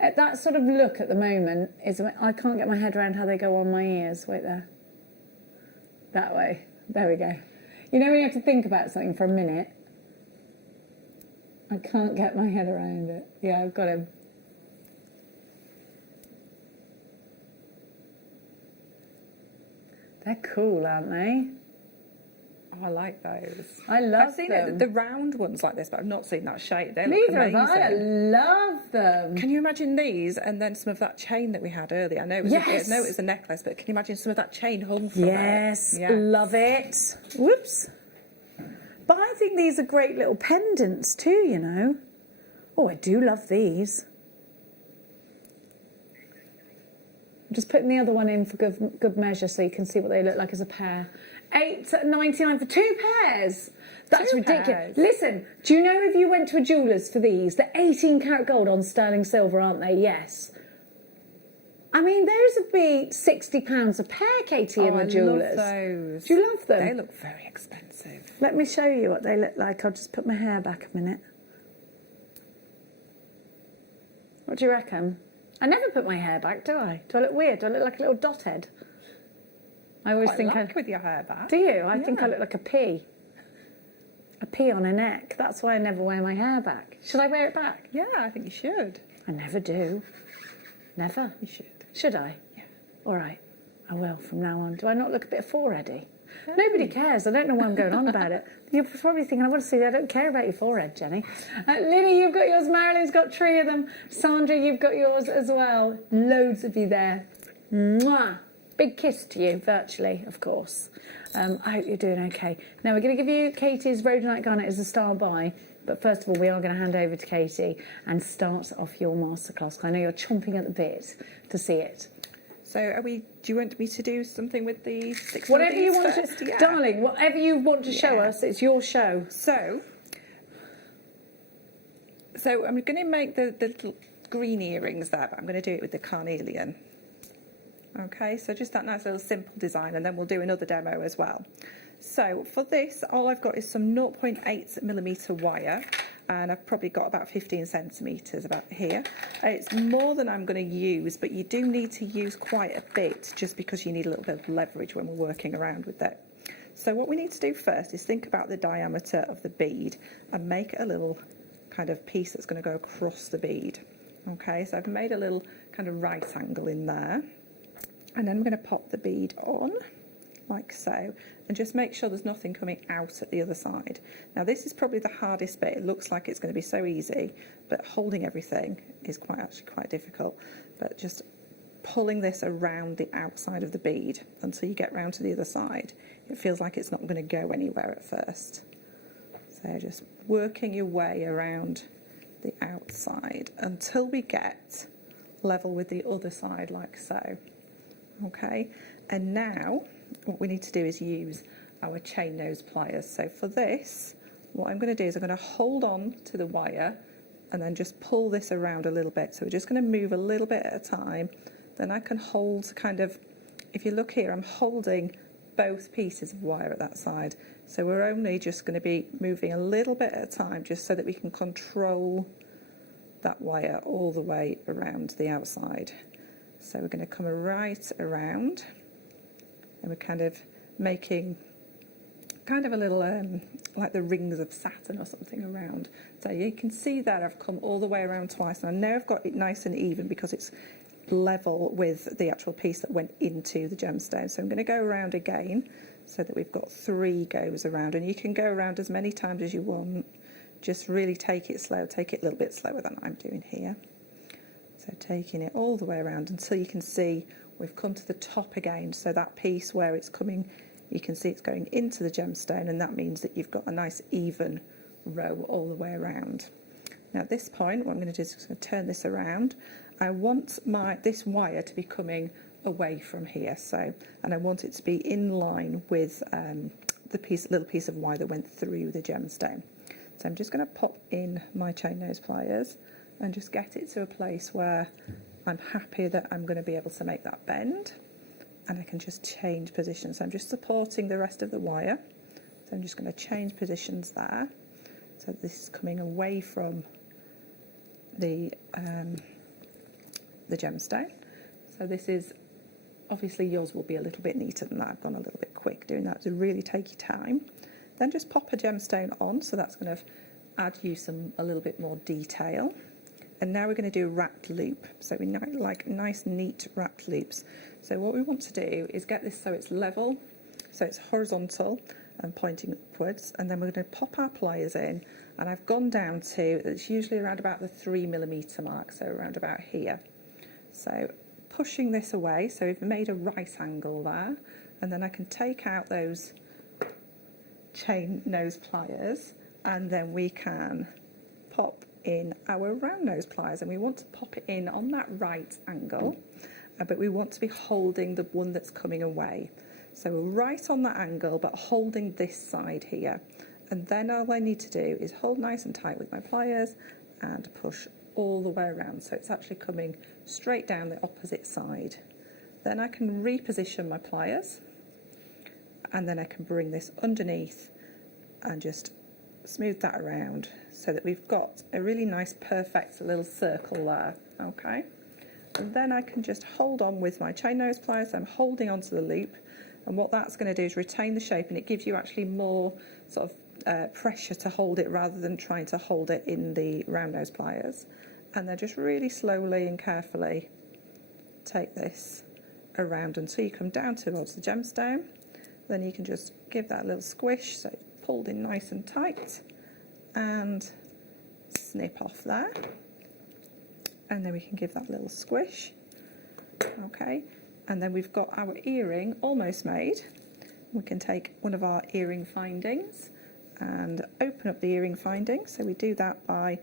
That sort of look at the moment is, I can't get my head around how they go on my ears. Wait there. That way. There we go. You know when you have to think about something for a minute? I can't get my head around it. Yeah, I've got him. They're cool, aren't they? Oh, I like those. I love I've seen them. the round ones like this, but I've not seen that shape. They look Neither amazing. have I love them. Can you imagine these and then some of that chain that we had earlier? I know it was a necklace, but can you imagine some of that chain hung from it? Yes, love it. Whoops. But I think these are great little pendants too, you know. Oh, I do love these. I'm just putting the other one in for good measure so you can see what they look like as a pair. £8.99 for 2 pairs. That's ridiculous. Listen, do you know if you went to a jeweller's for these, they're 18 karat gold on sterling silver, aren't they? Yes. I mean, those would be £60 a pair, Katie, in the jewellers. I love those. Do you love them? They look very expensive. Let me show you what they look like. I'll just put my hair back a minute. What do you reckon? I never put my hair back, do I? Do I look weird? Do I look like a little dot head? I always think with your hair back. Do you? I think I look like a pea. A pea on a neck. That's why I never wear my hair back. Should I wear it back? Yeah, I think you should. I never do. Never. You should. Should I? Yeah. All right. I will from now on. Do I not look a bit foreheady? Nobody cares. I don't know why I'm going on about it. You're probably thinking, I want to see, I don't care about your forehead, Jenny. Lily, you've got yours. Marilyn's got 3 of them. Sandra, you've got yours as well. Loads of you there. Mwah. Big kiss to you, virtually, of course. I hope you're doing okay. Now, we're going to give you Katie's Rhodonite Garnet as a style buy. But first of all, we are going to hand over to Katie and start off your masterclass. I know you're chomping at the bit to see it. So do you want me to do something with the 6 Whatever you want first? to, darling, whatever you want to show us, it's your show. So I'm going to make the little green earrings there, but I'm going to do it with the carnelian. Okay, so just that nice little simple design, and then we'll do another demo as well. So for this, all I've got is some 0.8mm wire, and I've probably got about 15 centimetres about here. It's more than I'm going to use, but you do need to use quite a bit just because you need a little bit of leverage when we're working around with that. So what we need to do first is think about the diameter of the bead and make a little kind of piece that's going to go across the bead. Okay, so I've made a little kind of right angle in there, and then I'm going to pop the bead on like so, and just make sure there's nothing coming out at the other side. Now this is probably the hardest bit. It looks like it's going to be so easy, but holding everything is actually quite difficult. But just pulling this around the outside of the bead until you get round to the other side, it feels like it's not going to go anywhere at first. So just working your way around the outside until we get level with the other side like so. Okay, and now what we need to do is use our chain nose pliers. So for this, what I'm going to do is I'm going to hold on to the wire and then just pull this around a little bit. So we're just going to move a little bit at a time. Then I can hold kind of, if you look here, I'm holding both pieces of wire at that side. So we're only just going to be moving a little bit at a time just so that we can control that wire all the way around the outside. So we're going to come right around, and we're kind of making kind of a little like the rings of Saturn or something around. So you can see that I've come all the way around twice, and I know I've got it nice and even because it's level with the actual piece that went into the gemstone. So I'm going to go around again so that we've got 3 goes around, and you can go around as many times as you want. Just really take it slow, take it a little bit slower than I'm doing here. So taking it all the way around until you can see we've come to the top again. So that piece where it's coming, you can see it's going into the gemstone, and that means that you've got a nice even row all the way around. Now at this point, what I'm going to do is I'm going to turn this around. I want this wire to be coming away from here, and I want it to be in line with the little piece of wire that went through the gemstone. So I'm just going to pop in my chain nose pliers and just get it to a place where I'm happy that I'm going to be able to make that bend, and I can just change positions. So I'm just supporting the rest of the wire, so I'm just going to change positions there. So this is coming away from the the gemstone. So this is, obviously yours will be a little bit neater than that. I've gone a little bit quick doing that, to really take your time. Then just pop a gemstone on, so that's going to add you a little bit more detail. And now we're going to do a wrapped loop. So we like nice, neat wrapped loops. So what we want to do is get this so it's level, so it's horizontal and pointing upwards. And then we're going to pop our pliers in. And I've gone down to, it's usually around about the 3mm mark, so around about here. So pushing this away, so we've made a right angle there. And then I can take out those chain nose pliers, and then we can pop in our round nose pliers, and we want to pop it in on that right angle, but we want to be holding the one that's coming away. So we're right on that angle, but holding this side here. And then all I need to do is hold nice and tight with my pliers and push all the way around. So it's actually coming straight down the opposite side. Then I can reposition my pliers, and then I can bring this underneath and just smooth that around so that we've got a really nice perfect little circle there. Okay, and then I can just hold on with my chain nose pliers. I'm holding onto the loop, and what that's going to do is retain the shape, and it gives you actually more sort of pressure to hold it rather than trying to hold it in the round nose pliers. And then just really slowly and carefully take this around until you come down towards the gemstone. Then you can just give that a little squish, so it's pulled in nice and tight, and snip off there. And then we can give that little squish. Okay, and then we've got our earring almost made. We can take one of our earring findings and open up the earring finding. So we do that by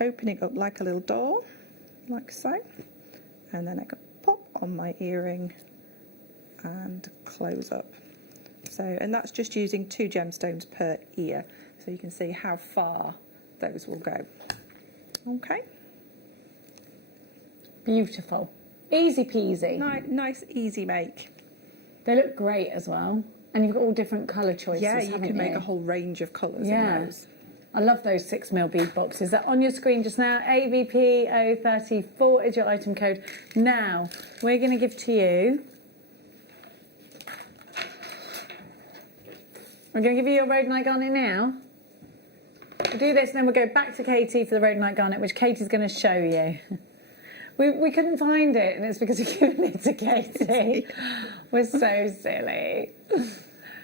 opening up like a little door, like so. And then I can pop on my earring and close up. So, and that's just using 2 gemstones per ear, so you can see how far those will go. Okay. Beautiful. Easy peasy. Nice, easy make. They look great as well. And you've got all different colour choices, Yeah, you can make a whole range of colours in those. I love those 6mm bead boxes. They're on your screen just now. AVP034 is your item code. Now, we're going to give to you... We're going to give you your rhodonite garnet now. We'll do this, and then we'll go back to Katie for the rhodonite garnet, which Katie's going to show you. We couldn't find it, and it's because we've given it to Katie. We're so silly.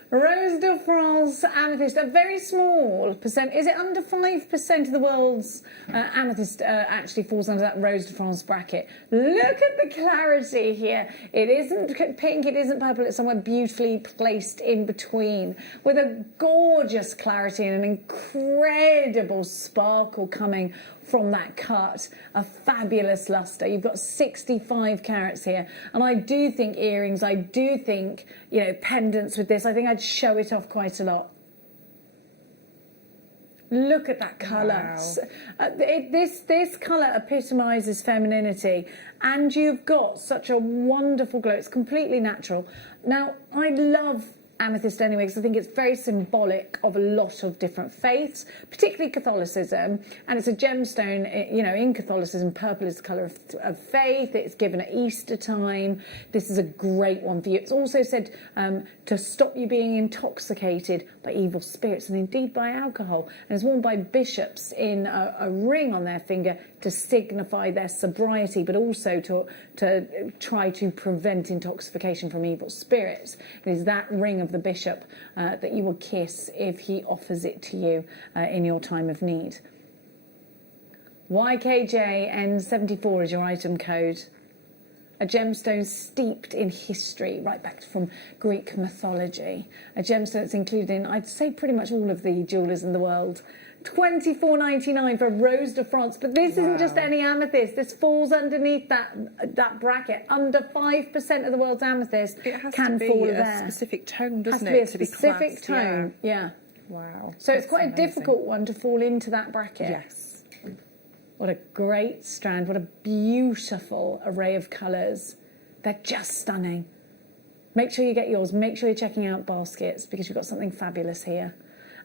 Rose de France amethyst, a very small percent. Is it under 5% of the world's amethyst actually falls under that Rose de France bracket? Look at the clarity here. It isn't pink, it isn't purple, it's somewhere beautifully placed in between with a gorgeous clarity and an incredible sparkle coming from that cut, a fabulous lustre. You've got 65 carats here, and I do think earrings, I do think, you know, pendants with this, I think I'd show it off quite a lot. Look at that colour. Wow. This colour epitomises femininity, and you've got such a wonderful glow. It's completely natural. Now, I love amethyst anyway, because I think it's very symbolic of a lot of different faiths, particularly Catholicism, and it's a gemstone. You know, in Catholicism, purple is the colour of faith. It's given at Easter time. This is a great one for you. It's also said to stop you being intoxicated by evil spirits and indeed by alcohol, and it's worn by bishops in a ring on their finger to signify their sobriety, but also to try to prevent intoxication from evil spirits. It is that ring of the bishop that you will kiss if he offers it to you in your time of need. YKJN74 is your item code. A gemstone steeped in history, right back from Greek mythology. A gemstone that's included in, I'd say, pretty much all of the jewellers in the world. $24.99 for Rose de France, but this isn't just any amethyst. This falls underneath that bracket. Under 5% of the world's amethyst can fall there. It has to be a specific tone, doesn't it? To be specific tone, yeah. Wow. So it's quite a difficult one to fall into that bracket. Yes. What a great strand. What a beautiful array of colours. They're just stunning. Make sure you get yours. Make sure you're checking out baskets, because you've got something fabulous here.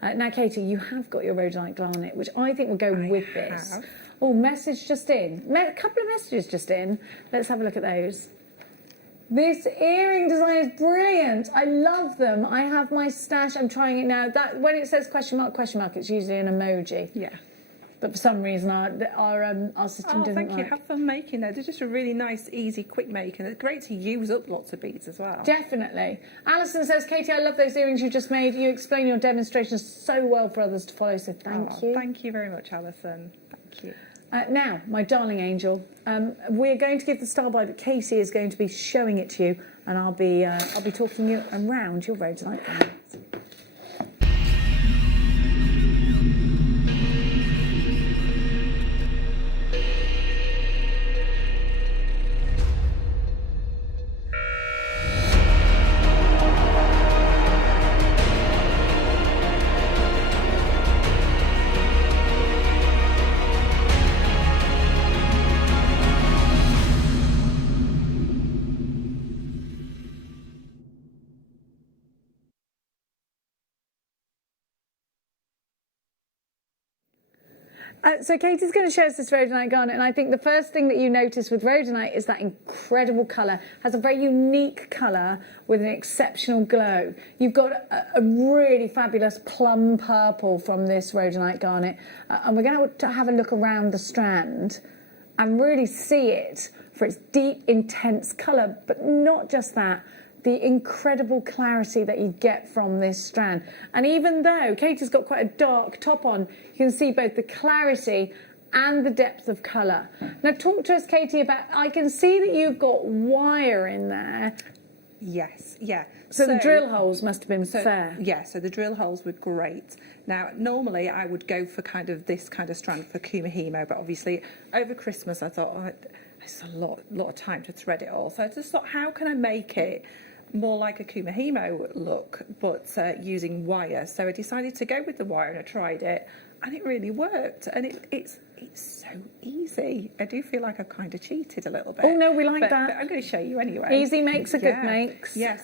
Now, Katie, you have got your rhodonite garnet, which I think will go with this. Oh, message just in. A couple of messages just in. Let's have a look at those. This earring design is brilliant. I love them. I have my stash. I'm trying it now. That when it says question mark, it's usually an emoji. Yeah. But for some reason, our system didn't thank you. Have fun making them. They're just a really nice, easy, quick make, and it's great to use up lots of beads as well. Definitely. Alison says, Katie, I love those earrings you just made. You explain your demonstrations so well for others to follow, so thank you. Thank you very much, Alison. Thank you. Now, my darling angel, we're going to give the star by, but Casey is going to be showing it to you, and I'll be talking you around your rhodonite garments. So Katie's going to show us this rhodonite garnet, and I think the first thing that you notice with rhodonite is that incredible colour. Has a very unique colour with an exceptional glow. You've got a really fabulous plum purple from this rhodonite garnet, and we're going to have a look around the strand and really see it for its deep, intense colour, but not just that, the incredible clarity that you get from this strand. And even though Katie's got quite a dark top on, you can see both the clarity and the depth of colour. Now talk to us, Katie, about, I can see that you've got wire in there. Yes, yeah. So the drill holes must have been fair. Yeah, so the drill holes were great. Now, normally I would go for kind of this kind of strand for Kumahimo, but obviously over Christmas I thought, it's a lot of time to thread it all. So I just thought, how can I make it more like a Kumahimo look, but using wire? So I decided to go with the wire, and I tried it, and it really worked. And it's so easy. I do feel like I've kind of cheated a little bit. Oh no, we like that. But I'm going to show you anyway. Easy makes a good makes. Yeah.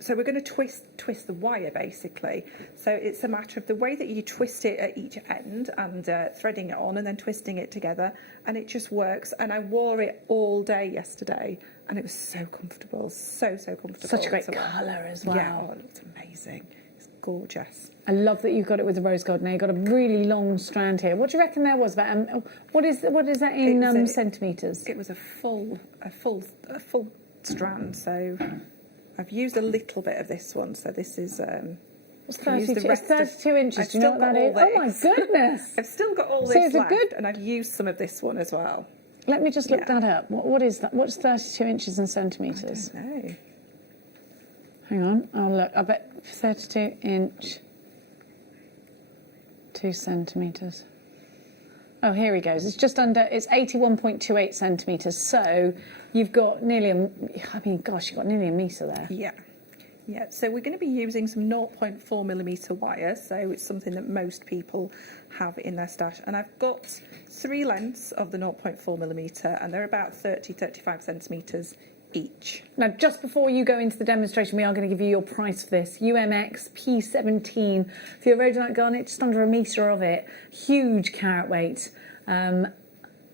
So we're going to twist the wire basically. So it's a matter of the way that you twist it at each end, and threading it on and then twisting it together, and it just works. And I wore it all day yesterday, and it was so comfortable, so comfortable. Such a great colour as well. Yeah, it looked amazing. It's gorgeous. I love that you've got it with the rose gold. Now you've got a really long strand here. What do you reckon there was about? What is that in centimetres? It was a full strand. So I've used a little bit of this one. So this is. It's 32 inches. Do you know what that is? Oh my goodness! I've still got all this left, and I've used some of this one as well. Let me just look that up. What is that? What's 32 inches in centimetres? I don't know. Hang on, I'll look. I bet 32 inch, 2 centimetres. Oh, here he goes. It's just under, it's 81.28 centimetres. So you've got nearly you've got nearly a metre there. Yeah. Yeah, so we're going to be using some 0.4mm wire, so it's something that most people have in their stash. And I've got 3 lengths of the 0.4mm, and they're about 35 centimetres each. Now, just before you go into the demonstration, we are going to give you your price for this. UMX P17 for your rhodonite garnet, just under a metre of it. Huge carat weight. And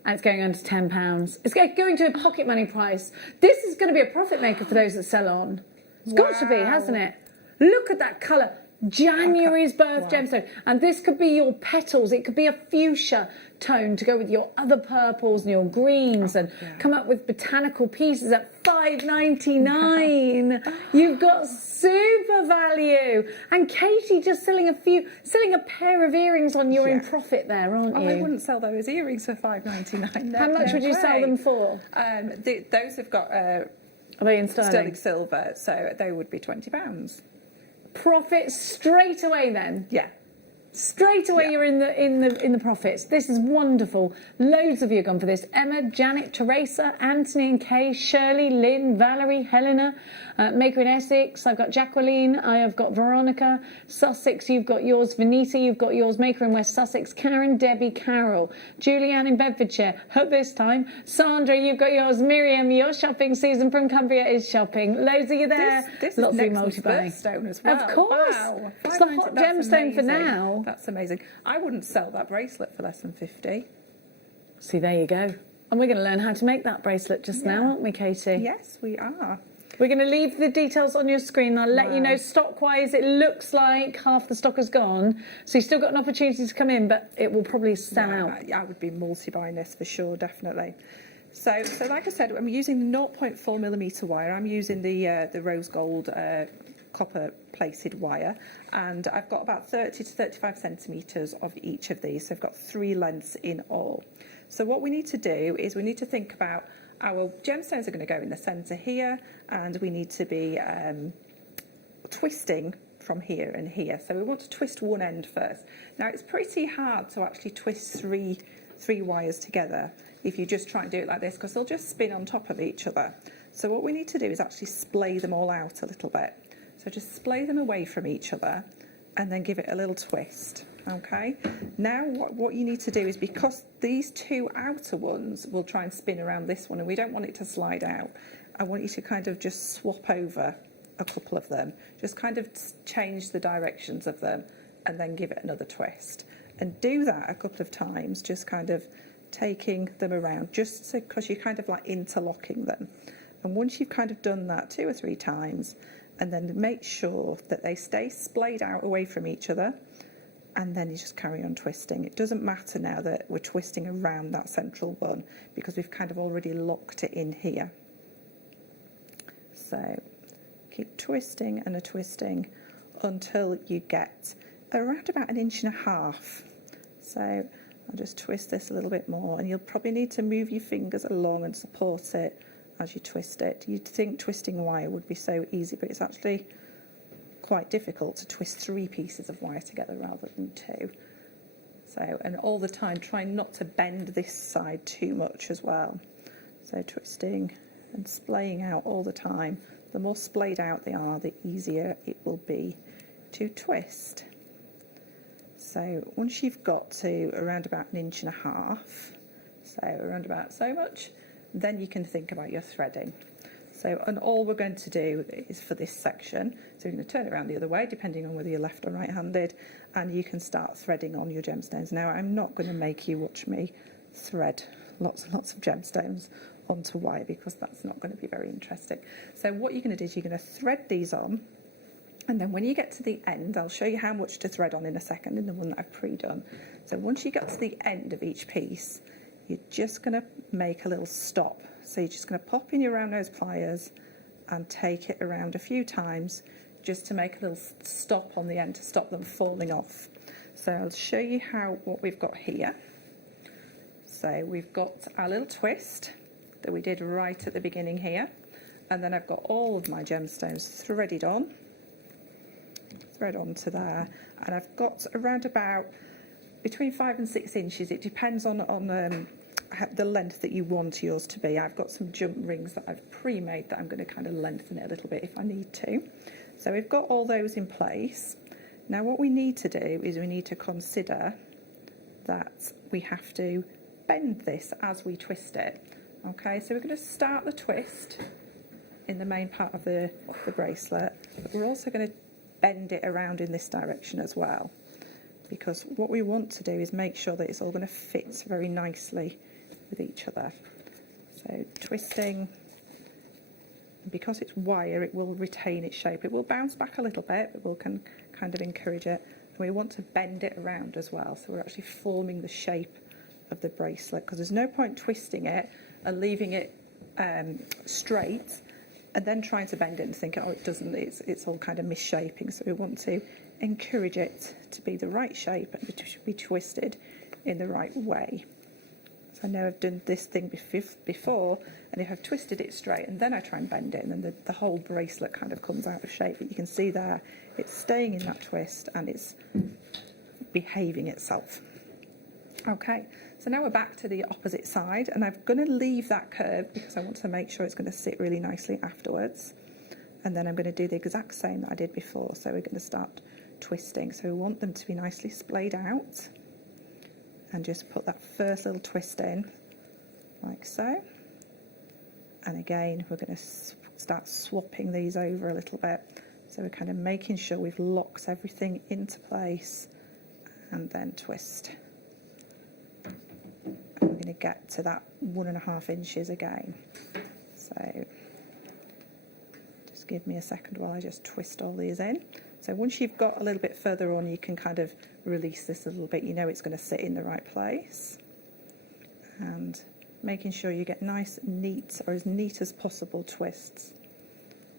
it's going under £10. It's going to a pocket money price. This is going to be a profit maker for those that sell on. It's got to be, hasn't it? Look at that colour. January's birth gemstone. And this could be your petals. It could be a fuchsia tone to go with your other purples and your greens, and come up with botanical pieces at $5.99. You've got super value. And Katie just selling a pair of earrings on. You're in profit there, aren't you? I wouldn't sell those earrings for $5.99. How much would you sell them for? Those have got are they in sterling silver, so they would be £20. Profit straight away then. Yeah. Straight away, you're in the profits. This is wonderful. Loads of you have gone for this. Emma, Janet, Teresa, Anthony and Kay, Shirley, Lynn, Valerie, Helena, Maker in Essex. I've got Jacqueline. I have got Veronica. Sussex, you've got yours. Vanita, you've got yours. Maker in West Sussex. Karen, Debbie, Carol. Julianne in Bedfordshire. Hope this time. Sandra, you've got yours. Miriam, you're shopping. Susan from Cumbria is shopping. Loads of you there. This Lots is of next multi-buying. birthstone as well. Of course. Wow. It's the hot gemstone for now. That's amazing. I wouldn't sell that bracelet for less than 50. See, there you go. And we're going to learn how to make that bracelet just now, aren't we, Katie? Yes, we are. We're going to leave the details on your screen. I'll let you know stock-wise. It looks like half the stock has gone. So you've still got an opportunity to come in, but it will probably sell out. I would be multi-buying this for sure, definitely. So like I said, I'm using the 0.4mm wire. I'm using the rose gold copper plated wire, and I've got about 30 to 35 centimetres of each of these. So I've got 3 lengths in all. So what we need to do is we need to think about our gemstones are going to go in the centre here, and we need to be twisting from here and here. So we want to twist one end first. Now it's pretty hard to actually twist three wires together if you just try and do it like this, because they'll just spin on top of each other. So what we need to do is actually splay them all out a little bit. So just splay them away from each other and then give it a little twist. Okay, now what you need to do is, because these 2 outer ones will try and spin around this one and we don't want it to slide out, I want you to kind of just swap over a couple of them, just kind of change the directions of them and then give it another twist, and do that a couple of times, just kind of taking them around, just because you're kind of like interlocking them. And once you've kind of done that 2 or 3 times, and then make sure that they stay splayed out away from each other, and then you just carry on twisting. It doesn't matter now that we're twisting around that central one, because we've kind of already locked it in here. So keep twisting and twisting until you get around about 1.5 inches. So I'll just twist this a little bit more, and you'll probably need to move your fingers along and support it as you twist it. You'd think twisting wire would be so easy, but it's actually quite difficult to twist 3 pieces of wire together rather than 2. So, and all the time trying not to bend this side too much as well. So twisting and splaying out all the time. The more splayed out they are, the easier it will be to twist. So once you've got to around about 1.5 inches, so around about so much, then you can think about your threading. So, and all we're going to do is for this section, so you're going to turn it around the other way, depending on whether you're left or right-handed, and you can start threading on your gemstones. Now, I'm not going to make you watch me thread lots and lots of gemstones onto wire, because that's not going to be very interesting. So what you're going to do is you're going to thread these on, and then when you get to the end, I'll show you how much to thread on in a second in the one that I've pre-done. So once you get to the end of each piece, you're just going to make a little stop. So you're just going to pop in your round nose pliers and take it around a few times, just to make a little stop on the end to stop them falling off. So I'll show you what we've got here. So we've got our little twist that we did right at the beginning here, and then I've got all of my gemstones threaded on, thread onto there, and I've got around about between 5 and 6 inches. It depends on the length that you want yours to be. I've got some jump rings that I've pre-made that I'm going to kind of lengthen it a little bit if I need to. So we've got all those in place. Now what we need to do is we need to consider that we have to bend this as we twist it. Okay, so we're going to start the twist in the main part of the bracelet, but we're also going to bend it around in this direction as well, because what we want to do is make sure that it's all going to fit very nicely with each other. So twisting, because it's wire, it will retain its shape. It will bounce back a little bit, but we'll kind of encourage it. And we want to bend it around as well, so we're actually forming the shape of the bracelet, because there's no point twisting it and leaving it straight and then trying to bend it and think, oh, it doesn't, it's all kind of missshaping. So we want to encourage it to be the right shape and to be twisted in the right way. So I know I've done this thing before, and if I've twisted it straight and then I try and bend it, and then the whole bracelet kind of comes out of shape. But you can see there, it's staying in that twist and it's behaving itself. Okay, so now we're back to the opposite side, and I'm going to leave that curve because I want to make sure it's going to sit really nicely afterwards. And then I'm going to do the exact same that I did before. So we're going to start twisting. So we want them to be nicely splayed out, and just put that first little twist in, like so. And again, we're going to start swapping these over a little bit. So we're kind of making sure we've locked everything into place, and then twist. And we're going to get to that 1.5 inches again. So just give me a second while I just twist all these in. So once you've got a little bit further on, you can kind of release this a little bit. You know it's going to sit in the right place. And making sure you get nice, neat, or as neat as possible twists.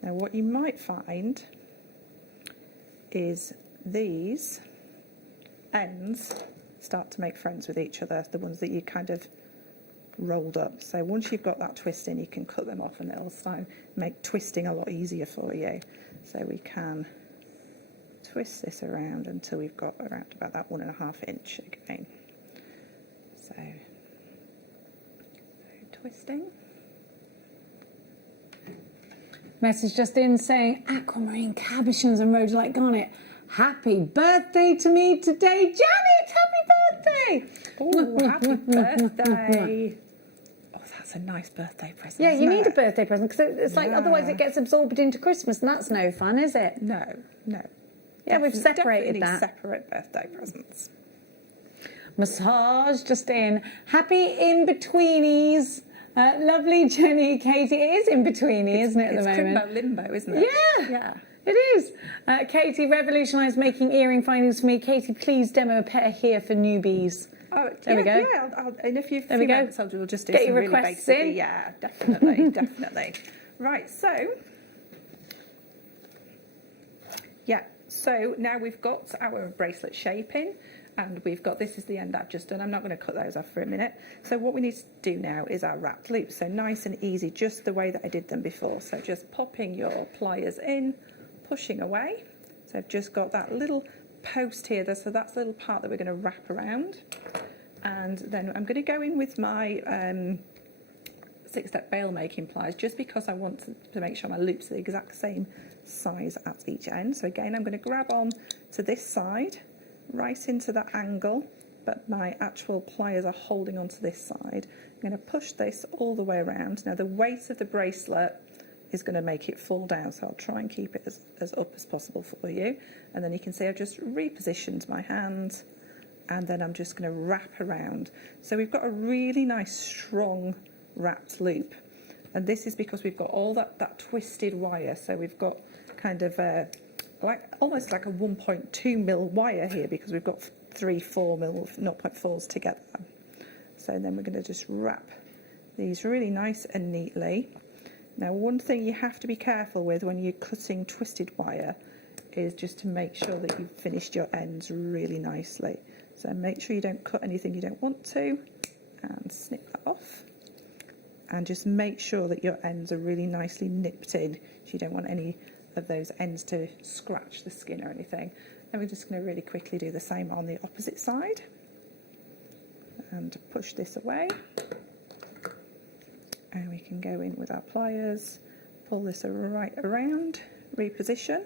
Now what you might find is these ends start to make friends with each other, the ones that you kind of rolled up. So once you've got that twist in, you can cut them off, and it'll start make twisting a lot easier for you. So we can twist this around until we've got around about that 1.5 inch again. So twisting. Message just in saying, Aquamarine Cabochons and Rhodolite Garnet, happy birthday to me today. Janet, happy birthday! Oh, happy birthday. Oh, that's a nice birthday present. Yeah, you need it? a birthday present, because it's like, otherwise it gets absorbed into Christmas, and that's no fun, is it? No, no. Yeah, we've separated Definitely that. Separate birthday presents. Massage just in. Happy in-betweenies. Lovely Jenny, Katie. It is in-betweeny, isn't it, at the moment? It's limbo, isn't it? Yeah. Yeah. It is. Katie revolutionised making earring findings for me. Katie, please demo a pair here for newbies. Oh, there we go. Yeah, in a few There we go. minutes we'll just do Get some your really requests basic. in. Yeah, definitely, definitely. Right, so yeah, so now we've got our bracelet shaping, and we've got, this is the end I've just done. I'm not going to cut those off for a minute. So what we need to do now is our wrapped loops. So nice and easy, just the way that I did them before. So just popping your pliers in, pushing away. So I've just got that little post here, so that's the little part that we're going to wrap around. And then I'm going to go in with my 6-step bail making pliers, just because I want to make sure my loops are the exact same size at each end. So again, I'm going to grab on to this side, right into that angle, but my actual pliers are holding onto this side. I'm going to push this all the way around. Now the weight of the bracelet is going to make it fall down, so I'll try and keep it as up as possible for you. And then you can see I've just repositioned my hand, and then I'm just going to wrap around. So we've got a really nice strong wrapped loop, and this is because we've got all that twisted wire. So we've got kind of almost like a 1.2 mil wire here, because we've got 3-4 mil 0.4s together. So then we're going to just wrap these really nice and neatly. Now one thing you have to be careful with when you're cutting twisted wire is just to make sure that you've finished your ends really nicely. So make sure you don't cut anything you don't want to, and snip that off. And just make sure that your ends are really nicely nipped in, so you don't want any of those ends to scratch the skin or anything. And we're just going to really quickly do the same on the opposite side. And push this away. And we can go in with our pliers, pull this right around, reposition,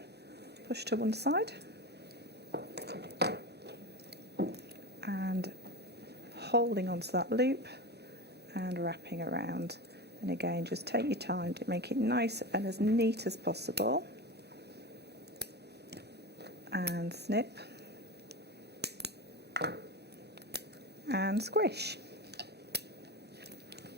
push to one side. And holding onto that loop and wrapping around. And again, just take your time to make it nice and as neat as possible. And snip. And squish.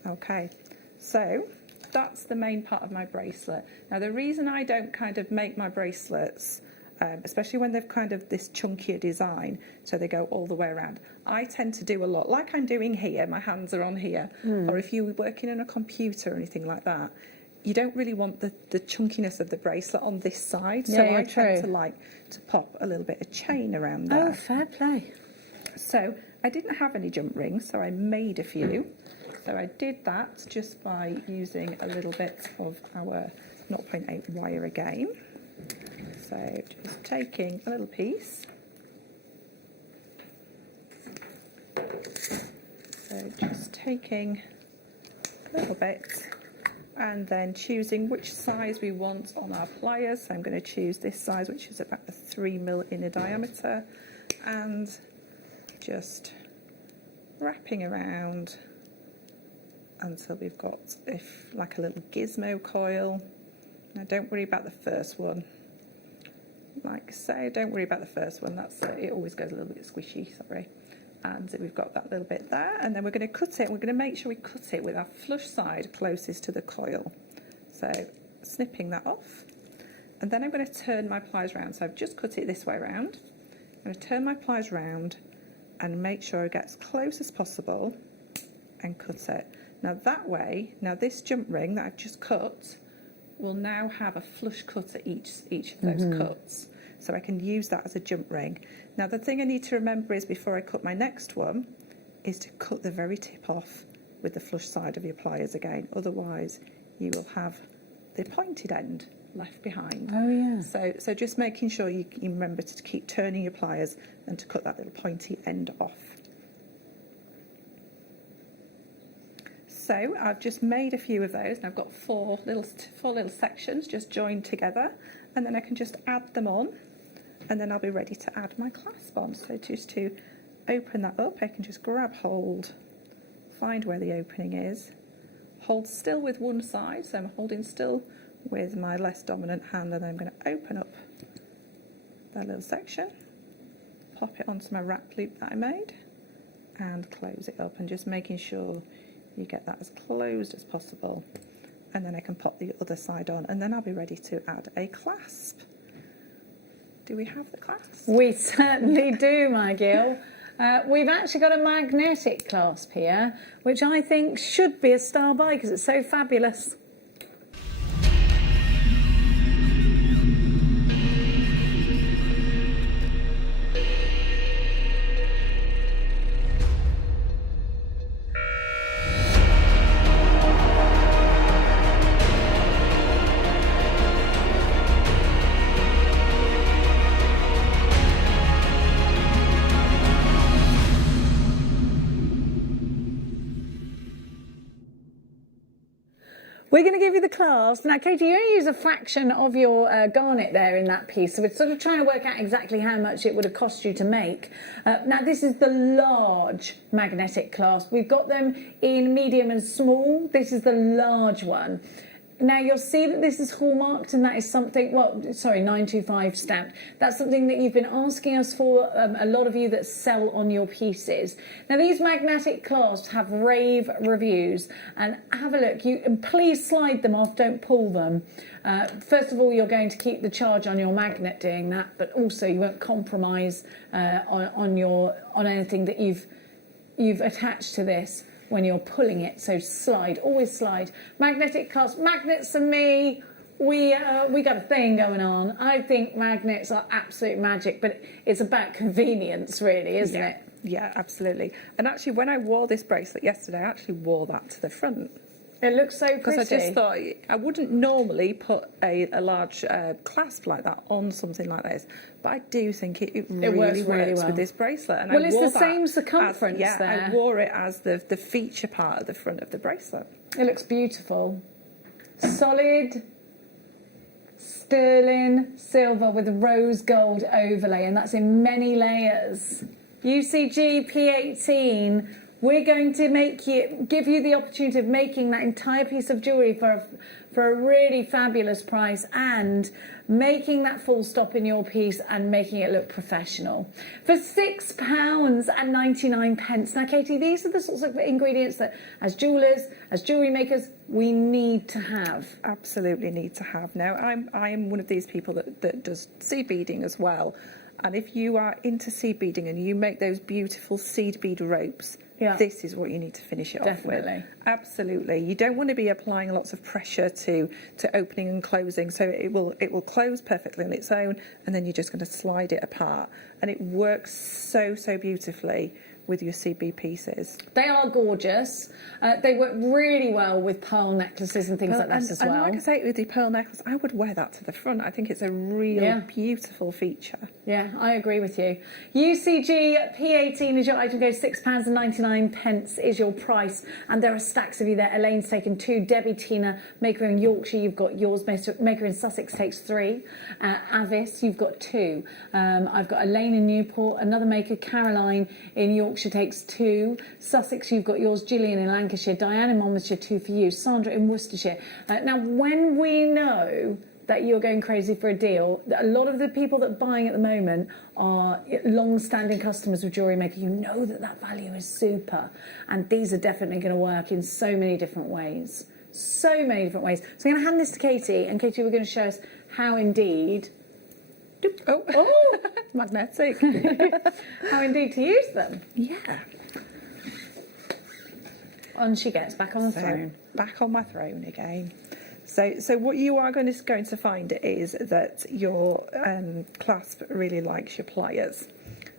Okay, so that's the main part of my bracelet. Now the reason I don't kind of make my bracelets, especially when they've kind of this chunkier design, so they go all the way around, I tend to do a lot, like I'm doing here, my hands are on here, or if you're working on a computer or anything like that, you don't really want the chunkiness of the bracelet on this side, so I tend to like to pop a little bit of chain around there. Oh, fair play. So I didn't have any jump rings, so I made a few. So I did that just by using a little bit of our 0.8 wire again. So just taking a little piece So just taking a little bit and then choosing which size we want on our pliers. So I'm going to choose this size, which is about a 3mm inner diameter, and just wrapping around until we've got like a little gizmo coil. Now don't worry about the first one. Like say, don't worry about the first one. That's it always goes a little bit squishy. Sorry. And we've got that little bit there, and then we're going to cut it. We're going to make sure we cut it with our flush side closest to the coil. So snipping that off, and then I'm going to turn my pliers round. So I've just cut it this way round. I'm going to turn my pliers round and make sure it gets as close as possible and cut it. Now that way, now this jump ring that I've just cut will now have a flush cut at each of those cuts. So I can use that as a jump ring. Now the thing I need to remember is before I cut my next one is to cut the very tip off with the flush side of your pliers again. Otherwise you will have the pointed end left behind. Oh yeah. So just making sure you remember to keep turning your pliers and to cut that little pointy end off. So I've just made a few of those and I've got four little sections just joined together, and then I can just add them on, and then I'll be ready to add my clasp on. So just to open that up, I can just grab hold, find where the opening is, hold still with one side, so I'm holding still with my less dominant hand, and then I'm going to open up that little section, pop it onto my wrap loop that I made, and close it up, and just making sure you get that as closed as possible, and then I can pop the other side on, and then I'll be ready to add a clasp. Do we have the clasp? We certainly do, my Gill. We've actually got a magnetic clasp here, which I think should be a star buy because it's so fabulous. We're going to give you the clasp. Now, Katie, you only use a fraction of your garnet there in that piece, so we're sort of trying to work out exactly how much it would have cost you to make. Now, this is the large magnetic clasp. We've got them in medium and small. This is the large one. Now, you'll see that this is hallmarked, and that is something, well, sorry, 925 stamped. That's something that you've been asking us for, a lot of you that sell on your pieces. Now, these magnetic clasps have rave reviews, and have a look. And please slide them off, don't pull them. First of all, you're going to keep the charge on your magnet doing that, but also you won't compromise on anything that you've attached to this when you're pulling it. So slide, always slide. Magnetic clasp, magnets and me, we got a thing going on. I think magnets are absolute magic, but it's about convenience really, isn't it? Yeah, absolutely. And actually when I wore this bracelet yesterday, I actually wore that to the front. It looks so pretty. Because I just thought, I wouldn't normally put a large clasp like that on something like this, but I do think it really works with this bracelet. And well, it's the same circumference there. I wore it as the feature part of the front of the bracelet. It looks beautiful. Solid, sterling silver with a rose gold overlay, and that's in many layers. UCG P18. We're going to give you the opportunity of making that entire piece of jewellery for a really fabulous price, and making that full stop in your piece and making it look professional. For £6.99. Now, Katie, these are the sorts of ingredients that, as jewellers, as jewellery makers, we need to have. Absolutely need to have. Now, I am one of these people that does seed beading as well. And if you are into seed beading and you make those beautiful seed bead ropes, this is what you need to finish it off with. Absolutely. You don't want to be applying lots of pressure to opening and closing, so it will close perfectly on its own, and then you're just going to slide it apart. And it works so beautifully with your CB pieces. They are gorgeous. They work really well with pearl necklaces and things like that as well. And like I say, with the pearl necklace, I would wear that to the front. I think it's a real beautiful feature. Yeah, I agree with you. UCG P18 is your item code, £6.99 is your price. And there are stacks of you there. Elaine's taken 2. Debbie, Tina, Maker in Yorkshire, you've got yours. Maker in Sussex takes 3. Avis, you've got 2. I've got Elaine in Newport, another Maker, Caroline in Yorkshire takes 2. Sussex, you've got yours. Gillian in Lancashire. Diane in Monmouthshire, 2 for you. Sandra in Worcestershire. Now, when we know that you're going crazy for a deal, a lot of the people that are buying at the moment are long-standing customers of JewelleryMaker. You know that that value is super, and these are definitely going to work in so many different ways. So many different ways. So I'm going to hand this to Katie, and Katie, we're going to show us how indeed... Oh, magnetic. How indeed to use them. Yeah. On she gets, back on the throne. Back on my throne again. So what you are going to find is that your clasp really likes your pliers.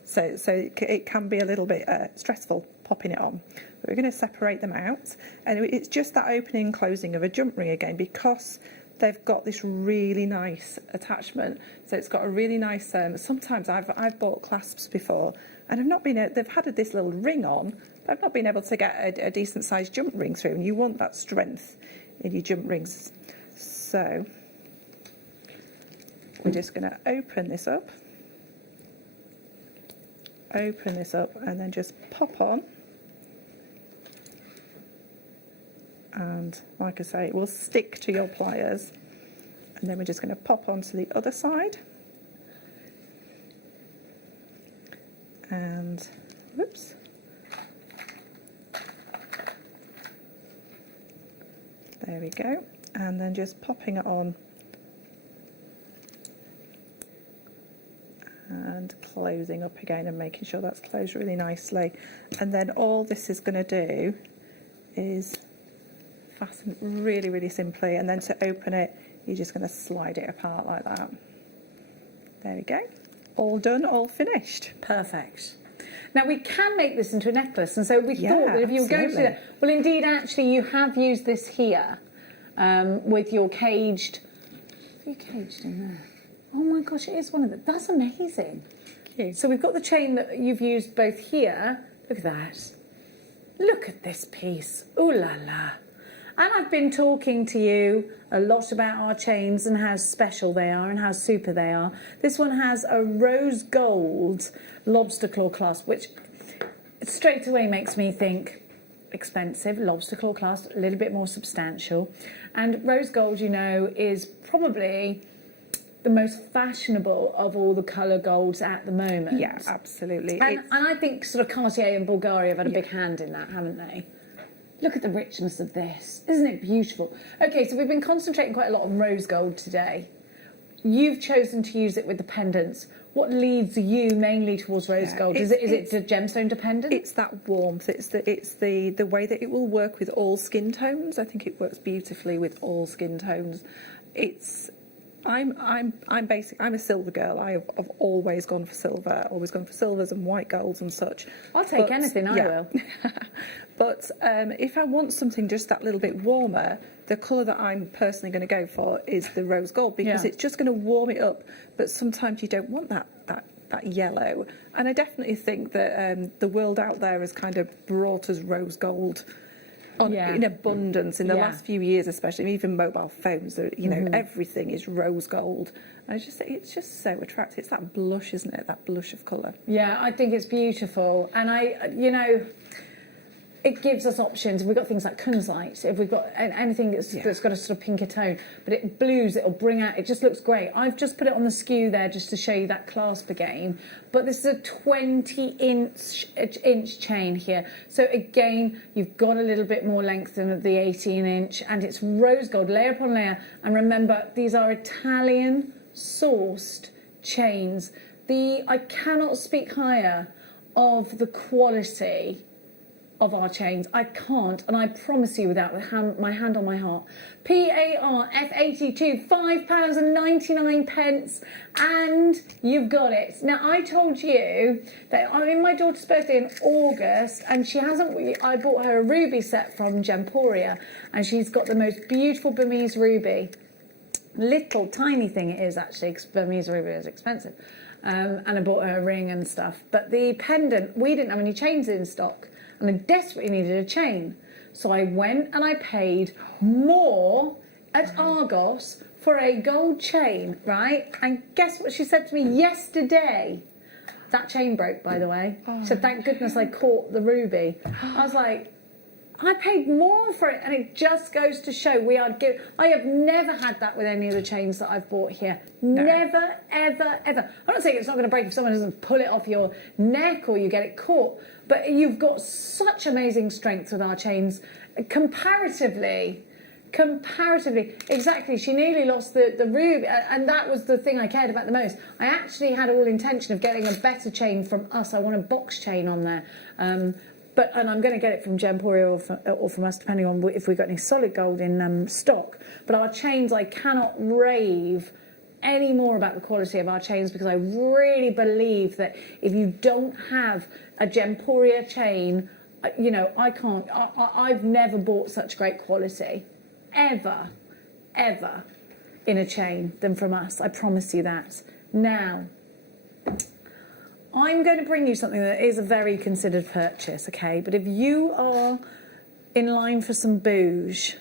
So it can be a little bit stressful popping it on. But we're going to separate them out, and it's just that opening and closing of a jump ring again, because they've got this really nice attachment. So it's got a really nice. Sometimes I've bought clasps before, and they've had this little ring on, but I've not been able to get a decent sized jump ring through. And you want that strength in your jump rings. So we're just going to open this up, and then just pop on. And like I say, it will stick to your pliers. And then we're just going to pop onto the other side. And whoops. There we go. And then just popping it on and closing up again and making sure that's closed really nicely. And then all this is going to do is fasten really, really simply, and then to open it, you're just going to slide it apart like that. There we go. All done, all finished. Perfect. Now, we can make this into a necklace, and so we thought that if you were going to do that, well, indeed, actually, you have used this here with your caged... Are you caged in there? Oh, my gosh, it is one of them. That's amazing. So we've got the chain that you've used both here. Look at that. Look at this piece. Ooh la la. And I've been talking to you a lot about our chains and how special they are and how super they are. This one has a rose gold lobster claw clasp, which straight away makes me think expensive. Lobster claw clasp, a little bit more substantial. And rose gold, you know, is probably the most fashionable of all the colour golds at the moment. Yeah, absolutely. And I think sort of Cartier and Bulgari have had a big hand in that, haven't they? Look at the richness of this. Isn't it beautiful? Okay, so we've been concentrating quite a lot on rose gold today. You've chosen to use it with the pendants. What leads you mainly towards rose gold? Is it gemstone dependent? It's that warmth. It's the way that it will work with all skin tones. I think it works beautifully with all skin tones. I'm a silver girl. I've always gone for silver, always gone for silvers and white golds and such. I'll take anything, I will. But if I want something just that little bit warmer, the colour that I'm personally going to go for is the rose gold, because it's just going to warm it up. But sometimes you don't want that yellow. And I definitely think that the world out there has kind of brought us rose gold in abundance in the last few years, especially. Even mobile phones, you know, everything is rose gold. And it's just so attractive. It's that blush, isn't it? That blush of colour. Yeah, I think it's beautiful. And it gives us options. We've got things like kunzite, if we've got anything that's got a sort of pinker tone, but it'll bring out, it just looks great. I've just put it on the skew there just to show you that clasp again, but this is a 20-inch chain here. So again, you've got a little bit more length than the 18-inch, and it's rose gold, layer upon layer. And remember, these are Italian sourced chains. I cannot speak higher of the quality of our chains. I can't, and I promise you without my hand on my heart. PARF82, £5.99, and you've got it. Now, I told you that I'm in my daughter's birthday in August, and she hasn't. I bought her a ruby set from Gemporia, and she's got the most beautiful Burmese ruby. Little tiny thing it is, actually, because Burmese ruby is expensive. And I bought her a ring and stuff. But the pendant, we didn't have any chains in stock, and I desperately needed a chain. So I went and I paid more at Argos for a gold chain, right? And guess what she said to me yesterday? That chain broke, by the way. She said, thank goodness I caught the ruby. I was like, I paid more for it, and it just goes to show I have never had that with any of the chains that I've bought here. No. Never, ever, ever. I'm not saying it's not going to break if someone doesn't pull it off your neck or you get it caught, but you've got such amazing strength with our chains. Comparatively, exactly. She nearly lost the ruby, and that was the thing I cared about the most. I actually had all intention of getting a better chain from us. I want a box chain on there. And I'm going to get it from Gemporia or from us, depending on if we've got any solid gold in stock. But our chains, I cannot rave any more about the quality of our chains, because I really believe that if you don't have a Gemporia chain, you know, I can't. I've never bought such great quality, ever, in a chain than from us. I promise you that. Now, I'm going to bring you something that is a very considered purchase, okay? But if you are in line for some bouge,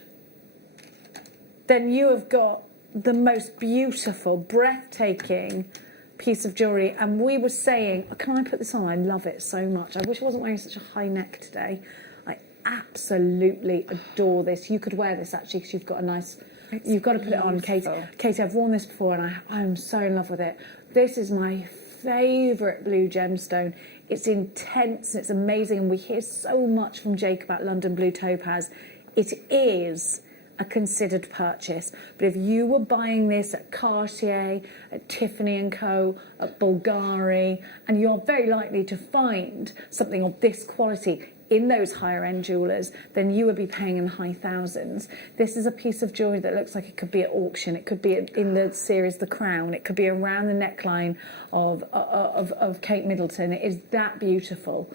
then you have got the most beautiful, breathtaking piece of jewellery. And we were saying, oh, can I put this on? I love it so much. I wish I wasn't wearing such a high neck today. I absolutely adore this. You could wear this, actually, because you've got a nice... You've got to put it on, Katie. Katie, I've worn this before, and I'm so in love with it. This is my favourite blue gemstone. It's intense, it's amazing, and we hear so much from Jake about London Blue Topaz. It is a considered purchase, but if you were buying this at Cartier, at Tiffany & Co, at Bulgari, and you're very likely to find something of this quality in those higher end jewellers, then you would be paying in high thousands. This is a piece of jewellery that looks like it could be at auction. It could be in the series The Crown. It could be around the neckline of Kate Middleton. It is that beautiful.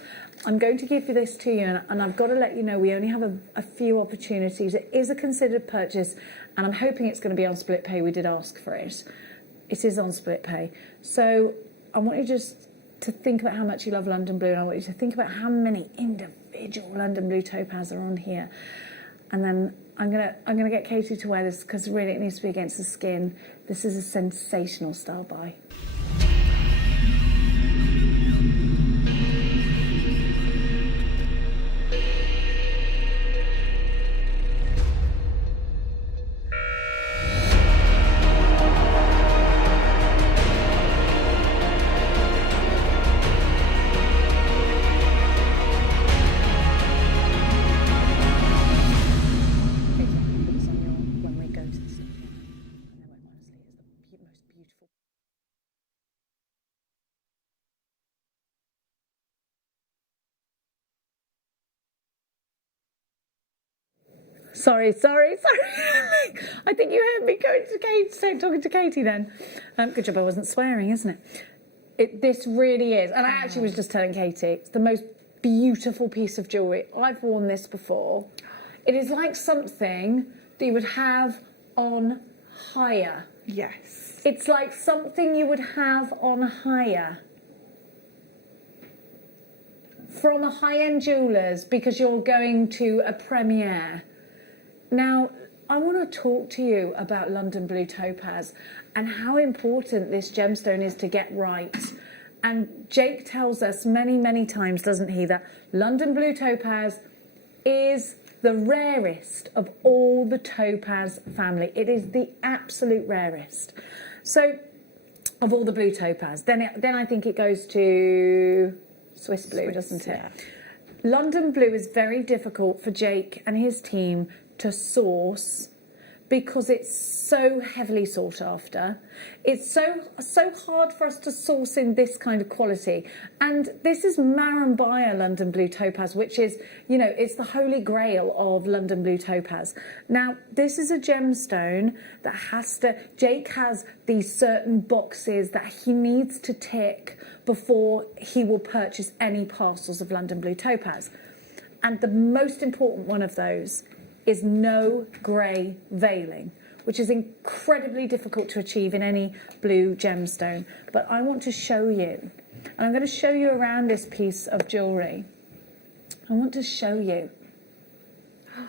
I'm going to give you this to you, and I've got to let you know we only have a few opportunities. It is a considered purchase, and I'm hoping it's going to be on split pay. We did ask for it. It is on split pay. So I want you just to think about how much you love London Blue, and I want you to think about how many individual London Blue Topaz are on here. And then I'm gonna get Katie to wear this, because really it needs to be against the skin. This is a sensational style buy. Sorry. I think you heard me going to Katie, talking to Katie then. Good job I wasn't swearing, isn't it? This really is. And I actually was just telling Katie, it's the most beautiful piece of jewellery. I've worn this before. It is like something that you would have on hire. Yes. It's like something you would have on hire from a high-end jewellers, because you're going to a premiere. Now, I want to talk to you about London Blue Topaz and how important this gemstone is to get right. And Jake tells us many, many times, doesn't he, that London Blue Topaz is the rarest of all the topaz family. It is the absolute rarest. So, of all the blue topaz. Then I think it goes to Swiss blue, doesn't it? Yeah. London Blue is very difficult for Jake and his team to source, because it's so heavily sought after. It's so hard for us to source in this kind of quality. And this is Marambaya London Blue Topaz, which is, you know, it's the holy grail of London Blue Topaz. Now, this is a gemstone that Jake has these certain boxes that he needs to tick before he will purchase any parcels of London Blue Topaz. And the most important one of those is no grey veiling, which is incredibly difficult to achieve in any blue gemstone. But I want to show you, and I'm going to show you around this piece of jewellery. I want to show you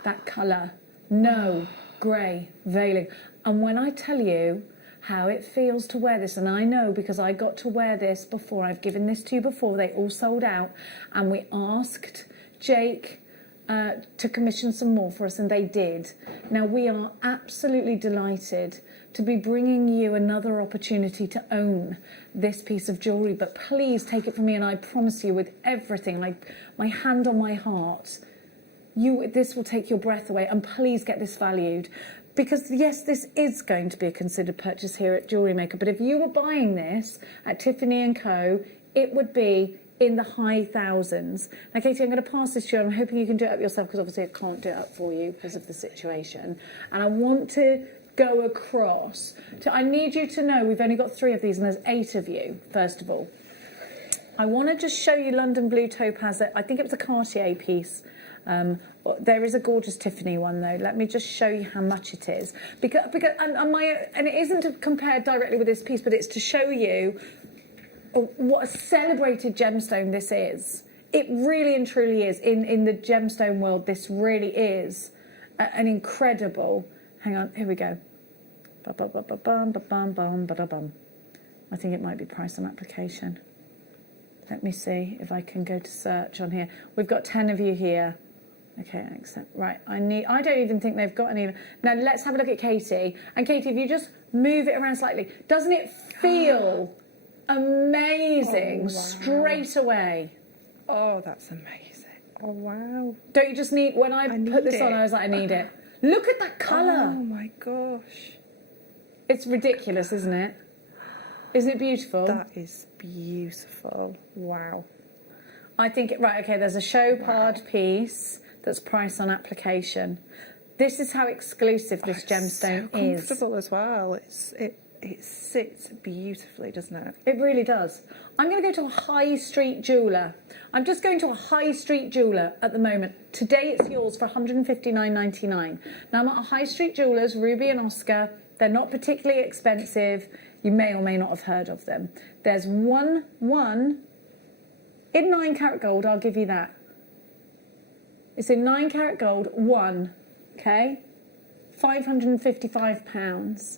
that colour, no grey veiling. And when I tell you how it feels to wear this, and I know because I got to wear this before, I've given this to you before, they all sold out, and we asked Jake to commission some more for us, and they did. Now, we are absolutely delighted to be bringing you another opportunity to own this piece of jewellery, but please take it from me, and I promise you with everything, like my hand on my heart, this will take your breath away, and please get this valued. Because yes, this is going to be a considered purchase here at JewelleryMaker, but if you were buying this at Tiffany & Co, it would be in the high thousands. Now, Katie, I'm going to pass this to you. I'm hoping you can do it up yourself because obviously I can't do it up for you because of the situation. And I want to go across to, I need you to know we've only got 3 of these and there's 8 of you, first of all. I want to just show you London Blue Topaz. I think it was a Cartier piece. There is a gorgeous Tiffany one though. Let me just show you how much it is. And it isn't to compare directly with this piece, but it's to show you what a celebrated gemstone this is. It really and truly is. In the gemstone world, this really is an incredible... Hang on, here we go. I think it might be price on application. Let me see if I can go to search on here. We've got 10 of you here. Okay, accept. Right, I don't even think they've got any. Now, let's have a look at Katie. And Katie, if you just move it around slightly, doesn't it feel... amazing, wow. Straight away. Oh, that's amazing. Oh, wow. Don't you just need, when I put this on, I was like, I need it. Look at that colour. Oh, my gosh. It's ridiculous, isn't it? Isn't it beautiful? That is beautiful. Wow. I think, right, okay, there's a Chopard piece that's price on application. This is how exclusive this gemstone is. It's so comfortable as well. It sits beautifully, doesn't it? It really does. I'm going to go to a high street jeweller. I'm just going to a high street jeweller at the moment. Today it's yours for £159.99. Now I'm at a high street jeweller's, Ruby and Oscar. They're not particularly expensive. You may or may not have heard of them. There's one in 9 carat gold. I'll give you that. It's in 9 carat gold, one, okay? £555.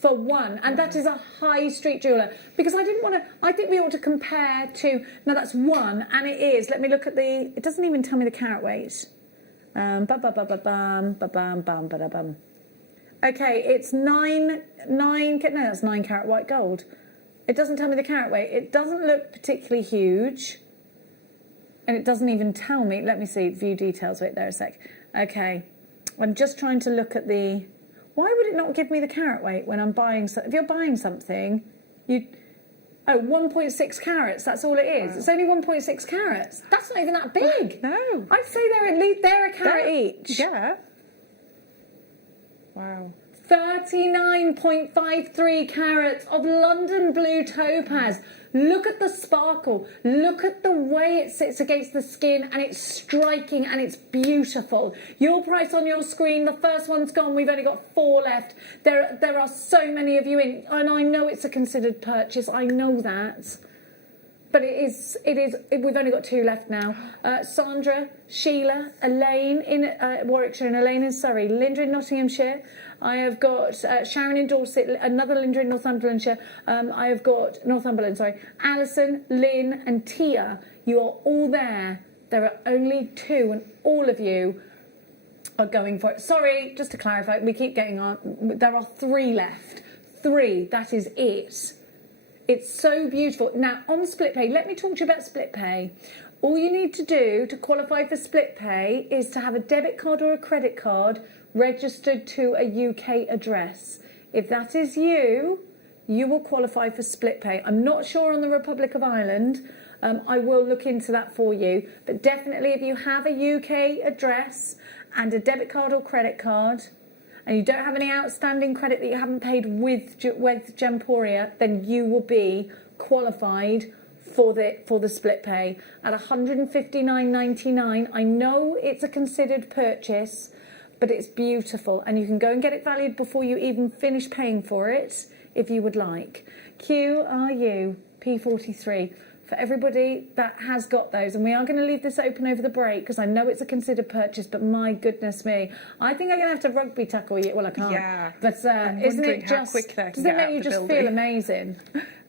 For one, and that is a high street jeweller, because I didn't want to, I think we ought to compare to, now that's one, and it is, let me look at it doesn't even tell me the carat weight. Okay, it's 9 carat white gold. It doesn't tell me the carat weight. It doesn't look particularly huge, and it doesn't even tell me, let me see, view details, wait there a sec. Okay, I'm just trying to look at the, why would it not give me the carat weight when I'm buying... If you're buying something, you... Oh, 1.6 carats, that's all it is. Wow. It's only 1.6 carats. That's not even that big. No. I'd say they're a carat each. Yeah. Wow. 39.53 carats of London Blue Topaz. Look at the sparkle. Look at the way it sits against the skin, and it's striking and it's beautiful. Your price on your screen, the first one's gone. We've only got 4 left. There are so many of you in, and I know it's a considered purchase. I know that. But we've only got 2 left now. Sandra, Sheila, Elaine in Warwickshire and Elaine in Surrey, Linda in Nottinghamshire. I have got Sharon in Dorset, another Linda in Northumberlandshire. I have got Northumberland, sorry. Alison, Lynn and Tia, you are all there. There are only 2 and all of you are going for it. Sorry, just to clarify, we keep getting on. There are 3 left. 3, that is it. It's so beautiful. Now, on split pay, let me talk to you about split pay. All you need to do to qualify for split pay is to have a debit card or a credit card registered to a UK address. If that is you, you will qualify for split pay. I'm not sure on the Republic of Ireland. I will look into that for you. But definitely if you have a UK address and a debit card or credit card, and you don't have any outstanding credit that you haven't paid with Gemporia, then you will be qualified for the split pay at £159.99. I know it's a considered purchase, but it's beautiful, and you can go and get it valued before you even finish paying for it if you would like. QRU P43 for everybody that has got those, and we are going to leave this open over the break because I know it's a considered purchase, but my goodness me, I think I'm going to have to rugby tackle you. Well, I can't. Yeah, but isn't it just? Does it make you just feel amazing?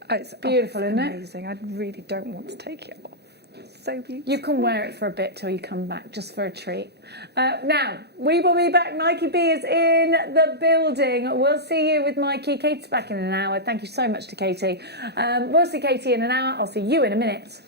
It's beautiful, isn't it? Amazing. I really don't want to take it off. It's so beautiful. You can wear it for a bit till you come back, just for a treat. Now, we will be back. Mikey B is in the building. We'll see you with Mikey. Kate's back in an hour. Thank you so much to Katie. We'll see Katie in an hour. I'll see you in a minute.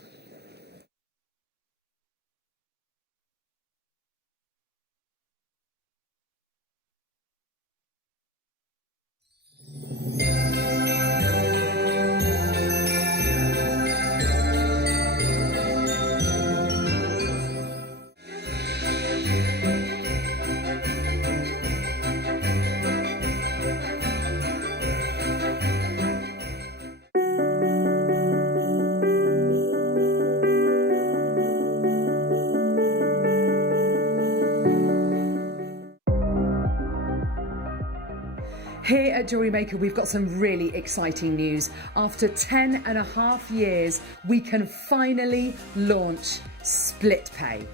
Here at JewelleryMaker, we've got some really exciting news. After 10.5 years, we can finally launch split pay.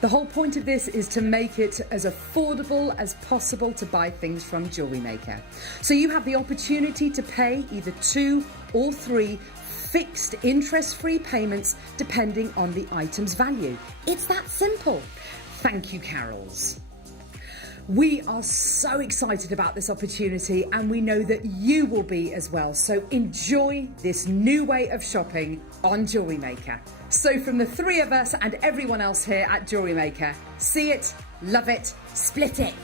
The whole point of this is to make it as affordable as possible to buy things from JewelleryMaker. So you have the opportunity to pay either 2 or 3 fixed interest-free payments depending on the item's value. It's that simple. Thank you, Carols. We are so excited about this opportunity, and we know that you will be as well. So enjoy this new way of shopping on JewelleryMaker. So from the 3 of us and everyone else here at JewelleryMaker, see it, love it, split it.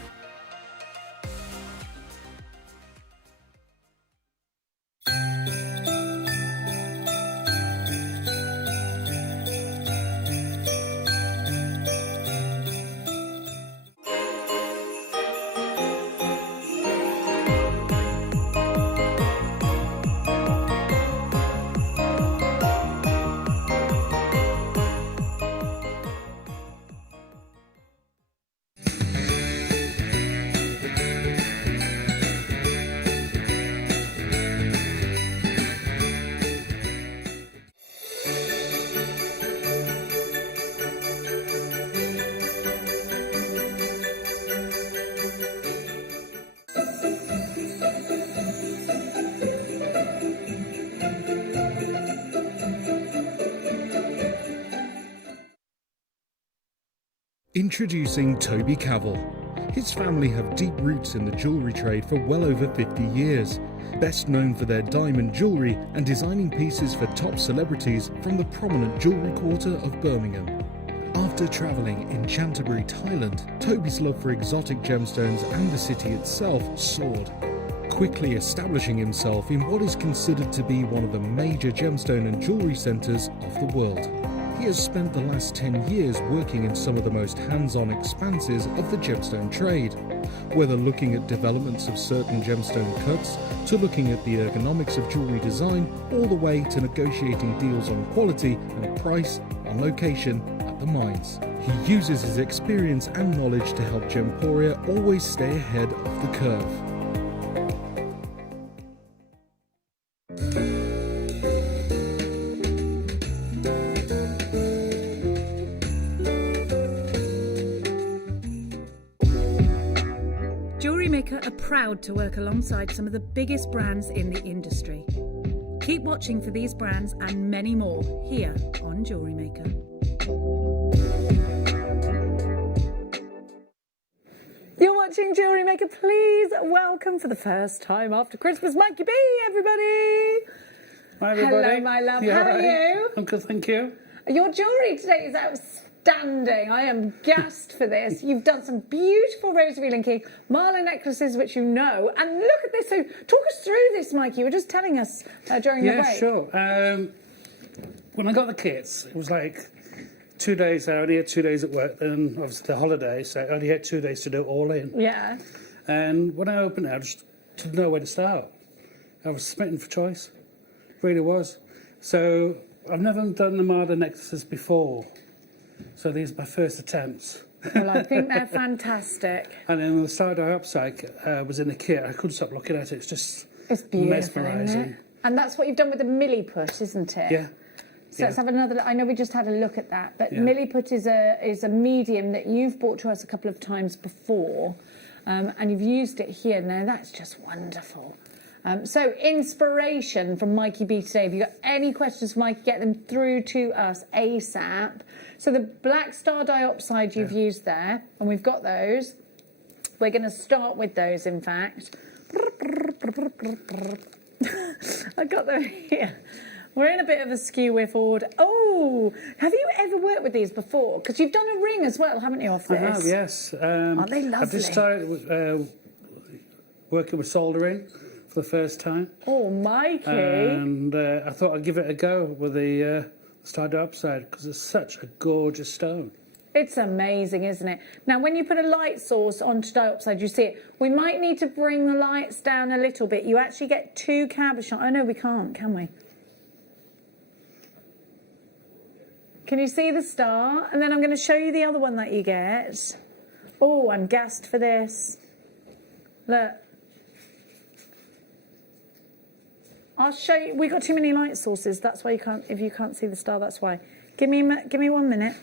Introducing Toby Cavell. His family have deep roots in the jewellery trade for well over 50 years, best known for their diamond jewellery and designing pieces for top celebrities from the prominent jewellery quarter of Birmingham. After travelling in Canterbury, Thailand, Toby's love for exotic gemstones and the city itself soared, quickly establishing himself in what is considered to be one of the major gemstone and jewellery centres of the world. He has spent the last 10 years working in some of the most hands-on expanses of the gemstone trade, whether looking at developments of certain gemstone cuts, to looking at the ergonomics of jewellery design, all the way to negotiating deals on quality and price, on location, at the mines. He uses his experience and knowledge to help Gemporia always stay ahead of the curve. JewelleryMaker are proud to work alongside some of the biggest brands in the industry. Keep watching for these brands and many more here on JewelleryMaker. You're watching JewelleryMaker. Please welcome for the first time after Christmas, Mikey B, everybody. Hi, everybody. Hello, my love. How are you? I'm good, thank you. Your jewellery today is outstanding. I am gassed for this. You've done some beautiful rosary linking, Marla necklaces, which you know. And look at this. So talk us through this, Mike. You were just telling us during the break. Yeah, sure. When I got the kits, it was like 2 days. I only had 2 days at work, then obviously the holiday, so I only had 2 days to do it all in. Yeah. And when I opened it, I just didn't know where to start. I was smitten for choice. Really was. So I've never done the Marla necklaces before. So these are my first attempts. Well, I think they're fantastic. And then the star dioxide was in the kit. I couldn't stop looking at it. It's beautiful, mesmerising. isn't it? And that's what you've done with the milliput, isn't it? Yeah. So let's have another. I know we just had a look at that, but milliput is a medium that you've brought to us a couple of times before, and you've used it here. Now that's just wonderful. So inspiration from Mikey B today. If you've got any questions for Mikey, get them through to us ASAP. So the black star diopside you've used there, and we've got those. We're going to start with those, in fact. I got them here. We're in a bit of a skew with order. Oh, have you ever worked with these before? Because you've done a ring as well, haven't you, off this? I have, yes. Aren't they lovely? I've just started working with soldering for the first time. Oh, Mikey. And I thought I'd give it a go with the star dioxide because it's such a gorgeous stone. It's amazing, isn't it? Now, when you put a light source onto diopside, you see it. We might need to bring the lights down a little bit. You actually get 2 cabochons. Oh, no, we can't, can we? Can you see the star? And then I'm going to show you the other one that you get. Oh, I'm gassed for this. Look. I'll show you. We've got too many light sources. That's why you can't, if you can't see the star, that's why. Give me 1 minute.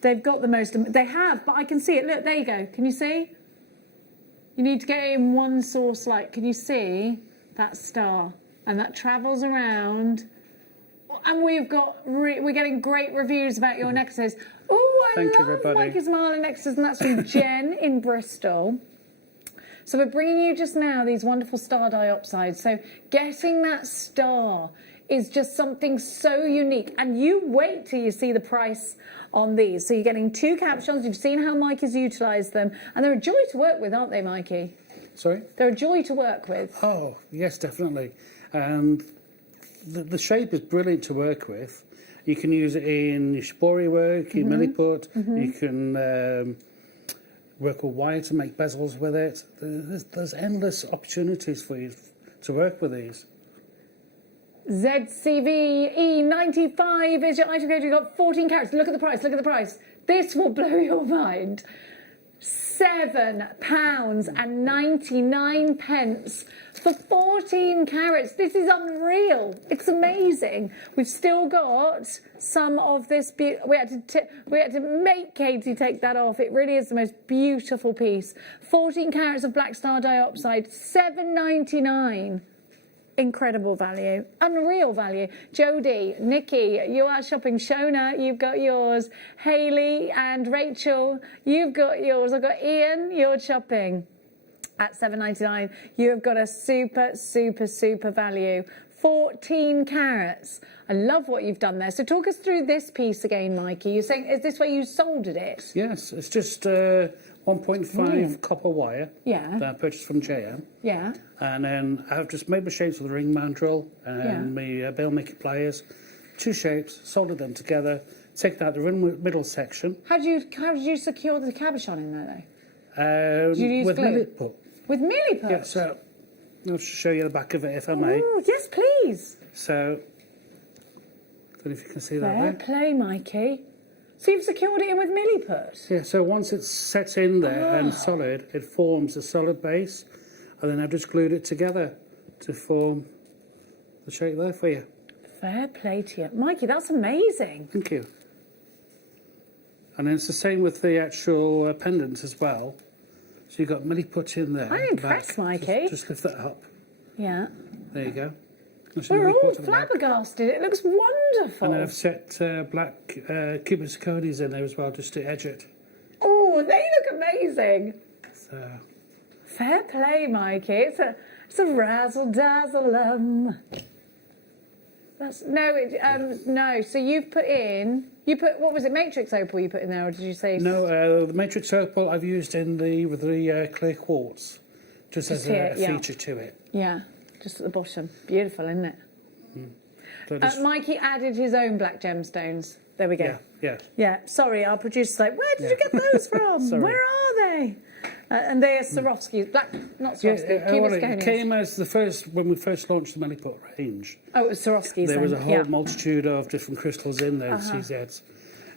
They've got the most, they have, but I can see it. Look, there you go. Can you see? You need to get it in one source light. Can you see that star? And that travels around. And we're getting great reviews about your necklaces. Oh, I love Mikey's Marla necklaces, and that's from Jen in Bristol. So we're bringing you just now these wonderful star diopsides. So getting that star is just something so unique. And you wait till you see the price on these. So you're getting 2 cabochons. You've seen how Mike has utilised them. And they're a joy to work with, aren't they, Mikey? Sorry? They're a joy to work with. Oh, yes, definitely. And the shape is brilliant to work with. You can use it in your shibori work, your milliput. You can work with wire to make bezels with it. There's endless opportunities for you to work with these. ZCVE95 is your item code. You've got 14 carats. Look at the price. Look at the price. This will blow your mind. £7.99 for 14 carats. This is unreal. It's amazing. We've still got some of this. We had to make Katie take that off. It really is the most beautiful piece. 14 carats of black star diopside. £7.99. Incredible value, unreal value. Jodie, Nikki, you are shopping. Shona, you've got yours. Hayley and Rachel, you've got yours. I've got Ian, you're shopping at £7.99. You have got a super, super, super value. 14 carats. I love what you've done there. So talk us through this piece again, Mikey. You're saying, is this where you soldered it? Yes, it's just 1.5 copper wire that I purchased from JM. Yeah. And then I've just made my shapes with a ring mandrel and my bail maker pliers. 2 shapes, soldered them together, taken out the middle section. How did you secure the cabochon in there, though? Did you use with milliput. With milliput? Yeah, so I'll show you the back of it if I may. Oh, yes, please. So, I don't know if you can see that Fair there. play, Mikey. So you've secured it in with milliput? Yeah, so once it's set in there and solid, it forms a solid base, and then I've just glued it together to form the shape there for you. Fair play to you. Mikey, that's amazing. Thank you. And then it's the same with the actual pendant as well. So you've got milliput in there. I'm impressed, Mikey. Just lift that up. Yeah. There you go. We're all flabbergasted. It looks wonderful. And then I've set black cubic zirconias in there as well, just to edge it. Oh, they look amazing. So. Fair play, Mikey. It's a razzle-dazzle. That's no. So what was it? Matrix opal you put in there, or did you say? No, the matrix opal I've used with the clear quartz, just as a feature to it. Yeah, just at the bottom. Beautiful, isn't it? So Mikey added his own black gemstones. There we go. Yeah. Sorry, our producer's like, where did you get those from? Where are they? And they are Swarovskis, not Swarovski, it came as when we first launched the Milliput range. Oh, it was Swarovskis. There was a whole multitude of different crystals in there, CZs,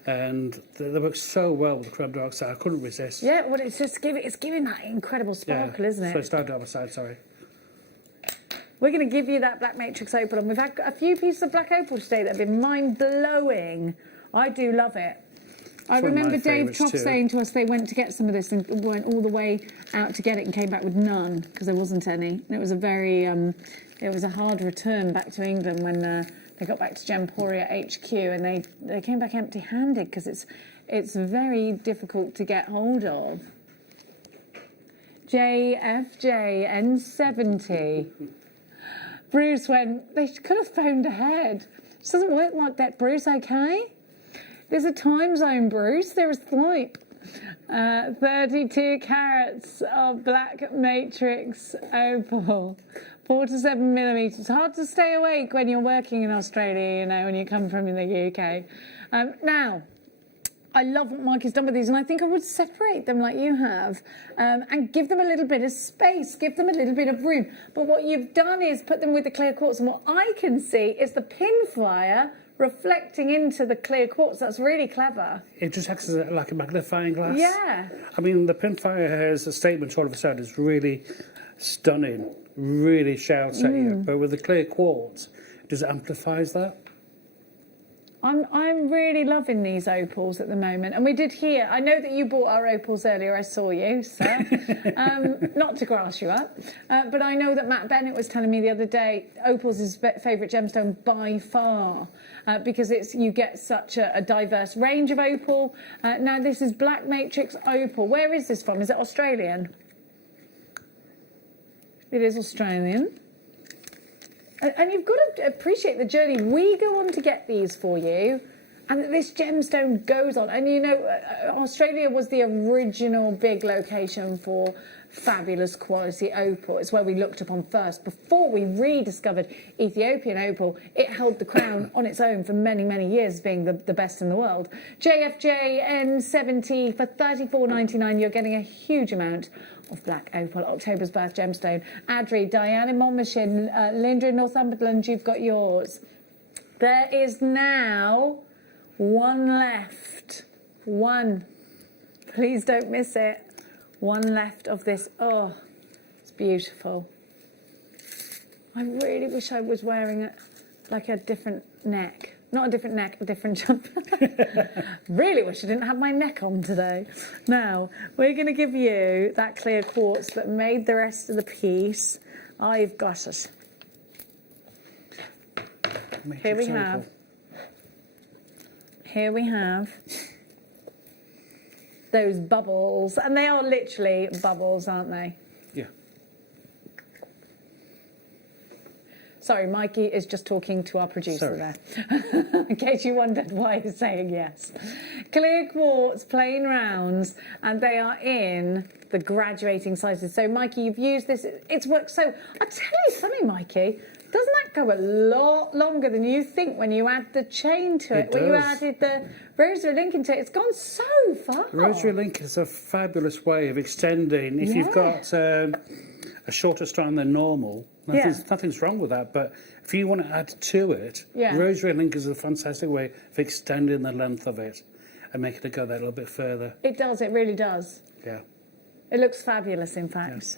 and they worked so well with the chrome dioxide. I couldn't resist. Yeah, well, it's giving that incredible sparkle, isn't it? So it's dioxide, sorry. We're going to give you that black matrix opal, and we've had a few pieces of black opal today that have been mind-blowing. I do love it. I remember Dave Trough saying to us they went to get some of this and went all the way out to get it and came back with none because there wasn't any. And it was a very, it was a hard return back to England when they got back to Gemporia HQ, and they came back empty-handed because it's very difficult to get hold of. JFJ N70. Bruce went, they could have phoned ahead. It doesn't work like that, Bruce, okay? There's a time zone, Bruce. There is sleep. 32 carats of black matrix opal. 4 to 7 millimetres. It's hard to stay awake when you're working in Australia, you know, when you come from the UK. Now, I love what Mike has done with these, and I think I would separate them like you have and give them a little bit of space, give them a little bit of room. But what you've done is put them with the clear quartz, and what I can see is the pin flyer reflecting into the clear quartz. That's really clever. It just acts as like a magnifying glass. Yeah. I mean, the pinfire has a statement all of a sudden. It's really stunning, really shouts at you. But with the clear quartz, it just amplifies that. I'm really loving these opals at the moment. And we did hear, I know that you bought our opals earlier, I saw you, sir. Not to grass you up. But I know that Matt Bennett was telling me the other day, opals is his favourite gemstone by far. Because you get such a diverse range of opal. Now this is black matrix opal. Where is this from? Is it Australian? It is Australian. And you've got to appreciate the journey we go on to get these for you, and that this gemstone goes on. And you know, Australia was the original big location for fabulous quality opal. It's where we looked upon first. Before we rediscovered Ethiopian opal, it held the crown on its own for many, many years, being the best in the world. JFJ N70 for $34.99. You're getting a huge amount of black opal, October's birth gemstone. Adri, Diane in Monmouthshire, Linda in Northumberland, you've got yours. There is now one left. One. Please don't miss it. One left of this. Oh, it's beautiful. I really wish I was wearing like a different neck. Not a different neck, a different jumper. Really wish I didn't have my neck on today. Now, we're going to give you that clear quartz that made the rest of the piece. I've got it. Here we have. Here we have those bubbles. And they are literally bubbles, aren't they? Yeah. Sorry, Mikey is just talking to our producer there. In case you wondered why he's saying yes. Clear quartz, plain rounds, and they are in the graduating sizes. So, Mikey, you've used this. It's worked so... I'll tell you something, Mikey. Doesn't that go a lot longer than you think when you add the chain to it? When you added the rosary link into it, it's gone so far. The rosary link is a fabulous way of extending. If you've got a shorter strand than normal, nothing's wrong with that. But if you want to add to it, rosary link is a fantastic way of extending the length of it and making it go that little bit further. It does. It really does. Yeah. It looks fabulous, in fact.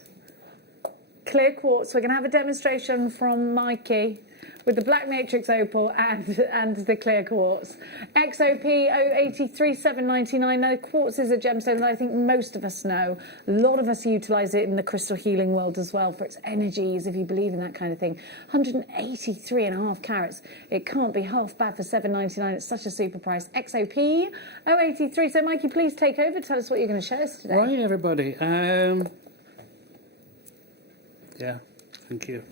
Yeah. Clear quartz. We're going to have a demonstration from Mikey with the black matrix opal and the clear quartz. XOP 083 799. Now, quartz is a gemstone that I think most of us know. A lot of us utilise it in the crystal healing world as well for its energies, if you believe in that kind of thing. 183.5 carats. It can't be half bad for $7.99. It's such a super price. XOP 083. So, Mikey, please take over. Tell us what you're going to show us today. Right, everybody. Yeah, thank you.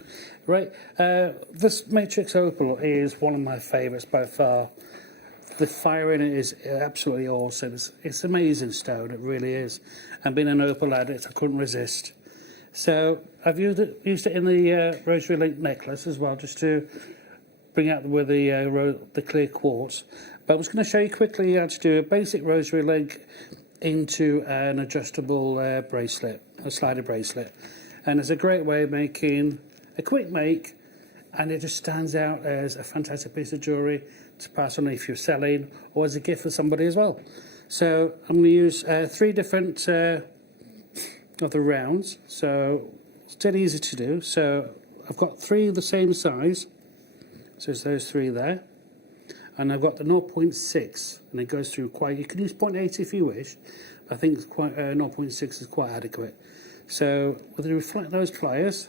Great. This Matrix Opal is one of my favourites by far. The fire in it is absolutely awesome. It's amazing stone, it really is. And being an opal addict, I couldn't resist. So I've used it in the rosary link necklace as well, just to bring out with the clear quartz. But I was going to show you quickly how to do a basic rosary link into an adjustable bracelet, a slider bracelet. And it's a great way of making a quick make, and it just stands out as a fantastic piece of jewellery to pass on if you're selling or as a gift for somebody as well. So I'm going to use 3 different of the rounds, so it's dead easy to do. So I've got 3 the same size, so it's those 3 there, and I've got the 0.6, and it goes through quite, you can use 0.8 if you wish, but I think it's quite 0.6 is quite adequate. So with the reflect those pliers,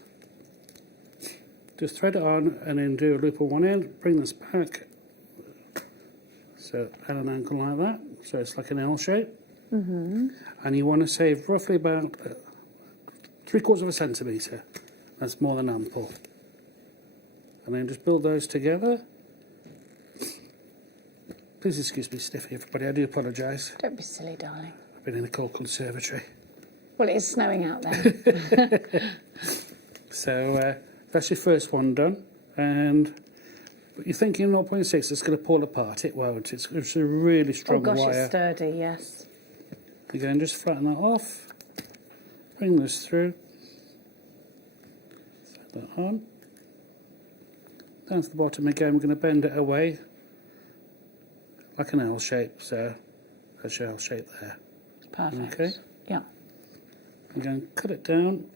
just thread it on and then do a loop on one end, bring this back, so at an angle like that, so it's like an L shape. And you want to save roughly about 3/4 of a centimetre. That's more than ample. And then just build those together. Please excuse me, Stiffy, everybody, I do apologise. Don't be silly, darling. I've been in the cold conservatory. Well, it is snowing out there. So that's your first one done. And but you're thinking 0.6, it's going to pull apart. It won't. It's a really strong wire. Oh gosh, it's sturdy, yes. Again, just flatten that off. Bring this through. Set that on. Down to the bottom again, we're going to bend it away like an L shape. So that's your L shape there. Perfect. Okay. Yeah. I'm going to cut it down,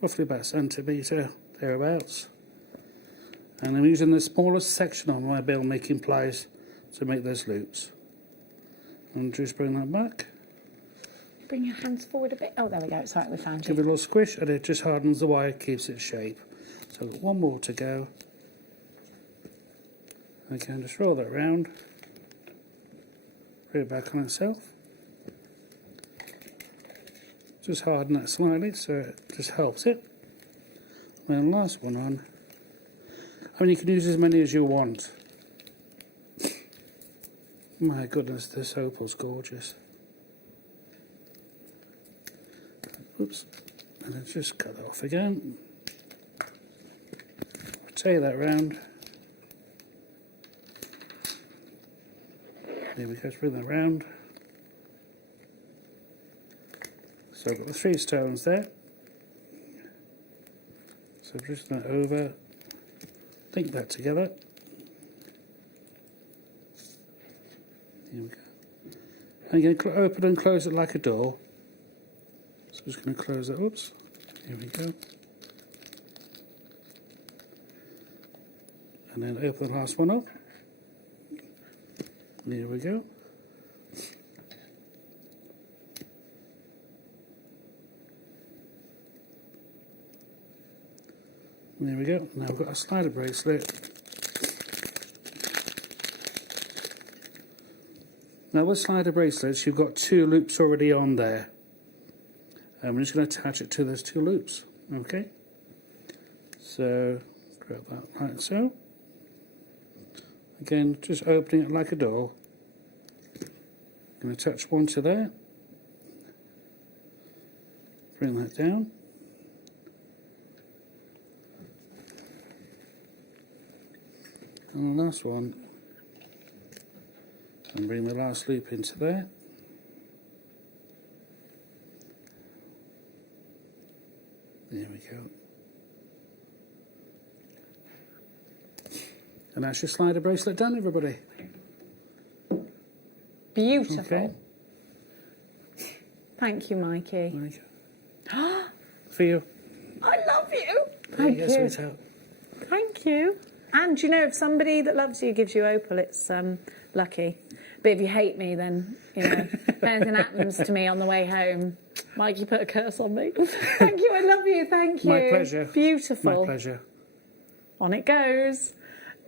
roughly about a centimetre, thereabouts. And I'm using the smallest section on my bill making pliers to make those loops. And just bring that back. Bring your hands forward a bit. Oh, there we go. It's all right, we found Give you. it a little squish, and it just hardens the wire, keeps its shape. So I've got one more to go. Again, just roll that around. Bring it back on itself. Just harden that slightly, so it just helps it. And then last one on. I mean, you can use as many as you want. My goodness, this opal's gorgeous. Oops. And then just cut that off again. Rotate that round. There we go, bring that round. So I've got the 3 stones there. So just that over, link that together. Here we go. And you're going to open and close it like a door. So I'm just going to close that, oops, here we go. And then open the last one up. And here we go. And there we go. Now I've got a slider bracelet. Now with slider bracelets, you've got 2 loops already on there. I'm just going to attach it to those 2 loops. Okay. So grab that like so. Again, just opening it like a door. I'm going to attach one to there. Bring that down. And the last one. And bring the last loop into there. There we go. And that's your slider bracelet done, everybody. Beautiful. Okay. Thank you, Mikey. There you go. For you. I love you. Thank Thank you. you. Sweetheart. Thank you. And you know, if somebody that loves you gives you opal, it's lucky. But if you hate me, then, you know, if anything happens to me on the way home, Mikey put a curse on me. Thank you, I love you, thank you. My pleasure. Beautiful. My pleasure. On it goes.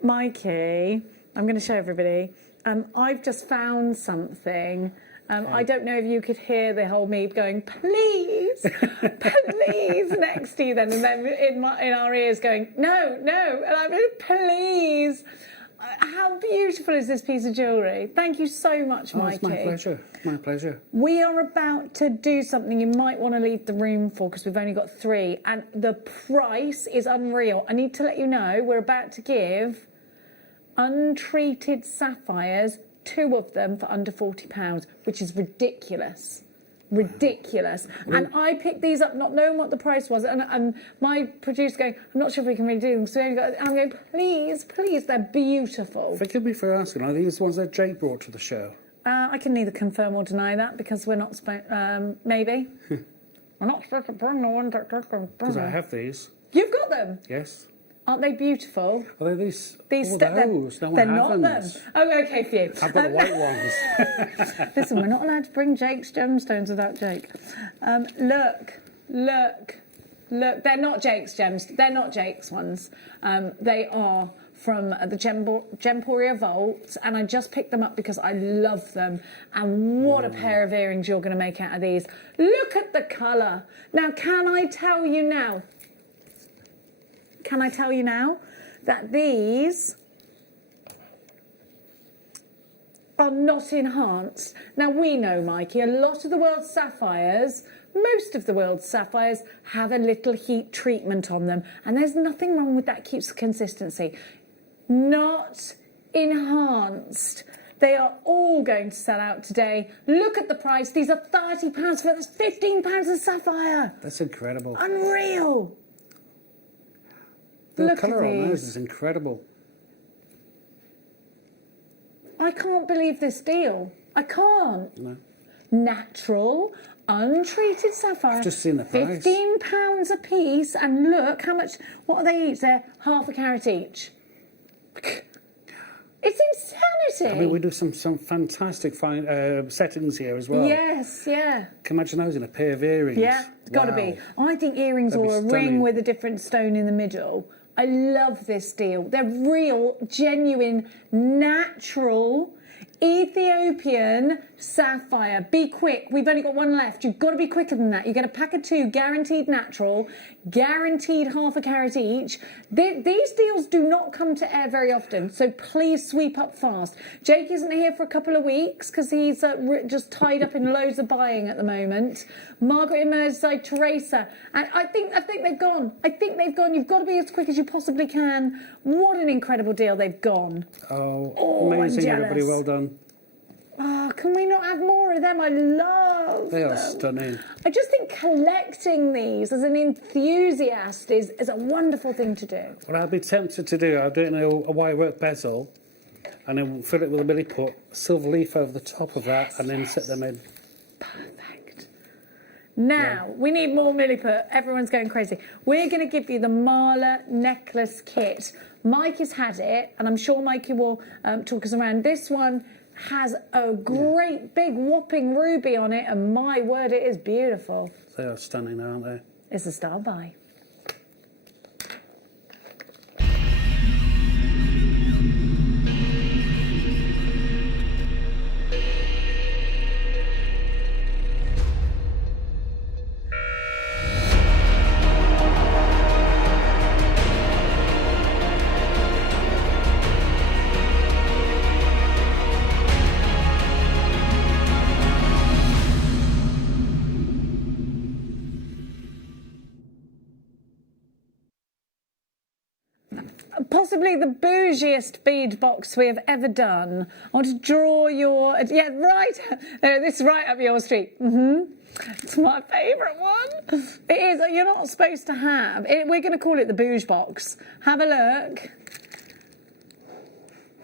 Mikey, I'm going to show everybody. I've just found something I don't know if you could hear the whole me going, please, please, next to you then. And then in our ears going, no, no. And I'm like, please. How beautiful is this piece of jewellery? Thank you so much, Mikey. It's my pleasure. My pleasure. We are about to do something you might want to leave the room for because we've only got 3 and the price is unreal. I need to let you know we're about to give untreated sapphires, 2 of them for under £40, which is ridiculous. Ridiculous. And I picked these up not knowing what the price was, and my producer going, I'm not sure if we can really do them. So I'm going, please, please, they're beautiful. Forgive me for asking, are these the ones that Jake brought to the show? I can neither confirm or deny that because we're not maybe. We're not supposed to bring the ones that Jake brought. Because I have these. You've got them? Yes. Aren't they beautiful? Are they these? These those. No, they're not them. Oh, okay, for you. I've got the white ones. Listen, we're not allowed to bring Jake's gemstones without Jake. Look. They're not Jake's gems. They're not Jake's ones. They are from the Gemporia Vault, and I just picked them up because I love them. And what a pair of earrings you're going to make out of these. Look at the colour. Now, can I tell you now that these are not enhanced? Now, we know, Mikey, a lot of the world's sapphires, most of the world's sapphires, have a little heat treatment on them, and there's nothing wrong with that, keeps the consistency. Not enhanced. They are all going to sell out today. Look at the price. These are £30 for that's £15 a sapphire. That's incredible. Unreal. The Look colour at on those these. is incredible. I can't believe this deal. I can't. No. Natural, untreated sapphire. I've just seen the price. £15 a piece, and look how much. What are they each? They're half a carat each. It's insanity. I mean, we do some fantastic fine settings here as well. Yes, yeah. Can you imagine those in a pair of earrings? Yeah, it's got to be. I think earrings That'd or be a ring stunning. with a different stone in the middle. I love this deal. They're real, genuine, natural Ethiopian sapphire. Be quick. We've only got 1 left. You've got to be quicker than that. You get a pack of 2, guaranteed natural, guaranteed half a carat each. These deals do not come to air very often, so please sweep up fast. Jake isn't here for a couple of weeks because he's just tied up in loads of buying at the moment. Margaret in Merseyside, Teresa, and I think they've gone. I think they've gone. You've got to be as quick as you possibly can. What an incredible deal. They've gone. Oh, amazing, I'm everybody. jealous. Well done. Oh, can we not have more of them? I love They are them. stunning. I just think collecting these as an enthusiast is a wonderful thing to do. What I'd be tempted to do, I'll do it in a wire work bezel, and then fill it with a milli put, silver leaf over the top of that, and then set them in. Perfect. Now, we need more milliput. Everyone's going crazy. We're going to give you the Marla necklace kit. Mike has had it, and I'm sure Mikey will talk us around. This one has a great big whopping ruby on it, and my word, it is beautiful. They are stunning, aren't they? It's a style buy. Possibly the bougiest bead box we have ever done. I want to draw your... Yeah, right. This is right up your street. It's my favourite one. It is. You're not supposed to have... We're going to call it the bouge box. Have a look.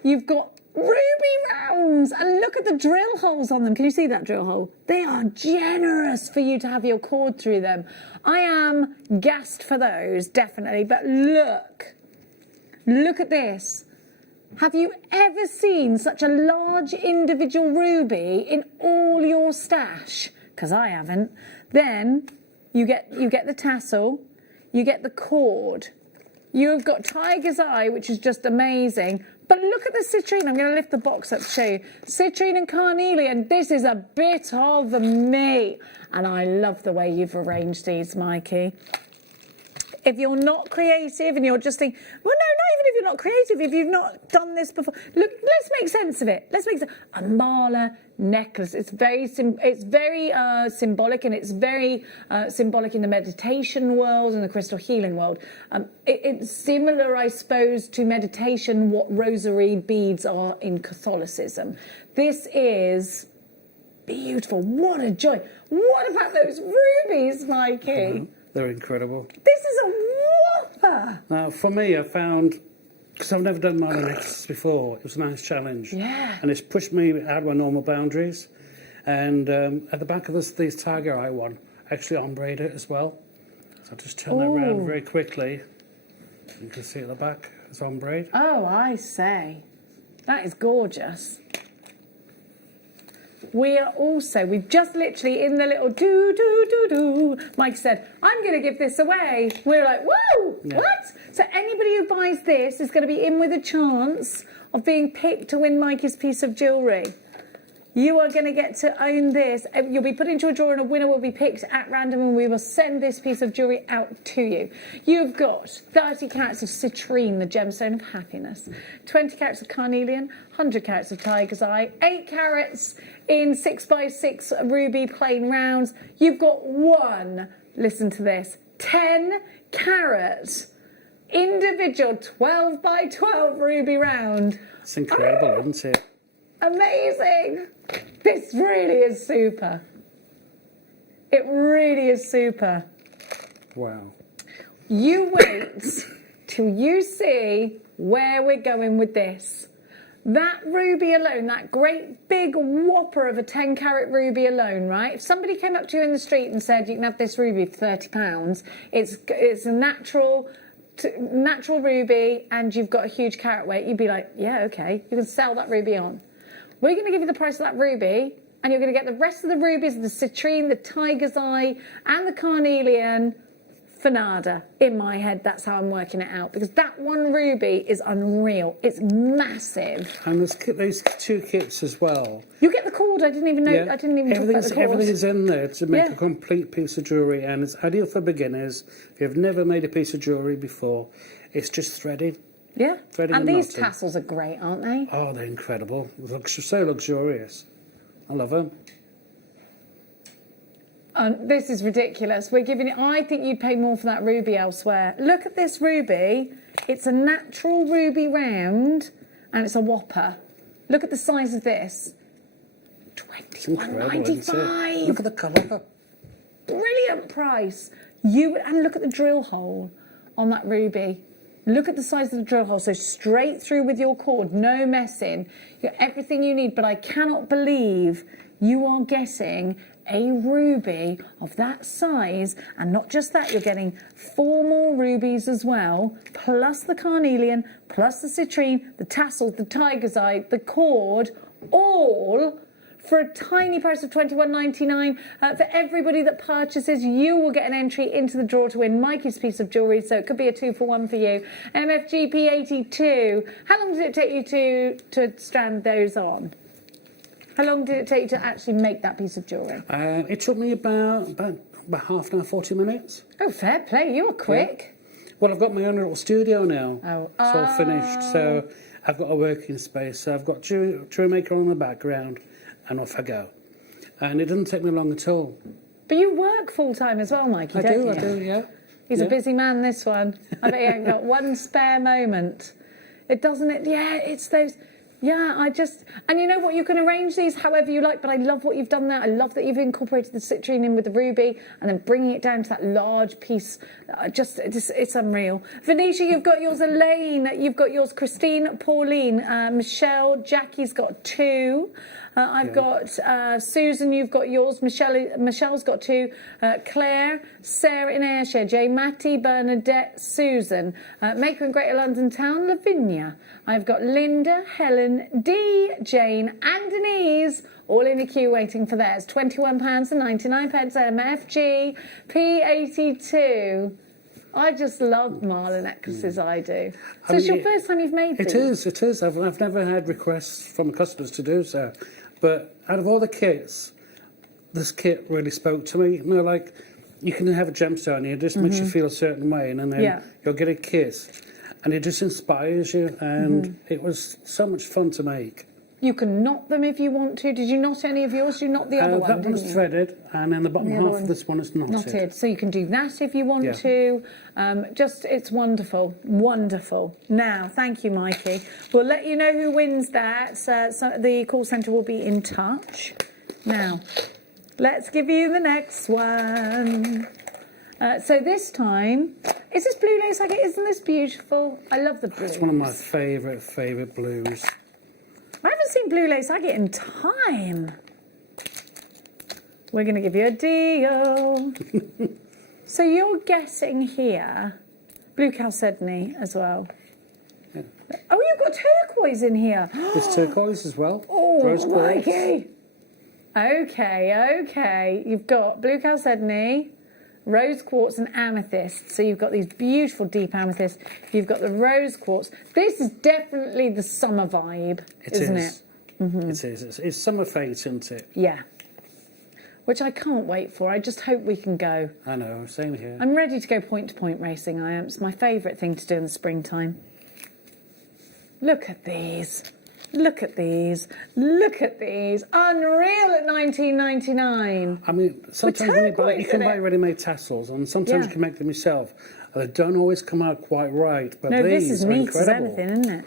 You've got ruby rounds. And look at the drill holes on them. Can you see that drill hole? They are generous for you to have your cord through them. I am gassed for those, definitely. But look. Look at this. Have you ever seen such a large individual ruby in all your stash? Because I haven't. Then you get the tassel, you get the cord. You've got Tiger's Eye, which is just amazing. But look at the citrine. I'm going to lift the box up to show you. Citrine and carnelian. This is a bit of me. And I love the way you've arranged these, Mikey. If you're not creative and you're just thinking, well, no, not even if you're not creative, if you've not done this before, look, let's make sense of it. Let's make sense. A mala necklace. It's very symbolic, and it's very symbolic in the meditation world and the crystal healing world. It's similar, I suppose, to meditation, what rosary beads are in Catholicism. This is beautiful. What a joy. What about those rubies, Mikey? Mm-hmm. They're incredible. This is a whopper. Now, for me, I found, because I've never done mala necklaces before, it was a nice challenge. Yeah. And it's pushed me out of my normal boundaries. And at the back of these tiger eye one, actually ombre'd it as well. So I'll just turn that around very quickly. You can see at the back, it's ombre'd. Oh, I say. That is gorgeous. We've just literally in the little do. Mike said, I'm going to give this away. We're like, whoa, what? So anybody who buys this is going to be in with a chance of being picked to win Mikey's piece of jewellery. You are going to get to own this. You'll be put into a draw and a winner will be picked at random, and we will send this piece of jewellery out to you. You've got 30 carats of citrine, the gemstone of happiness, 20 carats of carnelian, 100 carats of tiger's eye, 8 carats in 6x6 ruby plain rounds. You've got one, listen to this, 10 carat individual 12x12 ruby round. It's incredible, isn't it? Amazing. This really is super. It really is super. Wow. You wait till you see where we're going with this. That ruby alone, that great big whopper of a 10 carat ruby alone, right? If somebody came up to you in the street and said you can have this ruby for £30, it's a natural ruby and you've got a huge carat weight, you'd be like, yeah, okay, you can sell that ruby on. We're going to give you the price of that ruby, and you're going to get the rest of the rubies, the citrine, the tiger's eye, and the carnelian for nada. In my head, that's how I'm working it out, because that one ruby is unreal. It's massive. And there's those 2 kits as well. You get the cord. I didn't even know. Yeah. I didn't even talk about the cord. Everything is in there to make a complete piece of jewellery, and it's ideal for beginners. If you've never made a piece of jewellery before, it's just threaded. Yeah, and these knotting. tassels are great, aren't they? Oh, they're incredible. So luxurious. I love them. This is ridiculous. We're giving it. I think you'd pay more for that ruby elsewhere. Look at this ruby. It's a natural ruby round, and it's a whopper. Look at the size of this. £21.95. Look at the colour. Brilliant price. And look at the drill hole on that ruby. Look at the size of the drill hole, so straight through with your cord, no messing. You've got everything you need, but I cannot believe you are getting a ruby of that size, and not just that, you're getting 4 more rubies as well, plus the carnelian, plus the citrine, the tassels, the tiger's eye, the cord, all for a tiny price of £21.99. For everybody that purchases, you will get an entry into the draw to win Mikey's piece of jewellery, so it could be a 2-for-1 for you. MFGP82, how long did it take you to strand those on? How long did it take you to actually make that piece of jewellery? It took me about half an hour, 40 minutes. Oh, fair play, you were quick. Yeah. Well, I've got my own little studio now. It's all finished, so I've got a working space. So I've got JewelleryMaker on the background, and off I go. And it doesn't take me long at all. But you work full-time as well, Mikey, don't you? I do, yeah. He's a busy man, this one. I bet he ain't got one spare moment. It doesn't, it's those... Yeah, and you know what, you can arrange these however you like, but I love what you've done there. I love that you've incorporated the citrine in with the ruby and then bringing it down to that large piece. It's unreal. Venetia, you've got yours. Elaine, you've got yours. Christine, Pauline, Michelle, Jackie's got 2. I've got Susan, you've got yours. Michelle's got 2. Claire, Sarah in Ayrshire, Jay, Matty, Bernadette, Susan, Maker in Greater London Town, Lavinia. I've got Linda, Helen, Dee, Jane, and Denise, all in the queue waiting for theirs. £21.99. MFG P82. I just love Marla necklaces, I do. So it's your first time you've made these? It is. I've never had requests from customers to do so. But out of all the kits, this kit really spoke to me. You know, like, you can have a gemstone, it just makes you feel a certain way, and then you'll get a kit, and it just inspires you, and it was so much fun to make. You can knot them if you want to. Did you knot any of yours? You knot the other one, That one is threaded, and then the bottom half of this one is knotted. So you can do that if you want to. It's wonderful, wonderful. Now, thank you, Mikey. We'll let you know who wins that. So the call centre will be in touch. Now, let's give you the next one. So this time, is this blue lace agate? Isn't this beautiful? I love the blue. It's one of my favourite blues. I haven't seen blue lace agate in time. We're going to give you a deal. So you're guessing here, blue chalcedony as well. Yeah. Oh, you've got turquoise in here. There's turquoise as well. Oh, rose quartz. Mikey. Okay. You've got blue chalcedony, rose quartz and amethyst. So you've got these beautiful deep amethysts. You've got the rose quartz. This is definitely the summer vibe, isn't it? It is. It's summer fate, isn't it? Yeah. Which I can't wait for. I just hope we can go. I know, same here. I'm ready to go point-to-point racing, I am. It's my favourite thing to do in the springtime. Look at these. Look at these. Look at these. Unreal at $19.99. I mean, sometimes when you can buy ready-made tassels, and sometimes you can make them yourself. They don't always come out quite right, but no, these this is are neat incredible. as anything, isn't it?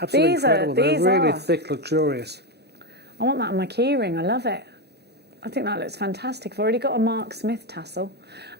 Absolutely incredible. They're really thick, luxurious. I want that on my keyring. I love it. I think that looks fantastic. I've already got a Mark Smith tassel.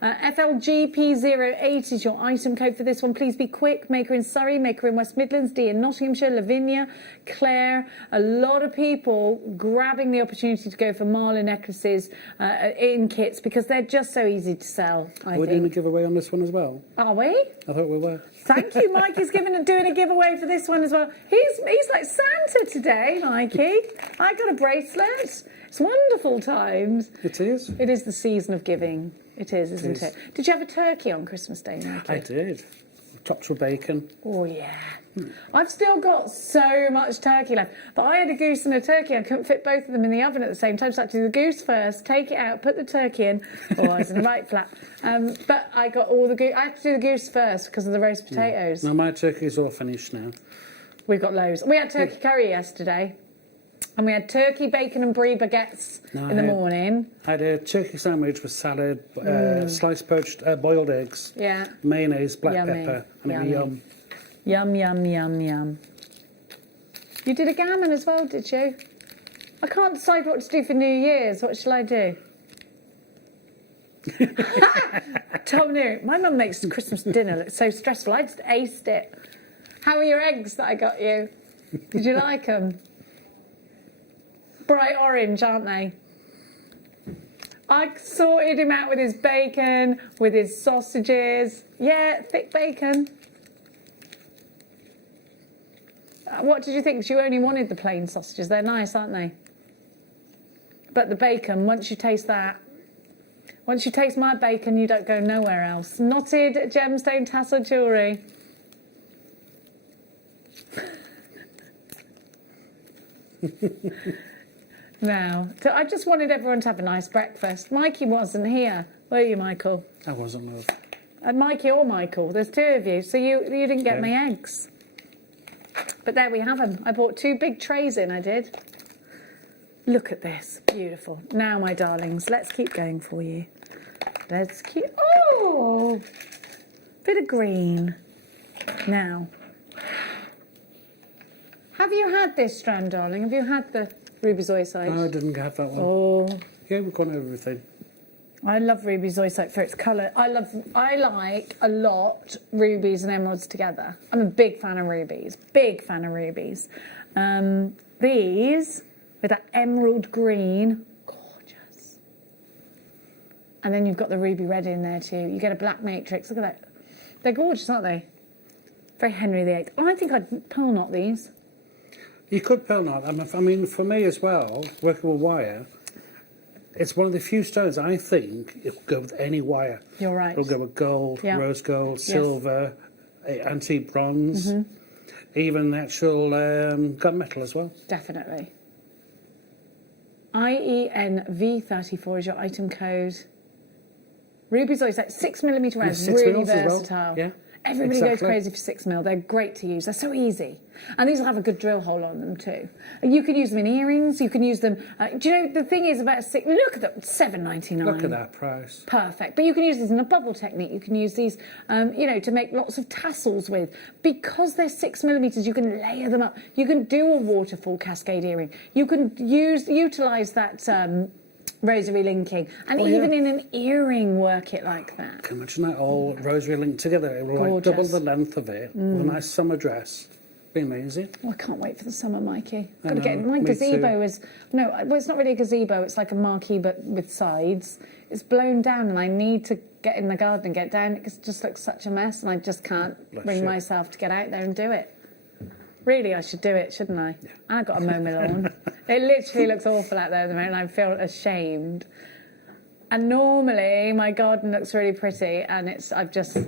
FLGP08 is your item code for this one. Please be quick. Maker in Surrey, maker in West Midlands, D in Nottinghamshire, Lavinia, Clare. A lot of people grabbing the opportunity to go for Marla necklaces in kits because they're just so easy to sell, I think. We're doing a giveaway on this one as well. Are we? I thought we were. Thank you, Mike. He's doing a giveaway for this one as well. He's like Santa today, Mikey. I got a bracelet. It's wonderful times. It is. It is the season of giving. It is, isn't it? Did you have a turkey on Christmas Day, Mikey? I did. Topped with bacon. Oh, yeah. I've still got so much turkey left. But I had a goose and a turkey. I couldn't fit both of them in the oven at the same time. So I had to do the goose first, take it out, put the turkey in. Oh, I was in the right flat. But I got all the goose. I had to do the goose first because of the roast potatoes. No, my turkey's all finished now. We've got loads. We had turkey curry yesterday. And we had turkey, bacon and brie baguettes in the morning. I had a turkey sandwich with salad, sliced poached boiled eggs, mayonnaise, black pepper, and it was yum. Yum, yum, yum, yum. You did a gammon as well, did you? I can't decide what to do for New Year's. What shall I do? Tom knew. My mum makes Christmas dinner look so stressful. I just aced it. How are your eggs that I got you? Did you like them? Bright orange, aren't they? I sorted him out with his bacon, with his sausages. Yeah, thick bacon. What did you think? 'Cause you only wanted the plain sausages. They're nice, aren't they? But the bacon, once you taste that, once you taste my bacon, you don't go nowhere else. Knotted gemstone tassel jewellery. Now, I just wanted everyone to have a nice breakfast. Mikey wasn't here, were you, Michael? I wasn't, love. Mikey or Michael, there's two of you, so you didn't get my eggs. But there we have them. I bought 2 big trays in, I did. Look at this, beautiful. Now, my darlings, let's keep going for you. Let's keep, oh, bit of green. Now, have you had this strand, darling? Have you had the ruby zoisite? No, I didn't have that one. Oh. Yeah, we've gone over everything. I love ruby zoisite for its colour. I like a lot rubies and emeralds together. I'm a big fan of rubies. Big fan of rubies. These, with that emerald green, gorgeous. And then you've got the ruby red in there too. You get a black matrix. Look at that. They're gorgeous, aren't they? Very Henry VIII. Oh, I think I'd pearl knot these. You could pearl knot. I mean, for me as well, working with wire, It's one of the few stones I think it will go with any wire. You're right. It'll go with gold, Yeah. rose gold, silver, antique bronze, even actual gunmetal as well. Definitely. IENV34 is your item code. Ruby's always like 6mm rounds, 6 really mils as well. versatile. Yeah. Everybody goes Exactly. crazy for 6mm. They're great to use. They're so easy. And these will have a good drill hole on them too. You can use them in earrings. You can use them... do you know, the thing is about a 6... Look at them, $7.99. Look at that price. Perfect. But you can use these in a bubble technique. You can use these, you know, to make lots of tassels with. Because they're 6mm, you can layer them up. You can do a waterfall cascade earring. You can utilise that... rosary linking, and even in an earring work it like that. Can you imagine that all rosary linked together? It will like double the length of it with a nice summer dress. Be amazing. Oh, I can't wait for the summer, Mikey. I Got to get know, my me gazebo too. is well, it's not really a gazebo. It's like a marquee but with sides. It's blown down, and I need to get in the garden and get down. It just looks such a mess, and I just can't bring myself to get out there and do it. Really, I should do it, shouldn't I? Yeah. And I've got to mow my lawn. It literally looks awful out there at the moment, and I feel ashamed. And normally, my garden looks really pretty, and I've just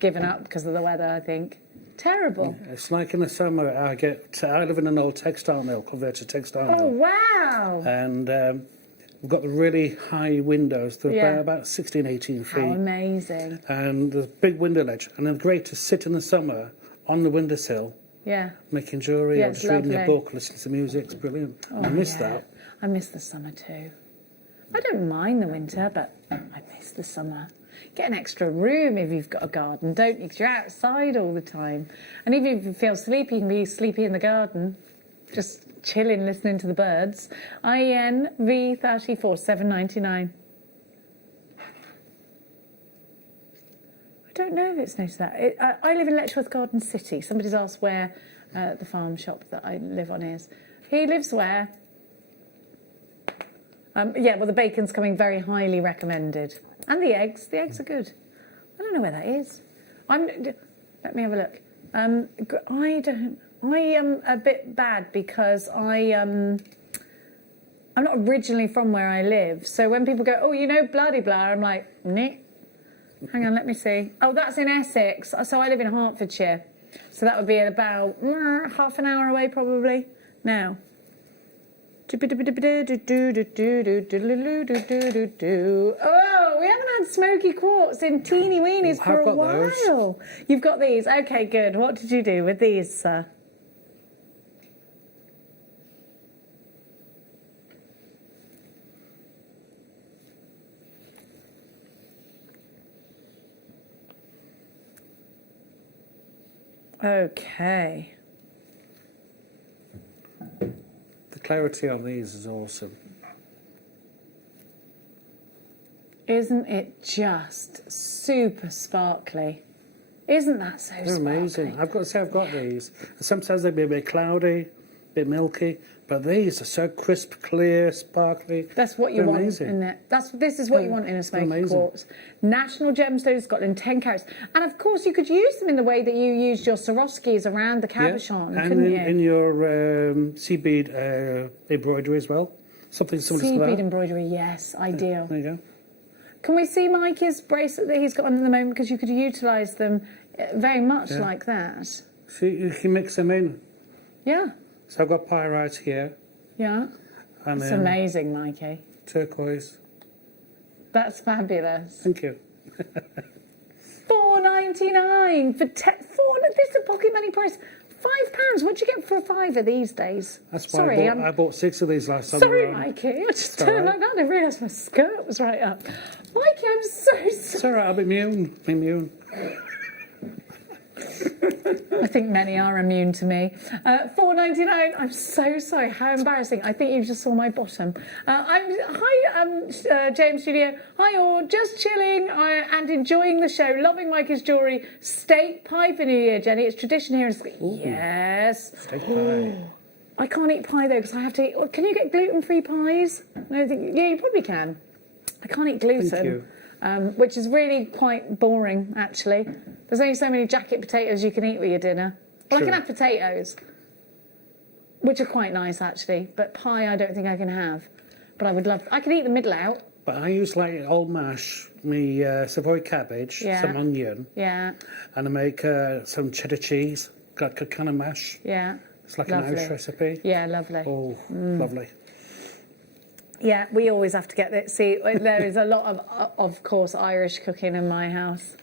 given up because of the weather, I think. Terrible. It's like in the summer, I live in an old textile mill, converted textile mill. Oh, wow. And we've got the really high windows. They're about 16, 18 feet. How amazing. And there's a big window ledge. And they're great to sit in the summer on the windowsill. Yeah. Making jewellery or it's just reading a lovely. book, listening to music. It's brilliant. Oh, I miss that. I miss the summer too. I don't mind the winter, but I miss the summer. Get an extra room if you've got a garden, don't you? Because you're outside all the time. And even if you feel sleepy, you can be sleepy in the garden. Just chilling, listening to the birds. INV34, $7.99. I don't know if it's noticed that. I live in Letchworth Garden City. Somebody's asked where the farm shop that I live on is. He lives where? Yeah, well, the bacon's coming very highly recommended. And the eggs. The eggs are good. I don't know where that is. Let me have a look. I am a bit bad because I'm not originally from where I live. So when people go, oh, you know, bloody blah, I'm like, nah. Hang on, let me see. Oh, that's in Essex. So I live in Hertfordshire. So that would be about half an hour away, probably. Now. Oh, we haven't had smoky quartz in teeny weenies for a while. Those. You've got these. Okay, good. What did you do with these, sir? Okay. The clarity on these is awesome. Isn't it just super sparkly? Isn't that so They're sparkly? amazing. I've got to say, I've got these. Sometimes they'll be a bit cloudy, a bit milky, but these are so crisp, clear, sparkly. That's what you They're want amazing. in it. This is what you want in a smoky quartz. National Gemstones Scotland, 10 carats. And of course, you could use them in the way that you used your Swarovskis around the cabochon, and couldn't you? in your sea bead embroidery as well. Something similar to that. Sea bead embroidery, yes, ideal. There you go. Can we see Mikey's bracelet that he's got on at the moment? Because you could utilise them very much like that. So you can mix them in. Yeah. So I've got pyrite here. Yeah. And It's amazing, Mikey. Turquoise. That's fabulous. Thank you. $4.99 for this is a pocket money price. £5. What do you get for a fiver these days? That's why I bought 6 of these last time Sorry, around. Mikey. I just turned like that and I realised my skirt was right up. Mikey, I'm so sorry. It's all right, I'm immune. I'm immune. I think many are immune to me. $4.99. I'm so sorry. How embarrassing. I think you just saw my bottom. Hi, James Studio. Hi, all. Just chilling and enjoying the show. Loving Mikey's jewellery. Steak pie for New Year, Jenny. It's tradition here in Scotland. Yes. Steak pie. I can't eat pie, though, because I have to eat... Can you get gluten-free pies? No, yeah, you probably can. I can't eat gluten. Thank you. Which is really quite boring, actually. There's only so many jacket potatoes you can eat with your dinner. Well, I can have potatoes, which are quite nice, actually, but pie I don't think I can have. but I would love. I can eat the middle out. But I use like old mash, me Savoy cabbage, some onion, and I make some cheddar cheese, like a kind of mash. Yeah, it's like an house recipe. Yeah, lovely. Oh, lovely. Yeah, we always have to get that. See, there is a lot of course, Irish cooking in my house.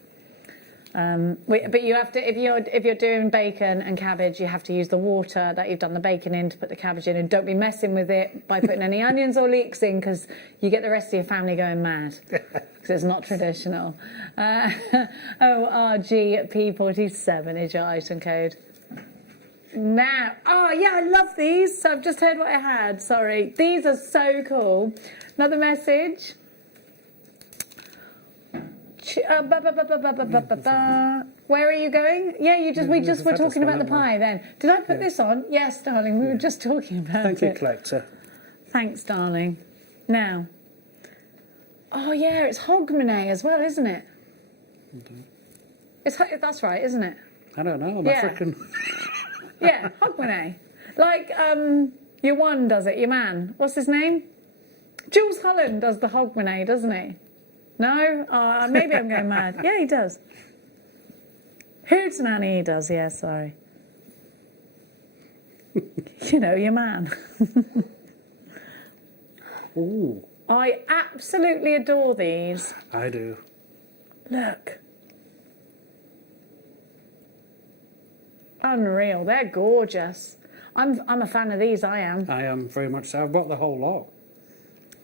But you have to, if you're doing bacon and cabbage, you have to use the water that you've done the bacon in to put the cabbage in, and don't be messing with it by putting any onions or leeks in, because you get the rest of your family going mad because it's not traditional. ORG P47 is your item code. Now, oh yeah, I love these. So I've just heard what I had. Sorry, these are so cool. Another message. Where are you going? Yeah, we just were talking about the pie then. Did I put this on? Yes, darling, we were just talking about it. Thank you, collector. Thanks, darling. Now, oh yeah, it's hogmanay as well, isn't it? That's right, isn't it? I don't know, I'm African. Yeah, hogmanay. Like, your one does it, your man. What's his name? Jules Holland does the hogmanay, doesn't he? No? Maybe I'm going mad. Yeah, he does. Hootenanny he does, yeah, sorry. You know, your man. Ooh. I absolutely adore these. I do. Look. Unreal. They're gorgeous. I'm a fan of these, I am. I am very much so. I've bought the whole lot.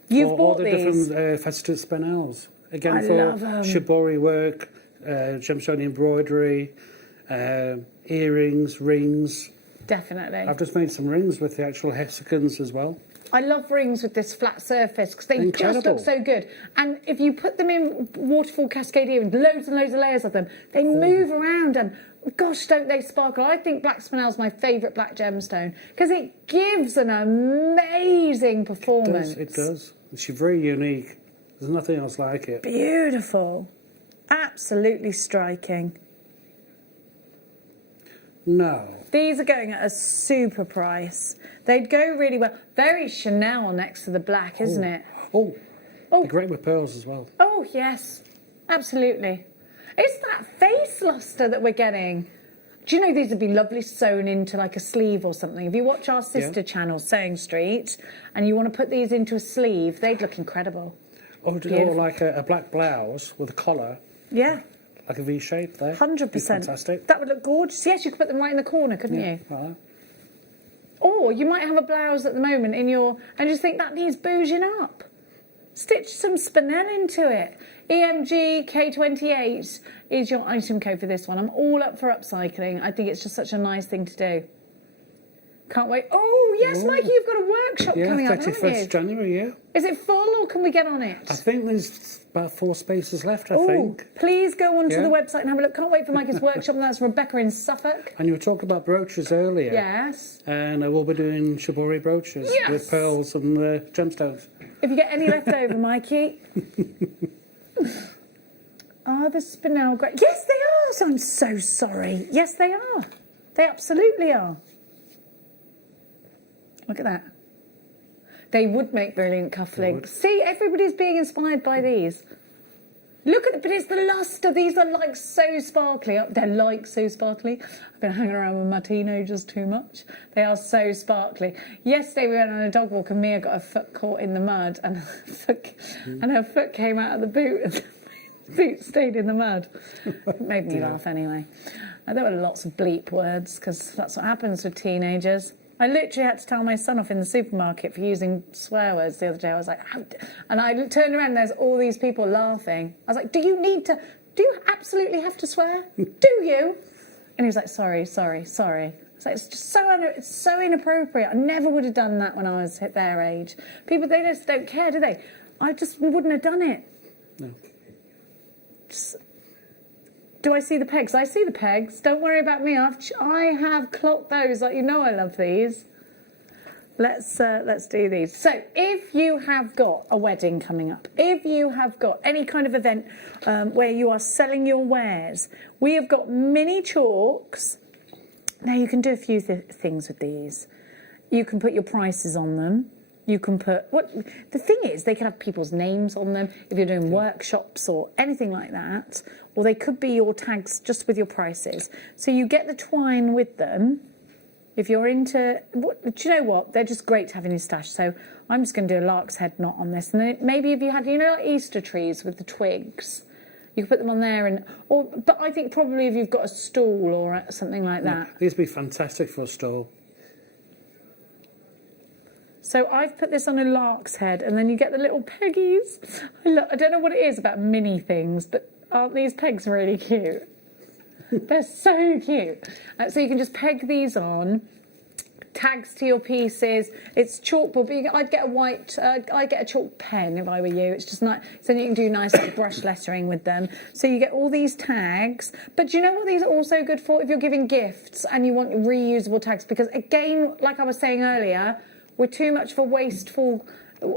You've bought all the these? Different faceted spinels. Again, I for love 'em. shibori work, gemstone embroidery, earrings, rings. Definitely. I've just made some rings with the actual hexagons as well. I love rings with this flat surface because they just Incredible. look so good. And if you put them in waterfall cascadier with loads and loads of layers of them, they move around and gosh, don't they sparkle. I think black spinel's my favourite black gemstone because it gives an amazing performance. It does. It's very unique. There's nothing else like it. Beautiful. Absolutely striking. No. These are going at a super price. They'd go really well. Very Chanel next to the black, isn't it? Oh, they're great with pearls as well. Oh, yes. Absolutely. It's that face lustre that we're getting. Do you know these would be lovely sewn into like a sleeve or something? If you watch our sister channel, Sewing Street, and you want to put these into a sleeve, they'd look incredible. Or like a black blouse with a collar. Yeah. Like a V shape there. 100%. Fantastic. That would look gorgeous. Yes, you could put them right in the corner, couldn't you? Right. Or you might have a blouse at the moment in your... and just think that needs bouging up. Stitch some spinel into it. EMG K28 is your item code for this one. I'm all up for upcycling. I think it's just such a nice thing to do. Can't wait. Oh, yes, Mikey, you've got a workshop coming up, haven't you? 31st January, yeah. Is it full or can we get on it? I think there's about 4 spaces left, I think. Please go onto the website and have a look. Can't wait for Mikey's workshop, and that's Rebecca in Suffolk. And you were talking about brooches earlier. Yes. And I will be doing shibori brooches with pearls and gemstones. If you get any left over, Mikey. Are the spinel great? Yes, they are. So I'm so sorry. Yes, they are. They absolutely are. Look at that. They would make brilliant cufflinks. See, everybody's being inspired by these. Look at it, but it's the lustre. These are like so sparkly. They're like so sparkly. I've been hanging around with my teenagers too much. They are so sparkly. Yesterday we went on a dog walk and Mia got her foot caught in the mud and her foot came out of the boot and the boot stayed in the mud. It made me laugh anyway. There were lots of bleep words because that's what happens with teenagers. I literally had to tell my son off in the supermarket for using swear words the other day. I was like, and I turned around and there's all these people laughing. I was like, do you absolutely have to swear? Do you? And he was like, sorry. I was like, it's just it's so inappropriate. I never would have done that when I was at their age. People, they just don't care, do they? I just wouldn't have done it. No. Do I see the pegs? I see the pegs. Don't worry about me. I have clocked those. Like, you know I love these. Let's do these. So if you have got a wedding coming up, if you have got any kind of event where you are selling your wares, we have got mini chalks. Now you can do a few things with these. You can put your prices on them. You can put the thing is, they can have people's names on them if you're doing workshops or anything like that, or they could be your tags just with your prices. So you get the twine with them. If you're into, do you know what? They're just great to have in your stash. So I'm just going to do a lark's head knot on this, and then maybe if you had, like Easter trees with the twigs, you could put them on there, but I think probably if you've got a stool or something like that. These would be fantastic for a stall. So I've put this on a lark's head, and then you get the little peggies. I don't know what it is about mini things, but aren't these pegs really cute? They're so cute. So you can just peg these on, tags to your pieces. It's chalkboard, but I'd get a chalk pen if I were you. It's just nice, so you can do nice like brush lettering with them. So you get all these tags. But do you know what these are also good for? If you're giving gifts and you want reusable tags, because again, like I was saying earlier, we're too much of a wasteful.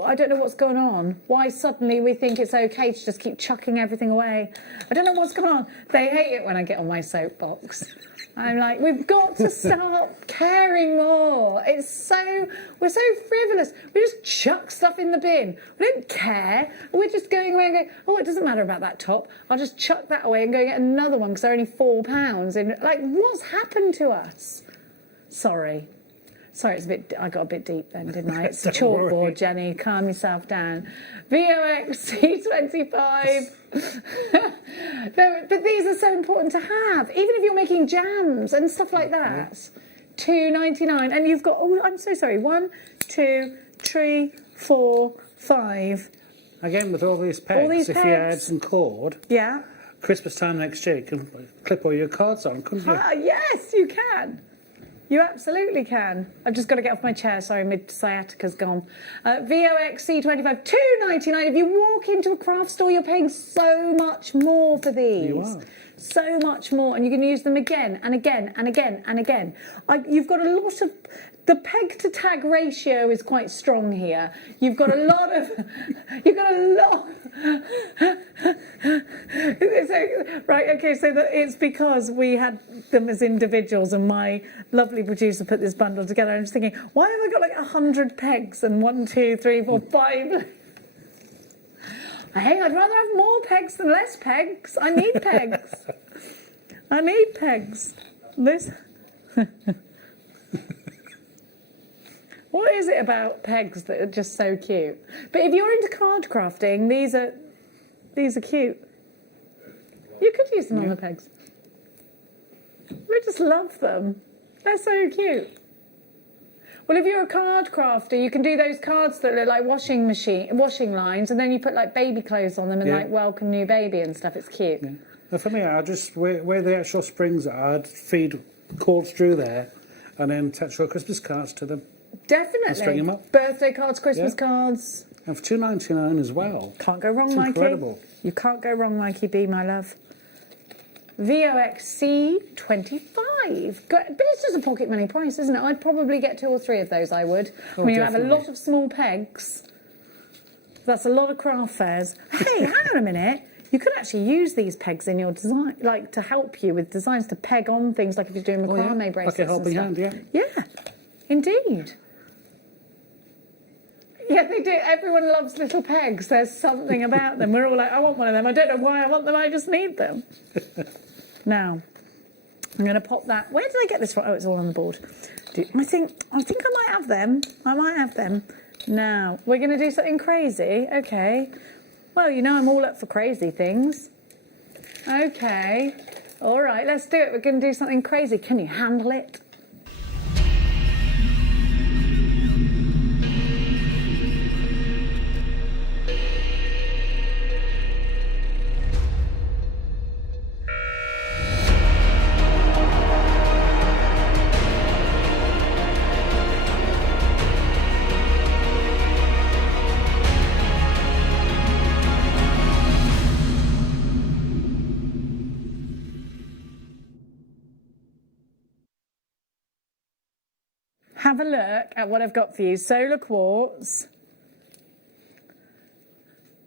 I don't know what's going on. Why suddenly we think it's okay to just keep chucking everything away? I don't know what's going on. They hate it when I get on my soapbox. I'm like, we've got to start caring more. We're so frivolous. We just chuck stuff in the bin. We don't care. We're just going away and going, oh, it doesn't matter about that top. I'll just chuck that away and go get another one because they're only £4. And like, what's happened to us? Sorry, I got a bit deep then, didn't I? It's a chalkboard, Jenny. Calm yourself down. VOX C25. But these are so important to have, even if you're making jams and stuff like that. £2.99, and you've got. Oh, I'm so sorry. 1, 2, 3, 4, 5. Again, with all these pegs, if you add some cord. Yeah. Christmas time next year, you can clip all your cards on, couldn't you? Yes, you can. You absolutely can. I've just got to get off my chair. Sorry, mid-sciatica's gone. VOX C25, £2.99. If you walk into a craft store, you're paying so much more for these. You are. So much more. And you can use them again and again and again and again. You've got a lot of... The peg to tag ratio is quite strong here. You've got a lot of... So it's because we had them as individuals and my lovely producer put this bundle together. I'm just thinking, why have I got like 100 pegs and 1, 2, 3, 4, 5? Hey, I'd rather have more pegs than less pegs. I need pegs. I need pegs. This... What is it about pegs that are just so cute? But if you're into card crafting, these are cute. You could use them on the pegs. We just love them. They're so cute. Well, if you're a card crafter, you can do those cards that look like washing lines, and then you put like baby clothes on them and like welcome new baby and stuff. It's cute. Yeah. Now for me, I just where the actual springs are, I'd feed cords through there, and then attach your Christmas cards to them. Definitely. And string them up. Birthday cards, Christmas cards. And for $2.99 as well. Can't go wrong, Mikey. Incredible. You can't go wrong, Mikey B, my love. VOX C25. But it's just a pocket money price, isn't it? I'd probably get 2 or 3 of those, I would. Oh, I mean, you have a lot of small pegs. That's a lot of craft fairs. Hey, hang on a minute. You could actually use these pegs in your design, like to help you with designs, to peg on things, like if you're doing macrame bracelets. Like a helping hand, yeah. Yeah, indeed. Yeah, they do. Everyone loves little pegs. There's something about them. We're all like, I want one of them. I don't know why I want them. I just need them. Now, I'm going to pop that. Where did I get this from? Oh, it's all on the board. I think I might have them. I might have them. Now, we're going to do something crazy. Okay. Well, you know I'm all up for crazy things. Okay. All right, let's do it. We're going to do something crazy. Can you handle it? Have a look at what I've got for you. Solar quartz.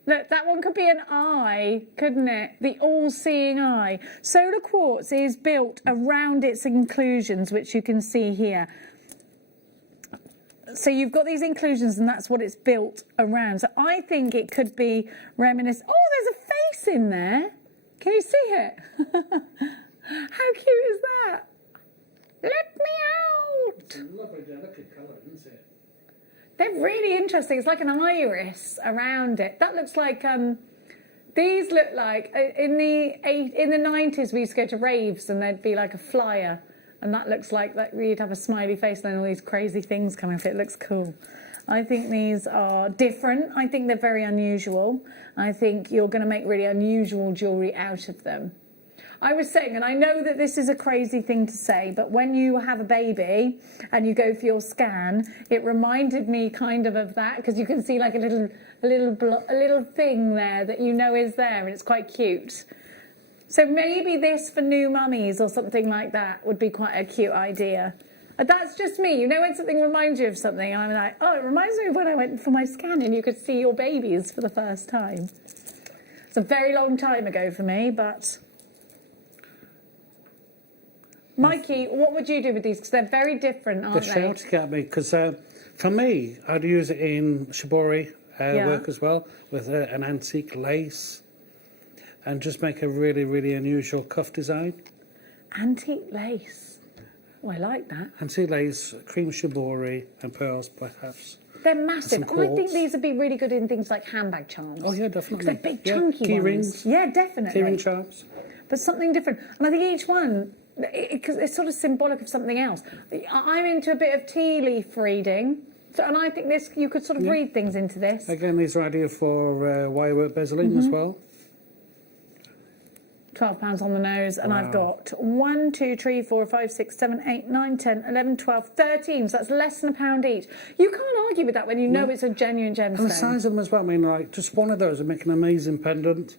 Look, that one could be an eye, couldn't it? The all-seeing eye. Solar quartz is built around its inclusions, which you can see here. so you've got these inclusions, and that's what it's built around. So I think it could be reminiscent. Oh, there's a face in there. Can you see it? How cute is that? Let me out. It's a lovely, delicate colour, isn't it? They're really interesting. It's like an iris around it. That looks like these look like in the 90s we used to go to raves and there'd be like a flyer, and that looks like that you'd have a smiley face and then all these crazy things coming off it. It looks cool. I think these are different. I think they're very unusual. I think you're going to make really unusual jewellery out of them. I was saying, and I know that this is a crazy thing to say, but when you have a baby and you go for your scan, it reminded me kind of that, because you can see like a little thing there that you know is there, and it's quite cute. So maybe this for new mummies or something like that would be quite a cute idea. That's just me. You know when something reminds you of something, and I'm like, oh, it reminds me of when I went for my scan and you could see your babies for the first time. It's a very long time ago for me, but... Mikey, what would you do with these? Because they're very different, aren't they? They're shouting at me, because for me, I'd use it in shibori work as well, with an antique lace, and just make a really, really unusual cuff design. Antique lace. Oh, I like that. Antique lace, cream shibori, and pearls, perhaps. They're massive. I think these would be really good in things like handbag charms. Oh, yeah, definitely. Because they're big, chunky key ones. Rings. Yeah, definitely. Key ring charms. But something different. And I think each one, because it's sort of symbolic of something else. I'm into a bit of tea leaf reading. So, and I think this, you could sort of read things into this. Again, these are ideal for wire work bezeling as well. £12 on the nose, and I've got 1, 2, 3, 4, 5, 6, 7, 8, 9, 10, 11, 12, 13. So that's less than £1 each. You can't argue with that when you know it's a genuine gemstone. And the size of them as well. I mean, like, just one of those would make an amazing pendant.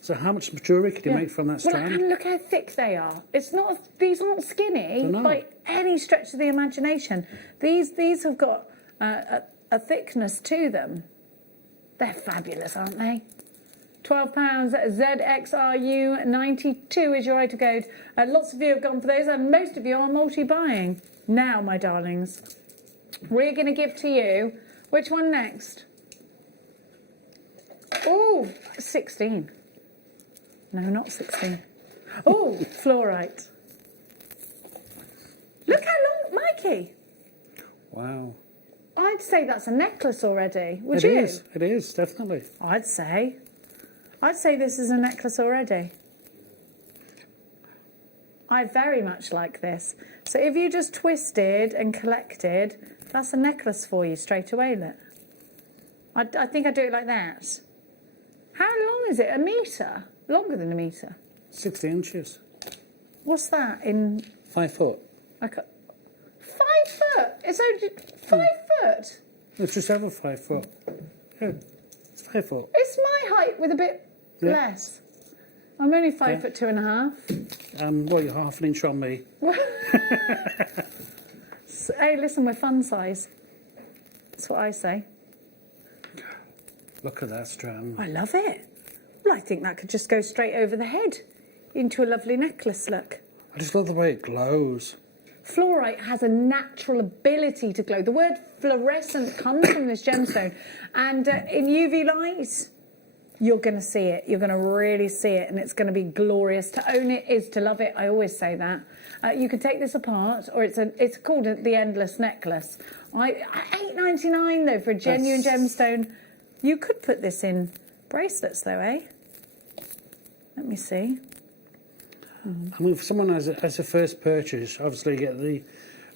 So how much jewellery could you make from that strand? Well, and look how thick they are. It's not; these aren't skinny by any stretch of the imagination. These have got a thickness to them. They're fabulous, aren't they? £12, ZXRU 92 is your item code. Lots of you have gone for those, and most of you are multi-buying. Now, my darlings, we're going to give to you, which one next? Oh, 16. No, not 16. Oh, fluorite. Look how long, Mikey. Wow. I'd say that's a necklace already. Would you? It is, definitely. I'd say this is a necklace already. I very much like this. So if you just twisted and collected, that's a necklace for you straight away, look. I think I'd do it like that. How long is it? A metre? Longer than a metre? 60 inches. What's that in... 5 foot. 5 foot? It's only 5 foot? It's just over 5 foot. Yeah, it's 5 foot. It's my height with a bit less. I'm only 5 foot 2.5. Well, you're half an inch on me. So, hey, listen, we're fun size. That's what I say. Look at that strand. I love it. Well, I think that could just go straight over the head into a lovely necklace, look. I just love the way it glows. Fluorite has a natural ability to glow. The word fluorescent comes from this gemstone. And in UV light, you're going to see it. You're going to really see it, and it's going to be glorious. To own it is to love it. I always say that. You can take this apart, or it's called the Endless Necklace. $8.99 though for a genuine gemstone. You could put this in bracelets though, eh? Let me see. I mean, for someone as a first purchase, obviously you get the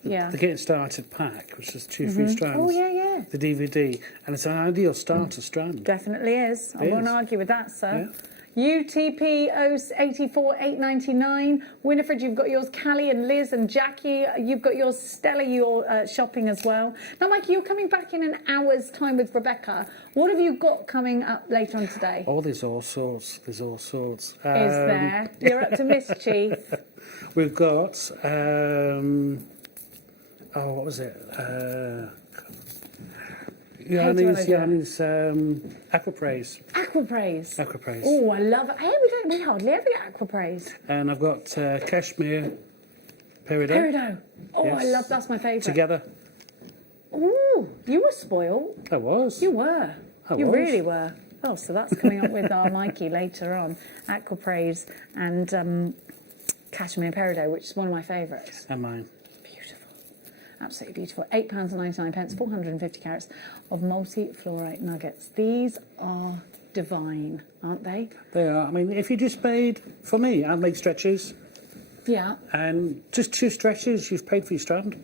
Getting Started pack, which is 2 free strands. Oh, yeah. The DVD, and it's an ideal starter strand. Definitely is. I won't argue with that, sir. Yeah. UTP 084 899. Winifred, you've got yours. Callie and Liz and Jackie, you've got yours. Stella, you're shopping as well. Now, Mikey, you're coming back in an hour's time with Rebecca. What have you got coming up later on today? Oh, there's all sorts. There's all sorts. Is there? You're up to mischief. We've got, what was it? Yanni's Aquapraise. Aquapraise. Oh, I love it. Hey, we hardly ever get Aquapraise. And I've got Cashmere Peridot. Oh, yes. I love that's my favourite. Together. Ooh, Oh, you were spoiled. I was. You were. You really were. Oh, so that's coming up with our Mikey later on. Aqua Praise and Cashmere Peridot, which is one of my favourites. And mine. Beautiful. Absolutely beautiful. £8.99, 450 carats of multi-fluorite nuggets. These are divine, aren't they? They are. I mean, if you just made, for me, I'd make stretches. Yeah. And just 2 stretches, you've paid for your strand.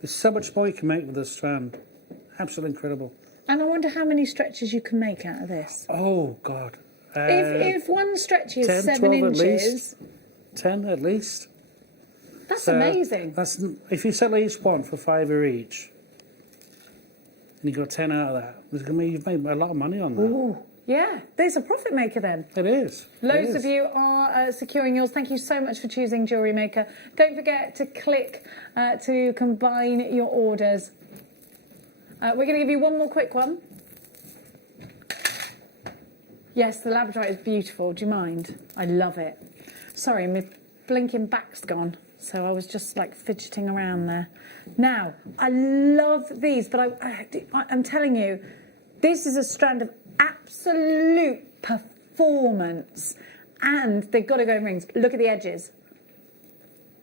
There's so much more you can make with this strand. Absolutely incredible. And I wonder how many stretches you can make out of this. Oh, God. If one stretch is 10, 7 12 inches... At least. 10 at least. That's amazing. If you sell each one for £5 each, and you got 10 out of that, you've made a lot of money on that. Ooh. Yeah, there's a profit maker then. It is. Loads of you are securing yours. Thank you so much for choosing Jewellery Maker. Don't forget to click to combine your orders. We're going to give you one more quick one. Yes, the Labradorite is beautiful. Do you mind? I love it. Sorry, my blinking back's gone, so I was just like fidgeting around there. Now, I love these, but I'm telling you, this is a strand of absolute performance, and they've got to go in rings. Look at the edges.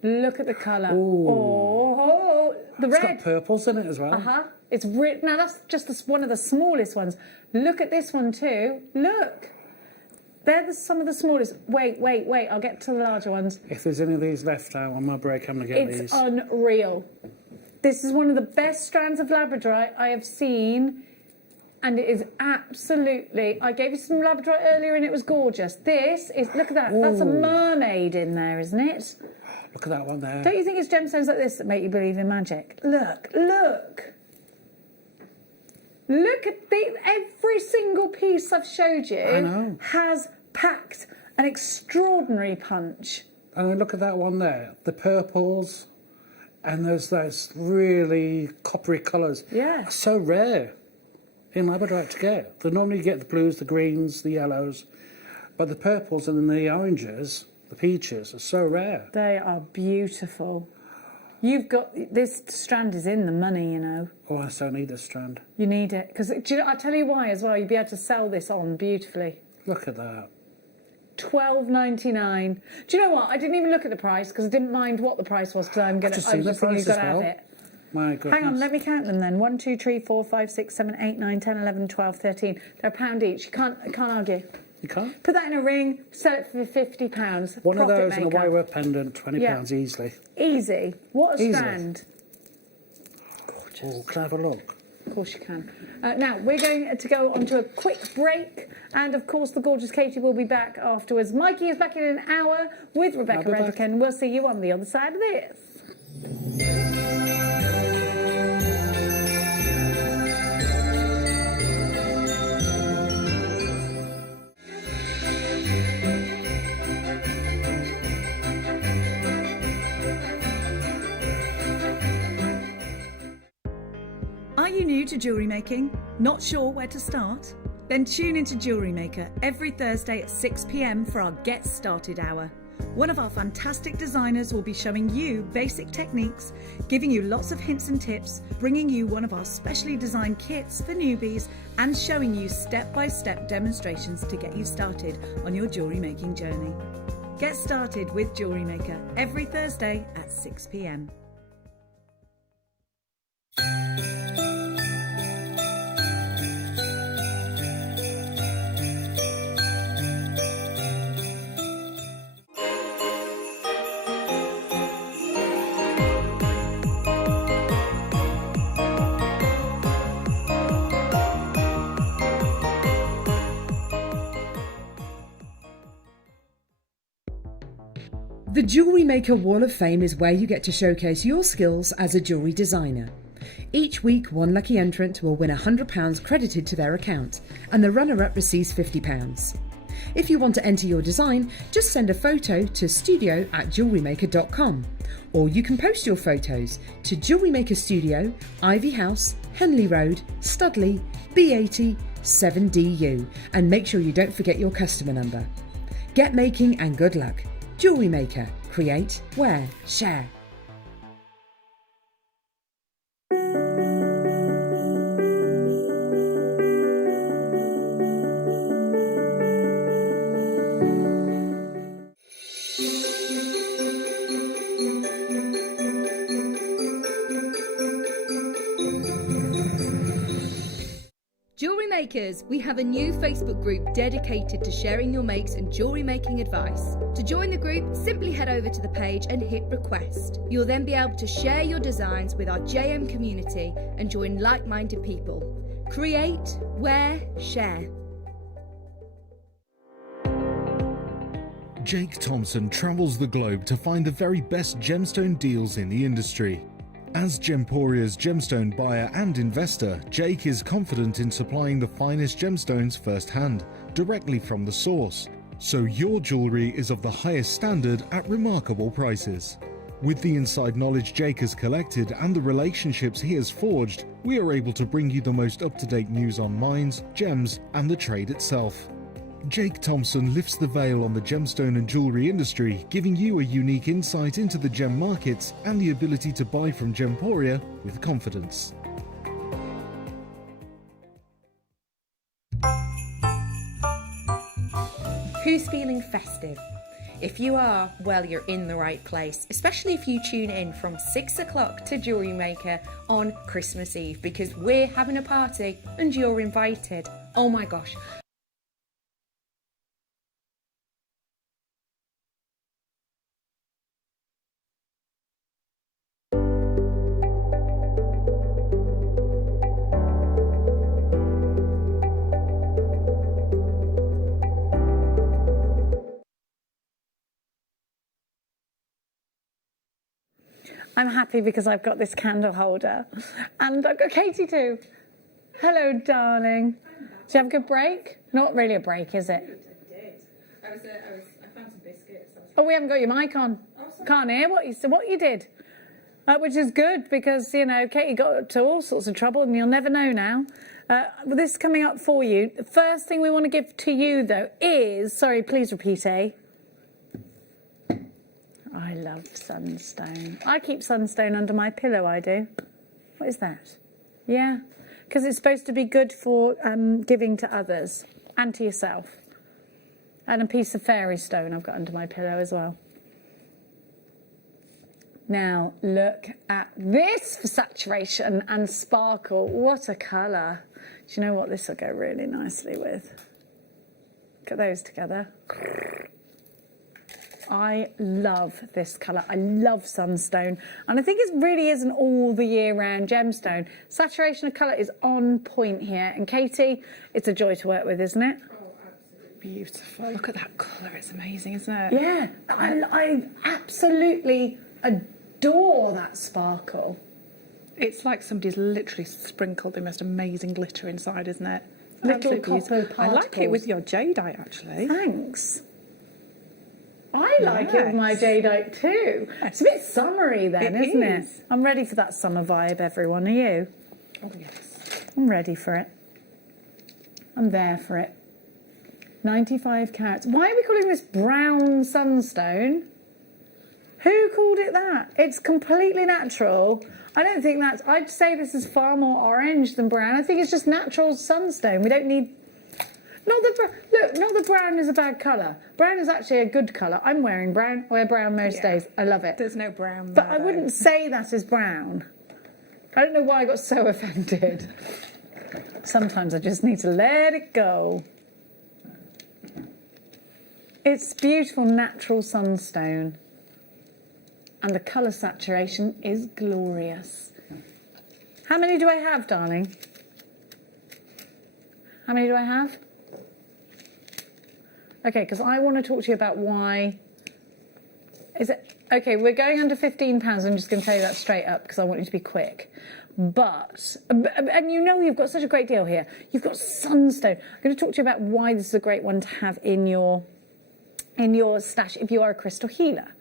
Look at the colour. Oh, the red. It's got purples in it as well. It's now that's just one of the smallest ones. Look at this one too. Look. They're some of the smallest. Wait. I'll get to the larger ones. If there's any of these left out on my break, I'm going to get these. It's unreal. This is one of the best strands of Labradorite I have seen. And it is absolutely... I gave you some Labradorite earlier and it was gorgeous. This is... Look at that. Ooh. That's a mermaid in there, isn't it? Look at that one there. Don't you think it's gemstones like this that make you believe in magic? Look. Look at every single piece I've showed you has packed an extraordinary punch. And then look at that one there. The purples and there's those really coppery colours. Yeah. So rare in Labradorite to get. They normally get the blues, the greens, the yellows, but the purples and then the oranges, the peaches, are so rare. They are beautiful. You've got... This strand is in the money, you know. Oh, I so need this strand. You need it. Because, I'll tell you why as well. You'd be able to sell this on beautifully. Look at that. $12.99. Do you know what? I didn't even look at the price because I didn't mind what the price was because I was just thinking you've got to have it. My goodness. Hang on, let me count them then. 1, 2, 3, 4, 5, 6, 7, 8, 9, 10, 11, 12, 13. They're £1 each. You can't argue. You can't? Put that in a ring, sell it for £50. One of those maker. and a wire pendant, £20 easily. Easy. What a strand. Gorgeous. Oh, can I have a look? Of course you can. Now, we're going to go on to a quick break. And, of course, the gorgeous Katie will be back afterwards. Mikey is back in an hour with Rebecca Reddican. We'll see you on the other side of this. Are you new to jewellery making? Not sure where to start? Then tune into Jewellery Maker every Thursday at 6 p.m. for our Get Started Hour. One of our fantastic designers will be showing you basic techniques, giving you lots of hints and tips, bringing you one of our specially designed kits for newbies, and showing you step-by-step demonstrations to get you started on your jewellery making journey. Get started with Jewellery Maker every Thursday at 6 p.m. The Jewellery Maker Wall of Fame is where you get to showcase your skills as a jewellery designer. Each week, one lucky entrant will win £100 credited to their account, and the runner-up receives £50. If you want to enter your design, just send a photo to studio@jewellerymaker.com, or you can post your photos to Jewellery Maker Studio, Ivy House, Henley Road, Studley, B80 7DU, and make sure you don't forget your customer number. Get making and good luck. Jewellery Maker. Create, wear, share. Makers, we have a new Facebook group dedicated to sharing your makes and jewellery making advice. To join the group, simply head over to the page and hit request. You'll then be able to share your designs with our JM community and join like-minded people. Create, wear, share. Jake Thompson travels the globe to find the very best gemstone deals in the industry. As Gemporia's gemstone buyer and investor, Jake is confident in supplying the finest gemstones firsthand, directly from the source, so your jewellery is of the highest standard at remarkable prices. With the inside knowledge Jake has collected and the relationships he has forged, we are able to bring you the most up-to-date news on mines, gems, and the trade itself. Jake Thompson lifts the veil on the gemstone and jewellery industry, giving you a unique insight into the gem markets and the ability to buy from Gemporia with confidence. Who's feeling festive? If you are, well, you're in the right place, especially if you tune in from 6 o'clock to Jewellery Maker on Christmas Eve, because we're having a party and you're invited. Oh my gosh. I'm happy because I've got this candle holder. And I've got Katie too. Hello, darling. Did you have a good break? Not really a break, is it? I found some biscuits. Oh, we haven't got your mic on. Can't hear what you did. Which is good because, you know, Katie got to all sorts of trouble and you'll never know now. This is coming up for you. The first thing we want to give to you, though, is... Sorry, please repeat, I love sunstone. I keep sunstone under my pillow, I do. What is that? Yeah, because it's supposed to be good for giving to others and to yourself. And a piece of fairy stone I've got under my pillow as well. Now, look at this for saturation and sparkle. What a colour. Do you know what? This will go really nicely with. Look at those together. I love this colour. I love sunstone. And I think it really is an all the year round gemstone. Saturation of colour is on point here. And Katie, it's a joy to work with, isn't it? Oh, absolutely beautiful. Look at that colour. It's amazing, isn't it? Yeah. I absolutely adore that sparkle. It's like somebody's literally sprinkled the most amazing glitter inside, isn't it? Little copper particles. I like it with your jadeite, actually. Thanks. I like it with my jadeite too. It's a bit summery then, isn't it? I'm ready for that summer vibe, everyone. Are you? Oh, yes. I'm ready for it. I'm there for it. 95 carats. Why are we calling this brown sunstone? Who called it that? It's completely natural. I don't think that's... I'd say this is far more orange than brown. I think it's just natural sunstone. We don't need... Not the brown is a bad colour. Brown is actually a good colour. I'm wearing brown. I wear brown most days. I love it. There's no brown there, but I wouldn't say that is brown. I don't know why I got so offended. Sometimes I just need to let it go. It's beautiful natural sunstone. And the colour saturation is glorious. How many do I have, darling? How many do I have? Okay, because I want to talk to you about why... Is it... Okay, we're going under £15. I'm just going to tell you that straight up because I want you to be quick. But... And you know you've got such a great deal here. You've got sunstone. I'm going to talk to you about why this is a great one to have in your stash if you are a crystal healer.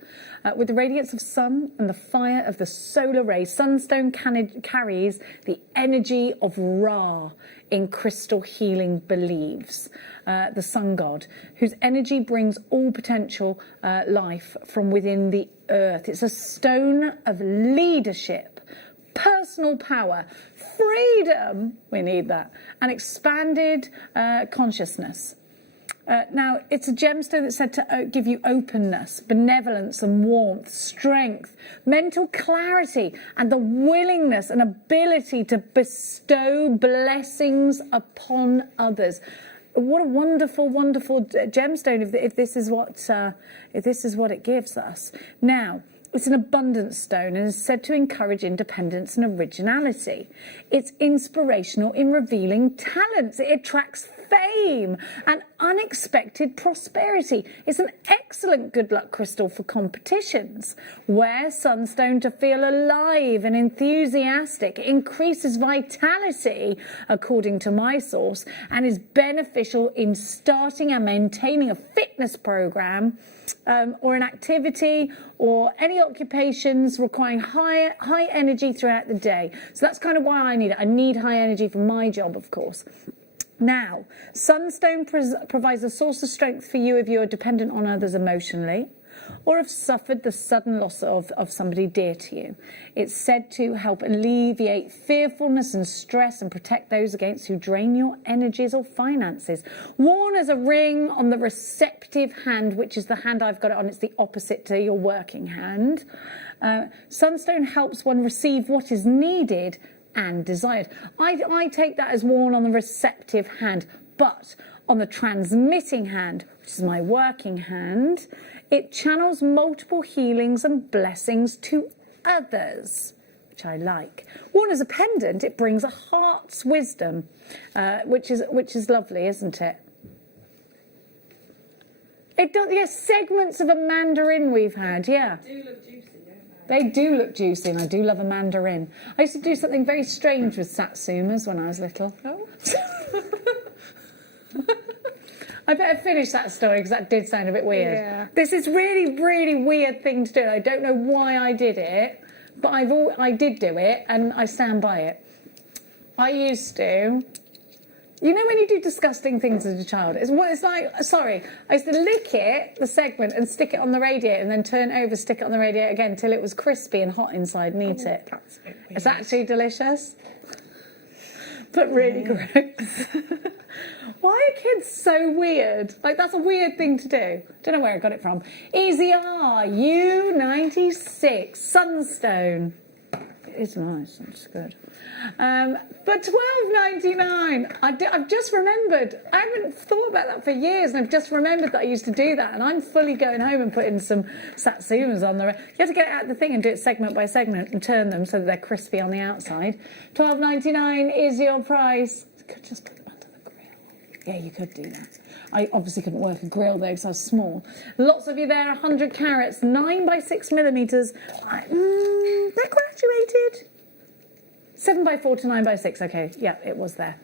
With the radiance of sun and the fire of the solar rays, sunstone carries the energy of Ra in crystal healing beliefs, the sun god, whose energy brings all potential life from within the earth. It's a stone of leadership, personal power, freedom, we need that, and expanded consciousness. Now, it's a gemstone that's said to give you openness, benevolence and warmth, strength, mental clarity, and the willingness and ability to bestow blessings upon others. What a wonderful, wonderful gemstone if this is what it gives us. Now, it's an abundance stone and is said to encourage independence and originality. It's inspirational in revealing talents. It attracts fame and unexpected prosperity. It's an excellent good luck crystal for competitions. Wear sunstone to feel alive and enthusiastic. It increases vitality, according to my source, and is beneficial in starting and maintaining a fitness program or an activity or any occupations requiring high energy throughout the day. So that's kind of why I need it. I need high energy for my job, of course. Now, sunstone provides a source of strength for you if you're dependent on others emotionally or have suffered the sudden loss of somebody dear to you. It's said to help alleviate fearfulness and stress and protect those against who drain your energies or finances. Worn as a ring on the receptive hand, which is the hand I've got it on, it's the opposite to your working hand. Sunstone helps one receive what is needed and desired. I take that as worn on the receptive hand, but on the transmitting hand, which is my working hand, it channels multiple healings and blessings to others, which I like. Worn as a pendant, it brings a heart's wisdom, which is lovely, isn't it? It does. Yes, segments of a mandarin we've had. Yeah. They do look juicy, don't they? They do look juicy, and I do love a mandarin. I used to do something very strange with satsumas when I was little. Oh. I better finish that story because that did sound a bit weird. Yeah. This is really, really weird thing to do. I don't know why I did it, but I did do it, and I stand by it. I used to... You know when you do disgusting things as a child? It's like, sorry, I used to lick it, the segment, and stick it on the radiator, and then turn over, stick it on the radiator again until it was crispy and hot inside and eat it. That's a bit weird. It's actually delicious, but really gross. Why are kids so weird? Like, that's a weird thing to do. Don't know where I got it from. Easy R, U96, Sunstone. It's nice, it's good. For $12.99, I've just remembered, I haven't thought about that for years, and I've just remembered that I used to do that, and I'm fully going home and putting some satsumas on there. You have to get out the thing and do it segment by segment and turn them so that they're crispy on the outside. $12.99 is your price. You could just put them under the grill. Yeah, you could do that. I obviously couldn't work a grill though because I was small. Lots of you there, 100 carats, 9 by 6 millimetres. They're graduated. 7 by 4 to 9 by 6. Okay, yeah, it was there.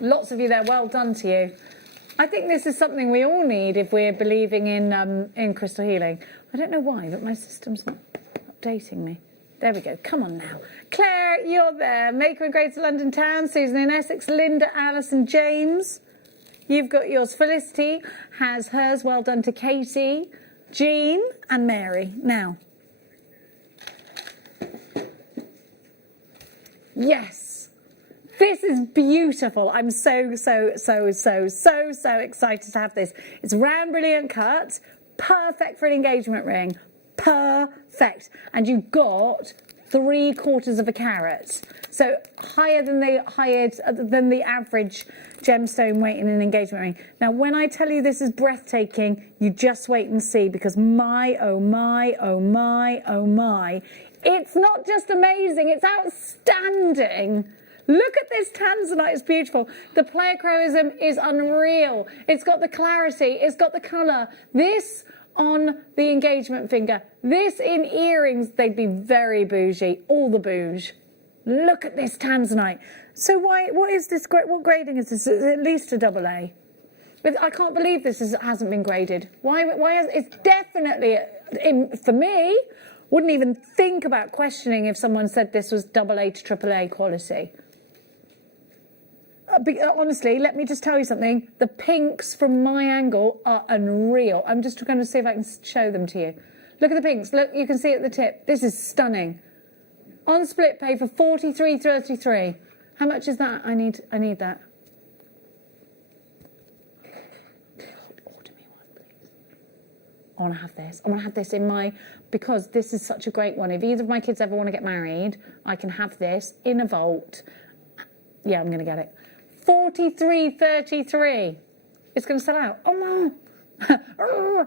Lots of you there. Well done to you. I think this is something we all need if we're believing in crystal healing. I don't know why, but my system's not updating me. There we go. Come on now. Claire, you're there. Maker in Greater London Town. Susan in Essex. Linda, Alice and James. You've got yours. Felicity has hers. Well done to Katie, Jean and Mary. Now. Yes. This is beautiful. I'm so excited to have this. It's round brilliant cut. Perfect for an engagement ring. Perfect. And you've got 3/4 of a carat. So higher than the average gemstone weight in an engagement ring. Now, when I tell you this is breathtaking, you just wait and see, because my, oh my, oh my, oh my, it's not just amazing, it's outstanding. Look at this tanzanite, it's beautiful. The pleochroism is unreal. It's got the clarity, it's got the colour. This on the engagement finger, this in earrings, they'd be very bougie, all the bouge. Look at this tanzanite. So what is this, what grading is this? It's at least a AA. I can't believe this hasn't been graded. It's definitely, for me, wouldn't even think about questioning if someone said this was AA to AAA quality. Honestly, let me just tell you something. The pinks from my angle are unreal. I'm just going to see if I can show them to you. Look at the pinks. Look, you can see at the tip. This is stunning. On split pay for $43.33. How much is that? I need that. I want to have this. I want to have this in my, because this is such a great one. If either of my kids ever want to get married, I can have this in a vault. Yeah, I'm going to get it. 43.33. It's going to sell out. Oh, no. Oh,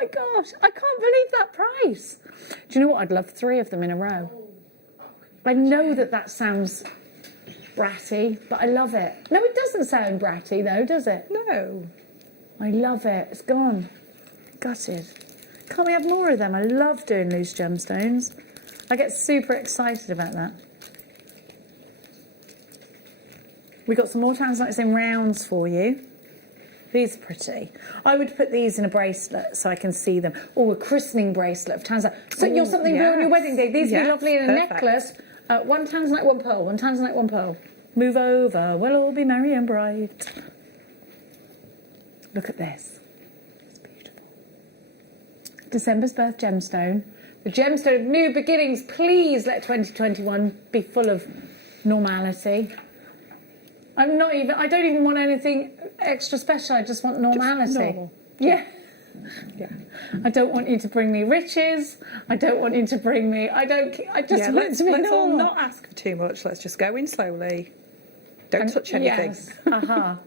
my gosh. I can't believe that price. Do you know what? I'd love 3 of them in a row. I know that sounds bratty, but I love it. No, it doesn't sound bratty, though, does it? No. I love it. It's gone. Gutted. Can't we have more of them? I love doing loose gemstones. I get super excited about that. We got some more tanzanites in rounds for you. These are pretty. I would put these in a bracelet so I can see them. Oh, a christening bracelet of tanzanite. So you're something blue on your wedding day. These would be lovely in a necklace. 1 tanzanite, 1 pearl. 1 tanzanite, 1 pearl. Move over. We'll all be merry and bright. Look at this. It's beautiful. December's birth gemstone. The gemstone of new beginnings. Please let 2021 be full of normality. I don't even want anything extra special. I just want normality. Just normal. Yeah. Yeah. I don't want you to bring me riches. I don't want you to bring me. I just want it to be let's all normal. not ask for too much. Let's just go in slowly. Don't touch anything. Yes. Aha.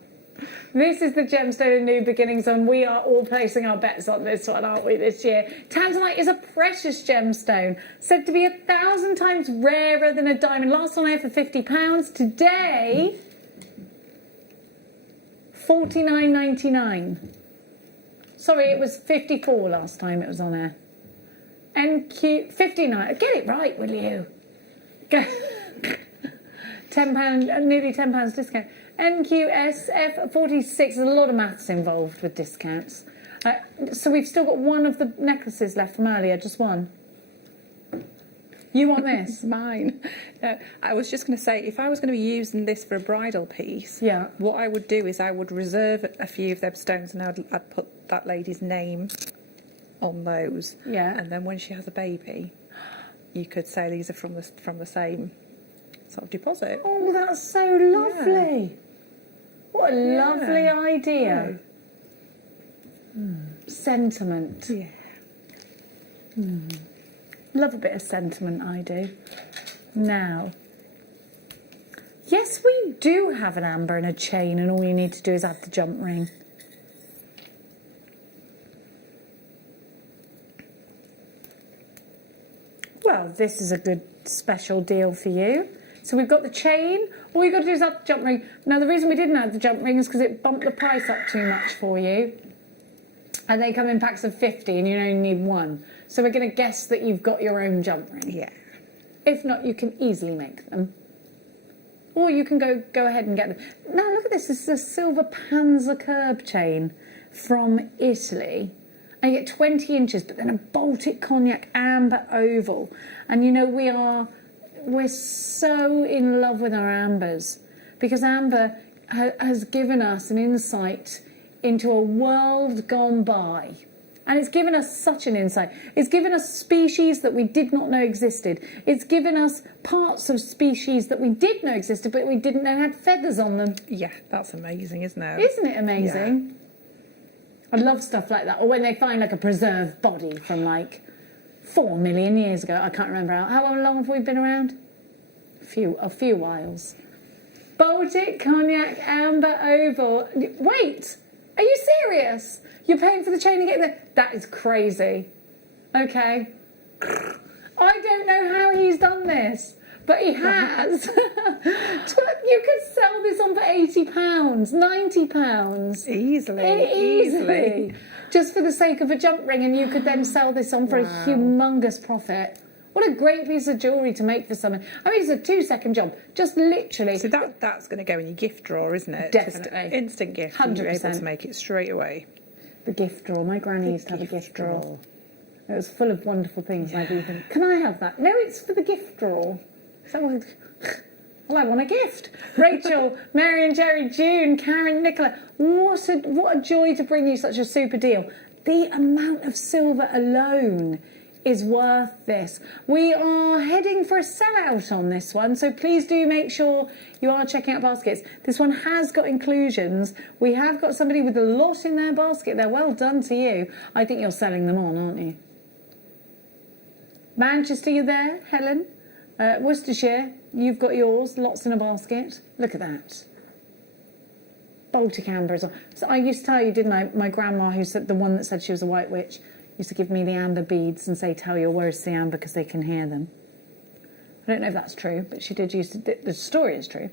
This is the gemstone of new beginnings, and we are all placing our bets on this one, aren't we, this year? Tanzanite is a precious gemstone, said to be 1,000 times rarer than a diamond. Last on air for £50. Today, $49.99. Sorry, it was 54 last time it was on air. NQ 59. Get it right, will you? £10, nearly £10 discount. NQSF 46. There's a lot of maths involved with discounts. So we've still got one of the necklaces left from earlier, just one. You want this? Mine. No, I was just going to say, if I was going to be using this for a bridal piece, what I would do is I would reserve a few of them stones and I'd put that lady's name on those. Yeah. And then when she has a baby, you could say these are from the same sort of deposit. Oh, that's so lovely. Yeah. What a lovely idea. Sentiment. Yeah. Love a bit of sentiment, I do. Now, yes, we do have an amber and a chain, and all you need to do is add the jump ring. Well, this is a good special deal for you. So we've got the chain. All you've got to do is add the jump ring. Now, the reason we didn't add the jump ring is because it bumped the price up too much for you. And they come in packs of 50 and you only need 1. So we're going to guess that you've got your own jump ring. Yeah. If not, you can easily make them. Or you can go ahead and get them. Now, look at this. This is a silver Panzer curb chain from Italy. And you get 20 inches, but then a Baltic cognac amber oval. And you know, we're so in love with our ambers because amber has given us an insight into a world gone by. And it's given us such an insight. It's given us species that we did not know existed. It's given us parts of species that we did know existed, but we didn't know had feathers on them. Yeah, that's amazing, isn't it? Isn't it amazing? Yeah. I love stuff like that. Or when they find like a preserved body from like 4 million years ago. I can't remember how long have we been around? A few whiles. Baltic cognac amber oval. Wait, are you serious? You're paying for the chain and getting there? That is crazy. Okay. I don't know how he's done this, but he has. You could sell this on for £80, £90. Easily. Just for the sake of a jump ring, and you could then sell this on for a humongous profit. What a great piece of jewellery to make for someone. I mean, it's a 2-second job. Just literally. So that's going to go in your gift drawer, isn't it? Definitely. Just instant gift. 100%. You're able to make it straight away. The gift drawer. My granny used to have a gift drawer. It was full of wonderful things. Yeah. I do think, can I have that? No, it's for the gift drawer. Well, I want a gift. Rachel, Mary and Jerry, June, Karen, Nicola. What a joy to bring you such a super deal. The amount of silver alone is worth this. We are heading for a sellout on this one, so please do make sure you are checking out baskets. This one has got inclusions. We have got somebody with a lot in their basket there. Well done to you. I think you're selling them on, aren't you? Manchester, you there, Helen? Worcestershire, you've got yours, lots in a basket. Look at that. Baltic amber as well. So I used to tell you, didn't I, my grandma, who said, the one that said she was a white witch, used to give me the amber beads and say, tell your words to the amber because they can hear them. I don't know if that's true, but she did use to, the story is true.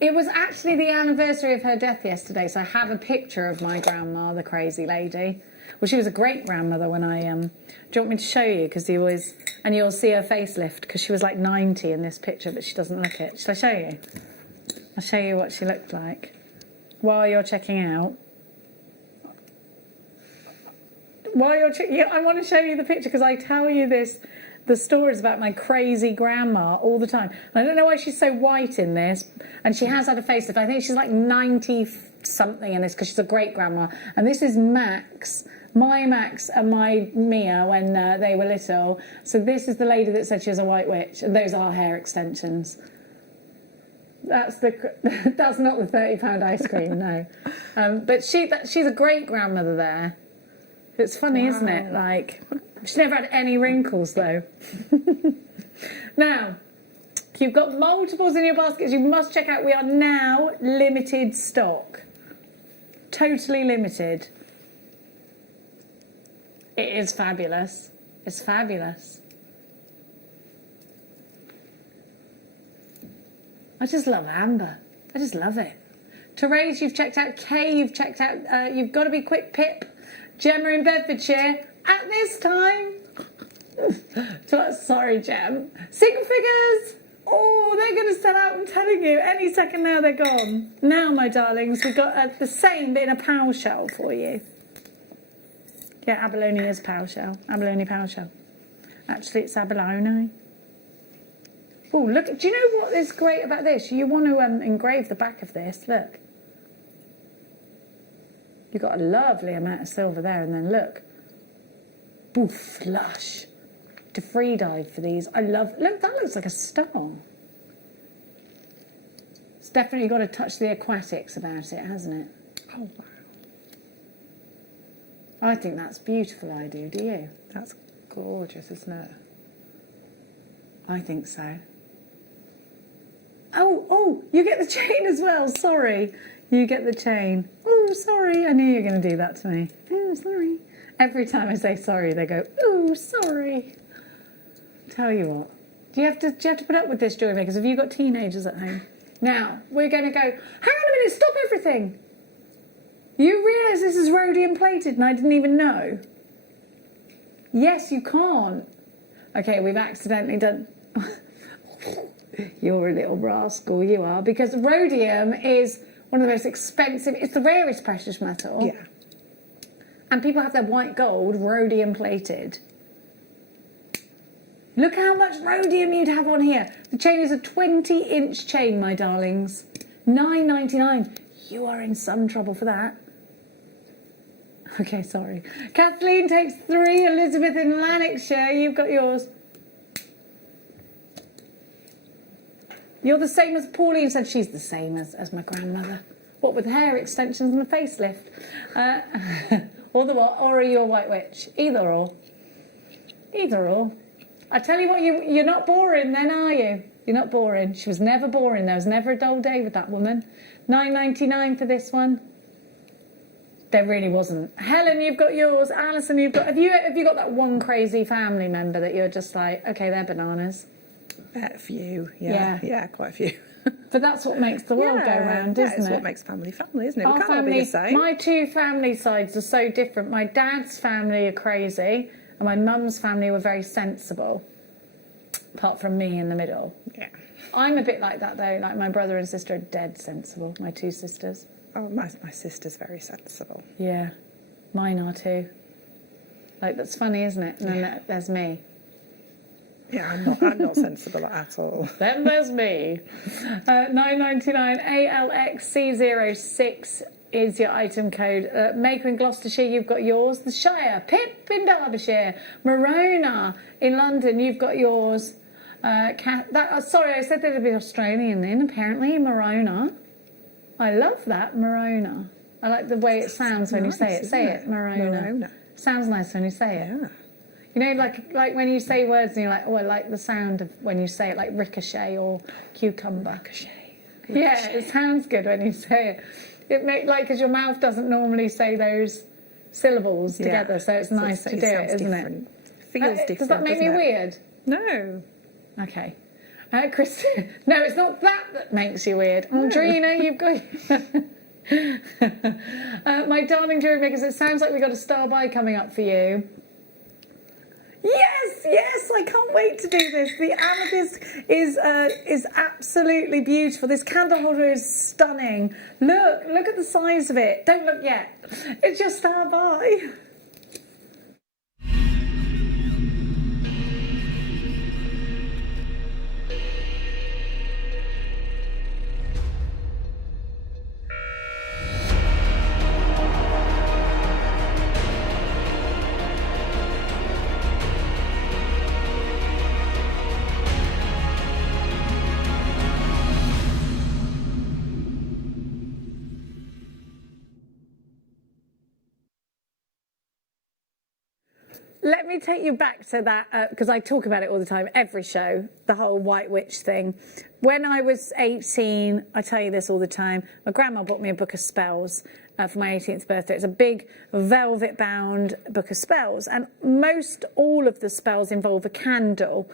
It was actually the anniversary of her death yesterday, so I have a picture of my grandma, the crazy lady. Well, she was a great grandmother when I, do you want me to show you? Because you always, and you'll see her facelift, because she was like 90 in this picture, but she doesn't look it. Shall I show you? I'll show you what she looked like while you're checking out. While you're I want to show you the picture because I tell you the stories about my crazy grandma all the time. And I don't know why she's so white in this, and she has had a facelift. I think she's like 90 something in this because she's a great grandma. And this is Max, my Max and my Mia when they were little. So this is the lady that said she was a white witch, and those are hair extensions. That's not the £30 ice cream, no. But she's a great grandmother there. It's funny, isn't it? Like, she's never had any wrinkles, though. Now, if you've got multiples in your baskets, you must check out. We are now limited stock. Totally limited. It is fabulous. It's fabulous. I just love amber. I just love it. Therese, you've checked out. Kay, you've checked out. You've got to be quick, Pip. Gemma in Bedfordshire, at this time. Sorry, Gem. Six figures. Oh, they're going to sell out, I'm telling you. Any second now, they're gone. Now, my darlings, we've got the same, but in a pow shell for you. Yeah, abalone is pow shell. Abalone pow shell. Actually, it's abalone. Oh, look. Do you know what is great about this? You want to engrave the back of this. Look. You've got a lovely amount of silver there, and then look. Boof, lush. To free dive for these. I love, look, that looks like a star. It's definitely got to touch the aquatics about it, hasn't it? Oh, wow. I think that's beautiful, I do you? That's gorgeous, isn't it? I think so. Oh, you get the chain as well, sorry. You get the chain. Oh, sorry. I knew you were going to do that to me. Oh, sorry. Every time I say sorry, they go, oh, sorry. Tell you what. Do you have to put up with this, jewellery makers? Have you got teenagers at home? Now, we're going to go, hang on a minute, stop everything. You realise this is rhodium plated and I didn't even know? Yes, you can't. Okay, we've accidentally done... You're a little rascal, you are. Because rhodium is... one of the most expensive, it's the rarest precious metal. Yeah. And people have their white gold rhodium plated. Look how much rhodium you'd have on here. The chain is a 20-inch chain, my darlings. $9.99. You are in some trouble for that. Okay, sorry. Kathleen takes 3. Elizabeth in Lanarkshire, you've got yours. You're the same as Pauline said. She's the same as my grandmother. What with hair extensions and the facelift. Or the what? Or are you a white witch? Either or. Either or. I tell you what, you're not boring then, are you? You're not boring. She was never boring. There was never a dull day with that woman. $9.99 for this one. There really wasn't. Helen, you've got yours. Alison, you've got... Have you got that one crazy family member that you're just like, okay, they're bananas? A few, yeah, quite a few. But that's what makes the world go round, isn't it? That's what makes family, isn't it? Our We can't all family, be the same. my two family sides are so different. My dad's family are crazy, and my mum's family were very sensible, apart from me in the middle. Yeah. I'm a bit like that, though. Like, my brother and sister are dead sensible, my two sisters. Oh, my sister's very sensible. Yeah, mine are too. Like, that's funny, isn't it? And then there's me. Yeah, I'm not sensible at all. Then there's me. $9.99 ALXC06 is your item code. Maker in Gloucestershire, you've got yours. The Shire, Pip in Derbyshire, Morona in London, you've got yours. Sorry, I said that a bit Australian then, apparently, Morona. I love that, Morona. I like the way it sounds when you say it. Say it, Morona. Sounds nice when you say it. Yeah. You know, like when you say words and you're like, oh, I like the sound of when you say it, like ricochet or cucumber. Ricochet. Yeah, it sounds good when you say it. It because your mouth doesn't normally say those syllables together, so it's nice to do it, isn't it? Feels different. Does that make me weird? No. Okay. Christine, no, it's not that makes you weird. Andrina, you've got... my darling jewellery makers, it sounds like we've got a star buy coming up for you. Yes, I can't wait to do this. The amethyst is absolutely beautiful. This candle holder is stunning. Look at the size of it. Don't look yet. It's your star buy. Let me take you back to that, because I talk about it all the time, every show, the whole White Witch thing. When I was 18, I tell you this all the time, my grandma bought me a book of spells for my 18th birthday. It's a big velvet-bound book of spells, and most all of the spells involve a candle.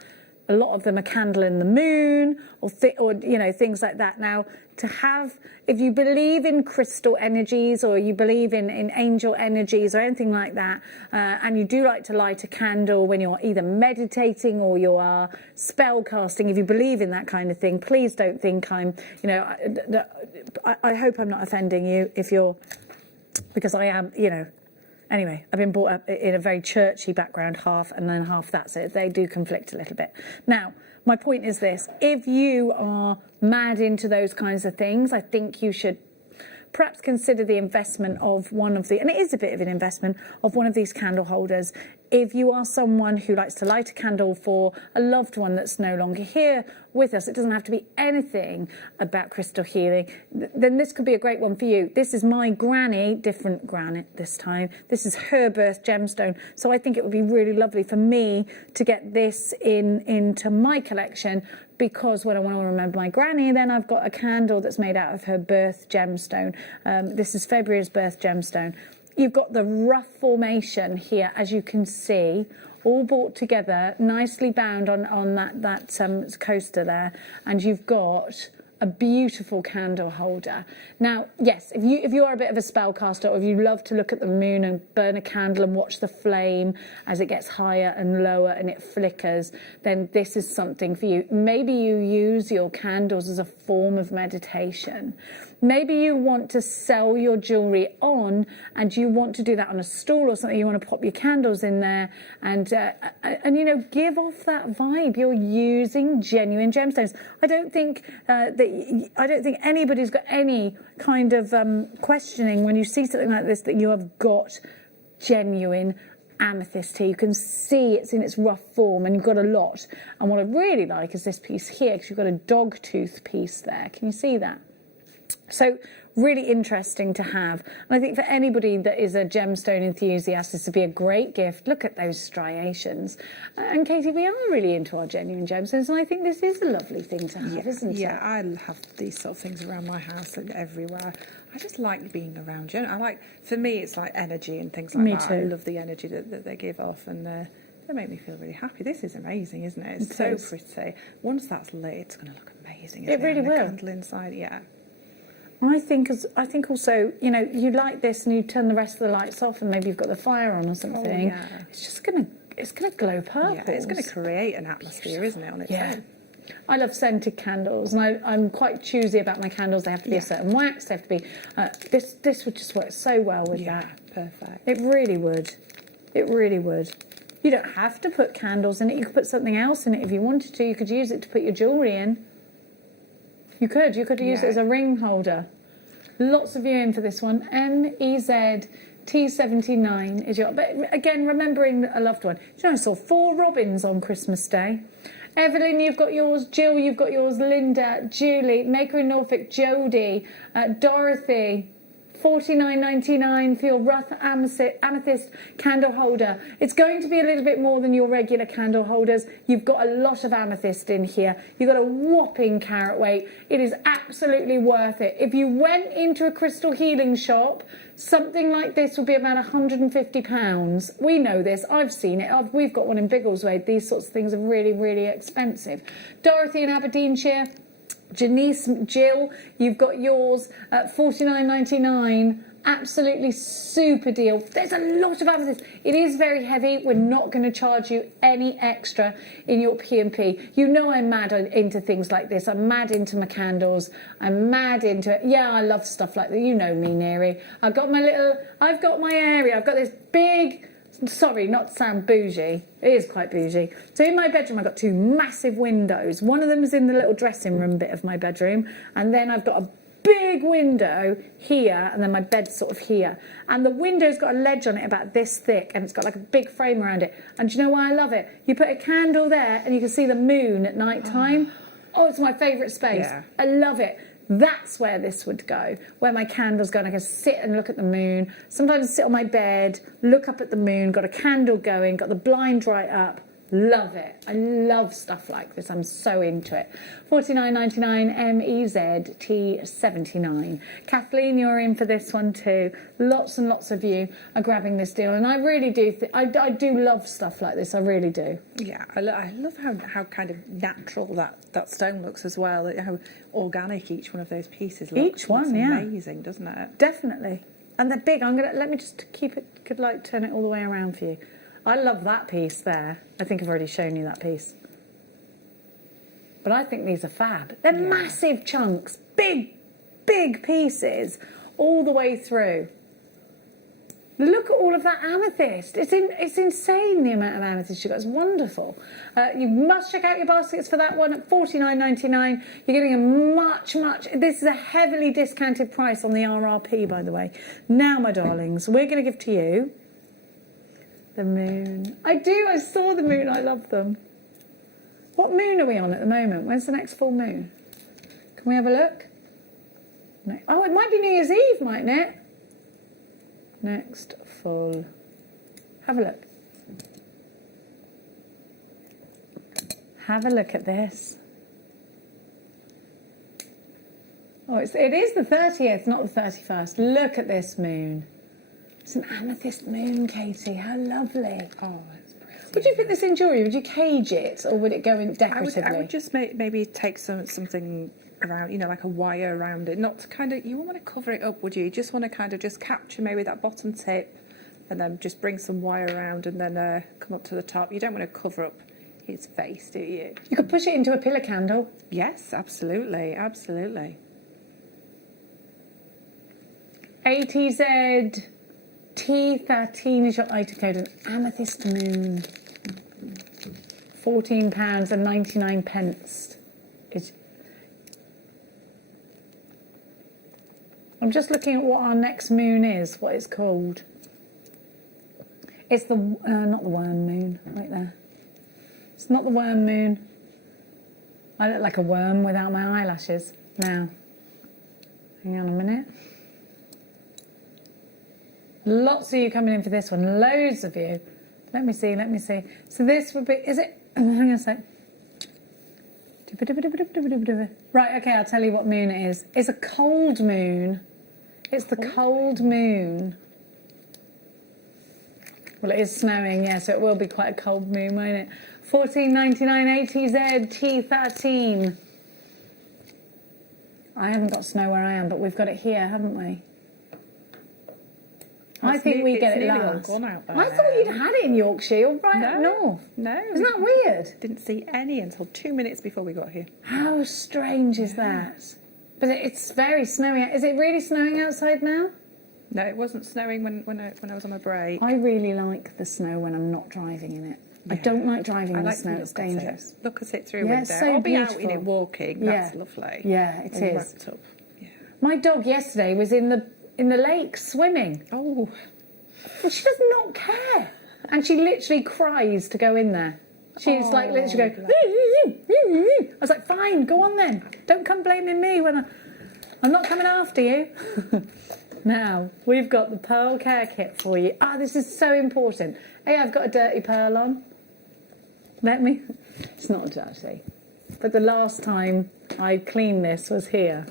A lot of them are candle in the moon, or you know, things like that. Now, to have, if you believe in crystal energies or you believe in angel energies or anything like that, and you do like to light a candle when you're either meditating or you are spell casting, if you believe in that kind of thing, please don't think I'm, you know, I hope I'm not offending you if you're, because I am, you know. Anyway, I've been brought up in a very churchy background, half, and then half that, so they do conflict a little bit. Now, my point is this. If you are mad into those kinds of things, I think you should perhaps consider the investment of one of the, and it is a bit of an investment, of one of these candle holders. If you are someone who likes to light a candle for a loved one that's no longer here with us, it doesn't have to be anything about crystal healing, then this could be a great one for you. This is my granny, different granite this time. This is her birth gemstone. So I think it would be really lovely for me to get this into my collection, because when I want to remember my granny, then I've got a candle that's made out of her birth gemstone. This is February's birth gemstone. You've got the rough formation here, as you can see, all brought together, nicely bound on that coaster there, and you've got a beautiful candle holder. Now, yes, if you are a bit of a spellcaster, or if you love to look at the moon and burn a candle and watch the flame as it gets higher and lower and it flickers, then this is something for you. Maybe you use your candles as a form of meditation. Maybe you want to sell your jewellery on, and you want to do that on a stall or something. You want to pop your candles in there and you know, give off that vibe. You're using genuine gemstones. I don't think anybody's got any kind of questioning when you see something like this, that you have got genuine amethyst here. You can see it's in its rough form, and you've got a lot. And what I really like is this piece here, because you've got a dog tooth piece there. Can you see that? So really interesting to have. And I think for anybody that is a gemstone enthusiast, this would be a great gift. Look at those striations. And Katie, we are really into our genuine gemstones, and I think this is a lovely thing to have, isn't it? Yeah, I have these sort of things around my house and everywhere. I just like being around you. For me, it's like energy and things like me that. too. I love the energy that they give off, and they make me feel really happy. This is amazing, isn't it? It's so pretty. Once that's lit, it's going to look amazing. It really will. The candle inside, yeah. I think also, you know, you light this and you turn the rest of the lights off, and maybe you've got the fire on or something. Oh, yeah. It's gonna glow purple. Yeah, it's going to create an atmosphere, isn't it, on its own? I love scented candles, and I'm quite choosy about my candles. They have to be a certain wax. They have to be. This would just work so well with that. Perfect. It really would. It really would. You don't have to put candles in it. You could put something else in it if you wanted to. You could use it to put your jewellery in. You could use it as a ring holder. Lots of you in for this one. MEZ-T79 is your... But again, remembering a loved one. Do you know, I saw 4 robins on Christmas Day. Evelyn, you've got yours. Jill, you've got yours. Linda, Julie, Maker in Norfolk, Jodie, Dorothy... $49.99 for your rough amethyst candle holder. It's going to be a little bit more than your regular candle holders. You've got a lot of amethyst in here. You've got a whopping carat weight. It is absolutely worth it. If you went into a crystal healing shop, something like this would be about £150. We know this. I've seen it. We've got one in Biggleswade. These sorts of things are really, really expensive. Dorothy in Aberdeenshire. Janice, Jill, you've got yours at $49.99. Absolutely super deal. There's a lot of amethyst. It is very heavy. We're not going to charge you any extra in your P&P. You know I'm mad into things like this. I'm mad into my candles. I'm mad into it. Yeah, I love stuff like that. You know me, Neri. I've got my area. I've got this big... Sorry, not to sound bougie. It is quite bougie. So in my bedroom, I've got 2 massive windows. One of them is in the little dressing room bit of my bedroom. And then I've got a big window here, and then my bed's sort of here. And the window's got a ledge on it about this thick, and it's got like a big frame around it. And do you know why I love it? You put a candle there, and you can see the moon at night time. Oh, it's my favourite space. Yeah. I love it. That's where this would go, where my candle's going. I can sit and look at the moon. Sometimes sit on my bed, look up at the moon, got a candle going, got the blind right up. Love it. I love stuff like this. I'm so into it. $49.99 MEZ-T79. Kathleen, you're in for this one too. Lots and lots of you are grabbing this deal, and I really do. I do love stuff like this. I really do. Yeah, I love how kind of natural that stone looks as well. How organic each one of those pieces looks. Each one, yeah, amazing, doesn't it? Definitely. And they're big. Let me just keep it. Could like turn it all the way around for you. I love that piece there. I think I've already shown you that piece. But I think these are fab. They're massive chunks, big pieces all the way through. Look at all of that amethyst. It's insane, the amount of amethyst you've got. It's wonderful. You must check out your baskets for that one at $49.99. You're getting a much... This is a heavily discounted price on the RRP, by the way. Now, my darlings, we're going to give to you... the moon. I saw the moon. I love them. What moon are we on at the moment? When's the next full moon? Can we have a look? No. Oh, it might be New Year's Eve, mightn't it? Next full. Have a look. Have a look at this. Oh, it is the 30th, not the 31st. Look at this moon. It's an amethyst moon, Katie. How lovely. Oh, that's pretty. Would you put this in jewellery? Would you cage it, or would it go in decoratively? I would just maybe take something around, like a wire around it. Not to kind of, you wouldn't want to cover it up, would you? You just want to kind of just capture maybe that bottom tip, and then just bring some wire around, and then come up to the top. You don't want to cover up his face, do you? You could push it into a pillar candle. Yes, absolutely, absolutely. ATZ T13 is your item code, an amethyst moon. £14.99. I'm just looking at what our next moon is, what it's called. It's the, not the worm moon, right there. It's not the worm moon. I look like a worm without my eyelashes now. Hang on a minute. Lots of you coming in for this one. Loads of you. Let me see. So this would be... Is it... Hang on a sec. Right, okay, I'll tell you what moon it is. It's a cold moon. It's the cold moon. Well, it is snowing, yeah, so it will be quite a cold moon, won't it? $14.99 ATZ T13. I haven't got snow where I am, but we've got it here, haven't we? I think we get it last. I thought you'd had it in Yorkshire or right up north. No. Isn't that weird? Didn't see any until 2 minutes before we got here. How strange is that? But it's very snowy. Is it really snowing outside now? No, it wasn't snowing when I was on my break. I really like the snow when I'm not driving in it. Yeah. I don't like driving in the snow. It's dangerous. Look at it through window. So I'll be beautiful. out in it walking. That's lovely. Yeah, it is. Wrapped up. Yeah. My dog yesterday was in the lake swimming. Oh. And she does not care. And she literally cries to go in there. She's like literally going. I was like, fine, go on then. Don't come blaming me when I'm not coming after you. Now, we've got the pearl care kit for you. This is so important. Hey, I've got a dirty pearl on. Let me. It's not dirty. But the last time I cleaned this was here.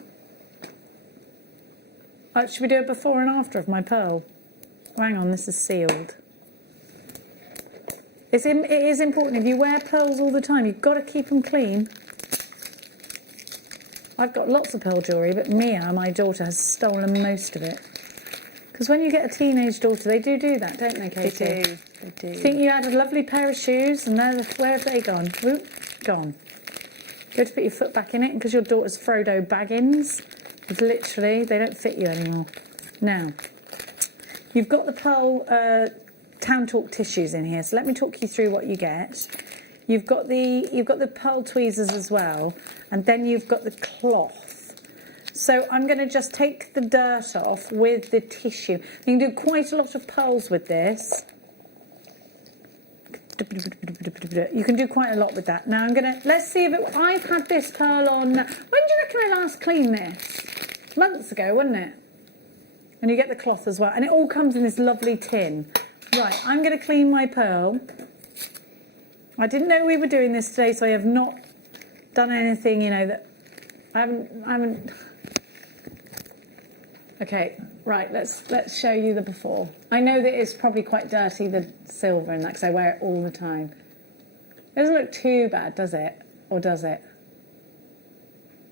Should we do a before and after of my pearl? Oh, hang on, this is sealed. It is important. If you wear pearls all the time, you've got to keep them clean. I've got lots of pearl jewellery, but Mia, my daughter, has stolen most of it. Because when you get a teenage daughter, they do that, don't they, Katie? They do. They do. Think you had a lovely pair of shoes, and now where have they gone? Whoop, gone. Go to put your foot back in it, because your daughter's Frodo Baggins. It's literally, they don't fit you anymore. Now, you've got the pearl Town Talk tissues in here, so let me talk you through what you get. You've got the pearl tweezers as well, and then you've got the cloth. So I'm going to just take the dirt off with the tissue. You can do quite a lot of pearls with this. You can do quite a lot with that. Now let's see if I've had this pearl on. When do you reckon I last cleaned this? Months ago, wasn't it? And you get the cloth as well, and it all comes in this lovely tin. Right, I'm going to clean my pearl. I didn't know we were doing this today, so I have not done anything, that I haven't. Okay, right, let's show you the before. I know that it's probably quite dirty, the silver and that, because I wear it all the time. It doesn't look too bad, does it? Or does it?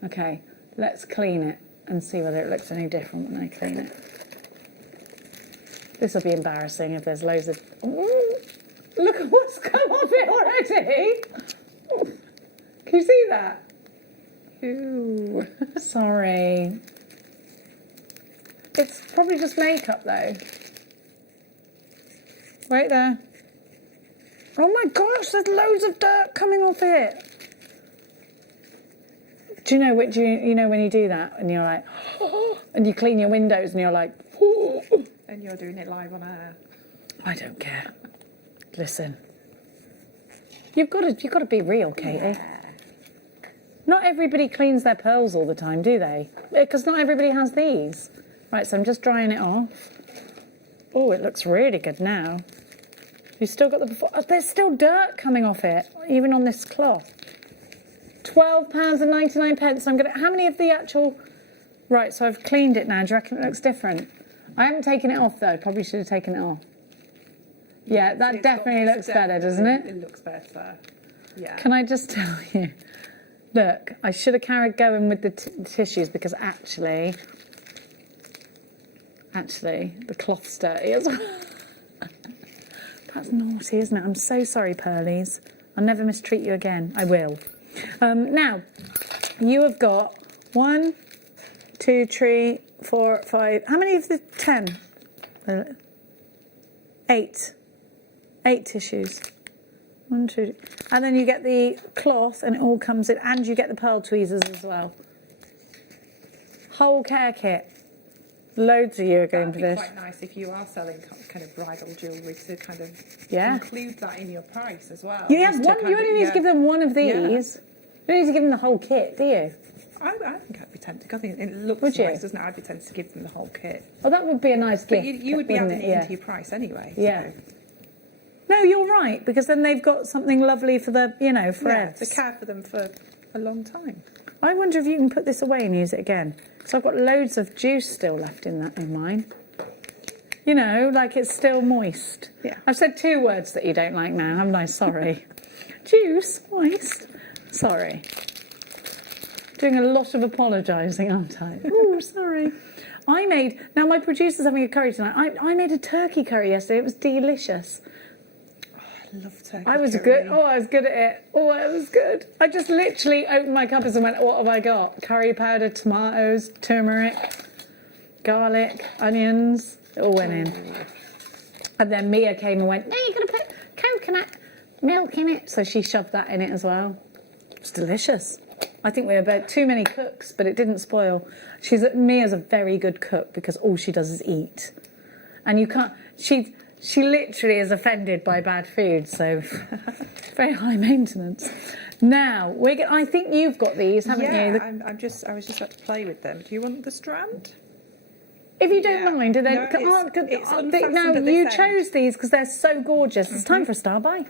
Okay, let's clean it and see whether it looks any different when I clean it. This will be embarrassing if there's loads of... Ooh, look at what's come off it already. Can you see that? Ooh, sorry. It's probably just makeup though. Right there. Oh my gosh, there's loads of dirt coming off it. Do you know when you do that and you're like, and you clean your windows and you're like, and you're doing it live on air. I don't care. Listen, you've got to be real, Katie. Yeah. Not everybody cleans their pearls all the time, do they? Because not everybody has these. Right, so I'm just drying it off. Oh, it looks really good now. You've still got the before. Oh, there's still dirt coming off it, even on this cloth. £12.99. I'm gonna. How many of the actual? Right, so I've cleaned it now. Do you reckon it looks different? I haven't taken it off though. Probably should have taken it off. Yeah, that definitely looks better, doesn't it? It looks better. Yeah. Can I just tell you? Look, I should have carried going with the tissues because actually, the cloth's dirty as well. That's naughty, isn't it? I'm so sorry, Pearlies. I'll never mistreat you again. I will. Now, you have got 1, 2, 3, 4, 5. How many of the 10? 8. 8 tissues. 1, 2. And then you get the cloth and it all comes in. And you get the pearl tweezers as well. Whole care kit. Loads of you are going for this. That'd be quite nice if you are selling kind of bridal jewellery to kind of include that in your price as well. You have one. You only need to give them one of these. Yeah. You don't need to give them the whole kit, do you? I think I'd be tempted. I think it looks nice, doesn't it? I'd be tempted to give them the whole kit. Well, that would be a nice gift. But you would be adding it into your price anyway. Yeah. So. No, you're right, because then they've got something lovely for the, forever. To care for them for a long time. I wonder if you can put this away and use it again. So I've got loads of juice still left in mine. Like it's still moist. Yeah. I've said 2 words that you don't like now, haven't I? Sorry. Juice, moist. Sorry. Doing a lot of apologising, aren't I? Oh, sorry. Now my producer's having a curry tonight. I made a turkey curry yesterday. It was delicious. I love turkey I was curry. good. Oh, I was good at it. Oh, it was good. I just literally opened my cupboards and went, what have I got? Curry powder, tomatoes, turmeric, garlic, onions. It all went in. And then Mia came and went, no, you're going to put coconut milk in it. So she shoved that in it as well. It's delicious. I think we were about too many cooks, but it didn't spoil. Mia's a very good cook because all she does is eat. And you can't, she literally is offended by bad food, so very high maintenance. Now, I think you've got these, haven't you? I was just about to play with them. Do you want the strand? If you don't mind, it's unfastened now at this you end. chose these because they're so gorgeous. It's time for a star buy.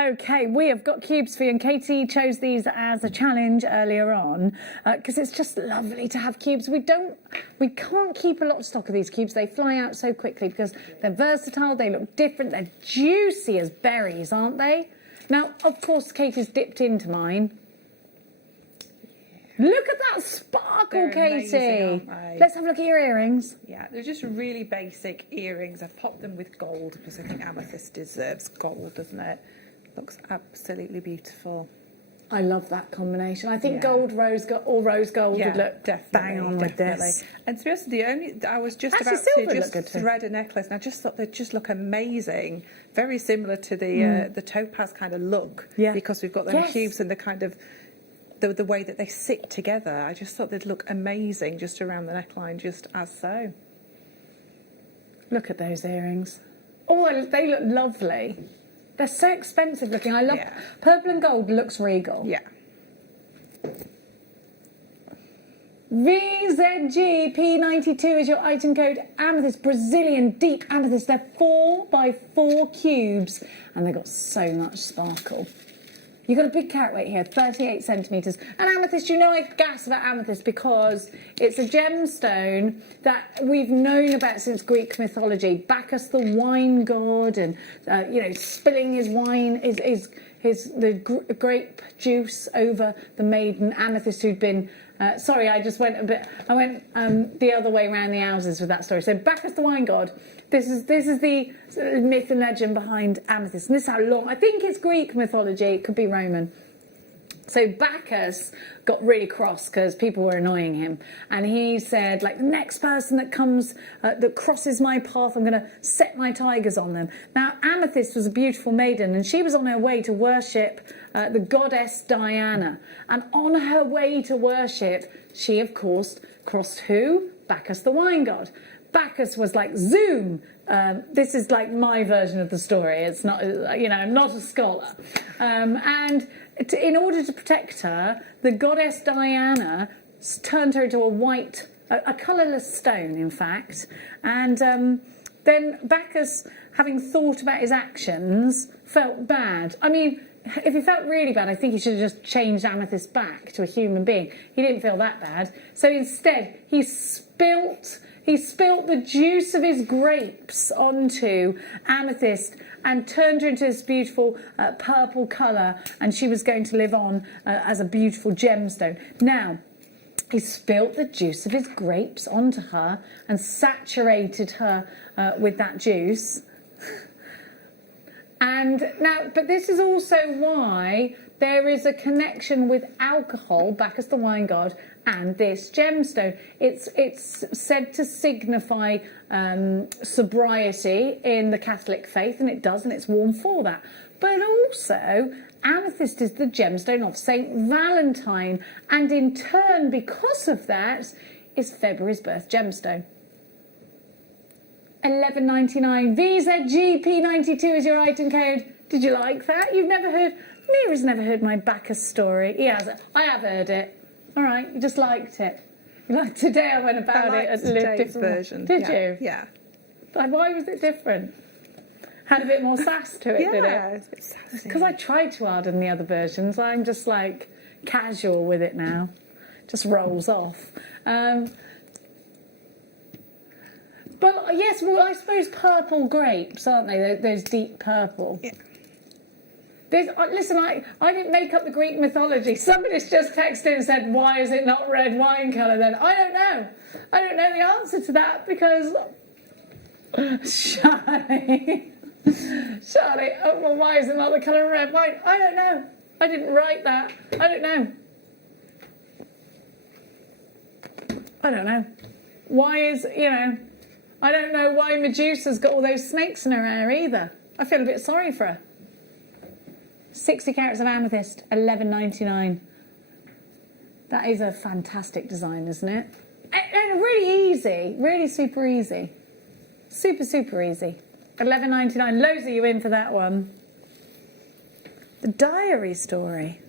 Okay, we have got cubes for you, and Katie chose these as a challenge earlier on because it's just lovely to have cubes. We can't keep a lot of stock of these cubes. They fly out so quickly because they're versatile, they look different, they're juicy as berries, aren't they? Now, of course, Katie's dipped into mine. Look at that sparkle, They're Katie. amazing, aren't they? Let's have a look at your earrings. Yeah, they're just really basic earrings. I've popped them with gold because I think amethyst deserves gold, doesn't it? Looks absolutely beautiful. I love that combination. I think gold, rose gold, or rose gold would look bang on with this. And to be honest, I was just Actually, about silver to look just good too. thread a necklace, and I just thought they'd just look amazing. Very similar to the topaz kind of look, because we've got them cubes and the kind of the way that they sit together. I just thought they'd look amazing just around the neckline, just as so. Look at those earrings. Oh, they look lovely. They're so expensive looking. I love purple and gold. Looks regal. Yeah. VZG P92 is your item code. Amethyst, Brazilian deep amethyst. They're 4x4 cubes, and they've got so much sparkle. You've got a big carat weight here, 38 centimetres. And amethyst, you know I gas about amethyst because it's a gemstone that we've known about since Greek mythology. Bacchus, the wine god, and, spilling his wine, the grape juice over the maiden Amethyst who'd been... sorry, I just went the other way around the houses with that story. So Bacchus, the wine god... This is the myth and legend behind amethyst. And this is how long... I think it's Greek mythology. It could be Roman. So Bacchus got really cross because people were annoying him. And he said, the next person that comes, that crosses my path, I'm going to set my tigers on them. Now, Amethyst was a beautiful maiden, and she was on her way to worship the goddess Diana. And on her way to worship, she, of course, crossed who? Bacchus, the wine god. Bacchus was like, zoom. This is like my version of the story. It's not, I'm not a scholar. And in order to protect her, the goddess Diana turned her into a colourless stone, in fact. And then Bacchus, having thought about his actions, felt bad. I mean, if he felt really bad, I think he should have just changed Amethyst back to a human being. He didn't feel that bad. So instead, he spilt the juice of his grapes onto Amethyst and turned her into this beautiful purple colour, and she was going to live on as a beautiful gemstone. Now, he spilt the juice of his grapes onto her and saturated her with that juice. And now, but this is also why there is a connection with alcohol, Bacchus the wine god, and this gemstone. It's said to signify sobriety in the Catholic faith, and it does, and it's worn for that. But also, amethyst is the gemstone of Saint Valentine, and in turn, because of that, is February's birth gemstone. $11.99. VZGP92 is your item code. Did you like that? You've never heard... Mira's never heard my Bacchus story. He has. I have heard it. All right, you just liked it. Today I went about it at a different version. Did you? Yeah. Why was it different? Had a bit more sass to it, did it? It's because I tried too hard in the other versions. I'm just casual with it now. Just rolls off. But yes, well, I suppose purple grapes, aren't they? Those deep purple. Yeah. Listen, I didn't make up the Greek mythology. Somebody's just texted and said, why is it not red wine colour then? I don't know. I don't know the answer to that because... Charlie, oh, well, why is it not the colour of red wine? I don't know. I didn't write that. I don't know. I don't know. Why is, I don't know why Medusa's got all those snakes in her hair either. I feel a bit sorry for her. 60 carats of amethyst, $11.99. That is a fantastic design, isn't it? And really easy, really super easy. Super, super easy. $11.99. Loads of you in for that one. The diary story.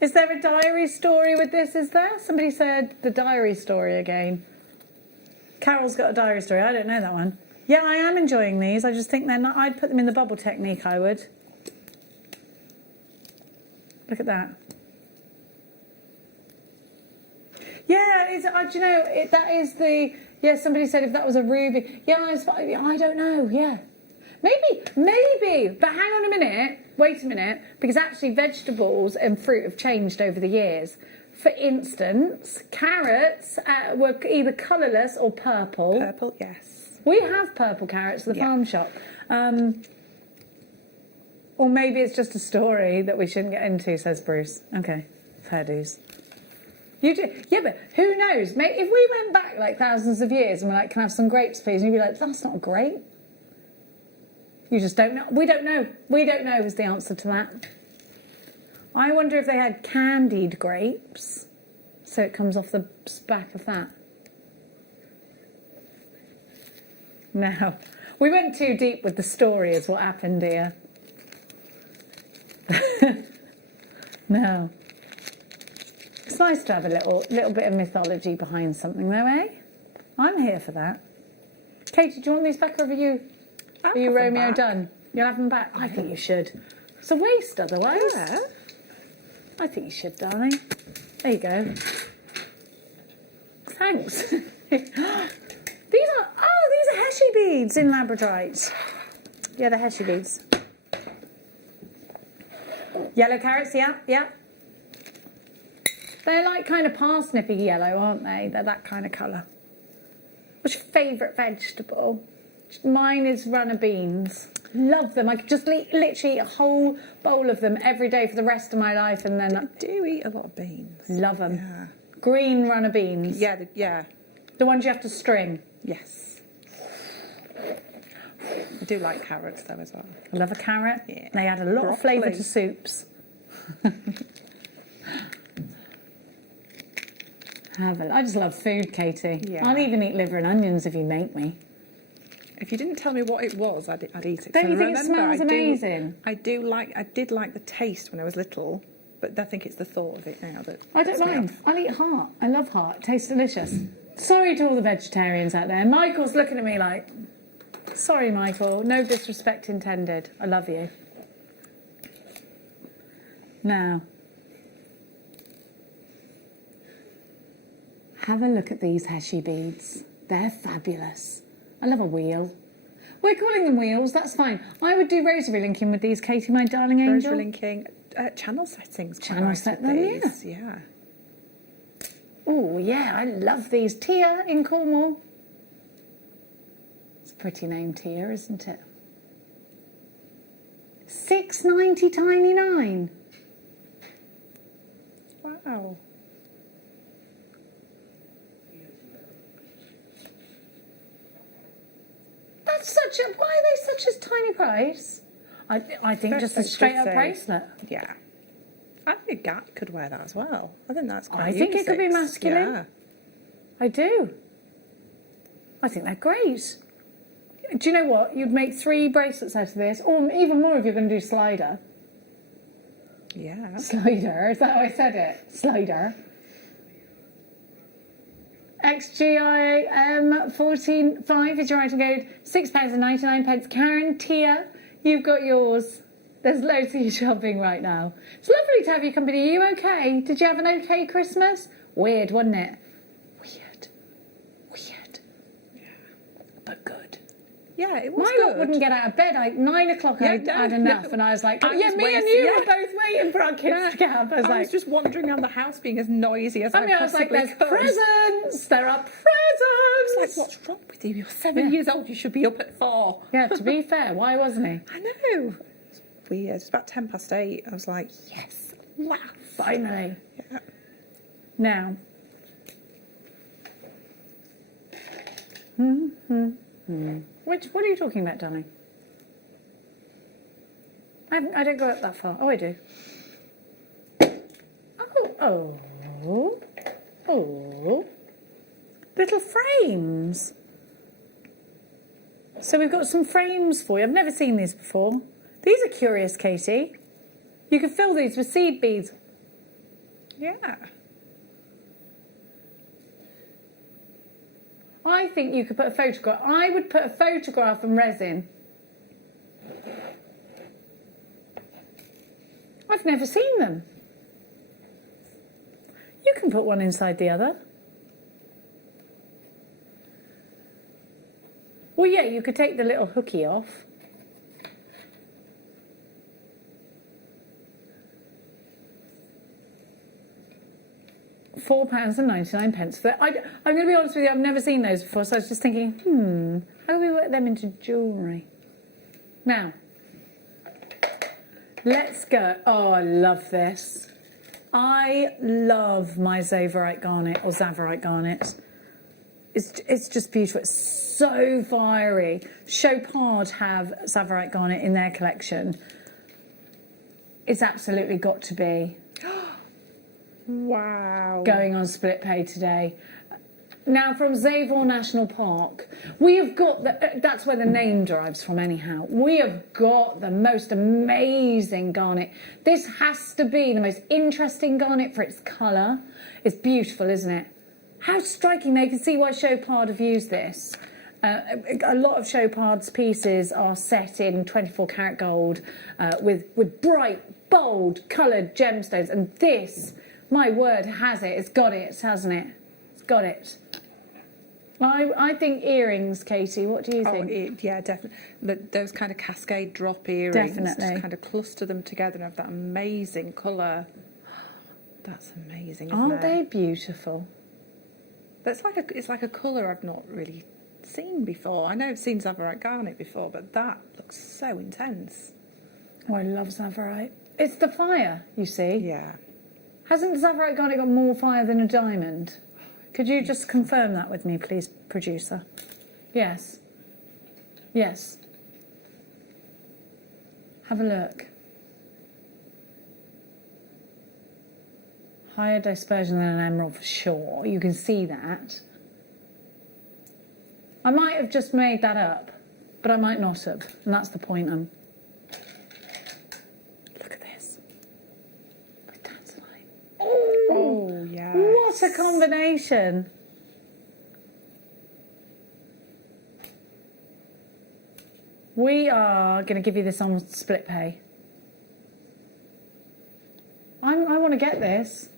Is there a diary story with this, is there? Somebody said the diary story again. Carol's got a diary story. I don't know that one. Yeah, I am enjoying these. I just think they're not... I'd put them in the bubble technique, I would. Look at that. Yeah, do you know, that is the... Yeah, somebody said if that was a ruby... Yeah, I don't know, yeah. Maybe, but hang on a minute, wait a minute, because actually vegetables and fruit have changed over the years. For instance, carrots were either colourless or purple. Purple, yes. We have purple carrots at the farm shop. Or maybe it's just a story that we shouldn't get into, says Bruce. Okay, fair dues. You do, yeah, but who knows? If we went back like thousands of years and we're like, can I have some grapes, please? And you'd be like, that's not a grape. You just don't know. We don't know. We don't know is the answer to that. I wonder if they had candied grapes, so it comes off the back of that. Now, we went too deep with the story is what happened here. No. It's nice to have a little bit of mythology behind something though, eh? I'm here for that. Katie, do you want these back or are you Romeo done? You'll have them back? I think you should. It's a waste otherwise. Yeah. I think you should, darling. There you go. Thanks. These are Heshy beads in labradorite. Yeah, they're Heshy beads. Yellow carrots, yeah. They're like kind of parsnippy yellow, aren't they? They're that kind of colour. What's your favourite vegetable? Mine is runner beans. Love them. I could just literally eat a whole bowl of them every day for the rest of my life, and then I do eat a lot of beans. Love them. Yeah. Green runner beans. Yeah, yeah. The ones you have to string. Yes. I do like carrots though as well. I love a carrot. Yeah. They add a lot of flavour to soups. I just love food, Katie. Yeah. I'll even eat liver and onions if you make me. If you didn't tell me what it was, I'd eat it. Don't you think it smells amazing? I did like the taste when I was little, but I think it's the thought of it now that... I don't mind. I'll eat heart. I love heart. It tastes delicious. Sorry to all the vegetarians out there. Michael's looking at me like, sorry, Michael. No disrespect intended. I love you. Now, have a look at these Heshy beads. They're fabulous. I love a wheel. We're calling them wheels, that's fine. I would do rosary linking with these, Katie, my darling angel. Rosary linking, channel settings. Channel set them, yeah. Oh, yeah, I love these. Tia in Cornwall. It's a pretty name, Tia, isn't it? $6.90 tiny 9. Wow. Why are they such a tiny price? I think just a straight up bracelet. Yeah. I think a Gat could wear that as well. I think that's quite I think it could be masculine. Yeah. I do. I think they're great. Do you know what? You'd make 3 bracelets out of this, or even more if you're going to do slider. Yeah. Slider, is that how I said it? Slider. XGIM145 is your item code. £6.99. Karen, Tia, you've got yours. There's loads of you shopping right now. It's lovely to have your company. Are you okay? Did you have an okay Christmas? Weird, wasn't it? but good. Yeah, it was My good. lot wouldn't get out of bed. 9 o'clock, I had enough, and I was like, oh, yeah, me and you were both waiting for our kids to get up. I was just wandering around the house being as noisy as I I was like, possibly there's could. presents. There are presents. It's like, what's wrong with you? You're 7 years old. You should be up at 4. Yeah, to be fair, why wasn't he? I know. It's weird. It's about 8:10. I was like, yes, wow, finally. Yeah. Now. What are you talking about, darling? I don't go up that far. Oh, I do. Oh. Little frames. So we've got some frames for you. I've never seen these before. These are curious, Katie. You can fill these with seed beads. Yeah. I think you could put a photograph. I would put a photograph and resin. I've never seen them. You can put one inside the other. Well, yeah, you could take the little hooky off. £4.99. I'm going to be honest with you, I've never seen those before, so I was just thinking, how do we work them into jewellery? Now, let's go. Oh, I love this. I love my Zavorite garnet or Zavorite garnet. It's just beautiful. It's so fiery. Chopard have Zavorite garnet in their collection. It's absolutely got to be. Wow. Going on split pay today. Now, from Zavor National Park, we have got that's where the name derives from anyhow. We have got the most amazing garnet. This has to be the most interesting garnet for its colour. It's beautiful, isn't it? How striking. They can see why Chopard have used this. A lot of Chopard's pieces are set in 24 karat gold with bright, bold, coloured gemstones. And this, my word, has it. It's got it, hasn't it? It's got it. I think earrings, Katie. What do you think? Yeah, definitely. Those kind of cascade drop earrings. Definitely. Just kind of cluster them together and have that amazing colour. That's amazing, isn't Aren't it? they beautiful? But it's like a colour I've not really seen before. I know I've seen Zavorite garnet before, but that looks so intense. Oh, I love Zavorite. It's the fire, you see. Yeah. Hasn't Zavorite garnet got more fire than a diamond? Could you just confirm that with me, please, producer? Yes. Yes. Have a look. Higher dispersion than an emerald for sure. You can see that. I might have just made that up, but I might not have. And that's the point. Look at this. That's like, oh, yeah. What a combination. We are going to give you this on split pay. I want to get this.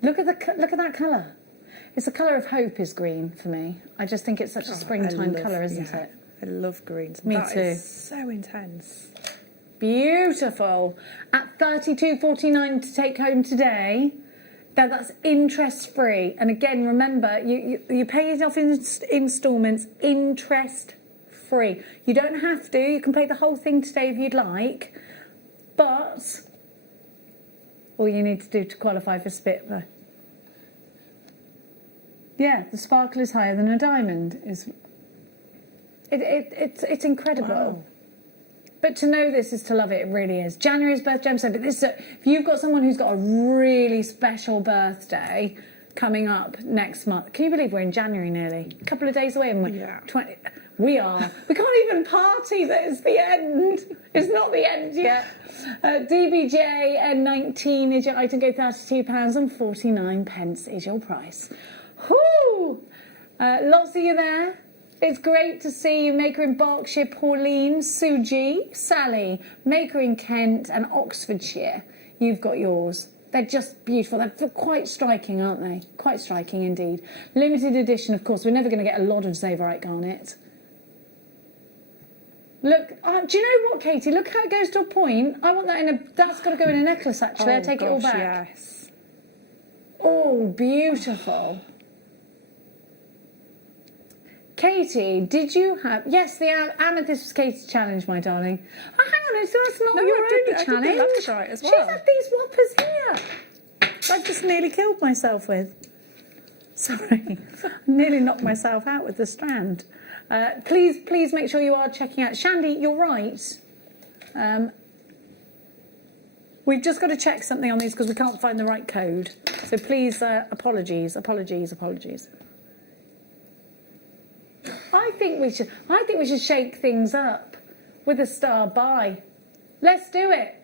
Look at that colour. It's the colour of hope is green for me. I just think it's such a springtime colour, isn't it? I love greens. Me that too. Is so intense. Beautiful. At $32.49 to take home today. That's interest free. And again, remember, you pay it off in instalments, interest free. You don't have to. You can pay the whole thing today if you'd like. But all you need to do to qualify for split pay. Yeah, the sparkle is higher than a diamond. It's incredible. Wow. But to know this is to love it. It really is. January's birth gemstone. But if you've got someone who's got a really special birthday coming up next month, can you believe we're in January nearly? A couple of days away, and we are. We can't even party. That it's the end. It's not the end yet. DBJ N19 is your item. Go £32.49 is your price. Whoo! Lots of you there. It's great to see you. Maker in Berkshire, Pauline, Suji, Sally, Maker in Kent and Oxfordshire. You've got yours. They're just beautiful. They're quite striking, aren't they? Quite striking indeed. Limited edition, of course. We're never going to get a lot of Zavorite garnet. Look, do you know what, Katie? Look how it goes to a point. I want that in a... That's got to go in a necklace, actually. I take it all back. Yes. Oh, beautiful. Katie, did you have... Yes, the amethyst was Katie's challenge, my darling. Oh, hang on, that's not your only challenge. I did the labradorite as well. She's had these whoppers here. I've just nearly killed myself with. Sorry. Nearly knocked myself out with the strand. Please make sure you are checking out. Shandy, you're right. We've just got to check something on these because we can't find the right code. So please, apologies. I think we should shake things up with a star buy. Let's do it.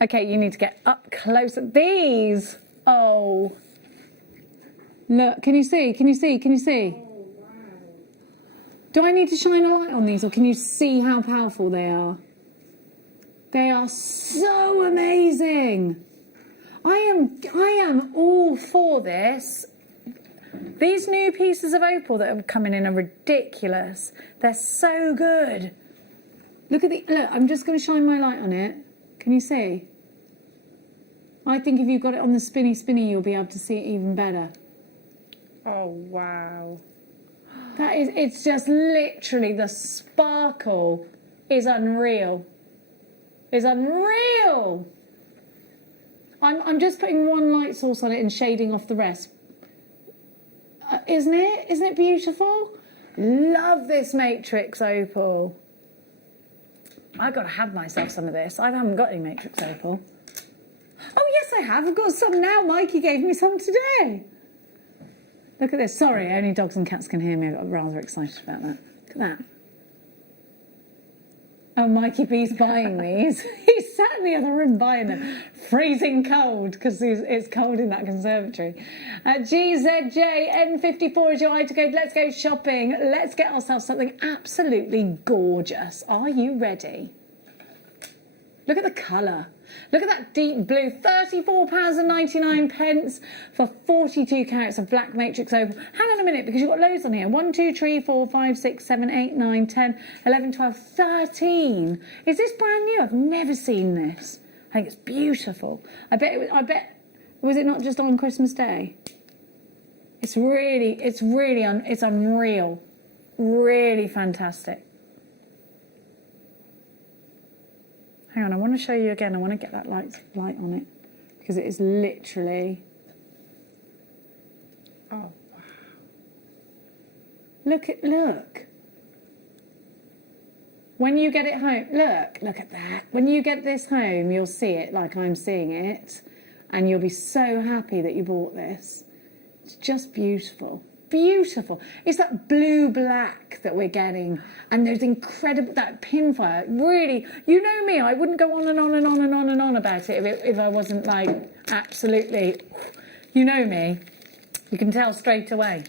Okay, you need to get up close at these. Oh. Look, can you see? Can you see? Can you see? Oh, wow. Do I need to shine a light on these or can you see how powerful they are? They are so amazing. I am all for this. These new pieces of opal that are coming in are ridiculous. They're so good. Look, I'm just going to shine my light on it. Can you see? I think if you've got it on the spinny, you'll be able to see it even better. Oh, wow. It's just literally, the sparkle is unreal. It's unreal. I'm just putting one light source on it and shading off the rest. Isn't it? Isn't it beautiful? Love this matrix opal. I've got to have myself some of this. I haven't got any matrix opal. Oh, yes, I have. I've got some now. Mikey gave me some today. Look at this. Sorry, only dogs and cats can hear me. I got rather excited about that. Look at that. Oh, Mikey B's buying these. He's sat in the other room buying them. Freezing cold, because it's cold in that conservatory. GZJN54 is your item code. Let's go shopping. Let's get ourselves something absolutely gorgeous. Are you ready? Look at the colour. Look at that deep blue. £34.99 for 42 carats of black matrix opal. Hang on a minute, because you've got loads on here. 1, 2, 3, 4, 5, 6, 7, 8, 9, 10, 11, 12, 13. Is this brand new? I've never seen this. I think it's beautiful. I bet, was it not just on Christmas Day? It's unreal. Really fantastic. Hang on, I want to show you again. I want to get that light on it because it is literally. Oh, wow. Look. When you get it home, look at that. When you get this home, you'll see it like I'm seeing it, and you'll be so happy that you bought this. It's just beautiful. Beautiful. It's that blue-black that we're getting, and there's incredible, that pinfire. Really, you know me, I wouldn't go on and on and on and on and on about it if I wasn't like absolutely, you know me. You can tell straight away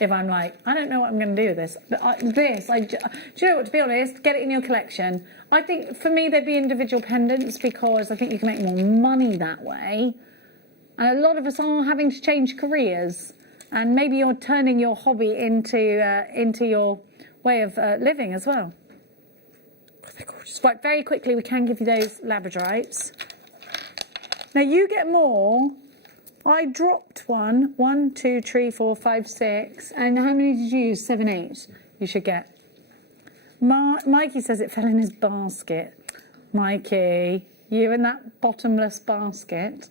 if I'm like, I don't know what I'm going to do with this. But do you know what, to be honest, get it in your collection. I think for me they'd be individual pendants because I think you can make more money that way. And a lot of us are having to change careers. And maybe you're turning your hobby into your way of living as well. Oh, they're gorgeous. Right, very quickly, we can give you those labradorites. Now, you get more. I dropped one. 1, 2, 3, 4, 5, 6. And how many did you use? 7, 8 you should get. Mikey says it fell in his basket. Mikey, you in that bottomless basket.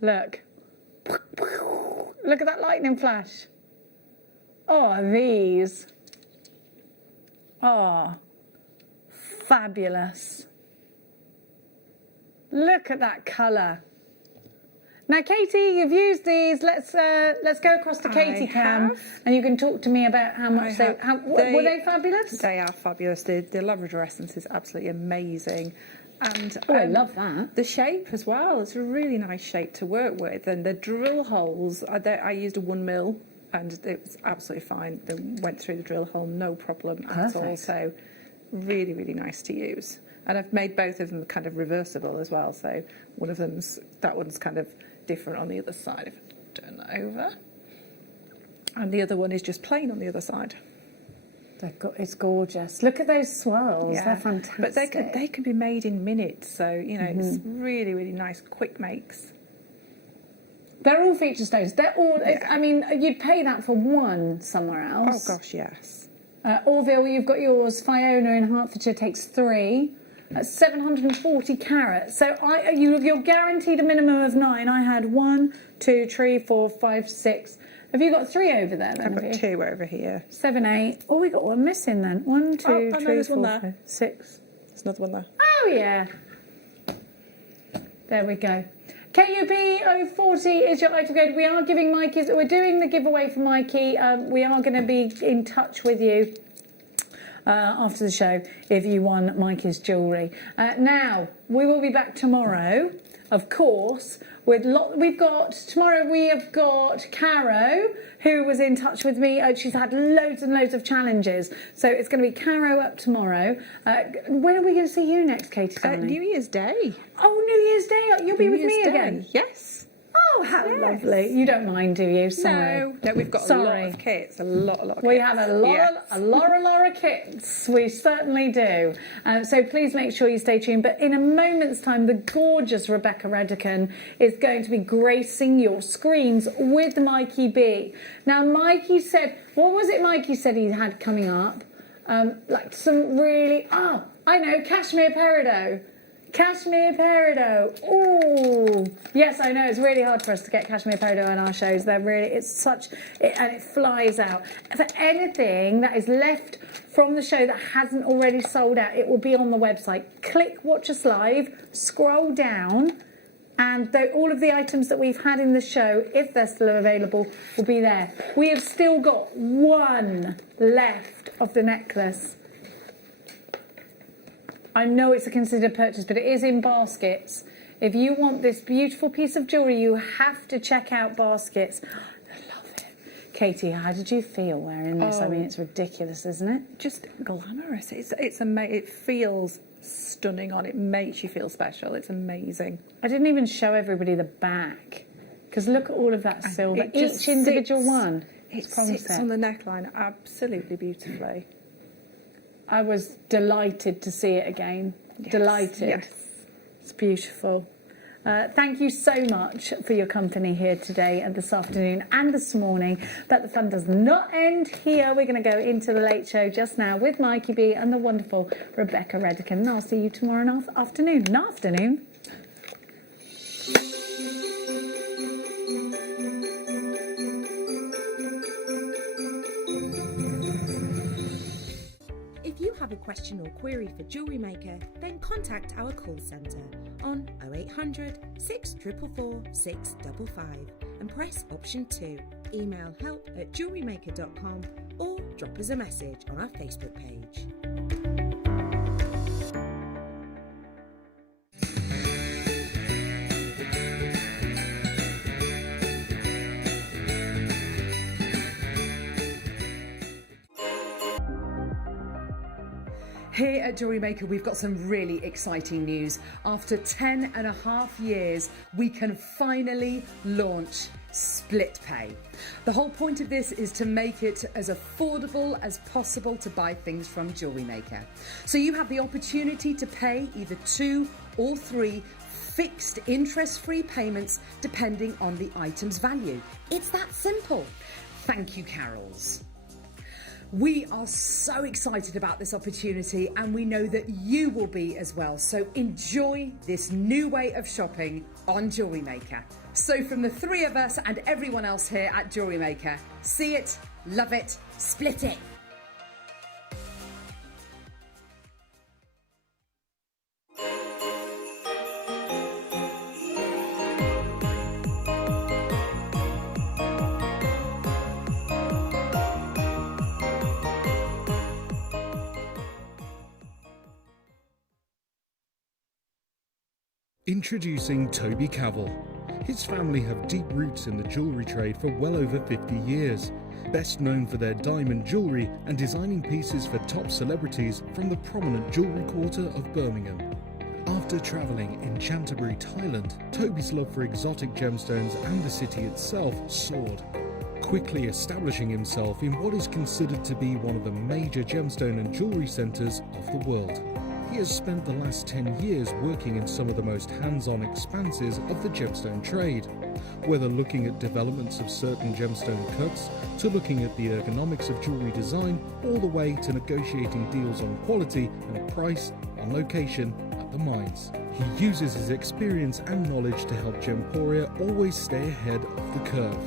Look. Look at that lightning flash. Oh, these. Oh, fabulous. Look at that colour. Now, Katie, you've used these. Let's go across to Katie Cam, and you can talk to me about how much were they fabulous? They are fabulous. The Labrador essence is absolutely amazing. And I love that. The shape as well. It's a really nice shape to work with. And the drill holes, I used a 1mm, and it was absolutely fine. They went through the drill hole, no problem at all. So really, really nice to use. And I've made both of them kind of reversible as well. So that one's kind of different on the other side. If I turn that over. And the other one is just plain on the other side. It's gorgeous. Look at those swirls. They're fantastic. But they can be made in minutes. So, it's really, really nice, quick makes. They're all feature stones. They're all, I mean, you'd pay that for one somewhere else. Oh, gosh, yes. Orville, you've got yours. Fiona in Hertfordshire takes 3. That's 740 carats. So you're guaranteed a minimum of 9. I had 1, 2, 3, 4, 5, 6. Have you got 3 over there then? I've got 2 over here. 7, 8. Oh, we got one missing then. 1, 2, 3, 4, 5, 6. There's another one there. Oh, yeah. There we go. KUP 040 is your item code. We are giving Mikey's. We're doing the giveaway for Mikey. We are going to be in touch with you after the show if you won Mikey's jewellery. Now, we will be back tomorrow, of course. Tomorrow we have got Caro, who was in touch with me. She's had loads and loads of challenges. So it's going to be Caro up tomorrow. When are we going to see you next, Katie? New Year's Day. Oh, New Year's Day. You'll be with me again? Yes. Oh, how lovely. You don't mind, do you? Sorry. No, we've got a lot of kits. A lot of kits. We have a lot of kits. We certainly do. So please make sure you stay tuned. But in a moment's time, the gorgeous Rebecca Redican is going to be gracing your screens with Mikey B. Now, Mikey said, what was it Mikey said he had coming up? Like some really, I know, Cashmere Peridot. Cashmere Peridot. Ooh. Yes, I know. It's really hard for us to get Cashmere Peridot on our shows. And it flies out. For anything that is left from the show that hasn't already sold out, it will be on the website. Click Watch Us Live, scroll down, and all of the items that we've had in the show, if they're still available, will be there. We have still got 1 left of the necklace. I know it's a considered purchase, but it is in baskets. If you want this beautiful piece of jewellery, you have to check out baskets. I love it. Katie, how did you feel wearing this? I mean, it's ridiculous, isn't it? Just glamorous. It feels stunning on. It makes you feel special. It's amazing. I didn't even show everybody the back, because look at all of that silver. Each individual one. It sits on the neckline absolutely beautifully. I was delighted to see it again. Yes, delighted. Yes. It's beautiful. Thank you so much for your company here today and this afternoon and this morning. But the fun does not end here. We're going to go into the late show just now with Mikey B and the wonderful Rebecca Redican. And I'll see you tomorrow afternoon. If you have a question or query for JewelleryMaker, then contact our call centre on 0800 644 655 and press option 2. Email help@jewellerymaker.com or drop us a message on our Facebook page. Here at JewelleryMaker, we've got some really exciting news. After 10.5 years, we can finally launch split pay. The whole point of this is to make it as affordable as possible to buy things from JewelleryMaker. So you have the opportunity to pay either 2 or 3 fixed interest-free payments depending on the item's value. It's that simple. Thank you, Carols. We are so excited about this opportunity and we know that you will be as well. So enjoy this new way of shopping on JewelleryMaker. So from the 3 of us and everyone else here at JewelleryMaker, see it, love it, split it. Introducing Toby Cavell. His family have deep roots in the jewellery trade for well over 50 years. Best known for their diamond jewellery and designing pieces for top celebrities from the prominent jewellery quarter of Birmingham. After travelling in Canterbury, Thailand, Toby's love for exotic gemstones and the city itself soared, quickly establishing himself in what is considered to be one of the major gemstone and jewellery centres of the world. He has spent the last 10 years working in some of the most hands-on expanses of the gemstone trade, whether looking at developments of certain gemstone cuts, to looking at the ergonomics of jewellery design, all the way to negotiating deals on quality and price, on location, at the mines. He uses his experience and knowledge to help Gemporia always stay ahead of the curve.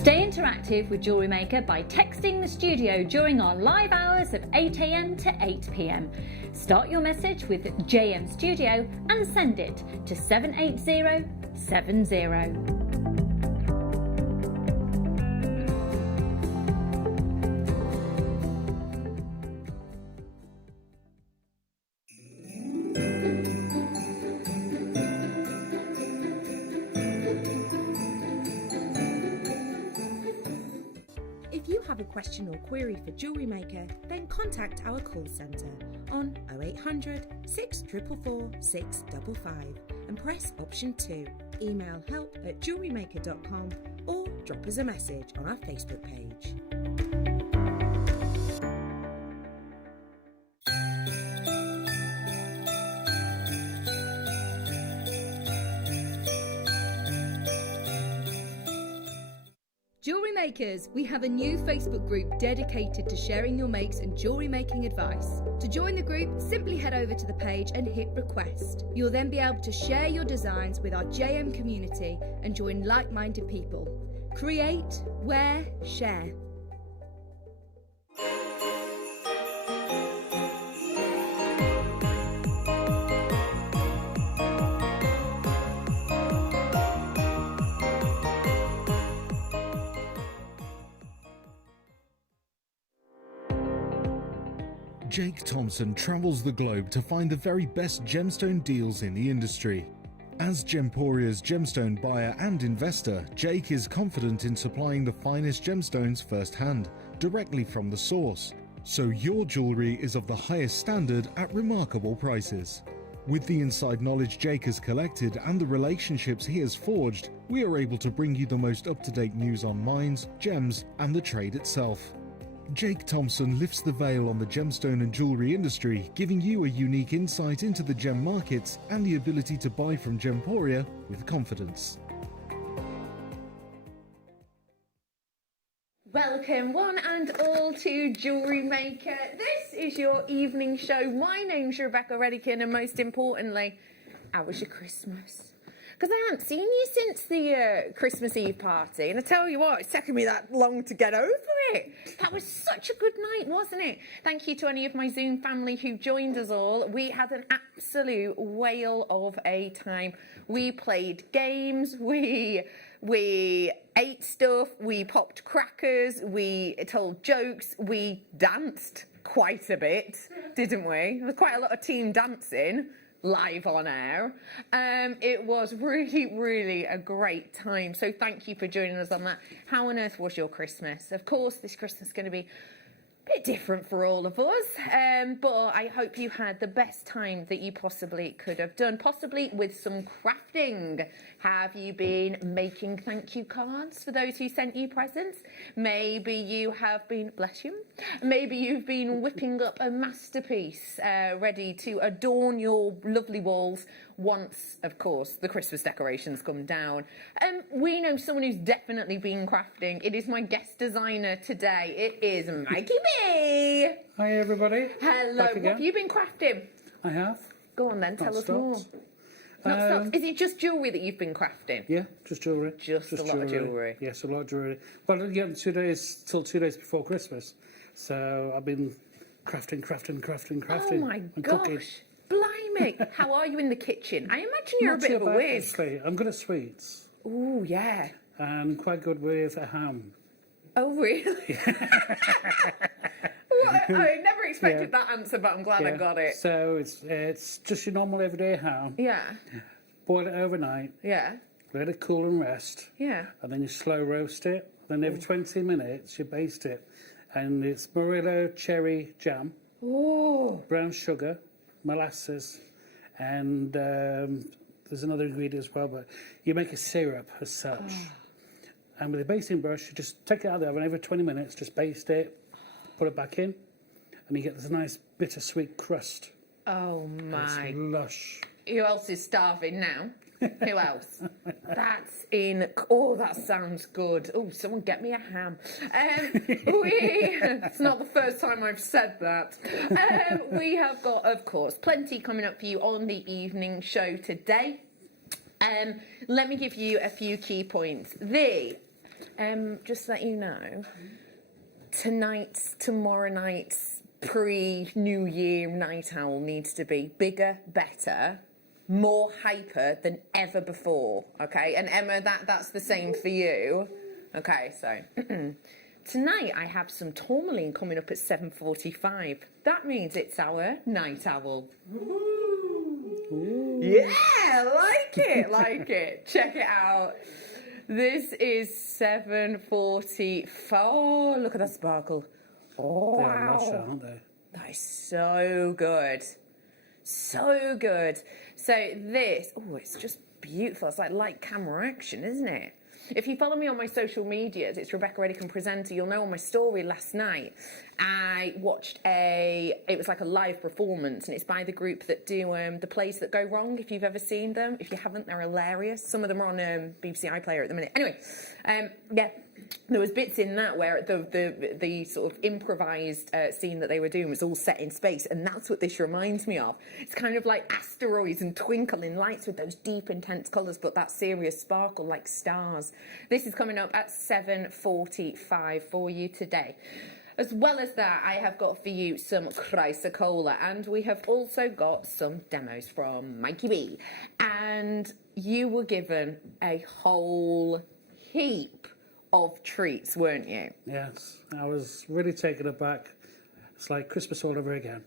Stay interactive with JewelleryMaker by texting the studio during our live hours of 8 a.m. to 8 p.m. Start your message with JM Studio and send it to 78070. If you have a question or query for JewelleryMaker, then contact our call centre on 0800 644 655 and press option 2. Email help@jewellerymaker.com or drop us a message on our Facebook page. Jewellery Makers, we have a new Facebook group dedicated to sharing your makes and jewellery making advice. To join the group, simply head over to the page and hit request. You'll then be able to share your designs with our JM community and join like-minded people. Create, wear, share. Jake Thompson travels the globe to find the very best gemstone deals in the industry. As Gemporia's gemstone buyer and investor, Jake is confident in supplying the finest gemstones firsthand, directly from the source, so your jewellery is of the highest standard at remarkable prices. With the inside knowledge Jake has collected and the relationships he has forged, we are able to bring you the most up-to-date news on mines, gems, and the trade itself. Jake Thompson lifts the veil on the gemstone and jewellery industry, giving you a unique insight into the gem markets and the ability to buy from Gemporia with confidence. Welcome one and all to JewelleryMaker. This is your evening show. My name's Rebecca Redican, and most importantly, how was your Christmas? Because I haven't seen you since the Christmas Eve party, and I tell you what, it's taken me that long to get over it. That was such a good night, wasn't it? Thank you to any of my Zoom family who joined us all. We had an absolute whale of a time. We played games, we ate stuff, we popped crackers, we told jokes, we danced quite a bit, didn't we? There was quite a lot of team dancing live on air. It was really a great time, so thank you for joining us on that. How on earth was your Christmas? Of course, this Christmas is going to be a bit different for all of us, but I hope you had the best time that you possibly could have done, possibly with some crafting. Have you been making thank you cards for those who sent you presents? Maybe you have been, bless you, maybe you've been whipping up a masterpiece ready to adorn your lovely walls once, of course, the Christmas decorations come down. We know someone who's definitely been crafting. It is my guest designer today. It is Mikey B. Hi everybody. Hello. What have you been crafting? I have. Go on then, tell us more. Not stocks. Is it just jewellery that you've been crafting? Yeah, just jewellery. Just a lot of jewellery. Yes, a lot of jewellery. Well, yeah, 2 days till 2 days before Christmas, so I've been crafting. Oh my and gosh! cooking. Blimey! me. How are you in the kitchen? I imagine you're a bit of a whiz. Actually. I'm good at sweets. Oh, yeah. And quite good with a ham. Oh, really? I never expected that answer, but I'm glad I got it. So it's just your normal everyday ham. Yeah. Boil it overnight. Yeah. Let it cool and rest. Yeah. And then you slow roast it. Then every 20 minutes you baste it. And it's Murillo cherry jam, brown sugar, molasses, and there's another ingredient as well, but you make a syrup as such. And with a basting brush, you just take it out of the oven every 20 minutes, just baste it, put it back in, and you get this nice bittersweet crust. Oh, my. It's lush. Who else is starving now? Who else? That's in... Oh, that sounds good. Oh, someone get me a ham. It's not the first time I've said that. We have got, of course, plenty coming up for you on the evening show today. Let me give you a few key points. Just to let you know, tomorrow night's pre-New Year night owl needs to be bigger, better, more hyper than ever before, okay? And Emma, that's the same for you. Okay, so tonight I have some tourmaline coming up at 7:45. That means it's our night owl. Ooh. Yeah, like it. Check it out. This is 7:44. Look at that sparkle. Oh, they're lush, aren't they? That is so good. So good. So this, it's just beautiful. It's like light camera action, isn't it? If you follow me on my social medias, it's Rebecca Redican Presenter. You'll know on my story last night, I watched it was like a live performance, and it's by the group that do the Plays That Go Wrong, if you've ever seen them. If you haven't, they're hilarious. Some of them are on BBC iPlayer at the minute. Anyway, there was bits in that where the sort of improvised scene that they were doing was all set in space, and that's what this reminds me of. It's kind of like asteroids and twinkling lights with those deep, intense colours, but that serious sparkle like stars. This is coming up at 7:45 for you today. As well as that, I have got for you some Chrysocola, and we have also got some demos from Mikey B. And you were given a whole heap of treats, weren't you? Yes, I was really taken aback. It's like Christmas all over again.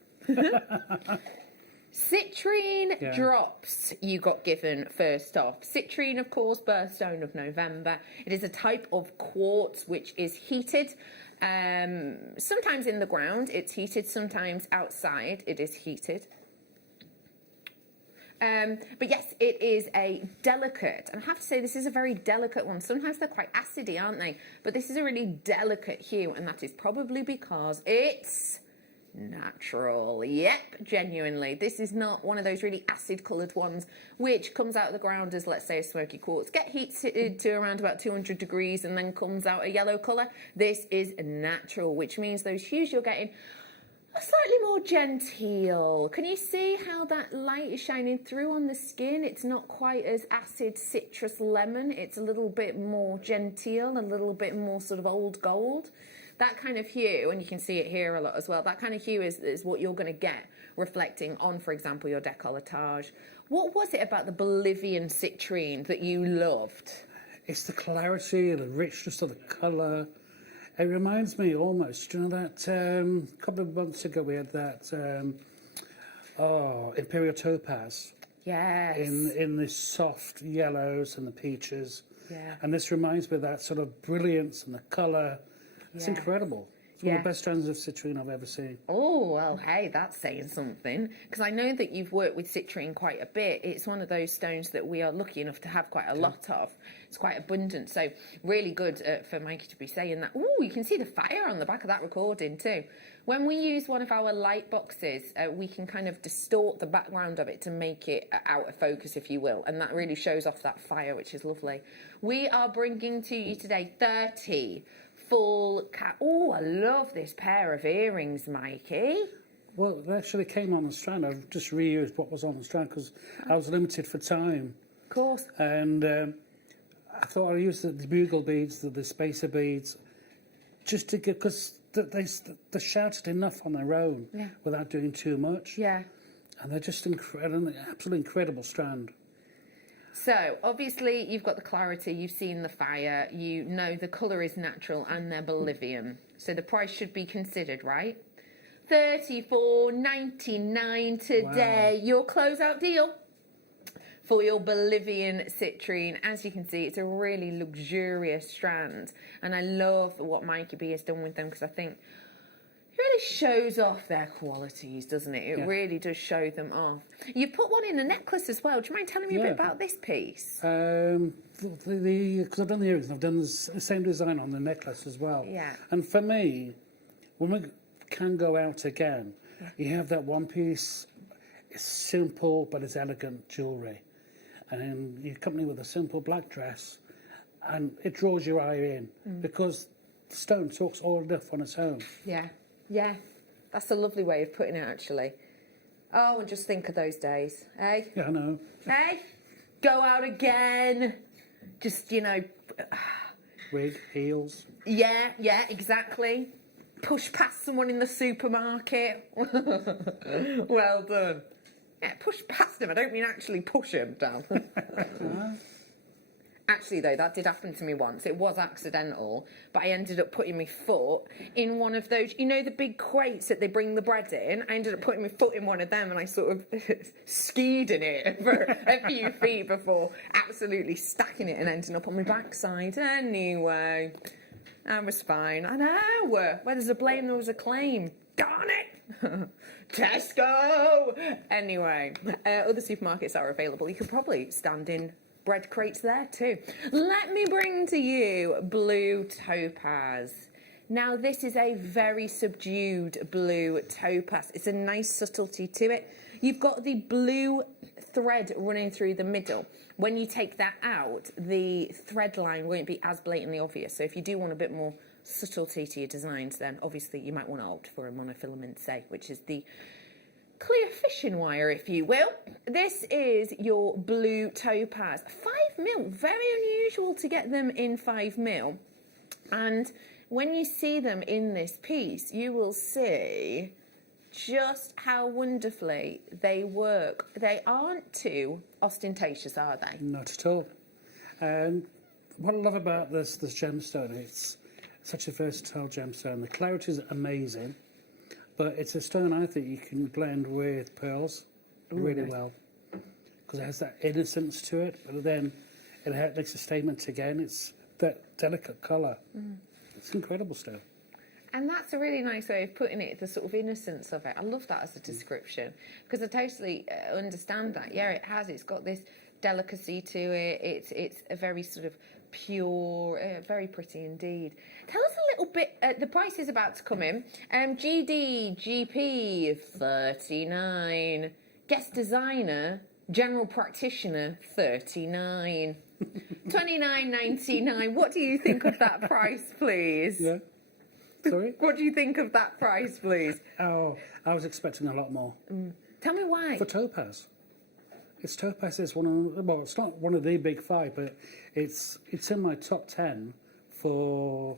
Citrine drops you got given first off. Citrine, of course, birthstone of November. It is a type of quartz which is heated. Sometimes in the ground it's heated, sometimes outside it is heated. But yes, it is a delicate, and I have to say this is a very delicate one. Sometimes they're quite acidy, aren't they? But this is a really delicate hue, and that is probably because it's natural. Yep, genuinely. This is not one of those really acid coloured ones which comes out of the ground as, let's say, a smoky quartz, get heated to around about 200 degrees and then comes out a yellow colour. This is natural, which means those hues you're getting are slightly more genteel. Can you see how that light is shining through on the skin? It's not quite as acid citrus lemon. It's a little bit more genteel, a little bit more sort of old gold. That kind of hue, and you can see it here a lot as well, that kind of hue is what you're going to get reflecting on, for example, your décolletage. What was it about the Bolivian citrine that you loved? It's the clarity, the richness of the colour. It reminds me almost, you know, that a couple of months ago we had that Imperial Topaz. Yes. In the soft yellows and the peaches. Yeah. And this reminds me of that sort of brilliance and the colour. It's incredible. It's one of the best strands of citrine I've ever seen. Oh, well, hey, that's saying something. Because I know that you've worked with citrine quite a bit. It's one of those stones that we are lucky enough to have quite a lot of. It's quite abundant. So really good for Mikey to be saying that. Ooh, you can see the fire on the back of that recording too. When we use one of our light boxes, we can kind of distort the background of it to make it out of focus, if you will. And that really shows off that fire, which is lovely. We are bringing to you today 30 full Oh, I love this pair of earrings, Mikey. Well, they actually came on the strand. I've just reused what was on the strand because I was limited for time. Of course. And I thought I'd use the bugle beads, the spacer beads, just to give, because they shouted enough on their own without doing too much. Yeah. And they're just an absolutely incredible strand. So, obviously, you've got the clarity, you've seen the fire, you know the colour is natural and they're Bolivian. So the price should be considered, right? $34.99 today. Wow. Your closeout deal for your Bolivian citrine. As you can see, it's a really luxurious strand. And I love what Mikey B has done with them because I think it really shows off their qualities, doesn't it? It really does show them off. You put one in a necklace as well. Do you mind telling me a bit about this piece? Because I've done the earrings, I've done the same design on the necklace as well. Yeah. And for me, when we can go out again, you have that one piece. It's simple, but it's elegant jewellery. And you accompany with a simple black dress, and it draws your eye in because the stone talks all enough on its own. Yeah. Yeah, that's a lovely way of putting it, actually. Oh, and just think of those days, eh? Yeah, I know. Hey, go out again. Just, you know... Wig, heels. Yeah, exactly. Push past someone in the supermarket. Well done. Yeah, push past them. I don't mean actually push them down. Actually, though, that did happen to me once. It was accidental, but I ended up putting my foot in one of those, you know, the big crates that they bring the bread in? I ended up putting my foot in one of them and I sort of skied in it for a few feet before absolutely stacking it and ending up on my backside. Anyway, I was fine. I know. Where there's a blame, there was a claim. Darn it! Tesco! Anyway, other supermarkets are available. You could probably stand in bread crates there too. Let me bring to you blue topaz. Now this is a very subdued blue topaz. It's a nice subtlety to it. You've got the blue thread running through the middle. When you take that out, the thread line won't be as blatantly obvious. So if you do want a bit more subtlety to your designs, then obviously you might want to opt for a monofilament, say, which is the clear fishing wire, if you will. This is your blue topaz. 5mm, very unusual to get them in 5mm. And when you see them in this piece, you will see just how wonderfully they work. They aren't too ostentatious, are they? Not at all. And what I love about this gemstone, it's such a versatile gemstone. The clarity is amazing. But it's a stone I think you can blend with pearls really well because it has that innocence to it, but then it makes a statement again. It's that delicate colour. It's incredible stuff. And that's a really nice way of putting it, the sort of innocence of it. I love that as a description because I totally understand that. Yeah, it has. It's got this delicacy to it. It's a very sort of pure, very pretty indeed. Tell us a little bit, the price is about to come in. GP, 39. Guest designer, general practitioner, 39. 29.99. What do you think of that price, please? Yeah. Sorry? What do you think of that price, please? Oh, I was expecting a lot more. Tell me why. For topaz. Topaz is one of, well, it's not one of the big five, but it's in my top 10 for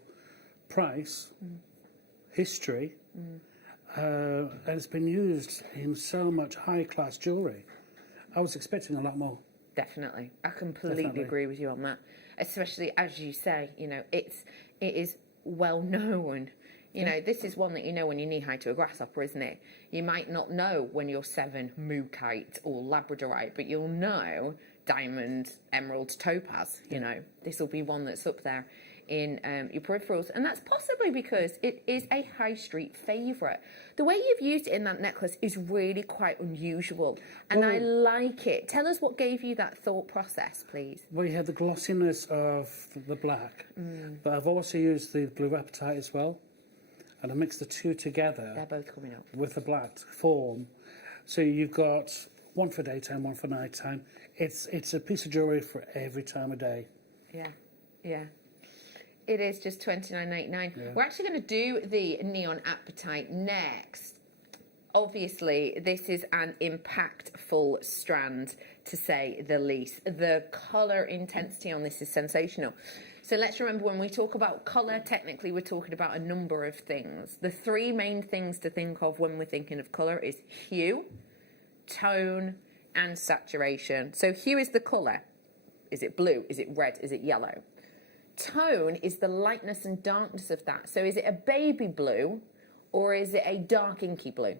price, history, and it's been used in so much high-class jewellery. I was expecting a lot more. Definitely. I completely agree with you on that. Especially, as you say, you know, it is well known. You know, this is one that you know when you're knee-high to a grasshopper, isn't it? You might not know when you're 7 mookite or labradorite, but you'll know diamond, emerald, topaz. You know, this will be one that's up there in your peripherals. And that's possibly because it is a high street favourite. The way you've used it in that necklace is really quite unusual. And I like it. Tell us what gave you that thought process, please. Well, you had the glossiness of the black, but I've also used the blue apatite as well. And I mixed the two together. They're both coming up. With the black to form. So you've got one for daytime, one for nighttime. It's a piece of jewellery for every time of day. Yeah, yeah. It is just $29.99. Yeah. We're actually going to do the neon apatite next. Obviously, this is an impactful strand, to say the least. The colour intensity on this is sensational. So let's remember, when we talk about colour, technically we're talking about a number of things. The 3 main things to think of when we're thinking of colour is hue, tone and saturation. So hue is the colour. Is it blue? Is it red? Is it yellow? Tone is the lightness and darkness of that. So is it a baby blue or is it a dark inky blue?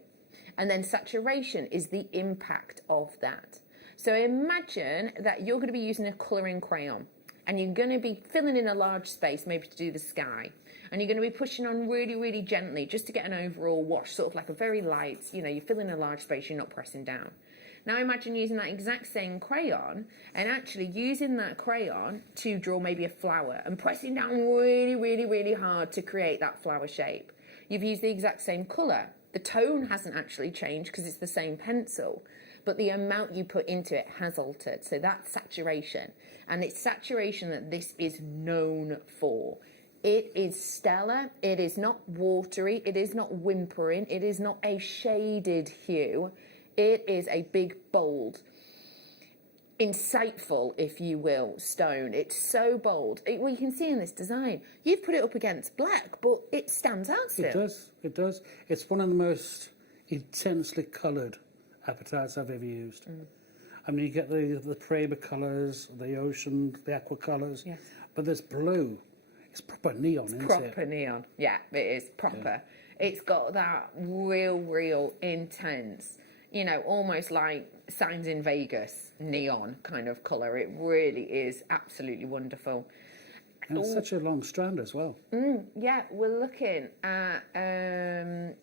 And then saturation is the impact of that. So imagine that you're going to be using a colouring crayon and you're going to be filling in a large space, maybe to do the sky. And you're going to be pushing on really, really gently just to get an overall wash, sort of like a very light, you know, you're filling a large space, you're not pressing down. Now imagine using that exact same crayon and actually using that crayon to draw maybe a flower and pressing down really, really, really hard to create that flower shape. You've used the exact same colour. The tone hasn't actually changed because it's the same pencil, but the amount you put into it has altered. So that's saturation. And it's saturation that this is known for. It is stellar, it is not watery, it is not whimpering, it is not a shaded hue. It is a big, bold, insightful, if you will, stone. It's so bold. We can see in this design, you've put it up against black, but it stands out still. It does, it does. It's one of the most intensely coloured apatites I've ever used. I mean, you get the Praber colours, the ocean, the aqua colours, Yes. but there's blue. It's proper neon, isn't it? Proper neon. Yeah, it is proper. Yeah. It's got that real intense, you know, almost like Signs in Vegas neon kind of colour. It really is absolutely wonderful. And it's such a long strand as well. Yeah, we're looking at a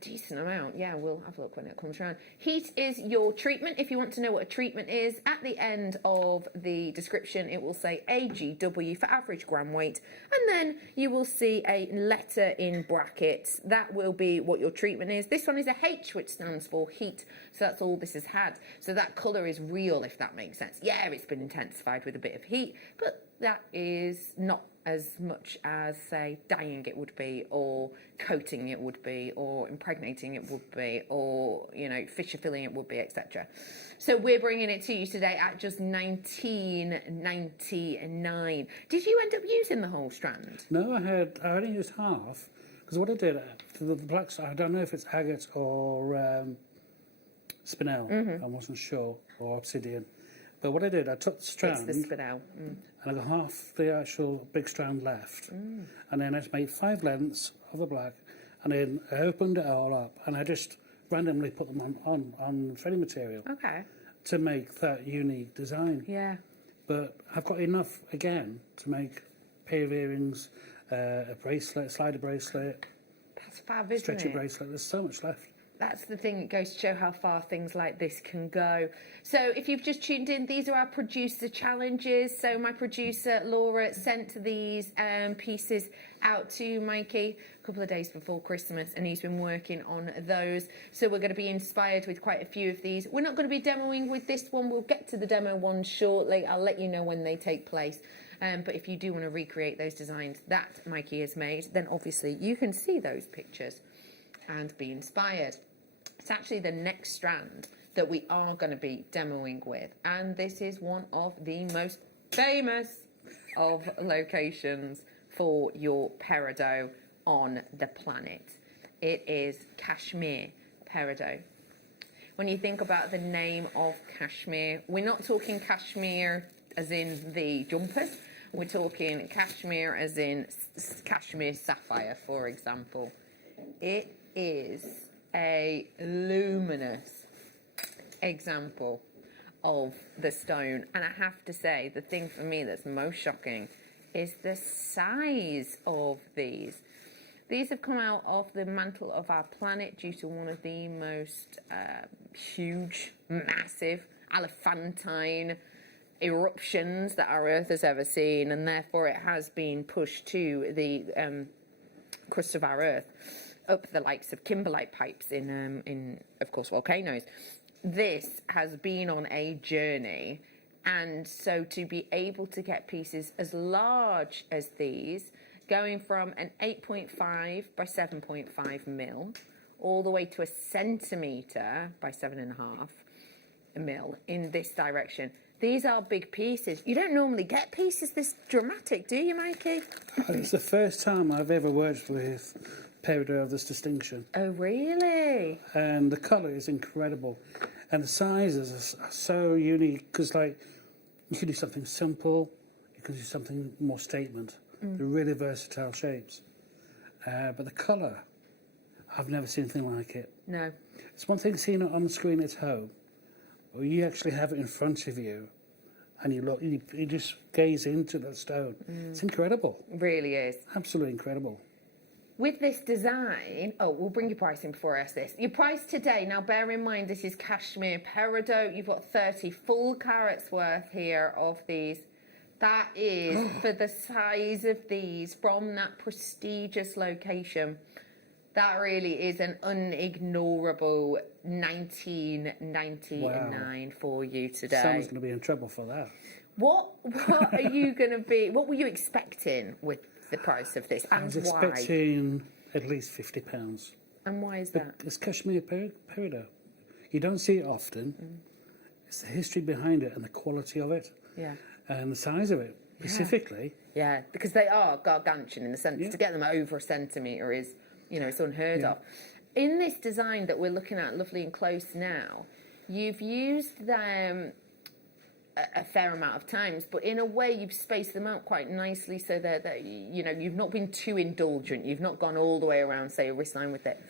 decent amount. Yeah, we'll have a look when it comes around. Heat is your treatment. If you want to know what a treatment is, at the end of the description, it will say AGW for average gram weight. And then you will see a letter in brackets. That will be what your treatment is. This one is a H, which stands for heat. So that's all this has had. So that colour is real, if that makes sense. Yeah, it's been intensified with a bit of heat, but that is not as much as, say, dyeing it would be, or coating it would be, or impregnating it would be, or, you know, Fisher filling it would be, etc. So we're bringing it to you today at just $19.99. Did you end up using the whole strand? No, I only used half, because what I did, the black, I don't know if it's agate or spinel, I wasn't sure, or obsidian. But what I did, I took the strand, it's the spinel. And I got half the actual big strand left. And then I just made 5 lengths of the black, and then I opened it all up, and I just randomly put them on threading material. Okay. To make that unique design. Yeah. But I've got enough, again, to make a pair of earrings, a bracelet, a slider bracelet. That's fab, isn't stretchy it? bracelet. There's so much left. That's the thing, it goes to show how far things like this can go. So if you've just tuned in, these are our producer challenges. So my producer, Laura, sent these pieces out to Mikey a couple of days before Christmas, and he's been working on those. So we're going to be inspired with quite a few of these. We're not going to be demoing with this one. We'll get to the demo one shortly. I'll let you know when they take place. But if you do want to recreate those designs that Mikey has made, then obviously you can see those pictures and be inspired. It's actually the next strand that we are going to be demoing with, and this is one of the most famous of locations for your peridot on the planet. It is Kashmir peridot. When you think about the name of Kashmir, we're not talking Kashmir as in the jumpers, we're talking Kashmir as in Kashmir sapphire, for example. It is a luminous example of the stone, and I have to say the thing for me that's most shocking is the size of these. These have come out of the mantle of our planet due to one of the most huge, massive, elephantine eruptions that our Earth has ever seen, and therefore it has been pushed to the crust of our Earth, up the likes of kimberlite pipes in of course, volcanoes. This has been on a journey, and so to be able to get pieces as large as these, going from an 8.5 by 7.5 mil, all the way to a centimetre by 7.5 mil in this direction. These are big pieces. You don't normally get pieces this dramatic, do you, Mikey? It's the first time I've ever worked with peridot of this distinction. Oh, really? And the colour is incredible. And the sizes are so unique, because, like, you can do something simple, you can do something more statement. They're really versatile shapes. But the colour, I've never seen anything like it. No. It's one thing seeing it on the screen at home, but you actually have it in front of you, and you look, you just gaze into that stone. It's incredible. It really is. Absolutely incredible. With this design, we'll bring your price in before I ask this. Your price today, now bear in mind this is cashmere peridot. You've got 30 full carats worth here of these. That is, for the size of these, from that prestigious location, that really is an unignorable $19.99 for you today. Someone's going to be in trouble for that. What are you going to be, what were you expecting with the price of this, and I was why? expecting at least £50. And why is But that? it's cashmere peridot. You don't see it often. It's the history behind it and the quality of it. Yeah. And the size of it, specifically. Yeah, because they are gargantuan in the sense to get them over a centimetre is, it's unheard of. In this design that we're looking at lovely and close now, you've used them a fair amount of times, but in a way you've spaced them out quite nicely so that you've not been too indulgent. You've not gone all the way around, say, a wristline with it.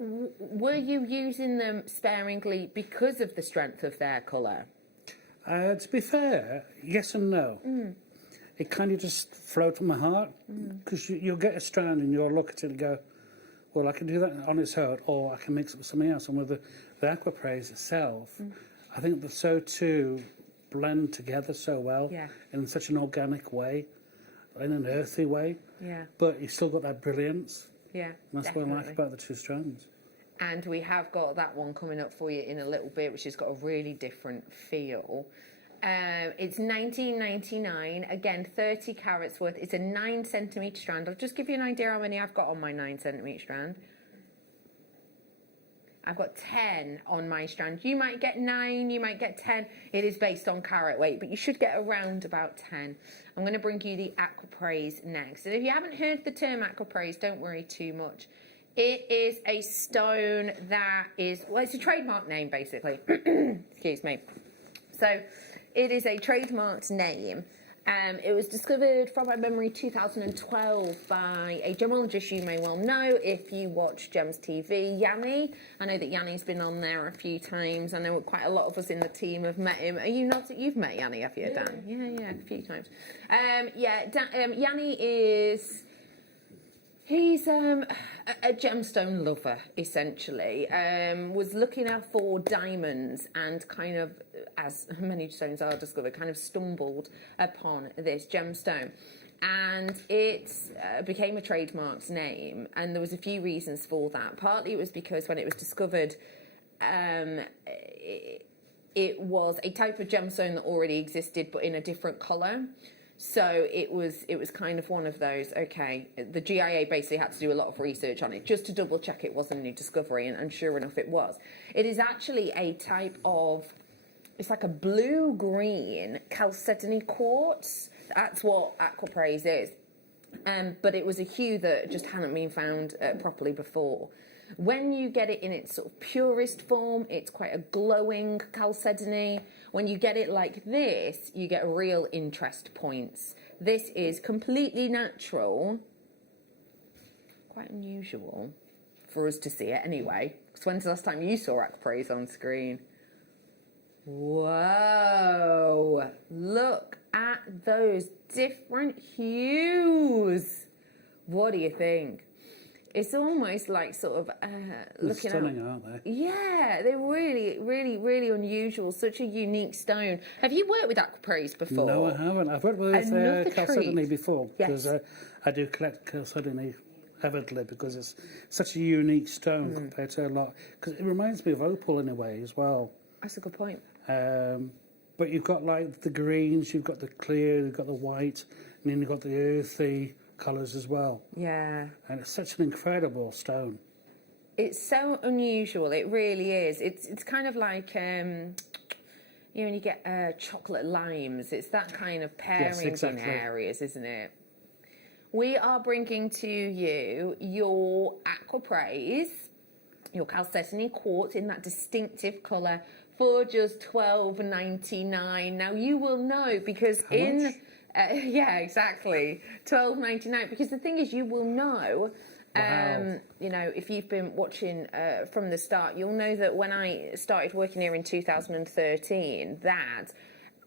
Were you using them sparingly because of the strength of their colour? To be fair, yes and no. It kind of just flowed from my heart, because you'll get a strand and you'll look at it and go, well, I can do that on its own, or I can mix it with something else. And with the aqua praise itself, I think the so two blend together so well in such an organic way, in an earthy way. Yeah. But you've still got that brilliance. Yeah, And that's what I like about the two strands. And we have got that one coming up for you in a little bit, which has got a really different feel. It's $19.99. Again, 30 carats worth. It's a 9 centimetre strand. I'll just give you an idea how many I've got on my 9 centimetre strand. I've got 10 on my strand. You might get 9, you might get 10. It is based on carat weight, but you should get around about 10. I'm going to bring you the aquapraise next. And if you haven't heard the term aquapraise, don't worry too much. It is a stone that is, well, it's a trademark name, basically. Excuse me. So it is a trademarked name. It was discovered, from my memory, 2012 by a gemologist you may well know if you watch Gems TV, Yanni. I know that Yanni's been on there a few times. I know quite a lot of us in the team have met him. Are you not? You've met Yanni, have you, Dan? Yeah, a few times. Yanni is... He's a gemstone lover, essentially. Was looking out for diamonds and kind of, as many stones are discovered, kind of stumbled upon this gemstone. And it became a trademarked name, and there was a few reasons for that. Partly it was because when it was discovered, it was a type of gemstone that already existed, but in a different colour. So it was kind of one of those, okay, the GIA basically had to do a lot of research on it just to double check it wasn't a new discovery, and sure enough it was. It is actually a type of, it's like a blue-green chalcedony quartz. That's what aquapraise is. But it was a hue that just hadn't been found properly before. When you get it in its sort of purest form, it's quite a glowing chalcedony. When you get it like this, you get real interest points. This is completely natural. Quite unusual for us to see it anyway. Because when's the last time you saw aquapraise on screen? Whoa! Look at those different hues. What do you think? It's almost like sort of looking stunning, out. aren't they? Yeah, they're really, really, really unusual. Such a unique stone. Have you worked with aquapraise before? No, I haven't. I've worked with chalcedony before, because I do collect chalcedony avidly, because it's such a unique stone compared to a lot. Because it reminds me of opal in a way as well. That's a good point. But you've got like the greens, you've got the clear, you've got the white, and then you've got the earthy colours as well. Yeah. And it's such an incredible stone. It's so unusual. It really is. It's kind of like when you get chocolate limes. It's that kind of pairing in areas, isn't it? we are bringing to you your Aquapraise, your chalcedony quartz in that distinctive colour for just $12.99. Now you will know because yeah, exactly, $12.99. Because the thing is, you will know. Wow. You know, if you've been watching from the start, you'll know that when I started working here in 2013, that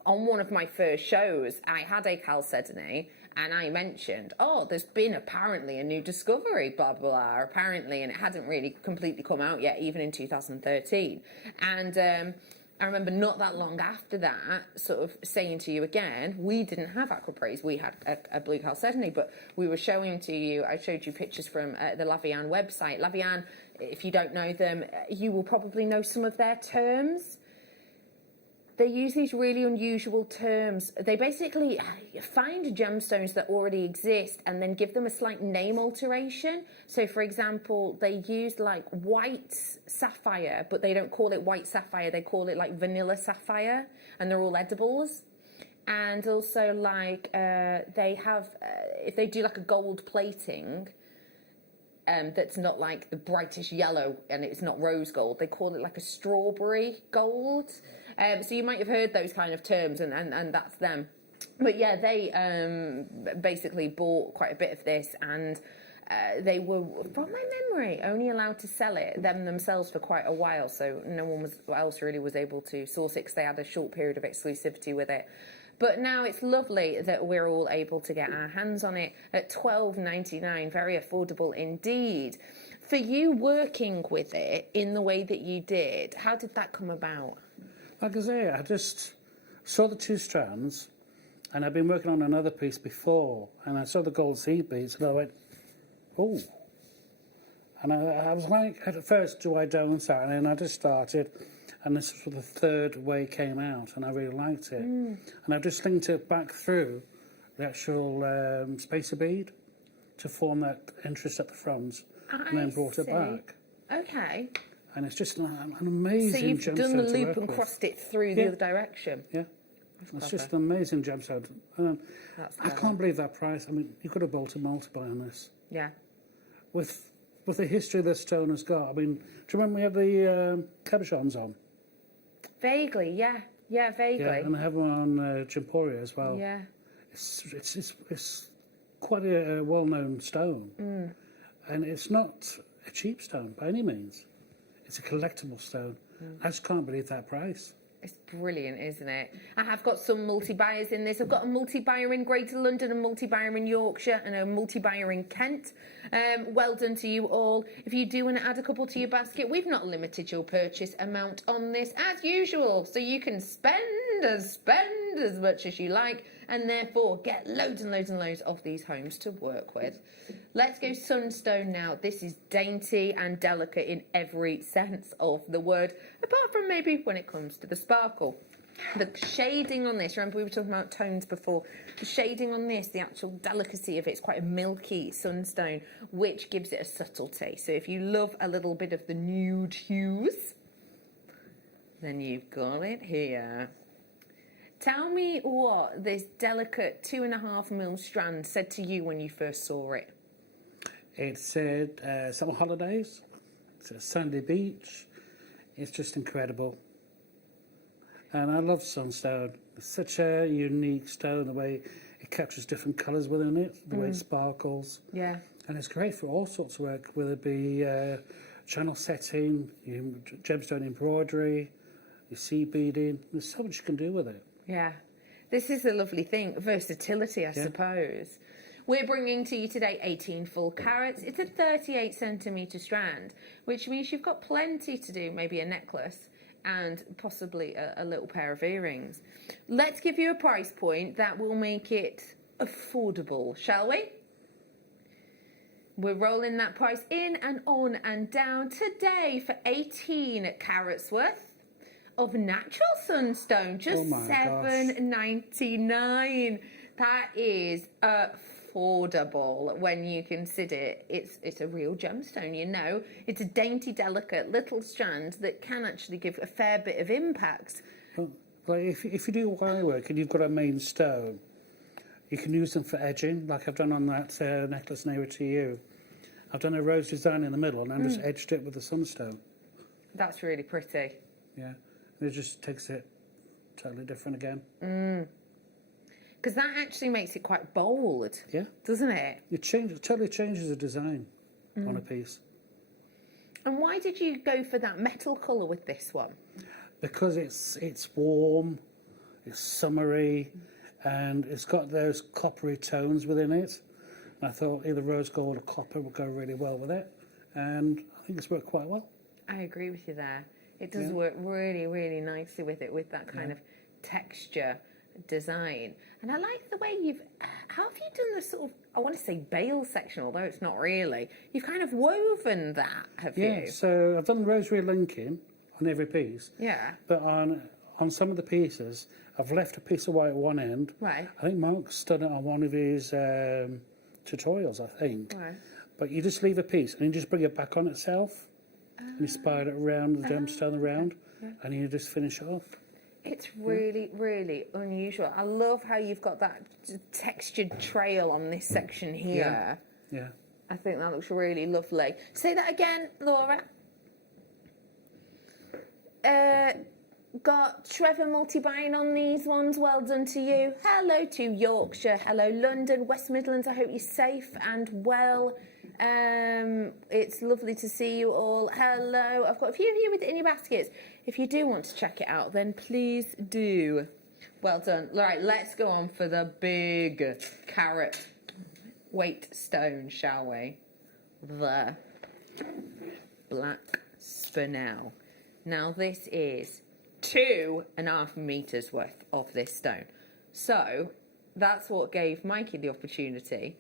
on one of my first shows, I had a chalcedony, and I mentioned, oh, there's been apparently a new discovery, blah, blah, blah, apparently, and it hadn't really completely come out yet, even in 2013. And I remember not that long after that, sort of saying to you again, we didn't have Aquapraise, we had a blue chalcedony, but we were showing to you, I showed you pictures from the Lavian website. Lavian, if you don't know them, you will probably know some of their terms. They use these really unusual terms. They basically find gemstones that already exist and then give them a slight name alteration. So, for example, they use like white sapphire, but they don't call it white sapphire. They call it like vanilla sapphire, and they're all edibles. And also, like, they have, if they do like a gold plating, that's not like the brightest yellow and it's not rose gold, they call it like a strawberry gold. So you might have heard those kind of terms, and that's them. But yeah, they basically bought quite a bit of this, and they were, from my memory, only allowed to sell it themselves for quite a while. So no one else really was able to source it because they had a short period of exclusivity with it. But now it's lovely that we're all able to get our hands on it at $12.99, very affordable indeed. For you working with it in the way that you did, how did that come about? Like I say, I just saw the two strands, and I've been working on another piece before, and I saw the gold seed beads, and I went, oh. And I was like, at first, do I dance out? And then I just started, and this was the third way came out, and I really liked it. And I've just linked it back through the actual spacer bead to form that interest at the front, and then brought it back. Okay. And it's just an amazing gemstone. So you've done the loop and crossed it through the other direction? Yeah. It's just an amazing gemstone. I can't believe that price. I mean, you could have bought a multiply on this. Yeah. With the history this stone has got. I mean, do you remember we have the cabochons on? Vaguely, yeah. Yeah, vaguely. Yeah, and I have one on Gemporia as well. Yeah. It's quite a well-known stone. And it's not a cheap stone by any means. It's a collectible stone. I just can't believe that price. It's brilliant, isn't it? I have got some multi-buyers in this. I've got a multi-buyer in Greater London, a multi-buyer in Yorkshire, and a multi-buyer in Kent. Well done to you all. If you do want to add a couple to your basket, we've not limited your purchase amount on this as usual. So you can spend as much as you like, and therefore get loads and loads and loads of these homes to work with. Let's go sunstone now. This is dainty and delicate in every sense of the word, apart from maybe when it comes to the sparkle. The shading on this, remember we were talking about tones before, the shading on this, the actual delicacy of it's quite a milky sunstone, which gives it a subtlety. So if you love a little bit of the nude hues, then you've got it here. Tell me what this delicate 2.5mm strand said to you when you first saw it. It said summer holidays. It's a sandy beach. It's just incredible. And I love sunstone. It's such a unique stone, the way it captures different colours within it, the way it sparkles. Yeah. And it's great for all sorts of work, whether it be channel setting, gemstone embroidery, your seed beading. There's so much you can do with it. Yeah. This is a lovely thing. Versatility, I suppose. We're bringing to you today 18 full carats. It's a 38 centimetre strand, which means you've got plenty to do, maybe a necklace and possibly a little pair of earrings. Let's give you a price point that will make it affordable, shall we? We're rolling that price in and on and down today for 18 carats worth of natural sunstone, just $7.99. That is affordable when you consider it's a real gemstone. You know, it's a dainty, delicate little strand that can actually give a fair bit of impact. Well, if you do wire work and you've got a main stone, You can use them for edging, like I've done on that necklace nearer to you. I've done a rose design in the middle and then just edged it with the sunstone. That's really pretty. Yeah, it just takes it totally different again. Because that actually makes it quite bold. Yeah. Doesn't it? It totally changes the design on a piece. And why did you go for that metal colour with this one? Because it's warm, it's summery, and it's got those coppery tones within it. And I thought either rose gold or copper would go really well with it. And I think it's worked quite well. I agree with you there. It does work really, really nicely with it, with that kind of texture design. And I like the way how have you done the sort of, I want to say bale section, although it's not really. You've kind of woven that, have you? Yeah, so I've done the rosary linking on every piece. Yeah. But on some of the pieces, I've left a piece of white at one end. Right. I think Mark's done it on one of his tutorials, I think. Right. But you just leave a piece and you just bring it back on itself. And you spiral it around the gemstone around, and you just finish it off. It's really, really unusual. I love how you've got that textured trail on this section here. Yeah. I think that looks really lovely. Say that again, Laura. Got Trevor multi-buying on these ones. Well done to you. Hello to Yorkshire. Hello London, West Midlands. I hope you're safe and well. It's lovely to see you all. Hello. I've got a few of you with it in your baskets. If you do want to check it out, then please do. Well done. All right, let's go on for the big carat weight stone, shall we? The black spinel. Now this is 2.5 meters worth of this stone. So that's what gave Mikey the opportunity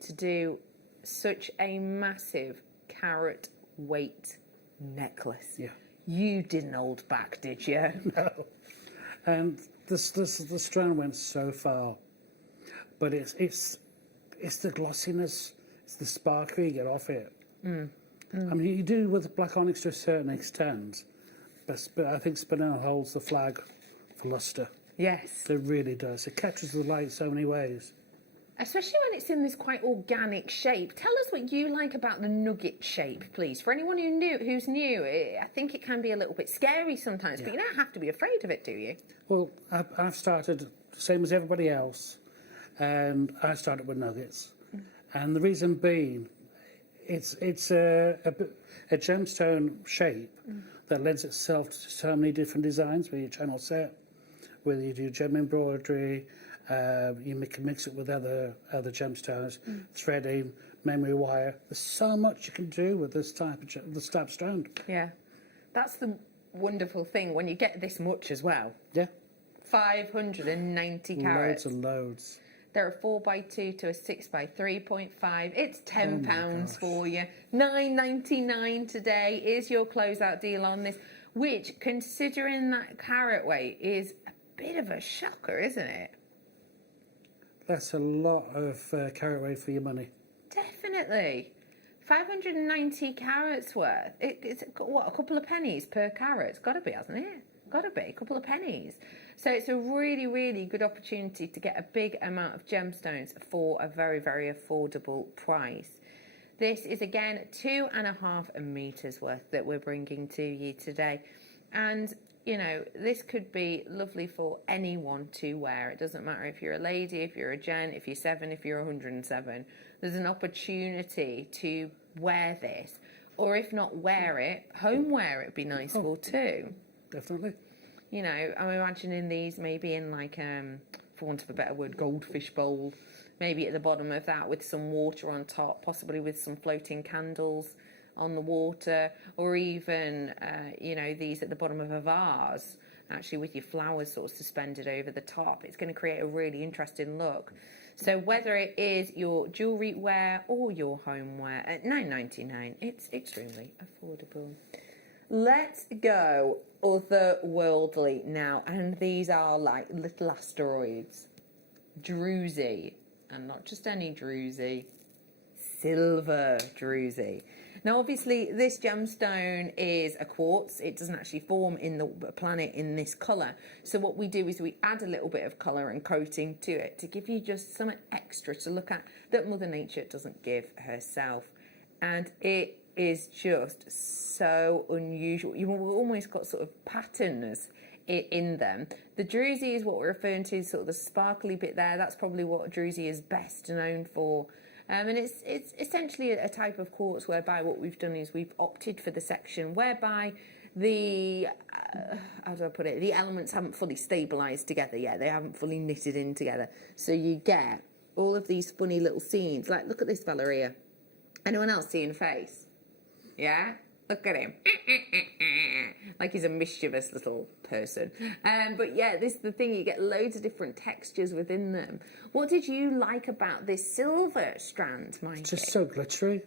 to do such a massive carat weight necklace. Yeah. You didn't hold back, did you? No. And the strand went so far, but it's the glossiness, it's the sparkle you get off it. I mean, you do with black onyx to a certain extent, but I think spinel holds the flag for lustre. Yes. It really does. It catches the light so many ways. Especially when it's in this quite organic shape. Tell us what you like about the nugget shape, please. For anyone who's new, I think it can be a little bit scary sometimes, but you don't have to be afraid of it, do you? Well, I've started the same as everybody else, and I started with nuggets. And the reason being, it's a gemstone shape that lends itself to so many different designs with your channel set, whether you do gem embroidery, you can mix it with other gemstones, threading, memory wire. There's so much you can do with this type of strand. Yeah, that's the wonderful thing when you get this much as well. Yeah. 590 carats. Loads and loads. They're a 4x2 to a 6x3.5. It's £10 for you. $9.99 today is your closeout deal on this, which, considering that carat weight, is a bit of a shocker, isn't it? That's a lot of carat weight for your money. Definitely. 590 carats worth. It's what, a couple of pennies per carat? It's got to be, hasn't it? Got to be a couple of pennies. So it's a really, really good opportunity to get a big amount of gemstones for a very, very affordable price. This is again 2.5 meters worth that we're bringing to you today, and you know, this could be lovely for anyone to wear. It doesn't matter if you're a lady, if you're a gent, if you're 7, if you're 107. There's an opportunity to wear this, or if not wear it, home wear it would be nice for too. Definitely. You know, I'm imagining these maybe in like, for want of a better word, goldfish bowl. Maybe at the bottom of that with some water on top, possibly with some floating candles on the water, or even, you know, these at the bottom of a vase, actually with your flowers sort of suspended over the top. It's going to create a really interesting look. So whether it is your jewellery wear or your home wear, at $9.99, it's extremely affordable. Let's go otherworldly now, and these are like little asteroids. Druzy, and not just any druzy, silver druzy. Now, obviously, this gemstone is a quartz. It doesn't actually form in the planet in this colour. So what we do is we add a little bit of colour and coating to it to give you just something extra to look at that Mother Nature doesn't give herself. And it is just so unusual. You've almost got sort of patterns in them. The druzy is what we're referring to, sort of the sparkly bit there. That's probably what druzy is best known for. And it's essentially a type of quartz whereby what we've done is we've opted for the section whereby the, how do I put it, the elements haven't fully stabilised together yet. They haven't fully knitted in together. So you get all of these funny little scenes. Like, look at this fella here. Anyone else seeing a face? Yeah? Look at him. Like he's a mischievous little person. But yeah, this is the thing. You get loads of different textures within them. What did you like about this silver strand, Mike? It's just so glittery.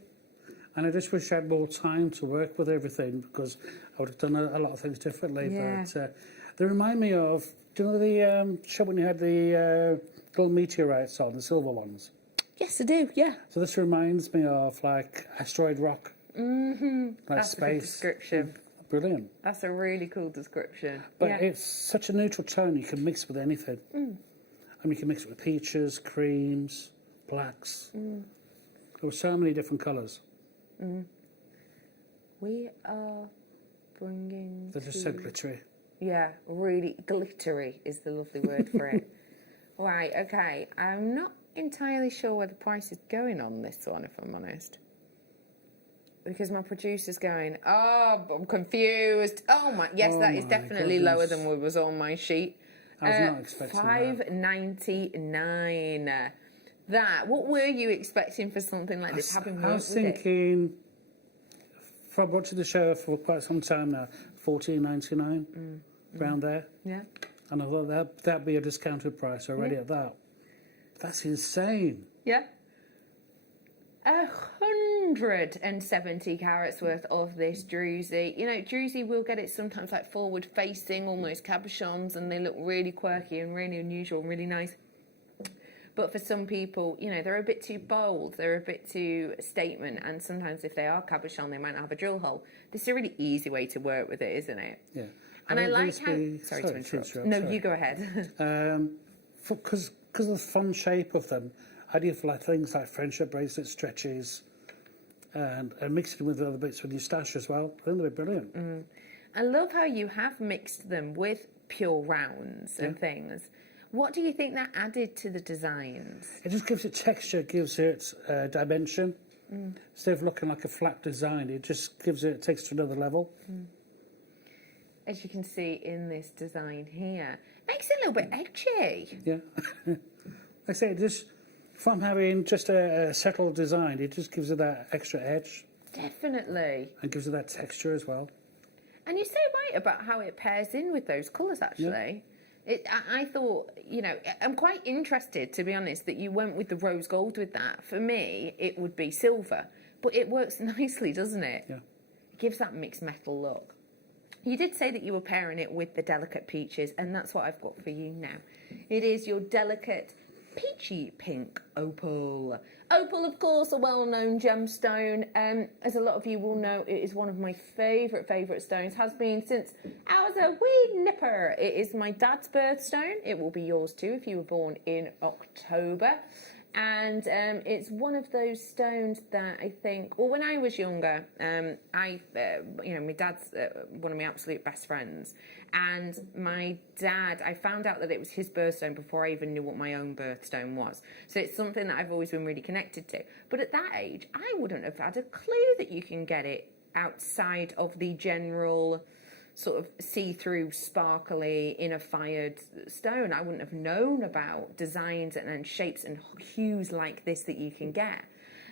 And I just wish I had more time to work with everything because I would have done a lot of things differently. Yeah. But they remind me of, do you know the show when you had the little meteorites on, the silver ones? Yes, I do, yeah. So this reminds me of like asteroid rock. Mm-hmm. Like That's space. a good description. Brilliant. That's a really cool description. But yeah. it's such a neutral tone, you can mix with anything. Mm. I mean, you can mix it with peaches, creams, blacks. Mm. There were so many different colours. Mm. We are bringing... They're just so glittery. Yeah, really glittery is the lovely word for it. Right, okay. I'm not entirely sure where the price is going on this one, if I'm honest. Because my producer's going, oh, I'm confused. Oh my, yes, that is definitely lower than what was on my sheet. I was not expecting $5.99. That, what were you expecting for something like this? Having I was thinking, from watching the show for quite some time now, $14.99, around there. Yeah. And I thought that'd be a discounted price already at that. That's insane. Yeah. 170 carats worth of this druzy. You know, druzy will get it sometimes like forward facing, almost cabochons, and they look really quirky and really unusual and really nice. But for some people, you know, they're a bit too bold, they're a bit too statement, and sometimes if they are cabochon, they might not have a drill hole. This is a really easy way to work with it, isn't it? Yeah. And I like how... Sorry to interrupt. No, you go ahead. Because of the fun shape of them, I do for like things like friendship bracelets, stretches, and mixing with other bits with your stash as well. I think they're brilliant. Mm. I love how you have mixed them with pure rounds and things. What do you think that added to the designs? It just gives it texture, gives it dimension. Mm. Instead of looking like a flat design, it just gives it, takes it to another level. Mm. As you can see in this design here, makes it a little bit edgy. Yeah. Like I say, just from having just a settled design, it just gives it that extra edge. Definitely. And gives it that texture as well. And you're so right about how it pairs in with those colours, actually. Yeah. I thought, you know, I'm quite interested, to be honest, that you went with the rose gold with that. For me, it would be silver. But it works nicely, doesn't it? Yeah. It gives that mixed metal look. You did say that you were pairing it with the delicate peaches, and that's what I've got for you now. It is your delicate peachy pink opal. Opal, of course, a well-known gemstone. As a lot of you will know, it is one of my favourite stones. Has been since I was a wee nipper. It is my dad's birthstone. It will be yours too if you were born in October. And it's one of those stones that I think, well, when I was younger, you know, my dad's one of my absolute best friends. And my dad, I found out that it was his birthstone before I even knew what my own birthstone was. So it's something that I've always been really connected to. But at that age, I wouldn't have had a clue that you can get it outside of the general sort of see-through, sparkly, inner-fired stone. I wouldn't have known about designs and shapes and hues like this that you can get.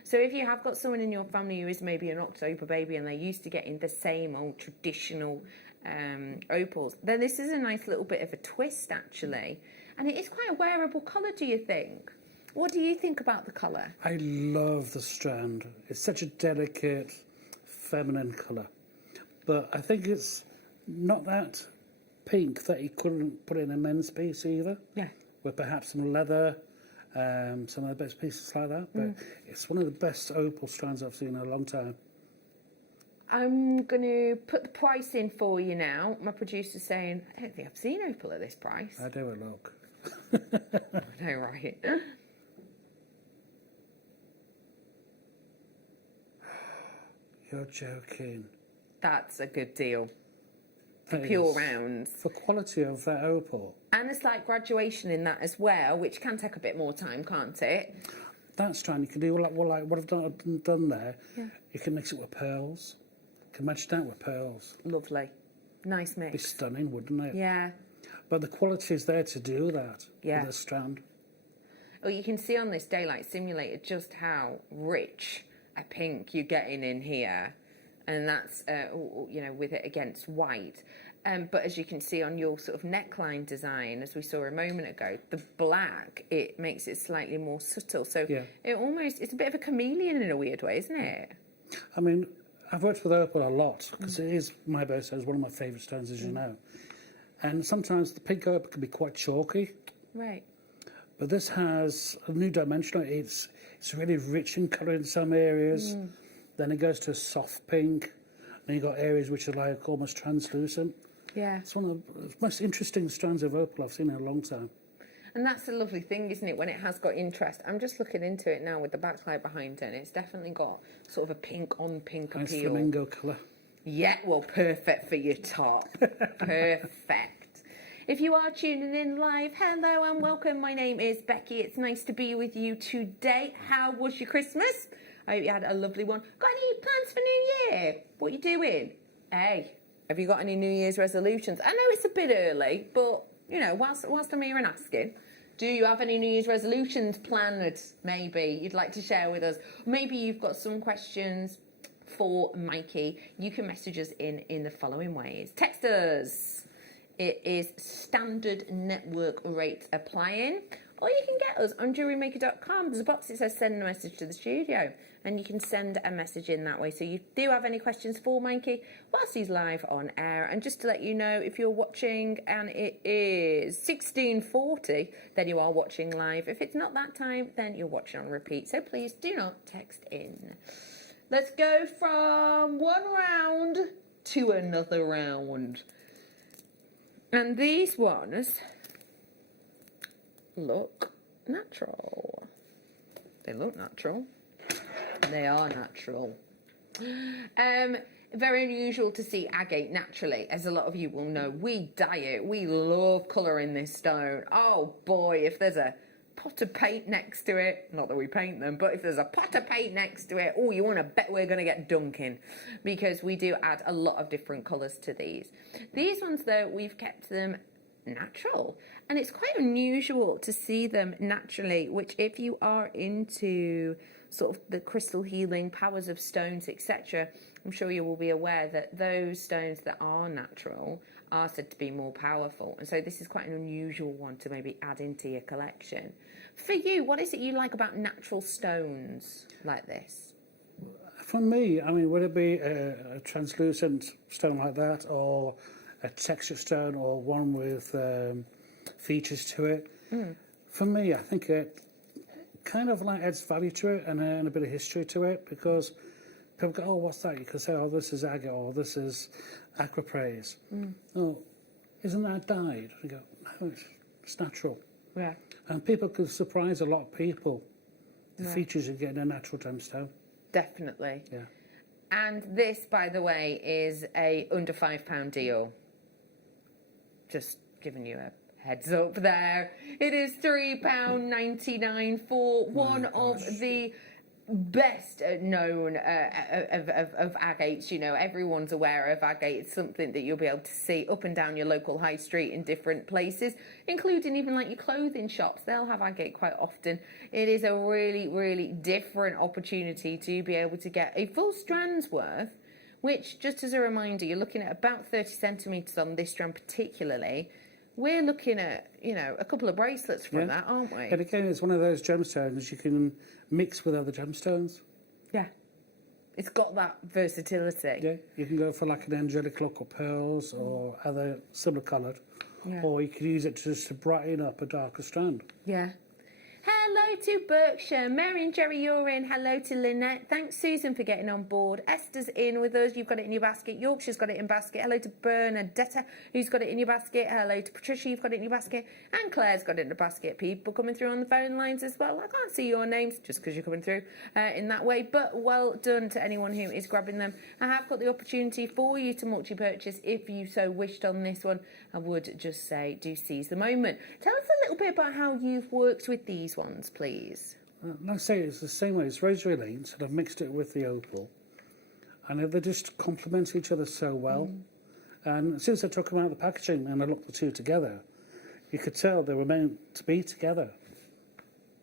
So if you have got someone in your family who is maybe an October baby and they're used to getting the same old traditional opals, then this is a nice little bit of a twist, actually. And it is quite a wearable colour, do you think? What do you think about the colour? I love the strand. It's such a delicate, feminine colour. But I think it's not that pink that you couldn't put in a men's piece either. Yeah. With perhaps some leather some of the best pieces like that. But it's one of the best opal strands I've seen in a long time. I'm going to put the price in for you now. My producer's saying, I don't think I've seen opal at this price. I do a look. I know, right? You're joking. That's a good deal. For That pure is- rounds. For quality of that opal. And a slight graduation in that as well, which can take a bit more time, can't it? That strand, you can do what I've done there. Yeah. You can mix it with pearls. You can match that with pearls. Lovely. Nice mix. Be stunning, wouldn't it? Yeah. But the quality is there to do that Yeah. with a strand. Oh, you can see on this Daylight Simulator just how rich a pink you're getting in here. And that's, you know, with it against white. But as you can see on your sort of neckline design, as we saw a moment ago, the black, it makes it slightly more subtle. So it's a bit of a chameleon in a weird way, isn't it? I mean, I've worked with opal a lot because it is my birthstone. It's one of my favourite stones, as you know. And sometimes the pink opal can be quite chalky. Right. But this has a new dimension. It's really rich in colour in some areas. Then it goes to a soft pink. Then you've got areas which are like almost translucent. Yeah. It's one of the most interesting strands of opal I've seen in a long time. And that's the lovely thing, isn't it, when it has got interest. I'm just looking into it now with the backlight behind it, and it's definitely got sort of a pink-on-pink Nice appeal. flamingo colour. Yeah, well, perfect for your top. Perfect. If you are tuning in live, hello and welcome. My name is Becky. It's nice to be with you today. How was your Christmas? I hope you had a lovely one. Got any plans for New Year? What are you doing? Hey, have you got any New Year's resolutions? I know it's a bit early, but, you know, whilst I'm here and asking, do you have any New Year's resolutions planned, maybe, you'd like to share with us? Maybe you've got some questions for Mikey. You can message us in the following ways. Text us. It is standard network rate applying. Or you can get us on JewelleryMaker.com. There's a box that says send a message to the studio. And you can send a message in that way. So you do have any questions for Mikey whilst he's live on air. And just to let you know, if you're watching and it is 16:40, then you are watching live. If it's not that time, then you're watching on repeat. So please do not text in. Let's go from one round to another round. And these ones look natural. They look natural. They are natural. Very unusual to see agate naturally, as a lot of you will know. We dye it. We love colour in this stone. Oh boy, if there's a pot of paint next to it, not that we paint them, but if there's a pot of paint next to it, oh, you want to bet we're going to get dunking, because we do add a lot of different colours to these. These ones, though, we've kept them natural, and it's quite unusual to see them naturally, which if you are into sort of the crystal healing powers of stones, etc., I'm sure you will be aware that those stones that are natural are said to be more powerful, and so this is quite an unusual one to maybe add into your collection. For you, what is it you like about natural stones like this? For me, I mean, would it be a translucent stone like that, or a texture stone, or one with features to it? For me, I think it kind of like adds value to it and a bit of history to it, because people go, oh, what's that? You can say, oh, this is agate, or this is aquapraise. Oh, isn't that dyed? You go, no, it's natural. Yeah. And people could surprise a lot of people. The Yeah. features you get in a natural gemstone. Definitely. Yeah. And this, by the way, is a under £5 deal. Just giving you a heads up there. It is £3.99 for one of the best known of agates. You know, everyone's aware of agate. It's something that you'll be able to see up and down your local high street in different places, including even like your clothing shops. They'll have agate quite often. It is a really, really different opportunity to be able to get a full strand's worth, which, just as a reminder, you're looking at about 30 centimetres on this strand particularly. We're looking at, you know, a couple of bracelets from that, aren't we? And again, it's one of those gemstones you can mix with other gemstones. Yeah. It's got that versatility. Yeah, you can go for like an angelic look or pearls or other similar coloured. Yeah. Or you could use it just to brighten up a darker strand. Yeah. Hello to Berkshire. Mary and Jerry, you're in. Hello to Lynette. Thanks, Susan, for getting on board. Esther's in with us. You've got it in your basket. Yorkshire's got it in basket. Hello to Bernadetta, who's got it in your basket. Hello to Patricia, you've got it in your basket. And Claire's got it in the basket. People coming through on the phone lines as well. I can't see your names just because you're coming through in that way. But well done to anyone who is grabbing them. I have got the opportunity for you to multi-purchase if you so wished on this one. I would just say do seize the moment. Tell us a little bit about how you've worked with these ones, please. Like I say, it's the same way. It's rosary lanes, and I've mixed it with the opal. And they just complement each other so well. And since I took them out of the packaging and I looked the two together, you could tell they were meant to be together.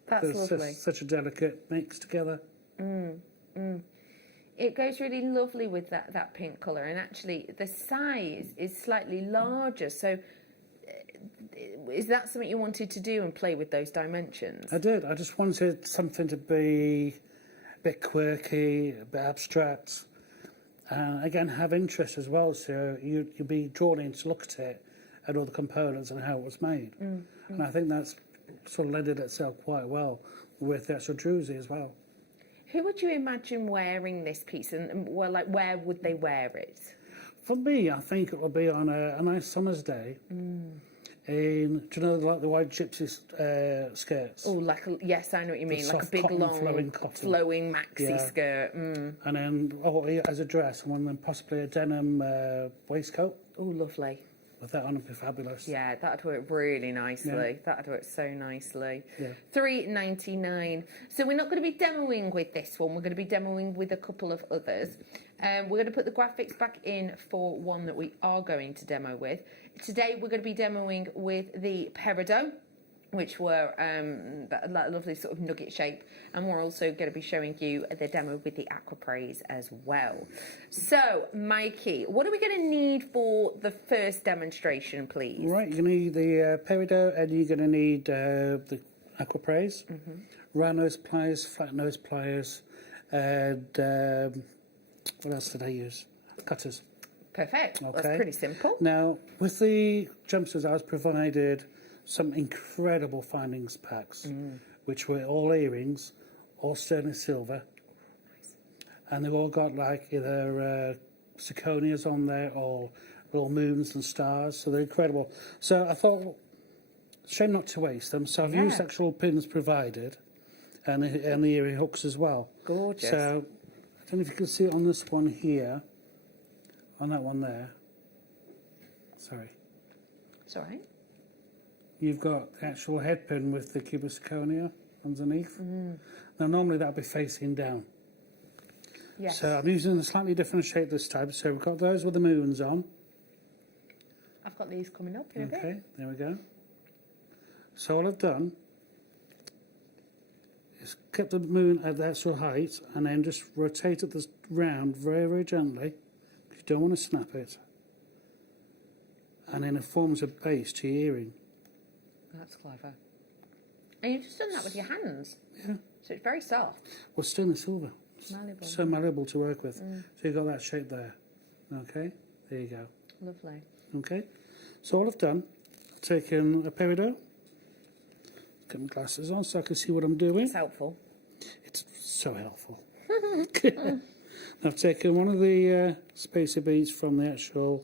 That's lovely. Such a delicate mix together. It goes really lovely with that pink colour, and actually the size is slightly larger. So is that something you wanted to do and play with those dimensions? I did. I just wanted something to be a bit quirky, a bit abstract. Again, have interest as well, so you'd be drawn in to look at it and all the components and how it was made. And I think that's sort of lended itself quite well with the actual druzy as well. Who would you imagine wearing this piece, and well, like where would they wear it? For me, I think it will be on a nice summer's day. Do you know, like the white gypsy skirts? Oh, yes, I know what you mean, like a big cotton, long flowing maxi skirt. And then as a dress, and then possibly a denim waistcoat. Oh, lovely. With that on, it'd be fabulous. Yeah, that'd work really nicely. Yeah. That'd work so nicely. Yeah. $3.99. So we're not going to be demoing with this one. We're going to be demoing with a couple of others. We're going to put the graphics back in for one that we are going to demo with. Today we're going to be demoing with the Peridot, which were that lovely sort of nugget shape, and we're also going to be showing you the demo with the Aquapraise as well. So, Mikey, what are we going to need for the first demonstration, please? Right, you're going to need the Peridot, and you're going to need the Aquapraise, round nose pliers, flat nose pliers, and what else did I use? Cutters. Perfect. Okay. That's pretty simple. Now, with the jumpsuits, I was provided some incredible findings packs, which were all earrings, all sterling silver, and they've all got like either zirconias on there or little moons and stars, so they're incredible. So I thought, shame not to waste them, so I've used actual pins provided, and the earring hooks as well. Gorgeous. So I don't know if you can see it on this one here, on that one there. Sorry. It's all right. You've got the actual head pin with the cubic zirconia underneath. Now, normally that would be facing down. Yes. So I'm using a slightly different shape this time. So we've got those with the moons on. I've got these coming up in a bit. Okay, there we go. So all I've done is kept the moon at the actual height and then just rotated this round very, very gently. You don't want to snap it. And then it forms a base to your earring. That's clever. And you've just done that with your hands. Yeah. So it's very soft. Well, sterling silver. Malleable. So malleable to work with. So you've got that shape there. Okay, there you go. Lovely. Okay, so all I've done, I've taken a Peridot, got my glasses on so I can see what I'm doing. It's helpful. It's so helpful. I've taken one of the spacer beads from the actual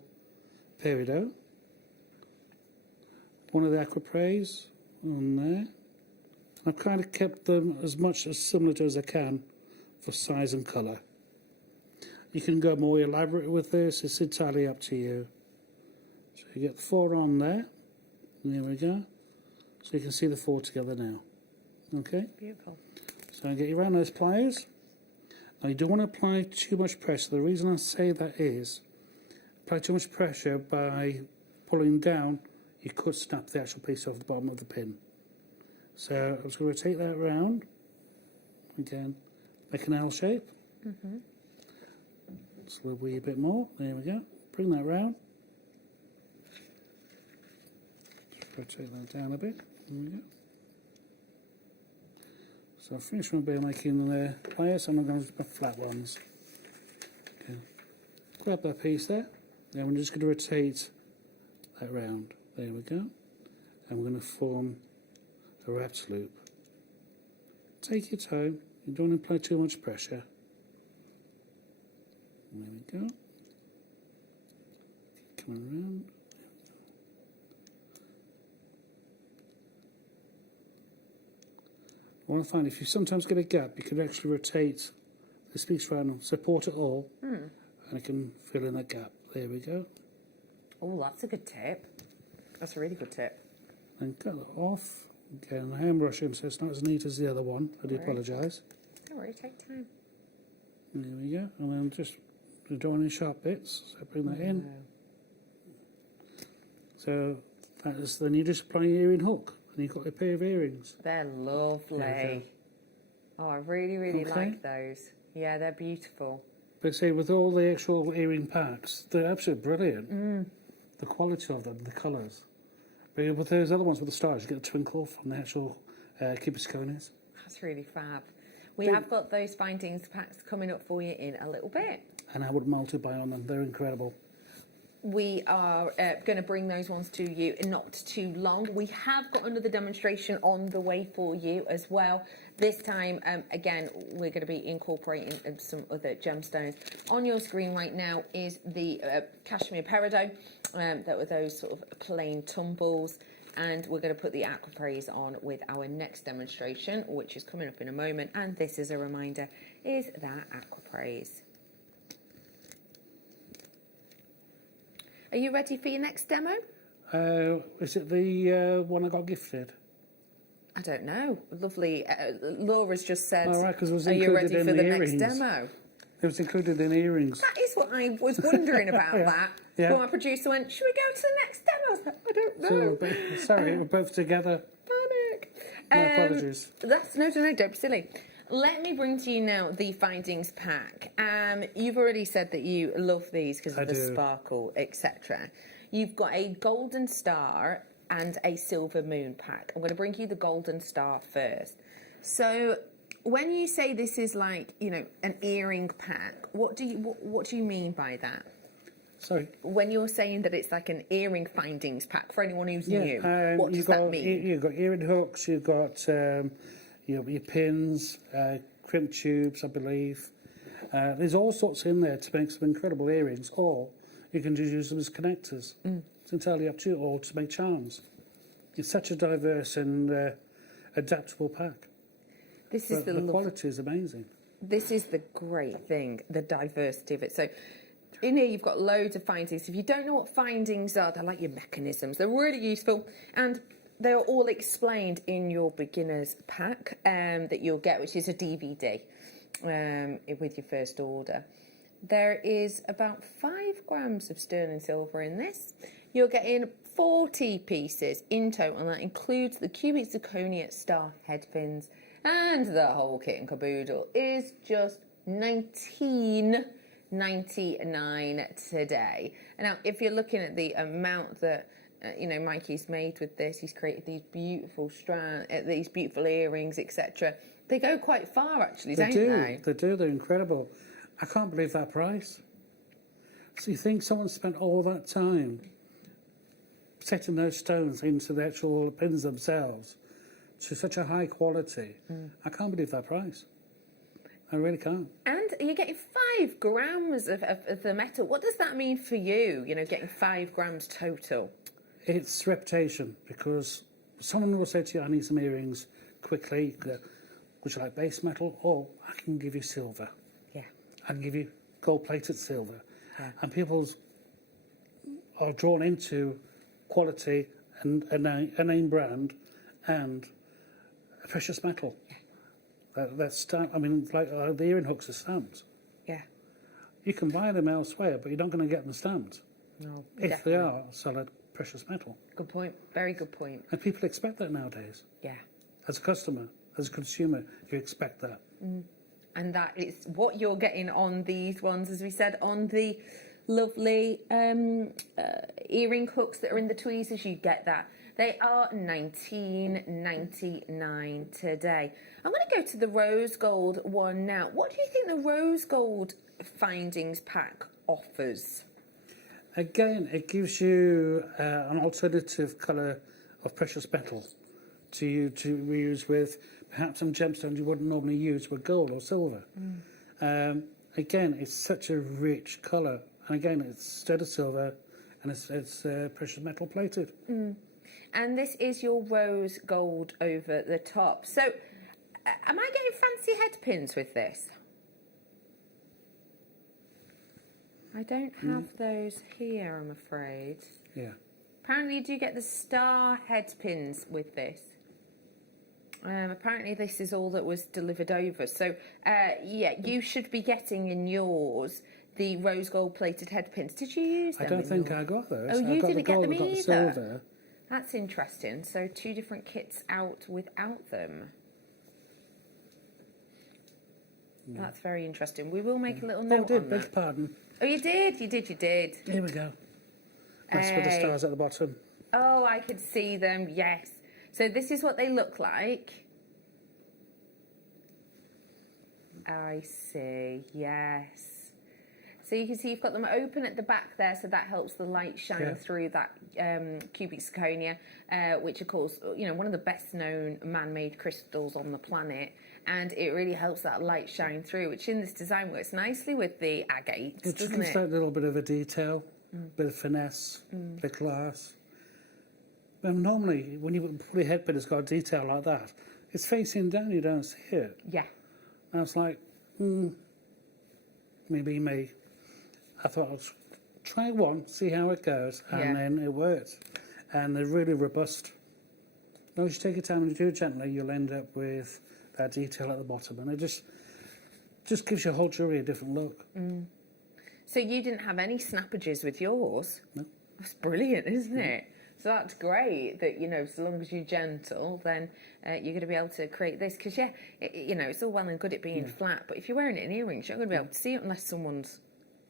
Peridot, one of the Aquapraise on there. I've kind of kept them as much as similar to as I can for size and colour. You can go more elaborate with this, it's entirely up to you. So you get the four on there, there we go. So you can see the four together now. Okay? Beautiful. So I get you around those pliers. Now you don't want to apply too much pressure. The reason I say that is, apply too much pressure by pulling down, you could snap the actual piece off the bottom of the pin. So I'm just going to rotate that round. Again, make an L shape. Just a little wee bit more. There we go. Bring that round. Just rotate that down a bit. There we go. So I'll finish by making the pliers, and I'm going to use my flat ones. Okay. Grab that piece there. Then we're just going to rotate that round. There we go. And we're going to form a wrapped loop. take your time. You don't apply too much pressure. There we go. Come around. I want to find if you sometimes get a gap, you can actually rotate this piece round and support it all, and it can fill in that gap. There we go. Oh, that's a good tip. That's a really good tip. And cut that off. Again, the hand brushing, so it's not as neat as the other one. I do apologise. Don't worry, take time. There we go. And then just drawing in sharp bits. So bring that in. So that is, then you just apply your earring hook, and you've got a pair of earrings. They're lovely. Oh, I really, really like those. Yeah, they're beautiful. But say, with all the actual earring packs, they're absolutely brilliant. The quality of them, the colours. But with those other ones with the stars, you get a twinkle from the actual Cupid's conies. That's really fab. We have got those findings packs coming up for you in a little bit. And I would multi-buy on them. They're incredible. We are going to bring those ones to you in not too long. We have got another demonstration on the way for you as well. This time, again, we're going to be incorporating some other gemstones. On your screen right now is the cashmere peridot. That were those sort of plain tumbles. And we're going to put the aquapraise on with our next demonstration, which is coming up in a moment. And this is a reminder, is that aquapraise. Are you ready for your next demo? Is it the one I got gifted? I don't know. Lovely. Laura's just said, it was are you ready included for in the the next earrings. demo? It was included in the earrings. That is what I was wondering about that. Yeah. But my producer went, should we go to the next demo? I was like, I don't know. Sorry, we're both together. Panic. My apologies. No, don't be silly. Let me bring to you now the findings pack. You've already said that you love these because of the sparkle, etc. You've got a golden star and a silver moon pack. I'm going to bring you the golden star first. So when you say this is like, you know, an earring pack, what do you mean by that? Sorry? When you're saying that it's like an earring findings pack, for anyone who's new, what does that mean? You've got earring hooks, you've got your pins, crimp tubes, I believe. There's all sorts in there to make some incredible earrings, or you can just use them as connectors. It's entirely up to you, or to make charms. It's such a diverse and adaptable pack. This is the quality is amazing. This is the great thing, the diversity of it. So in here you've got loads of findings. If you don't know what findings are, they're like your mechanisms. They're really useful, and they are all explained in your beginner's pack that you'll get, which is a DVD with your first order. There is about 5 grams of sterling silver in this. You're getting 40 pieces in total, and that includes the cubic zirconia star head pins, and the whole kit and caboodle is just $19.99 today. Now, if you're looking at the amount that you know, Mikey's made with this, he's created these beautiful these beautiful earrings, etc. They go quite far, actually, don't they? They do. They're incredible. I can't believe that price. So you think someone spent all that time setting those stones into the actual pins themselves to such a high quality? I can't believe that price. I really can't. And you're getting 5 grams of the metal. What does that mean for you, you know, getting 5 grams total? It's reputation, because someone will say to you, I need some earrings quickly. Would you like base metal? Or I can give you silver. Yeah. I can give you gold-plated silver. Yeah. And people are drawn into quality and a name brand and a precious metal. Yeah. That's stamped. I mean, like the earring hooks are stamped. Yeah. You can buy them elsewhere, but you're not going to get them stamped. No, if definitely. they are solid precious metal. Good point. Very good point. And people expect that nowadays. Yeah. As a customer, as a consumer, you expect that. And that is what you're getting on these ones, as we said, on the lovely earring hooks that are in the tweezers. You get that. They are $19.99 today. I'm going to go to the rose gold one now. What do you think the rose gold findings pack offers? Again, it gives you an alternative colour of precious metal to use with perhaps some gemstones you wouldn't normally use with gold or silver. Again, it's such a rich colour, and again, it's instead of silver, and it's precious metal plated. And this is your rose gold over the top. So, am I getting fancy head pins with this? I don't have those here, I'm afraid. Yeah. Apparently you do get the star head pins with this. Apparently this is all that was delivered over. So, yeah, you should be getting in yours the rose gold plated head pins. Did you use them? I don't think I got those. Oh, you got didn't the get gold, them I got the either? silver. That's interesting. So 2 different kits out without them. That's very interesting. We will make a little note on beg that. your pardon. Oh, you did? You did. Here we go. That's with the Hey. stars at the bottom. Oh, I could see them, yes. So this is what they look like. I see, yes. So you can see you've got them open at the back there, so that helps the light shine through that cubic zirconia, which of course, you know, one of the best known man-made crystals on the planet. And it really helps that light shine through, which in this design works nicely with the agates, It just doesn't gives it? that little bit of a detail, bit of finesse, bit of class. Well, normally, when you put a headband that's got a detail like that, it's facing down, you don't see it. Yeah. And I was like, maybe me. I thought I'll try one, see how it goes, and then it worked. And they're really robust. As long as you take your time and do it gently, you'll end up with that detail at the bottom, and it just gives your whole jewellery a different look. So you didn't have any snappages with yours? No. That's brilliant, isn't it? So that's great that, you know, so long as you're gentle, then you're going to be able to create this. Because, you know, it's all well and good it being flat, but if you're wearing it in earrings, you're not going to be able to see it unless someone's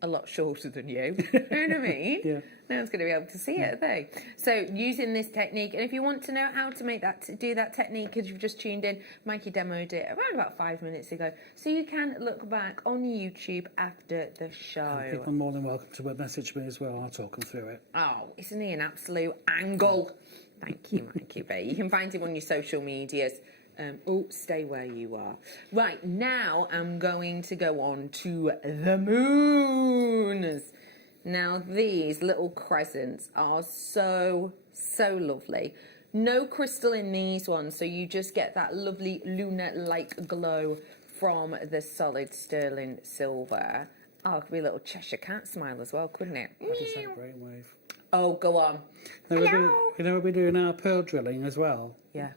a lot shorter than you. You know what I mean? Yeah. No one's going to be able to see it, are they? So using this technique, and if you want to know how to make that, do that technique, because you've just tuned in, Mikey demoed it around about 5 minutes ago. So you can look back on YouTube after the show. People are more than welcome to message me as well. I'll talk them through it. Oh, isn't he an absolute angle? Thank you, Mikey B. You can find him on your social medias. Stay where you are. Right, now I'm going to go on to the moons. Now, these little crescents are so lovely. No crystal in these ones, so you just get that lovely lunar-like glow from the solid sterling silver. Oh, it could be a little Cheshire Cat smile as well, couldn't it? That is that brainwave. Oh, go on. You know, we'll be doing our pearl drilling as well. Yeah.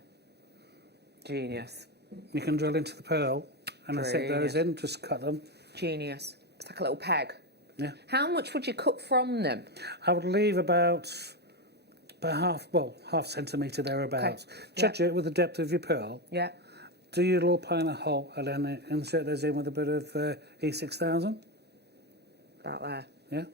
Genius. You can drill into the pearl and then set those in, just cut them. Genius. It's like a little peg. Yeah. How much would you cut from them? I would leave about half centimetre thereabouts. Judge it with the depth of your pearl. Yeah. Do your little pilot hole and then insert those in with a bit of E6000. About there. Yeah.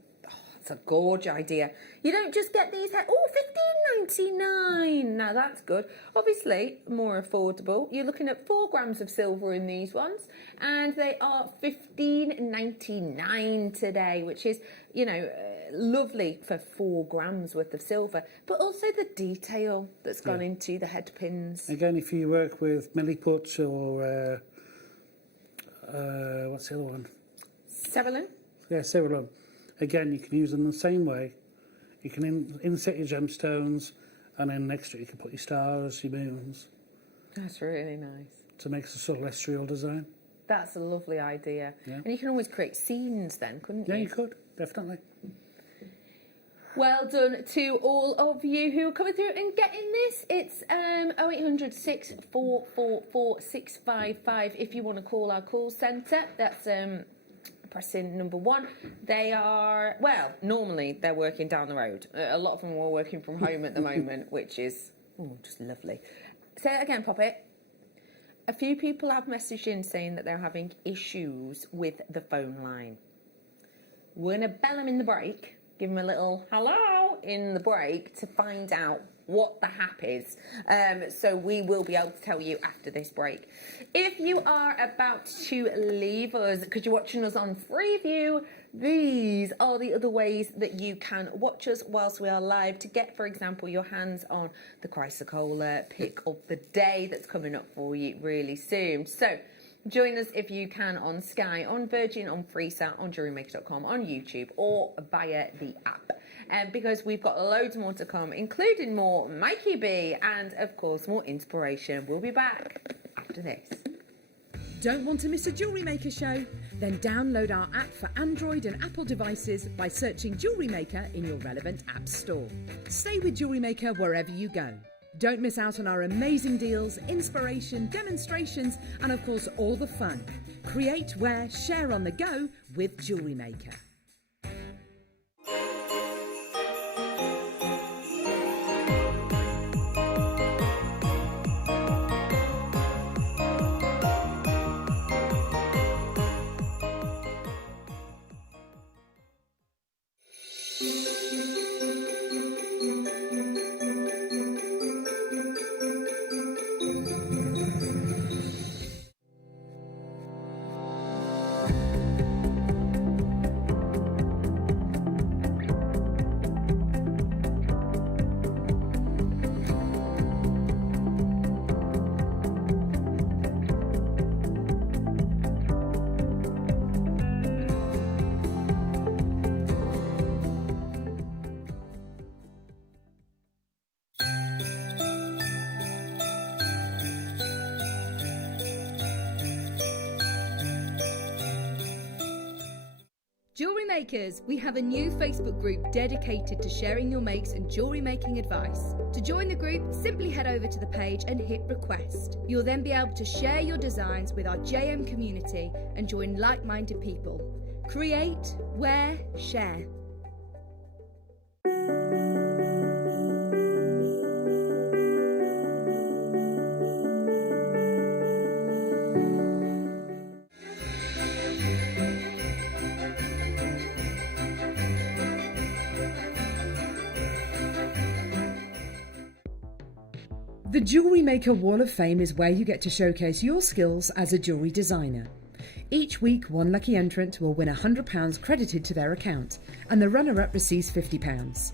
It's a gorge idea. You don't just get these. $15.99. Now that's good. Obviously, more affordable. You're looking at 4 grams of silver in these ones, and they are $15.99 today, which is, you know, lovely for 4 grams worth of silver. But also the detail that's gone into the head pins. Again, if you work with milliput or what's the other one? Cerulean? Yeah, cerulean. Again, you can use them the same way. You can insert your gemstones, and then next to it you can put your stars, your moons. That's really nice. To make a sort of celestial design. That's a lovely idea. Yeah. And you can always create scenes then, couldn't you? Yeah, you could, definitely. Well done to all of you who are coming through and getting this. It's 0800 644 655 if you want to call our call centre. That's pressing number 1. They are, well, normally they're working down the road. A lot of them are working from home at the moment, which is just lovely. Say that again, Poppet. A few people have messaged in saying that they're having issues with the phone line. We're going to bell them in the break, give them a little hello in the break to find out what the hap is. So we will be able to tell you after this break. If you are about to leave us because you're watching us on Freeview, these are the other ways that you can watch us whilst we are live to get, for example, your hands on the Chrysocolla pick of the day that's coming up for you really soon. So join us if you can on Sky, on Virgin, on Freesat, on JewelleryMaker.com, on YouTube, or via the app. Because we've got loads more to come, including more Mikey B and, of course, more inspiration. We'll be back after this. Don't want to miss a Jewellery Maker show? Then download our app for Android and Apple devices by searching Jewellery Maker in your relevant app store. Stay with Jewellery Maker wherever you go. Don't miss out on our amazing deals, inspiration, demonstrations, and of course all the fun. Create, wear, share on the go with Jewellery Maker. Jewellery Makers, we have a new Facebook group dedicated to sharing your makes and jewellery making advice. To join the group, simply head over to the page and hit request. You'll then be able to share your designs with our JM community and join like-minded people. Create, wear, share. The Jewellery Maker Wall of Fame is where you get to showcase your skills as a jewellery designer. Each week, one lucky entrant will win £100 credited to their account, and the runner-up receives £50.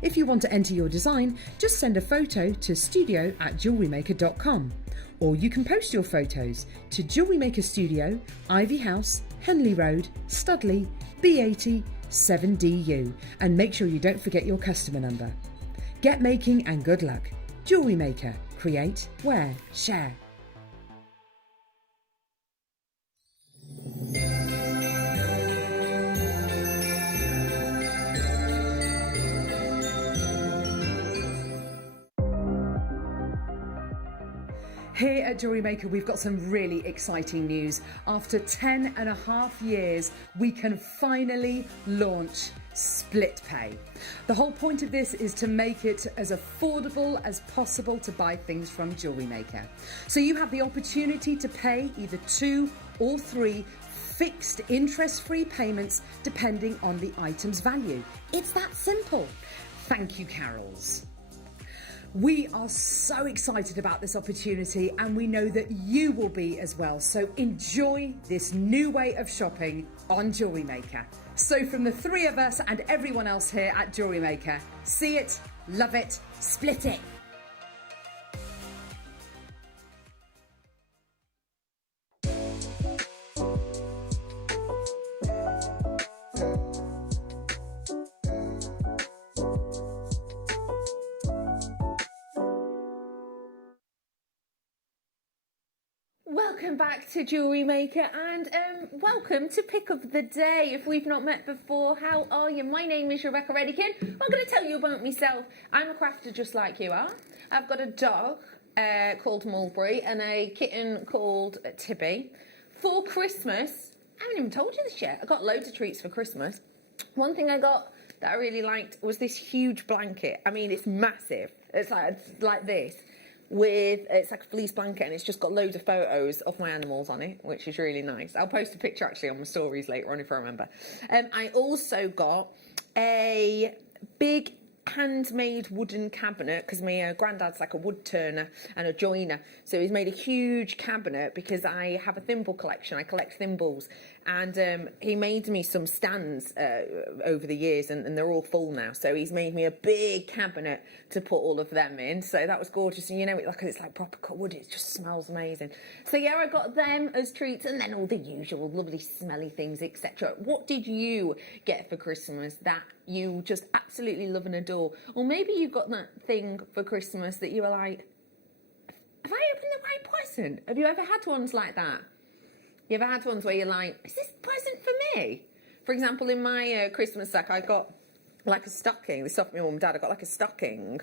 If you want to enter your design, just send a photo to studio@jewellerymaker.com, or you can post your photos to Jewellery Maker Studio, Ivy House, Henley Road, Studley, B80 7DU, and make sure you don't forget your customer number. Get making and good luck. Jewellery Maker. Create, wear, share. Here at Jewellery Maker, we've got some really exciting news. After 10.5 years, we can finally launch split pay. The whole point of this is to make it as affordable as possible to buy things from Jewellery Maker. So you have the opportunity to pay either 2 or 3 fixed interest-free payments depending on the item's value. It's that simple. Thank you, Carols. We are so excited about this opportunity, and we know that you will be as well. So enjoy this new way of shopping on Jewellery Maker. So from the 3 of us and everyone else here at Jewellery Maker, see it, love it, split it. Welcome back to Jewellery Maker, and welcome to Pick of the Day. If we've not met before, how are you? My name is Rebecca Redican. I'm going to tell you about myself. I'm a crafter just like you are. I've got a dog called Mulberry and a kitten called Tibby. For Christmas, I haven't even told you this yet. I got loads of treats for Christmas. One thing I got that I really liked was this huge blanket. I mean, it's massive. It's like this. It's like a fleece blanket, and it's just got loads of photos of my animals on it, which is really nice. I'll post a picture actually on my stories later on if I remember. I also got a big handmade wooden cabinet, because my granddad's like a wood turner and a joiner, so he's made a huge cabinet because I have a thimble collection. I collect thimbles, and he made me some stands over the years, and they're all full now, so he's made me a big cabinet to put all of them in. So that was gorgeous, and you know, it's like proper cut wood. It just smells amazing. So yeah, I got them as treats, and then all the usual lovely smelly things, etc. What did you get for Christmas that you just absolutely love and adore? Or maybe you got that thing for Christmas that you were like, have I opened the right present? Have you ever had ones like that? You ever had ones where you're like, is this present for me? For example, in my Christmas sack, I got like a stocking. This is off my mum and dad. I got like a stocking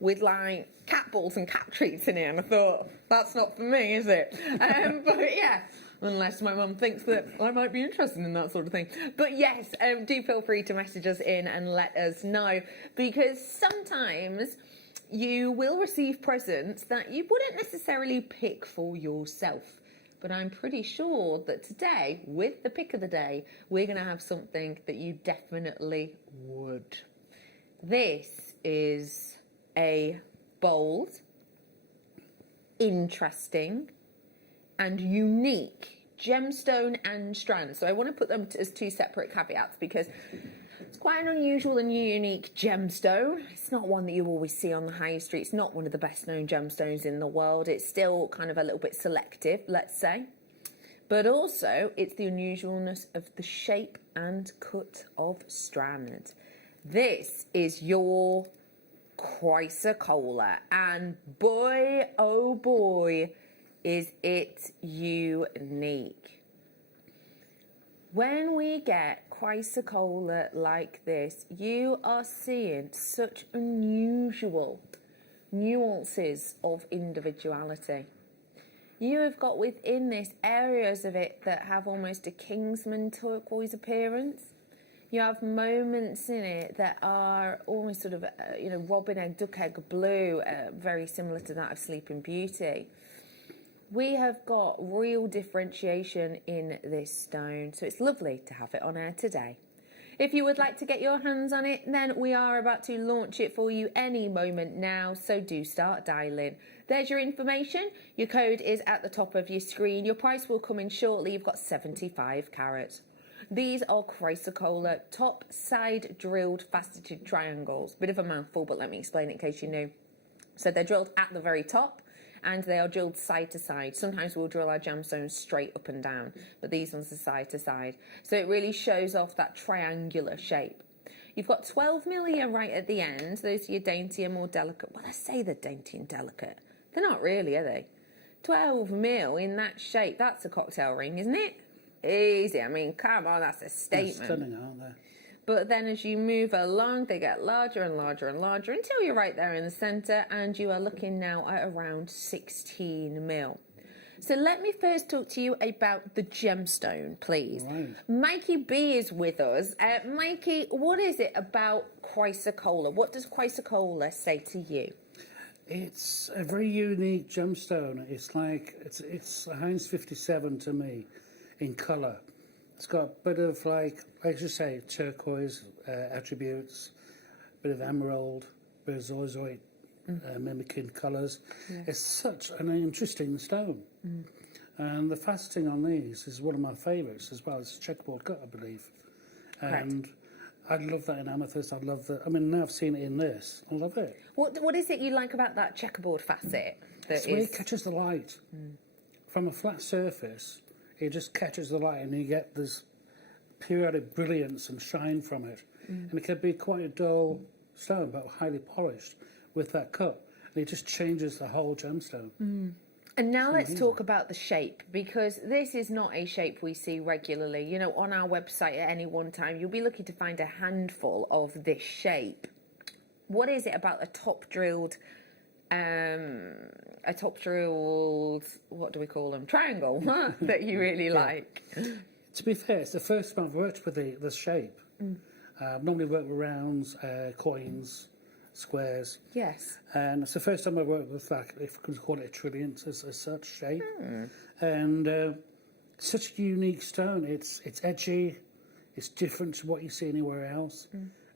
with like cat balls and cat treats in it, and I thought, that's not for me, is it? But yeah, unless my mum thinks that I might be interested in that sort of thing. But yes, do feel free to message us in and let us know, because sometimes you will receive presents that you wouldn't necessarily pick for yourself. But I'm pretty sure that today, with the pick of the day, we're going to have something that you definitely would. This is a bold, interesting, and unique gemstone and strand. So I want to put them as two separate caveats, because it's quite an unusual and unique gemstone. It's not one that you always see on the high street. It's not one of the best known gemstones in the world. It's still kind of a little bit selective, let's say. But also, it's the unusualness of the shape and cut of strand. This is your chrysocolla, and boy, oh boy, is it unique. When we get chrysocolla like this, you are seeing such unusual nuances of individuality. You have got within this areas of it that have almost a Kingsman turquoise appearance. You have moments in it that are almost sort of, robin egg, duck egg blue, very similar to that of Sleeping Beauty. We have got real differentiation in this stone, so it's lovely to have it on air today. If you would like to get your hands on it, then we are about to launch it for you any moment now, so do start dialing. There's your information. Your code is at the top of your screen. Your price will come in shortly. You've got 75 carats. These are chrysocolla top side drilled faceted triangles. Bit of a mouthful, but let me explain it in case you're new. So they're drilled at the very top, and they are drilled side to side. Sometimes we'll drill our gemstones straight up and down, but these ones are side to side. So it really shows off that triangular shape. You've got 12 mil here right at the end. Those are your dainty and more delicate. Well, I say they're dainty and delicate. They're not really, are they? 12 mil in that shape. That's a cocktail ring, isn't it? Easy. I mean, come on, that's a statement. They're stunning, aren't they? But then as you move along, they get larger and larger and larger until you're right there in the centre, and you are looking now at around 16 mil. So let me first talk to you about the gemstone, please. Right. Mikey B is with us. Mikey, what is it about chrysocolla? What does chrysocolla say to you? It's a very unique gemstone. It's like, it's a Heinz 57 to me in colour. It's got a bit of like you say, turquoise attributes, a bit of emerald, a bit of zoisite mimicking colours. Yes. It's such an interesting stone. And the faceting on these is one of my favourites as well. It's a checkerboard cut, I believe. And I love that in amethyst. I love that. I mean, now I've seen it in this. I love it. What is it you like about that checkerboard facet? It's the way it catches the light. From a flat surface, it just catches the light, and you get this periodic brilliance and shine from it. And it can be quite a dull stone, but highly polished with that cut. And it just changes the whole gemstone. And now let's talk about the shape, because this is not a shape we see regularly. You know, on our website at any one time, you'll be looking to find a handful of this shape. What is it about a top drilled, what do we call them? Triangle, that you really like? To be fair, it's the first time I've worked with the shape. I've normally worked with rounds, coins, squares. Yes. And it's the first time I've worked with, like, if I could call it a trillion as such shape. And such a unique stone. It's edgy. It's different to what you see anywhere else.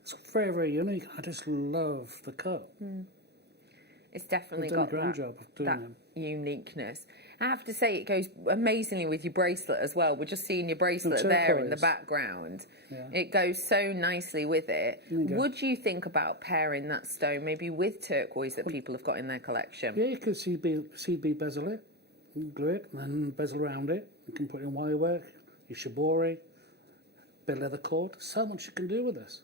It's very, very unique. I just love the cut. It's definitely They've done got a great that, job of doing that them. uniqueness. I have to say, it goes amazingly with your bracelet as well. We're just seeing your bracelet And there in the turquoise. background. Yeah. It goes so nicely with it. There you go. Would you think about pairing that stone maybe with turquoise that people have got in their collection? Yeah, you could CB bezel it, glue it, and then bezel around it. You can put in wire work, your shibori, bit of leather cord. So much you can do with this.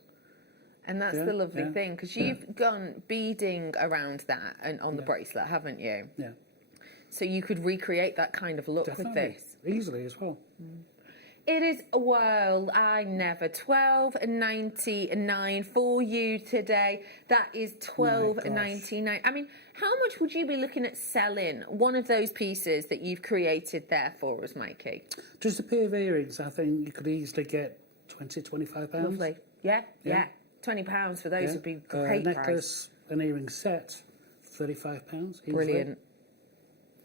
And that's Yeah, the lovely yeah, thing, because you've gone beading around that and on the bracelet, haven't you? Yeah. So you could recreate that kind of look Definitely. with this. Easily as well. It is, well, I never. $12.99 for you today. That is $12.99. I mean, how much would you be looking at selling one of those pieces that you've created there for us, Mikey? Just a pair of earrings, I think you could easily get £20-25. Lovely. Yeah, Yeah. yeah. £20 for those Yeah. would be great price. Necklace, an earring set, £35. Easily. Brilliant.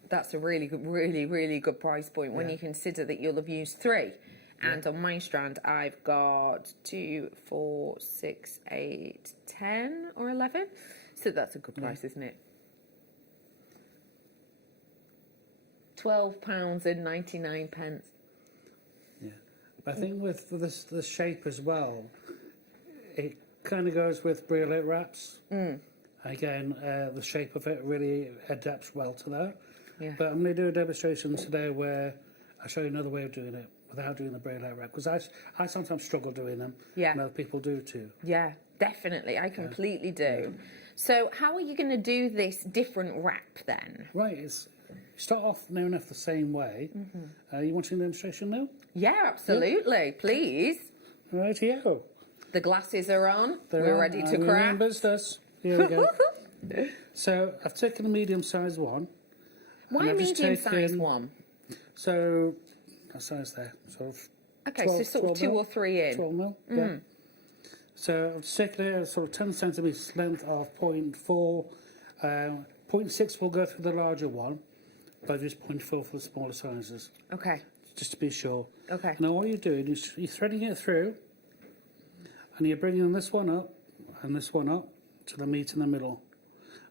That's a really good, really good price point when Yeah. you consider that you'll have used 3. And on my strand, I've got 2, 4, 6, 8, 10 or 11. So that's a good price, isn't it? £12.99. Yeah. But I think with the shape as well, it kind of goes with brilliant wraps. Again, the shape of it really adapts well to that. Yeah. But I'm going to do a demonstration today where I'll show you another way of doing it without doing the bracelet wrap, because I sometimes struggle doing them. Yeah. And other people do too. Yeah, definitely. I completely do. So how are you going to do this different wrap then? Right, it's start off near enough the same way. You want to see the demonstration now? Yeah, absolutely. Please. Right, here. The glasses are on. They're We're on. ready to And craft. remembers this. Here we go. So I've taken a medium-sized one. Why and I've just medium-sized taken- one? So that size there, sort of. Okay, so sort of 2 mil, or 3 in. 12 mil, yeah. So I've taken a sort of 10 centimetres length of 0.4. 0.6 will go through the larger one, but I just 0.4 for the smaller sizes, Okay. just to be sure. Okay. Now all you're doing is you're threading it through, and you're bringing this one up and this one up to the meat in the middle.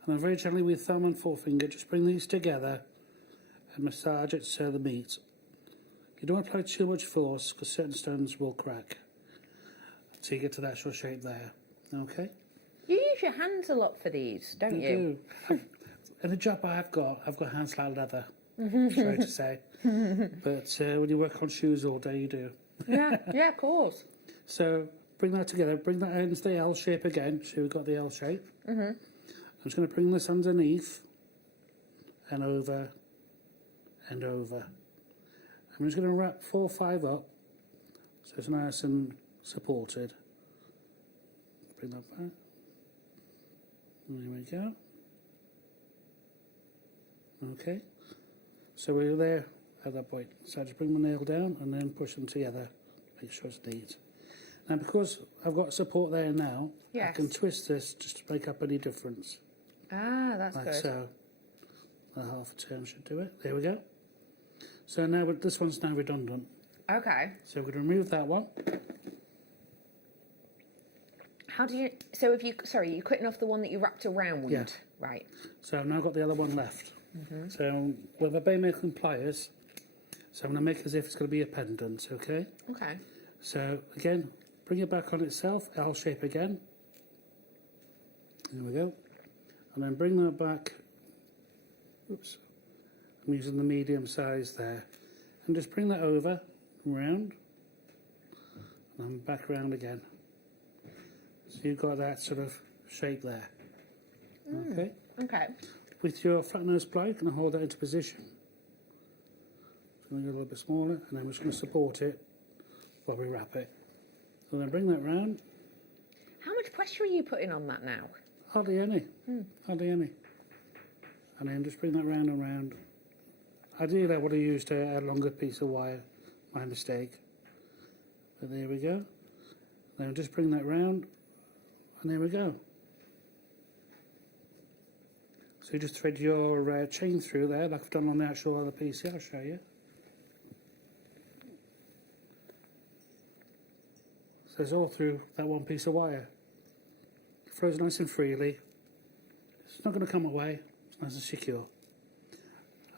And then very gently with thumb and forefinger, just bring these together and massage it to the meat. You don't apply too much force because certain stones will crack. So you get to that sort of shape there. Okay? You use your hands a lot for these, don't I you? do. In the job I've got hands like leather, sorry to say. But when you work on shoes all day, you do. Yeah, of course. So bring that together, bring that into the L shape again. So we've got the L shape. I'm just going to bring this underneath and over and over. I'm just going to wrap 4 or 5 up so it's nice and supported. Bring that back. There we go. Okay. So we're there at that point. So I just bring my nail down and then push them together. Make sure it's neat. Now because I've got support there now, I Yes. can twist this just to make up any difference. Ah, that's Like good. so. A half a turn should do it. There we go. So now this one's now redundant. Okay. So we're going to remove that one. How do you... So if you... Sorry, you're cutting off the one that you wrapped around? Yeah. Right. So I've now got the other one left. So with the bay making pliers, so I'm going to make as if it's going to be a pendant, okay? Okay. So again, bring it back on itself, L shape again. There we go. And then bring that back. Oops. I'm using the medium size there. And just bring that over, round, and back round again. So you've got that sort of shape there. Okay? Okay. With your flat nose ply, you can hold that into position. So make it a little bit smaller, and then we're just going to support it while we wrap it. So then bring that round. How much pressure are you putting on that now? Hardly any. Hardly any. And then just bring that round and round. Ideally, I would have used a longer piece of wire. My mistake. But there we go. Then just bring that round, and there we go. So you just thread your chain through there, like I've done on the actual other piece here. I'll show you. So it's all through that one piece of wire. flows nice and freely. It's not going to come away. It's nice and secure.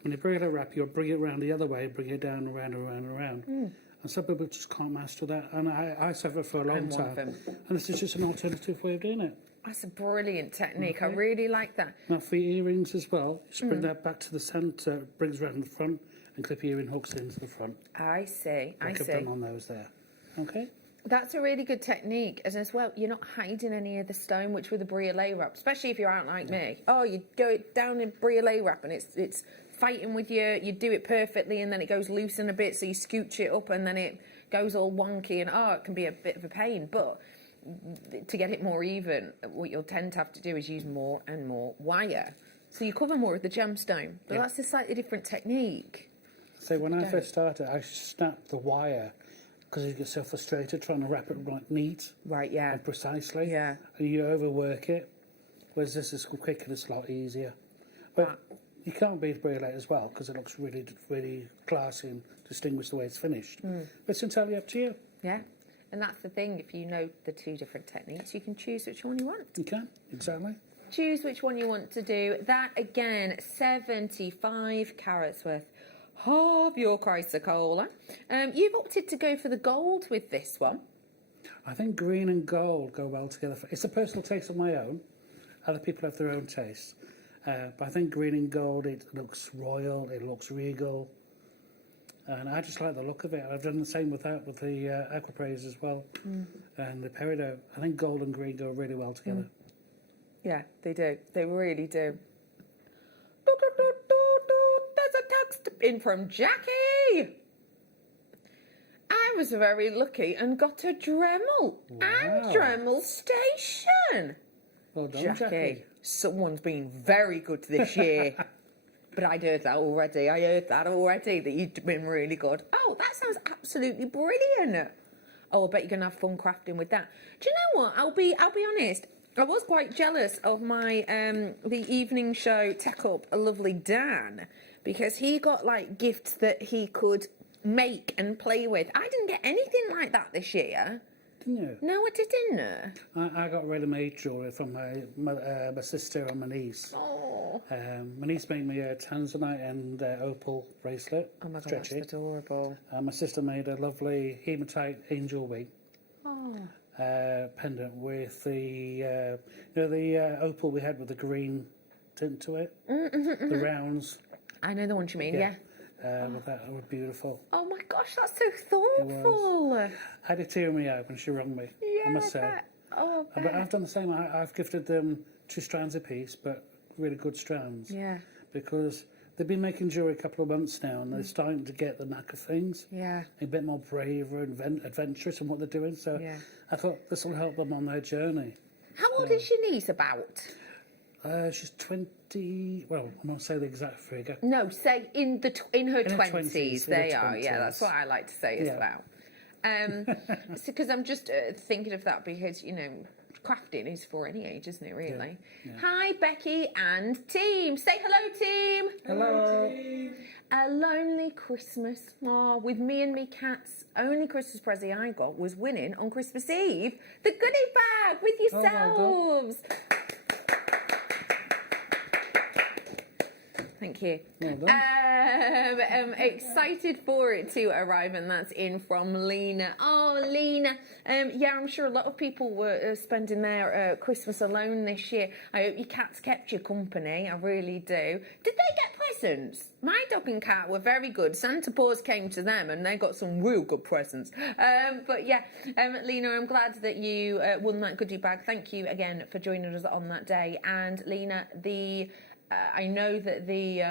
When you bring it a wrap, you'll bring it around the other way, bring it down, around, around, around. And some people just can't master that. And I suffer for a long time. And this is just an alternative way of doing it. That's a brilliant technique. I really like that. Now for your earrings as well, just bring that back to the centre, brings around the front, and clip your earring hooks into the front. I see. Like I've done on those there. Okay. That's a really good technique, as well, you're not hiding any of the stone, which with a briolet wrap, especially if you're out like me. Oh, you go down in briolet wrap and it's fighting with you. You do it perfectly, and then it goes loose in a bit, so you scooch it up, and then it goes all wonky, and it can be a bit of a pain. But to get it more even, what you'll tend to have to do is use more and more wire, so you cover more of the gemstone. But that's a slightly different technique. So when I first started, I snapped the wire because you get so frustrated trying to wrap it right neat, and precisely, and you overwork it. Whereas this is quick and it's a lot easier. But you can't beat briolet as well because it looks really, really classy and distinguished the way it's finished. But it's entirely up to you. Yeah, and that's the thing. If you know the two different techniques, you can choose which one you want. You can, exactly. Choose which one you want to do. That again, 75 carats worth of your chrysocolla. You've opted to go for the gold with this one. I think green and gold go well together. It's a personal taste of my own. Other people have their own taste. But I think green and gold, it looks royal, it looks regal. And I just like the look of it. I've done the same with that, with the aquapraise as well. And the peridot. I think gold and green go really well together. Yeah, they do. They really do. There's a text in from Jackie. I was very lucky and got a Dremel and Dremel station. Well done, Jackie. Someone's been very good this year. But I'd heard that already. I heard that already, that you'd been really good. Oh, that sounds absolutely brilliant. Oh, I bet you're going to have fun crafting with that. Do you know what? I'll be honest. I was quite jealous of my the evening show Tech Up a Lovely Dan, because he got like gifts that he could make and play with. I didn't get anything like that this year. Didn't you? No, I didn't. I got ready-made jewellery from my sister and my niece. Oh. My niece made me a tanzanite and opal bracelet. Oh my God, stretchy. that's adorable. My sister made a lovely hematite angel wing. Oh. Pendant with the the opal we had with the green tint to it, the rounds. I know the one you mean, yeah. With that, were beautiful. Oh my gosh, that's so thoughtful. I had a tear in my eye when she rang me. Yeah, I must say. Oh, I bet. But I've done the same. I've gifted them 2 strands apiece, but really good strands. Yeah. Because they've been making jewellery a couple of months now, and they're starting to get the knack of things. Yeah. A bit more brave and adventurous in what they're doing. So I thought this will help them on their journey. How old is your niece about? She's 20. Well, I'm not say the exact figure. No, say in her 20s. They are. 20s. Yeah, that's what I like to say as well. Because I'm just thinking of that because crafting is for any age, isn't it? Really. Yeah. Hi, Becky and team. Say hello, team. Hello. A lonely Christmas. Oh, with me and me cats. Only Christmas present I got was winning on Christmas Eve the goodie bag with yourselves. Thank you. Well done. I'm excited for it to arrive, and that's in from Lena. Oh, Lena. Yeah, I'm sure a lot of people were spending their Christmas alone this year. I hope your cats kept you company. I really do. Did they get presents? My dog and cat were very good. Santa Paws came to them, and they got some real good presents. But yeah, Lena, I'm glad that you won that goodie bag. Thank you again for joining us on that day. And Lena, I know that the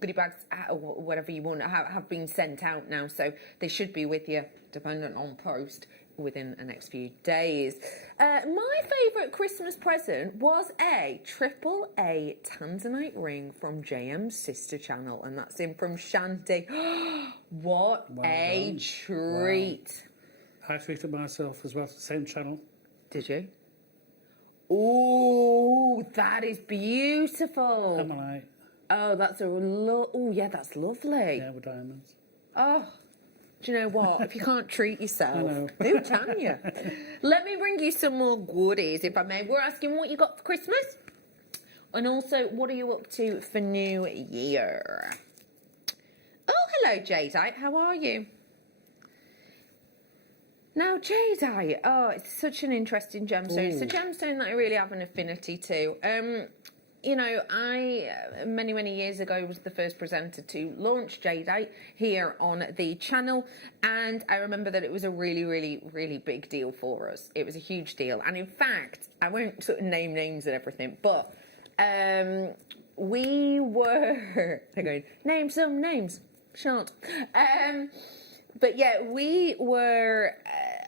goodie bags, or whatever you want, have been sent out now, so they should be with you, dependent on post, within the next few days. My favourite Christmas present was a AAA Tanzanite ring from JM's sister channel, and that's in from Shanti. What a treat. Wow. I treated myself as well to the same channel. Did you? Oh, that is beautiful. Emelite. Oh, that's that's lovely. Yeah, with diamonds. Oh, Do you know what? If you can't treat yourself, I know. who can you? Let me bring you some more goodies, if I may. We're asking what you got for Christmas. And also, what are you up to for New Year? Oh, hello, Jadeite. How are you? Now, jadeite, oh, it's such an interesting gemstone. It's a gemstone that I really have an affinity to. You know, I, many, many years ago, was the first presenter to launch jadeite here on the channel. And I remember that it was a really, really, really big deal for us. It was a huge deal. And in fact, I won't sort of name names and everything, but we were, I'm going, name some names, shan't. But yeah, we were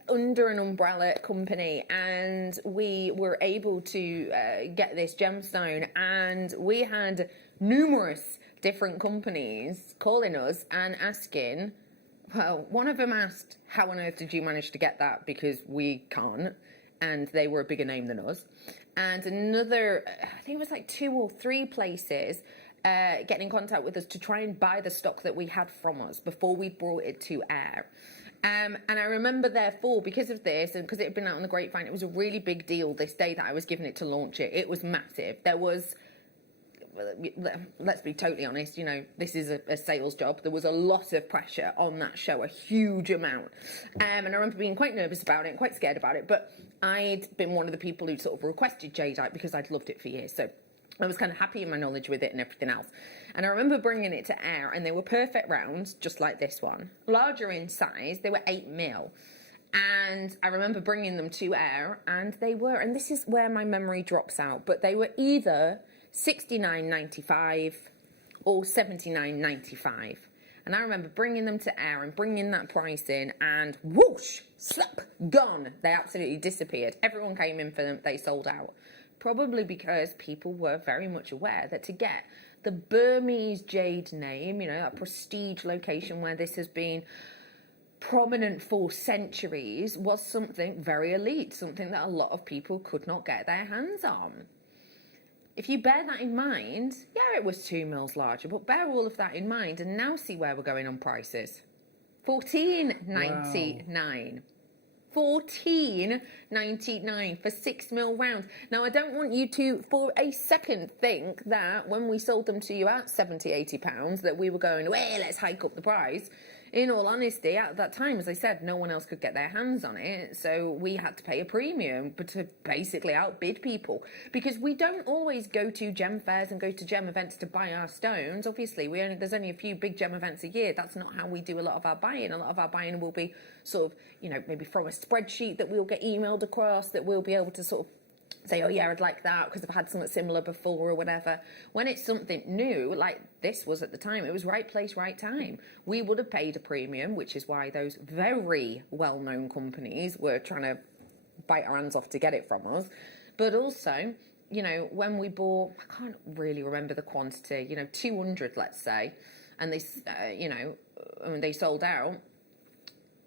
under an umbrella company, and we were able to get this gemstone, and we had numerous different companies calling us and asking, well, one of them asked, how on earth did you manage to get that, because we can't, and they were a bigger name than us. And another, I think it was like 2 or 3 places getting in contact with us to try and buy the stock that we had from us before we brought it to air. And I remember, therefore, because of this, and because it had been out on the grapevine, it was a really big deal this day that I was given it to launch it. It was massive. There was, let's be totally honest, you know, this is a sales job. There was a lot of pressure on that show, a huge amount. And I remember being quite nervous about it and quite scared about it. But I'd been one of the people who sort of requested jadeite because I'd loved it for years. So I was kind of happy in my knowledge with it and everything else. And I remember bringing it to air, and they were perfect rounds, just like this one. Larger in size, they were 8mm. And I remember bringing them to air, and they were, and this is where my memory drops out, but they were either $69.95 or $79.95. And I remember bringing them to air and bringing that price in, and whoosh, slap, gone. They absolutely disappeared. Everyone came in for them, they sold out. Probably because people were very much aware that to get the Burmese jade name, you know, a prestige location where this has been prominent for centuries, was something very elite, something that a lot of people could not get their hands on. If you bear that in mind, yeah, it was 2 mils larger, but bear all of that in mind and now see where we're going on prices. $14.99. Wow. $14.99 for 6mm rounds. Now, I don't want you to, for a second, think that when we sold them to you at £70-80, that we were going, well, let's hike up the price. In all honesty, at that time, as I said, no one else could get their hands on it, so we had to pay a premium but to basically outbid people. Because we don't always go to gem fairs and go to gem events to buy our stones. Obviously, there's only a few big gem events a year. That's not how we do a lot of our buying. A lot of our buying will be sort of, you know, maybe from a spreadsheet that we'll get emailed across, that we'll be able to sort of say, oh yeah, I'd like that because I've had something similar before or whatever. When it's something new, like this was at the time, it was right place, right time. We would have paid a premium, which is why those very well-known companies were trying to bite our hands off to get it from us. But also, you know, when we bought, I can't really remember the quantity, you know, 200, let's say, and they, you know, when they sold out,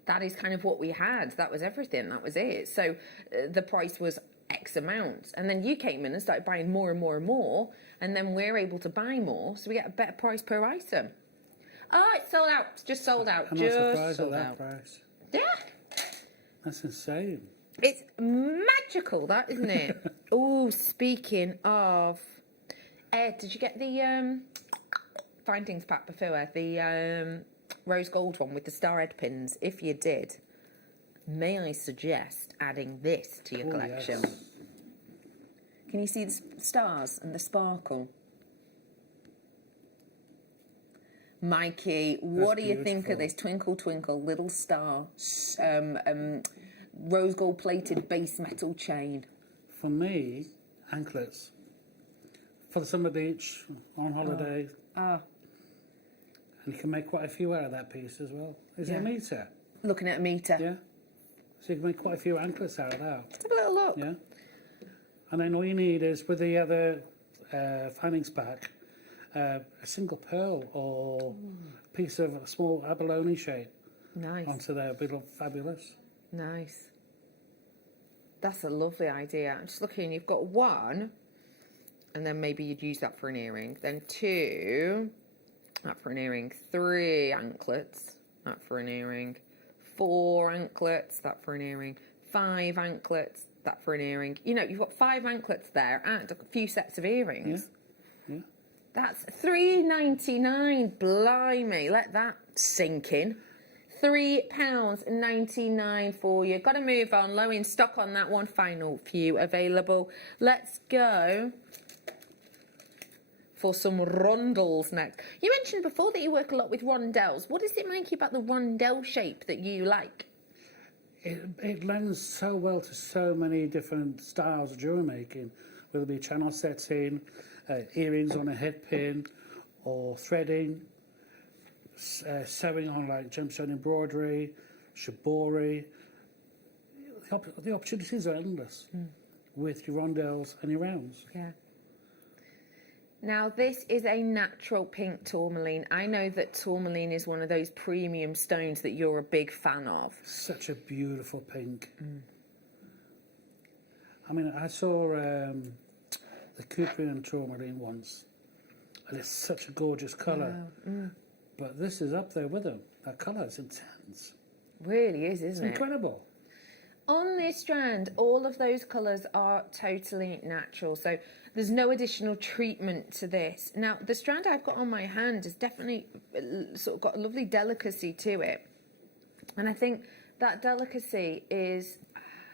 that is kind of what we had. That was everything. That was it. So the price was X amount, and then you came in and started buying more and more and more, and then we're able to buy more, so we get a better price per item. Oh, it's sold out. It's just sold out. I'm just not surprised sold at that out. price. Yeah. That's insane. It's magical, that, isn't it? Oh, speaking of, Ed, did you get the findings pack before, the rose gold one with the star head pins? If you did, may I suggest adding this to your collection? Yes. Can you see the stars and the sparkle? Mikey, what do you think of this twinkle twinkle little star rose gold plated base metal chain? For me, anklets. For the summer beach, on holiday. Ah. And you can make quite a few out of that piece as well. Is it a metre? Looking at a metre. Yeah. So you can make quite a few anklets out of that. Let's have a little look. Yeah. And then all you need is, with the other findings pack, a single pearl or a piece of a small abalone shape. Nice. Onto there. It'll look fabulous. Nice. That's a lovely idea. I'm just looking, you've got 1, and then maybe you'd use that for an earring. Then 2, that for an earring. 3 anklets. that for an earring. 4 anklets, that for an earring. 5 anklets, that for an earring. You know, you've got 5 anklets there and a few sets of earrings. Yeah. That's £3.99. Blimey, let that sink in. £3.99 for you. Got to move on. Low in stock on that one. Final few available. Let's go for some rondelles next. You mentioned before that you work a lot with rondelles. What does it make you about the rondelle shape that you like? It lends so well to so many different styles of jewellery making, whether it be channel setting, earrings on a head pin, or threading, sewing on like gemstone embroidery, shibori. The opportunities are endless with your rondelles and your rounds. Yeah. Now, this is a natural pink tourmaline. I know that tourmaline is one of those premium stones that you're a big fan of. Such a beautiful pink. I mean, I saw the Cuprian tourmaline once, and it's such a gorgeous colour. Wow. But this is up there with them. That colour is intense. Really is, isn't it? It's incredible. On this strand, all of those colours are totally natural, so there's no additional treatment to this. Now, the strand I've got on my hand has definitely sort of got a lovely delicacy to it, and I think that delicacy is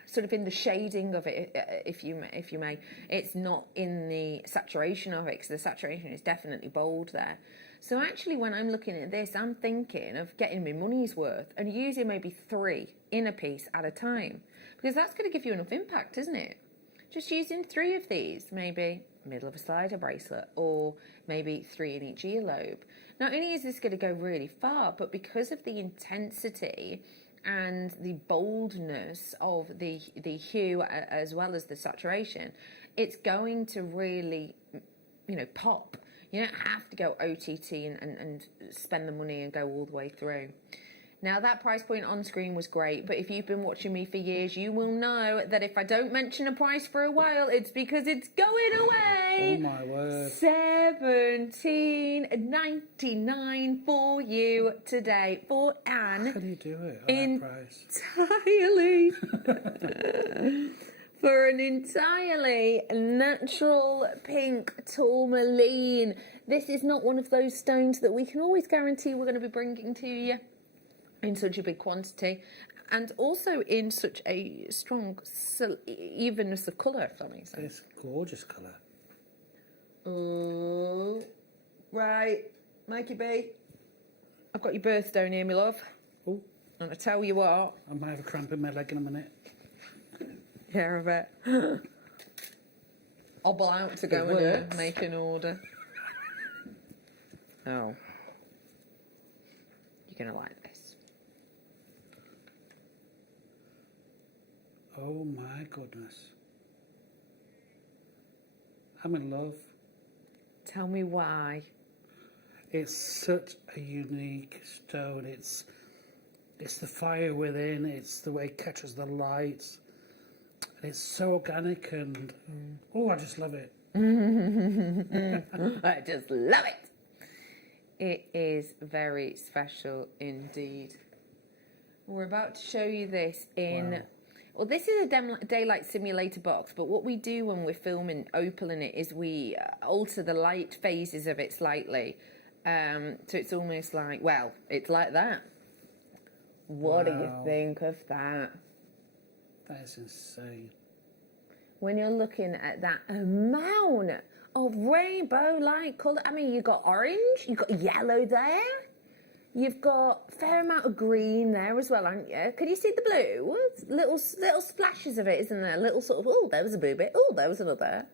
sort of in the shading of it, if you may. It's not in the saturation of it, because the saturation is definitely bold there. So actually, when I'm looking at this, I'm thinking of getting my money's worth and using maybe 3 in a piece at a time, because that's going to give you enough impact, isn't it? Just using 3 of these, maybe middle of a slider bracelet, or maybe 3 in each earlobe. Not only is this going to go really far, but because of the intensity and the boldness of the hue as well as the saturation, it's going to really, you know, pop. You don't have to go OTT and spend the money and go all the way through. Now, that price point on screen was great, but if you've been watching me for years, you will know that if I don't mention a price for a while, it's because it's going away. Oh, my word. $17.99 for you today for an... How do you do it at that price? For an entirely natural pink tourmaline. This is not one of those stones that we can always guarantee we're going to be bringing to you in such a big quantity, and also in such a strong evenness of colour, if that makes sense. It's gorgeous colour. Oh, right, Mikey B, I've got your birthstone here, my love. Oh. And I tell you what, I might have a cramp in my leg in a minute. Yeah, I bet. Hobble out to go and make an order. Oh. You're going to like this. Oh my goodness. I'm in love. Tell me why. It's such a unique stone. It's the fire within, it's the way it catches the light. It's so organic and, oh, I just love it. I just love it. It is very special indeed. We're about to show you this in... Wow. Well, this is a daylight simulator box, but what we do when we're filming Opal in it is we alter the light phases of it slightly. So it's almost like, well, it's like that. What do you think of that? That is insane. When you're looking at that amount of rainbow light colour, I mean, you've got orange, you've got yellow there, you've got a fair amount of green there as well, haven't you? Can you see the blue? Little splashes of it, isn't there? Little sort of, oh, there was a blue bit, oh, there was another.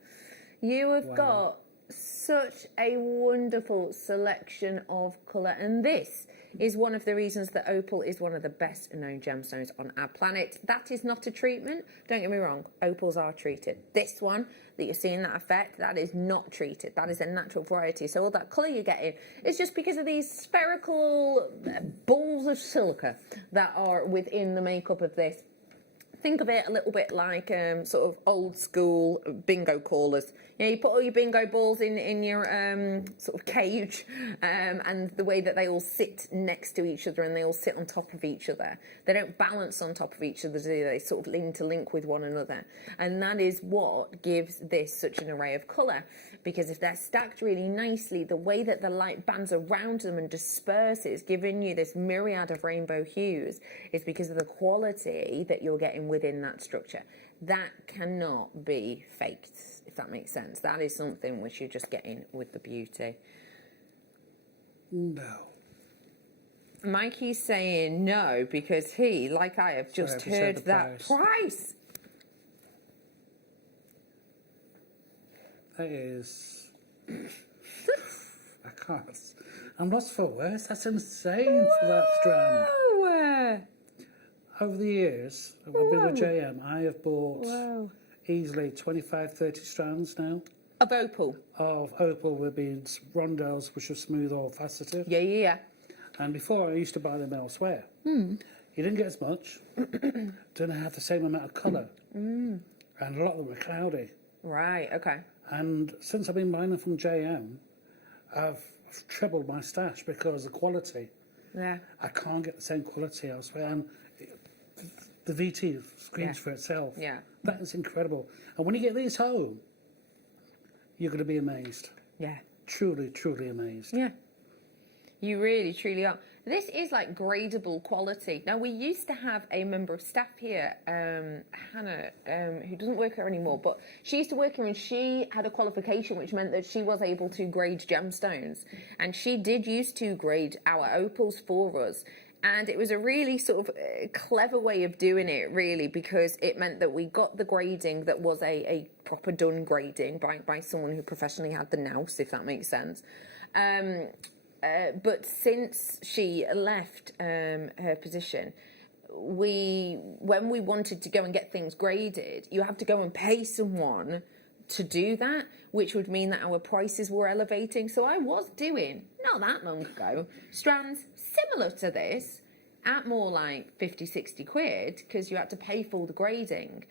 You have got such a wonderful selection of colour, and this is one of the reasons that opal is one of the best known gemstones on our planet. That is not a treatment. Don't get me wrong, opals are treated. This one that you're seeing that effect, that is not treated. That is a natural variety. So all that colour you're getting is just because of these spherical balls of silica that are within the makeup of this. Think of it a little bit like sort of old school bingo callers. You know, you put all your bingo balls in your sort of cage, and the way that they all sit next to each other and they all sit on top of each other. They don't balance on top of each other, do they? They sort of link with one another. And that is what gives this such an array of colour. Because if they're stacked really nicely, the way that the light bands around them and disperses, giving you this myriad of rainbow hues, is because of the quality that you're getting within that structure. That cannot be faked, if that makes sense. That is something which you're just getting with the beauty. No. Mikey's saying no because he, like I have just heard that price. That is... I can't. I'm lost for words. That's insane for that strand. Over the years, I've been with JM, I have bought easily 25, 30 strands now. Of opal? Of opal with beads, rondelles, which are smooth or faceted. Yeah. And before, I used to buy them elsewhere. Mm. You didn't get as much, didn't have the same amount of colour, and a lot of them were cloudy. Right, okay. And since I've been buying them from JM, I've trebled my stash because of the quality. Yeah. I can't get the same quality elsewhere. And the VT screams for itself. Yeah. That is incredible. And when you get these home, you're going to be amazed. Yeah. Truly, truly amazed. Yeah. You really, truly are. This is like gradable quality. Now, we used to have a member of staff here, Hannah, who doesn't work here anymore, but she used to work here and she had a qualification which meant that she was able to grade gemstones. And she did used to grade our opals for us. And it was a really sort of clever way of doing it, really, because it meant that we got the grading that was a proper done grading by someone who professionally had the nous, if that makes sense. But since she left her position, when we wanted to go and get things graded, you have to go and pay someone to do that, which would mean that our prices were elevating. So I was doing, not that long ago, strands similar to this at more like 50, 60 quid because you had to pay for the grading.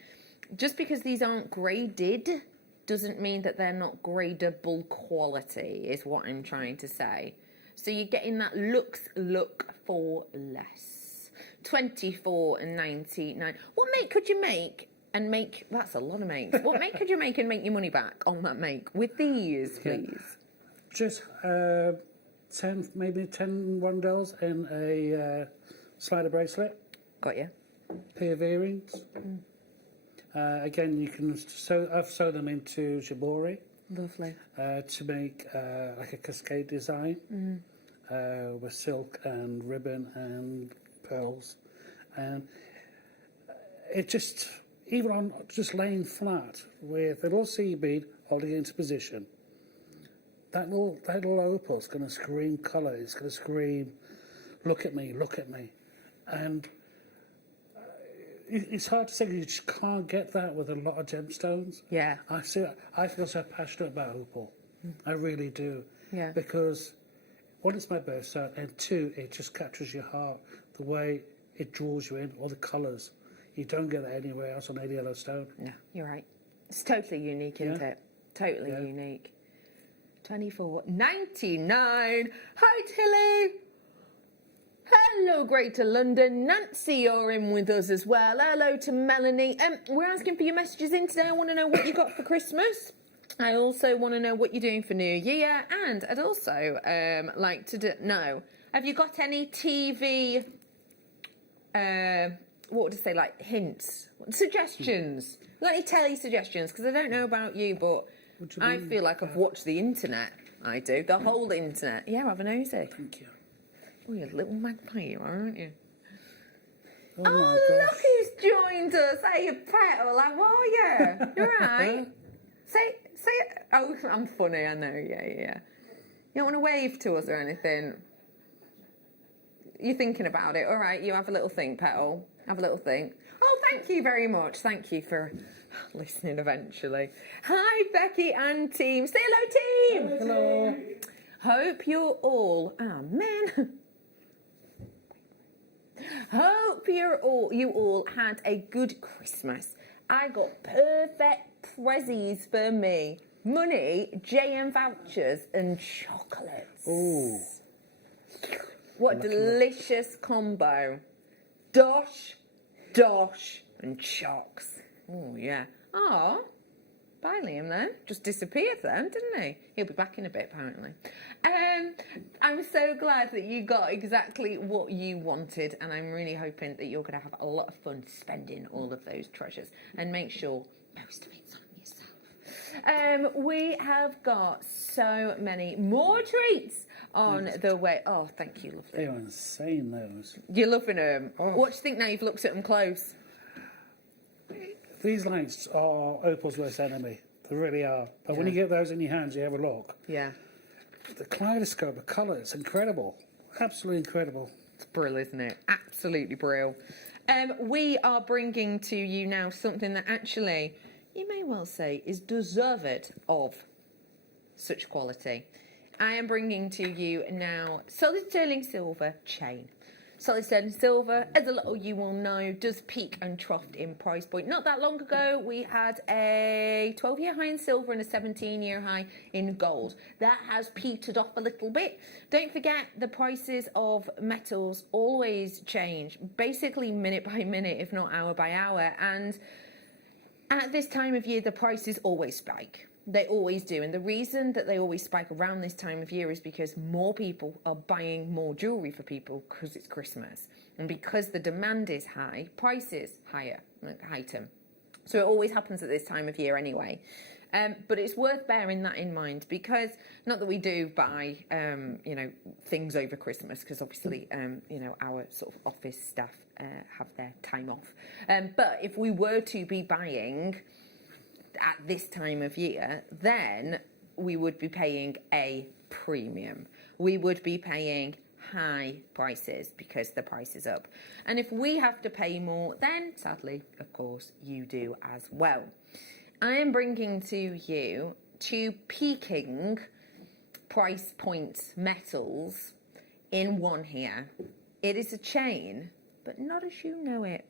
Just because these aren't graded doesn't mean that they're not gradable quality, is what I'm trying to say. So you're getting that look for less. 24.99. What make could you make and make? That's a lot of makes. What make could you make and make your money back on that make with these, please? Just 10, maybe 10 rondelles in a slider bracelet. Got you. Pair of earrings. Again, you can I've sewed them into shibori. Lovely. To make like a cascade design with silk and ribbon and pearls, and it just even on just laying flat with a little sea bead holding it into position. That little opal's going to scream colour. It's going to scream, look at me, and it's hard to say. You just can't get that with a lot of gemstones. Yeah. I feel so passionate about opal. I really do. Yeah. Because one, it's my birthstone, and two, it just captures your heart. The way it draws you in, all the colours. You don't get that anywhere else on any other stone. No, you're right. It's totally unique, isn't it? Totally unique. 24.99. Hi, Tilly. Hello, Greater London. Nancy, you're in with us as well. Hello to Melanie. We're asking for your messages in today. I want to know what you got for Christmas. I also want to know what you're doing for New Year. And I'd also like to know, have you got any TV, what would I say, like hints, suggestions? Got any telly suggestions? Because I don't know about you, but I feel like I've watched the internet. I do. The whole internet. Yeah, have a nosy. Thank you. Oh, you're a little magpie, you are, aren't you? Oh, my gosh. Look who's joined us. Hey, Petal, how are you? You all right? Say, oh, I'm funny, I know, yeah. You don't want to wave to us or anything? You're thinking about it. All right, you have a little think, Petal. Have a little think. Oh, thank you very much. Thank you for listening eventually. Hi, Becky and team. Say hello, team. Hello. Hope you're all... Oh, man. Hope hope you all had a good Christmas. I got perfect prezzies for me. Money, JM vouchers and chocolates. Ooh. What a delicious combo. Dosh, and chocks. Oh, yeah. Oh, bye, Liam, then. Just disappeared then, didn't he? He'll be back in a bit, apparently. I'm so glad that you got exactly what you wanted, and I'm really hoping that you're going to have a lot of fun spending all of those treasures, and make sure most of it's on yourself. We have got so many more treats on the way. Oh, thank you, lovely. They are insane, those. You're loving them. Oh. What do you think now you've looked at them close? These lights are Opal's worst enemy. They really are. But when you get those in your hands, you have a look. Yeah. The kaleidoscope, the colours, incredible. Absolutely incredible. It's brilliant, isn't it? Absolutely brilliant. We are bringing to you now something that actually, you may well say, is deserved of such quality. I am bringing to you now solid sterling silver chain. Solid sterling silver, as a lot of you will know, does peak and trough in price point. Not that long ago, we had a 12-year high in silver and a 17-year high in gold. That has petered off a little bit. Don't forget, the prices of metals always change, basically minute by minute, if not hour by hour. And at this time of year, the prices always spike. They always do. And the reason that they always spike around this time of year is because more people are buying more jewellery for people because it's Christmas. And because the demand is high, prices higher, heighten. So it always happens at this time of year anyway. But it's worth bearing that in mind because, not that we do buy, things over Christmas because obviously, our sort of office staff have their time off. But if we were to be buying at this time of year, then we would be paying a premium. We would be paying high prices because the price is up. And if we have to pay more, then sadly, of course, you do as well. I am bringing to you two peaking price point metals in one here. It is a chain, but not as you know it.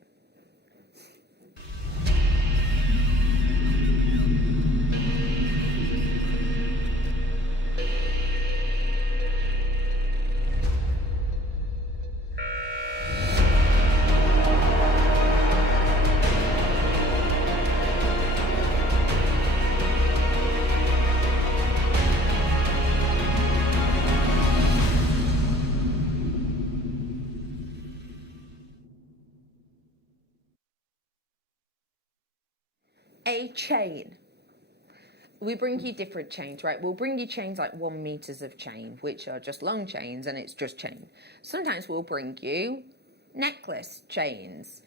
A chain. We bring you different chains, right? We'll bring you chains like 1 meters of chain, which are just long chains and it's just chain. Sometimes we'll bring you necklace chains.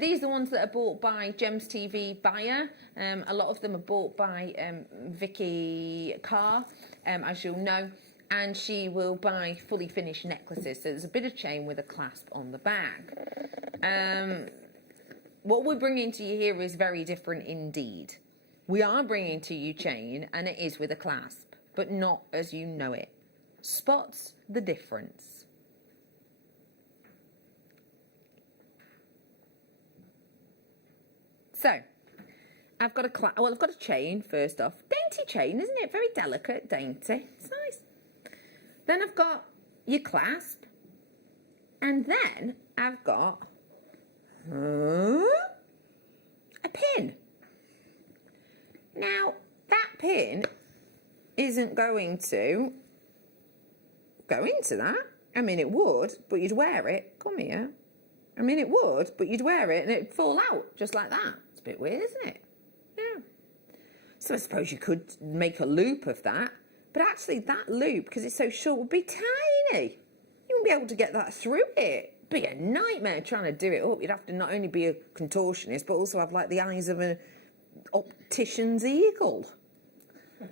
These are the ones that are bought by Gems TV buyer. A lot of them are bought by Vicky Carr, as you'll know, and she will buy fully finished necklaces. So there's a bit of chain with a clasp on the back. What we're bringing to you here is very different indeed. We are bringing to you chain, and it is with a clasp, but not as you know it. Spots the difference. So, I've got a chain first off. Dainty chain, isn't it? Very delicate, dainty. It's nice. Then I've got your clasp, and then I've got a pin. Now, that pin isn't going to go into that. I mean, it would, but you'd wear it. Come here. I mean, it would, but you'd wear it and it'd fall out just like that. It's a bit weird, isn't it? Yeah. So I suppose you could make a loop of that, but actually that loop, because it's so short, would be tiny. You wouldn't be able to get that through it. It'd be a nightmare trying to do it up. You'd have to not only be a contortionist, but also have like the eyes of an optician's eagle.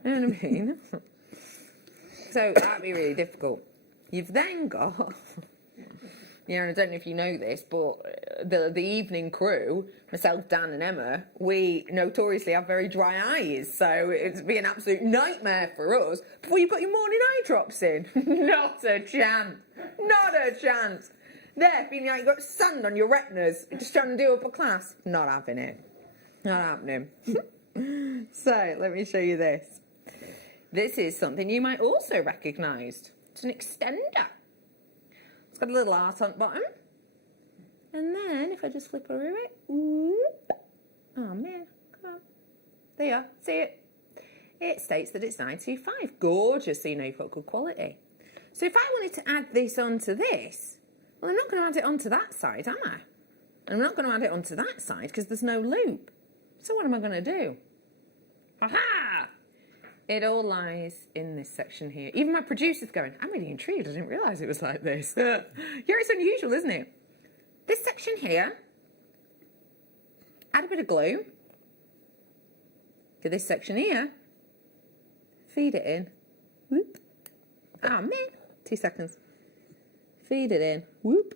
You know what I mean? So that'd be really difficult. You've then got, and I don't know if you know this, but the evening crew, myself, Dan and Emma, we notoriously have very dry eyes, so it'd be an absolute nightmare for us before you put your morning eye drops in. Not a chance. Not a chance. There, feeling like you've got sand on your retinas, just trying to do up a class. Not having it. Not happening. So, let me show you this. This is something you might also recognise. It's an extender. It's got a little heart on the bottom. And then, if I just flip over it, whoop. Oh man, come on. There you are, see it? It states that it's 925. Gorgeous, so you know you've got good quality. So if I wanted to add this onto this, well, I'm not going to add it onto that side, am I? I'm not going to add it onto that side because there's no loop. So what am I going to do? Aha! It all lies in this section here. Even my producer's going, I'm really intrigued. I didn't realise it was like this. Yeah, it's unusual, isn't it? This section here, add a bit of glue. To this section here, feed it in. Whoop. Ah, man. 2 seconds. Feed it in. Whoop.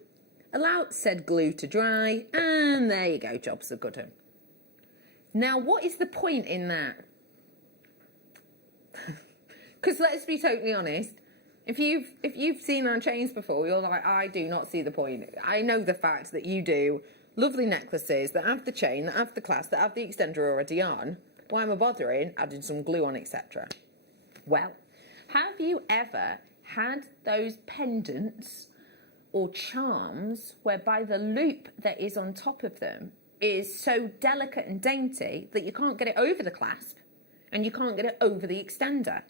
Allow said glue to dry. And there you go. Jobs are good. Now, what is the point in that? Because let's be totally honest. If you've seen our chains before, you're like, I do not see the point. I know the fact that you do lovely necklaces that have the chain, that have the clasp, that have the extender already on. Why am I bothering adding some glue on, etc.? Well, have you ever had those pendants or charms whereby the loop that is on top of them is so delicate and dainty that you can't get it over the clasp and you can't get it over the extender?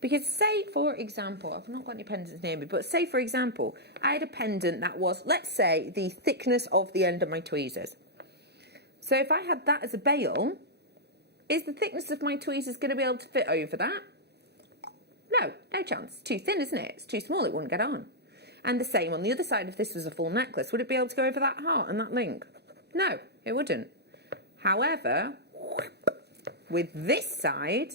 Because say, for example, I've not got any pendants near me, but say, for example, I had a pendant that was, let's say, the thickness of the end of my tweezers. So if I had that as a bail, is the thickness of my tweezers going to be able to fit over that? No, no chance. It's too thin, isn't it? It's too small, it wouldn't get on. And the same on the other side, if this was a full necklace, would it be able to go over that heart and that link? No, it wouldn't. However, with this side,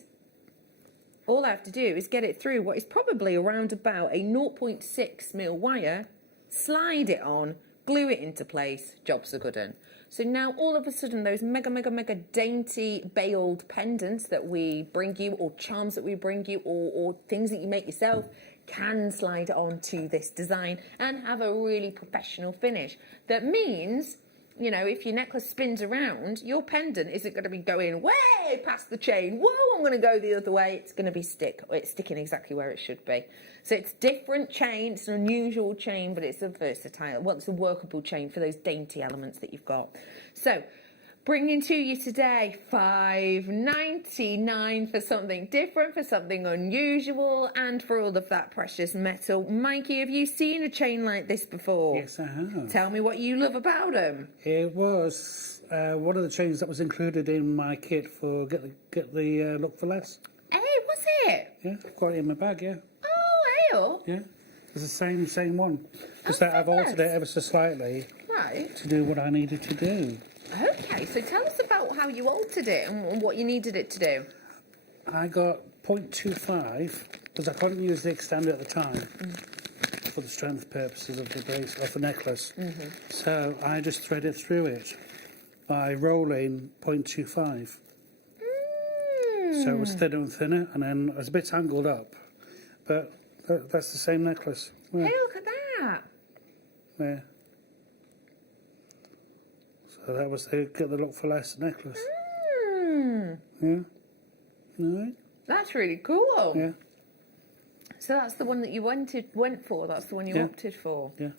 all I have to do is get it through what is probably around about a 0.6mm wire, slide it on, glue it into place, jobs are good un. So now all of a sudden those mega, mega, mega dainty bailed pendants that we bring you, or charms that we bring you, or things that you make yourself, can slide onto this design and have a really professional finish. That means, you know, if your necklace spins around, your pendant isn't going to be going way past the chain. Whoa, I'm going to go the other way. It's going to be it's sticking exactly where it should be. So it's different chain. It's an unusual chain, but it's a versatile, well, it's a workable chain for those dainty elements that you've got. So bringing to you today, $5.99 for something different, for something unusual, and for all of that precious metal. Mikey, have you seen a chain like this before? Yes, I have. Tell me what you love about them. It was one of the chains that was included in my kit for Get the Look for Less. Hey, was it? Yeah, I've got it in my bag, yeah. Oh, hell. Yeah, it's the same one. Just that I've altered it ever so slightly to do what I needed to do. Okay, so tell us about how you altered it and what you needed it to do. I got 0.25 because I couldn't use the extender at the time for the strength purposes of the bracelet, of the necklace. So I just threaded through it by rolling 0.25. So it was thinner and thinner, and then it was a bit tangled up. But that's the same necklace. Yeah. Hey, look at that. Yeah. So that was the Get the Look for Less necklace. Yeah. All right. That's really cool. Yeah. So that's the one that you went for. That's the one you opted for. Yeah.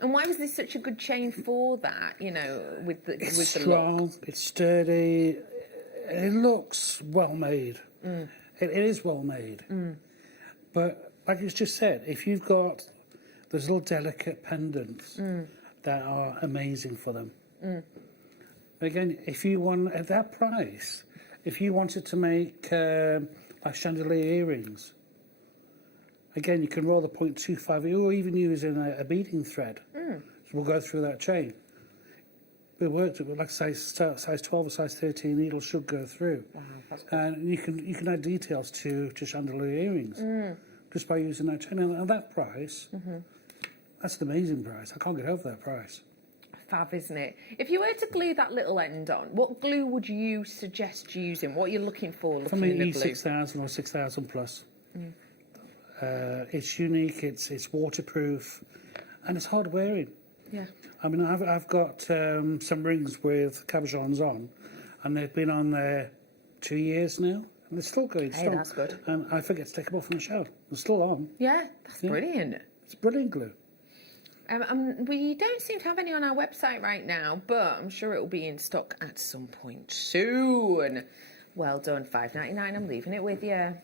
And why was this such a good chain for that? You know, with the strong, it's sturdy. It looks well made. It is well made. But like you just said, if you've got those little delicate pendants that are amazing for them. Again, if you want at that price, if you wanted to make like chandelier earrings, again you can roll the 0.25, or even using a beading thread. So we'll go through that chain. It worked. Like size 12 or size 13 needle should go through. Wow, that's good. And you can add details to chandelier earrings just by using that chain. And at that price, that's an amazing price. I can't get over that price. Fab, isn't it? If you were to glue that little end on, what glue would you suggest using? What are you looking for? For me, E6000 or 6000 plus. It's unique. It's waterproof, and it's hard wearing. Yeah. I mean, I've got some rings with cabochons on, and they've been on there 2 years now, and they're still going strong. Hey, that's good. And I forget to take them off in the shower. They're still on. Yeah, that's brilliant. It's brilliant glue. We don't seem to have any on our website right now, but I'm sure it will be in stock at some point soon. Well done, $5.99. I'm leaving it with you.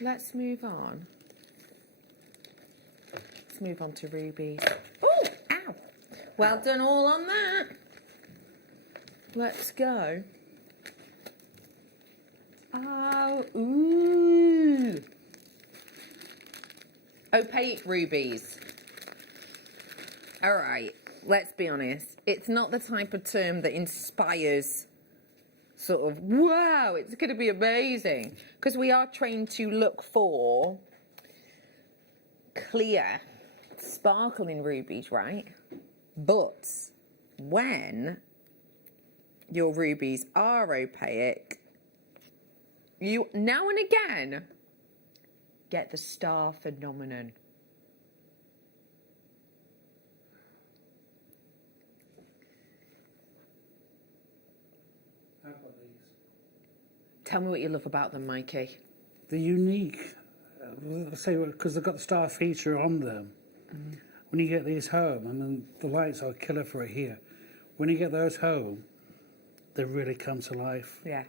Let's move on. Let's move on to rubies. Oh, ow. Well done all on that. Let's go. Oh, ooh. Opaque rubies. All right, let's be honest. It's not the type of term that inspires sort of, wow, it's going to be amazing. Because we are trained to look for clear, sparkling rubies, right? But when your rubies are opaque, you now and again get the star phenomenon. Tell me what you love about them, Mikey. They're unique. I say, because they've got the star feature on them. When you get these home, and then the lights are killer for it here. When you get those home, they really come to life. Yeah.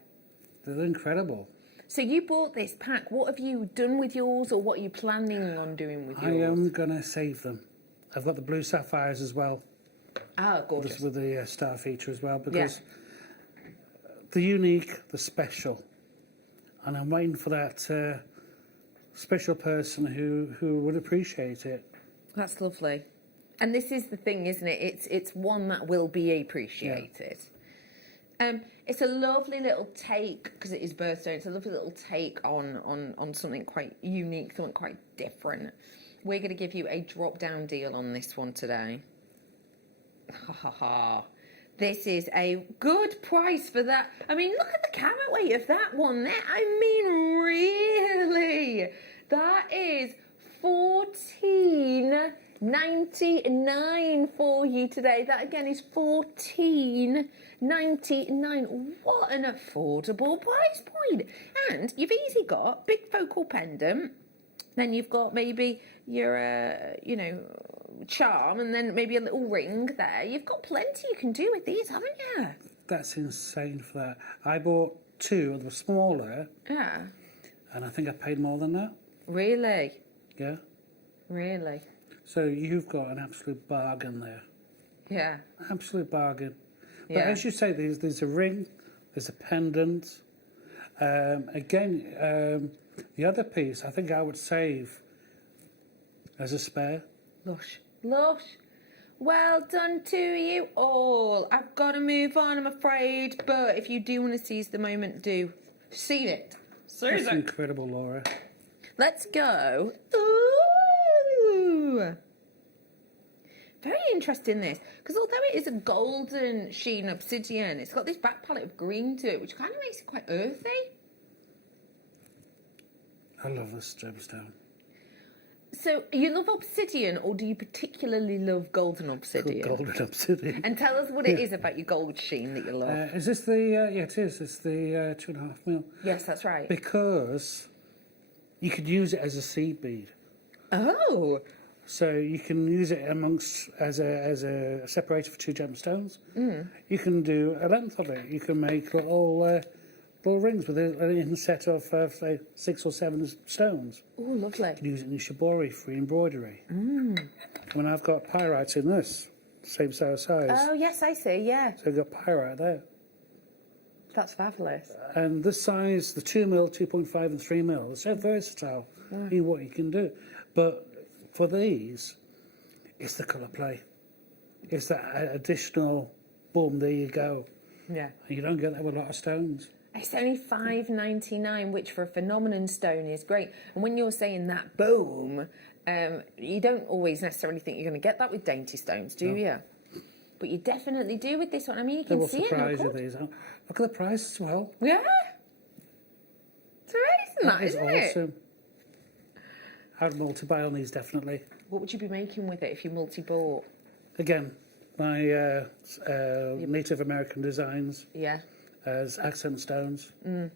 They're incredible. So you bought this pack. What have you done with yours, or what are you planning on doing with yours? I am going to save them. I've got the blue sapphires as well. Ah, gorgeous. With the star feature as well, because the unique, the special. And I'm waiting for that special person who would appreciate it. That's lovely. And this is the thing, isn't it? It's one that will be appreciated. Yeah. It's a lovely little take, because it is birthstone, it's a lovely little take on something quite unique, something quite different. We're going to give you a drop-down deal on this one today. Ha ha ha. This is a good price for that. I mean, look at the carat weight of that one there. I mean, really? That is $14.99 for you today. That again is $14.99. What an affordable price point. And you've easily got big focal pendant. Then you've got maybe your, charm, and then maybe a little ring there. You've got plenty you can do with these, haven't you? That's insane for that. I bought two of the smaller. Yeah. And I think I paid more than that. Really? Yeah. Really? So you've got an absolute bargain there. Yeah. Absolute bargain. But Yeah. as you say, there's a ring, there's a pendant. The other piece, I think I would save as a spare. Lush. Lush. Well done to you all. I've got to move on, I'm afraid. But if you do want to seize the moment, do. Seize it. Seize That's it. incredible, Laura. Let's go. Ooh. Very interesting, this. Because although it is a golden sheen obsidian, it's got this back palette of green to it, which kind of makes it quite earthy. I love this gemstone. So, you love obsidian, or do you particularly love golden obsidian? Golden obsidian. And tell us what it is about your gold sheen that you love. Is this the... yeah, it is. It's the 2.5 mil. Yes, that's right. Because you could use it as a seed bead. Oh. So you can use it amongst as a separator for two gemstones. Mm. You can do a length of it. You can make little rings with an inset of say 6 or 7 stones. Oh, lovely. You can use it in your shibori for embroidery. Mm. I mean, I've got pyrites in this, same size. Oh, yes, I see, yeah. So I've got pyrite there. That's fabulous. And this size, the 2 mil, 2.5 and 3 mil, they're so versatile in what you can do. But for these, it's the colour play. It's that additional, boom, there you go. Yeah. And you don't get that with a lot of stones. It's only $5.99, which for a phenomenon stone is great. And when you're saying that boom, you don't always necessarily think you're going to get that with dainty stones, do you? But you definitely do with this one. I mean, you They can will see it. surprise you, these. Look at the price as well. Yeah. It's amazing, that, is isn't awesome. it? I'd multi-buy on these, definitely. What would you be making with it if you multi-bought? Again, my Native American designs. Yeah. As accent stones. Mm.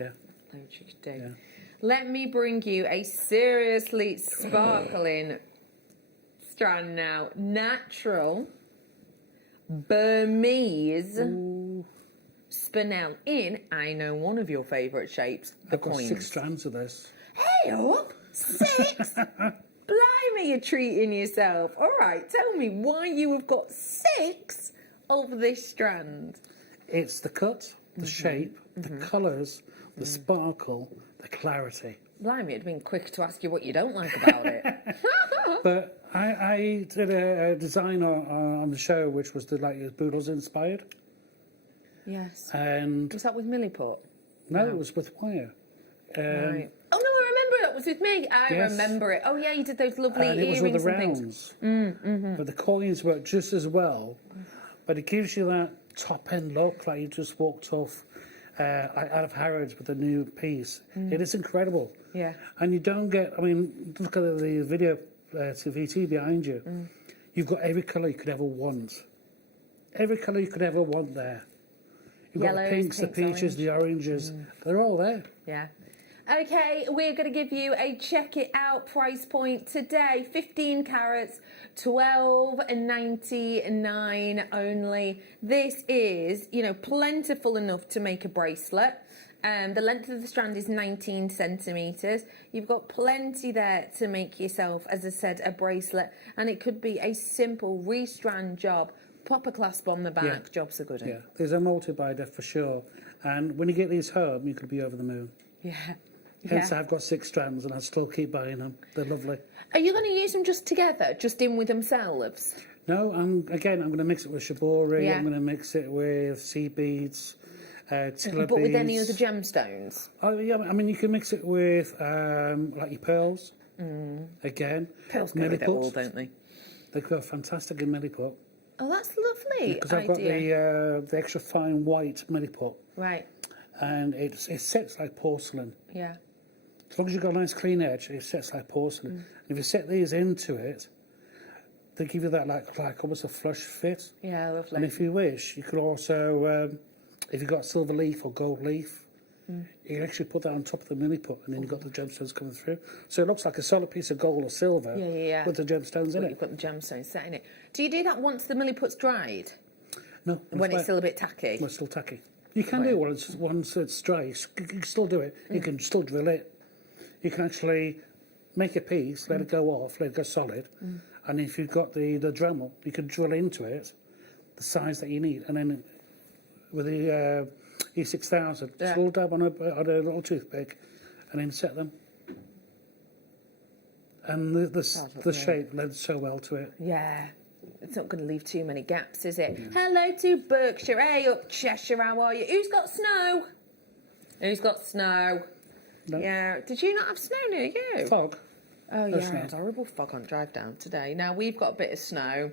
Yeah. What you could do. Yeah. Let me bring you a seriously sparkling strand now. Natural Burmese spinel in, I know, one of your favourite shapes, the coins. I've got 6 strands of this. Hey up! 6? Blimey, you're treating yourself. All right, tell me why you have got 6 of this strand. It's the cut, the shape, the colours, the sparkle, the clarity. Blimey, it'd been quick to ask you what you don't like about it. But I did a design on the show which was Boodles inspired. Yes. And was that with Milliput? No, it was with wire. Right. Oh no, I remember that was with me. I remember it. Oh yeah, you did those lovely and it was earrings with the and rounds. things. But the coins work just as well. But it gives you that top end look, like you just walked off out of Harrods with a new piece. It is incredible. Yeah. And you don't get, I mean, look at the video to VT behind you. You've got every colour you could ever want. Every colour you could ever want there. You've got the pinks, the peaches, the oranges. They're all there. Yeah. Okay, we're going to give you a check it out price point today. 15 carats, $12.99 only. This is, you know, plentiful enough to make a bracelet. The length of the strand is 19 centimetres. You've got plenty there to make yourself, as I said, a bracelet. And it could be a simple restrand job. Pop a clasp on the back, jobs are good. Yeah, there's a multi-binder for sure. And when you get these home, you could be over the moon. Yeah. Hence, I've got 6 strands and I still keep buying them. They're lovely. Are you going to use them just together, just in with themselves? No, I'm going to mix it with shibori. Yeah. I'm going to mix it with seed beads, tiller But with beads. any other gemstones? Oh, yeah, I mean, you can mix it with, like your pearls. Again. Pearls go with it all, don't they? They go fantastic in milliput. Oh, that's lovely. Because I've got the extra fine white milliput. Right. And it sets like porcelain. Yeah. As long as you've got a nice clean edge, it sets like porcelain. If you set these into it, they give you that like almost a flush fit. Yeah, lovely. And if you wish, you could also, if you've got silver leaf or gold leaf, you can actually put that on top of the milliput, and then you've got the gemstones coming through. So it looks like a solid piece of gold or silver with the gemstones in it. You've got the gemstones set in it. Do you do that once the milliput's dried? No. When it's still a bit tacky? When it's still tacky. You can do it once it's dry. You can still do it. You can still drill it. You can actually make a piece, let it go off, let it go solid, and if you've got the Dremel, you can drill into it the size that you need, and then with the E6000, just a little dab on a little toothpick, and then set them. And the shape lends so well to it. Yeah. It's not going to leave too many gaps, is it? Hello to Berkshire. Hey up Cheshire, how are you? Who's got snow? Who's got snow? No. Yeah. Did you not have snow near you? Fog. Oh, yeah. It's horrible fog on drive down today. Now, we've got a bit of snow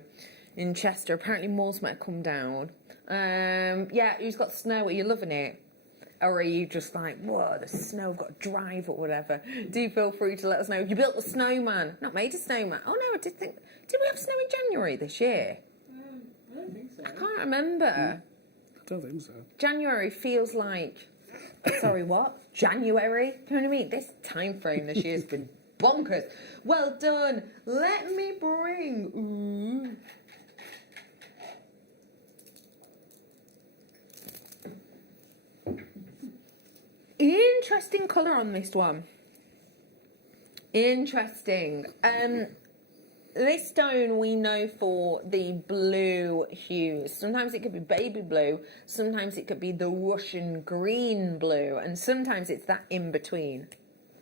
in Chester. Apparently, more's meant to come down. Yeah, who's got snow? Are you loving it? Or are you just like, whoa, the snow, I've got to drive or whatever? Do feel free to let us know. If you built a snowman, not made a snowman. Oh, no, I did think... Did we have snow in January this year? I don't think so. I can't remember. I don't think so. January feels like... Sorry, what? January? You know what I mean? This time frame this year's been bonkers. Well done. Let me bring... Interesting colour on this one. Interesting. This stone we know for the blue hues. Sometimes it could be baby blue, sometimes it could be the Russian green blue, and sometimes it's that in between.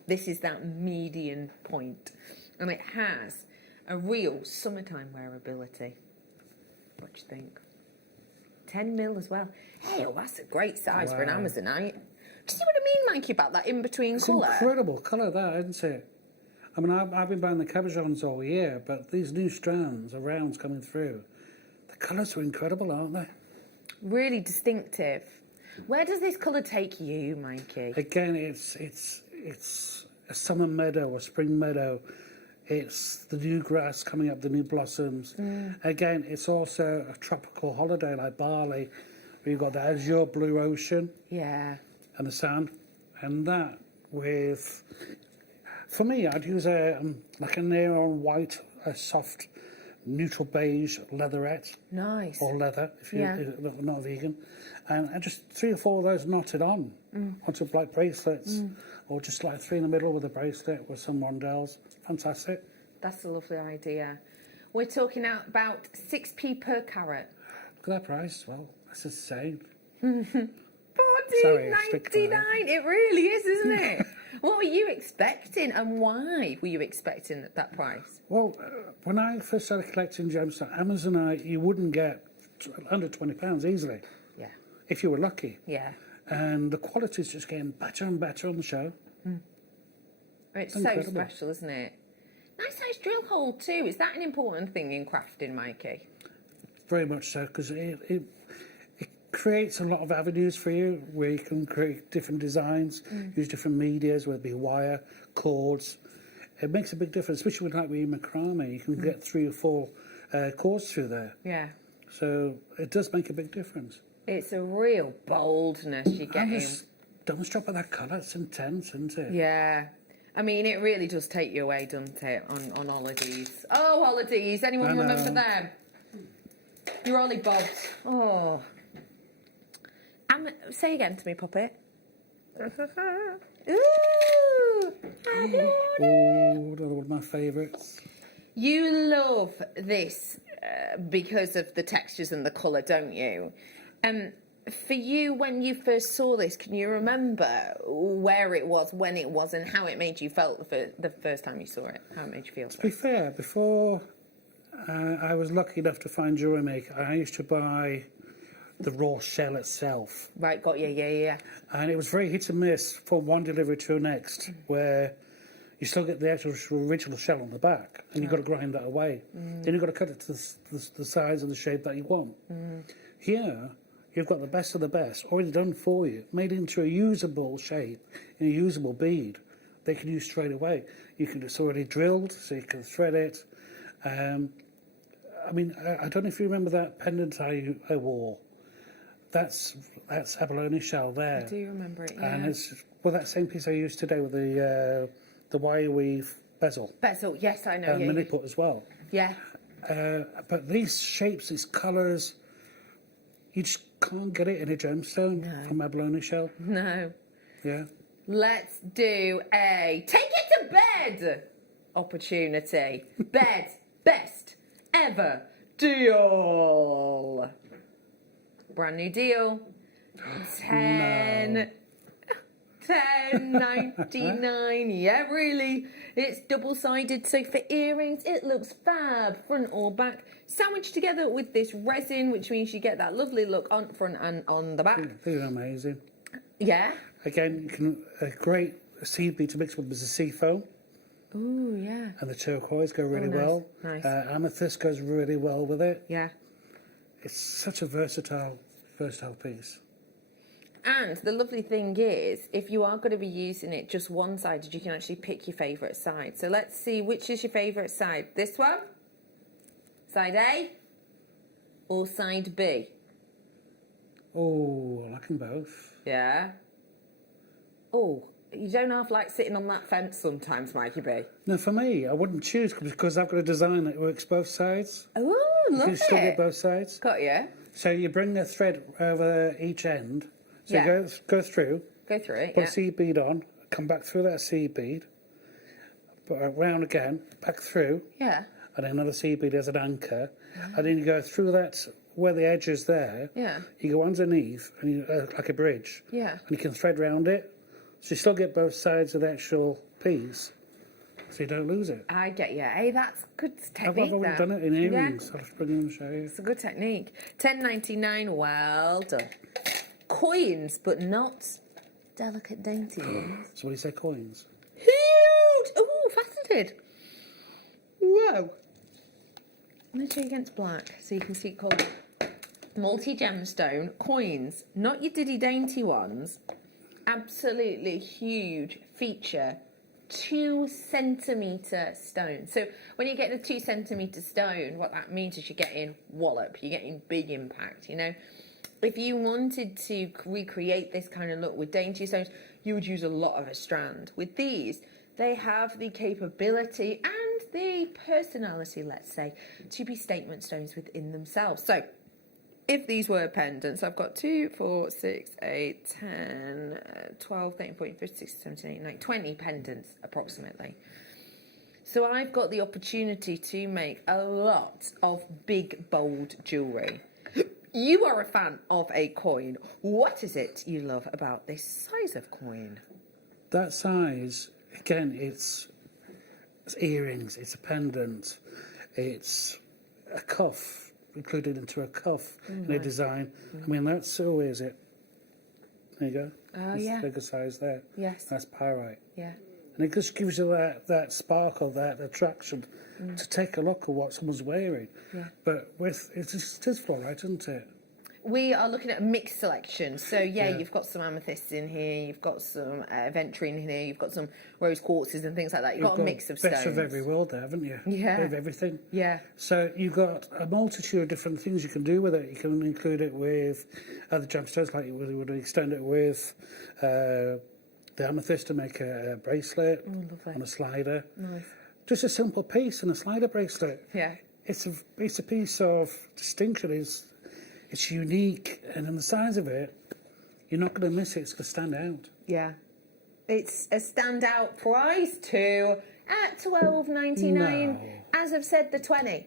This is that median point. And it has a real summertime wearability. What do you think? 10 mil as well. Hey, oh, that's a great size for an Amazonite. Do you see what I mean, Mikey, about that in-between colour? It's incredible colour, that, isn't it? I mean, I've been buying the cabochons all year, but these new strands, the rounds coming through, the colours are incredible, aren't they? Really distinctive. Where does this colour take you, Mikey? Again, it's a summer meadow, a spring meadow. It's the new grass coming up, the new blossoms. Again, it's also a tropical holiday like Bali, where you've got the azure blue ocean. Yeah. And the sand. And that with, for me, I'd use like a neon white, a soft, neutral beige leatherette. Nice. Or leather, if you're not vegan. And just 3 or 4 of those knotted on onto like bracelets, or just like 3 in the middle with a bracelet with some rondelles. Fantastic. That's a lovely idea. We're talking about 6p per carat. Look at that price. Well, that's insane. $14.99. Sorry, It really is, isn't it? What were you expecting, and why were you expecting that price? Well, when I first started collecting gemstones, Amazonite, you wouldn't get under £20 easily. Yeah. If you were lucky. Yeah. And the quality's just getting better and better on the show. It's incredible. so special, isn't it? Nice size drill hole too. Is that an important thing in crafting, Mikey? Very much so, because it creates a lot of avenues for you where you can create different designs, use different medias, whether it be wire, cords. It makes a big difference, especially with like with macrame. You can get 3 or 4 cords through there. Yeah. So it does make a big difference. It's a real boldness you get in. Don't stop at that colour. It's intense, isn't it? Yeah. I mean, it really does take you away, doesn't it, on holidays? Oh, holidays. Anyone remember them? Your Ollie Bobs. Oh. Say again to me, Puppet. Ooh, another one of my favourites. You love this because of the textures and the colour, don't you? For you, when you first saw this, can you remember where it was, when it was, and how it made you feel the first time you saw it? How it made you feel? To be fair, before I was lucky enough to find JewelleryMaker, I used to buy the raw shell itself. Right, got you, yeah. And it was very hit and miss from one delivery to the next, where you still get the actual original shell on the back, and you've got to grind that away. Then you've got to cut it to the size and the shape that you want. Here, you've got the best of the best, already done for you, made into a usable shape, in a usable bead. They can use straight away. It's already drilled, so you can thread it. I mean, I don't know if you remember that pendant I wore. That's abalone shell there. I do remember it, yeah. And it's that same piece I used today with the wire weave bezel. Bezel, yes, I know. And mini put as well. Yeah. But these shapes, these colours, you just can't get it in a gemstone from abalone shell. No. Yeah. Let's do a take it to bed opportunity. Bed best ever deal. Brand new deal. 10.99. Yeah, really. It's double-sided, so for earrings, it looks fab, front or back. Sandwiched together with this resin, which means you get that lovely look on front and on the back. These are amazing. Yeah. Again, you can a great seed bead to mix with the sea foam. Ooh, yeah. And the turquoise go really well. Nice. Amethyst goes really well with it. Yeah. It's such a versatile piece. And the lovely thing is, if you are going to be using it just one-sided, you can actually pick your favourite side. So let's see, which is your favourite side? This one? Side A? Or side B? Oh, I like them both. Yeah. Oh, you don't half like sitting on that fence sometimes, Mikey B. No, for me, I wouldn't choose because I've got a design that works both sides. Oh, love it. You can still get both sides. Got you. So you bring the thread over each end. So you go through. Go through it, Put a seed bead on, come back through that seed bead, put it round again, back through. Yeah. And then another seed bead as an anchor. And then you go through that, where the edge is there. Yeah. You go underneath, and you, like a bridge. Yeah. And you can thread round it. So you still get both sides of the actual piece, so you don't lose it. I get you. Hey, that's good I've technique. already done it in earrings. I'll have to bring them and show you. It's a good technique. $10.99. Well done. Coins, but not delicate, dainty ones. So what do you say, coins? Huge! Oh, faceted. Whoa. I'm going to show you against black so you can see it called multi-gemstone coins. Not your diddy dainty ones. Absolutely huge feature 2 centimetre stone. So when you get a 2 centimetre stone, what that means is you're getting wallop, you're getting big impact, you know. If you wanted to recreate this kind of look with dainty stones, you would use a lot of a strand. With these, they have the capability and the personality, let's say, to be statement stones within themselves. So if these were pendants, I've got 2, 4, 6, 8, 10, 12, 13, 14, 15, 16, 17, 18, 19, 20 pendants approximately. So I've got the opportunity to make a lot of big, bold jewellery. You are a fan of a coin. What is it you love about this size of coin? That size, again, it's earrings, it's a pendant, it's a cuff, included into a cuff in a design. I mean, that's always it. There you go. Oh, It's yeah. bigger size there. Yes. That's pyrite. Yeah. And it just gives you that sparkle, that attraction to take a look at what someone's wearing. Yeah. But with it is fluorite, isn't it? We are looking at a mixed selection. So, yeah, Yeah. you've got some amethysts in here, you've got some aventurine in here, you've got some rose quartzes and things like that. You've got a mix of stones. Best of every world there, haven't you? Yeah. Of everything. Yeah. So you've got a multitude of different things you can do with it. You can include it with other gemstones, like you would extend it with the amethyst to make a bracelet on a slider. Nice. Just a simple piece and a slider bracelet. Yeah. It's a piece of distinction. It's unique, and in the size of it, you're not going to miss it. It's going to stand out. Yeah. It's a standout price too at $12.99. No. As I've said, the 20.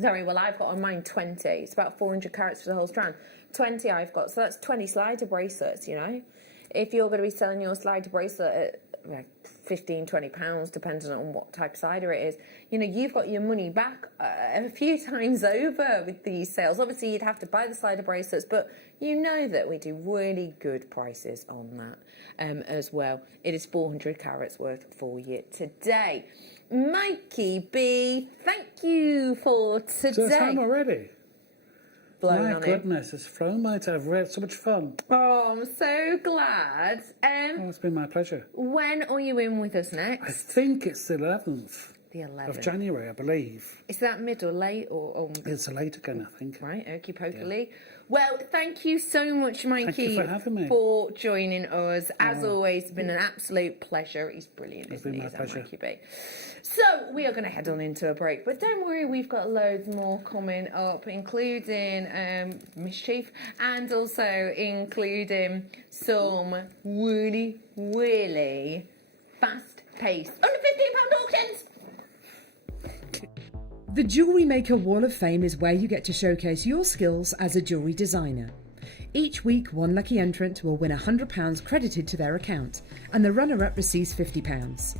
Sorry, well, I've got on mine 20. It's about 400 carats for the whole strand. 20 I've got, so that's 20 slider bracelets, you know. If you're going to be selling your slider bracelet at like £15, £20, depending on what type of slider it is, you know, you've got your money back a few times over with these sales. Obviously, you'd have to buy the slider bracelets, but you know that we do really good prices on that as well. It is 400 carats worth for you today. Mikey B, thank you for today. So it's time already. Blown My on goodness, it's flown my day. I've had so much fun. Oh, I'm so glad. Oh, it's been my pleasure. When are you in with us I next? think it's the 11th The 11th. of January, I believe. Is that mid or late or It's late again, I think. right? Okie pokey. Well, thank you so much, Mikey, Thank you for having me. for joining us. As always, it's been an absolute pleasure. He's brilliant, It's isn't been he? my That pleasure. Mikey B. So we are going to head on into a break, but don't worry, we've got loads more coming up, including Mischief and also including some really, really fast-paced, under £15 auctions. The Jewellery Maker Wall of Fame is where you get to showcase your skills as a jewellery designer. Each week, one lucky entrant will win £100 credited to their account, and the runner-up receives £50.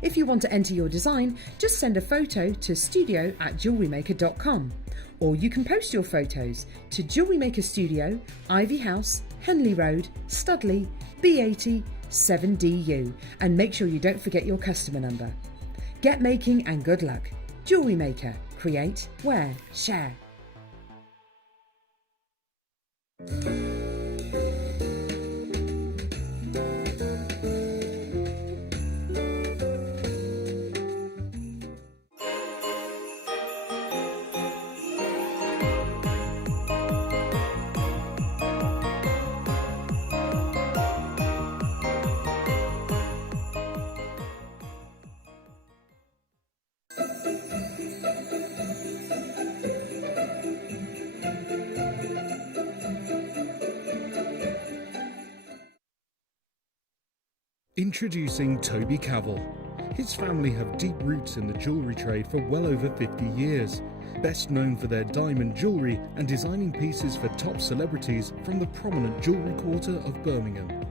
If you want to enter your design, just send a photo to studio@jewellerymaker.com, or you can post your photos to Jewellery Maker Studio, Ivy House, Henley Road, Studley, B80 7DU, and make sure you don't forget your customer number. Get making and good luck. Jewellery Maker. Create, wear, share. Introducing Toby Cavell. His family have deep roots in the jewellery trade for well over 50 years, best known for their diamond jewellery and designing pieces for top celebrities from the prominent jewellery quarter of Birmingham.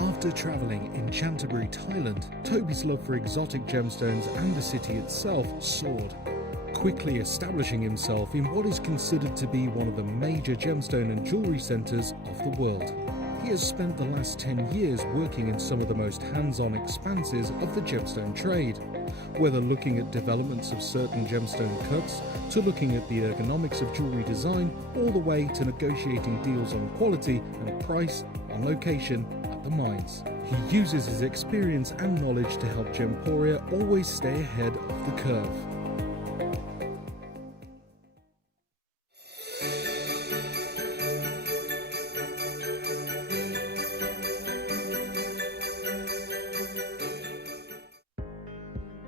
After travelling in Canterbury, Thailand, Toby's love for exotic gemstones and the city itself soared, quickly establishing himself in what is considered to be one of the major gemstone and jewellery centres of the world. He has spent the last 10 years working in some of the most hands-on expanses of the gemstone trade, whether looking at developments of certain gemstone cuts, to looking at the ergonomics of jewellery design, all the way to negotiating deals on quality and price on location at the mines. He uses his experience and knowledge to help Gemporia always stay ahead of the curve.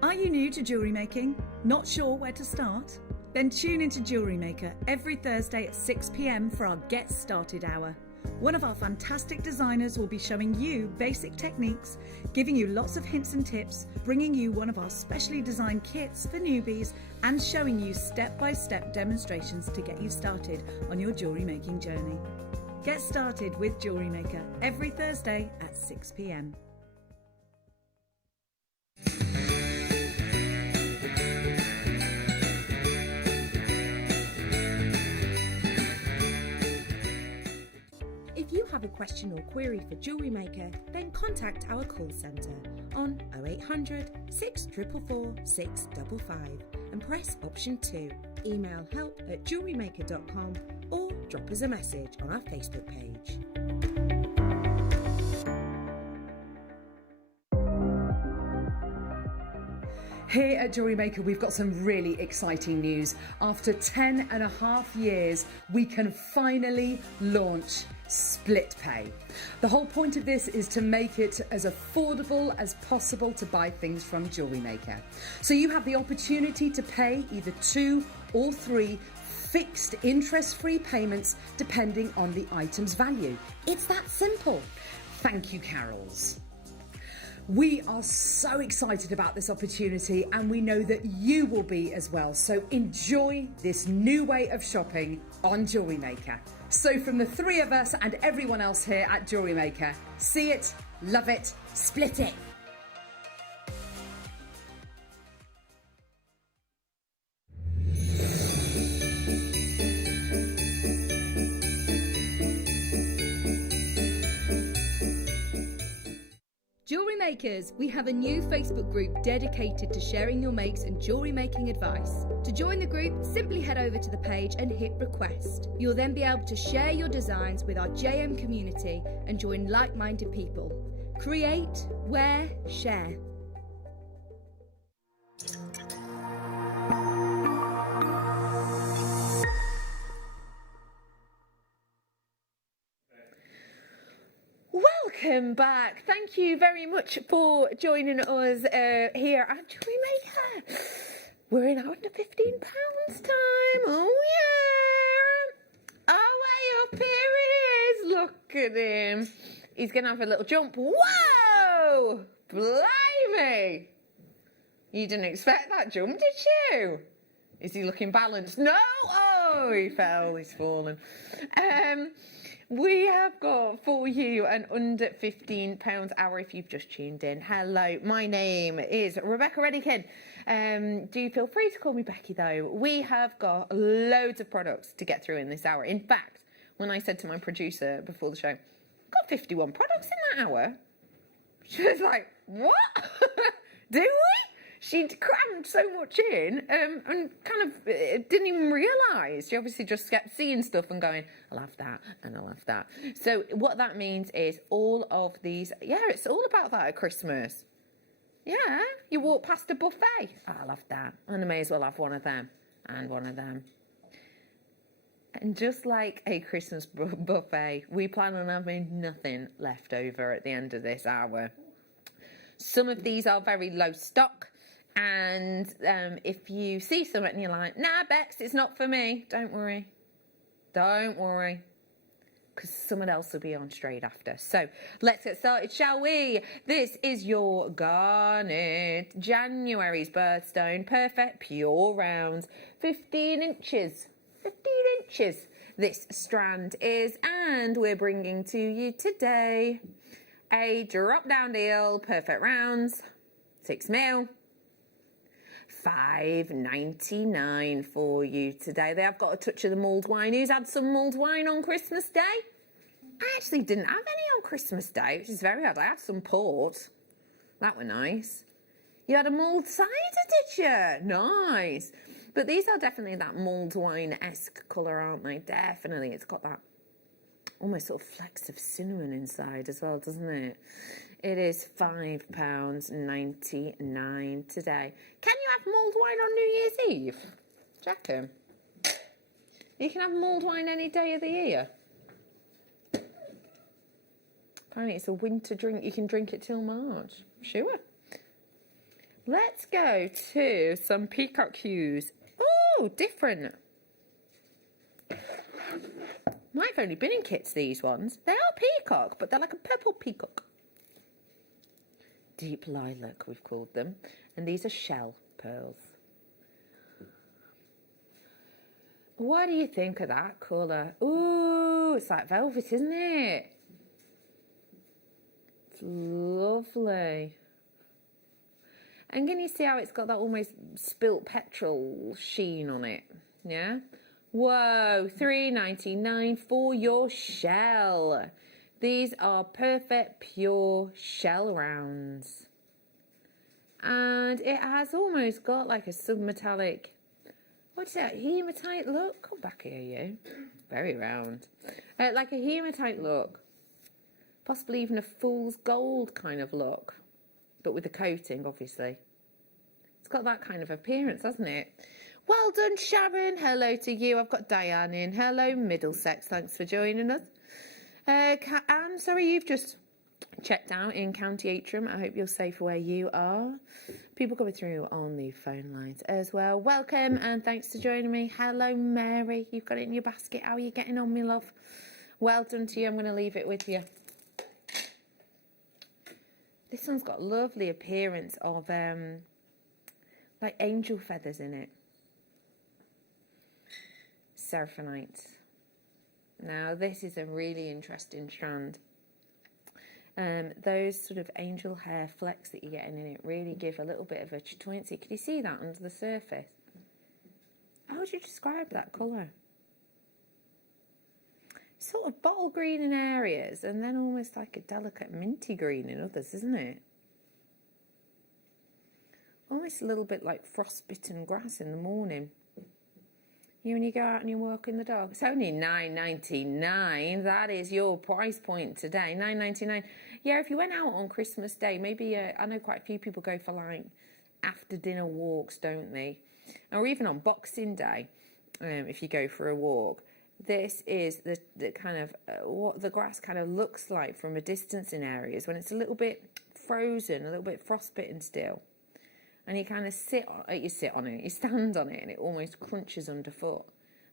Are you new to jewellery making? Not sure where to start? Then tune into JewelleryMaker every Thursday at 6 p.m. for our Get Started Hour. One of our fantastic designers will be showing you basic techniques, giving you lots of hints and tips, bringing you one of our specially designed kits for newbies, and showing you step-by-step demonstrations to get you started on your jewellery making journey. Get started with JewelleryMaker every Thursday at 6 p.m. If you have a question or query for JewelleryMaker, then contact our call centre on 0800 644 655 and press option 2. Email help@jewellerymaker.com or drop us a message on our Facebook page. Here at JewelleryMaker, we've got some really exciting news. After 10.5 years, we can finally launch split pay. The whole point of this is to make it as affordable as possible to buy things from JewelleryMaker. So you have the opportunity to pay either 2 or 3 fixed interest-free payments depending on the item's value. It's that simple. Thank you, Carols. We are so excited about this opportunity and we know that you will be as well. So enjoy this new way of shopping on JewelleryMaker. So from the 3 of us and everyone else here at JewelleryMaker, see it, love it, split it. Jewellery Makers, we have a new Facebook group dedicated to sharing your makes and jewellery making advice. To join the group, simply head over to the page and hit request. You'll then be able to share your designs with our JM community and join like-minded people. Create, wear, share. Welcome back. Thank you very much for joining us here at JewelleryMaker. We're in under £15 time. Oh yeah. Oh, way up here he is. Look at him. He's going to have a little jump. Whoa! Blimey. You didn't expect that jump, did you? Is he looking balanced? No. Oh, he fell. He's fallen. We have got for you an under £15 hour if you've just tuned in. Hello, my name is Rebecca Reddykin. Do feel free to call me Becky though. We have got loads of products to get through in this hour. In fact, when I said to my producer before the show, I've got 51 products in that hour. She was like, what? Do we? She'd crammed so much in and kind of didn't even realise. She obviously just kept seeing stuff and going, I'll have that and I'll have that. So what that means is all of these, yeah, it's all about that at Christmas. Yeah, you walk past a buffet. Oh, I'll have that. And I may as well have one of them and one of them. And just like a Christmas buffet, we plan on having nothing left over at the end of this hour. Some of these are very low stock. And if you see something and you're like, nah, Bex, it's not for me, don't worry. Don't worry. Because someone else will be on straight after. So let's get started, shall we? This is your garnet. January's birthstone. Perfect, pure rounds. 15 inches. 15 inches this strand is. And we're bringing to you today a drop-down deal. Perfect rounds. 6 mil. $5.99 for you today. They have got a touch of the mulled wine. Who's had some mulled wine on Christmas Day? I actually didn't have any on Christmas Day, which is very odd. I had some port. That were nice. You had a mulled cider, did you? Nice. But these are definitely that mulled wine-esque colour, aren't they? Definitely. It's got that almost sort of flecks of cinnamon inside as well, doesn't it? It is £5.99 today. Can you have mulled wine on New Year's Eve? Jack 'em. You can have mulled wine any day of the year. Apparently it's a winter drink. You can drink it till March. Sure. Let's go to some peacock hues. Oh, different. Might have only been in kits, these ones. They are peacock, but they're like a purple peacock. Deep lilac, we've called them. And these are shell pearls. What do you think of that colour? Ooh, it's like velvet, isn't it? It's lovely. And can you see how it's got that almost spilt petrol sheen on it? Yeah? Whoa, $3.99 for your shell. These are perfect pure shell rounds. And it has almost got like a submetallic, what's that, hematite look? Come back here, you. Very round. Like a hematite look. Possibly even a fool's gold kind of look. But with the coating, obviously. It's got that kind of appearance, hasn't it? Well done, Sharon. Hello to you. I've got Diane in. Hello, Middlesex. Thanks for joining us. Anne, sorry, you've just checked out in County Antrim. I hope you're safe where you are. People coming through on the phone lines as well. Welcome and thanks for joining me. Hello, Mary. You've got it in your basket. How are you getting on, my love? Well done to you. I'm going to leave it with you. This one's got a lovely appearance of like angel feathers in it. Seraphinite. Now this is a really interesting strand. Those sort of angel hair flecks that you're getting in it really give a little bit of a chatoyancy. Can you see that under the surface? How would you describe that colour? Sort of bottle green in areas and then almost like a delicate minty green in others, isn't it? Almost a little bit like frostbitten grass in the morning. When you go out and you walk in the dog. It's only $9.99. That is your price point today, $9.99. Yeah, if you went out on Christmas Day, maybe, I know quite a few people go for like after dinner walks, don't they? Or even on Boxing Day, if you go for a walk. This is the kind of, what the grass kind of looks like from a distance in areas when it's a little bit frozen, a little bit frostbitten still. And you kind of sit on it, you stand on it, and it almost crunches underfoot.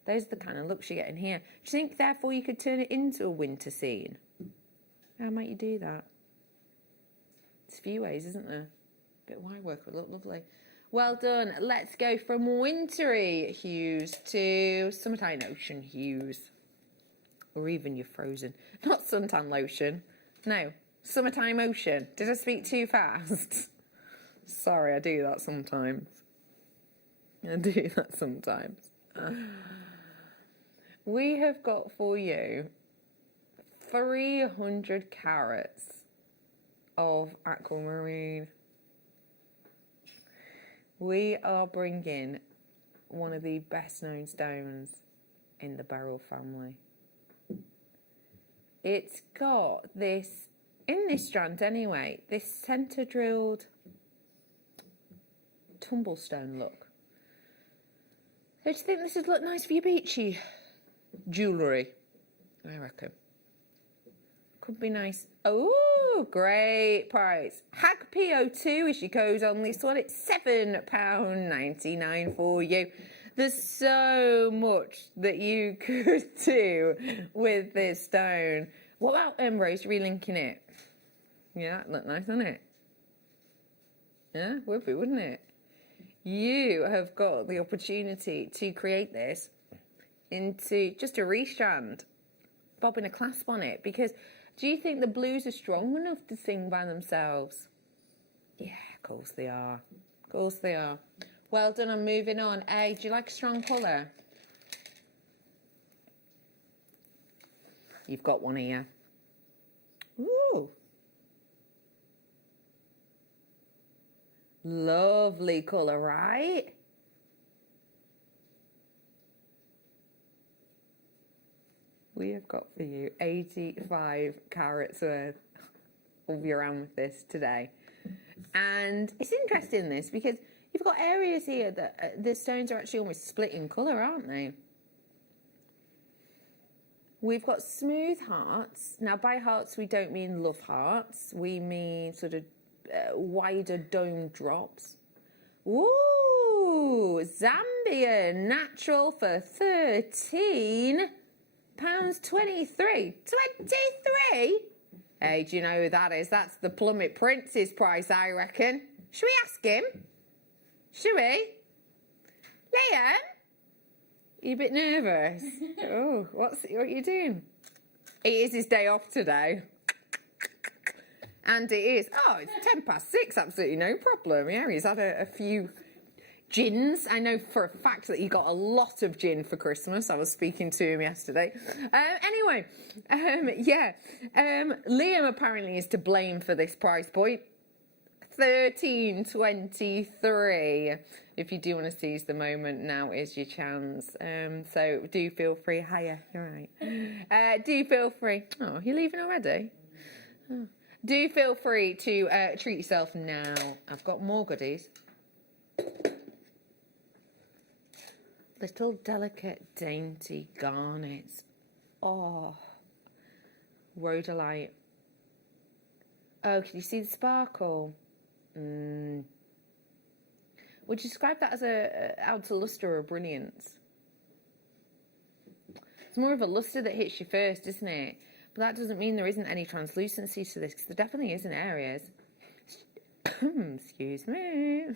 Those are the kind of looks you get in here. Do you think, therefore, you could turn it into a winter scene? How might you do that? There's a few ways, isn't there? A bit of wire work would look lovely. Well done. Let's go from wintry hues to summertime ocean hues. Or even your frozen. Not suntan lotion. No, summertime ocean. Did I speak too fast? Sorry, I do that sometimes. We have got for you 300 carats of aquamarine. We are bringing one of the best known stones in the beryl family. It's got this, in this strand anyway, this centre drilled tumblestone look. Don't you think this would look nice for your beachy jewellery? I reckon. Could be nice. Oh, great price. Hag PO2 is your code on this one. It's £7.99 for you. There's so much that you could do with this stone. What about Rose relinking it? Yeah, that'd look nice, wouldn't it? Yeah, would be, wouldn't it? You have got the opportunity to create this into just a restrand, bobbing a clasp on it, because do you think the blues are strong enough to sing by themselves? Yeah, of course they are. Of course they are. Well done, I'm moving on. Hey, do you like a strong colour? You've got one here. Ooh. Lovely colour, right? We have got for you 85 carats worth. pull you around with this today. And it's interesting this because you've got areas here that the stones are actually almost split in colour, aren't they? We've got smooth hearts. Now, by hearts, we don't mean love hearts. We mean sort of wider dome drops. Ooh, Zambian natural for £13.23. 23? Hey, do you know who that is? That's the Plummet Prince's price, I reckon. Should we ask him? Should we? Liam? You a bit nervous? Oh, what are you doing? It is his day off today. And it is, it's 6:10, absolutely no problem. Yeah, he's had a few gins. I know for a fact that he got a lot of gin for Christmas. I was speaking to him yesterday. Liam apparently is to blame for this price point. $13.23. If you do want to seize the moment, now is your chance. So do feel free. Hiya, you're right. Do feel free. Oh, you're leaving already? Oh. Do feel free to treat yourself now. I've got more goodies. Little delicate, dainty garnets. Oh, rhodolite. Oh, can you see the sparkle? Would you describe that as a outer lustre or brilliance? It's more of a lustre that hits you first, isn't it? But that doesn't mean there isn't any translucency to this, because there definitely is in areas. Excuse me.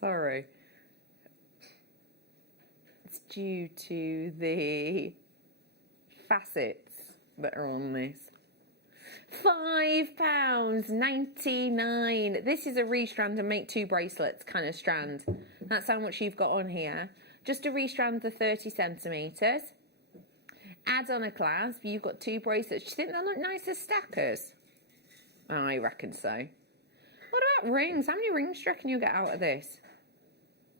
Sorry. It's due to the facets that are on this. £5.99. This is a restrand and make 2 bracelets kind of strand. That's how much you've got on here. Just to restrand the 30 centimetres. Add on a clasp. You've got 2 bracelets. Do you think they look nice as stackers? Oh, I reckon so. What about rings? How many rings do you reckon you'll get out of this?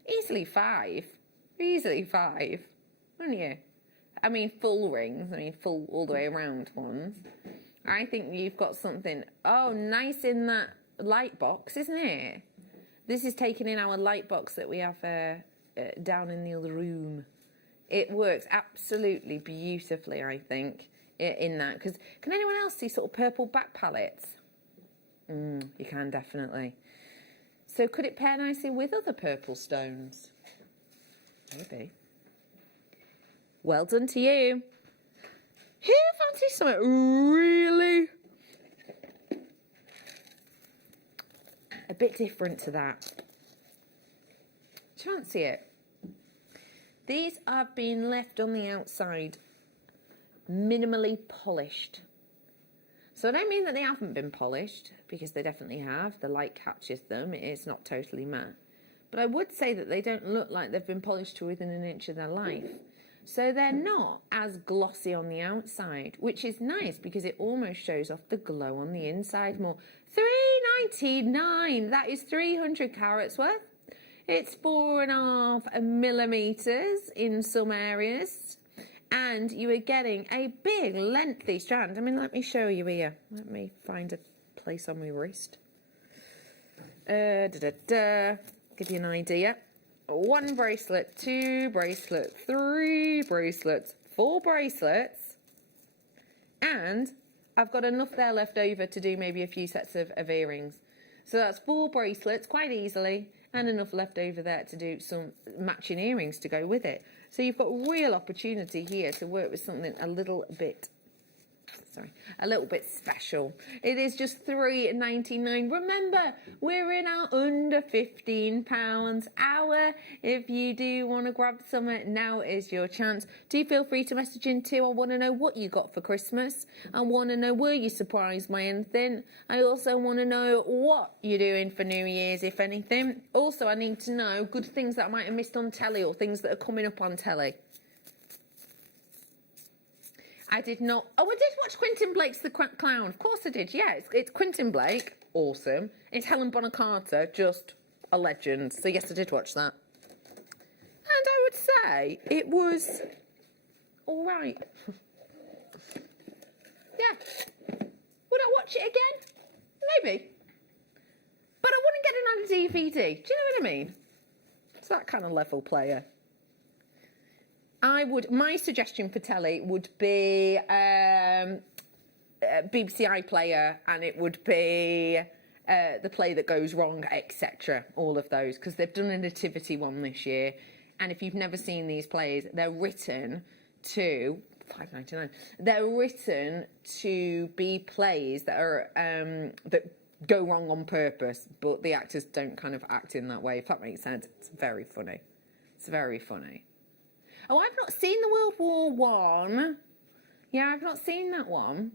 Easily 5. Easily 5. Wouldn't you? I mean, full rings. I mean, full all the way around ones. I think you've got something, nice in that light box, isn't it? This is taken in our light box that we have down in the other room. It works absolutely beautifully, I think, in that. Because can anyone else see sort of purple back palettes? You can, definitely. So could it pair nicely with other purple stones? Maybe. Well done to you. Who fancies something really a bit different to that? Do you fancy it? These have been left on the outside minimally polished. So I don't mean that they haven't been polished, because they definitely have. The light catches them. It's not totally matte. But I would say that they don't look like they've been polished to within an inch of their life. So they're not as glossy on the outside, which is nice because it almost shows off the glow on the inside more. $3.99. That is 300 carats worth. It's 4.5 millimeters in some areas. And you are getting a big, lengthy strand. I mean, let me show you here. Let me find a place on my wrist. Give you an idea. 1 bracelet, 2 bracelets, 3 bracelets, 4 bracelets, and I've got enough there left over to do maybe a few sets of earrings. So that's 4 bracelets quite easily, and enough left over there to do some matching earrings to go with it. So you've got real opportunity here to work with something a little bit special. It is just $3.99. Remember, we're in our under £15 hour. If you do want to grab some, now is your chance. Do feel free to message in too. I want to know what you got for Christmas. I want to know, were you surprised by anything? I also want to know what you're doing for New Year's, if anything. Also, I need to know good things that I might have missed on telly or things that are coming up on telly. I did not. Oh, I did watch Quentin Blake's The Clown. Of course I did. Yeah, it's Quentin Blake. Awesome. It's Helen Bonham Carter. Just a legend. So, yes, I did watch that. And I would say it was all right. Yeah. Would I watch it again? Maybe. But I wouldn't get it on a DVD. Do you know what I mean? It's that kind of level player. My suggestion for telly would be BBC iPlayer, and it would be The Play That Goes Wrong, etc. All of those, because they've done a nativity one this year. And if you've never seen these plays, they're written to £5.99. They're written to be plays that are that go wrong on purpose, but the actors don't kind of act in that way. If that makes sense, it's very funny. It's very funny. Oh, I've not seen the World War One. Yeah, I've not seen that one.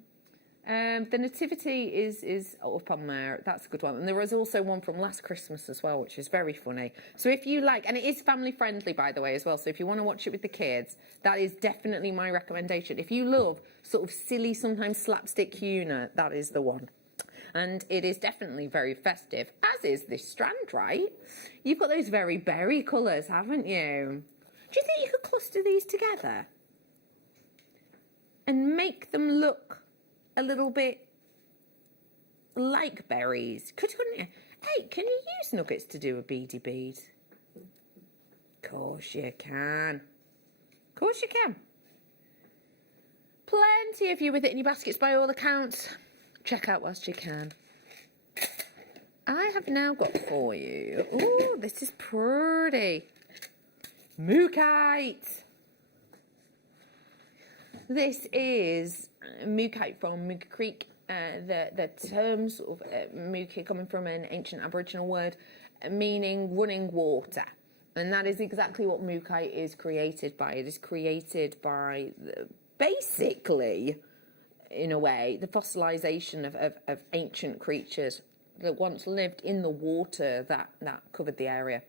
The Nativity is up on there. That's a good one. And there was also one from last Christmas as well, which is very funny. So if you like, and it is family friendly, by the way, as well. So if you want to watch it with the kids, that is definitely my recommendation. If you love sort of silly, sometimes slapstick humour, that is the one. And it is definitely very festive, as is this strand, right? You've got those very berry colours, haven't you? Do you think you could cluster these together and make them look a little bit like berries? Couldn't you? Hey, can you use nuggets to do a beady bead? Of course you can. Of course you can. Plenty of you with it in your baskets by all accounts. Check out whilst you can. I have now got for you, oh, this is pretty. Mookite. This is mookite from Mooka Creek. The term sort of mooka coming from an ancient Aboriginal word meaning running water. And that is exactly what mookite is created by. It is created by, basically, in a way, the fossilisation of ancient creatures that once lived in the water that covered the area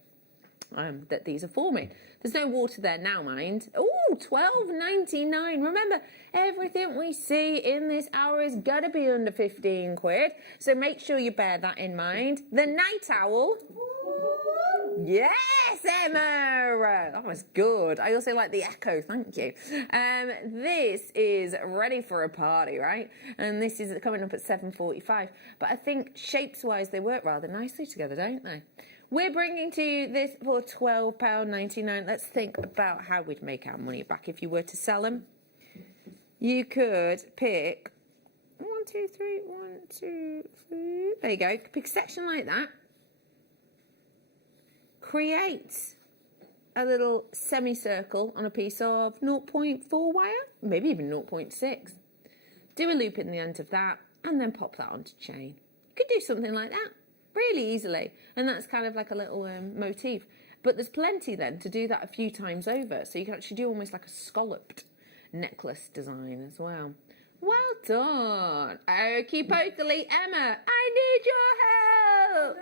that these are forming. There's no water there now, mind. Oh, £12.99. Remember, everything we see in this hour is going to be under 15 quid. So make sure you bear that in mind. The night owl. Yes, Emma. That was good. I also like the echo. Thank you. This is ready for a party, right? And this is coming up at 7:45. But I think shapes-wise, they work rather nicely together, don't they? We're bringing to you this for £12.99. Let's think about how we'd make our money back if you were to sell them. You could pick 1, 2, 3, 1, 2, 3. There you go. Pick a section like that. Create a little semicircle on a piece of 0.4 wire, maybe even 0.6. Do a loop in the end of that and then pop that onto chain. You could do something like that really easily, and that's kind of like a little motif. But there's plenty then to do that a few times over, so you can actually do almost like a scalloped necklace design as well. Well done. Okie pokely, Emma, I need your help.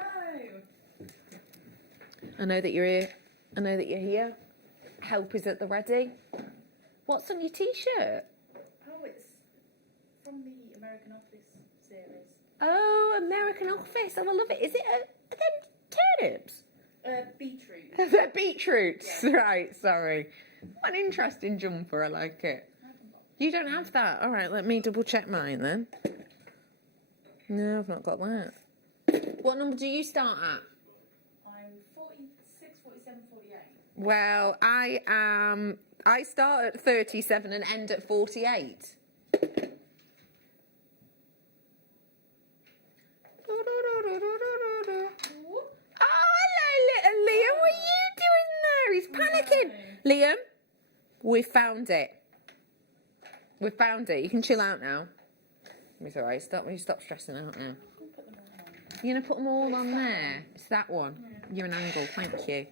I know that you're here. I know that you're here. Help is at the ready. What's on your t-shirt? Oh, it's from the American Office series. Oh, American Office. Oh, I love it. Is it are them turnips? Beetroot. They're beetroots. Yeah. Right, sorry. What an interesting jumper. I like it. You don't have that. All right, let me double check mine then. No, I've not got that. What number do you start at? I'm 46, 47, 48. Well, I start at 37 and end at 48. Oh, hello, little Liam. What are you doing there? He's panicking. Liam, we found it. We found it. You can chill out now. It's all right. Stop stressing out now. You're going to put them all on there? It's that one. You're an angle. Thank you.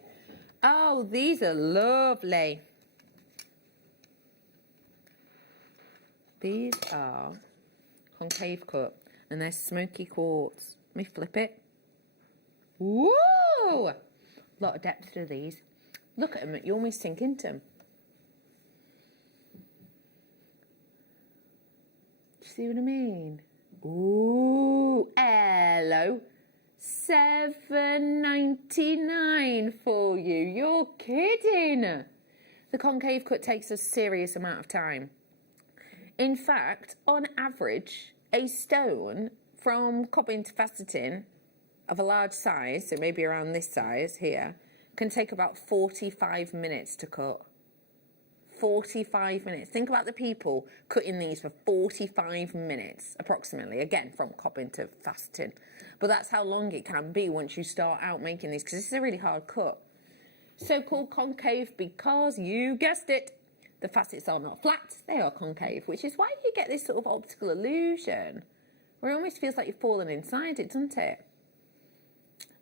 Oh, these are lovely. These are concave cut, and they're smoky quartz. Let me flip it. Whoa! A lot of depth to these. Look at them. You almost sink into them. Do you see what I mean? Ooh, hello. $7.99 for you. You're kidding. The concave cut takes a serious amount of time. In fact, on average, a stone from cobbing to faceting of a large size, so maybe around this size here, can take about 45 minutes to cut. 45 minutes. Think about the people cutting these for 45 minutes, approximately, again, from cobbing to faceting. But that's how long it can be once you start out making these, because this is a really hard cut. So-called concave because, you guessed it, the facets are not flat, they are concave, which is why you get this sort of optical illusion, where it almost feels like you've fallen inside it, doesn't it?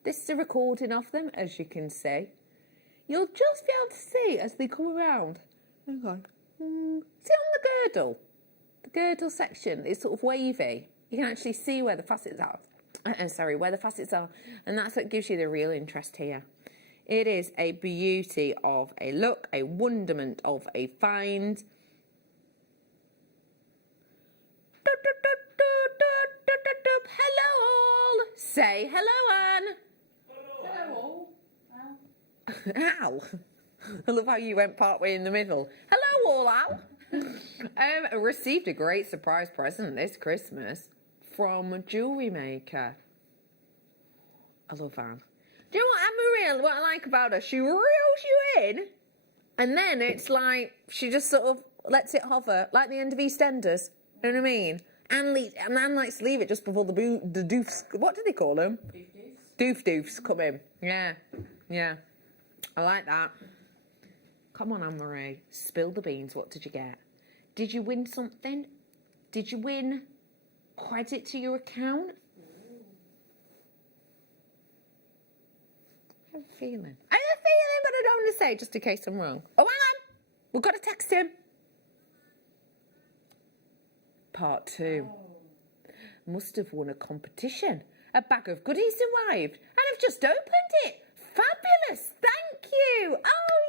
This is a recording of them, as you can see. You'll just be able to see as they come around. Hang on. See on the girdle section is sort of wavy. You can actually see where the facets are. Where the facets are. And that's what gives you the real interest here. It is a beauty of a look, a wonderment of a find. Hello all! Say hello, Anne. Hello all. Al. I love how you went partway in the middle. Hello all, Al. Received a great surprise present this Christmas from JewelleryMaker. I love Anne. Do you know what I like about her? She reels you in, and then it's like she just sort of lets it hover, like the end of EastEnders. You know what I mean? Anne likes to leave it just before the doofs. What do they call them? Doofs come in. Yeah. I like that. Come on, Anne-Marie. Spill the beans. What did you get? Did you win something? Did you win credit to your account? I have a feeling, but I don't want to say just in case I'm wrong. Oh, hang on. We've got to text him. Part 2. Must have won a competition. A bag of goodies arrived, and I've just opened it. Fabulous. Thank you. Oh,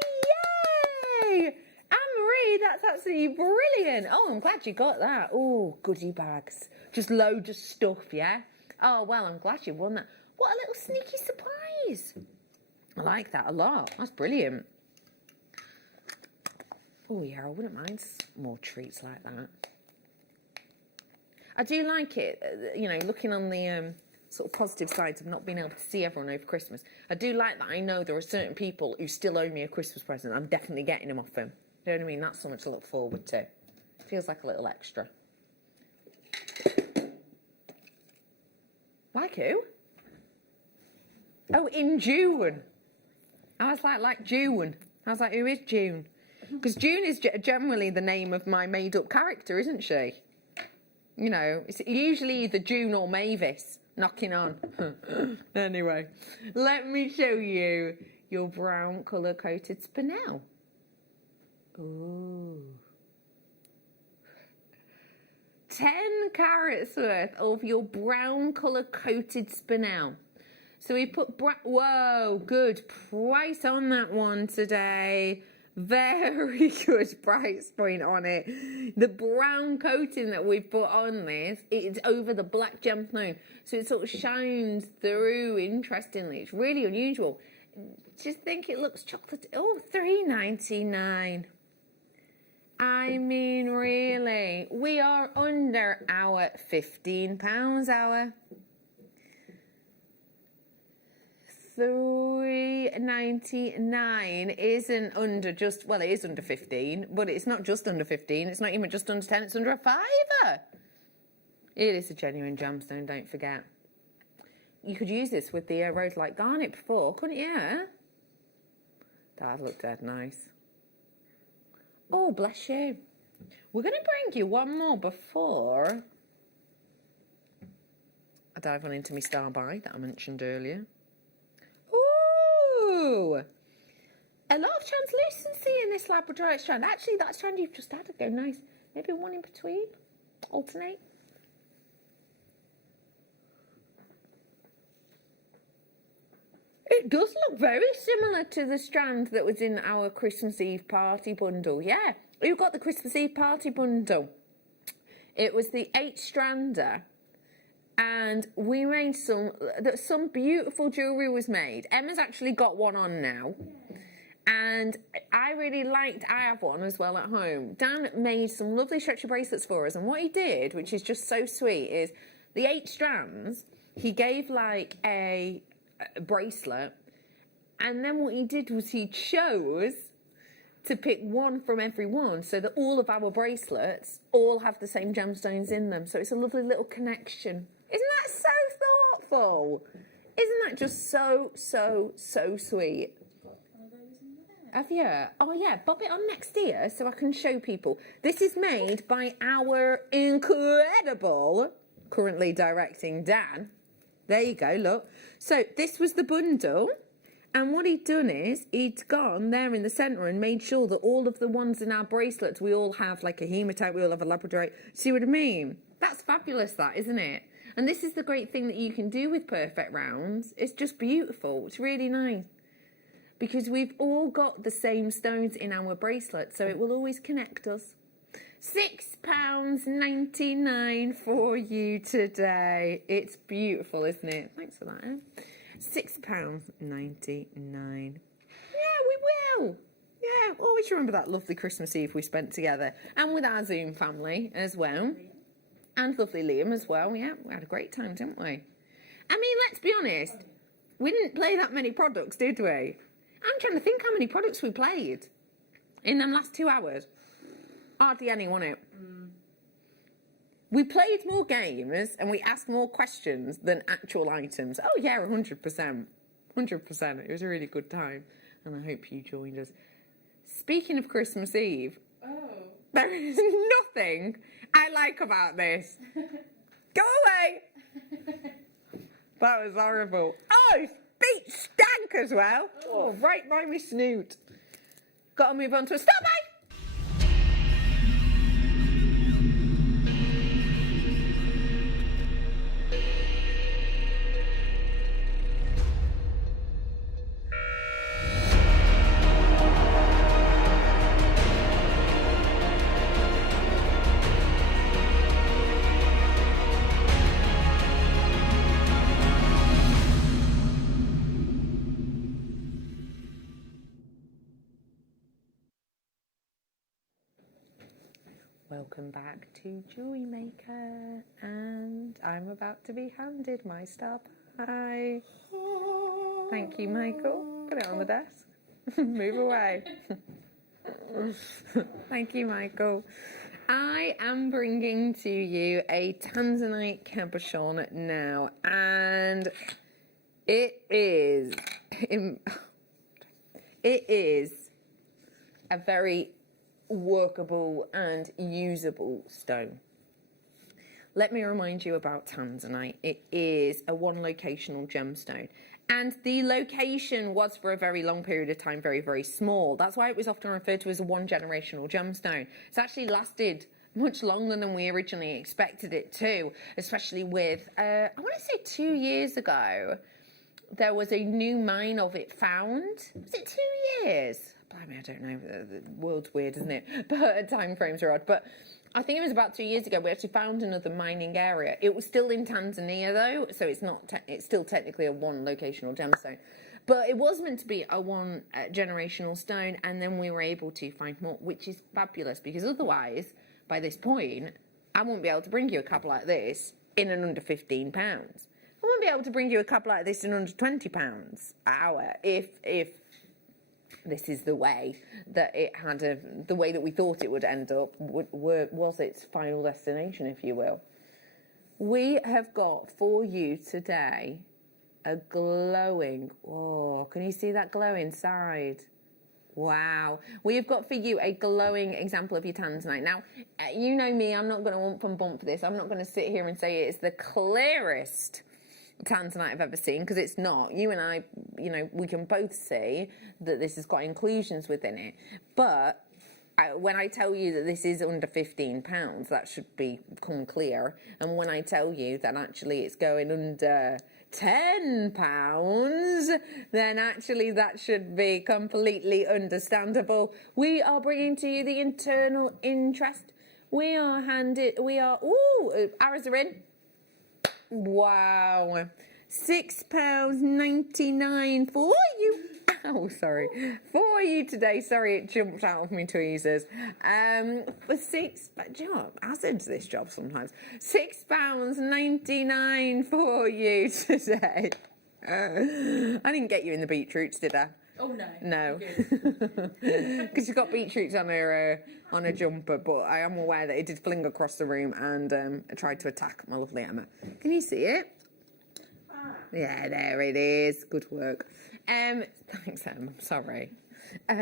yay. Anne-Marie, that's absolutely brilliant. Oh, I'm glad you got that. Oh, goodie bags. Just loads of stuff, yeah? Oh, well, I'm glad you won that. What a little sneaky surprise. I like that a lot. That's brilliant. Oh, yeah, I wouldn't mind more treats like that. I do like it, you know, looking on the sort of positive sides of not being able to see everyone over Christmas. I do like that I know there are certain people who still owe me a Christmas present. I'm definitely getting them off them. You know what I mean? That's something to look forward to. Feels like a little extra. Like who? Oh, in June. I was like June. I was like, who is June? Because June is generally the name of my made-up character, isn't she? You know, it's usually either June or Mavis knocking on. Anyway, let me show you your brown colour-coated spinel. Ooh. 10 carats worth of your brown colour-coated spinel. So we put, whoa, good price on that one today. Very good price point on it. The brown coating that we've put on this, it's over the black gemstone. So it sort of shines through interestingly. It's really unusual. Just think it looks chocolate. Oh, $3.99. I mean, really, we are under our £15 hour. $3.99 isn't under just, well, it is under 15, but it's not just under 15. It's not even just under 10. It's under a £5. It is a genuine gemstone, don't forget. You could use this with the rose light garnet before, couldn't you? That looked dead nice. Oh, bless you. We're going to bring you one more before I dive on into my star buy that I mentioned earlier. Ooh! A lot of translucency in this labradorite strand. Actually, that strand you've just had would go nice. Maybe one in between. Alternate. It does look very similar to the strand that was in our Christmas Eve party bundle. Yeah, you got the Christmas Eve party bundle. It was the 8-strander. And we made some beautiful jewellery was made. Emma's actually got one on now. And I really liked, I have one as well at home. Dan made some lovely stretchy bracelets for us. And what he did, which is just so sweet, is the 8 strands, he gave like a bracelet. And then what he did was he chose to pick one from every one so that all of our bracelets all have the same gemstones in them. So it's a lovely little connection. Isn't that so thoughtful? Isn't that just so, so, so sweet? Have you? Oh yeah, bob it on next year so I can show people. This is made by our incredible, currently directing Dan. There you go, look. So this was the bundle. And what he'd done is, he'd gone there in the centre and made sure that all of the ones in our bracelets, we all have like a hematite, we all have a labradorite. See what I mean? That's fabulous, that, isn't it? And this is the great thing that you can do with perfect rounds. It's just beautiful. It's really nice. Because we've all got the same stones in our bracelet, so it will always connect us. £6.99 for you today. It's beautiful, isn't it? Thanks for that, £6.99. Yeah, we will. Yeah, always remember that lovely Christmas Eve we spent together. And with our Zoom family as well. And lovely Liam as well. Yeah, we had a great time, didn't we? I mean, let's be honest. We didn't play that many products, did we? I'm trying to think how many products we played in them last 2 hours. Hardly any, wasn't it? We played more games and we asked more questions than actual items. Oh yeah, 100%. 100%. It was a really good time. And I hope you joined us. Speaking of Christmas Eve, there is nothing I like about this. Go away! That was horrible. Oh, his feet stank as well. Oh, right by me snoot. Gotta move on to a stop, bye! Welcome back to JewelleryMaker, and I'm about to be handed my star pie. Thank you, Michael. Put it on the desk. Move away. Thank you, Michael. I am bringing to you a Tanzanite cabochon now, and it is a very workable and usable stone. Let me remind you about Tanzanite. It is a one locational gemstone, and the location was for a very long period of time very, very small. That's why it was often referred to as a one generational gemstone. It's actually lasted much longer than we originally expected it to, especially with I want to say 2 years ago there was a new mine of it found. Was it 2 years? Blimey, I don't know. The world's weird, isn't it? But time frames are odd. But I think it was about 2 years ago we actually found another mining area. It was still in Tanzania though, so it's not. It's still technically a one locational gemstone, but it was meant to be a one generational stone. And then we were able to find more, which is fabulous, because otherwise, by this point, I won't be able to bring you a cup like this in and under £15. I won't be able to bring you a cup like this in under £20 an hour if this is the way that it had the way that we thought it would end up was its final destination, if you will. We have got for you today a glowing, oh, can you see that glow inside? Wow. We have got for you a glowing example of your Tanzanite. Now, you know me, I'm not going to wump and bump for this. I'm not going to sit here and say it's the clearest Tanzanite I've ever seen, because it's not. You and I, you know, we can both see that this has got inclusions within it. But when I tell you that this is under £15, that should become clear. And when I tell you that actually it's going under £10, then actually that should be completely understandable. We are bringing to you the internal interest. Arrows are in. Wow, £6.99 for you. Oh, sorry. For you today, sorry it jumped out of my tweezers. For do you know what? Hazards this job sometimes. £6.99 for you today. I didn't get you in the beetroots, did I? Oh no. No. Because she's got beetroots on her jumper, but I am aware that it did fling across the room and tried to attack my lovely Emma. Can you see it? Yeah, there it is. Good work. Thanks, Em. I'm sorry.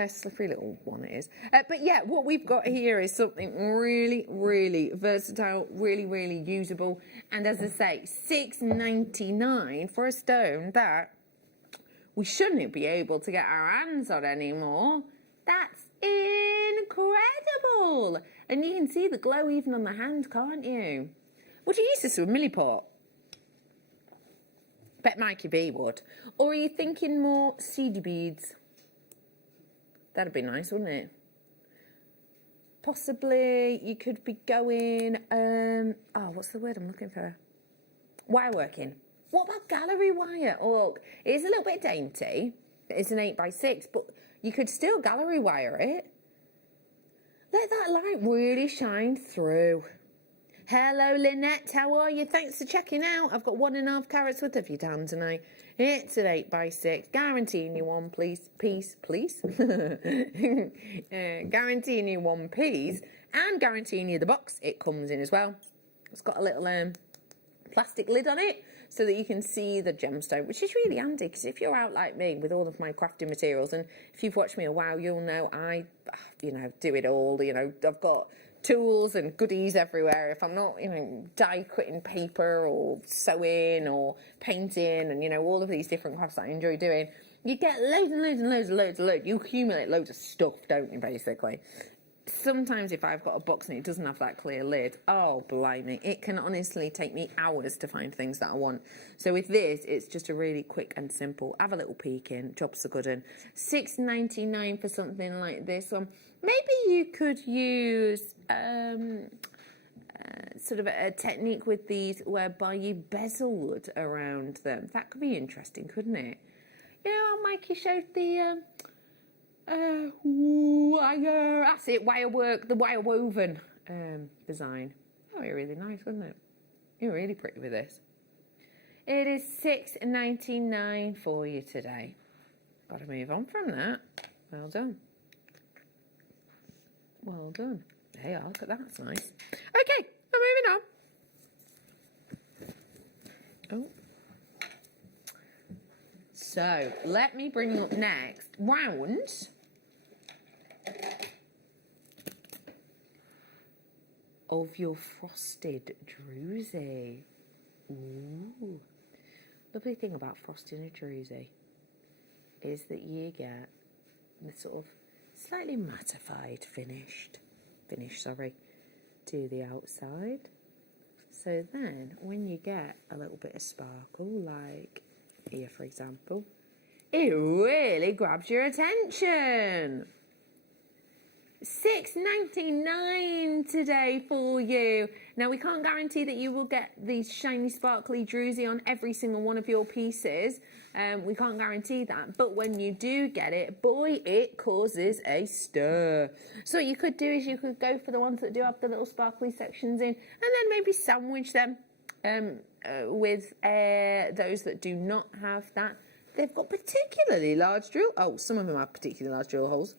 Slippery little one it is. But yeah, what we've got here is something really, really versatile, really, really usable. And as I say, $6.99 for a stone that we shouldn't be able to get our hands on anymore. That's incredible. And you can see the glow even on the hand, can't you? Would you use this with a milliput? Bet Mikey B would. Or are you thinking more seedy beads? That'd be nice, wouldn't it? Possibly you could be going, what's the word I'm looking for? Wire working. What about gallery wire? Oh, look, it is a little bit dainty. It's an 8x6, but you could still gallery wire it. Let that light really shine through. Hello, Lynette. How are you? Thanks for checking out. I've got 1.5 carats worth of you down tonight. It's an 8x6. Guaranteeing you one piece. Guaranteeing you one piece. And guaranteeing you the box it comes in as well. It's got a little plastic lid on it so that you can see the gemstone, which is really handy because if you're out like me with all of my crafting materials, and if you've watched me a while, you'll know I, do it all. I've got tools and goodies everywhere. If I'm not, die cutting paper or sewing or painting and, all of these different crafts that I enjoy doing, you get loads and loads and loads and loads and loads. You accumulate loads of stuff, don't you, basically? Sometimes if I've got a box and it doesn't have that clear lid, oh, blimey, it can honestly take me hours to find things that I want. So with this, it's just a really quick and simple, have a little peek in, job's a good one. $6.99 for something like this one. Maybe you could use sort of a technique with these whereby you bezeled around them. That could be interesting, couldn't it? How Mikey showed the wire, that's it, wire work, the wire woven design. That would be really nice, wouldn't it? You're really pretty with this. It is $6.99 for you today. Got to move on from that. Well done. Well done. There you are, look at that, that's nice. Okay, I'm moving on. Oh. So, let me bring up next round of your frosted druzy. Ooh. Lovely thing about frosting a druzy is that you get the sort of slightly mattified finish to the outside. So then when you get a little bit of sparkle, like here for example, it really grabs your attention. $6.99 today for you. Now we can't guarantee that you will get these shiny sparkly druzy on every single one of your pieces. We can't guarantee that, but when you do get it, boy, it causes a stir. So what you could do is you could go for the ones that do have the little sparkly sections in, and then maybe sandwich them with those that do not have that. They've got particularly large drill. Oh, some of them have particularly large drill holes.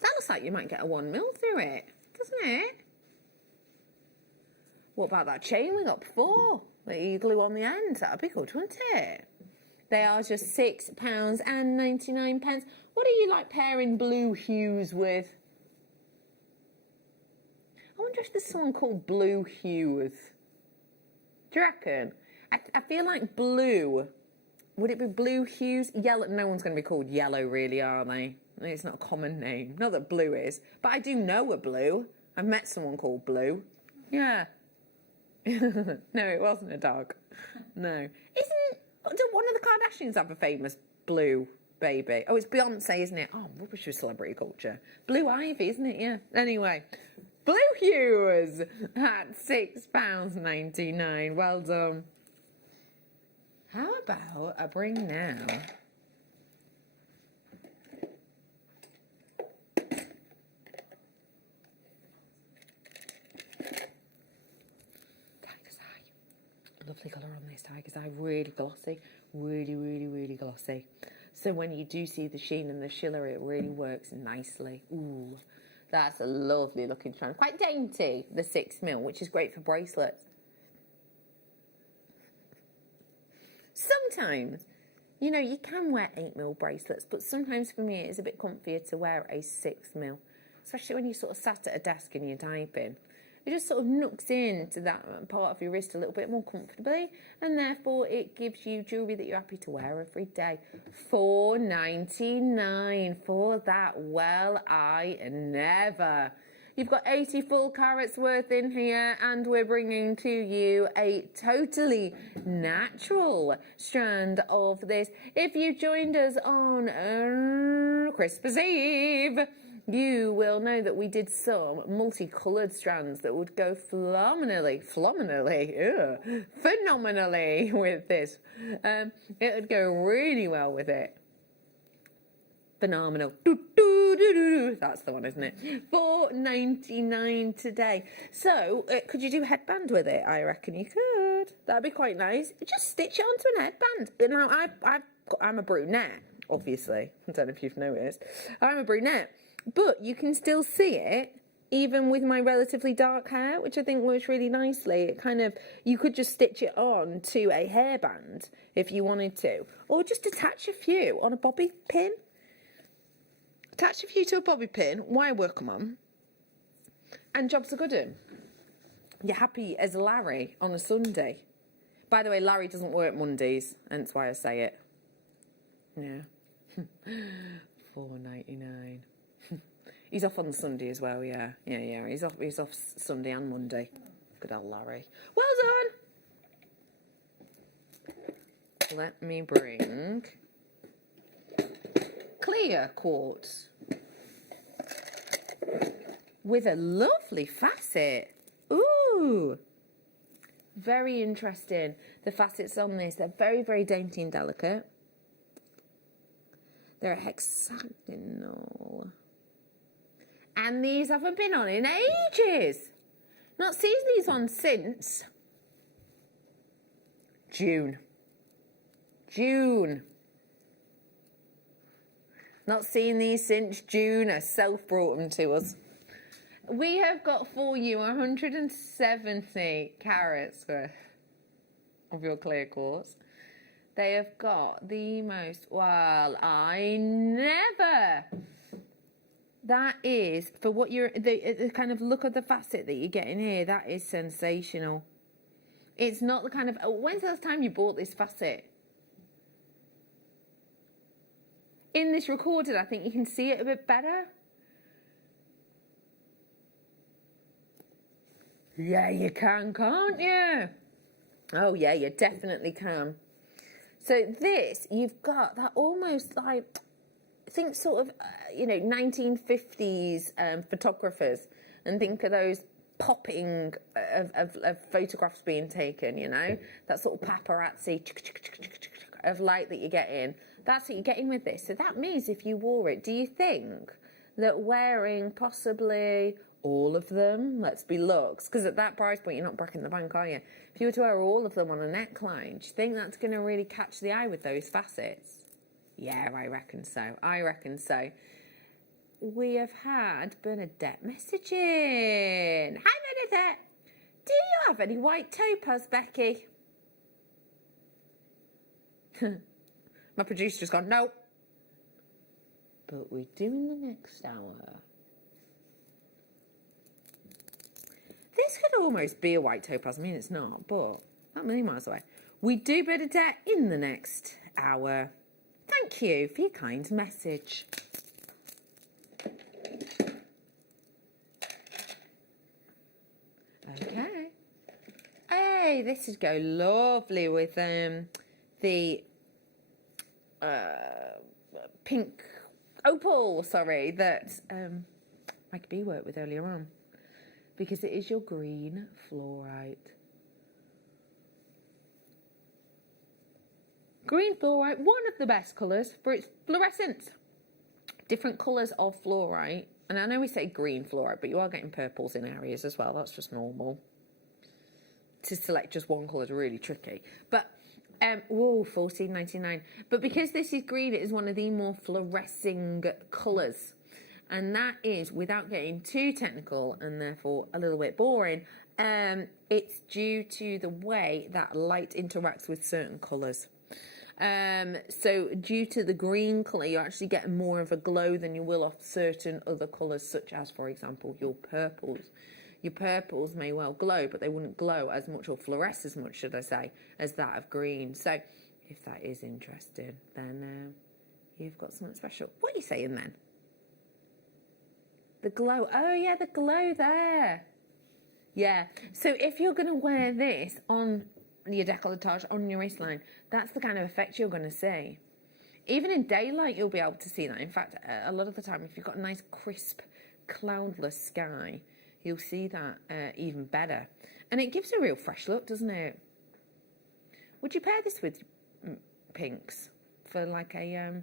That looks like you might get a 1 mil through it, doesn't it? What about that chain we got before that you glue on the end? That'd be good, wouldn't it? They are just £6.99. What do you like pairing blue hues with? I wonder if there's someone called Blue Hues. Do you reckon? I feel like blue. Would it be Blue Hues? Yellow. No one's going to be called Yellow, really, are they? It's not a common name. Not that Blue is. But I do know a Blue. I've met someone called Blue. Yeah. No, it wasn't a dog. No. Do one of the Kardashians have a famous blue baby? Oh, it's Beyonce, isn't it? Oh, I'm rubbish with celebrity culture. Blue Ivy, isn't it? Yeah. Anyway, Blue Hues at £6.99. Well done. How about I bring now lovely colour on this tiger's eye, really glossy, really glossy. So when you do see the sheen and the shiller, it really works nicely. Ooh, that's a lovely looking strand. Quite dainty, the 6mm, which is great for bracelets. Sometimes, you know, you can wear 8mm bracelets, but sometimes for me it's a bit comfier to wear a 6mm, especially when you sort of sat at a desk and you're typing. It just sort of nooks into that part of your wrist a little bit more comfortably, and therefore it gives you jewellery that you're happy to wear every day. $4.99 for that. Well, I never. You've got 80 full carats worth in here, and we're bringing to you a totally natural strand of this. If you joined us on Christmas Eve, you will know that we did some multicoloured strands that would go phenomenally with this. It would go really well with it. Phenomenal. That's the one, isn't it? $4.99 today. So, could you do a headband with it? I reckon you could. That'd be quite nice. Just stitch it onto an headband. Now, I'm a brunette, obviously. I don't know if you've noticed. I'm a brunette. But you can still see it, even with my relatively dark hair, which I think works really nicely. It kind of, you could just stitch it on to a hairband if you wanted to. Or just attach a few on a bobby pin. Attach a few to a bobby pin, wire work them on, and job's a good one. You're happy as Larry on a Sunday. By the way, Larry doesn't work Mondays, hence why I say it. Yeah. $4.99. He's off on Sunday as well, yeah. He's off Sunday and Monday. Good old Larry. Well done! Let me bring clear quartz with a lovely facet. Ooh! Very interesting. The facets on this, they're very dainty and delicate. They're hexagonal. And these haven't been on in ages. Not seen these ones since June. Not seen these since June. I self-brought them to us. We have got for you 170 carats worth of your clear quartz. They have got the most, well, I never. That is, for what you're, the kind of look of the facet that you're getting here, that is sensational. It's not the kind of, when's the last time you bought this facet? In this recorded, I think you can see it a bit better. Yeah, you can, can't you? Oh, yeah, you definitely can. So this, you've got that almost like, think sort of, 1950s photographers, and think of those popping of photographs being taken, that sort of paparazzi of light that you're getting. That's what you're getting with this. So that means if you wore it, do you think that wearing possibly all of them, let's be looks, because at that price point you're not breaking the bank, are you? If you were to wear all of them on a neckline, do you think that's going to really catch the eye with those facets? Yeah, I reckon so. We have had Bernadette messaging. Hi, Bernadette. Do you have any white topaz, Becky? My producer just gone, nope. But we do in the next hour. This could almost be a white topaz. I mean, it's not, but not many miles away. We do Bernadette in the next hour. Thank you for your kind message. Okay. Hey, this would go lovely with the pink opal, that Mike B worked with earlier on, because it is your green fluorite. Green fluorite, one of the best colours for its fluorescence. Different colours of fluorite, and I know we say green fluorite, but you are getting purples in areas as well. That's just normal. to select just one colour is really tricky. But whoa, $14.99. But because this is green, it is one of the more fluorescing colours. And that is, without getting too technical and therefore a little bit boring, it's due to the way that light interacts with certain colours. So due to the green colour, you actually get more of a glow than you will off certain other colours, such as, for example, your purples. Your purples may well glow, but they wouldn't glow as much, or fluoresce as much, should I say, as that of green. So if that is interesting, then you've got something special. What are you saying then? The glow. Oh, yeah, the glow there. Yeah. So if you're going to wear this on your décolletage, on your waistline, that's the kind of effect you're going to see. Even in daylight, you'll be able to see that. In fact, a lot of the time, if you've got a nice, crisp, cloudless sky, you'll see that even better. And it gives a real fresh look, doesn't it? Would you pair this with pinks for like a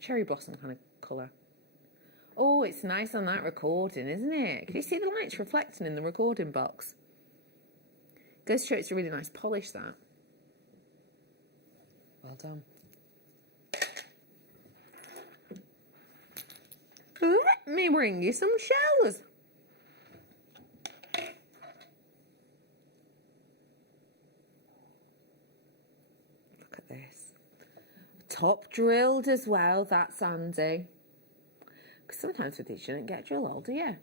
cherry blossom kind of colour? Oh, it's nice on that recording, isn't it? Can you see the lights reflecting in the recording box? Goes to show it's a really nice polish, that. Well done. Let me bring you some shells. Look at this. Top drilled as well, that's handy. Because sometimes with these you don't get a drill hole, do you?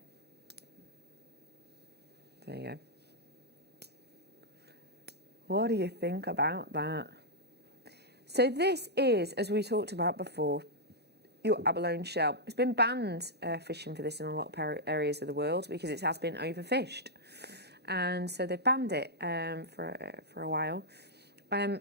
There you go. What do you think about that? So this is, as we talked about before, your abalone shell. It's been banned fishing for this in a lot of areas of the world because it has been overfished. And so they've banned it for a while,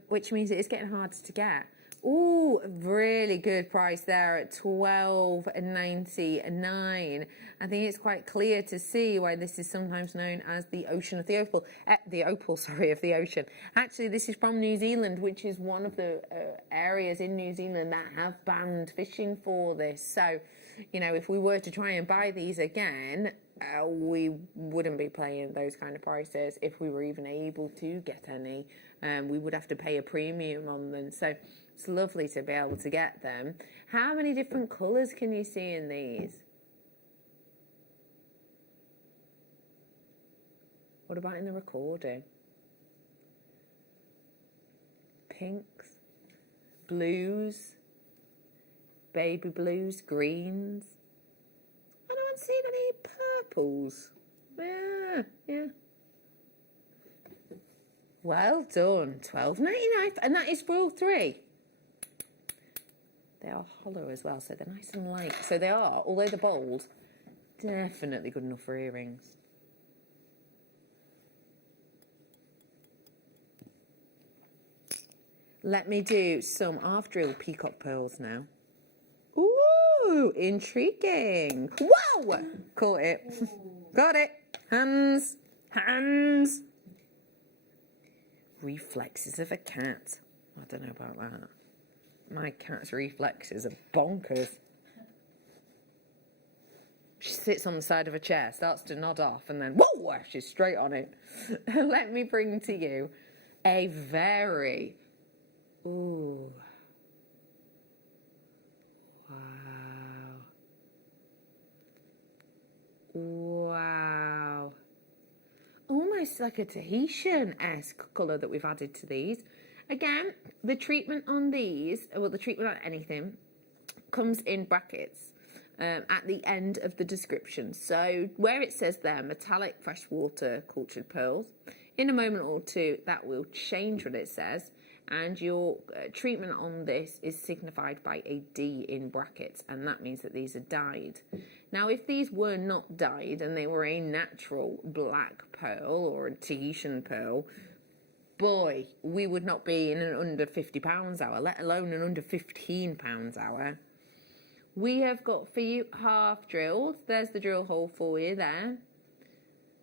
which means it is getting harder to get. Ooh, really good price there at $12.99. I think it's quite clear to see why this is sometimes known as the ocean of the opal. The opal, sorry, of the ocean. Actually, this is from New Zealand, which is one of the areas in New Zealand that have banned fishing for this. So, you know, if we were to try and buy these again, we wouldn't be paying those kind of prices if we were even able to get any. We would have to pay a premium on them. So it's lovely to be able to get them. How many different colours can you see in these? What about in the recording? Pinks, blues, baby blues, greens. I don't see any purples. Yeah. Well done. $12.99, and that is for all three. They are hollow as well, so they're nice and light. So they are, although they're bold, definitely good enough for earrings. Let me do some half-drilled peacock pearls now. Ooh, intriguing. Whoa! Caught it. Got it. Hands. Reflexes of a cat. I don't know about that. My cat's reflexes are bonkers. She sits on the side of a chair, starts to nod off, and then, whoa, she's straight on it. Let me bring to you a very, ooh, wow, almost like a Tahitian-esque colour that we've added to these. Again, the treatment on these, well, the treatment on anything, comes in brackets at the end of the description. So where it says there, metallic freshwater cultured pearls, in a moment or two, that will change what it says, and your treatment on this is signified by a D in brackets, and that means that these are dyed. Now, if these were not dyed and they were a natural black pearl or a Tahitian pearl, boy, we would not be in an under £50 hour, let alone an under £15 hour. We have got for you half drilled. There's the drill hole for you there.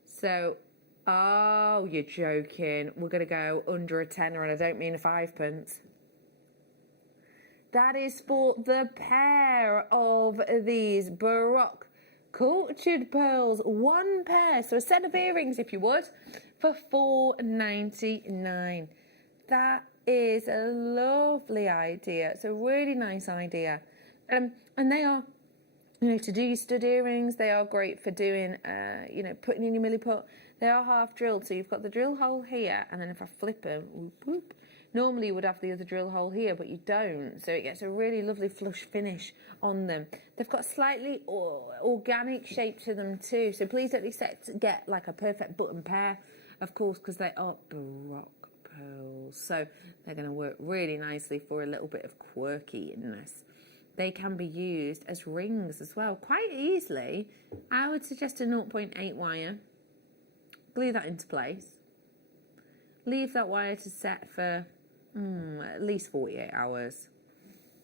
So, oh, you're joking. We're going to go under a tenner, and I don't mean a 5p. That is for the pair of these Baroque cultured pearls, 1 pair. So a set of earrings, if you would, for $4.99. That is a lovely idea. It's a really nice idea. And they are, to do your stud earrings, they are great for doing, putting in your milliput. They are half drilled, so you've got the drill hole here, and then if I flip them, whoop, whoop, normally you would have the other drill hole here, but you don't, so it gets a really lovely flush finish on them. They've got slightly organic shape to them too, so please don't expect to get like a perfect button pair, of course, because they are Baroque pearls, so they're going to work really nicely for a little bit of quirkiness. They can be used as rings as well, quite easily. I would suggest a 0.8 wire. Glue that into place. Leave that wire to set for at least 48 hours.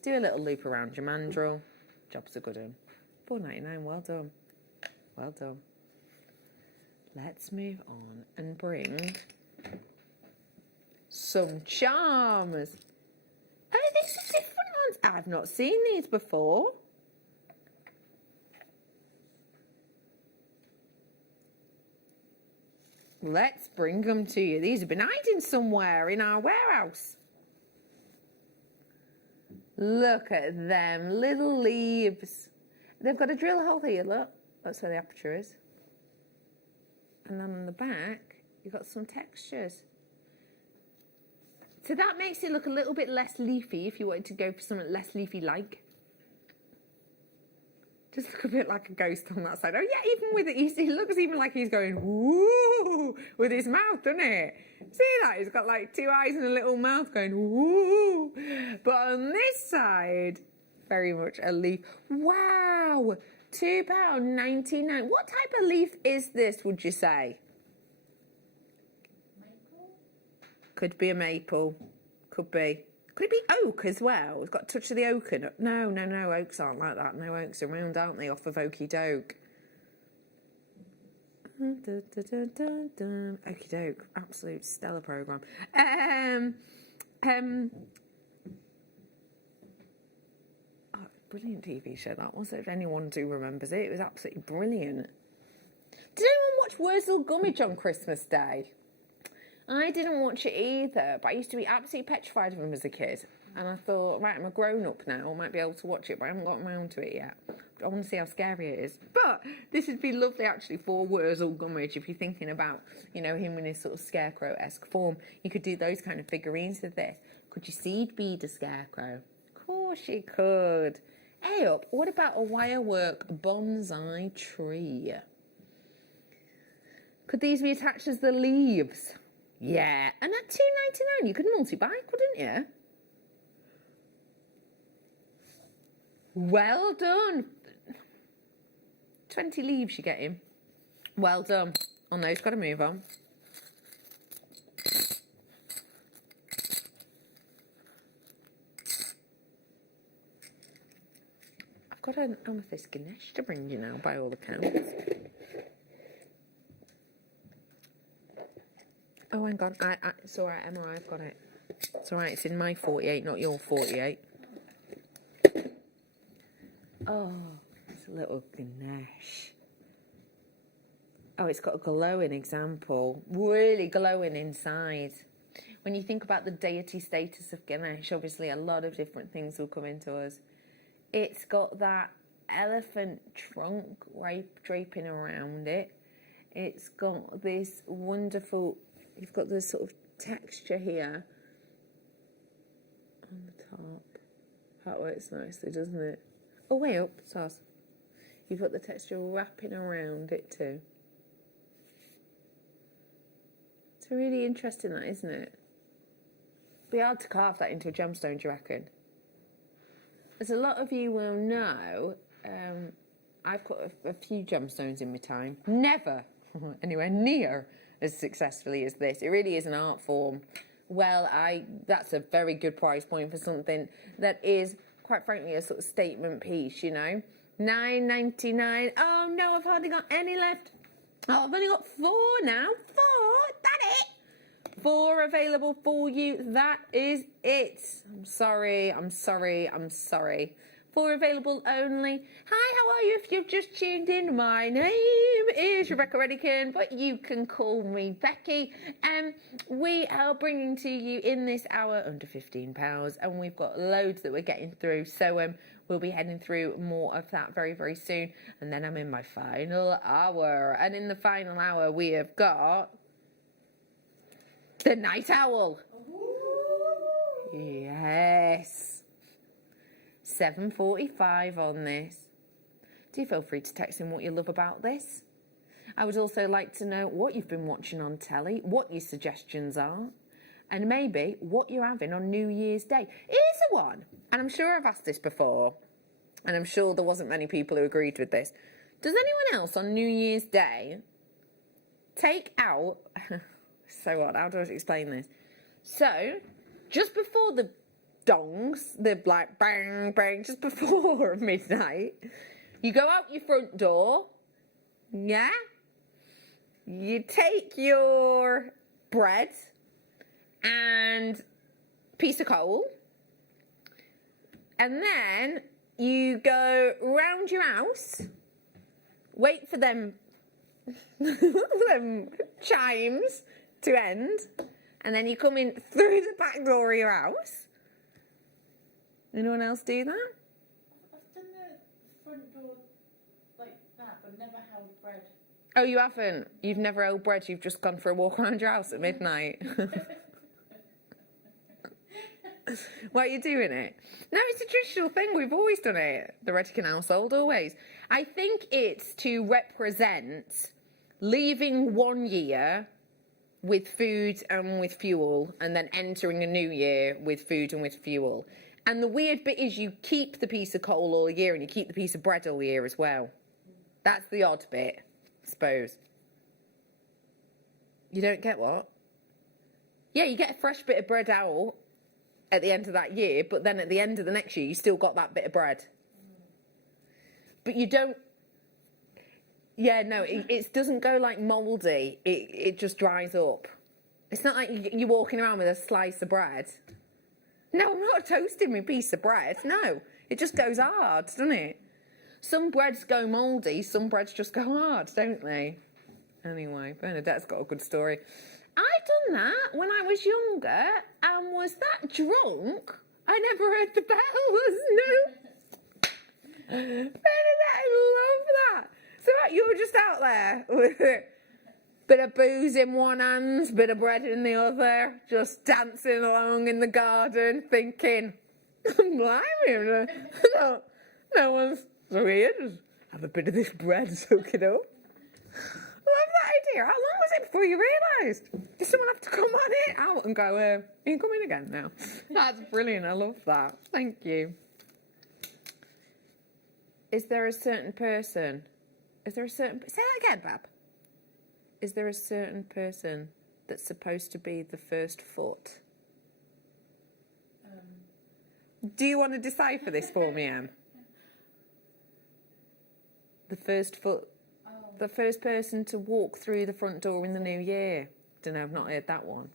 Do a little loop around your mandrel. Job's a good one. $4.99, well done. Well done. Let's move on and bring some charms. Oh, these are different ones. I've not seen these before. Let's bring them to you. These have been hiding somewhere in our warehouse. Look at them, little leaves. They've got a drill hole here, look. That's where the aperture is. And then on the back, you've got some textures. So that makes it look a little bit less leafy if you wanted to go for something less leafy-like. Just look a bit like a ghost on that side. Oh yeah, even with it, he looks even like he's going woo with his mouth, doesn't it? See that? He's got like 2 eyes and a little mouth going woo. But on this side, very much a leaf. Wow, £2.99. What type of leaf is this, would you say? Maple? Could be a maple. Could be. Could it be oak as well? It's got a touch of the oak in it. No, oaks aren't like that. No oaks around, aren't they, off of Okie Doke? Okie Doke, absolute stellar programme. Brilliant TV show that was. If anyone who remembers it, it was absolutely brilliant. Did anyone watch Wurzel Gummidge on Christmas Day? I didn't watch it either, but I used to be absolutely petrified of him as a kid. And I thought, right, I'm a grown-up now, I might be able to watch it, but I haven't gotten around to it yet. I want to see how scary it is. But this would be lovely, actually, for Wurzel Gummidge, if you're thinking about, him in his sort of scarecrow-esque form. You could do those kind of figurines with this. Could you seed bead a scarecrow? Of course you could. Hey up, what about a wirework bonsai tree? Could these be attached as the leaves? Yeah, and at $2.99 you could multi-buy, couldn't you? Well done. 20 leaves you're getting. Well done. On those, got to move on. I've got an amethyst Ganesh to bring you now, by all accounts. Oh, hang on. It's all right, Emma, I've got it. It's all right, it's in my 48, not your 48. Oh, it's a little Ganesh. Oh, it's got a glowing example. Really glowing inside. When you think about the deity status of Ganesh, obviously a lot of different things will come into us. It's got that elephant trunk draping around it. It's got this wonderful... You've got this sort of texture here on the top. That works nicely, doesn't it? Oh, way up, Saz. You've got the texture wrapping around it too. It's really interesting, that, isn't it? Be hard to carve that into a gemstone, do you reckon? As a lot of you will know, I've got a few gemstones in my time. Never anywhere near as successfully as this. It really is an art form. Well, that's a very good price point for something that is, quite frankly, a sort of statement piece, $9.99. Oh no, I've hardly got any left. Oh, I've only got 4 now. 4, that's it. 4 available for you. That is it. I'm sorry. for available only. Hi, how are you if you've just tuned in? My name is Rebecca Redican, but you can call me Becky. We are bringing to you in this hour under £15, and we've got loads that we're getting through. So we'll be heading through more of that very, very soon. And then I'm in my final hour. And in the final hour, we have got the Night Owl. Yes. 7:45 on this. Do feel free to text in what you love about this. I would also like to know what you've been watching on telly, what your suggestions are, and maybe what you're having on New Year's Day. Here's a one, and I'm sure I've asked this before, and I'm sure there wasn't many people who agreed with this. Does anyone else on New Year's Day take out... So what? How do I explain this? So, just before the dongs, the like bang, bang, just before midnight, you go out your front door, yeah? You take your bread and piece of coal, and then you go round your house, wait for them, them chimes to end, and then you come in through the back door of your house. Anyone else do that? I've done the front door like that, but never held bread. Oh, you haven't? You've never held bread, you've just gone for a walk around your house at midnight. Why are you doing it? No, it's a traditional thing. We've always done it. The Redican household, always. I think it's to represent leaving one year with food and with fuel, and then entering a new year with food and with fuel. And the weird bit is you keep the piece of coal all year, and you keep the piece of bread all year as well. That's the odd bit, I suppose. You don't get what? Yeah, you get a fresh bit of bread out at the end of that year, but then at the end of the next year, you still got that bit of bread. But you don't... Yeah, no, it doesn't go like mouldy. It just dries up. It's not like you're walking around with a slice of bread. No, I'm not toasting my piece of bread. No, it just goes hard, doesn't it? Some breads go mouldy, some breads just go hard, don't they? Anyway, Bernadette's got a good story. I've done that when I was younger and was that drunk, I never heard the bells. No. Bernadette, I love that. So like, you were just out there with a bit of booze in one hand, bit of bread in the other, just dancing along in the garden, thinking, blimey, no one's so weird. Just have a bit of this bread and soak it up. Love that idea. How long was it before you realised? Did someone have to come on it out and go, you can come in again now? That's brilliant. I love that. Thank you. Is there a certain person? Say that again, Bab. Is there a certain person that's supposed to be the first foot? Do you want to decipher this for me, Em? The first foot. The first person to walk through the front door in the new year. Don't know, I've not heard that one.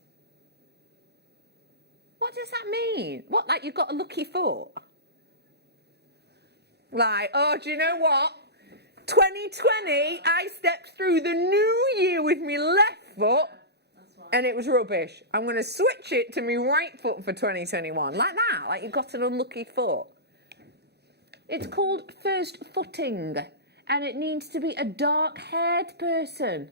What does that mean? What, like you've got a lucky foot? Like, oh, do you know what? 2020, I stepped through the new year with my left foot, and it was rubbish. I'm going to switch it to my right foot for 2021. Like that, like you've got an unlucky foot. It's called first footing, and it needs to be a dark-haired person.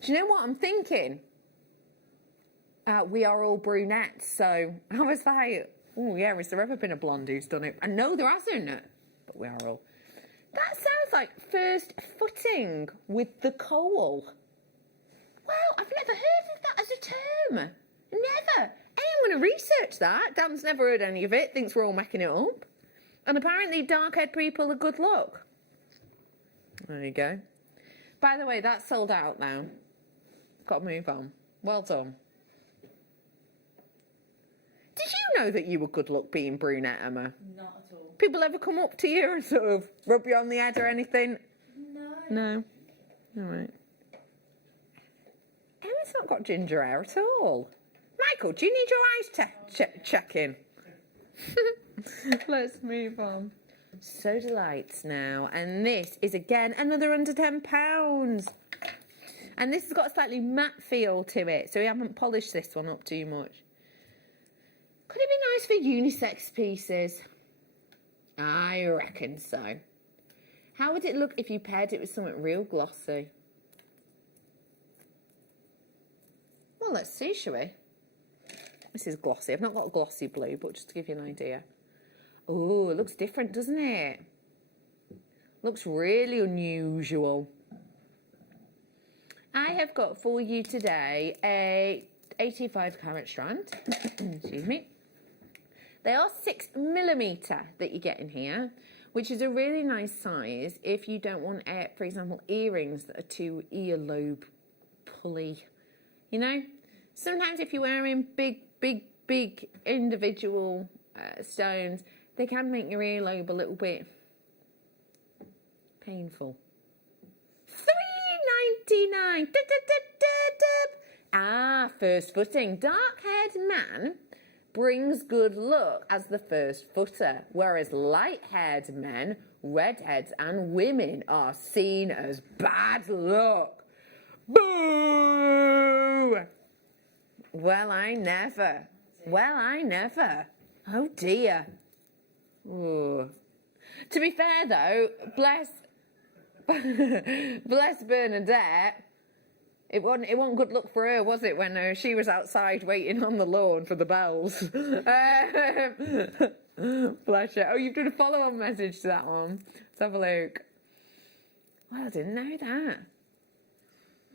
Do you know what I'm thinking? We are all brunettes, so I was like... Oh, yeah, has there ever been a blonde who's done it? And no, there hasn't, but we are all. That sounds like first footing with the coal. Well, I've never heard of that as a term. Never. Hey, I'm going to research that. Dan's never heard any of it, thinks we're all making it up. And apparently dark-haired people are good luck. There you go. By the way, that's sold out now. Got to move on. Well done. Did you know that you were good luck being brunette, Emma? Not at all. People ever come up to you and sort of rub you on the head or anything? No. No? All right. Emma's not got ginger hair at all. Michael, do you need your eyes checking? Let's move on. Soda lights now, and this is again another under £10. And this has got a slightly matte feel to it, so we haven't polished this one up too much. Could it be nice for unisex pieces? I reckon so. How would it look if you paired it with something real glossy? Well, let's see, shall we? This is glossy. I've not got a glossy blue, but just to give you an idea. Oh, it looks different, doesn't it? Looks really unusual. I have got for you today a 85 carat strand. Excuse me. They are 6mm that you get in here, which is a really nice size if you don't want, for example, earrings that are too earlobe pulley. You know, sometimes if you're wearing big individual stones, they can make your earlobe a little bit painful. $3.99. Ah, first footing. Dark-haired man brings good luck as the first footer, whereas light-haired men, redheads and women are seen as bad luck. Boo! Well, I never. Oh, dear. Ooh. To be fair, though, bless Bernadette, it wasn't good luck for her, was it, when she was outside waiting on the lawn for the bells? Bless her. Oh, you've done a follow-on message to that one. Let's have a look. Well, I didn't know that.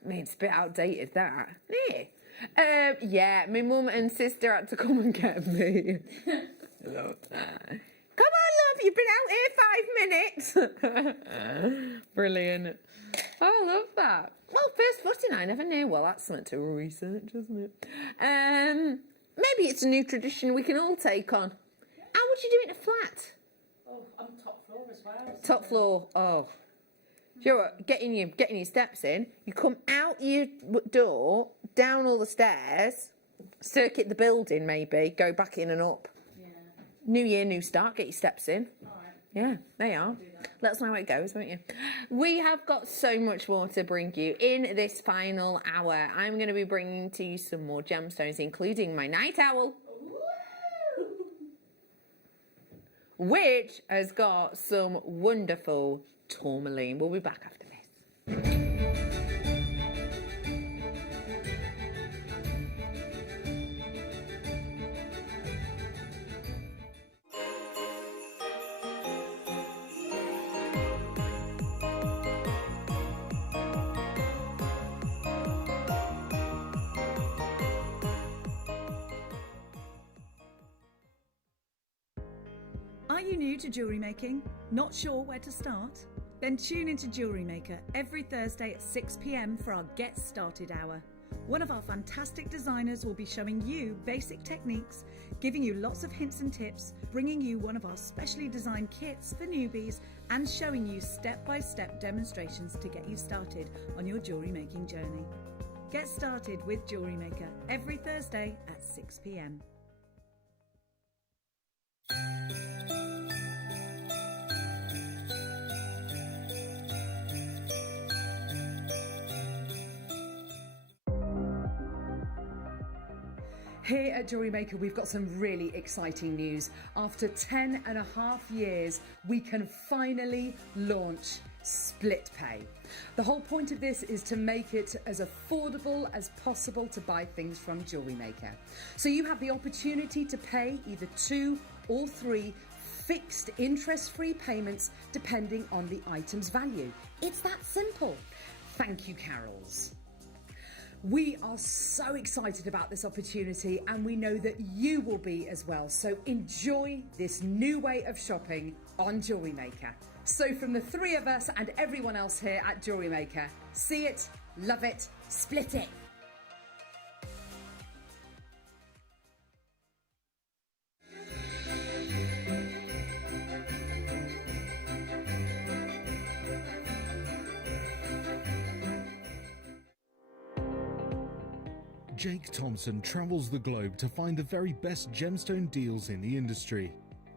I mean, it's a bit outdated, that. Yeah. Yeah, my mum and sister had to come and get me. Love that. Come on, love, you've been out here 5 minutes. Brilliant. Oh, I love that. Well, first footing, I never knew. Well, that's something to research, isn't it? Maybe it's a new tradition we can all take on. How would you do it in a flat? Oh, I'm top floor as well. Top floor, oh. Do you know what? Getting your steps in, you come out your door, down all the stairs, circuit the building maybe, go back in and up. Yeah. New year, new start, get your steps in. All right. Yeah, there you are. Let us know how it goes, won't you? We have got so much more to bring you in this final hour. I'm going to be bringing to you some more gemstones, including my night owl, which has got some wonderful tourmaline. We'll be back after this. Are you new to jewellery making? Not sure where to start? Then tune into JewelleryMaker every Thursday at 6 p.m. for our Get Started Hour. One of our fantastic designers will be showing you basic techniques, giving you lots of hints and tips, bringing you one of our specially designed kits for newbies, and showing you step-by-step demonstrations to get you started on your jewellery making journey. Get started with JewelleryMaker every Thursday at 6 p.m. Here at JewelleryMaker, we've got some really exciting news. After 10.5 years, we can finally launch split pay. The whole point of this is to make it as affordable as possible to buy things from JewelleryMaker. So you have the opportunity to pay either 2 or 3 fixed interest-free payments depending on the item's value. It's that simple. Thank you, Carols. We are so excited about this opportunity, and we know that you will be as well. So enjoy this new way of shopping on JewelleryMaker. So from the 3 of us and everyone else here at JewelleryMaker, see it, love it, split it. Jake Thompson travels the globe to find the very best gemstone deals in the industry.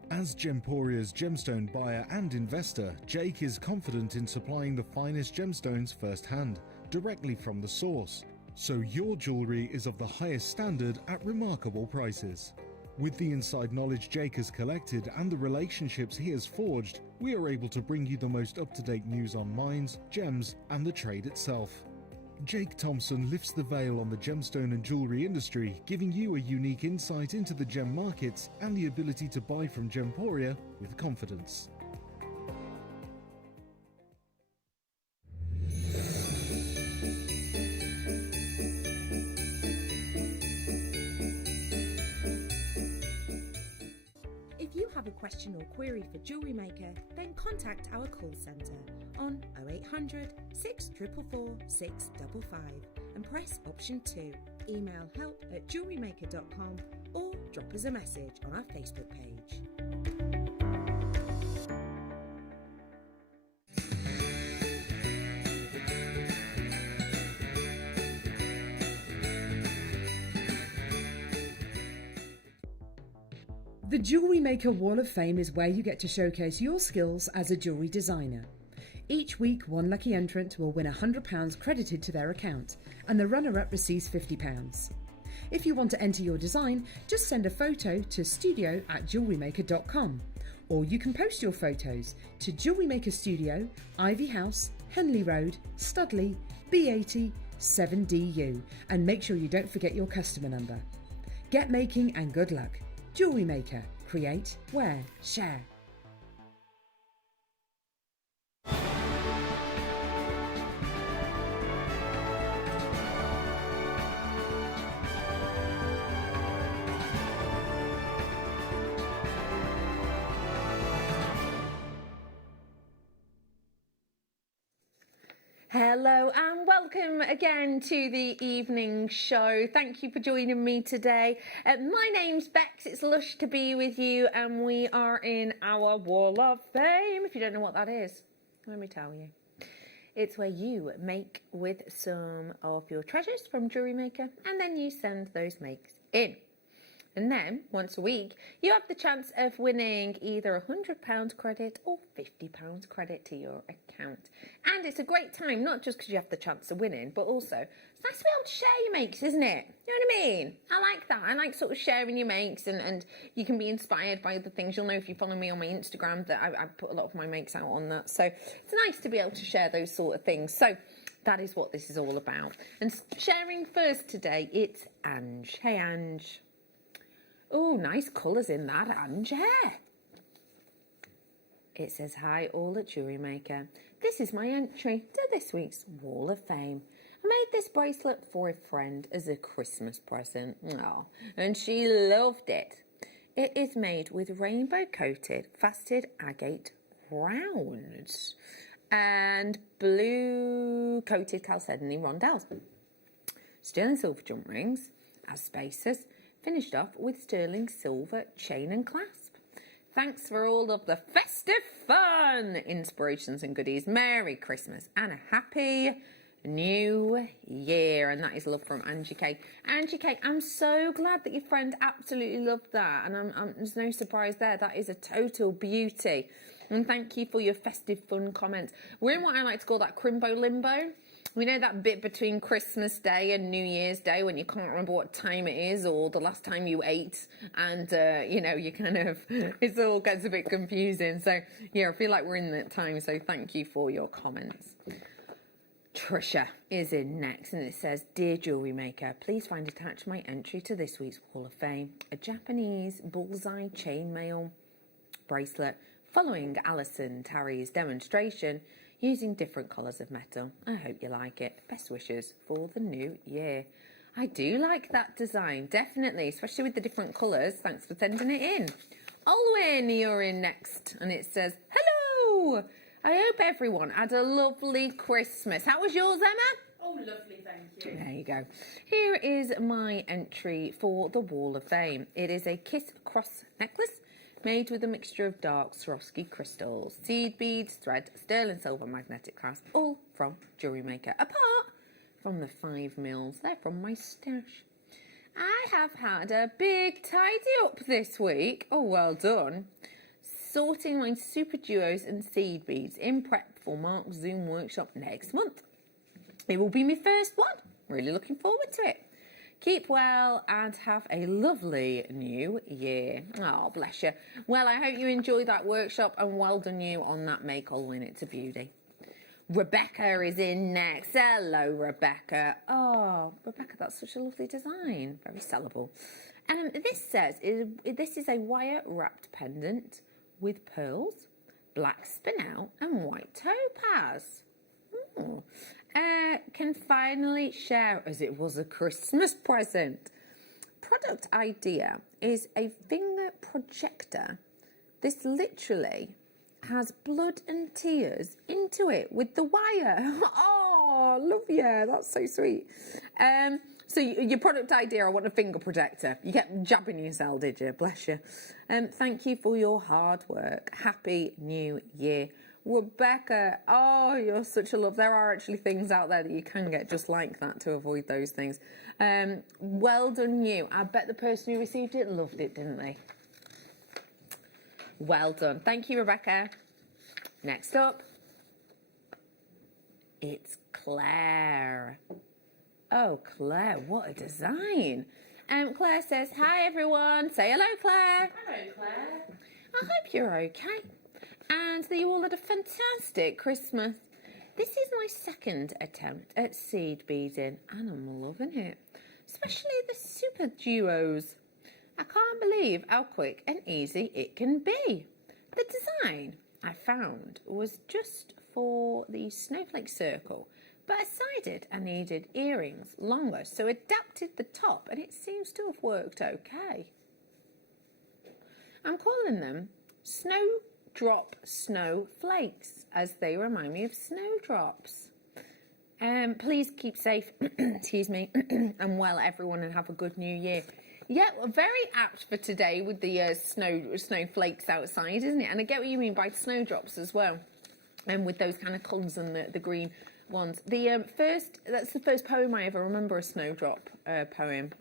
As Gemporia's gemstone buyer and investor, Jake is confident in supplying the finest gemstones firsthand, directly from the source, so your jewellery is of the highest standard at remarkable prices. With the inside knowledge Jake has collected and the relationships he has forged, we are able to bring you the most up-to-date news on mines, gems, and the trade itself. Jake Thompson lifts the veil on the gemstone and jewellery industry, giving you a unique insight into the gem markets and the ability to buy from Gemporia with confidence. If you have a question or query for Jewellery Maker, then contact our call centre on 0800 644 655 and press option 2. Email help@jewellerymaker.com or drop us a message on our Facebook page. The Jewellery Maker Wall of Fame is where you get to showcase your skills as a jewellery designer. Each week, one lucky entrant will win £100 credited to their account, and the runner-up receives £50. If you want to enter your design, just send a photo to studio@jewellerymaker.com, or you can post your photos to Jewellery Maker Studio, Ivy House, Henley Road, Studley, B80 7DU, and make sure you don't forget your customer number. Get making and good luck. Jewellery Maker. Create, wear, share. Hello and welcome again to the evening show. Thank you for joining me today. My name's Bex, it's lush to be with you, and we are in our Wall of Fame. If you don't know what that is, let me tell you. It's where you make with some of your treasures from Jewellery Maker, and then you send those makes in. And then, once a week, you have the chance of winning either £100 credit or £50 credit to your account. And it's a great time, not just because you have the chance of winning, but also, it's nice to be able to share your makes, isn't it? You know what I mean? I like that. I like sort of sharing your makes, and you can be inspired by other things. You'll know if you follow me on my Instagram that I put a lot of my makes out on that. So it's nice to be able to share those sort of things. So that is what this is all about. And sharing first today, it's Ange. Hey, Ange. Oh, nice colours in that, Ange. It says, hi, all at Jewellery Maker. This is my entry to this week's Wall of Fame. I made this bracelet for a friend as a Christmas present. Oh, and she loved it. It is made with rainbow-coated faceted agate rounds and blue-coated chalcedony rondelles. Sterling silver jump rings as spacers, finished off with sterling silver chain and clasp. Thanks for all of the festive fun, inspirations and goodies. Merry Christmas and a happy New Year. And that is love from Angie K. Angie K, I'm so glad that your friend absolutely loved that. And there's no surprise there. That is a total beauty. And thank you for your festive fun comments. We're in what I like to call that crimbo limbo. We know that bit between Christmas Day and New Year's Day when you can't remember what time it is or the last time you ate, and you know, you kind of, it all gets a bit confusing. So yeah, I feel like we're in that time, so thank you for your comments. Trisha is in next, and it says, Dear Jewellery Maker, please find attached my entry to this week's Wall of Fame, a Japanese bullseye chainmail bracelet following Alison Tarry's demonstration using different colours of metal. I hope you like it. Best wishes for the new year. I do like that design, definitely, especially with the different colours. Thanks for sending it in. Olwyn, you're in next, and it says, hello! I hope everyone had a lovely Christmas. How was yours, Emma? Oh, lovely, thank you. There you go. Here is my entry for the Wall of Fame. It is a kiss cross necklace made with a mixture of dark Swarovski crystals, seed beads, thread, sterling silver magnetic clasp, all from Jewellery Maker, apart from the 5 mils. They're from my stash. I have had a big tidy up this week. Oh, well done. Sorting my super duos and seed beads in prep for Mark's Zoom workshop next month. It will be my first one. Really looking forward to it. Keep well and have a lovely new year. Oh, bless you. Well, I hope you enjoyed that workshop and well done you on that make all in. It's a beauty. Rebecca is in next. Hello, Rebecca. Oh, Rebecca, that's such a lovely design. Very sellable. This says, this is a wire-wrapped pendant with pearls, black spinel and white topaz. Oh. Can finally share as it was a Christmas present. Product idea is a finger projector. This literally has blood and tears into it with the wire. Oh, love you. That's so sweet. So your product idea, I want a finger protector. You kept jabbing yourself, did you? Bless you. Thank you for your hard work. Happy New Year. Rebecca, oh, you're such a love. There are actually things out there that you can get just like that to avoid those things. Well done you. I bet the person who received it loved it, didn't they? Well done. Thank you, Rebecca. Next up, it's Claire. Oh, Claire, what a design. Claire says, hi, everyone. Say hello, Claire. Hello, Claire. I hope you're okay and that you all had a fantastic Christmas. This is my second attempt at seed beading and I'm loving it, especially the super duos. I can't believe how quick and easy it can be. The design I found was just for the snowflake circle, but I decided I needed earrings longer, so adapted the top and it seems to have worked okay. I'm calling them Snowdrop Snowflakes as they remind me of snowdrops. Please keep safe, excuse me, and well everyone and have a good new year. Yeah, very apt for today with the snowflakes outside, isn't it? And I get what you mean by snowdrops as well, and with those kind of colours and the green ones. That's the first poem I ever remember, a snowdrop poem.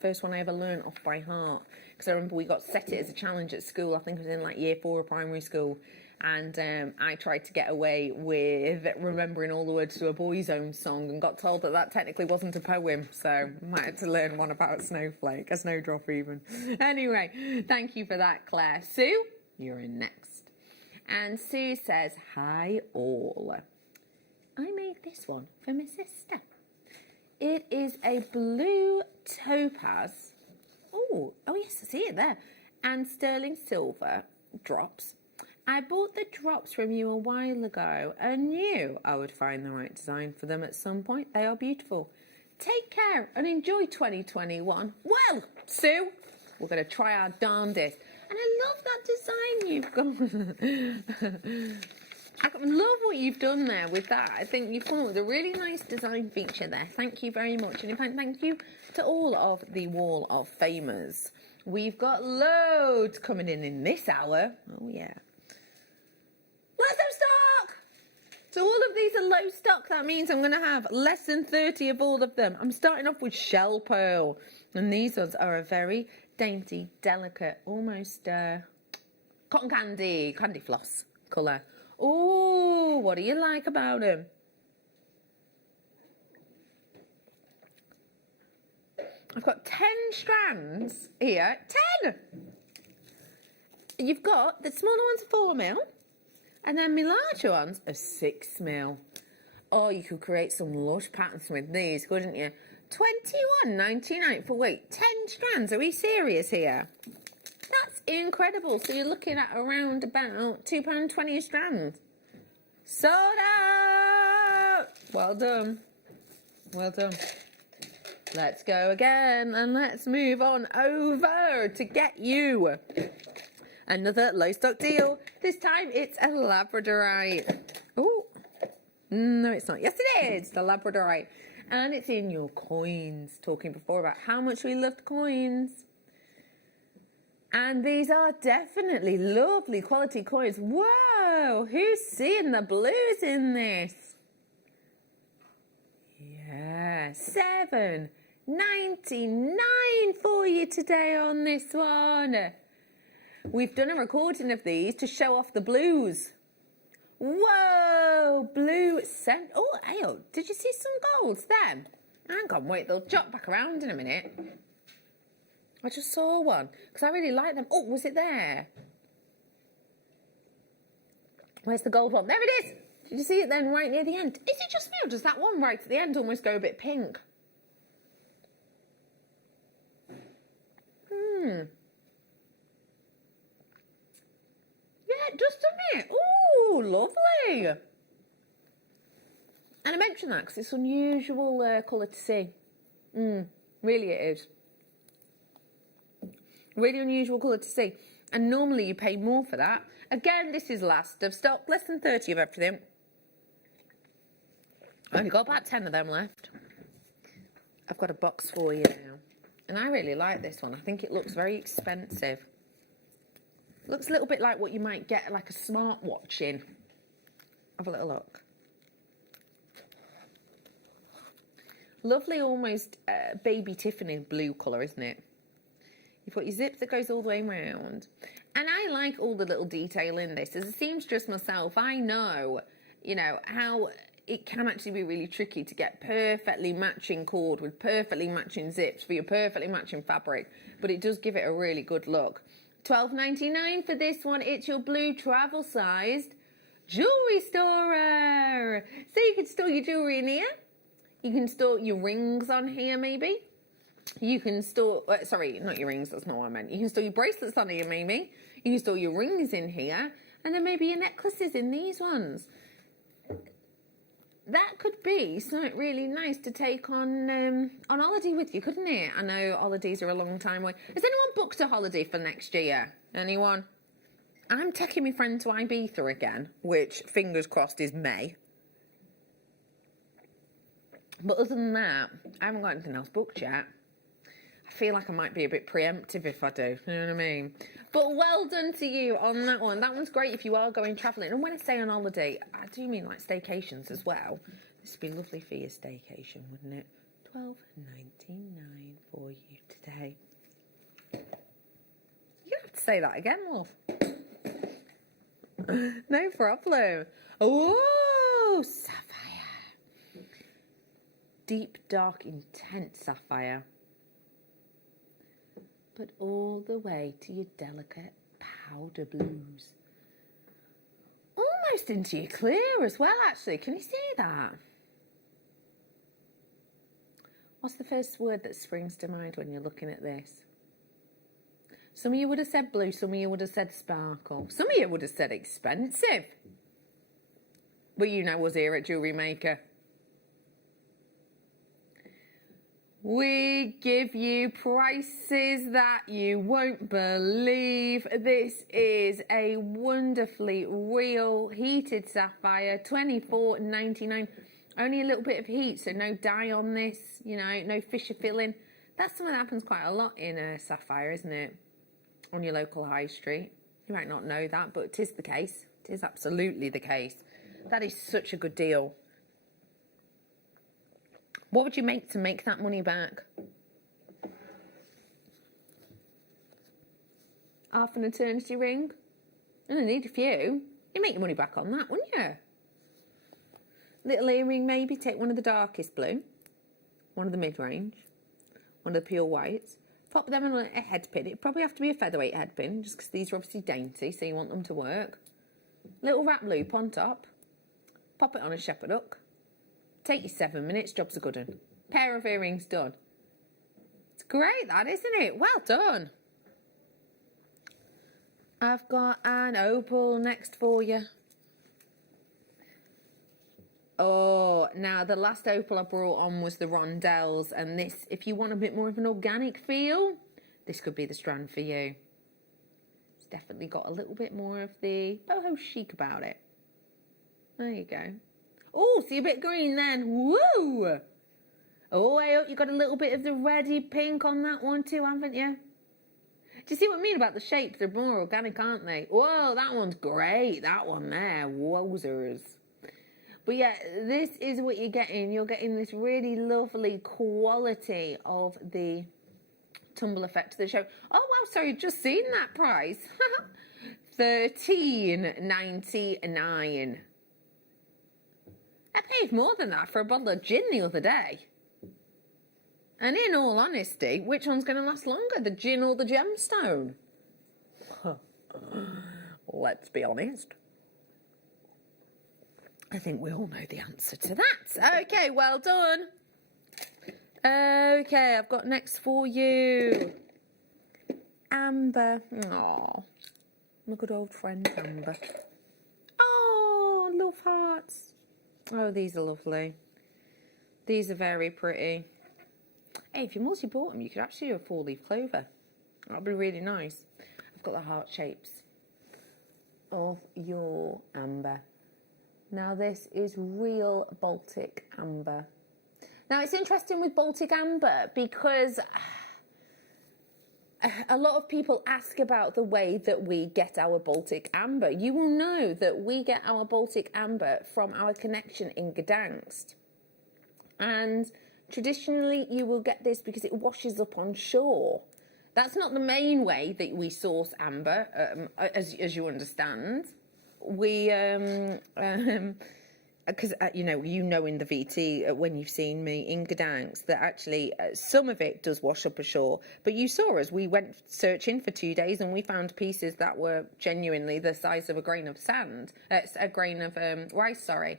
First one I ever learnt off by heart. Because I remember we got set it as a challenge at school. I think it was in like year 4 of primary school. And I tried to get away with remembering all the words to a Boy's Own song and got told that that technically wasn't a poem. So I might have to learn one about a snowflake, a snowdrop even. Anyway, thank you for that, Claire. Sue, you're in next. And Sue says, hi all. I made this one for my sister. It is a blue topaz. Oh yes, I see it there. And sterling silver drops. I bought the drops from you a while ago and knew I would find the right design for them at some point. They are beautiful. Take care and enjoy 2021. Well, Sue, we're going to try our darndest. And I love that design you've got. I love what you've done there with that. I think you've come up with a really nice design feature there. Thank you very much. And in fact, thank you to all of the Wall of Famers. We've got loads coming in this hour. Oh, yeah. Lots of stock! So all of these are low stock. That means I'm going to have less than 30 of all of them. I'm starting off with shell pearl. And these ones are a very dainty, delicate, almost cotton candy floss colour. Oh, what do you like about them? I've got 10 strands here. 10! You've got the smaller ones are 4mm, and then my larger ones are 6mm. Oh, you could create some lush patterns with these, couldn't you? $21.99 for wait, 10 strands. Are we serious here? That's incredible. So you're looking at around about £2.20 a strand. Sold out! Well done. Well done. Let's go again and let's move on over to get you another low stock deal. This time it's a Labradorite. Oh, no it's not. Yes it is, the Labradorite. And it's in your coins. Talking before about how much we loved coins. And these are definitely lovely quality coins. Whoa, who's seeing the blues in this? Yeah, 7, $99 for you today on this one. We've done a recording of these to show off the blues. Whoa, blue scent. Oh, hey, did you see some golds then? Hang on, wait, they'll jump back around in a minute. I just saw one because I really like them. Oh, was it there? Where's the gold one? There it is. Did you see it then right near the end? Is it just me or does that one right at the end almost go a bit pink? Yeah, it does, doesn't it? Ooh, lovely. And I mention that because it's unusual colour to see. Really it is. Really unusual colour to see. And normally you pay more for that. Again, this is last of stock. Less than 30 of everything. I only got about 10 of them left. I've got a box for you now. And I really like this one. I think it looks very expensive. Looks a little bit like what you might get like a smartwatch in. Have a little look. Lovely, almost baby Tiffany blue colour, isn't it? You've got your zip that goes all the way around. And I like all the little detail in this. As a seamstress myself, I know, you know, how it can actually be really tricky to get perfectly matching cord with perfectly matching zips for your perfectly matching fabric. But it does give it a really good look. $12.99 for this one. It's your blue travel-sized jewellery storer. So you can store your jewellery in here. You can store your rings on here, maybe. You can store, sorry, not your rings, that's not what I meant. You can store your bracelets on here, maybe. You can store your rings in here. And then maybe your necklaces in these ones. That could be something really nice to take on holiday with you, couldn't it? I know holidays are a long time away. Has anyone booked a holiday for next year? Anyone? I'm taking my friend to Ibiza again, which, fingers crossed, is May. But other than that, I haven't got anything else booked yet. I feel like I might be a bit preemptive if I do, you know what I mean? But well done to you on that one. That one's great if you are going travelling. And when I say on holiday, I do mean like staycations as well. This would be lovely for your staycation, wouldn't it? $12.99 for you today. You don't have to say that again, love. No problem. Oh, sapphire. Deep, dark, intense sapphire. But all the way to your delicate powder blues. Almost into your clear as well, actually. Can you see that? What's the first word that springs to mind when you're looking at this? Some of you would have said blue, some of you would have said sparkle. Some of you would have said expensive. But you know us here at Jewellery Maker. We give you prices that you won't believe. This is a wonderfully real heated sapphire, $24.99. Only a little bit of heat, so no dye on this, you know, no fissure filling. That's something that happens quite a lot in a sapphire, isn't it? On your local high street. You might not know that, but it is the case. It is absolutely the case. That is such a good deal. What would you make to make that money back? Half an eternity ring? I only need a few. You'd make your money back on that, wouldn't you? Little earring maybe. Take one of the darkest blue. One of the mid-range. One of the pure whites. Pop them on a head pin. It'd probably have to be a featherweight head pin, just because these are obviously dainty, so you want them to work. Little wrap loop on top. Pop it on a shepherd hook. Take you 7 minutes, job's a good one. Pair of earrings done. It's great that, isn't it? Well done. I've got an opal next for you. Oh, now the last opal I brought on was the rondelles, and this, if you want a bit more of an organic feel, this could be the strand for you. It's definitely got a little bit more of the boho chic about it. There you go. Oh, see a bit green then. Woo! Oh, I hope you got a little bit of the reddy pink on that one too, haven't you? Do you see what I mean about the shapes? They're more organic, aren't they? Whoa, that one's great. That one there. Wowzers. But yeah, this is what you're getting. You're getting this really lovely quality of the tumble effect to the show. Oh, wow, sorry, just seen that price. $13.99. I paid more than that for a bottle of gin the other day. And in all honesty, which one's going to last longer, the gin or the gemstone? Let's be honest. I think we all know the answer to that. Okay, well done. Okay, I've got next for you. Amber. Aww. My good old friend Amber. Oh, love hearts. Oh, these are lovely. These are very pretty. Hey, if you multi-bought them, you could actually do a 4-leaf clover. That would be really nice. I've got the heart shapes of your amber. Now, this is real Baltic amber. Now, it's interesting with Baltic amber because a lot of people ask about the way that we get our Baltic amber. You will know that we get our Baltic amber from our connection in Gdansk. And traditionally, you will get this because it washes up on shore. That's not the main way that we source amber, as you understand. We, because you know in the VT when you've seen me in Gdansk that actually some of it does wash up ashore. But you saw us. We went searching for 2 days and we found pieces that were genuinely the size of a grain of sand, a grain of rice. Sorry.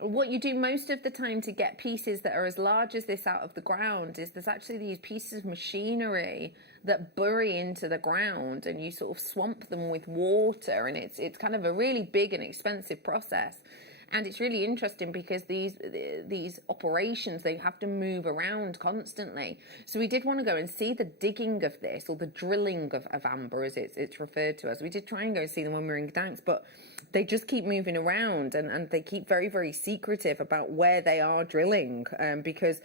What you do most of the time to get pieces that are as large as this out of the ground is there's actually these pieces of machinery that bury into the ground and you sort of swamp them with water, and it's kind of a really big and expensive process. And it's really interesting because these operations, they have to move around constantly. So we did want to go and see the digging of this, or the drilling of amber as it's referred to as. We did try and go and see them when we were in Gdansk, but they just keep moving around and they keep very, very secretive about where they are drilling because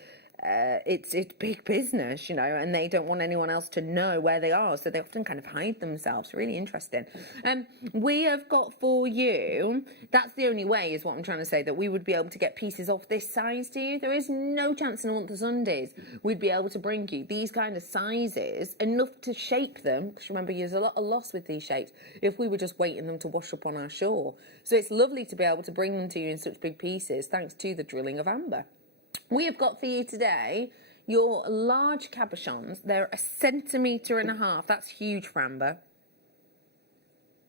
it's big business, you know, and they don't want anyone else to know where they are, so they often kind of hide themselves. Really interesting. We have got for you, that's the only way, is what I'm trying to say, that we would be able to get pieces of this size to you. There is no chance in a month of Sundays we'd be able to bring you these kind of sizes, enough to shape them, because remember, there's a lot of loss with these shapes if we were just waiting them to wash up on our shore. So it's lovely to be able to bring them to you in such big pieces, thanks to the drilling of amber. We have got for you today your large cabochons. They're 1.5 centimetres. That's huge for amber.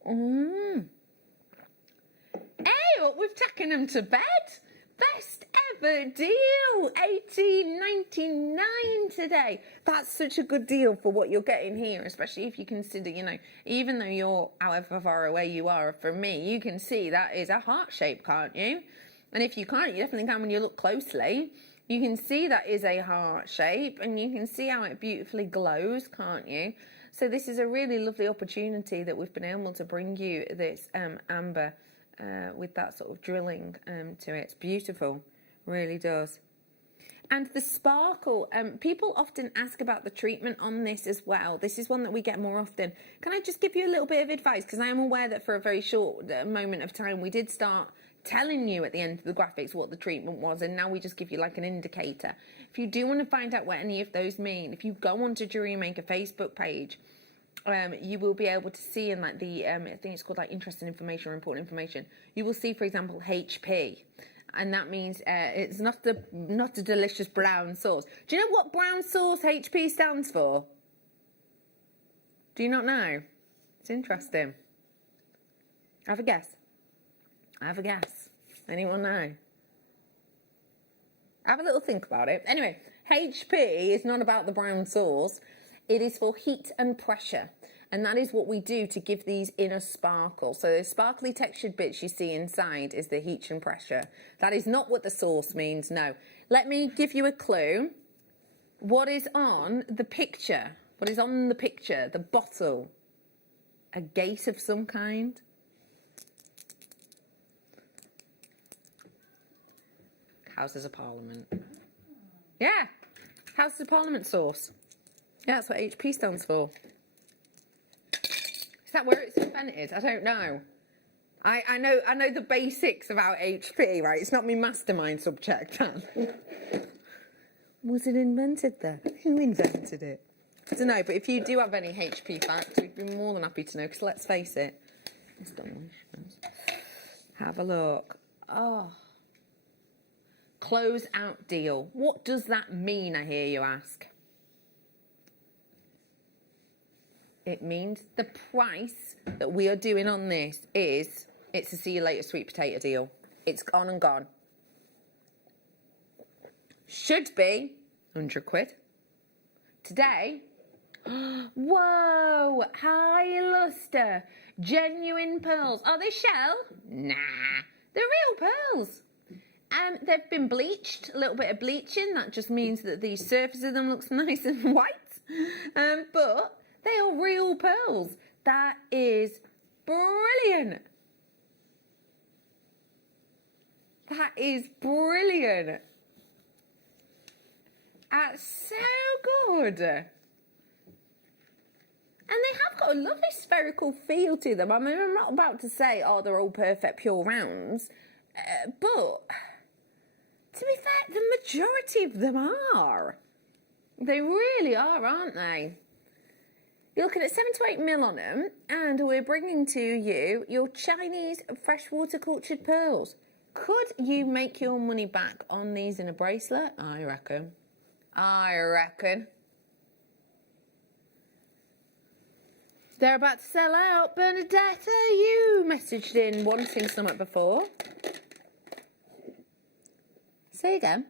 Hey, what, we've taken them to bed. Best ever deal. $18.99 today. That's such a good deal for what you're getting here, especially if you consider, you know, even though you're however far away you are from me, you can see that is a heart shape, can't you? And if you can't, you definitely can when you look closely. You can see that is a heart shape, and you can see how it beautifully glows, can't you? So this is a really lovely opportunity that we've been able to bring you this amber with that sort of drilling to it. It's beautiful, really does. And the sparkle, people often ask about the treatment on this as well. This is one that we get more often. Can I just give you a little bit of advice? Because I am aware that for a very short moment of time, we did start telling you at the end of the graphics what the treatment was, and now we just give you like an indicator. If you do want to find out what any of those mean, if you go onto JewelleryMaker Facebook page, you will be able to see in like the I think it's called like interesting information or important information. You will see, for example, HP, and that means it's not a delicious brown sauce. Do you know what brown sauce HP stands for? Do you not know? It's interesting. Have a guess. Have a guess. Anyone know? Have a little think about it. Anyway, HP is not about the brown sauce. It is for heat and pressure. And that is what we do to give these inner sparkle. So the sparkly textured bits you see inside is the heat and pressure. That is not what the sauce means, no. Let me give you a clue. What is on the picture? What is on the picture? The bottle. A gate of some kind. Houses of Parliament. Yeah, Houses of Parliament sauce. Yeah, that's what HP stands for. Is that where it's invented? I don't know. I know the basics about HP, right? It's not my mastermind subject. Was it invented there? Who invented it? I don't know, but if you do have any HP facts, we'd be more than happy to know, because let's face it, it's delicious. Have a look. Oh. Close out deal. What does that mean, I hear you ask? It means the price that we are doing on this is, it's a see you later sweet potato deal. It's gone and gone. Should be 100 quid. Today, whoa, high luster, genuine pearls. Are they shell? Nah, they're real pearls. They've been bleached, a little bit of bleaching. That just means that the surface of them looks nice and white. But they are real pearls. That is brilliant. That is brilliant. That's so good. And they have got a lovely spherical feel to them. I mean, I'm not about to say, oh, they're all perfect pure rounds. But, to be fair, the majority of them are. They really are, aren't they? You're looking at 7 to 8 mil on them, and we're bringing to you your Chinese freshwater cultured pearls. Could you make your money back on these in a bracelet? I reckon. They're about to sell out. Bernadetta, you messaged in wanting something before. Say again.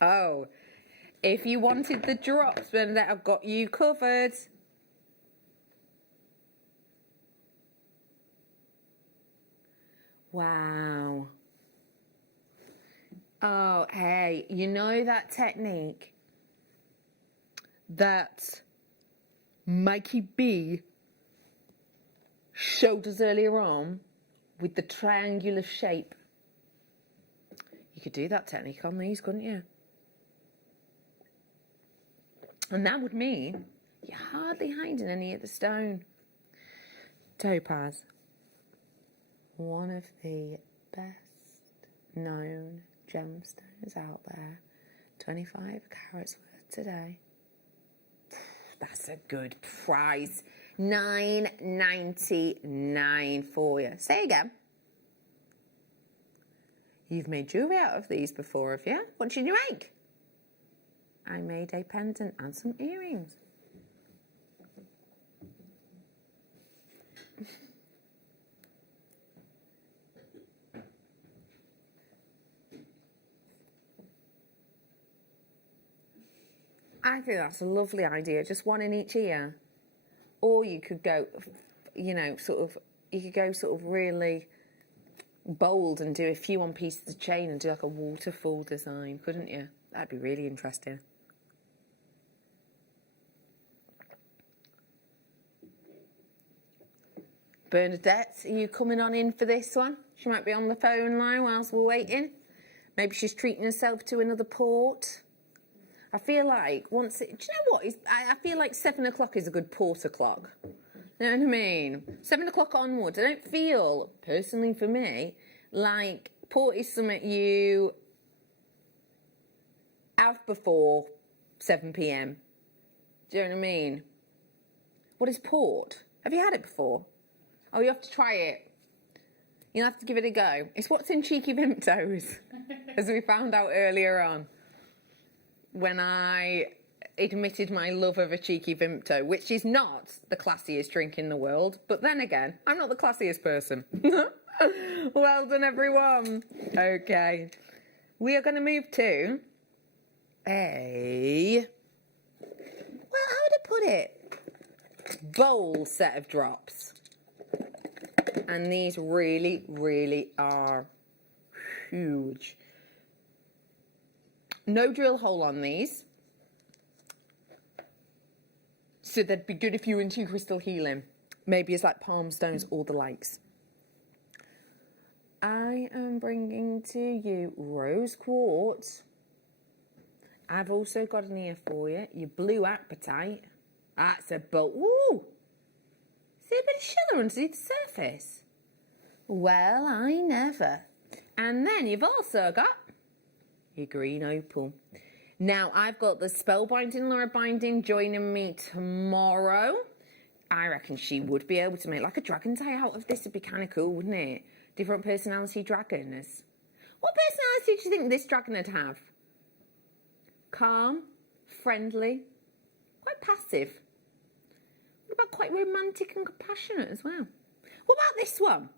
Oh, if you wanted the drops, Bernadette, I've got you covered. Wow. Oh, hey, you know that technique that Mikey B showed us earlier on with the triangular shape? You could do that technique on these, couldn't you? And that would mean you're hardly hiding any of the stone. Topaz. One of the best known gemstones out there. 25 carats worth today. That's a good price. $9.99 for you. Say again. You've made jewellery out of these before, have you? What did you make? I made a pendant and some earrings. I think that's a lovely idea, just one in each ear. Or you could go, you know, you could go really bold and do a few on pieces of chain and do like a waterfall design, couldn't you? That'd be really interesting. Bernadette, are you coming on in for this one? She might be on the phone line whilst we're waiting. Maybe she's treating herself to another port. I feel like do you know what? I feel like 7 o'clock is a good port o'clock. You know what I mean? 7 o'clock onwards. I don't feel, personally for me, like port is something you have before 7 p.m. Do you know what I mean? What is port? Have you had it before? Oh, you have to try it. You'll have to give it a go. It's what's in Cheeky Vimtos, as we found out earlier on, when I admitted my love of a Cheeky Vimto, which is not the classiest drink in the world, but then again, I'm not the classiest person. Well done, everyone. Okay. We are going to move to a, well, how would I put it? Bowl set of drops. And these really, really are huge. No drill hole on these. So they'd be good if you were into crystal healing. Maybe it's like palm stones or the likes. I am bringing to you rose quartz. I've also got an ear for you. Your blue appetite. That's a boat. Ooh! See a bit of shimmer underneath the surface? Well, I never. And then you've also got your green opal. Now, I've got the Spellbinding Laura Binding joining me tomorrow. I reckon she would be able to make like a dragon tie out of this. It'd be kind of cool, wouldn't it? Different personality dragons. What personality do you think this dragon would have? Calm, friendly, quite passive. What about quite romantic and compassionate as well? What about this one?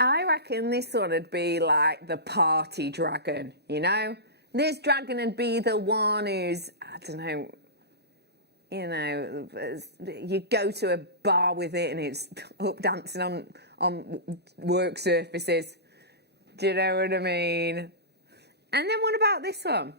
I reckon this one would be like the party dragon, you know? This dragon would be the one who's, I don't know, you know, you go to a bar with it and it's up dancing on work surfaces. Do you know what I mean? And then what about this one?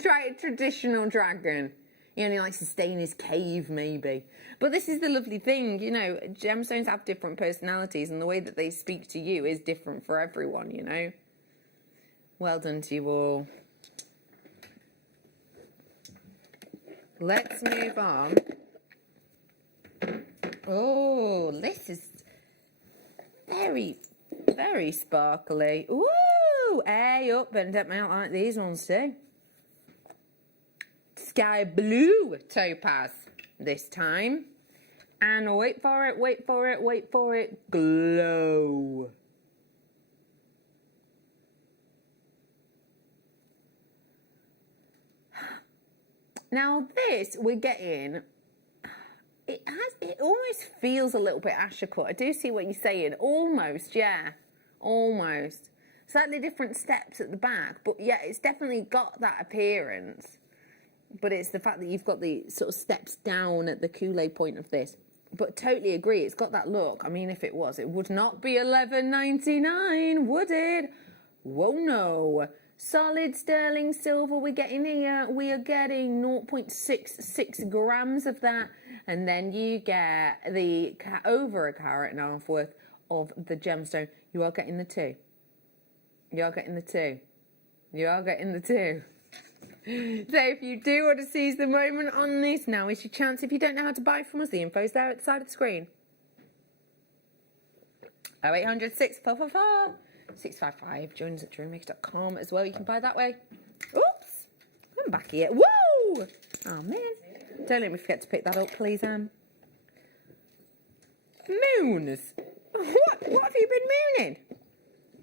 Try a traditional dragon. He only likes to stay in his cave, maybe. But this is the lovely thing, you know, gemstones have different personalities and the way that they speak to you is different for everyone, you know. Well done to you all. Let's move on. Oh, this is very, very sparkly. Ooh, hey up and don't melt like these ones too. Sky blue topaz this time. And wait for it, wait for it, wait for it. Glow. Now this, we're getting, it almost feels a little bit Ashercut. I do see what you're saying. Almost, yeah. Almost. Slightly different steps at the back, but yeah, it's definitely got that appearance. But it's the fact that you've got the sort of steps down at the Kool-Aid point of this. But totally agree, it's got that look. I mean, if it was, it would not be $11.99, would it? Whoa, no. Solid sterling silver we're getting here. We are getting 0.66 grams of that. And then you get the over a carat and a half worth of the gemstone. You are getting the two. You are getting the two. You are getting the two. So if you do want to seize the moment on this, now is your chance. If you don't know how to buy from us, the info's there at the side of the screen. 0800 644 655. Join us at JewelleryMaker.com as well. You can buy that way. Oops. I'm back here. Woo! Oh, man. Don't let me forget to pick that up, please, Anne. Moons. What have you been mooning?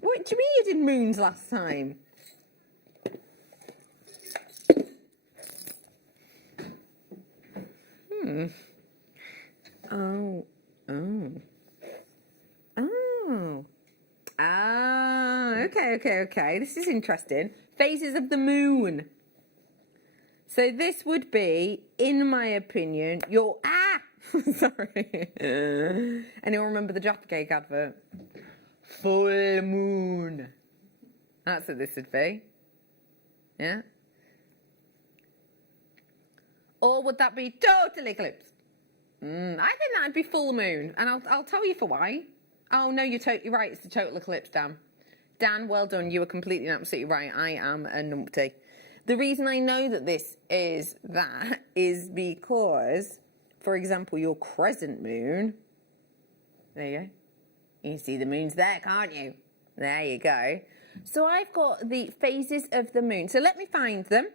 What do you mean you did moons last time? Oh. Okay. This is interesting. Phases of the moon. So this would be, in my opinion, your... Sorry. Anyone remember the Jaffa Cake advert? Full moon. That's what this would be. Yeah? Or would that be total eclipse? I think that would be full moon. And I'll tell you for why. Oh, no, you're totally right. It's the total eclipse, Dan. Dan, well done. You were completely and absolutely right. I am a numpty. The reason I know that this is that is because, for example, your crescent moon. There you go. You can see the moons there, can't you? There you go. So I've got the phases of the moon. So let me find them.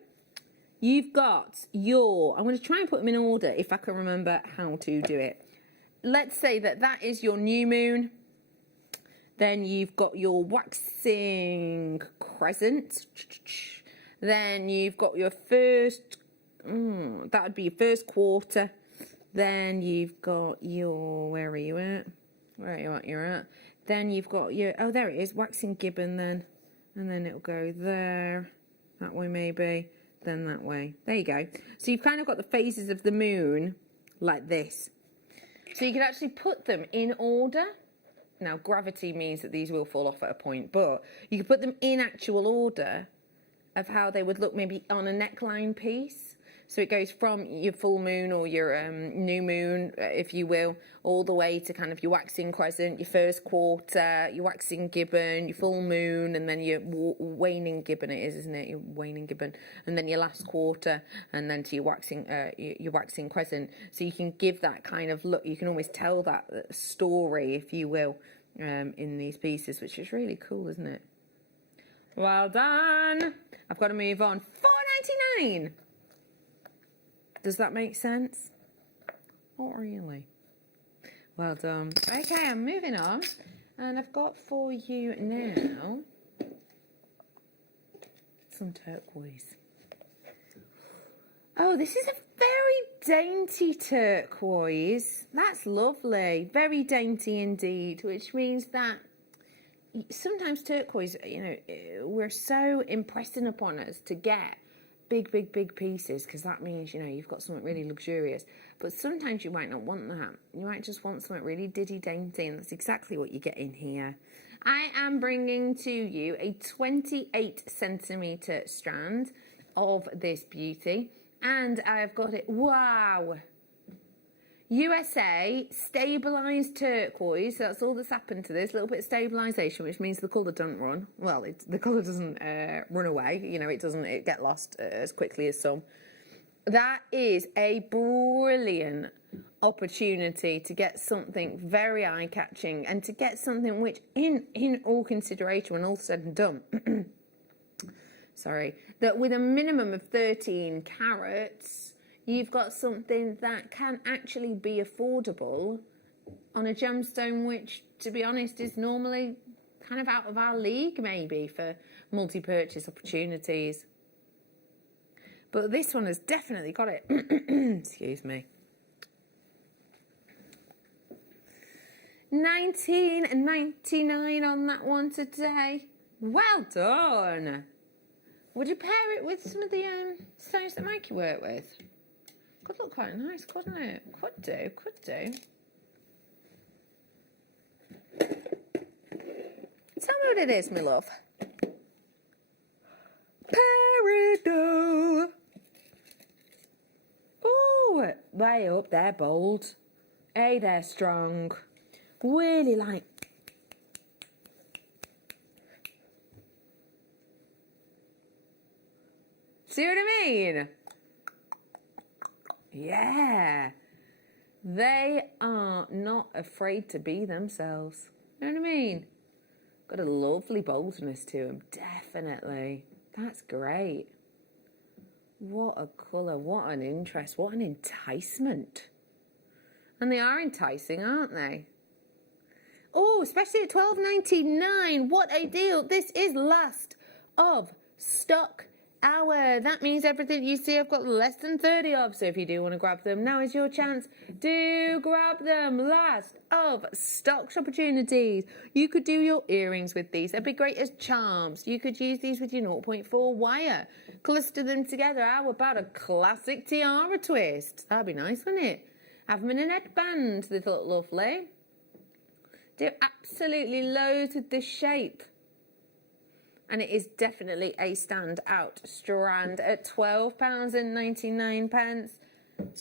You've got your, I'm going to try and put them in order if I can remember how to do it. Let's say that is your new moon. Then you've got your waxing crescent. Then you've got your first, that would be your first quarter. Then you've got your, where are you at? Where are you at? You're at. Then you've got your, oh, there it is, waxing gibbon then. And then it'll go there, that way maybe. Then that way. There you go. So you've kind of got the phases of the moon like this. So you can actually put them in order. Now, gravity means that these will fall off at a point, but you can put them in actual order of how they would look maybe on a neckline piece. So it goes from your full moon or your new moon, if you will, all the way to kind of your waxing crescent, your first quarter, your waxing gibbon, your full moon, and then your waning gibbon it is, isn't it? Your waning gibbon, and then your last quarter, and then to your waxing crescent. So you can give that kind of look. You can almost tell that story, if you will, in these pieces, which is really cool, isn't it? Well done. I've got to move on. $4.99. Does that make sense? Not really. Well done. Okay, I'm moving on. And I've got for you now some turquoise. Oh, this is a very dainty turquoise. That's lovely. Very dainty indeed, which means that sometimes turquoise, you know, we're so impressing upon us to get big pieces, because that means, you know, you've got something really luxurious. But sometimes you might not want that. You might just want something really diddy dainty, and that's exactly what you get in here. I am bringing to you a 28 centimetre strand of this beauty, and I've got it, wow, USA stabilised turquoise. So that's all that's happened to this. A little bit of stabilisation, which means the colour doesn't run. Well, the colour doesn't run away. You know, it doesn't get lost as quickly as some. That is a brilliant opportunity to get something very eye-catching, and to get something which, in all consideration, when all said and done, sorry, that with a minimum of 13 carats, you've got something that can actually be affordable on a gemstone which, to be honest, is normally kind of out of our league, maybe, for multi-purchase opportunities. But this one has definitely got it. Excuse me. $19.99 on that one today. Well done. Would you pair it with some of the stones that Mikey worked with? Could look quite nice, couldn't it? Could do. Tell me what it is, my love. Peridot. Ooh, way up, they're bold. Hey, they're strong. Really like. See what I mean? Yeah. They are not afraid to be themselves. You know what I mean? Got a lovely boldness to them, definitely. That's great. What a colour, what an interest, what an enticement. And they are enticing, aren't they? Oh, especially at $12.99. What a deal. This is last of stock hour. That means everything you see I've got less than 30 of. So if you do want to grab them, now is your chance. Do grab them. Last of stock opportunities. You could do your earrings with these. They'd be great as charms. You could use these with your 0.4 wire. Cluster them together. How about a classic tiara twist? That'd be nice, wouldn't it? Have them in a neckband. They look lovely. Do absolutely loads with this shape. And it is definitely a standout strand at £12.99.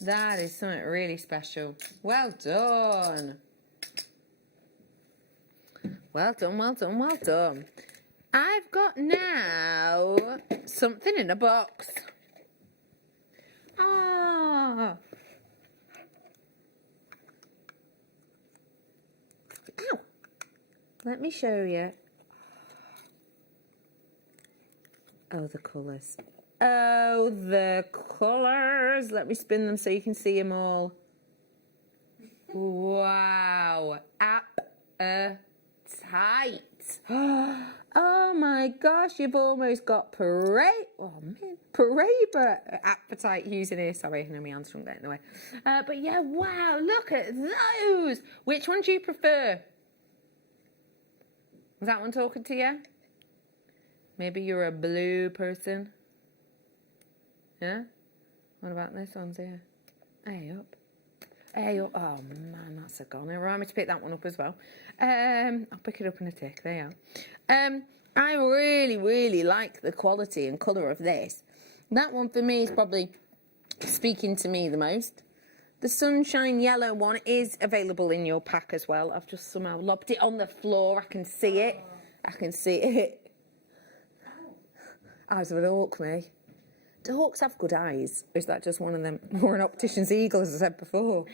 That is something really special. Well done. Well done, well done, well done. I've got now something in a box. Ah. Ow. Let me show you. Oh, the colours. Oh, the colours. Let me spin them so you can see them all. Wow. Appetite. Oh, my gosh. You've almost got Parade appetite using here. Sorry, I know my hands shouldn't get in the way. But yeah, wow. Look at those. Which one do you prefer? Was that one talking to you? Maybe you're a blue person. Yeah? What about this one's here? Hey up. Hey up. Oh man, that's a goner. Remind me to pick that one up as well. I'll pick it up in a tick. There you are. I really, really like the quality and colour of this. That one for me is probably speaking to me the most. The sunshine yellow one is available in your pack as well. I've just somehow lobbed it on the floor. I can see it. I can see it. Eyes of an hawk, me. Do hawks have good eyes? Is that just one of them? Or an optician's eagle, as I said before?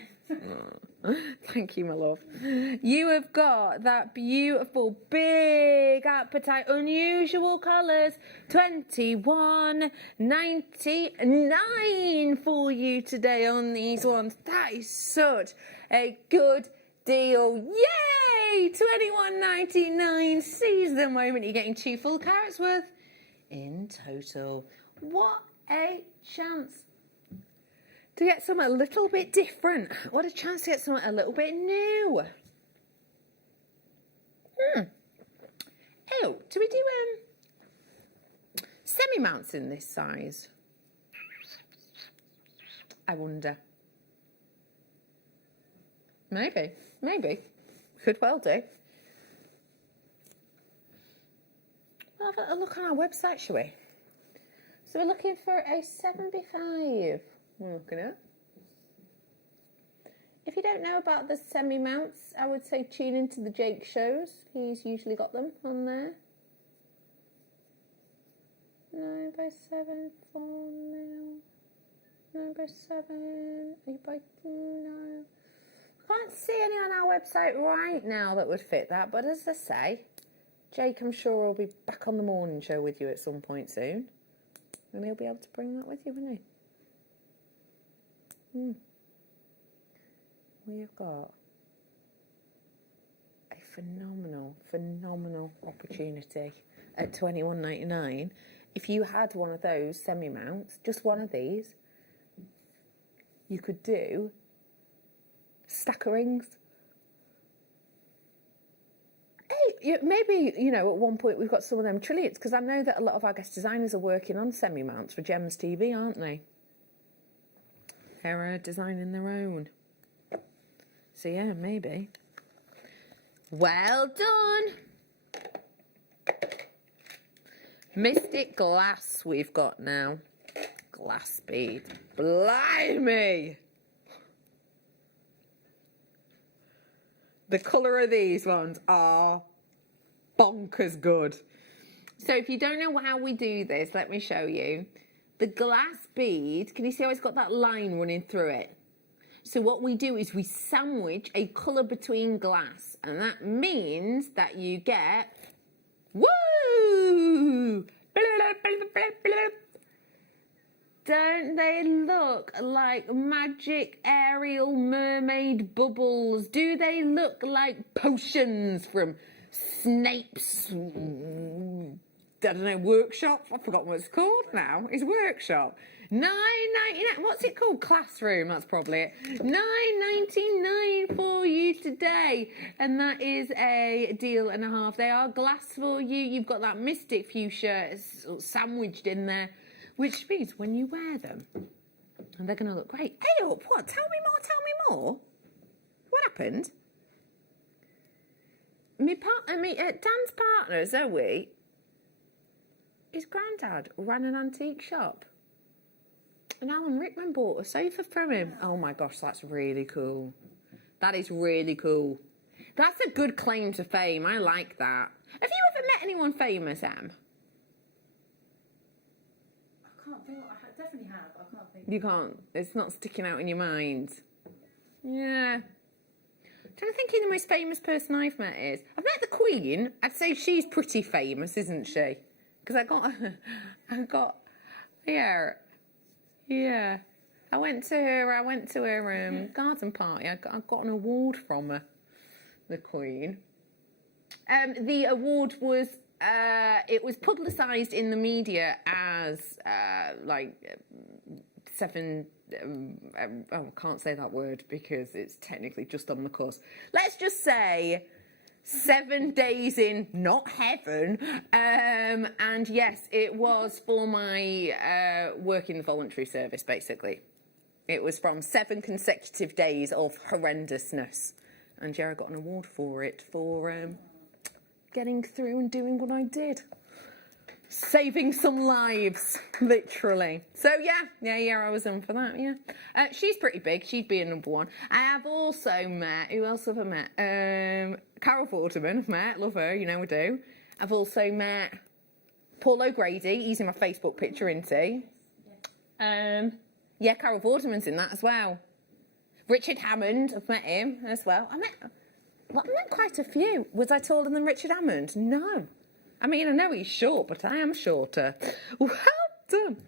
Oh, thank you, my love. You have got that beautiful, big appetite, unusual colours. $21.99 for you today on these ones. That is such a good deal. Yay! $21.99. Seize the moment. You're getting 2 full carats worth in total. What a chance to get something a little bit different. What a chance to get something a little bit new. Oh, do we do semi-mounts in this size? I wonder. Maybe. Could well do. We'll have a look on our website, shall we? So we're looking for a 75. We're looking at. If you don't know about the semi-mounts, I would say tune into the Jake shows. He's usually got them on there. 9x7, 4 mil. 9x7, 8x9. Can't see any on our website right now that would fit that, but as I say, Jake, I'm sure, will be back on the morning show with you at some point soon. And he'll be able to bring that with you, won't he? We have got a phenomenal opportunity at $21.99. If you had one of those semi-mounts, just one of these, you could do a stack of rings. Hey, maybe, you know, at one point we've got some of them trillions, because I know that a lot of our guest designers are working on semi-mounts for Gems TV, aren't they? They're designing their own. So yeah, maybe. Well done. Mystic glass we've got now. Glass bead. Blimey! The colour of these ones are bonkers good. So if you don't know how we do this, let me show you. The glass bead, can you see how it's got that line running through it? So what we do is we sandwich a colour between glass, and that means that you get, woo! Don't they look like magic Ariel mermaid bubbles? Do they look like potions from Snape's, I don't know, workshop? I've forgotten what it's called now. It's workshop. $9.99. What's it called? Classroom. That's probably it. $9.99 for you today, and that is a deal and a half. They are glass for you. You've got that Mystic fuchsia sandwiched in there, which means when you wear them, and they're going to look great. Hey, up! What? Tell me more. Tell me more. What happened? Dan's partner Zoe. His granddad ran an antique shop. And Alan Rickman bought a sofa from him. Oh my gosh, that's really cool. That is really cool. That's a good claim to fame. I like that. Have you ever met anyone famous, Em? I can't think. I definitely have. I can't think. You can't. It's not sticking out in your mind. Yeah. I'm trying to think who the most famous person I've met is. I've met the Queen. I'd say she's pretty famous, isn't she? Because I got, yeah. I went to her garden party. I got an award from her, the Queen. The award was it was publicised in the media as seven. I can't say that word because it's technically just on the course. Let's just say 7 days in, not heaven. And yes, it was for my work in the voluntary service, basically. It was from 7 consecutive days of horrendousness. And yeah, I got an award for it, for getting through and doing what I did. saving some lives, literally. So yeah, I was in for that, yeah. She's pretty big, she'd be a number one. I have also met, who else have I met? Carol Vorderman, I've met, love her, you know I do. I've also met Paul O'Grady, he's in my Facebook picture, isn't he? Yeah, Carol Vorderman's in that as well. Richard Hammond, I've met him as well. I met quite a few. Was I taller than Richard Hammond? No. I mean, I know he's short, but I am shorter. Well done.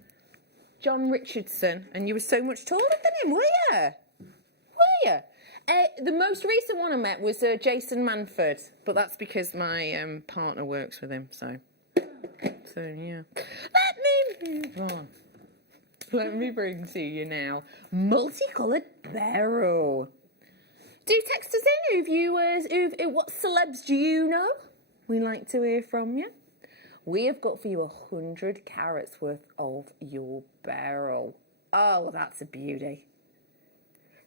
John Richardson, and you were so much taller than him, were you? Were you? The most recent one I met was Jason Manford, but that's because my partner works with him, so yeah. Let me move on. Let me bring to you now Multicoloured Beryl. Do text us in, who viewers, what celebs do you know? We like to hear from you. We have got for you 100 carats worth of your beryl. Oh, that's a beauty.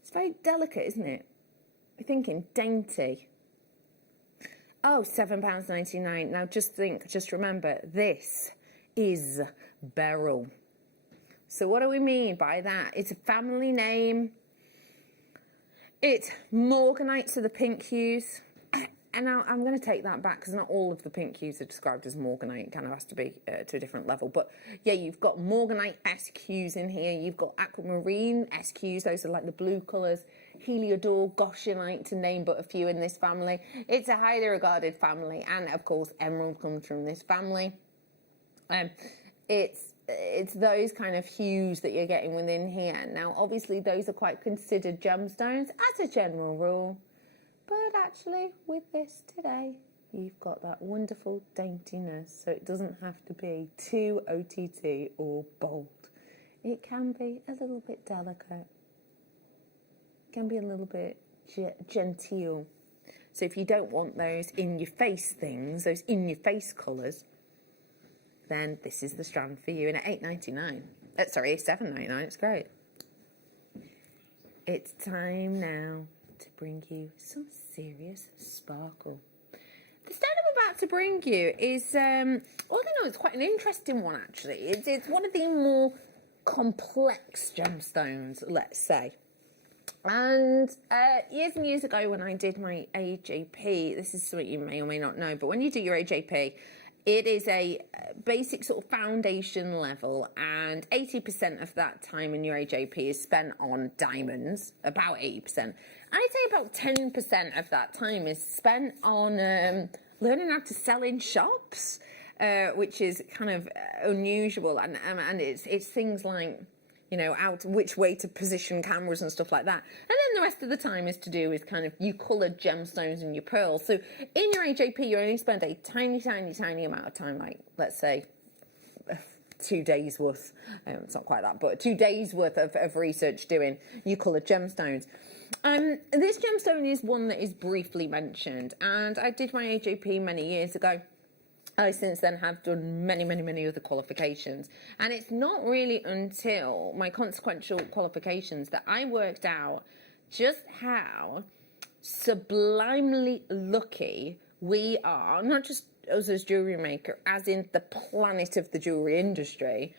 It's very delicate, isn't it? You're thinking dainty. Oh, £7.99. Now just remember, this is beryl. So what do we mean by that? It's a family name. It's morganite to the pink hues. And now I'm going to take that back because not all of the pink hues are described as morganite. It kind of has to be to a different level. But yeah, you've got morganite-esque hues in here. You've got aquamarine-esque hues. Those are like the blue colours. Heliodor, goshenite, to name but a few in this family. It's a highly regarded family. And of course, emerald comes from this family. It's those kind of hues that you're getting within here. Now, obviously, those are quite considered gemstones as a general rule. But actually, with this today, you've got that wonderful daintiness, so it doesn't have to be too OTT or bold. It can be a little bit delicate. It can be a little bit genteel. So if you don't want those in-your-face things, those in-your-face colours, then this is the strand for you. And at $8.99, sorry, $7.99, it's great. It's time now to bring you some serious sparkle. The stone I'm about to bring you is, it's quite an interesting one actually. It's one of the more complex gemstones, let's say. And years and years ago when I did my AJP, this is something you may or may not know, but when you do your AJP, it is a basic sort of foundation level, and 80% of that time in your AJP is spent on diamonds, about 80%. I'd say about 10% of that time is spent on learning how to sell in shops, which is kind of unusual, and it's things like, you know, which way to position cameras and stuff like that. And then the rest of the time is to do with kind of you coloured gemstones and your pearls. So in your AJP, you only spend a tiny, tiny, tiny amount of time, like, let's say, 2 days worth. It's not quite that, but 2 days worth of research doing you coloured gemstones. This gemstone is one that is briefly mentioned, and I did my AJP many years ago. I since then have done many, many, many other qualifications. And it's not really until my consequential qualifications that I worked out just how sublimely lucky we are, not just us as jewellery maker, as in the planet of the jewellery industry,